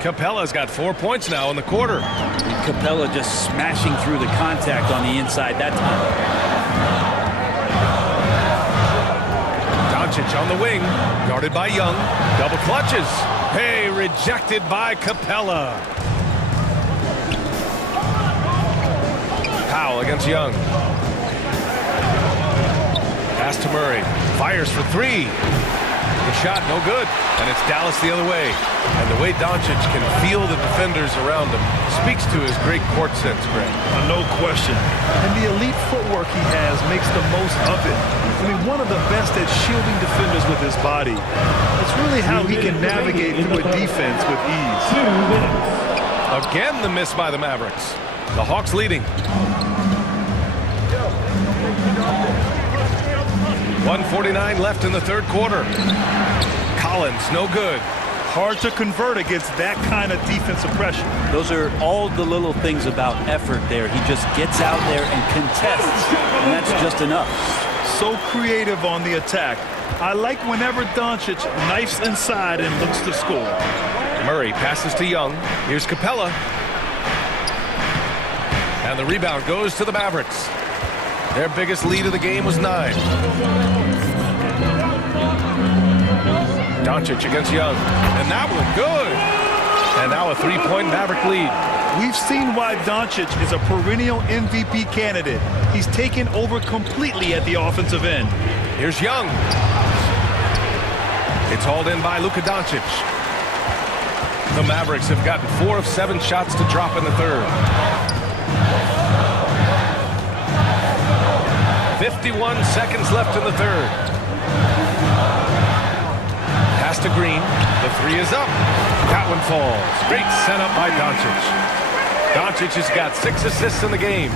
Capella's got 4 points now in the quarter. Capella just smashing through the contact on the inside that time. Doncic on the wing, guarded by Young. Double clutches. Hey, rejected by Capella. Powell against Young. Pass to Murray. Fires for 3. The shot no good. And it's Dallas the other way. And the way Doncic can feel the defenders around him speaks to his great court sense, Greg. No question. And the elite footwork he has makes the most of it. I mean, one of the best at shielding defenders with his body. It's really how he can navigate through a defense with ease. Again, the miss by the Mavericks. The Hawks leading. 1:49 left in the 3rd quarter. Collins, no good. Hard to convert against that kind of defensive pressure. Those are all the little things about effort there. He just gets out there and contests, and that's just enough. So creative on the attack. I like whenever Doncic knifes inside and looks to score. Murray passes to Young. Here's Capella. And the rebound goes to the Mavericks. Their biggest lead of the game was 9. Doncic against Young. And that one good. And now a 3-point Maverick lead. We've seen why Doncic is a perennial MVP candidate. He's taken over completely at the offensive end. Here's Young. It's hauled in by Luka Doncic. The Mavericks have gotten 4 of 7 shots to drop in the 3rd. 51 seconds left in the 3rd. Pass to Green. The 3 is up. That one falls. Great setup by Doncic. Doncic has got 6 assists in the game.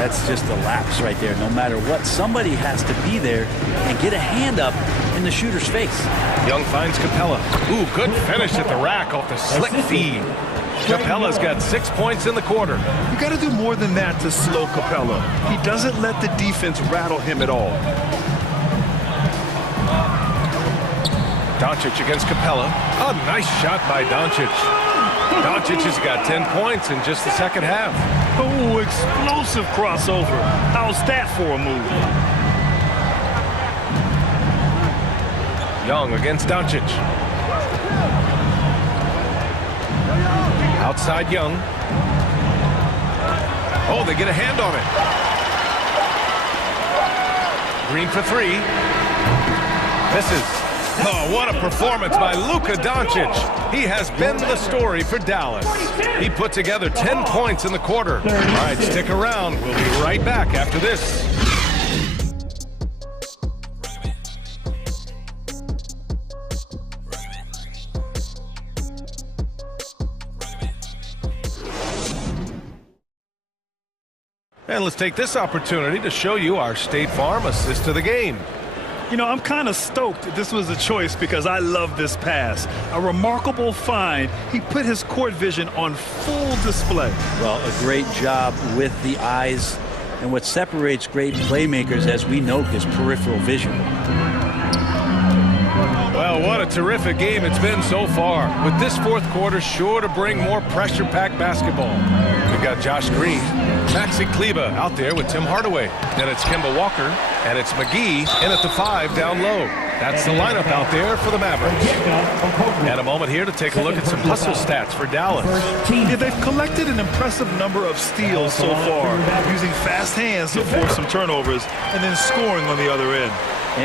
That's just a lapse right there. No matter what, somebody has to be there and get a hand up in the shooter's face. Young finds Capella. Ooh, good finish at the rack off the slick feed. Capella's got 6 points in the quarter. You got to do more than that to slow Capella. He doesn't let the defense rattle him at all. Doncic against Capella. A nice shot by Doncic. Doncic has got 10 points in just the second half. Oh, explosive crossover. How's that for a move? Young against Doncic. Outside Young. Oh, they get a hand on it. Green for 3. Misses. Oh, what a performance by Luka Doncic. He has been the story for Dallas. He put together 10 points in the quarter. All right, stick around. We'll be right back after this. And let's take this opportunity to show you our State Farm assist to the game. You know, I'm kind of stoked that this was a choice because I love this pass. A remarkable find. He put his court vision on full display. Well, a great job with the eyes. And what separates great playmakers, as we note, is peripheral vision. Well, what a terrific game it's been so far. With this fourth quarter sure to bring more pressure-packed basketball. We've got Josh Green, Maxi Kleber out there with Tim Hardaway. Then it's Kemba Walker, and it's McGee in at the 5 down low. That's the lineup out there for the Mavericks. And a moment here to take a look at some hustle stats for Dallas. Yeah, they've collected an impressive number of steals so far, using fast hands to force some turnovers and then scoring on the other end.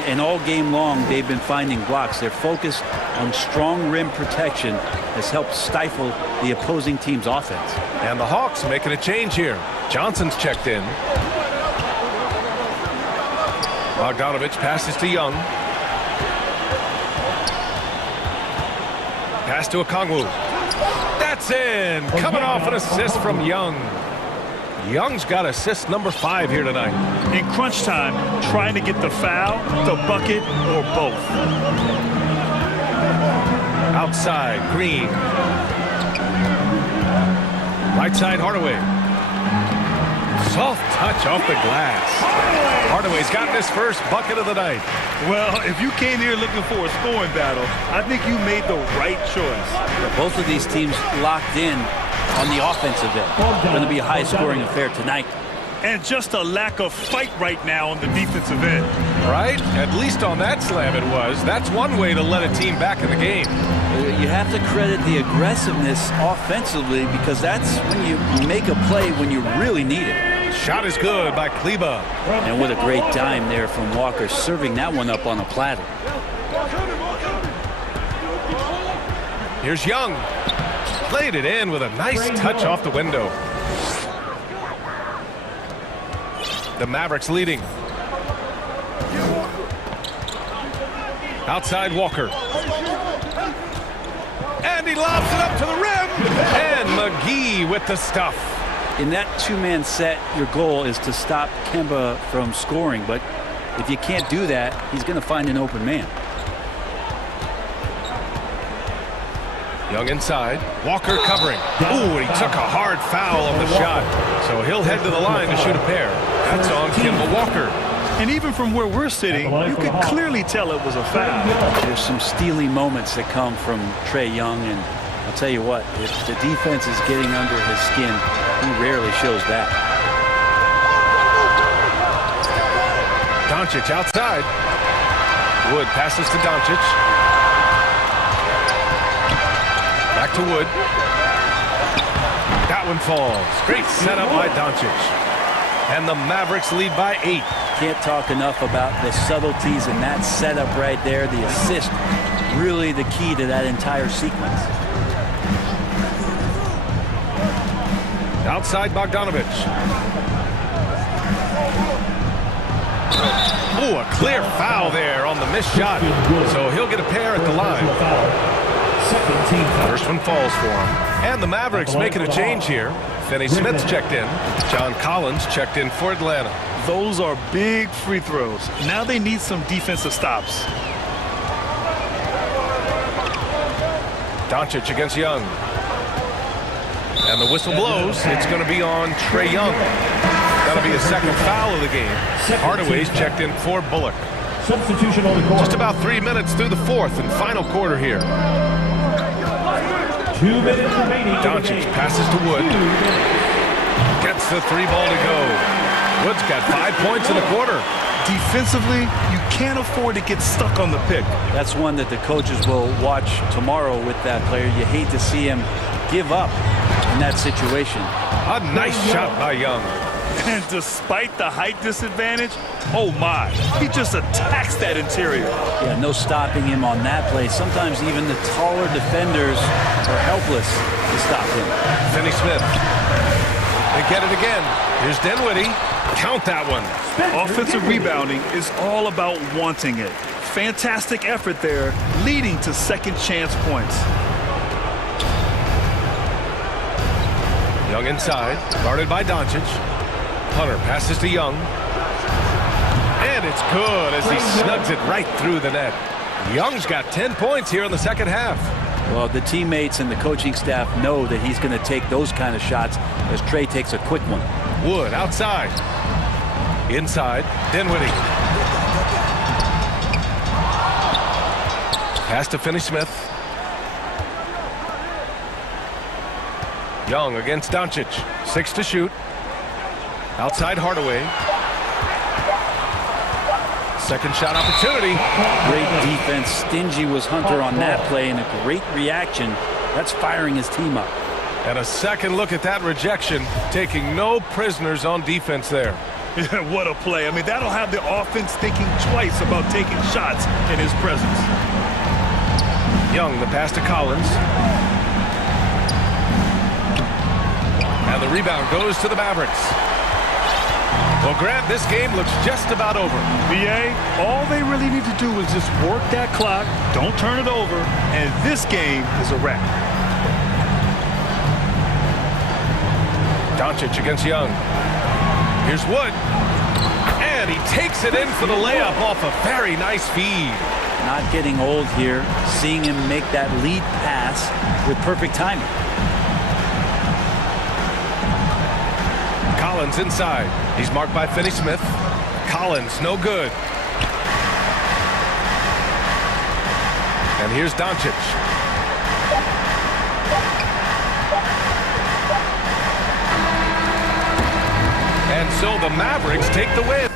And all game long, they've been finding blocks. Their focus on strong rim protection has helped stifle the opposing team's offense. And the Hawks making a change here. Johnson's checked in. Bogdanovich passes to Young. Pass to Okongwu. That's in. Coming off an assist from Young. Young's got assist number 5 here tonight. In crunch time, trying to get the foul, the bucket, or both. Outside, Green. Right side, Hardaway. Soft touch off the glass. Hardaway's gotten his first bucket of the night. Well, if you came here looking for a scoring battle, I think you made the right choice. Both of these teams locked in on the offensive end. Going to be a high-scoring affair tonight. And just a lack of fight right now on the defensive end. Right? At least on that slam it was. That's one way to let a team back in the game. You have to credit the aggressiveness offensively because that's when you make a play when you really need it. Shot is good by Kleber. And what a great dime there from Walker, serving that one up on a platter. Here's Young. Played it in with a nice touch off the window. The Mavericks leading. Outside Walker. And he lobs it up to the rim. And McGee with the stuff. In that two-man set, your goal is to stop Kemba from scoring. But if you can't do that, he's going to find an open man. Young inside. Walker covering. Ooh, and he took a hard foul on the shot. So he'll head to the line to shoot a pair. That's on Kemba Walker. And even from where we're sitting, you could clearly tell it was a foul. There's some steely moments that come from Trae Young, and I'll tell you what, if the defense is getting under his skin, he rarely shows that. Doncic outside. Wood passes to Doncic. Back to Wood. That one falls. Great setup by Doncic. And the Mavericks lead by 8. Can't talk enough about the subtleties in that setup right there. The assist, really the key to that entire sequence. Outside Bogdanovich. Oh, a clear foul there on the missed shot. So he'll get a pair at the line. First one falls for him. And the Mavericks making a change here. Finney Smith's checked in. John Collins checked in for Atlanta. Those are big free throws. Now they need some defensive stops. Doncic against Young. And the whistle blows. It's going to be on Trae Young. That'll be his second foul of the game. Hardaway's checked in for Bullock. Substitution on the court. Just about 3 minutes through the fourth and final quarter here. 2 minutes remaining. Doncic passes to Wood. Gets the three ball to go. Wood's got 5 points in the quarter. Defensively, you can't afford to get stuck on the pick. That's one that the coaches will watch tomorrow with that player. You hate to see him give up in that situation. A nice shot by Young. And despite the height disadvantage, oh my, he just attacks that interior. Yeah, no stopping him on that play. Sometimes even the taller defenders are helpless to stop him. Finney Smith. They get it again. Here's Dinwiddie. Count that one. Offensive rebounding is all about wanting it. Fantastic effort there, leading to second chance points. Young inside, guarded by Doncic. Hunter passes to Young. And it's good as he snugs it right through the net. Young's got 10 points here in the second half. Well, the teammates and the coaching staff know that he's going to take those kind of shots as Trae takes a quick one. Wood outside. Inside, Dinwiddie. Pass to Finney Smith. Young against Doncic. 6 to shoot. Outside Hardaway. Second shot opportunity. Great defense. Stingy was Hunter on that play, and a great reaction. That's firing his team up. And a second look at that rejection, taking no prisoners on defense there. What a play. I mean, that'll have the offense thinking twice about taking shots in his presence. Young, the pass to Collins. And the rebound goes to the Mavericks. Well, Grant, this game looks just about over. BA, all they really need to do is just work that clock, don't turn it over, and this game is a wrap. Doncic against Young. Here's Wood. And he takes it in for the layup off a very nice feed. Not getting old here, seeing him make that lead pass with perfect timing. Collins inside. He's marked by Finney Smith. Collins, no good. And here's Doncic. And so the Mavericks take the win.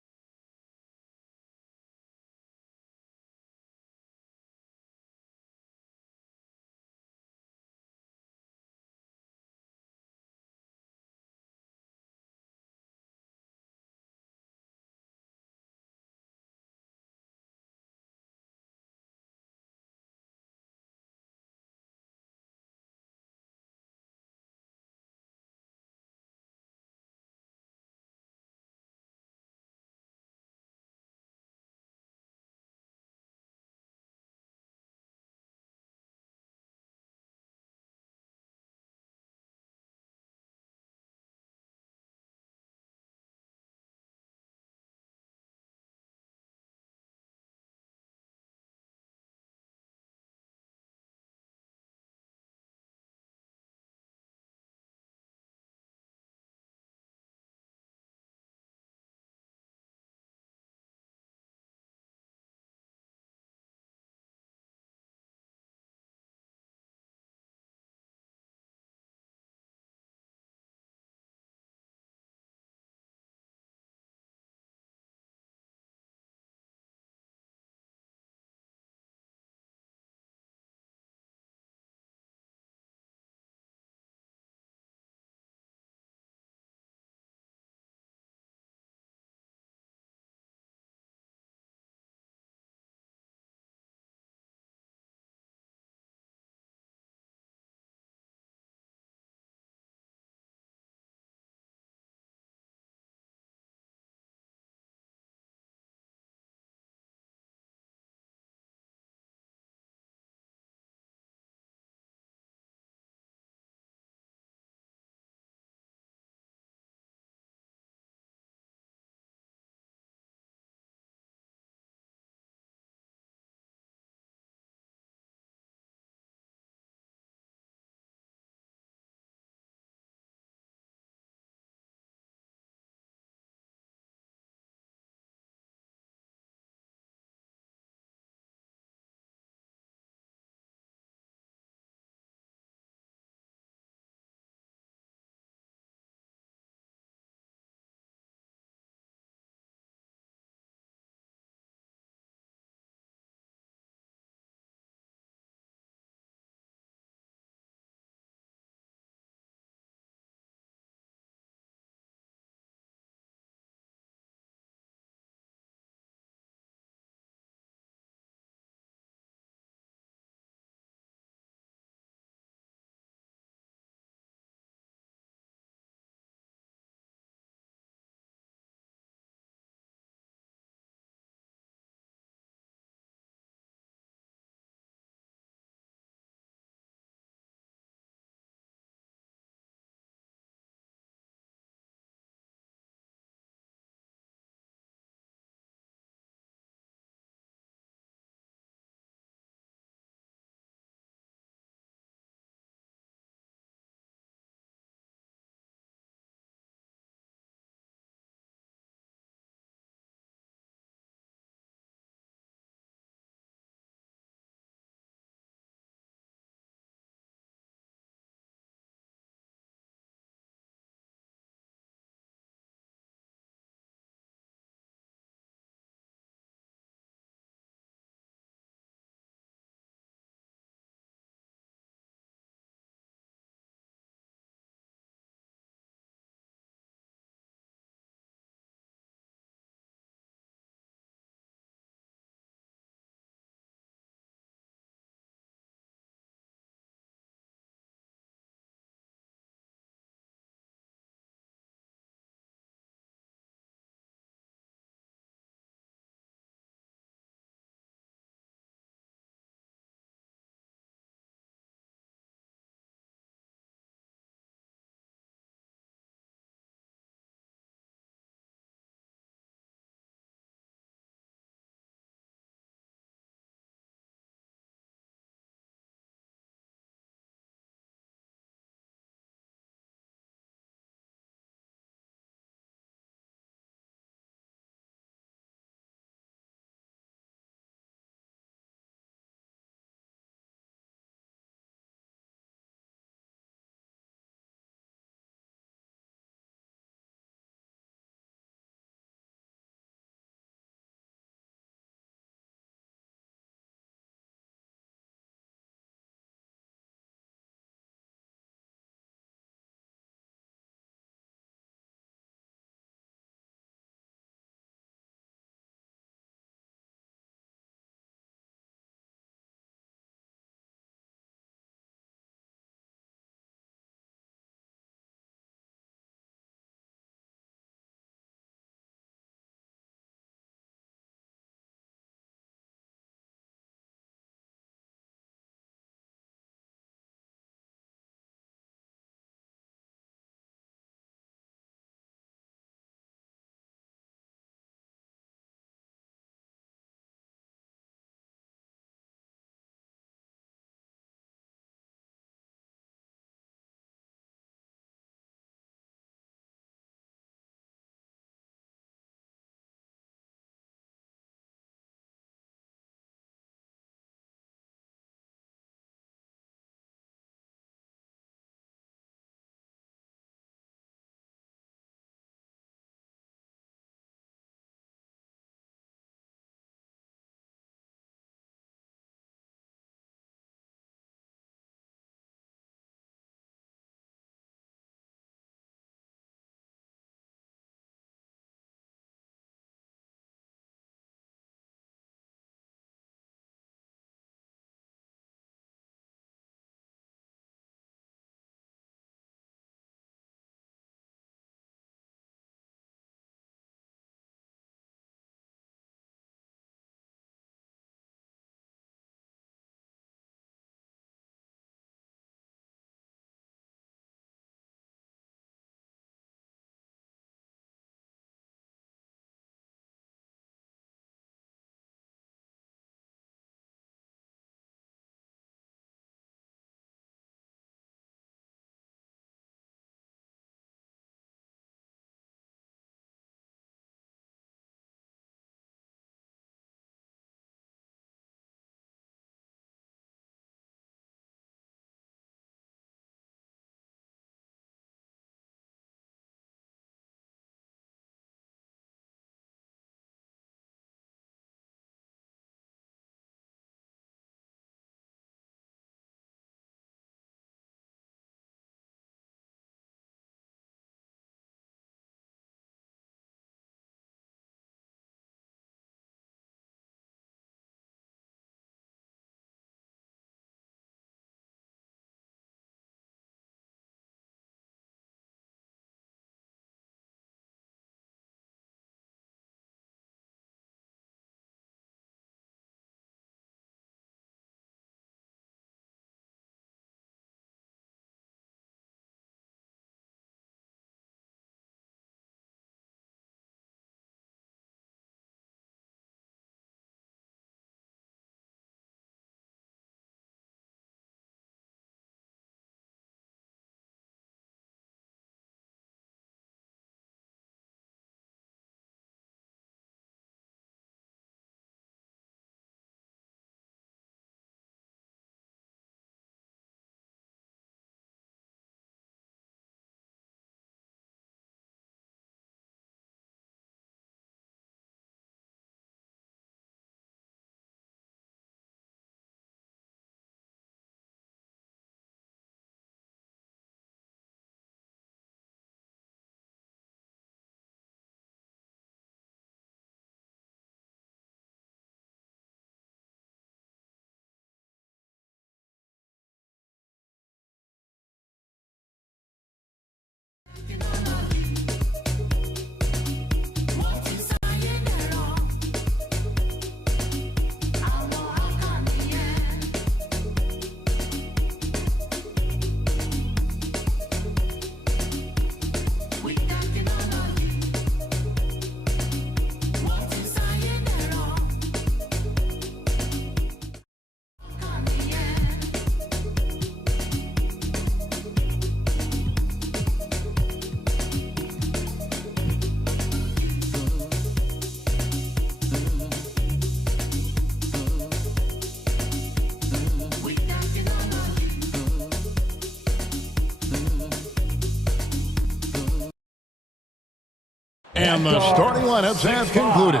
And the starting lineups have concluded.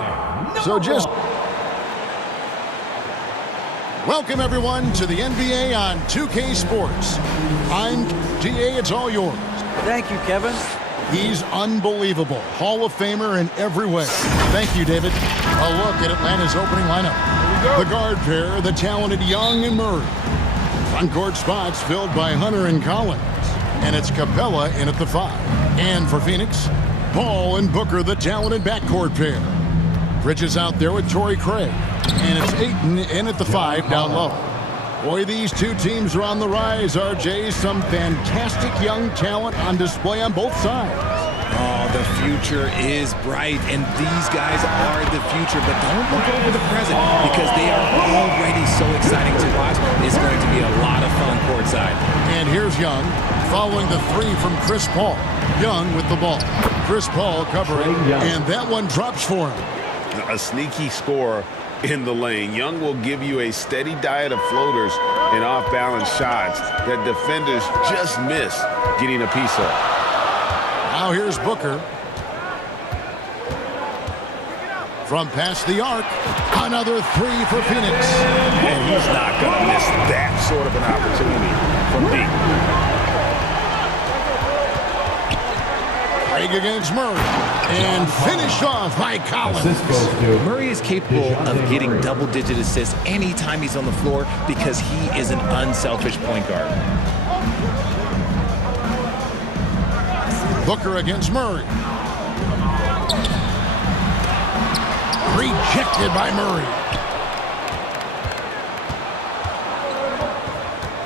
So just welcome, everyone, to the NBA on 2K Sports. I'm GA. It's all yours. Thank you, Kevin. He's unbelievable. Hall of Famer in every way. Thank you, David. A look at Atlanta's opening lineup. The guard pair, the talented Young and Murray. Front court spots filled by Hunter and Collins. And it's Capella in at the 5. And for Phoenix, Paul and Booker, the talented backcourt pair. Bridges out there with Torrey Craig. And it's Ayton in at the 5 down low. Boy, these two teams are on the rise, RJ. Some fantastic young talent on display on both sides. Oh, the future is bright, and these guys are the future. But don't look over the present, because they are already so exciting to watch. It's going to be a lot of fun courtside. And here's Young, following the 3 from Chris Paul. Young with the ball. Chris Paul covering, and that one drops for him. A sneaky scorer in the lane. Young will give you a steady diet of floaters and off-balance shots that defenders just miss getting a piece of. Now here's Booker. From past the arc, another 3 for Phoenix. And he's not going to miss that sort of an opportunity from deep. Craig against Murray. And finished off by Collins. Murray is capable of getting double-digit assists anytime he's on the floor because he is an unselfish point guard. Booker against Murray. Rejected by Murray.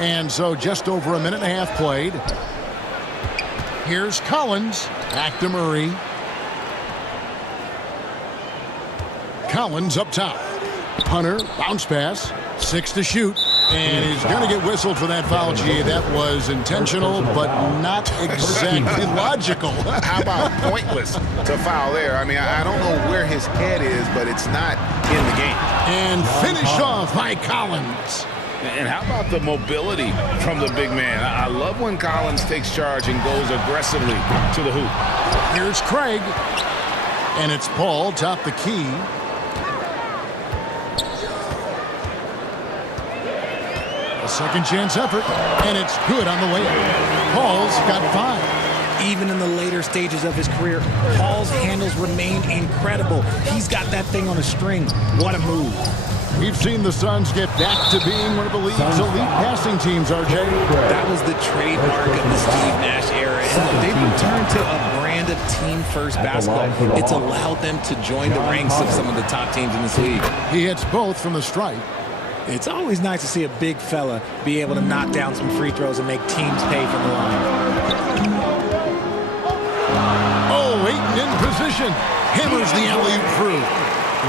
And so just over a minute and a half played. Here's Collins. Back to Murray. Collins up top. Hunter, bounce pass. 6 to shoot. And he's going to get whistled for that foul, G. That was intentional, but not exactly logical. How about pointless to foul there? I mean, I don't know where his head is, but it's not in the game. And finished off by Collins. And how about the mobility from the big man? I love when Collins takes charge and goes aggressively to the hoop. Here's Craig. And it's Paul, top the key. A second chance effort, and it's good on the way up. Paul's got 5. Even in the later stages of his career, Paul's handles remain incredible. He's got that thing on a string. What a move. We've seen the Suns get back to being one of the league's elite passing teams, RJ. That was the trademark of the Steve Nash era. And they've returned to a brand of team-first basketball. It's allowed them to join the ranks of some of the top teams in this league. He hits both from the stripe. It's always nice to see a big fella be able to knock down some free throws and make teams pay from the line. Oh, Ayton in position. Hammers the alley-oop through.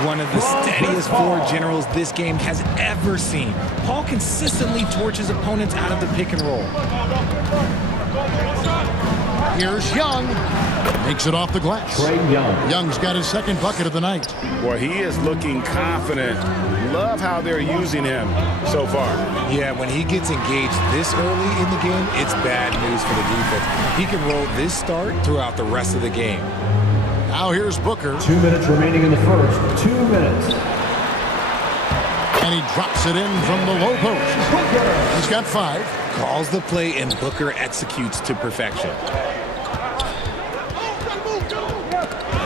One of the steadiest floor generals this game has ever seen. Paul consistently torches opponents out of the pick and roll. Here's Young. Makes it off the glass. Young's got his second bucket of the night. Boy, he is looking confident. Love how they're using him so far. Yeah, when he gets engaged this early in the game, it's bad news for the defense. He can roll this start throughout the rest of the game. Now here's Booker. 2 minutes remaining in the first. 2 minutes. And he drops it in from the low post. He's got 5. Calls the play, and Booker executes to perfection.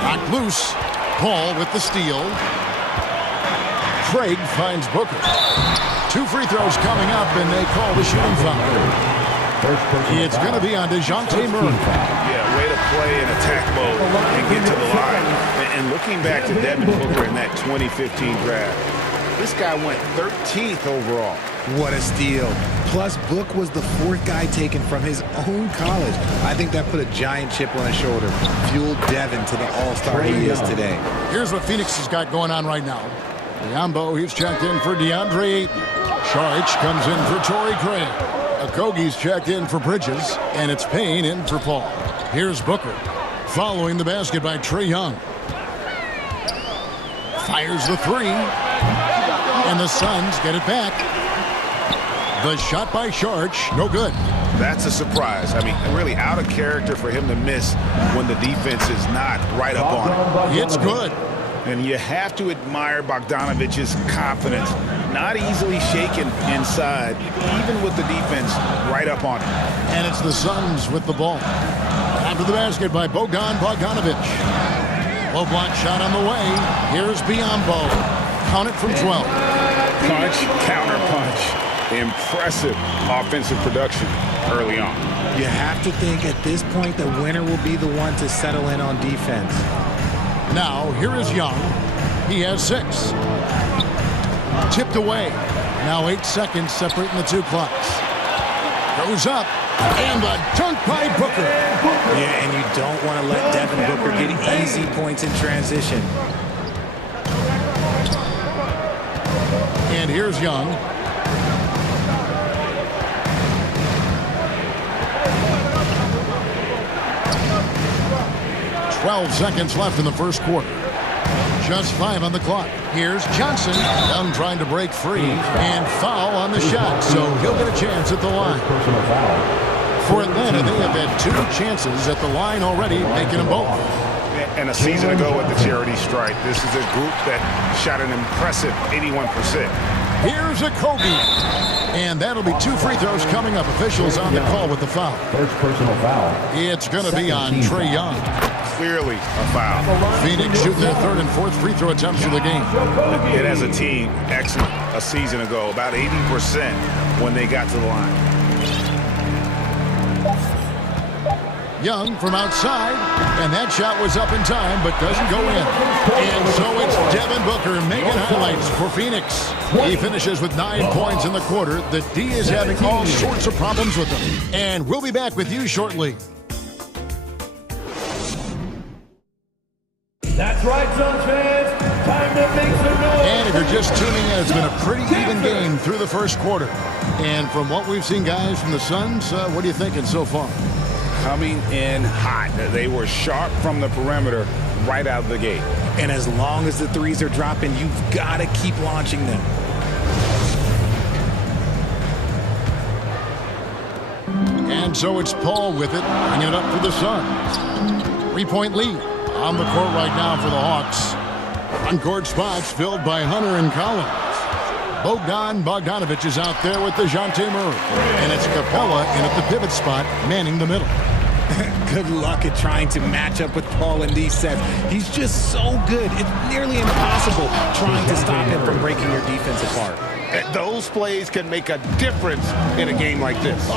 Knocked loose. Paul with the steal. Craig finds Booker. 2 free throws coming up, and they call the shooting foul. It's going to be on DeJounte Murray. Yeah, way to play in attack mode and get to the line. And looking back to Devin Booker in that 2015 draft, this guy went 13th overall. What a steal. Plus, Book was the 4th guy taken from his own college. I think that put a giant chip on his shoulder. Fueled Devin to the all-star he is today. Here's what Phoenix has got going on right now. Yambo, he's checked in for DeAndre Ayton. Sharich comes in for Torrey Craig. Okogie's checked in for Bridges, and it's Payne in for Paul. Here's Booker, following the basket by Trae Young. Fires the 3, and the Suns get it back. The shot by Sharich, no good. That's a surprise. I mean, really out of character for him to miss when the defense is not right up on him. It's good. And you have to admire Bogdanovic's confidence. Not easily shaken inside, even with the defense right up on him. And it's the Suns with the ball. After the basket by Bogdanovic. Low block shot on the way. Here's Biyombo. Count it from 12. Punch, counter punch. Impressive offensive production early on. You have to think at this point the winner will be the one to settle in on defense. Now, here is Young. He has 6. Tipped away. Now 8 seconds separating the two clocks. Goes up. And a dunk by Booker. Yeah, and you don't want to let Devin Booker get easy points in transition. And here's Young. "12 seconds left in the first quarter. Just 5 on the clock. Here's Johnson. Young trying to break free. And foul on the shot. So he'll get a chance at the line. For Atlanta, they have had 2 chances at the line already, making them both. And a season ago at the charity stripe, this is a group that shot an impressive 81%. Here's a Kobe. And that'll be 2 free throws coming up. Officials on the call with the foul. First personal foul. It's going to be on Trae Young. Clearly a foul. Phoenix shooting their 3rd and 4th free throw attempts for the game. It as a team, excellent. A season ago, about 80% when they got to the line. Young from outside, and that shot was up in time, but doesn't go in. And so it's Devin Booker making highlights for Phoenix. He finishes with 9 points in the quarter. The D is having all sorts of problems with him. And we'll be back with you shortly. That's right, Suns fans. Time to make some noise. And if you're just tuning in, it's been a pretty even game through the first quarter. And from what we've seen, guys, from the Suns, what are you thinking so far? Coming in hot. They were sharp from the perimeter right out of the gate. And as long as the threes are dropping, you've got to keep launching them. And so it's Paul with it, bringing it up for the Suns. 3-point lead on the court right now for the Hawks. On-court spots filled by Hunter and Collins. Bogdanovic is out there with DeJounte Murray. And it's Capella in at the pivot spot, manning the middle. Good luck at trying to match up with Paul in these sets. He's just so good. It's nearly impossible trying to stop him from breaking your defense apart. Those plays can make a difference in a game like this.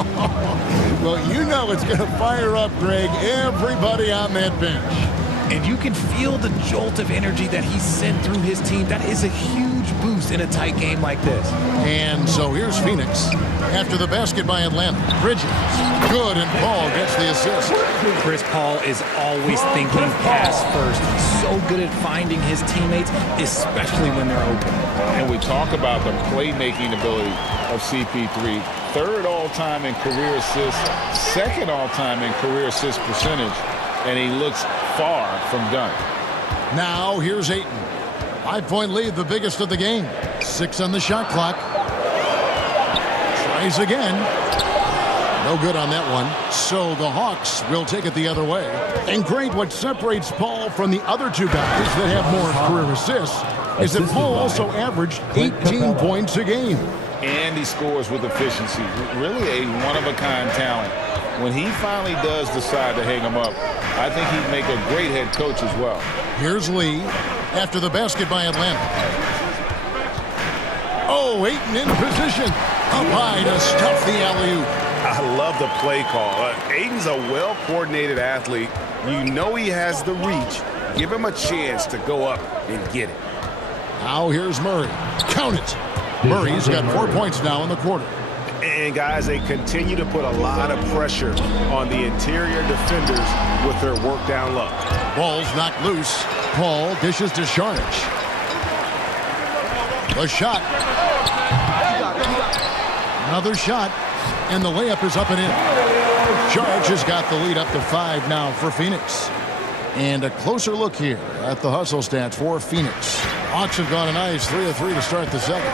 Well, you know it's going to fire up, Greg, everybody on that bench. And you can feel the jolt of energy that he sent through his team. That is a huge boost in a tight game like this. And so here's Phoenix. After the basket by Atlanta, Bridges. Good, and Paul gets the assist. Chris Paul is always thinking pass first. He's so good at finding his teammates, especially when they're open. And we talk about the playmaking ability of CP3. 3rd all-time in career assists, 2nd all-time in career assist percentage. And he looks far from done. Now here's Ayton. 5-point lead, the biggest of the game. 6 on the shot clock. Tries again. No good on that one. So the Hawks will take it the other way. And great, what separates Paul from the other 2 guys that have more career assists is that Paul also averaged 18 points a game. And he scores with efficiency. Really a one-of-a-kind talent. When he finally does decide to hang him up, I think he'd make a great head coach as well. Here's Lee after the basket by Atlanta. Oh, Ayton in position. Up high to stuff the alley-oop. I love the play call. Ayton's a well-coordinated athlete. You know he has the reach. Give him a chance to go up and get it. Now here's Murray. Count it. Murray's got 4 points now in the quarter. And guys, they continue to put a lot of pressure on the interior defenders with their work down low. Ball's knocked loose. Paul dishes to Saric. The shot. Another shot. And the layup is up and in. Saric has got the lead up to 5 now for Phoenix. And a closer look here at the hustle stats for Phoenix. Hawks have gone a nice 3 of 3 to start the second.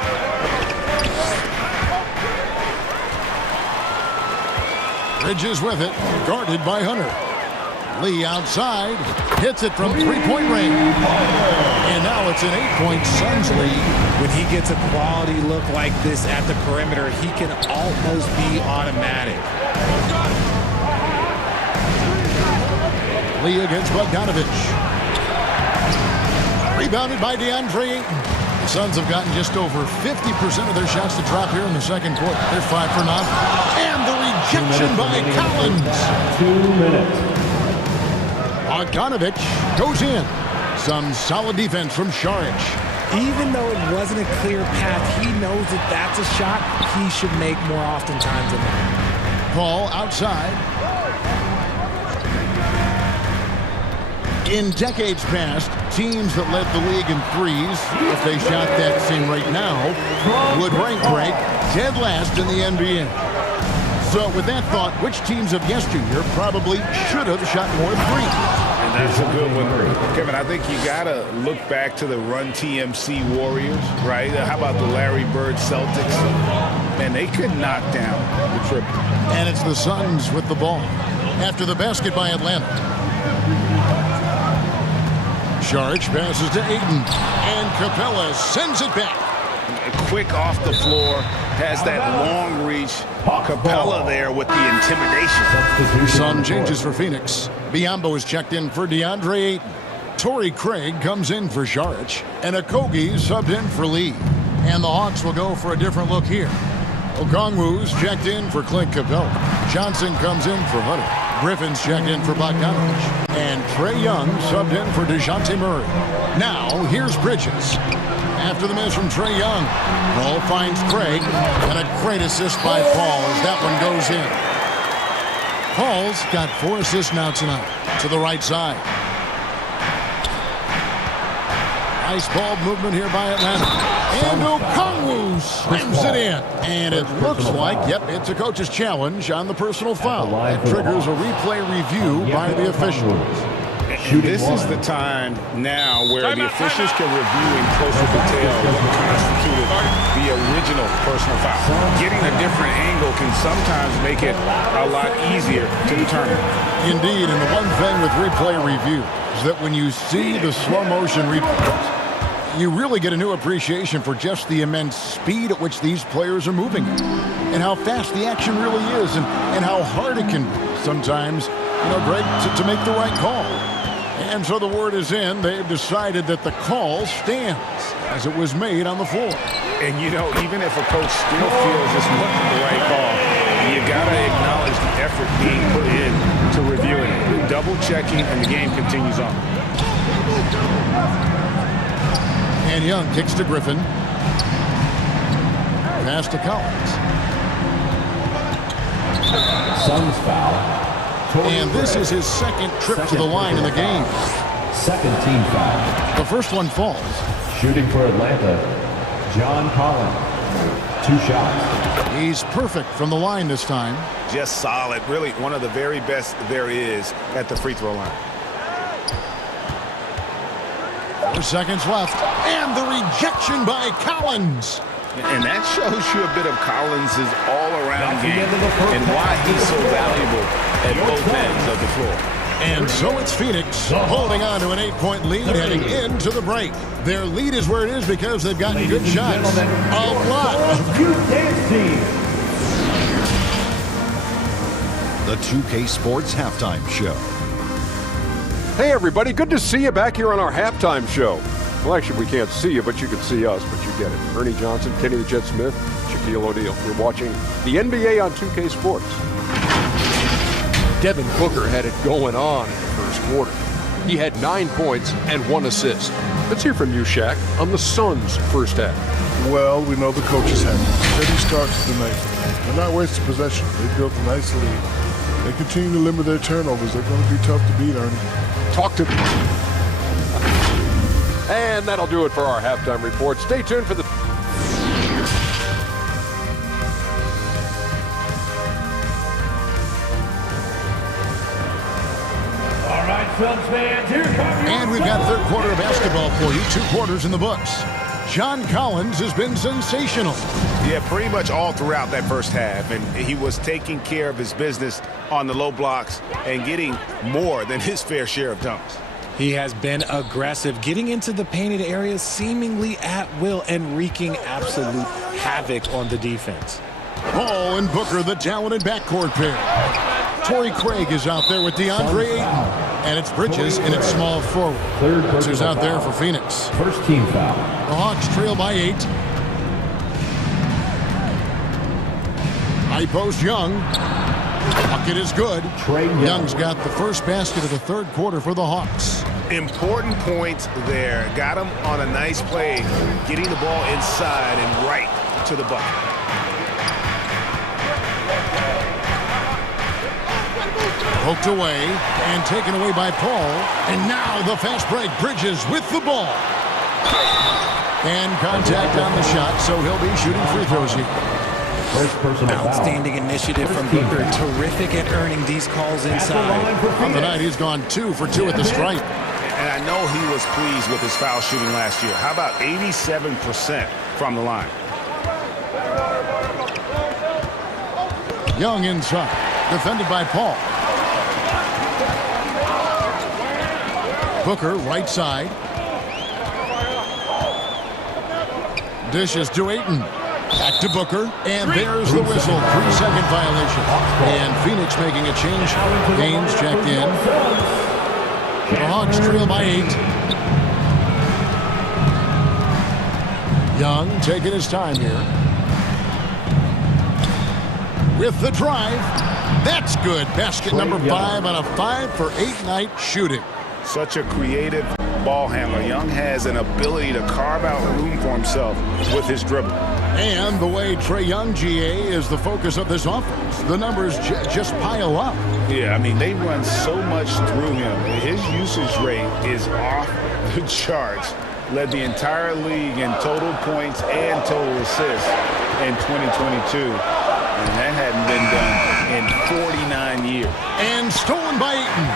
Bridges with it, guarded by Hunter. Lee outside, hits it from three-point range. And now it's an 8-point Suns lead. When he gets a quality look like this at the perimeter, he can almost be automatic. Lee against Bogdanovich. Rebounded by DeAndre Ayton. The Suns have gotten just over 50% of their shots to drop here in the second quarter. They're 5 for 9. And the rejection by Collins. 2 minutes. Bogdanovich goes in. Some solid defense from Šarić. Even though it wasn't a clear path, he knows that that's a shot he should make more oftentimes than that. Paul outside. In decades past, teams that led the league in threes, if they shot that same rate now, would rank dead last in the NBA. So with that thought, which teams of yesteryear probably should have shot more threes? And that's a good one. Kevin, I think you got to look back to the Run TMC Warriors, right? How about the Larry Bird Celtics? Man, they could knock down the triple. And it's the Suns with the ball after the basket by Atlanta. Šarić passes to Ayton, and Capella sends it back. Quick off the floor, has that long reach. Capella there with the intimidation. Sun changes for Phoenix. Biyombo is checked in for DeAndre Ayton. Torrey Craig comes in for Šarić, and Okogie subbed in for Lee. And the Hawks will go for a different look here. Okongwu's checked in for Clint Capella. Johnson comes in for Hunter. Griffin's checked in for Bogdanovich. And Trae Young subbed in for DeJounte Murray. Now, here's Bridges. After the miss from Trae Young, Paul finds Craig, and a great assist by Paul as that one goes in. Paul's got 4 assists now tonight. To the right side. Nice ball movement here by Atlanta. And Okongwu slams it in. And it looks like, it's a coach's challenge on the personal foul. That triggers a replay review by the officials. This is the time now where the officials can review in closer detail what constituted the original personal foul. Getting a different angle can sometimes make it a lot easier to determine. Indeed, and the one thing with replay review is that when you see the slow motion replays, you really get a new appreciation for just the immense speed at which these players are moving and how fast the action really is and how hard it can be sometimes, Greg, to make the right call. And so the word is in. They've decided that the call stands as it was made on the floor. And, even if a coach still feels this wasn't the right call, you got to acknowledge the effort being put in to reviewing it, double-checking, and the game continues on. And Young kicks to Griffin. Pass to Collins. Suns foul. And this is his second trip to the line in the game. Second team foul. The first one falls. Shooting for Atlanta, John Collins. 2 shots. He's perfect from the line this time. Just solid. Really one of the very best there is at the free throw line. 4 seconds left. And the rejection by Collins. And that shows you a bit of Collins' all-around game and why he's so valuable at both ends of the floor. And so it's Phoenix holding on to an 8-point lead heading into the break. Their lead is where it is because they've gotten good shots. A lot of The 2K Sports Halftime Show. Hey, everybody. Good to see you back here on our halftime show. Well, actually, we can't see you, but you can see us, but you get it. Ernie Johnson, Kenny the Jet Smith, Shaquille O'Neal. You're watching the NBA on 2K Sports. Devin Booker had it going on in the first quarter. He had 9 points and 1 assist. Let's hear from you, Shaq, on the Suns' first half. Well, we know the coaches have steady starts tonight. They're not wasting possession. They built a nice lead. They continue to limit their turnovers. They're going to be tough to beat, Ernie. Talk to me. And that'll do it for our halftime report. Stay tuned for the... All right, Suns fans, here comes... And we've got third quarter of basketball for you. 2 quarters in the books. John Collins has been sensational. Yeah, pretty much all throughout that first half, and he was taking care of his business on the low blocks and getting more than his fair share of dunks. He has been aggressive, getting into the painted areas seemingly at will and wreaking absolute havoc on the defense. Ball and Booker, the talented backcourt pair. Torrey Craig is out there with DeAndre Ayton. And it's Bridges in its small forward. Who's out there for Phoenix. First team foul. The Hawks trail by 8. High post Young. Bucket is good. Young's got the first basket of the third quarter for the Hawks. Important points there. Got him on a nice play, getting the ball inside and right to the bucket. Poked away and taken away by Paul. And now the fast break. Bridges with the ball. And contact on the shot, so he'll be shooting free throws here. Outstanding initiative from Booker. Terrific at earning these calls inside. On the night, he's gone 2 for 2 at the stripe. And I know he was pleased with his foul shooting last year. How about 87% from the line? Young inside. Defended by Paul. Booker, right side. Dishes to Ayton. Back to Booker. And there's the whistle. 3-second violation. And Phoenix making a change. Gaines checked in. The Hawks trail by 8. Young taking his time here. With the drive. That's good. Basket number 5 on a 5 for 8 night shooting. Such a creative ball handler. Young has an ability to carve out room for himself with his dribble. And the way Trae Young, GA, is the focus of this offense. The numbers just pile up. Yeah, I mean, they run so much through him. His usage rate is off the charts. Led the entire league in total points and total assists in 2022. And that hadn't been done in 49 years. And stolen by Ayton.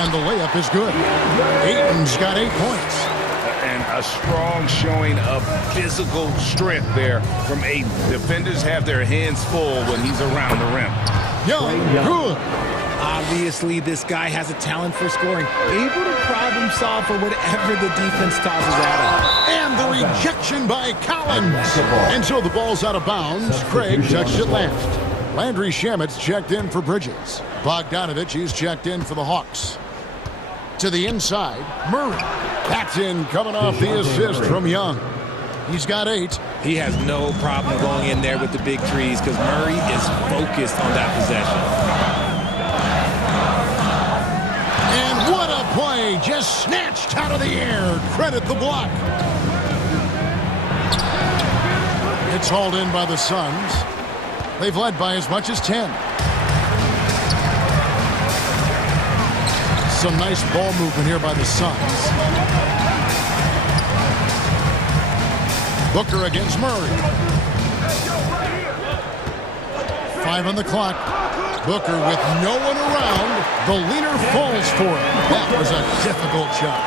And the layup is good. Ayton's got 8 points. And a strong showing of physical strength there from Ayton. Defenders have their hands full when he's around the rim. Young, good. Obviously, this guy has a talent for scoring. Able to problem solve for whatever the defense tosses at him. And the rejection by Collins. And so the ball's out of bounds. Craig touched it last. Landry Shamet's checked in for Bridges. Bogdanovich, he's checked in for the Hawks. To the inside, Murray. That's in, coming off the assist from Young. He's got 8. He has no problem going in there with the big threes because Murray is focused on that possession. And what a play, just snatched out of the air. Credit the block. It's hauled in by the Suns. They've led by as much as 10. Some nice ball movement here by the Suns. Booker against Murray. 5 on the clock. Booker with no one around. The leaner falls for it. That was a difficult shot.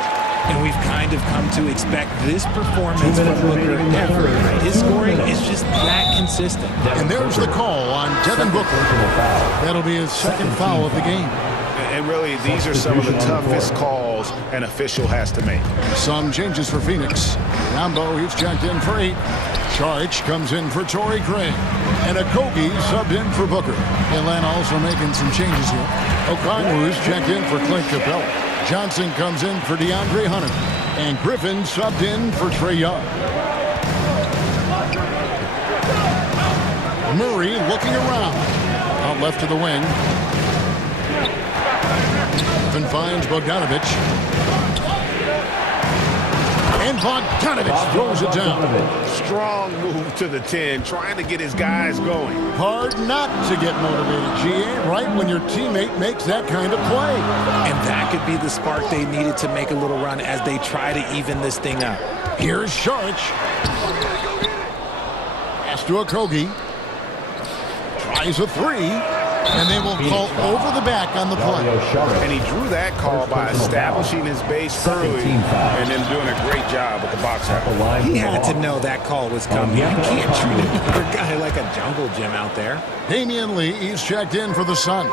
And we've kind of come to expect this performance from Booker every night. His scoring is just that consistent. And there's the call on Devin Booker. That'll be his second foul of the game. And really, these are some of the toughest calls an official has to make. Some changes for Phoenix. Rambo, he's checked in for 8. Charge comes in for Torrey Craig. And Okogie subbed in for Booker. Atlanta also making some changes here. Okongwu's checked in for Clint Capella. Johnson comes in for DeAndre Hunter. And Griffin subbed in for Trae Young. Murray looking around. Out left to the wing. Griffin finds Bogdanovich. And Bogdanovich throws it down. Strong move to the 10, trying to get his guys going. Hard not to get motivated, GA, right when your teammate makes that kind of play. And that could be the spark they needed to make a little run as they try to even this thing up. Here's Sharch. Pass to Okogie. Tries a 3. And they will call over the back on the play. And he drew that call by establishing his base early and then doing a great job with the box out. He had to know that call was coming. You can't treat another guy like a jungle gym out there. Damian Lee is checked in for the Suns.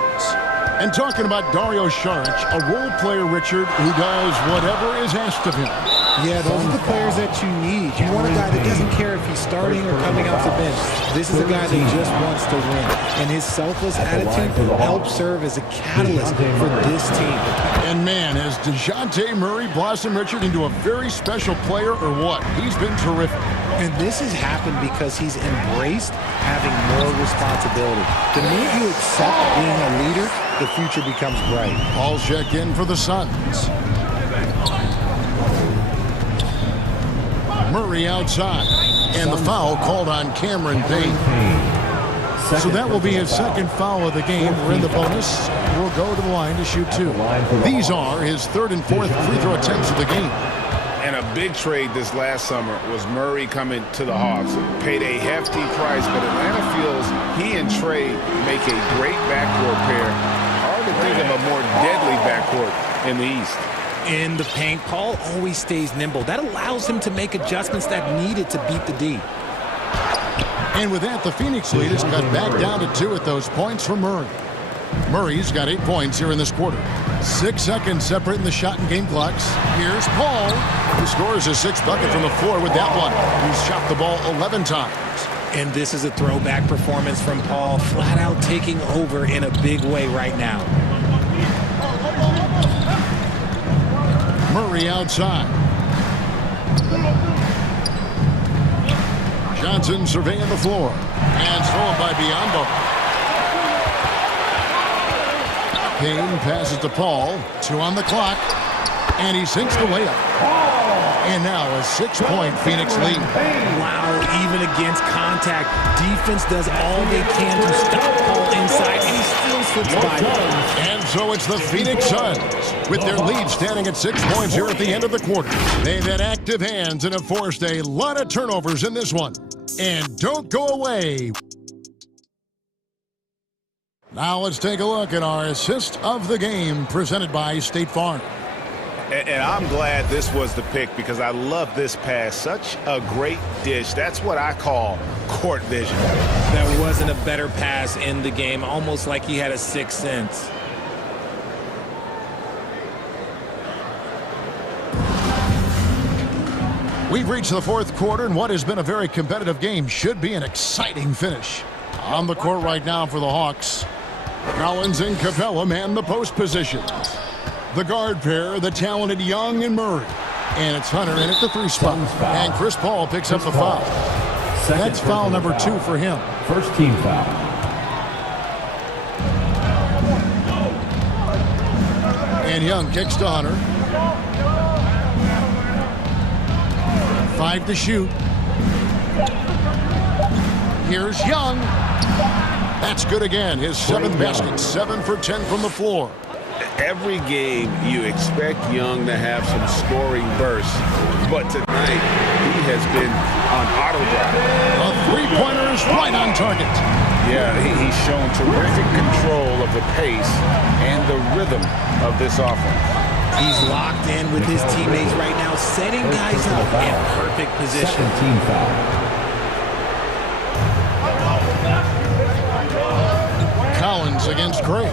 And talking about Dario Saric, a role player, Richard, who does whatever is asked of him. Yeah, those are the players that you need. You want a guy that doesn't care if he's starting or coming off the bench. This is a guy that just wants to win. And his selfless attitude helps serve as a catalyst for this team. And man, has DeJounte Murray blossomed, Richard, into a very special player or what? He's been terrific. And this has happened because he's embraced having more responsibility. The minute you accept being a leader, the future becomes bright. All check in for the Suns. Murray outside. And the foul called on Cameron Payne. So that will be his second foul of the game. We're in the bonus. We'll go to the line to shoot two. These are his third and fourth free throw attempts of the game. And a big trade this last summer was Murray coming to the Hawks. Paid a hefty price, but Atlanta feels he and Trey make a great backcourt pair. Hard to think of a more deadly backcourt in the East. In the paint, Paul always stays nimble. That allows him to make adjustments that needed to beat the D. And with that, the Phoenix lead is cut back down to 2 at those points from Murray. Murray's got 8 points here in this quarter. 6 seconds separating the shot and game clocks. Here's Paul, who scores his 6th bucket from the floor with that one. He's shot the ball 11 times. And this is a throwback performance from Paul, flat out taking over in a big way right now. Murray outside. Johnson surveying the floor. And thrown by Biyombo. Payne passes to Paul. 2 on the clock. And he sinks the layup. And now a 6-point Phoenix lead. Wow, even against contact, defense does all they can to stop Paul inside, and he still slips by. And so it's the Phoenix Suns, with their lead standing at 6 points here at the end of the quarter. They've had active hands and have forced a lot of turnovers in this one. And don't go away. Now let's take a look at our assist of the game presented by State Farm. And I'm glad this was the pick because I love this pass. Such a great dish. That's what I call court vision. There wasn't a better pass in the game, almost like he had a 6th sense. We've reached the 4th quarter, and what has been a very competitive game should be an exciting finish. On the court right now for the Hawks, Collins and Capella man the post positions. The guard pair, the talented Young and Murray. And it's Hunter in at the 3 spot. And Chris Paul picks up the foul. That's foul number 2 for him. First team foul. And Young kicks to Hunter. 5 to shoot. Here's Young. That's good again. His 7th basket. 7 for 10 from the floor. Every game you expect Young to have some scoring bursts, but tonight he has been on auto drive. A 3-pointer is right on target. Yeah, he's shown terrific control of the pace and the rhythm of this offense. He's locked in with his teammates right now, setting guys up in perfect position. Team foul. Collins against Gray.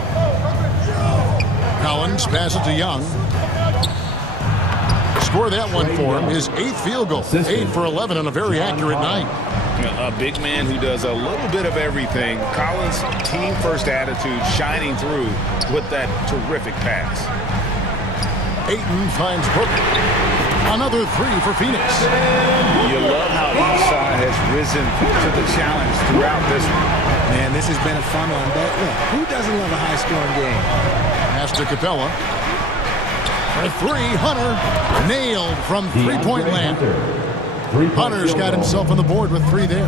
Collins passes to Young. Score that one for him. His 8th field goal. 8 for 11 on a very accurate night. A big man who does a little bit of everything. Collins' team-first attitude shining through with that terrific pass. Ayton finds Booker. Another 3 for Phoenix. You love how each side has risen to the challenge throughout this one. Man, this has been a fun one, but look, who doesn't love a high-scoring game? Pass to Capella. For 3, Hunter. Nailed from 3-point land. Hunter's got himself on the board with 3 there.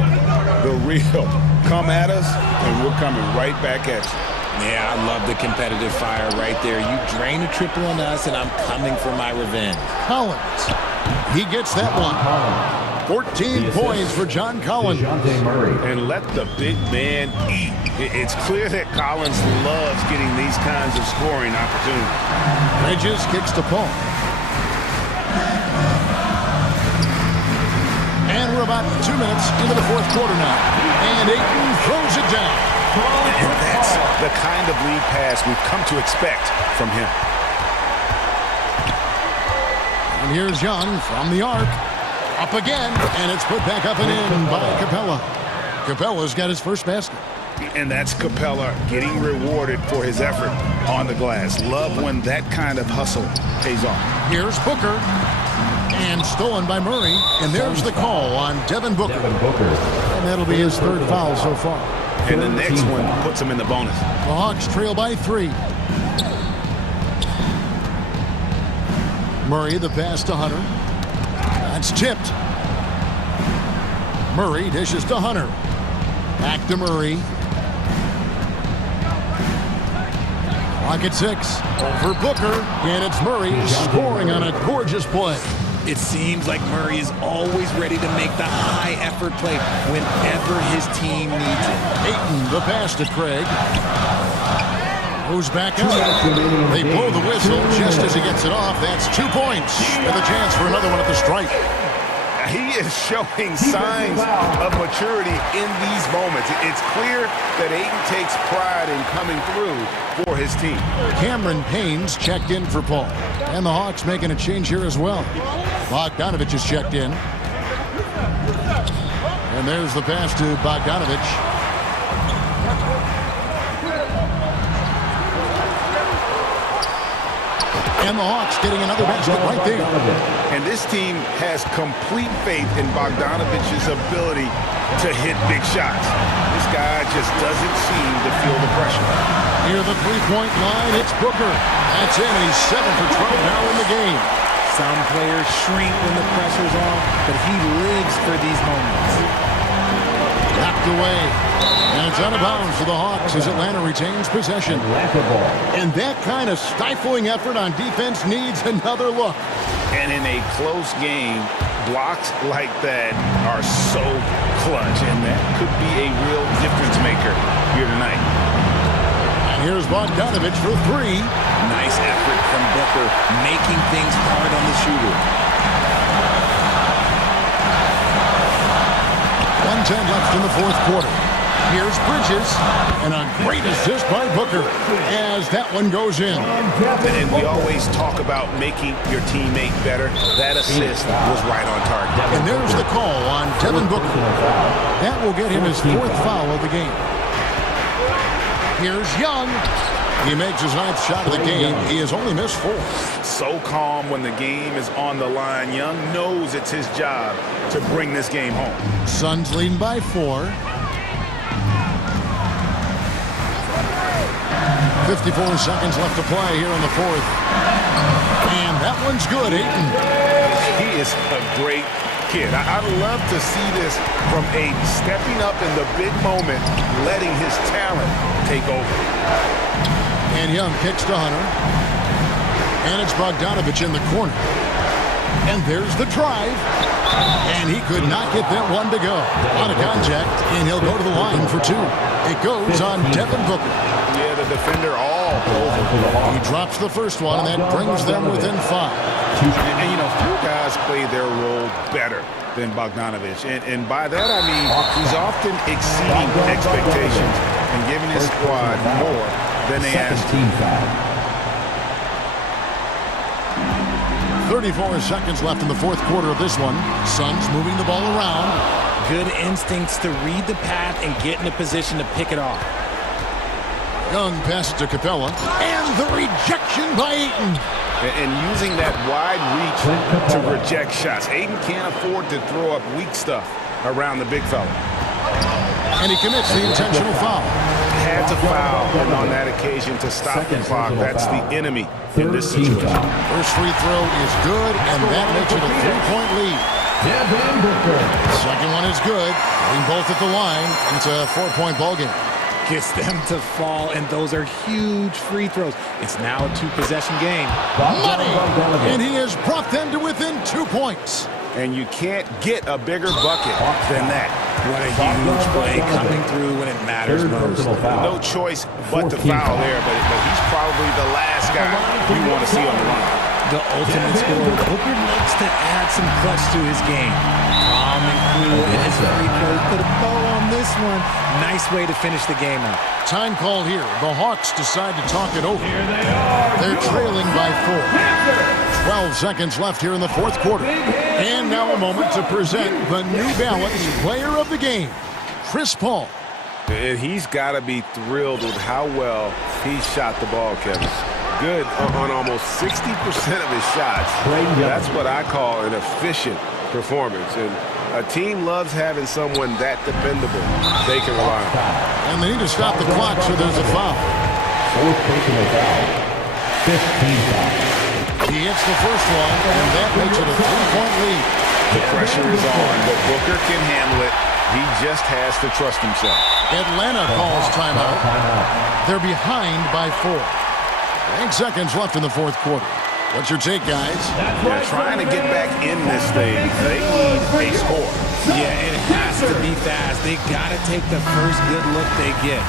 The real. Come at us, and we're coming right back at you. Yeah, I love the competitive fire right there. You drain a triple on us, and I'm coming for my revenge. Collins. He gets that one. 14 points for John Collins. And let the big man eat. It's clear that Collins loves getting these kinds of scoring opportunities. Bridges kicks to Paul. And we're about 2 minutes into the fourth quarter now. And Ayton throws it down. And that's the kind of lead pass we've come to expect from him. And here's Young from the arc. Up again, and it's put back up and in by Capella. Capella's got his first basket. And that's Capella getting rewarded for his effort on the glass. Love when that kind of hustle pays off. Here's Booker. And stolen by Murray. And there's the call on Devin Booker. And that'll be his third foul so far. And the next one puts him in the bonus. The Hawks trail by 3. Murray, the pass to Hunter. That's tipped. Murray dishes to Hunter. Back to Murray. Clock at 6. Over Booker. And it's Murray scoring on a gorgeous play. It seems like Murray is always ready to make the high-effort play whenever his team needs it. Ayton, the pass to Craig. Goes back out. They blow the whistle just as he gets it off. That's 2 points with a chance for another one at the stripe. He is showing signs of maturity in these moments. It's clear that Ayton takes pride in coming through for his team. Cameron Payne's checked in for Paul. And the Hawks making a change here as well. Bogdanovich is checked in. And there's the pass to Bogdanovich. And the Hawks getting another basket right there. And this team has complete faith in Bogdanovich's ability to hit big shots. This guy just doesn't seem to feel the pressure. Near the three-point line, it's Booker. That's in. He's 7 for 12 now in the game. Some players shrink when the pressure's on, but he lives for these moments. Knocked away. And it's out of bounds for the Hawks as Atlanta retains possession. And that kind of stifling effort on defense needs another look. And in a close game, blocks like that are so clutch, and that could be a real difference maker here tonight. And here's Bogdanovich for 3. Nice effort from Booker, making things hard on the shooter. 1:10 left in the fourth quarter. Here's Bridges, and a great assist by Booker as that one goes in. And we always talk about making your teammate better. That assist was right on target. And there's the call on Devin Booker. That will get him his 4th foul of the game. Here's Young. He makes his 9th shot of the game. He has only missed 4. So calm when the game is on the line. Young knows it's his job to bring this game home. Suns leading by 4. 54 seconds left to play here in the fourth. And that one's good, Ayton. He is a great kid. I'd love to see this from Ayton, stepping up in the big moment, letting his talent take over. And Young kicks to Hunter. And it's Bogdanovich in the corner. And there's the drive. And he could not get that one to go. Out of contact, and he'll go to the line for 2. It goes on Devin Booker. Yeah, the defender all over. He drops the first one, and that brings them within 5. And you know, few guys play their role better than Bogdanovich. And by that, I mean he's often exceeding expectations and giving his squad more than they asked. 34 seconds left in the fourth quarter of this one. Suns moving the ball around. Good instincts to read the path and get in a position to pick it off. Young passes to Capella. And the rejection by Ayton. And using that wide reach to reject shots. Ayton can't afford to throw up weak stuff around the big fella. And he commits the intentional foul. Had to foul, and on that occasion to stop the clock. That's the enemy in this situation. First free throw is good, and that makes it a 3-point lead. Second one is good. Getting both at the line, and it's a 4-point ball game. Gets them to fall, and those are huge free throws. It's now a 2-possession game. Money! And he has brought them to within 2 points. And you can't get a bigger bucket than that. What a huge play coming through when it matters most. No choice but to foul there, but he's probably the last guy you want to see on the line. The ultimate scorer. Booker looks to add some clutch to his game. Calm and cool in his free throw. Put a bow on this one. Nice way to finish the game out. Time called here. The Hawks decide to talk it over. They're trailing by 4. 12 seconds left here in the fourth quarter. And now a moment to present the New Balance Player of the Game, Chris Paul. And he's got to be thrilled with how well he shot the ball, Kevin. Good on almost 60% of his shots. That's what I call an efficient performance. And a team loves having someone that dependable they can rely on. And they need to stop the clock, so there's a foul. Fourth personal foul. 15 foul. He hits the first one, and that makes it a 3-point lead. The pressure is on, but Booker can handle it. He just has to trust himself. Atlanta calls timeout. They're behind by 4. 8 seconds left in the fourth quarter. What's your take, guys? They're trying to get back in this thing. They need a score. Yeah, it has to be fast. They got to take the first good look they get.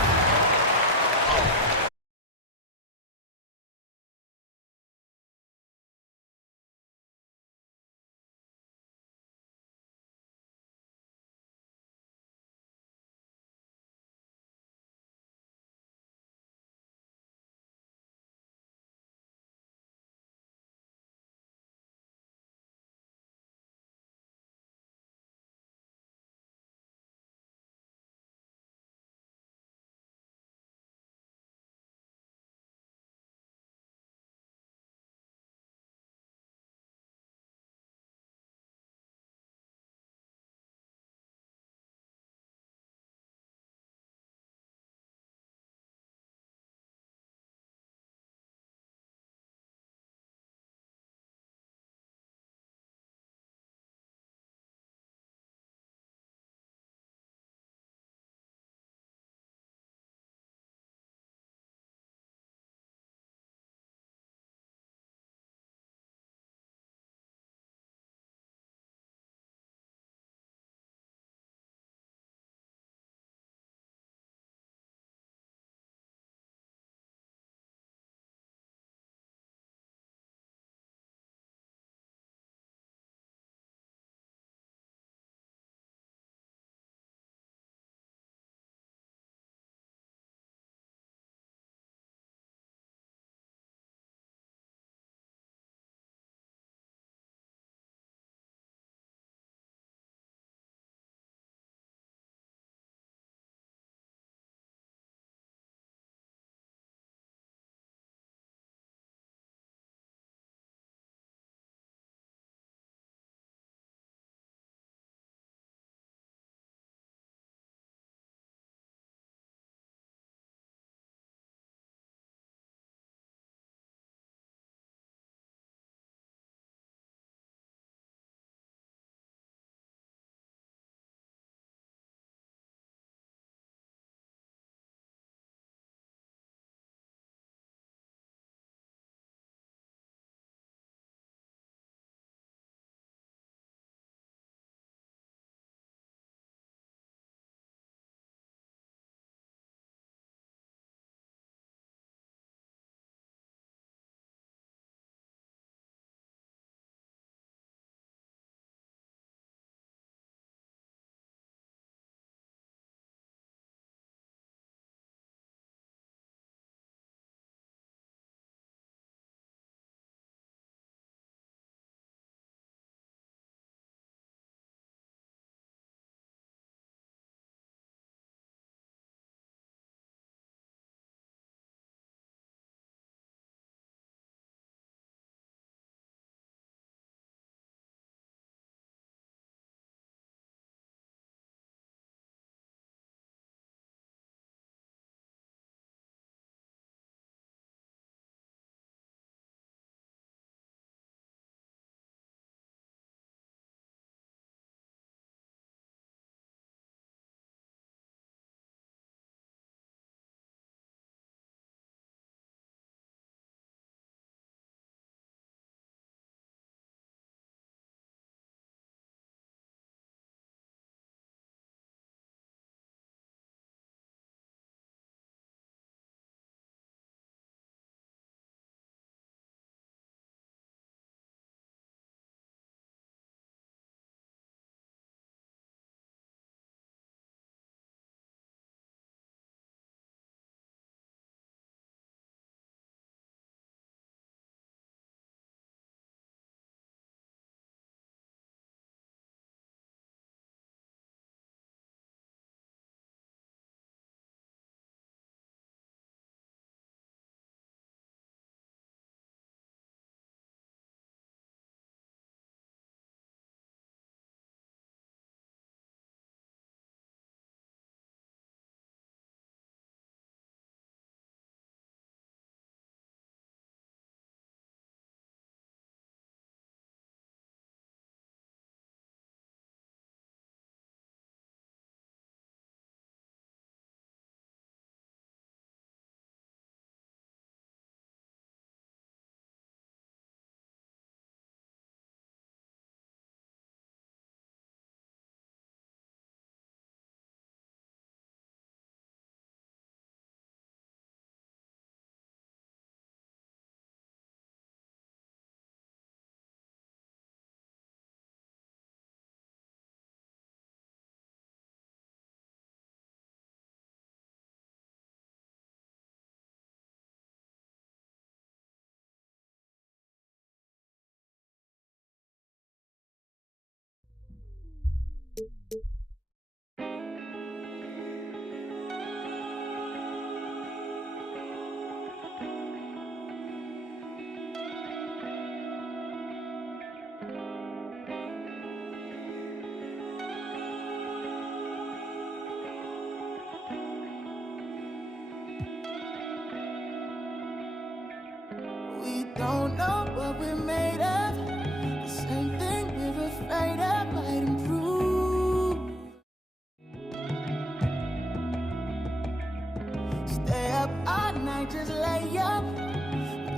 Stay up all night, just lay up.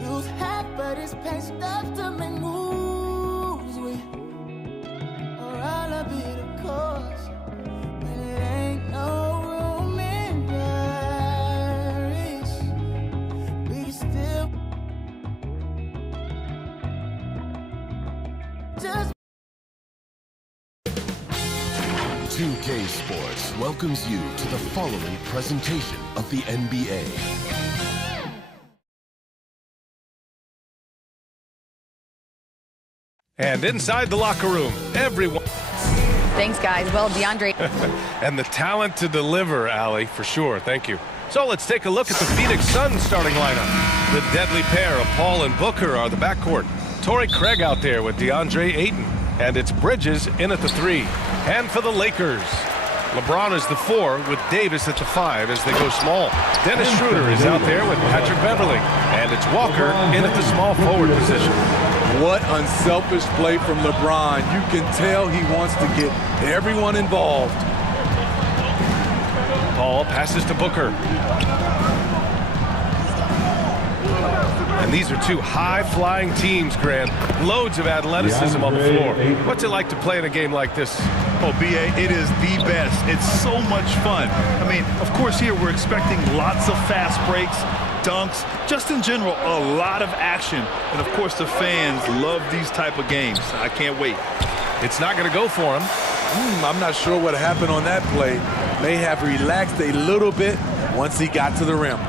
Use half of this paint stuff to make moves with. Or I'll be the cause when it ain't no room in Paris. We still just 2K Sports welcomes you to the following presentation of the NBA. And inside the locker room, everyone. Thanks, guys. Well, DeAndre. And the talent to deliver, Allie, for sure. Thank you. So let's take a look at the Phoenix Suns starting lineup. The deadly pair of Paul and Booker are the backcourt. Torrey Craig out there with DeAndre Ayton. And it's Bridges in at the 3. And for the Lakers, LeBron is the 4 with Davis at the 5 as they go small. Dennis Schroeder is out there with Patrick Beverley. And it's Walker in at the small forward position. What unselfish play from LeBron. You can tell he wants to get everyone involved. Paul passes to Booker. And these are two high-flying teams, Grant. Loads of athleticism on the floor. What's it like to play in a game like this? Oh, B.A., it is the best. It's so much fun. I mean, of course, here we're expecting lots of fast breaks, dunks, just in general, a lot of action. And, of course, the fans love these type of games. I can't wait. It's not going to go for him. I'm not sure what happened on that play. May have relaxed a little bit once he got to the rim.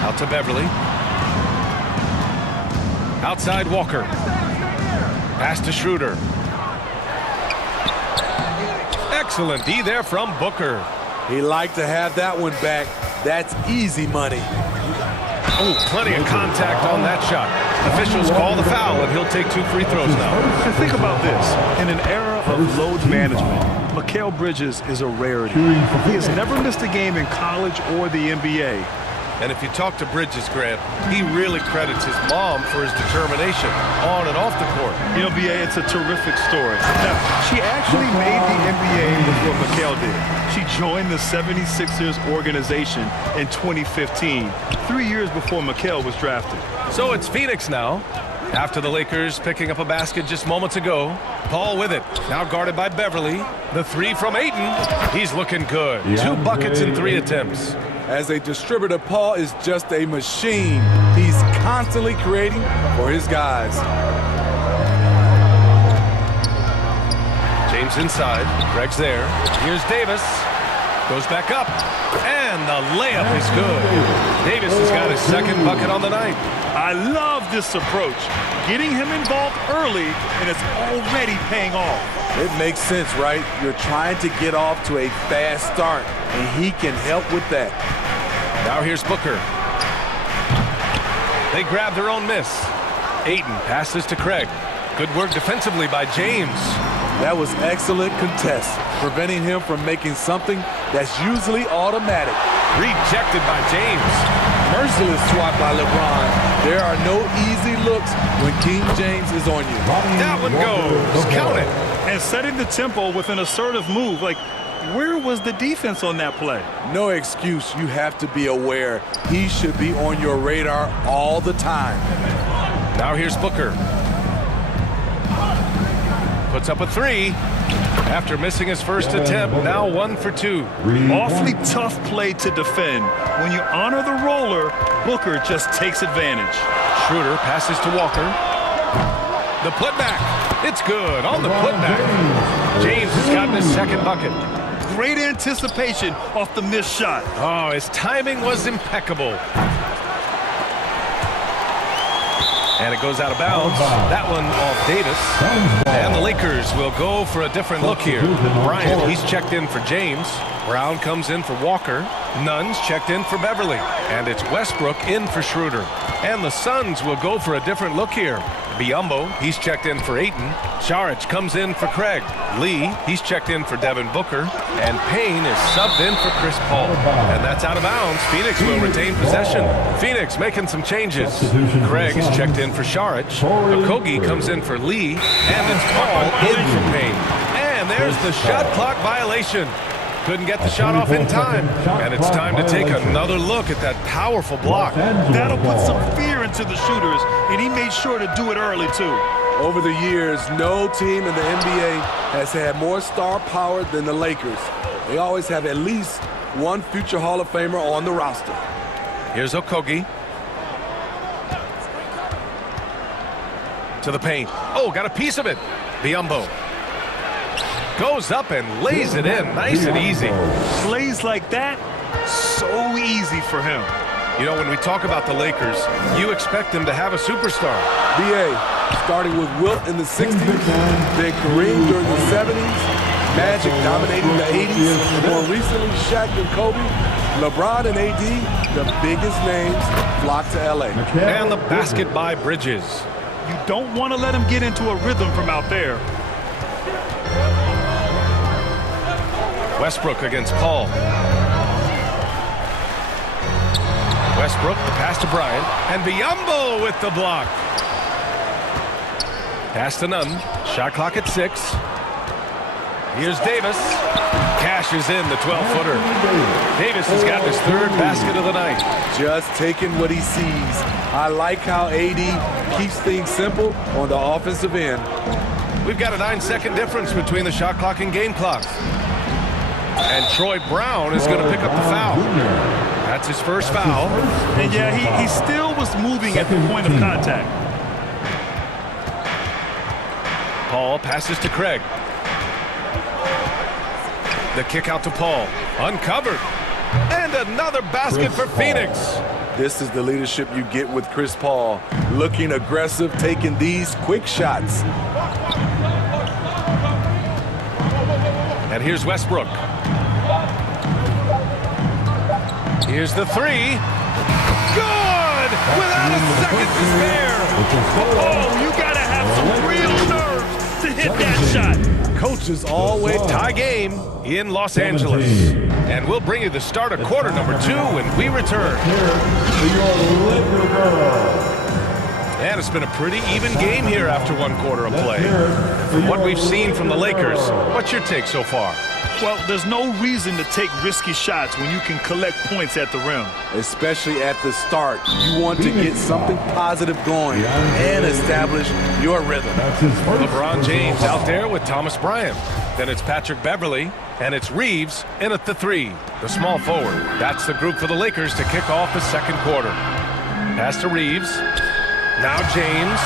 Out to Beverly. Outside Walker. Pass to Schroeder. Excellent D there from Booker. He liked to have that one back. That's easy money. Oh, plenty of contact on that shot. Officials call the foul, and he'll take 2 free throws now. And think about this. In an era of load management, Mikal Bridges is a rarity. He has never missed a game in college or the NBA. And if you talk to Bridges, Grant, he really credits his mom for his determination on and off the court. You know, B.A., it's a terrific story. Now, she actually made the NBA before Mikal did. She joined the 76ers organization in 2015, 3 years before Mikal was drafted. So it's Phoenix now. After the Lakers picking up a basket just moments ago. Paul with it. Now guarded by Beverly. The 3 from Ayton. He's looking good. 2 buckets in 3 attempts. As a distributor, Paul is just a machine. He's constantly creating for his guys. James inside. Craig's there. Here's Davis. Goes back up. And the layup is good. Davis has got his 2nd bucket on the night. I love this approach. Getting him involved early, and it's already paying off. It makes sense, right? You're trying to get off to a fast start, and he can help with that. Now here's Booker. They grab their own miss. Ayton passes to Craig. Good work defensively by James. That was excellent contest, preventing him from making something that's usually automatic. Rejected by James. Merciless swat by LeBron. There are no easy looks when King James is on you. That one goes. Count it. And setting the tempo with an assertive move. Like, where was the defense on that play? No excuse. You have to be aware. He should be on your radar all the time. Now here's Booker. Puts up a 3. After missing his first attempt, now 1 for 2. Awfully tough play to defend. When you honor the roller, Booker just takes advantage. Schroeder passes to Walker. The putback. It's good on the putback. James has gotten his 2nd bucket. Great anticipation off the missed shot. Oh, his timing was impeccable. And it goes out of bounds. That one off Davis. And the Lakers will go for a different look here. Bryant, he's checked in for James. Brown comes in for Walker. Nunn's checked in for Beverly. And it's Westbrook in for Schroeder. And the Suns will go for a different look here. Biyombo, he's checked in for Ayton. Saric comes in for Craig. Lee, he's checked in for Devin Booker. And Payne is subbed in for Chris Paul. And that's out of bounds. Phoenix will retain possession. Phoenix making some changes. Craig's checked in for Saric. Okogie comes in for Lee. And it's Paul in for Payne. And there's the shot clock violation. couldn't get the shot off in time. And it's time to take another look at that powerful block. That'll put some fear into the shooters, and he made sure to do it early, too. Over the years, no team in the NBA has had more star power than the Lakers. They always have at least one future Hall of Famer on the roster. Here's Okogie. To the paint. Oh, got a piece of it. Biyombo goes up and lays it in. Nice and easy. Plays like that, so easy for him. You know, when we talk about the Lakers, you expect them to have a superstar. B.A. starting with Wilt in the 60s, then Kareem during the 70s, Magic dominating the 80s, and more recently Shaq and Kobe, LeBron and AD, the biggest names flock to L.A. And the basket by Bridges. You don't want to let him get into a rhythm from out there. Westbrook against Paul. Westbrook, the pass to Bryant, and Biyombo with the block. Pass to Nunn. Shot clock at 6. Here's Davis. Cashes in the 12-footer. Davis has got his 3rd basket of the night. Just taking what he sees. I like how AD keeps things simple on the offensive end. We've got a 9-second difference between the shot clock and game clock. And Troy Brown is going to pick up the foul. That's his first foul. And yeah, he still was moving at the point of contact. Paul passes to Craig. The kick out to Paul. Uncovered. And another basket for Phoenix. This is the leadership you get with Chris Paul. Looking aggressive, taking these quick shots. And here's Westbrook. Here's the 3. Good! Without a second to spare. Oh, you gotta have some real nerve to hit that shot. Coaches always tie game in Los Angeles. And we'll bring you the start of quarter number 2 when we return. And it's been a pretty even game here after 1 quarter of play. From what we've seen from the Lakers, what's your take so far? Well, there's no reason to take risky shots when you can collect points at the rim. Especially at the start. You want to get something positive going and establish your rhythm. LeBron James out there with Thomas Bryant. Then it's Patrick Beverly, and it's Reeves in at the 3, the small forward. That's the group for the Lakers to kick off the 2nd quarter. Pass to Reeves. Now James.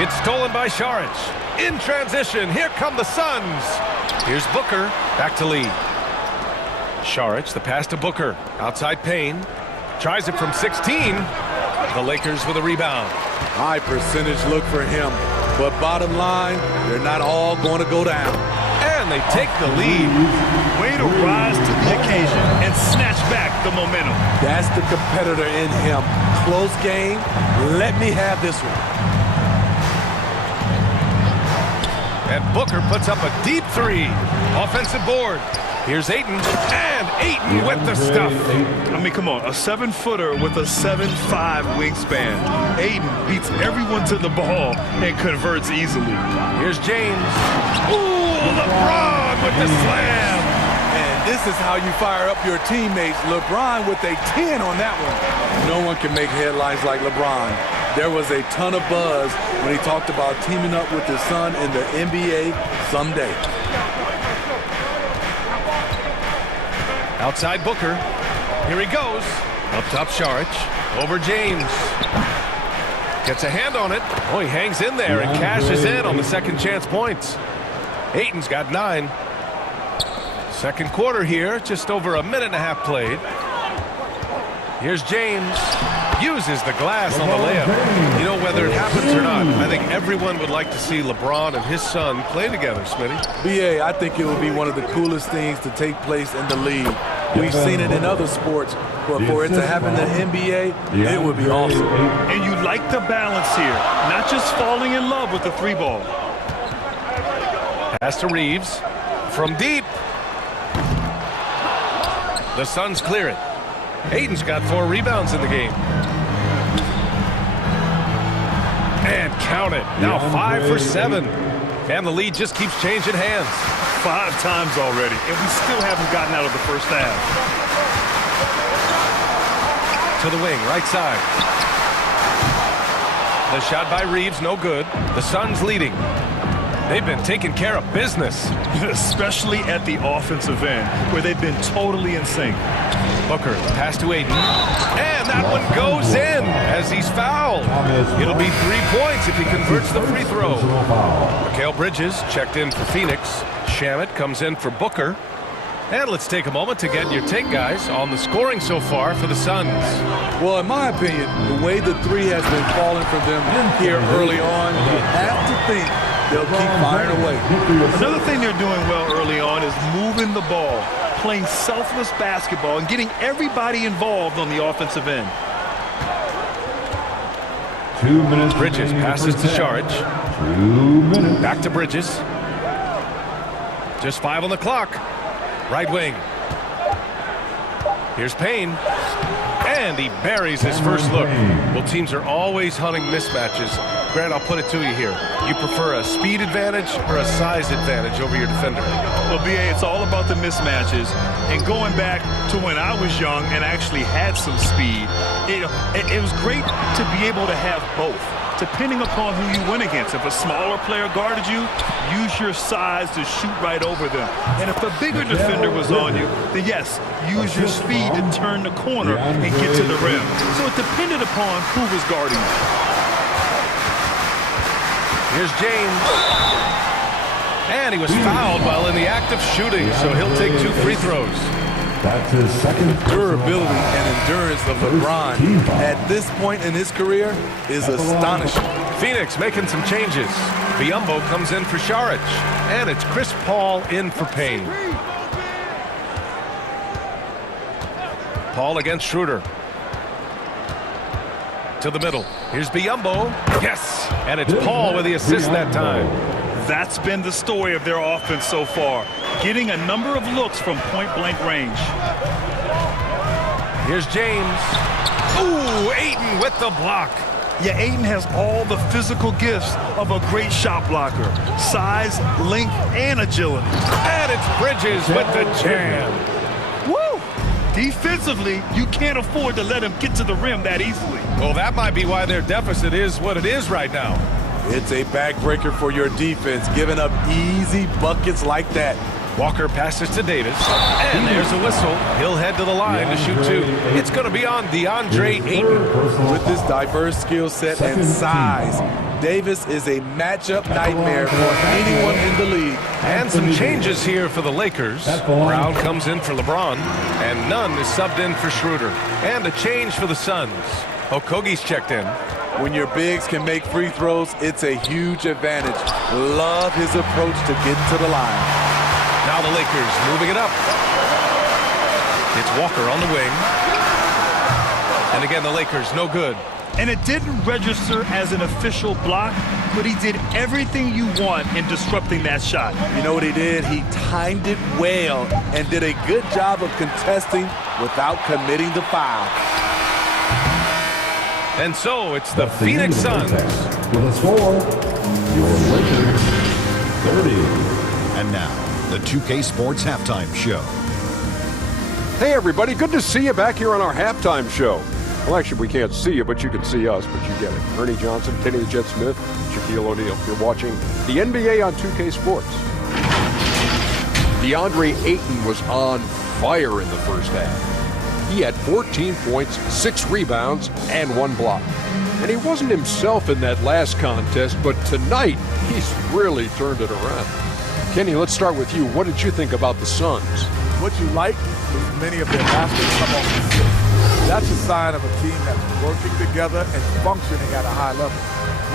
It's stolen by Saric. In transition, here come the Suns. Here's Booker, back to Lee. Saric, the pass to Booker. Outside Payne. Tries it from 16. The Lakers with a rebound. High percentage look for him. But bottom line, they're not all going to go down. And they take the lead. Way to rise to the occasion and snatch back the momentum. That's the competitor in him. Close game. Let me have this one. And Booker puts up a deep 3. Offensive board. Here's Ayton. And Ayton with the stuff. I mean, come on. A 7-footer with a 7'5" wingspan. Ayton beats everyone to the ball and converts easily. Here's James. Ooh, LeBron with the slam. And this is how you fire up your teammates. LeBron with a 10 on that one. No one can make headlines like LeBron. There was a ton of buzz when he talked about teaming up with his son in the NBA someday. Outside Booker. Here he goes. Up top Saric. Over James. Gets a hand on it. Oh, he hangs in there and cashes in on the second chance points. Ayton's got 9. 2nd quarter here. Just over a minute and a half played. Here's James. Uses the glass on the layup. You know, whether it happens or not, I think everyone would like to see LeBron and his son play together, Smitty. B.A., I think it would be one of the coolest things to take place in the league. We've seen it in other sports, but for it to happen in the NBA, it would be awesome. And you like the balance here, not just falling in love with the 3 ball. Pass to Reeves. From deep. The Suns clear it. Ayton's got 4 rebounds in the game. And count it. Now 5 for 7. And the lead just keeps changing hands. 5 times already, and we still haven't gotten out of the first half. To the wing, right side. The shot by Reeves, no good. The Suns leading. They've been taking care of business. Especially at the offensive end, where they've been totally in sync. Booker, pass to Aiden. And that one goes in as he's fouled. It'll be 3 points if he converts the free throw. Mikal Bridges checked in for Phoenix. Shamet comes in for Booker. And let's take a moment to get your take, guys, on the scoring so far for the Suns. Well, in my opinion, the way the three has been falling for them here early on, you have to think they'll keep firing away. Another thing they're doing well early on is moving the ball, playing selfless basketball, and getting everybody involved on the offensive end. 2 minutes. Bridges passes to Saric. 2 minutes. Back to Bridges. Just 5 on the clock. Right wing. Here's Payne. And he buries his first look. Well, teams are always hunting mismatches. Grant, I'll put it to you here. You prefer a speed advantage or a size advantage over your defender? Well, BA, it's all about the mismatches. And going back to when I was young and actually had some speed, it was great to be able to have both, depending upon who you went against. If a smaller player guarded you, use your size to shoot right over them. And if a bigger defender was on you, then yes, use your speed to turn the corner and get to the rim. So it depended upon who was guarding you. Here's James. And he was fouled while in the act of shooting, so he'll take 2 free throws. That's his second. Durability and endurance of LeBron at this point in his career is astonishing. Phoenix making some changes. Biyombo comes in for Saric. And it's Chris Paul in for Payne. Paul against Schroeder. To the middle. Here's Biyombo. Yes! And it's Paul with the assist that time. That's been the story of their offense so far, getting a number of looks from point-blank range. Here's James. Ooh, Ayton with the block. Yeah, Ayton has all the physical gifts of a great shot blocker. Size, length, and agility. And it's Bridges with the jam. Woo! Defensively, you can't afford to let him get to the rim that easily. Well, that might be why their deficit is what it is right now. It's a backbreaker for your defense, giving up easy buckets like that. Walker passes to Davis, and there's a whistle. He'll head to the line to shoot 2. It's going to be on DeAndre Ayton. With this diverse skill set and size, Davis is a matchup nightmare for anyone in the league. And some changes here for the Lakers. Brown comes in for LeBron, and Nunn is subbed in for Schroeder. And a change for the Suns. Okogie's checked in. When your bigs can make free throws, it's a huge advantage. Love his approach to get to the line. Now the Lakers moving it up. It's Walker on the wing. And again, the Lakers, no good. And it didn't register as an official block, but he did everything you want in disrupting that shot. You know what he did? He timed it well and did a good job of contesting without committing the foul. And so it's the Phoenix Suns. With a score, your Lakers 30. And now, the 2K Sports Halftime Show. Hey, everybody. Good to see you back here on our halftime show. Well, actually, we can't see you, but you can see us, but you get it. Ernie Johnson, Kenny the Jet Smith, Shaquille O'Neal. You're watching the NBA on 2K Sports. DeAndre Ayton was on fire in the first half. He had 14 points, 6 rebounds, and 1 block. And he wasn't himself in that last contest, but tonight, he's really turned it around. Kenny, let's start with you. What did you think about the Suns? What you like is many of their baskets come off the six. That's a sign of a team that's working together and functioning at a high level.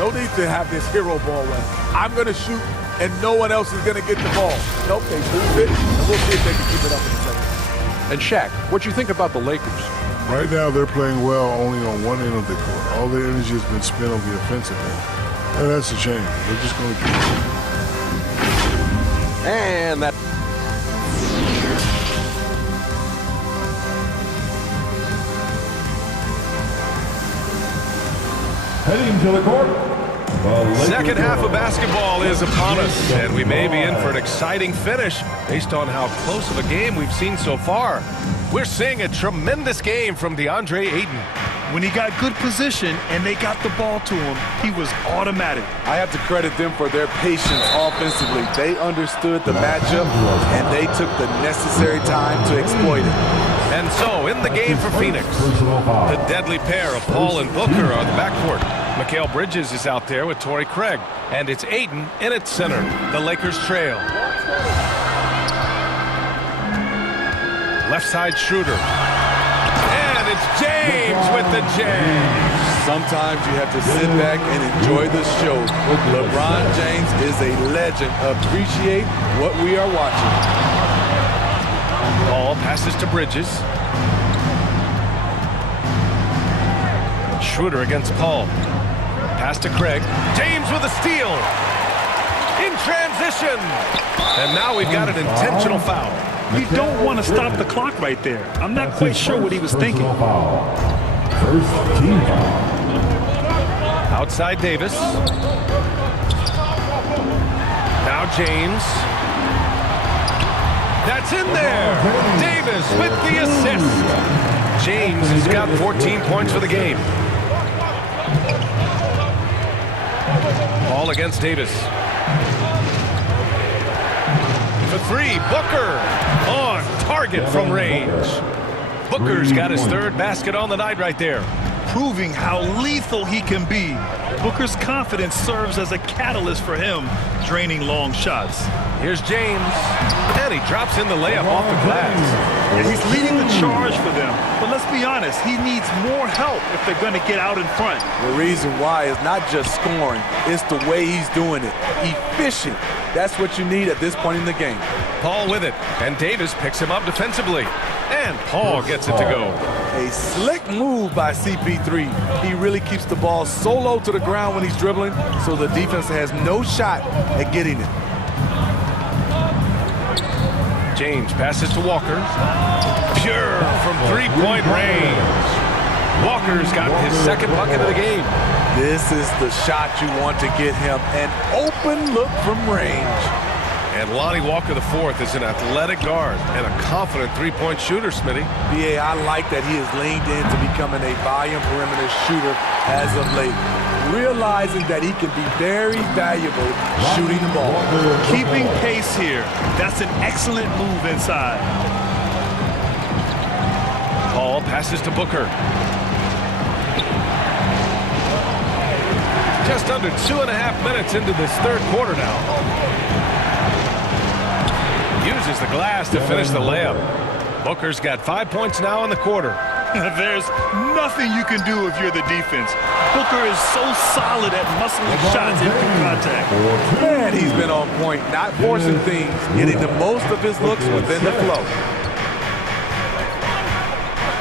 No need to have this hero ball when I'm going to shoot and no one else is going to get the ball. Nope, they move it, and we'll see if they can keep it up in a second. And Shaq, what do you think about the Lakers? Right now, they're playing well only on one end of the court. All their energy has been spent on the offensive end. And that's a shame. They're just going to keep it. And that... Heading to the court, Second half of basketball is upon us, and we may be in for an exciting finish based on how close of a game we've seen so far. We're seeing a tremendous game from DeAndre Ayton. When he got good position and they got the ball to him, he was automatic. I have to credit them for their patience offensively. They understood the matchup, and they took the necessary time to exploit it. And so, in the game for Phoenix, the deadly pair of Paul and Booker are the backcourt. Mikal Bridges is out there with Torrey Craig, and it's Ayton in its center. The Lakers trail. Left side Schroeder. And it's James with the jam. Sometimes you have to sit back and enjoy the show. LeBron James is a legend. Appreciate what we are watching. Ball passes to Bridges. Schroeder against Paul. Pass to Craig. James with a steal. In transition. And now we've got an intentional foul. You don't want to stop the clock right there. I'm not quite sure what he was thinking. First team foul. Outside Davis. Now James. That's in there. Davis with the assist. James has got 14 points for the game. Ball against Davis. For three, Booker on target from range. Booker's got his third basket on the night right there. Proving how lethal he can be. Booker's confidence serves as a catalyst for him, draining long shots. Here's James, and he drops in the layup off the glass. Yeah, he's leading the charge for them, but let's be honest, he needs more help if they're going to get out in front. The reason why is not just scoring, it's the way he's doing it. Efficient. That's what you need at this point in the game. Paul with it, and Davis picks him up defensively. And Paul gets it to go. A slick move by CP3. He really keeps the ball so low to the ground when he's dribbling, so the defense has no shot at getting it. James passes to Walker. Pure from three-point range. Walker's got his second bucket of the game. This is the shot you want to get him. An open look from range. And Lonnie Walker IV is an athletic guard and a confident three-point shooter, Smitty. BA, I like that he has leaned into becoming a volume perimeter shooter as of late. Realizing that he can be very valuable shooting the ball. Keeping pace here. That's an excellent move inside. Paul passes to Booker. Just under 2.5 minutes into this third quarter now. Uses the glass to finish the layup. Booker's got 5 points now in the quarter. There's nothing you can do if you're the defense. Booker is so solid at muscling shots into contact. Man, he's been on point, not forcing things, getting the most of his looks within the flow.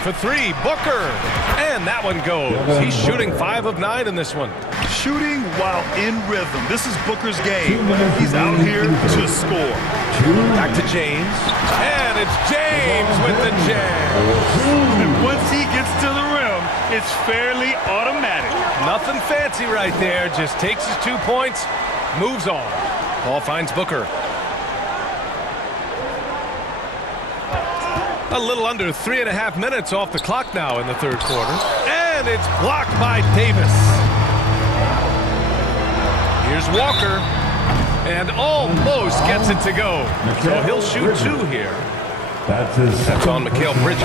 For three, Booker. And that one goes. He's shooting 5 of 9 in this one. Shooting while in rhythm. This is Booker's game. He's out here to score. Back to James. And it's James with the jam. And once he gets to the rim, it's fairly automatic. Nothing fancy right there. Just takes his 2 points, moves on. Paul finds Booker. A little under 3.5 minutes off the clock now in the third quarter. And it's blocked by Davis. Here's Walker. And almost gets it to go. So he'll shoot 2 here. That's on Mikal Bridges.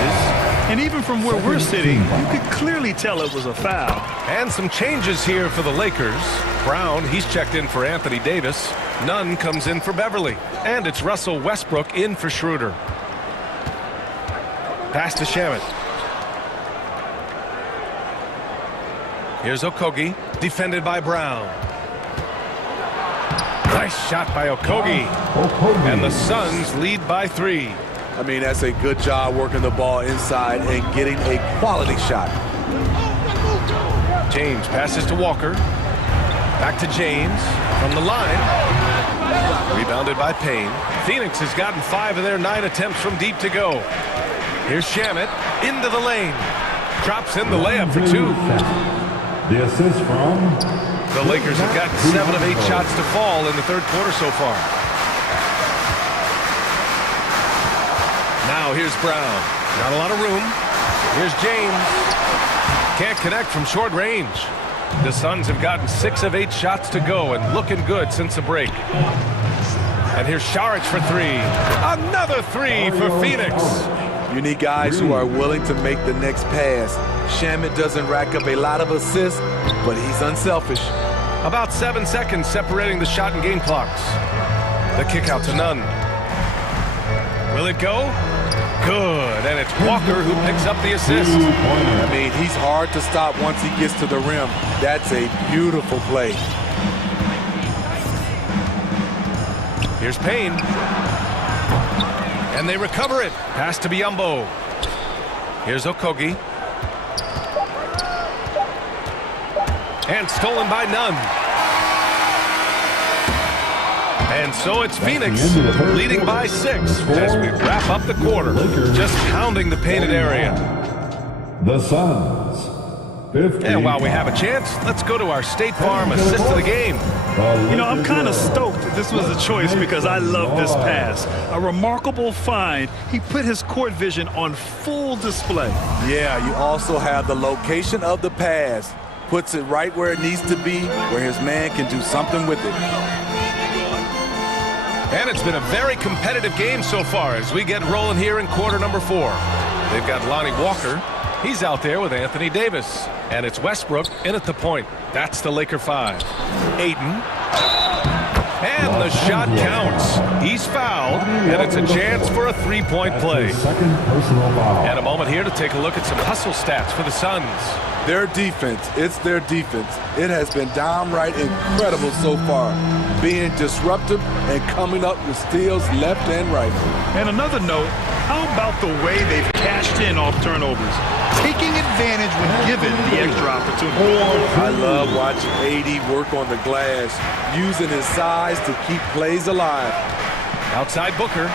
And even from where we're sitting, you could clearly tell it was a foul. And some changes here for the Lakers. Brown, he's checked in for Anthony Davis. Nunn comes in for Beverly. And it's Russell Westbrook in for Schroeder. Pass to Shamet. Here's Okogie, defended by Brown. Nice shot by Okogie. And the Suns lead by 3. I mean, that's a good job working the ball inside and getting a quality shot. James passes to Walker. Back to James from the line. Rebounded by Payne. Phoenix has gotten 5 of their 9 attempts from deep to go. Here's Shamet into the lane. Drops in the layup for 2. The assist from The Lakers have gotten 7 of 8 shots to fall in the third quarter so far. Now here's Brown. Not a lot of room. Here's James. Can't connect from short range. The Suns have gotten 6 of 8 shots to go and looking good since the break. And here's Šarić for 3. Another 3 for Phoenix. You need guys who are willing to make the next pass. Shamet doesn't rack up a lot of assists, but he's unselfish. About 7 seconds separating the shot and game clocks. The kick out to Nunn. Will it go? Good, and it's Walker who picks up the assist. I mean, he's hard to stop once he gets to the rim. That's a beautiful play. Here's Payne. And they recover it. Pass to Biyombo. Here's Okogie. And stolen by Nunn. And so it's Phoenix leading by 6 as we wrap up the quarter. Just pounding the painted area. The Suns. 50. And while we have a chance, let's go to our State Farm assist of the game. You know, I'm kind of stoked that this was a choice because I love this pass. A remarkable find. He put his court vision on full display. Yeah, you also have the location of the pass. Puts it right where it needs to be, where his man can do something with it. And it's been a very competitive game so far as we get rolling here in quarter number 4. They've got Lonnie Walker. He's out there with Anthony Davis. And it's Westbrook in at the point. That's the Laker 5. Ayton. And the shot counts. He's fouled, and it's a chance for a 3-point play. And a moment here to take a look at some hustle stats for the Suns. Their defense, it's their defense. It has been downright incredible so far, being disruptive and coming up with steals left and right. And another note, how about the way they've cashed in off turnovers? Taking advantage when given the extra opportunity. I love watching AD work on the glass, using his size to keep plays alive. Outside Booker.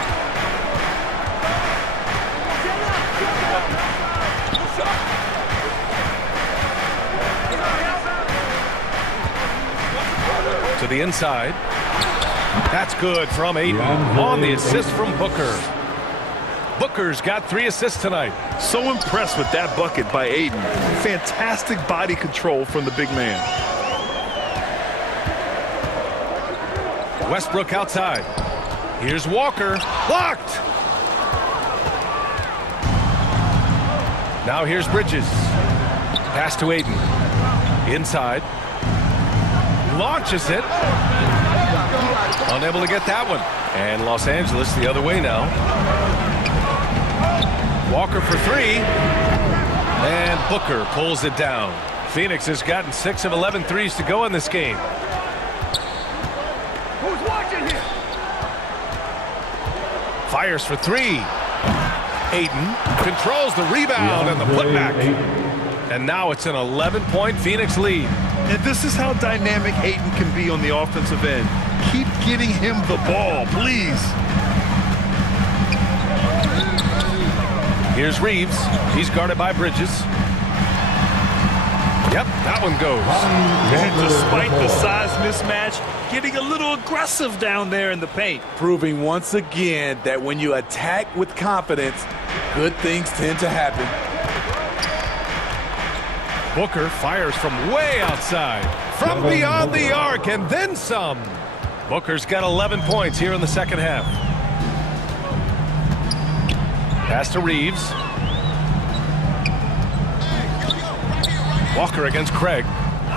To the inside. That's good from Ayton on the assist from Booker. Booker's got 3 assists tonight. So impressed with that bucket by Ayton. Fantastic body control from the big man. Westbrook outside. Here's Walker. Blocked! Now here's Bridges. Pass to Ayton. Inside. Launches it. Unable to get that one. And Los Angeles the other way now. Walker for 3. And Booker pulls it down. Phoenix has gotten 6 of 11 threes to go in this game. Who's watching here? Fires for 3. Ayton controls the rebound and the putback. And now it's an 11-point Phoenix lead. And this is how dynamic Ayton can be on the offensive end. Keep getting him the ball, please. Here's Reeves. He's guarded by Bridges. Yep, that one goes. And despite the size mismatch, getting a little aggressive down there in the paint. Proving once again that when you attack with confidence, good things tend to happen. Booker fires from way outside. From beyond the arc and then some. Booker's got 11 points here in the second half. Pass to Reeves. Walker against Craig.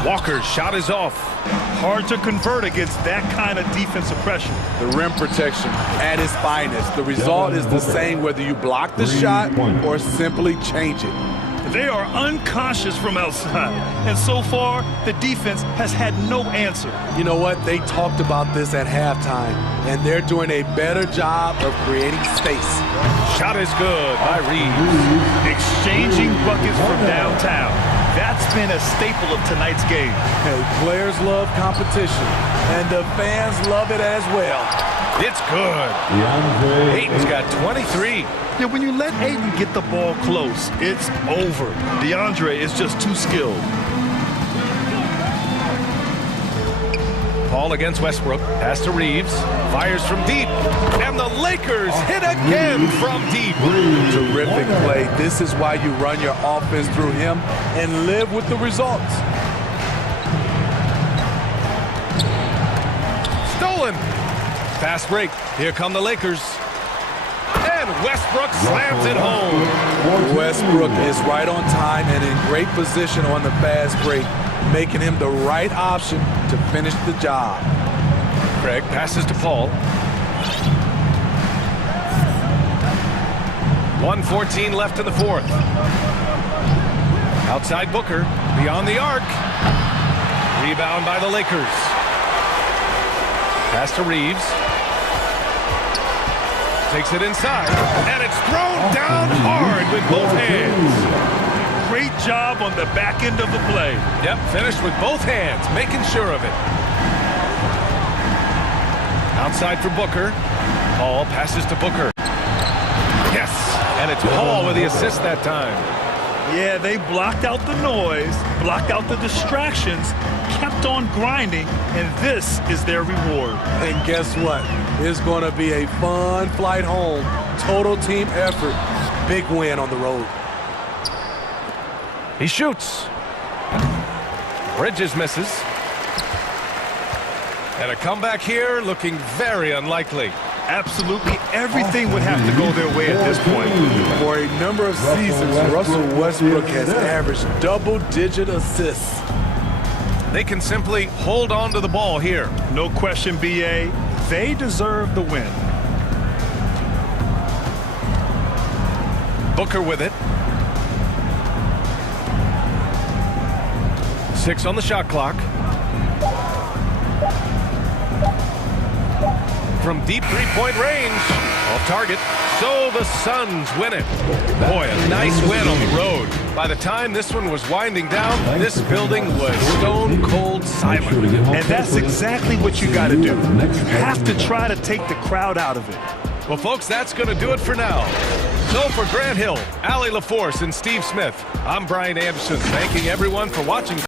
Walker's shot is off. Hard to convert against that kind of defensive pressure. The rim protection at its finest. The result is the same whether you block the shot or simply change it. They are unconscious from outside, and so far, the defense has had no answer. You know what? They talked about this at halftime, and they're doing a better job of creating space. Shot is good by Reeves. Exchanging buckets from downtown. That's been a staple of tonight's game. Hey, players love competition, and the fans love it as well. It's good. Ayton's got 23. Yeah, when you let Ayton get the ball close, it's over. DeAndre is just too skilled. Ball against Westbrook. Pass to Reeves. Fires from deep. And the Lakers hit again from deep. Terrific play. This is why you run your offense through him and live with the results. Stolen. Fast break. Here come the Lakers. And Westbrook slams it home. Westbrook is right on time and in great position on the fast break, making him the right option to finish the job. Craig passes to Paul. 1:14 left in the fourth. Outside Booker, beyond the arc. Rebound by the Lakers. Pass to Reeves. Takes it inside, and it's thrown down hard with both hands. Great job on the back end of the play. Yep, finished with both hands, making sure of it. Outside for Booker. Paul passes to Booker. Yes, and it's Paul with the assist that time. Yeah, they blocked out the noise, blocked out the distractions, kept on grinding, and this is their reward. And guess what? It's going to be a fun flight home. Total team effort. Big win on the road. He shoots. Bridges misses. And a comeback here looking very unlikely. Absolutely everything would have to go their way at this point. For a number of seasons, Russell Westbrook has averaged double-digit assists. They can simply hold on to the ball here. No question, B.A. They deserve the win. Booker with it. 6 on the shot clock. From deep three-point range. Off target. So the Suns win it. Boy, a nice win on the road. By the time this one was winding down, this building was stone cold silent. And that's exactly what you got to do. You have to try to take the crowd out of it. Well, folks, that's going to do it for now. So for Grant Hill, Allie LaForce, and Steve Smith, I'm Brian Anderson, thanking everyone for watching.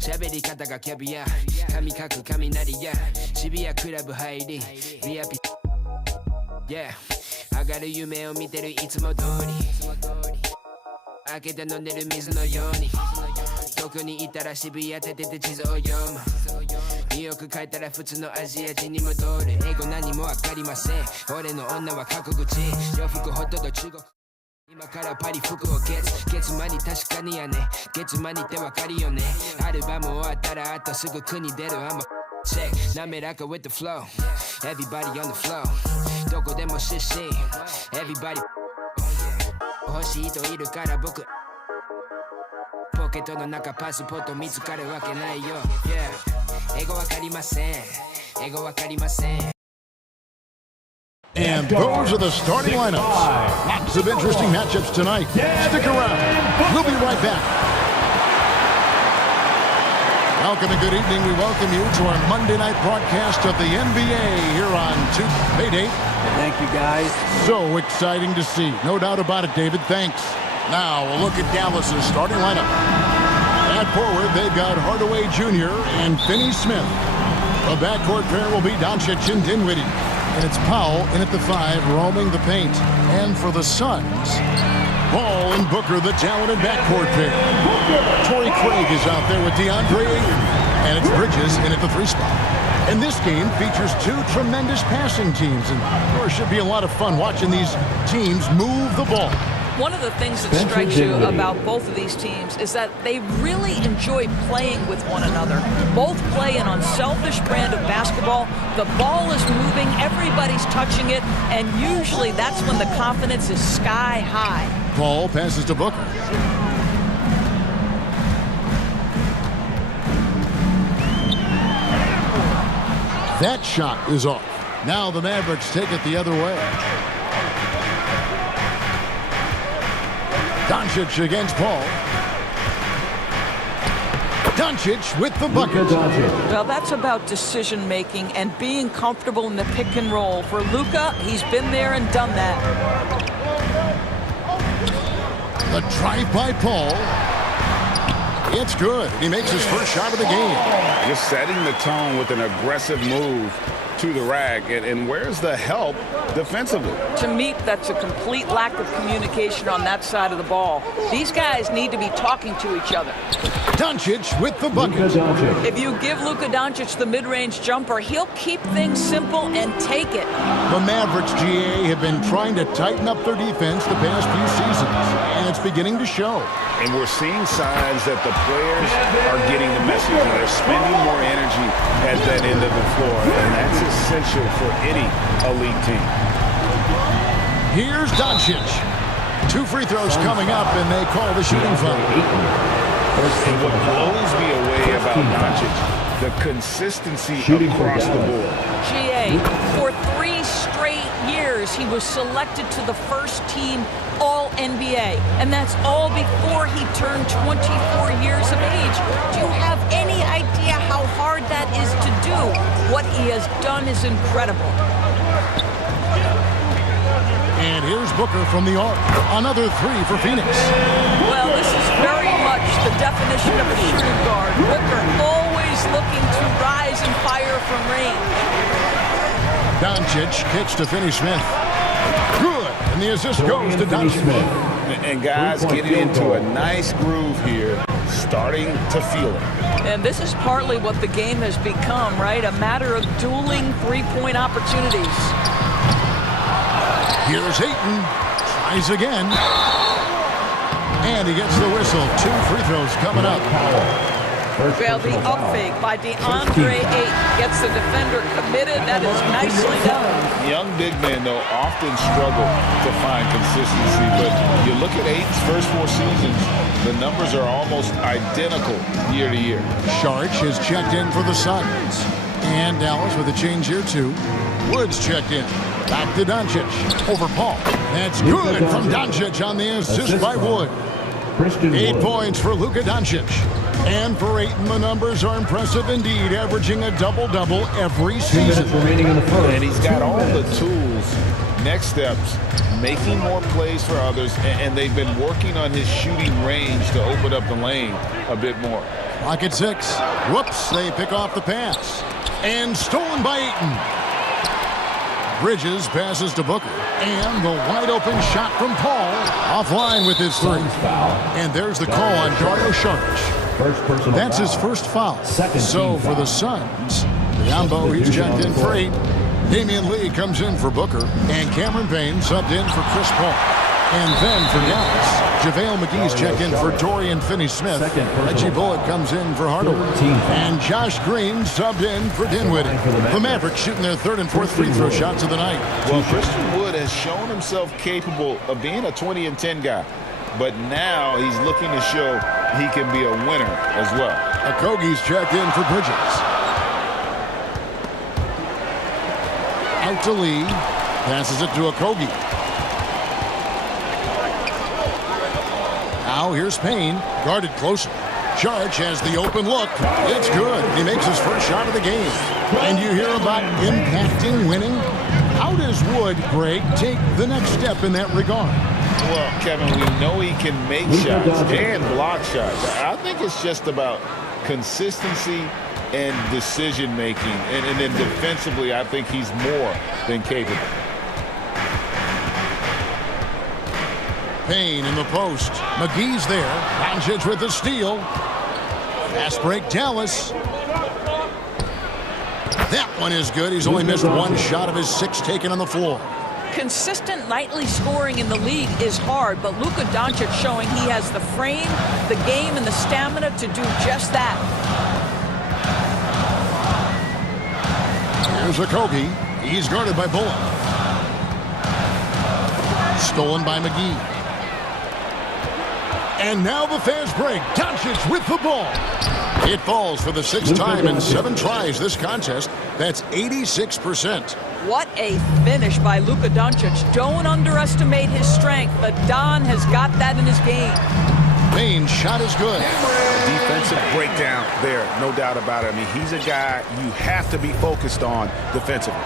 喋り方がキャビア神書く雷や渋谷クラブ入り VIP Yeah 上がる夢を見てるいつも通り開けて飲んでる水のようにどこにいたら渋谷ててて地図を読むニューヨーク帰ったら普通のアジア人に戻る英語何もわかりません俺の女は過去口洋服ほとんど中国今からパリ服を月間に確かにやね月間にってわかるよねアルバム終わったらあとすぐ国出るI'm a check 滑らか with the flow Everybody on the flow どこでも出身 Everybody 欲しい人いるから僕ポケットの中パスポート見つかるわけないよ Yeah 英語わかりません英語わかりません And those are the starting lineups. Lots of interesting matchups tonight. Stick around. We'll be right back. Welcome and good evening. We welcome you to our Monday night broadcast of the NBA here on Payday. Thank you, guys. So exciting to see. No doubt about it, David. Thanks. Now we'll look at Dallas's starting lineup. At forward, they've got Hardaway Jr. and Finney Smith. The backcourt pair will be Doncic and Dinwiddie. And it's Powell in at the 5, roaming the paint. And for the Suns, Ball and Booker, the talented backcourt pair. Torrey Craig is out there with DeAndre Ayton. And it's Bridges in at the 3 spot. And this game features 2 tremendous passing teams. And there should be a lot of fun watching these teams move the ball. One of the things that strikes you about both of these teams is that they really enjoy playing with one another. Both play an unselfish brand of basketball. The ball is moving, everybody's touching it, and usually that's when the confidence is sky high. Ball passes to Booker. That shot is off. Now the Mavericks take it the other way. Doncic against Paul. Doncic with the bucket. Well, that's about decision-making and being comfortable in the pick and roll. For Luka, he's been there and done that. The drive by Paul. It's good. He makes his first shot of the game. Just setting the tone with an aggressive move to the rack. And where's the help defensively? To me, that's a complete lack of communication on that side of the ball. These guys need to be talking to each other. Doncic with the bucket. If you give Luka Doncic the mid-range jumper, he'll keep things simple and take it. The Mavericks, GA, have been trying to tighten up their defense the past few seasons, and it's beginning to show. And we're seeing signs that the players are getting the message. And they're spending more energy at that end of the floor, and that's essential for any elite team. Here's Doncic. 2 free throws coming up, and they call the shooting foul. And what blows me away about Doncic, the consistency across the board. GA, for 3 straight years, he was selected to the first team All-NBA, and that's all before he turned 24 years of age. Do you have any idea how hard that is to do? What he has done is incredible. And here's Booker from the arc. Another 3 for Phoenix. Well, this is very much the definition of a shooting guard. Booker always looking to rise and fire from range. Doncic kicks to Finney Smith. Good. And the assist goes to Doncic. And guys getting into a nice groove here, starting to feel it. And this is partly what the game has become, right? A matter of dueling three-point opportunities. Here's Ayton. Tries again. And he gets the whistle. 2 free throws coming up. Well, the up fake by DeAndre Ayton gets the defender committed. That is nicely done. Young big men, though, often struggle to find consistency. But you look at Ayton's first 4 seasons, the numbers are almost identical year to year. Sharch has checked in for the Suns. And Dallas with a change here, too. Woods checked in. Back to Doncic. Over Paul. That's good from Doncic on the assist by Wood. 8 points for Luka Doncic. And for Ayton, the numbers are impressive indeed, averaging a double-double every season. And he's got all the tools. Next steps, making more plays for others, and they've been working on his shooting range to open up the lane a bit more. Clock at 6. Whoops, they pick off the pass. And stolen by Ayton. Bridges passes to Booker. And the wide-open shot from Paul. Offline with his three. And there's the call on Dario Saric. That's his first foul. So for the Suns, Biombo, he's checked in for 8. Damian Lee comes in for Booker. And Cameron Payne subbed in for Chris Paul. And then for Dallas, JaVale McGee's checked in for Dorian Finney-Smith. Reggie Bullock comes in for Hardaway. And Josh Green subbed in for Dinwiddie. The Mavericks shooting their third and fourth free throw shots of the night. Well, Christian Wood has shown himself capable of being a 20-10 guy. But now he's looking to show he can be a winner as well. Okogie's checked in for Bridges. Out to Lee. Passes it to Okogie. Now here's Payne, guarded closer. Saric has the open look. It's good. He makes his first shot of the game. And you hear about impacting winning. How does Wood, Greg, take the next step in that regard? Well, Kevin, we know he can make shots and block shots. I think it's just about consistency and decision-making. And then defensively, I think he's more than capable. Payne in the post. McGee's there. Doncic with the steal. Fast break, Dallas. That one is good. He's only missed one shot of his 6 taken on the floor. Consistent nightly scoring in the league is hard, but Luka Doncic showing he has the frame, the game, and the stamina to do just that. Here's Okogie. He's guarded by Bullock. Stolen by McGee. And now the fast break. Doncic with the ball. It falls for the 6th time in 7 tries this contest. That's 86%. What a finish by Luka Doncic. Don't underestimate his strength. The Don has got that in his game. Payne's shot is good. Defensive breakdown there, no doubt about it. I mean, he's a guy you have to be focused on defensively.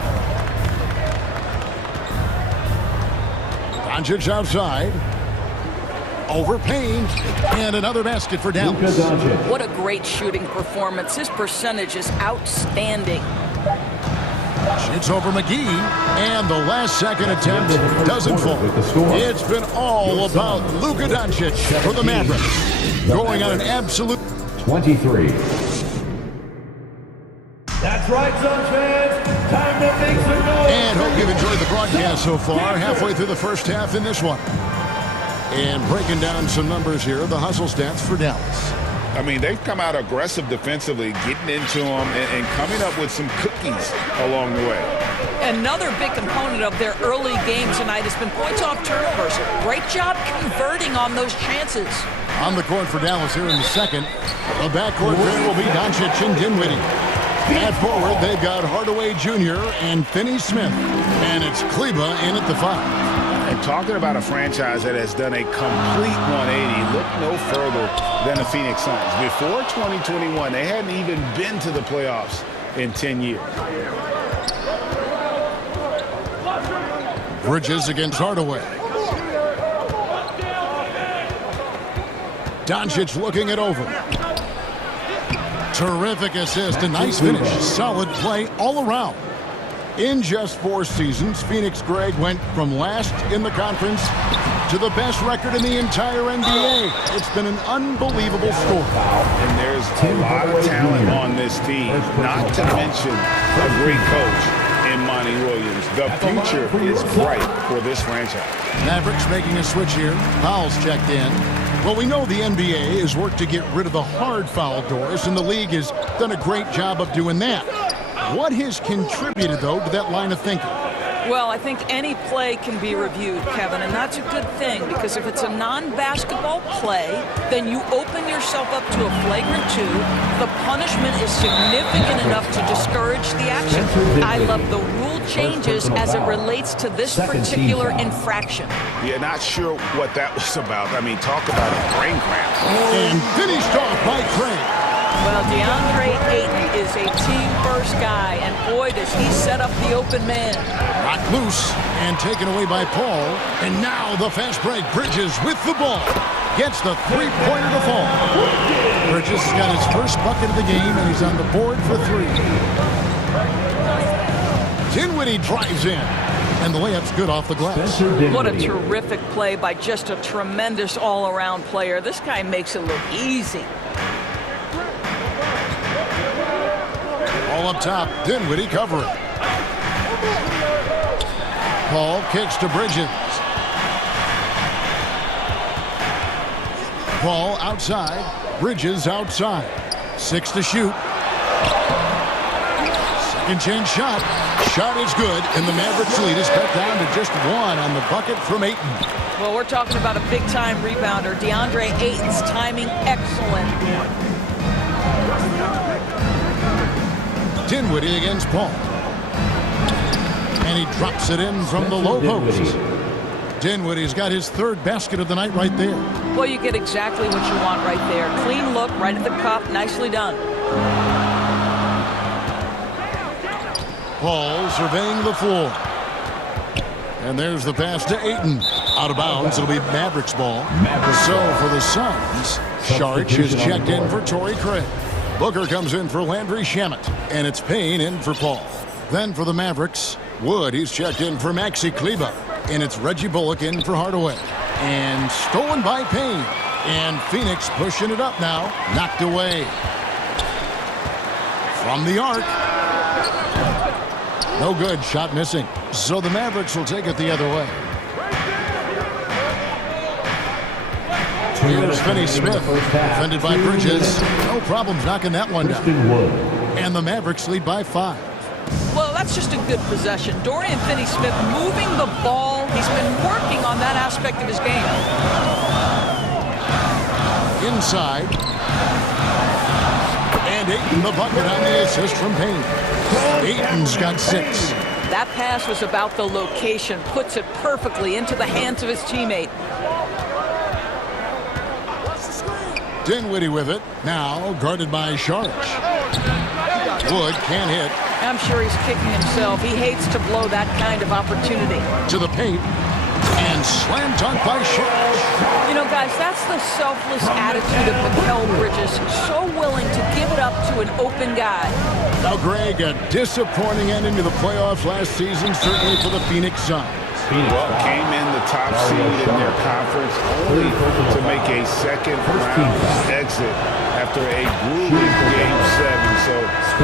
Doncic outside. Over Payne, and another basket for Dallas. What a great shooting performance. His percentage is outstanding. Shoots over McGee, and the last second attempt doesn't fall. It's been all about Luka Doncic for the Mavericks, going on an absolute 23. That's right, Suns fans. Time to make some noise. And hope you've enjoyed the broadcast so far. Halfway through the first half in this one. And breaking down some numbers here, the hustle stats for Dallas. I mean, they've come out aggressive defensively, getting into them and coming up with some cookies along the way. Another big component of their early game tonight has been points off turnovers. Great job converting on those chances. On the court for Dallas here in the second. The backcourt pair will be Doncic and Dinwiddie. At forward, they've got Hardaway Jr. and Finney-Smith. And it's Kleba in at the 5. And talking about a franchise that has done a complete 180, look no further than the Phoenix Suns. Before 2021, they hadn't even been to the playoffs in 10 years. Bridges against Hardaway. Doncic looking it over. Terrific assist, a nice finish. Solid play all around. In just 4 seasons, Phoenix, Greg, went from last in the conference to the best record in the entire NBA. It's been an unbelievable story. And there's a lot of talent on this team, not to mention a great coach in Monty Williams. The future is bright for this franchise. Mavericks making a switch here. Fouls checked in. Well, we know the NBA has worked to get rid of the hard foul doors, and the league has done a great job of doing that. What has contributed, though, to that line of thinking? Well, I think any play can be reviewed, Kevin, and that's a good thing because if it's a non-basketball play, then you open yourself up to a flagrant 2. The punishment is significant enough to discourage the action. I love the rule changes as it relates to this particular infraction. Yeah, not sure what that was about. I mean, talk about a brain cramp. And finished off by Craig. Well, DeAndre Ayton is a team-first guy, and boy, does he set up the open man. Knocked loose and taken away by Paul. And now the fast break. Bridges with the ball. Gets the three-pointer to fall. Bridges has got his first bucket of the game, and he's on the board for 3. Dinwiddie drives in, and the layup's good off the glass. What a terrific play by just a tremendous all-around player. This guy makes it look easy. All up top, Dinwiddie covering. Paul kicks to Bridges. Paul outside, Bridges outside. 6 to shoot. Second chance shot. Shot is good, and the Mavericks lead is cut down to just 1 on the bucket from Ayton. Well, we're talking about a big-time rebounder. DeAndre Ayton's timing excellent. Dinwiddie against Paul. And he drops it in from the low post. Dinwiddie's got his 3rd basket of the night right there. Well, you get exactly what you want right there. Clean look, right at the cup. Nicely done. Paul surveying the floor. And there's the pass to Ayton. Out of bounds. It'll be Mavericks ball. So for the Suns, Sharch is checked in for Torrey Craig. Booker comes in for Landry Shamet. And it's Payne in for Paul. Then for the Mavericks, Wood, he's checked in for Maxi Kleber. And it's Reggie Bullock in for Hardaway. And stolen by Payne. And Phoenix pushing it up now. Knocked away. From the arc. No good. Shot missing. So the Mavericks will take it the other way. Here's Finney Smith. Defended by Bridges. No problems knocking that one down. And the Mavericks lead by 5. Well, that's just a good possession. Dorian Finney-Smith moving the ball. He's been working on that aspect of his game. Inside. And Ayton the bucket on the assist from Payne. Ayton's got 6. That pass was about the location. Puts it perfectly into the hands of his teammate. Dinwiddie with it. Now guarded by Sharch. Wood can't hit. I'm sure he's kicking himself. He hates to blow that kind of opportunity. To the paint. And slam dunk by Sharch. You know, guys, that's the selfless attitude of Mikal Bridges. So willing to give it up to an open guy. Now, Greg, a disappointing ending to the playoffs last season, certainly for the Phoenix Suns. Well, came in the top seed in their conference only to make a second-round exit after a grueling Game 7. So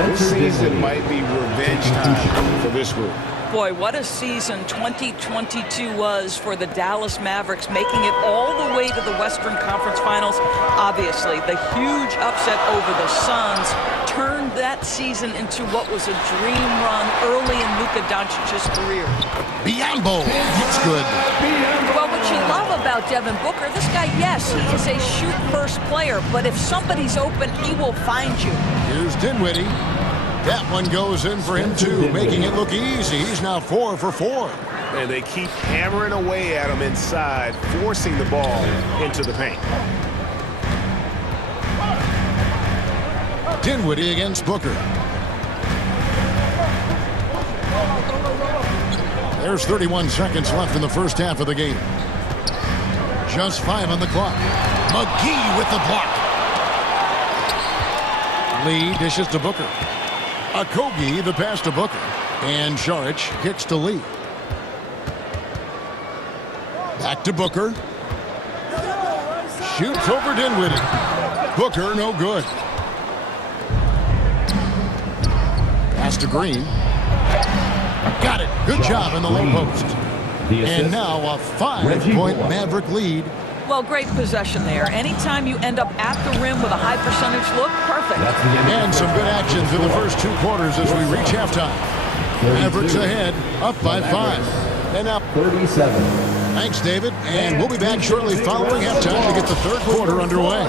this season might be revenge time for this group. Boy, what a season 2022 was for the Dallas Mavericks, making it all the way to the Western Conference Finals. Obviously, the huge upset over the Suns turned that season into what was a dream run early in Luka Doncic's career. Biombo, it's good. Well, what you love about Devin Booker, this guy, yes, he is a shoot-first player, but if somebody's open, he will find you. Here's Dinwiddie. That one goes in for him, too, making it look easy. He's now 4 for 4. And they keep hammering away at him inside, forcing the ball into the paint. Dinwiddie against Booker. There's 31 seconds left in the first half of the game. Just 5 on the clock. McGee with the block. Lee dishes to Booker. Okogie the pass to Booker. And Sharch kicks to Lee. Back to Booker. Shoots over Dinwiddie. Booker no good. Pass to Green. Got it. Good job in the low post. And now a 5-point Maverick lead. Well, great possession there. Anytime you end up at the rim with a high percentage look, perfect. And some good action through the first 2 quarters as we reach halftime. Mavericks ahead, up by 5. And up 37. Thanks, David. And we'll be back shortly following halftime to get the 3rd quarter underway.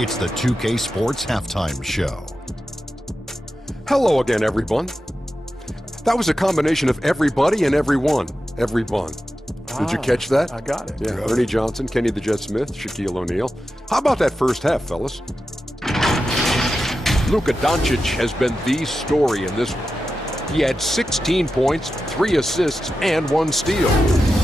It's the 2K Sports Halftime Show. Hello again, everyone. That was a combination of everybody and everyone. Everyone. Did you catch that? I got it. Yeah, Ernie Johnson, Kenny the Jet Smith, Shaquille O'Neal. How about that first half, fellas? Luka Doncic has been the story in this one. He had 16 points, 3 assists, and 1 steal.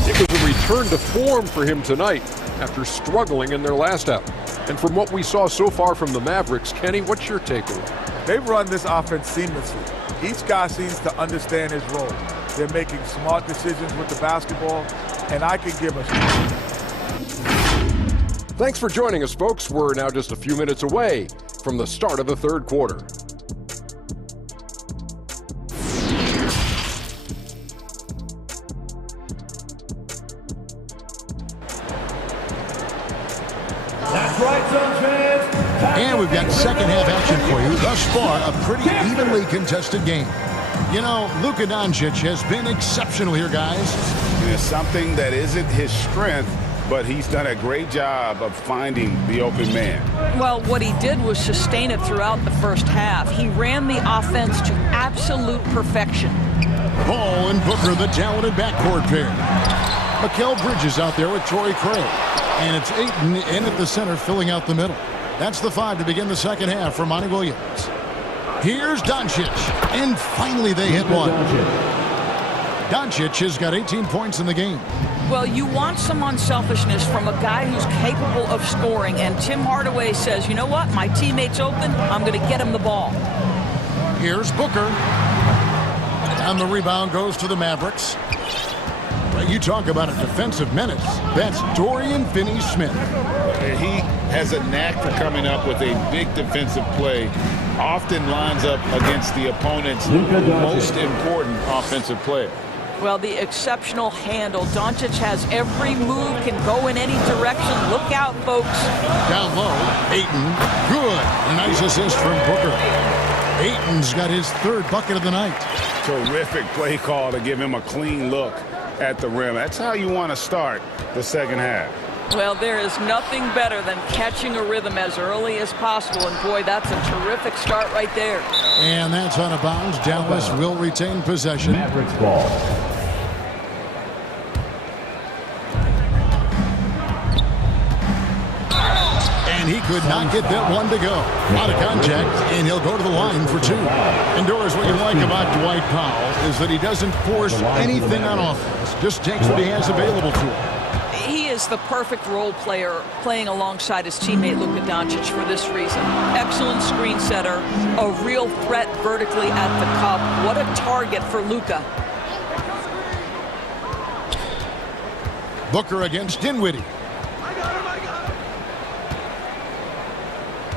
It was a return to form for him tonight. after struggling in their last out. And from what we saw so far from the Mavericks, Kenny, what's your takeaway? They've run this offense seamlessly. Each guy seems to understand his role. They're making smart decisions with the basketball, and I can give a... Thanks for joining us, folks. We're now just a few minutes away from the start of the third quarter. That's right, Suns fans. And we've got second half action for you. Thus far, a pretty evenly contested game. You know, Luka Doncic has been exceptional here, guys. It's something that isn't his strength, but he's done a great job of finding the open man. Well, what he did was sustain it throughout the first half. He ran the offense to absolute perfection. Paul and Booker, the talented backcourt pair. Mikal Bridges out there with Torrey Craig. And it's Ayton in at the center, filling out the middle. That's the 5 to begin the second half for Monty Williams. Here's Doncic. And finally they hit one. Doncic has got 18 points in the game. Well, you want some unselfishness from a guy who's capable of scoring. And Tim Hardaway says, you know what? My teammate's open. I'm going to get him the ball. Here's Booker. And the rebound goes to the Mavericks. You talk about a defensive menace. That's Dorian Finney-Smith. He has a knack for coming up with a big defensive play. Often lines up against the opponent's most important offensive player. Well, the exceptional handle. Doncic has every move, can go in any direction. Look out, folks. Down low, Ayton. Good. A nice assist from Booker. Ayton's got his third bucket of the night. Terrific play call to give him a clean look at the rim. That's how you want to start the second half. Well, there is nothing better than catching a rhythm as early as possible. And, boy, that's a terrific start right there. And that's out of bounds. Dallas will retain possession. Mavericks ball. And he could not get that one to go. Out of contact, and he'll go to the line for 2. And Doris, what you like about Dwight Powell is that he doesn't force anything on offense. Just takes what he has available to him. He is the perfect role player, playing alongside his teammate Luka Doncic for this reason. Excellent screen setter, a real threat vertically at the cup. What a target for Luka. Booker against Dinwiddie.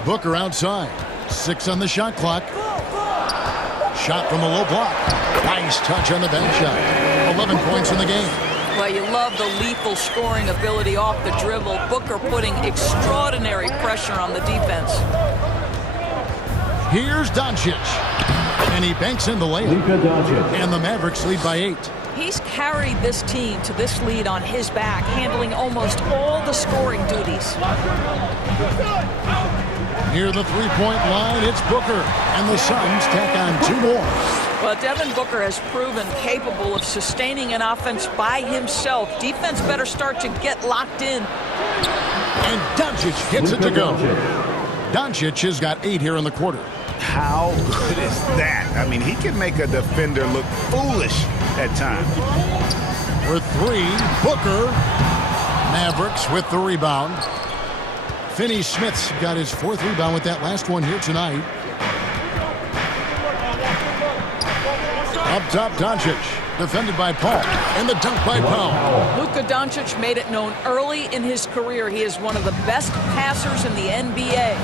Booker outside. 6 on the shot clock. Shot from the low block. Nice touch on the back shot. 11 points in the game. Well, you love the lethal scoring ability off the dribble. Booker putting extraordinary pressure on the defense. Here's Doncic. And he banks in the layup. And the Mavericks lead by 8. He's carried this team to this lead on his back, handling almost all the scoring duties. Near the three-point line, it's Booker. And the Suns tack on 2 more. Well, Devin Booker has proven capable of sustaining an offense by himself. Defense better start to get locked in. And Doncic gets it to go. Doncic has got 8 here in the quarter. How good is that? I mean, he can make a defender look foolish at times. For 3, Booker. Mavericks with the rebound. Finney-Smith's got his 4th rebound with that last one here tonight. Up top, Doncic, defended by Paul, and the dunk by Powell. Luka Doncic made it known early in his career he is one of the best passers in the NBA.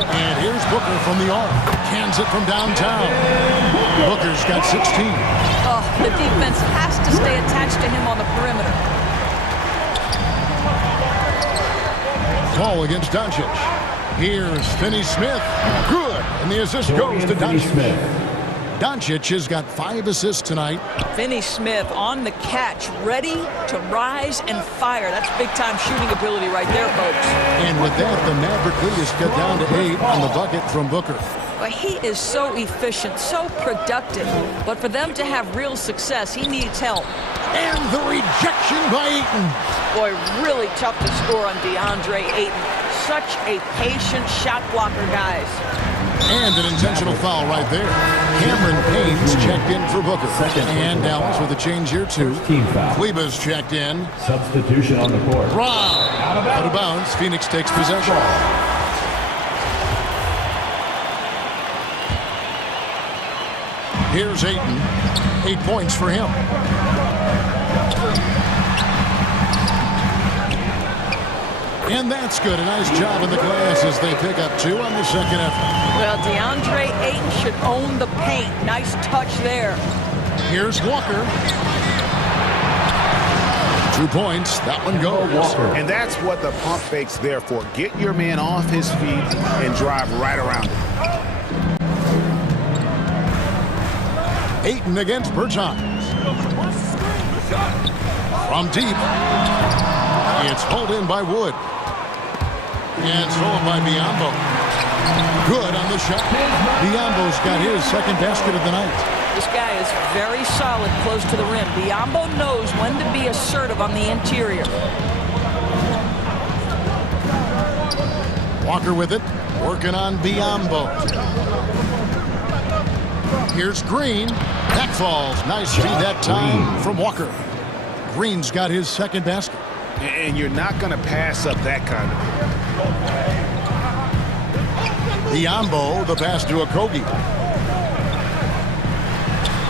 And here's Booker from the arc. Cans it from downtown. Booker's got 16. Oh, the defense has to stay attached to him on the perimeter. Paul against Doncic. Here's Finney-Smith. Good. And the assist goes to Doncic. Doncic has got 5 assists tonight. Finney-Smith on the catch, ready to rise and fire. That's big-time shooting ability right there, folks. And with that, the Maverick lead is cut down to 8 on the bucket from Booker. Well, he is so efficient, so productive. But for them to have real success, he needs help. And the rejection by Ayton. Boy, really tough to score on DeAndre Ayton. Such a patient shot blocker, guys. And an intentional foul right there. Cameron Payne's checked in for Booker. And Dallas with a change here, too. Kleba's checked in. Substitution on the court. Brown. Out of bounds. Phoenix takes possession. Here's Ayton. 8 points for him. And that's good. A nice job in the glass as they pick up 2 on the second effort. Well, DeAndre Ayton should own the paint. Nice touch there. Here's Walker. 2 points. That one goes. And that's what the pump fake's there for. Get your man off his feet and drive right around him. Ayton against Bertans. From deep. It's pulled in by Wood. And stolen by Biyombo. Good on the shot. Biyombo's got his second basket of the night. This guy is very solid close to the rim. Biyombo knows when to be assertive on the interior. Walker with it. Working on Biyombo. Here's Green. That falls. Nice feed that time from Walker. Green's got his second basket. And you're not going to pass up that kind of thing. Biyombo, the pass to Okogie.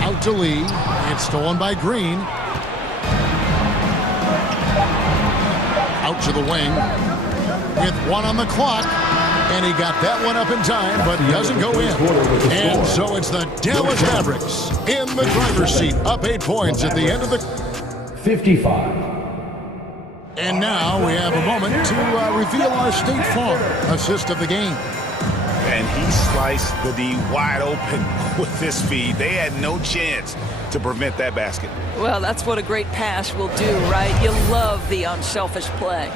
Out to Lee. It's stolen by Green. Out to the wing. With 1 on the clock. And he got that one up in time, but doesn't go in. And so it's the Dallas Mavericks in the driver's seat, up 8 points at the end of the 55. And now we have a moment to reveal our State Farm assist of the game. And he sliced the D wide open with this feed. They had no chance to prevent that basket. Well, that's what a great pass will do, right? You love the unselfish play.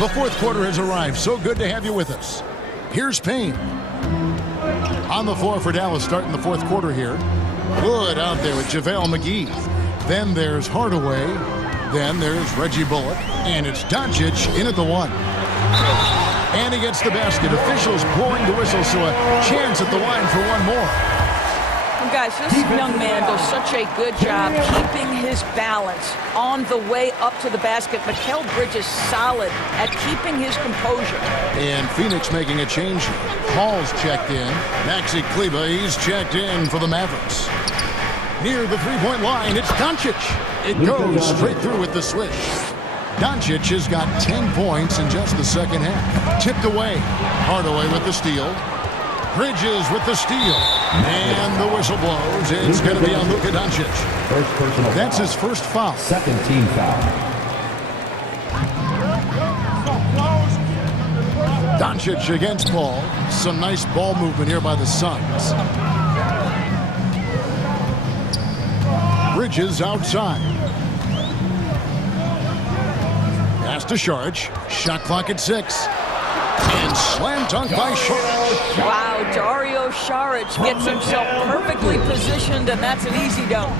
The fourth quarter has arrived. So good to have you with us. Here's Payne. On the floor for Dallas starting the fourth quarter here. Wood out there with JaVale McGee. Then there's Hardaway. Then there's Reggie Bullock. And it's Doncic in at the 1. And he gets the basket. Officials blowing the whistle, so a chance at the line for one more. Guys, this young man does such a good job keeping his balance on the way up to the basket. Mikal Bridges solid at keeping his composure. And Phoenix making a change. Hall's checked in. Maxi Kleber, he's checked in for the Mavericks. Near the three-point line, it's Doncic. It goes straight through with the swish. Doncic has got 10 points in just the second half. Tipped away. Hardaway with the steal. Bridges with the steal. And the whistle blows. It's going to be on Luka Doncic. That's his first foul. Second team foul. Doncic against Paul. Some nice ball movement here by the Suns. Bridges outside. Pass to Saric. Shot clock at 6. And slam dunk by Saric. Wow, Dario Saric gets himself perfectly positioned, and that's an easy dunk.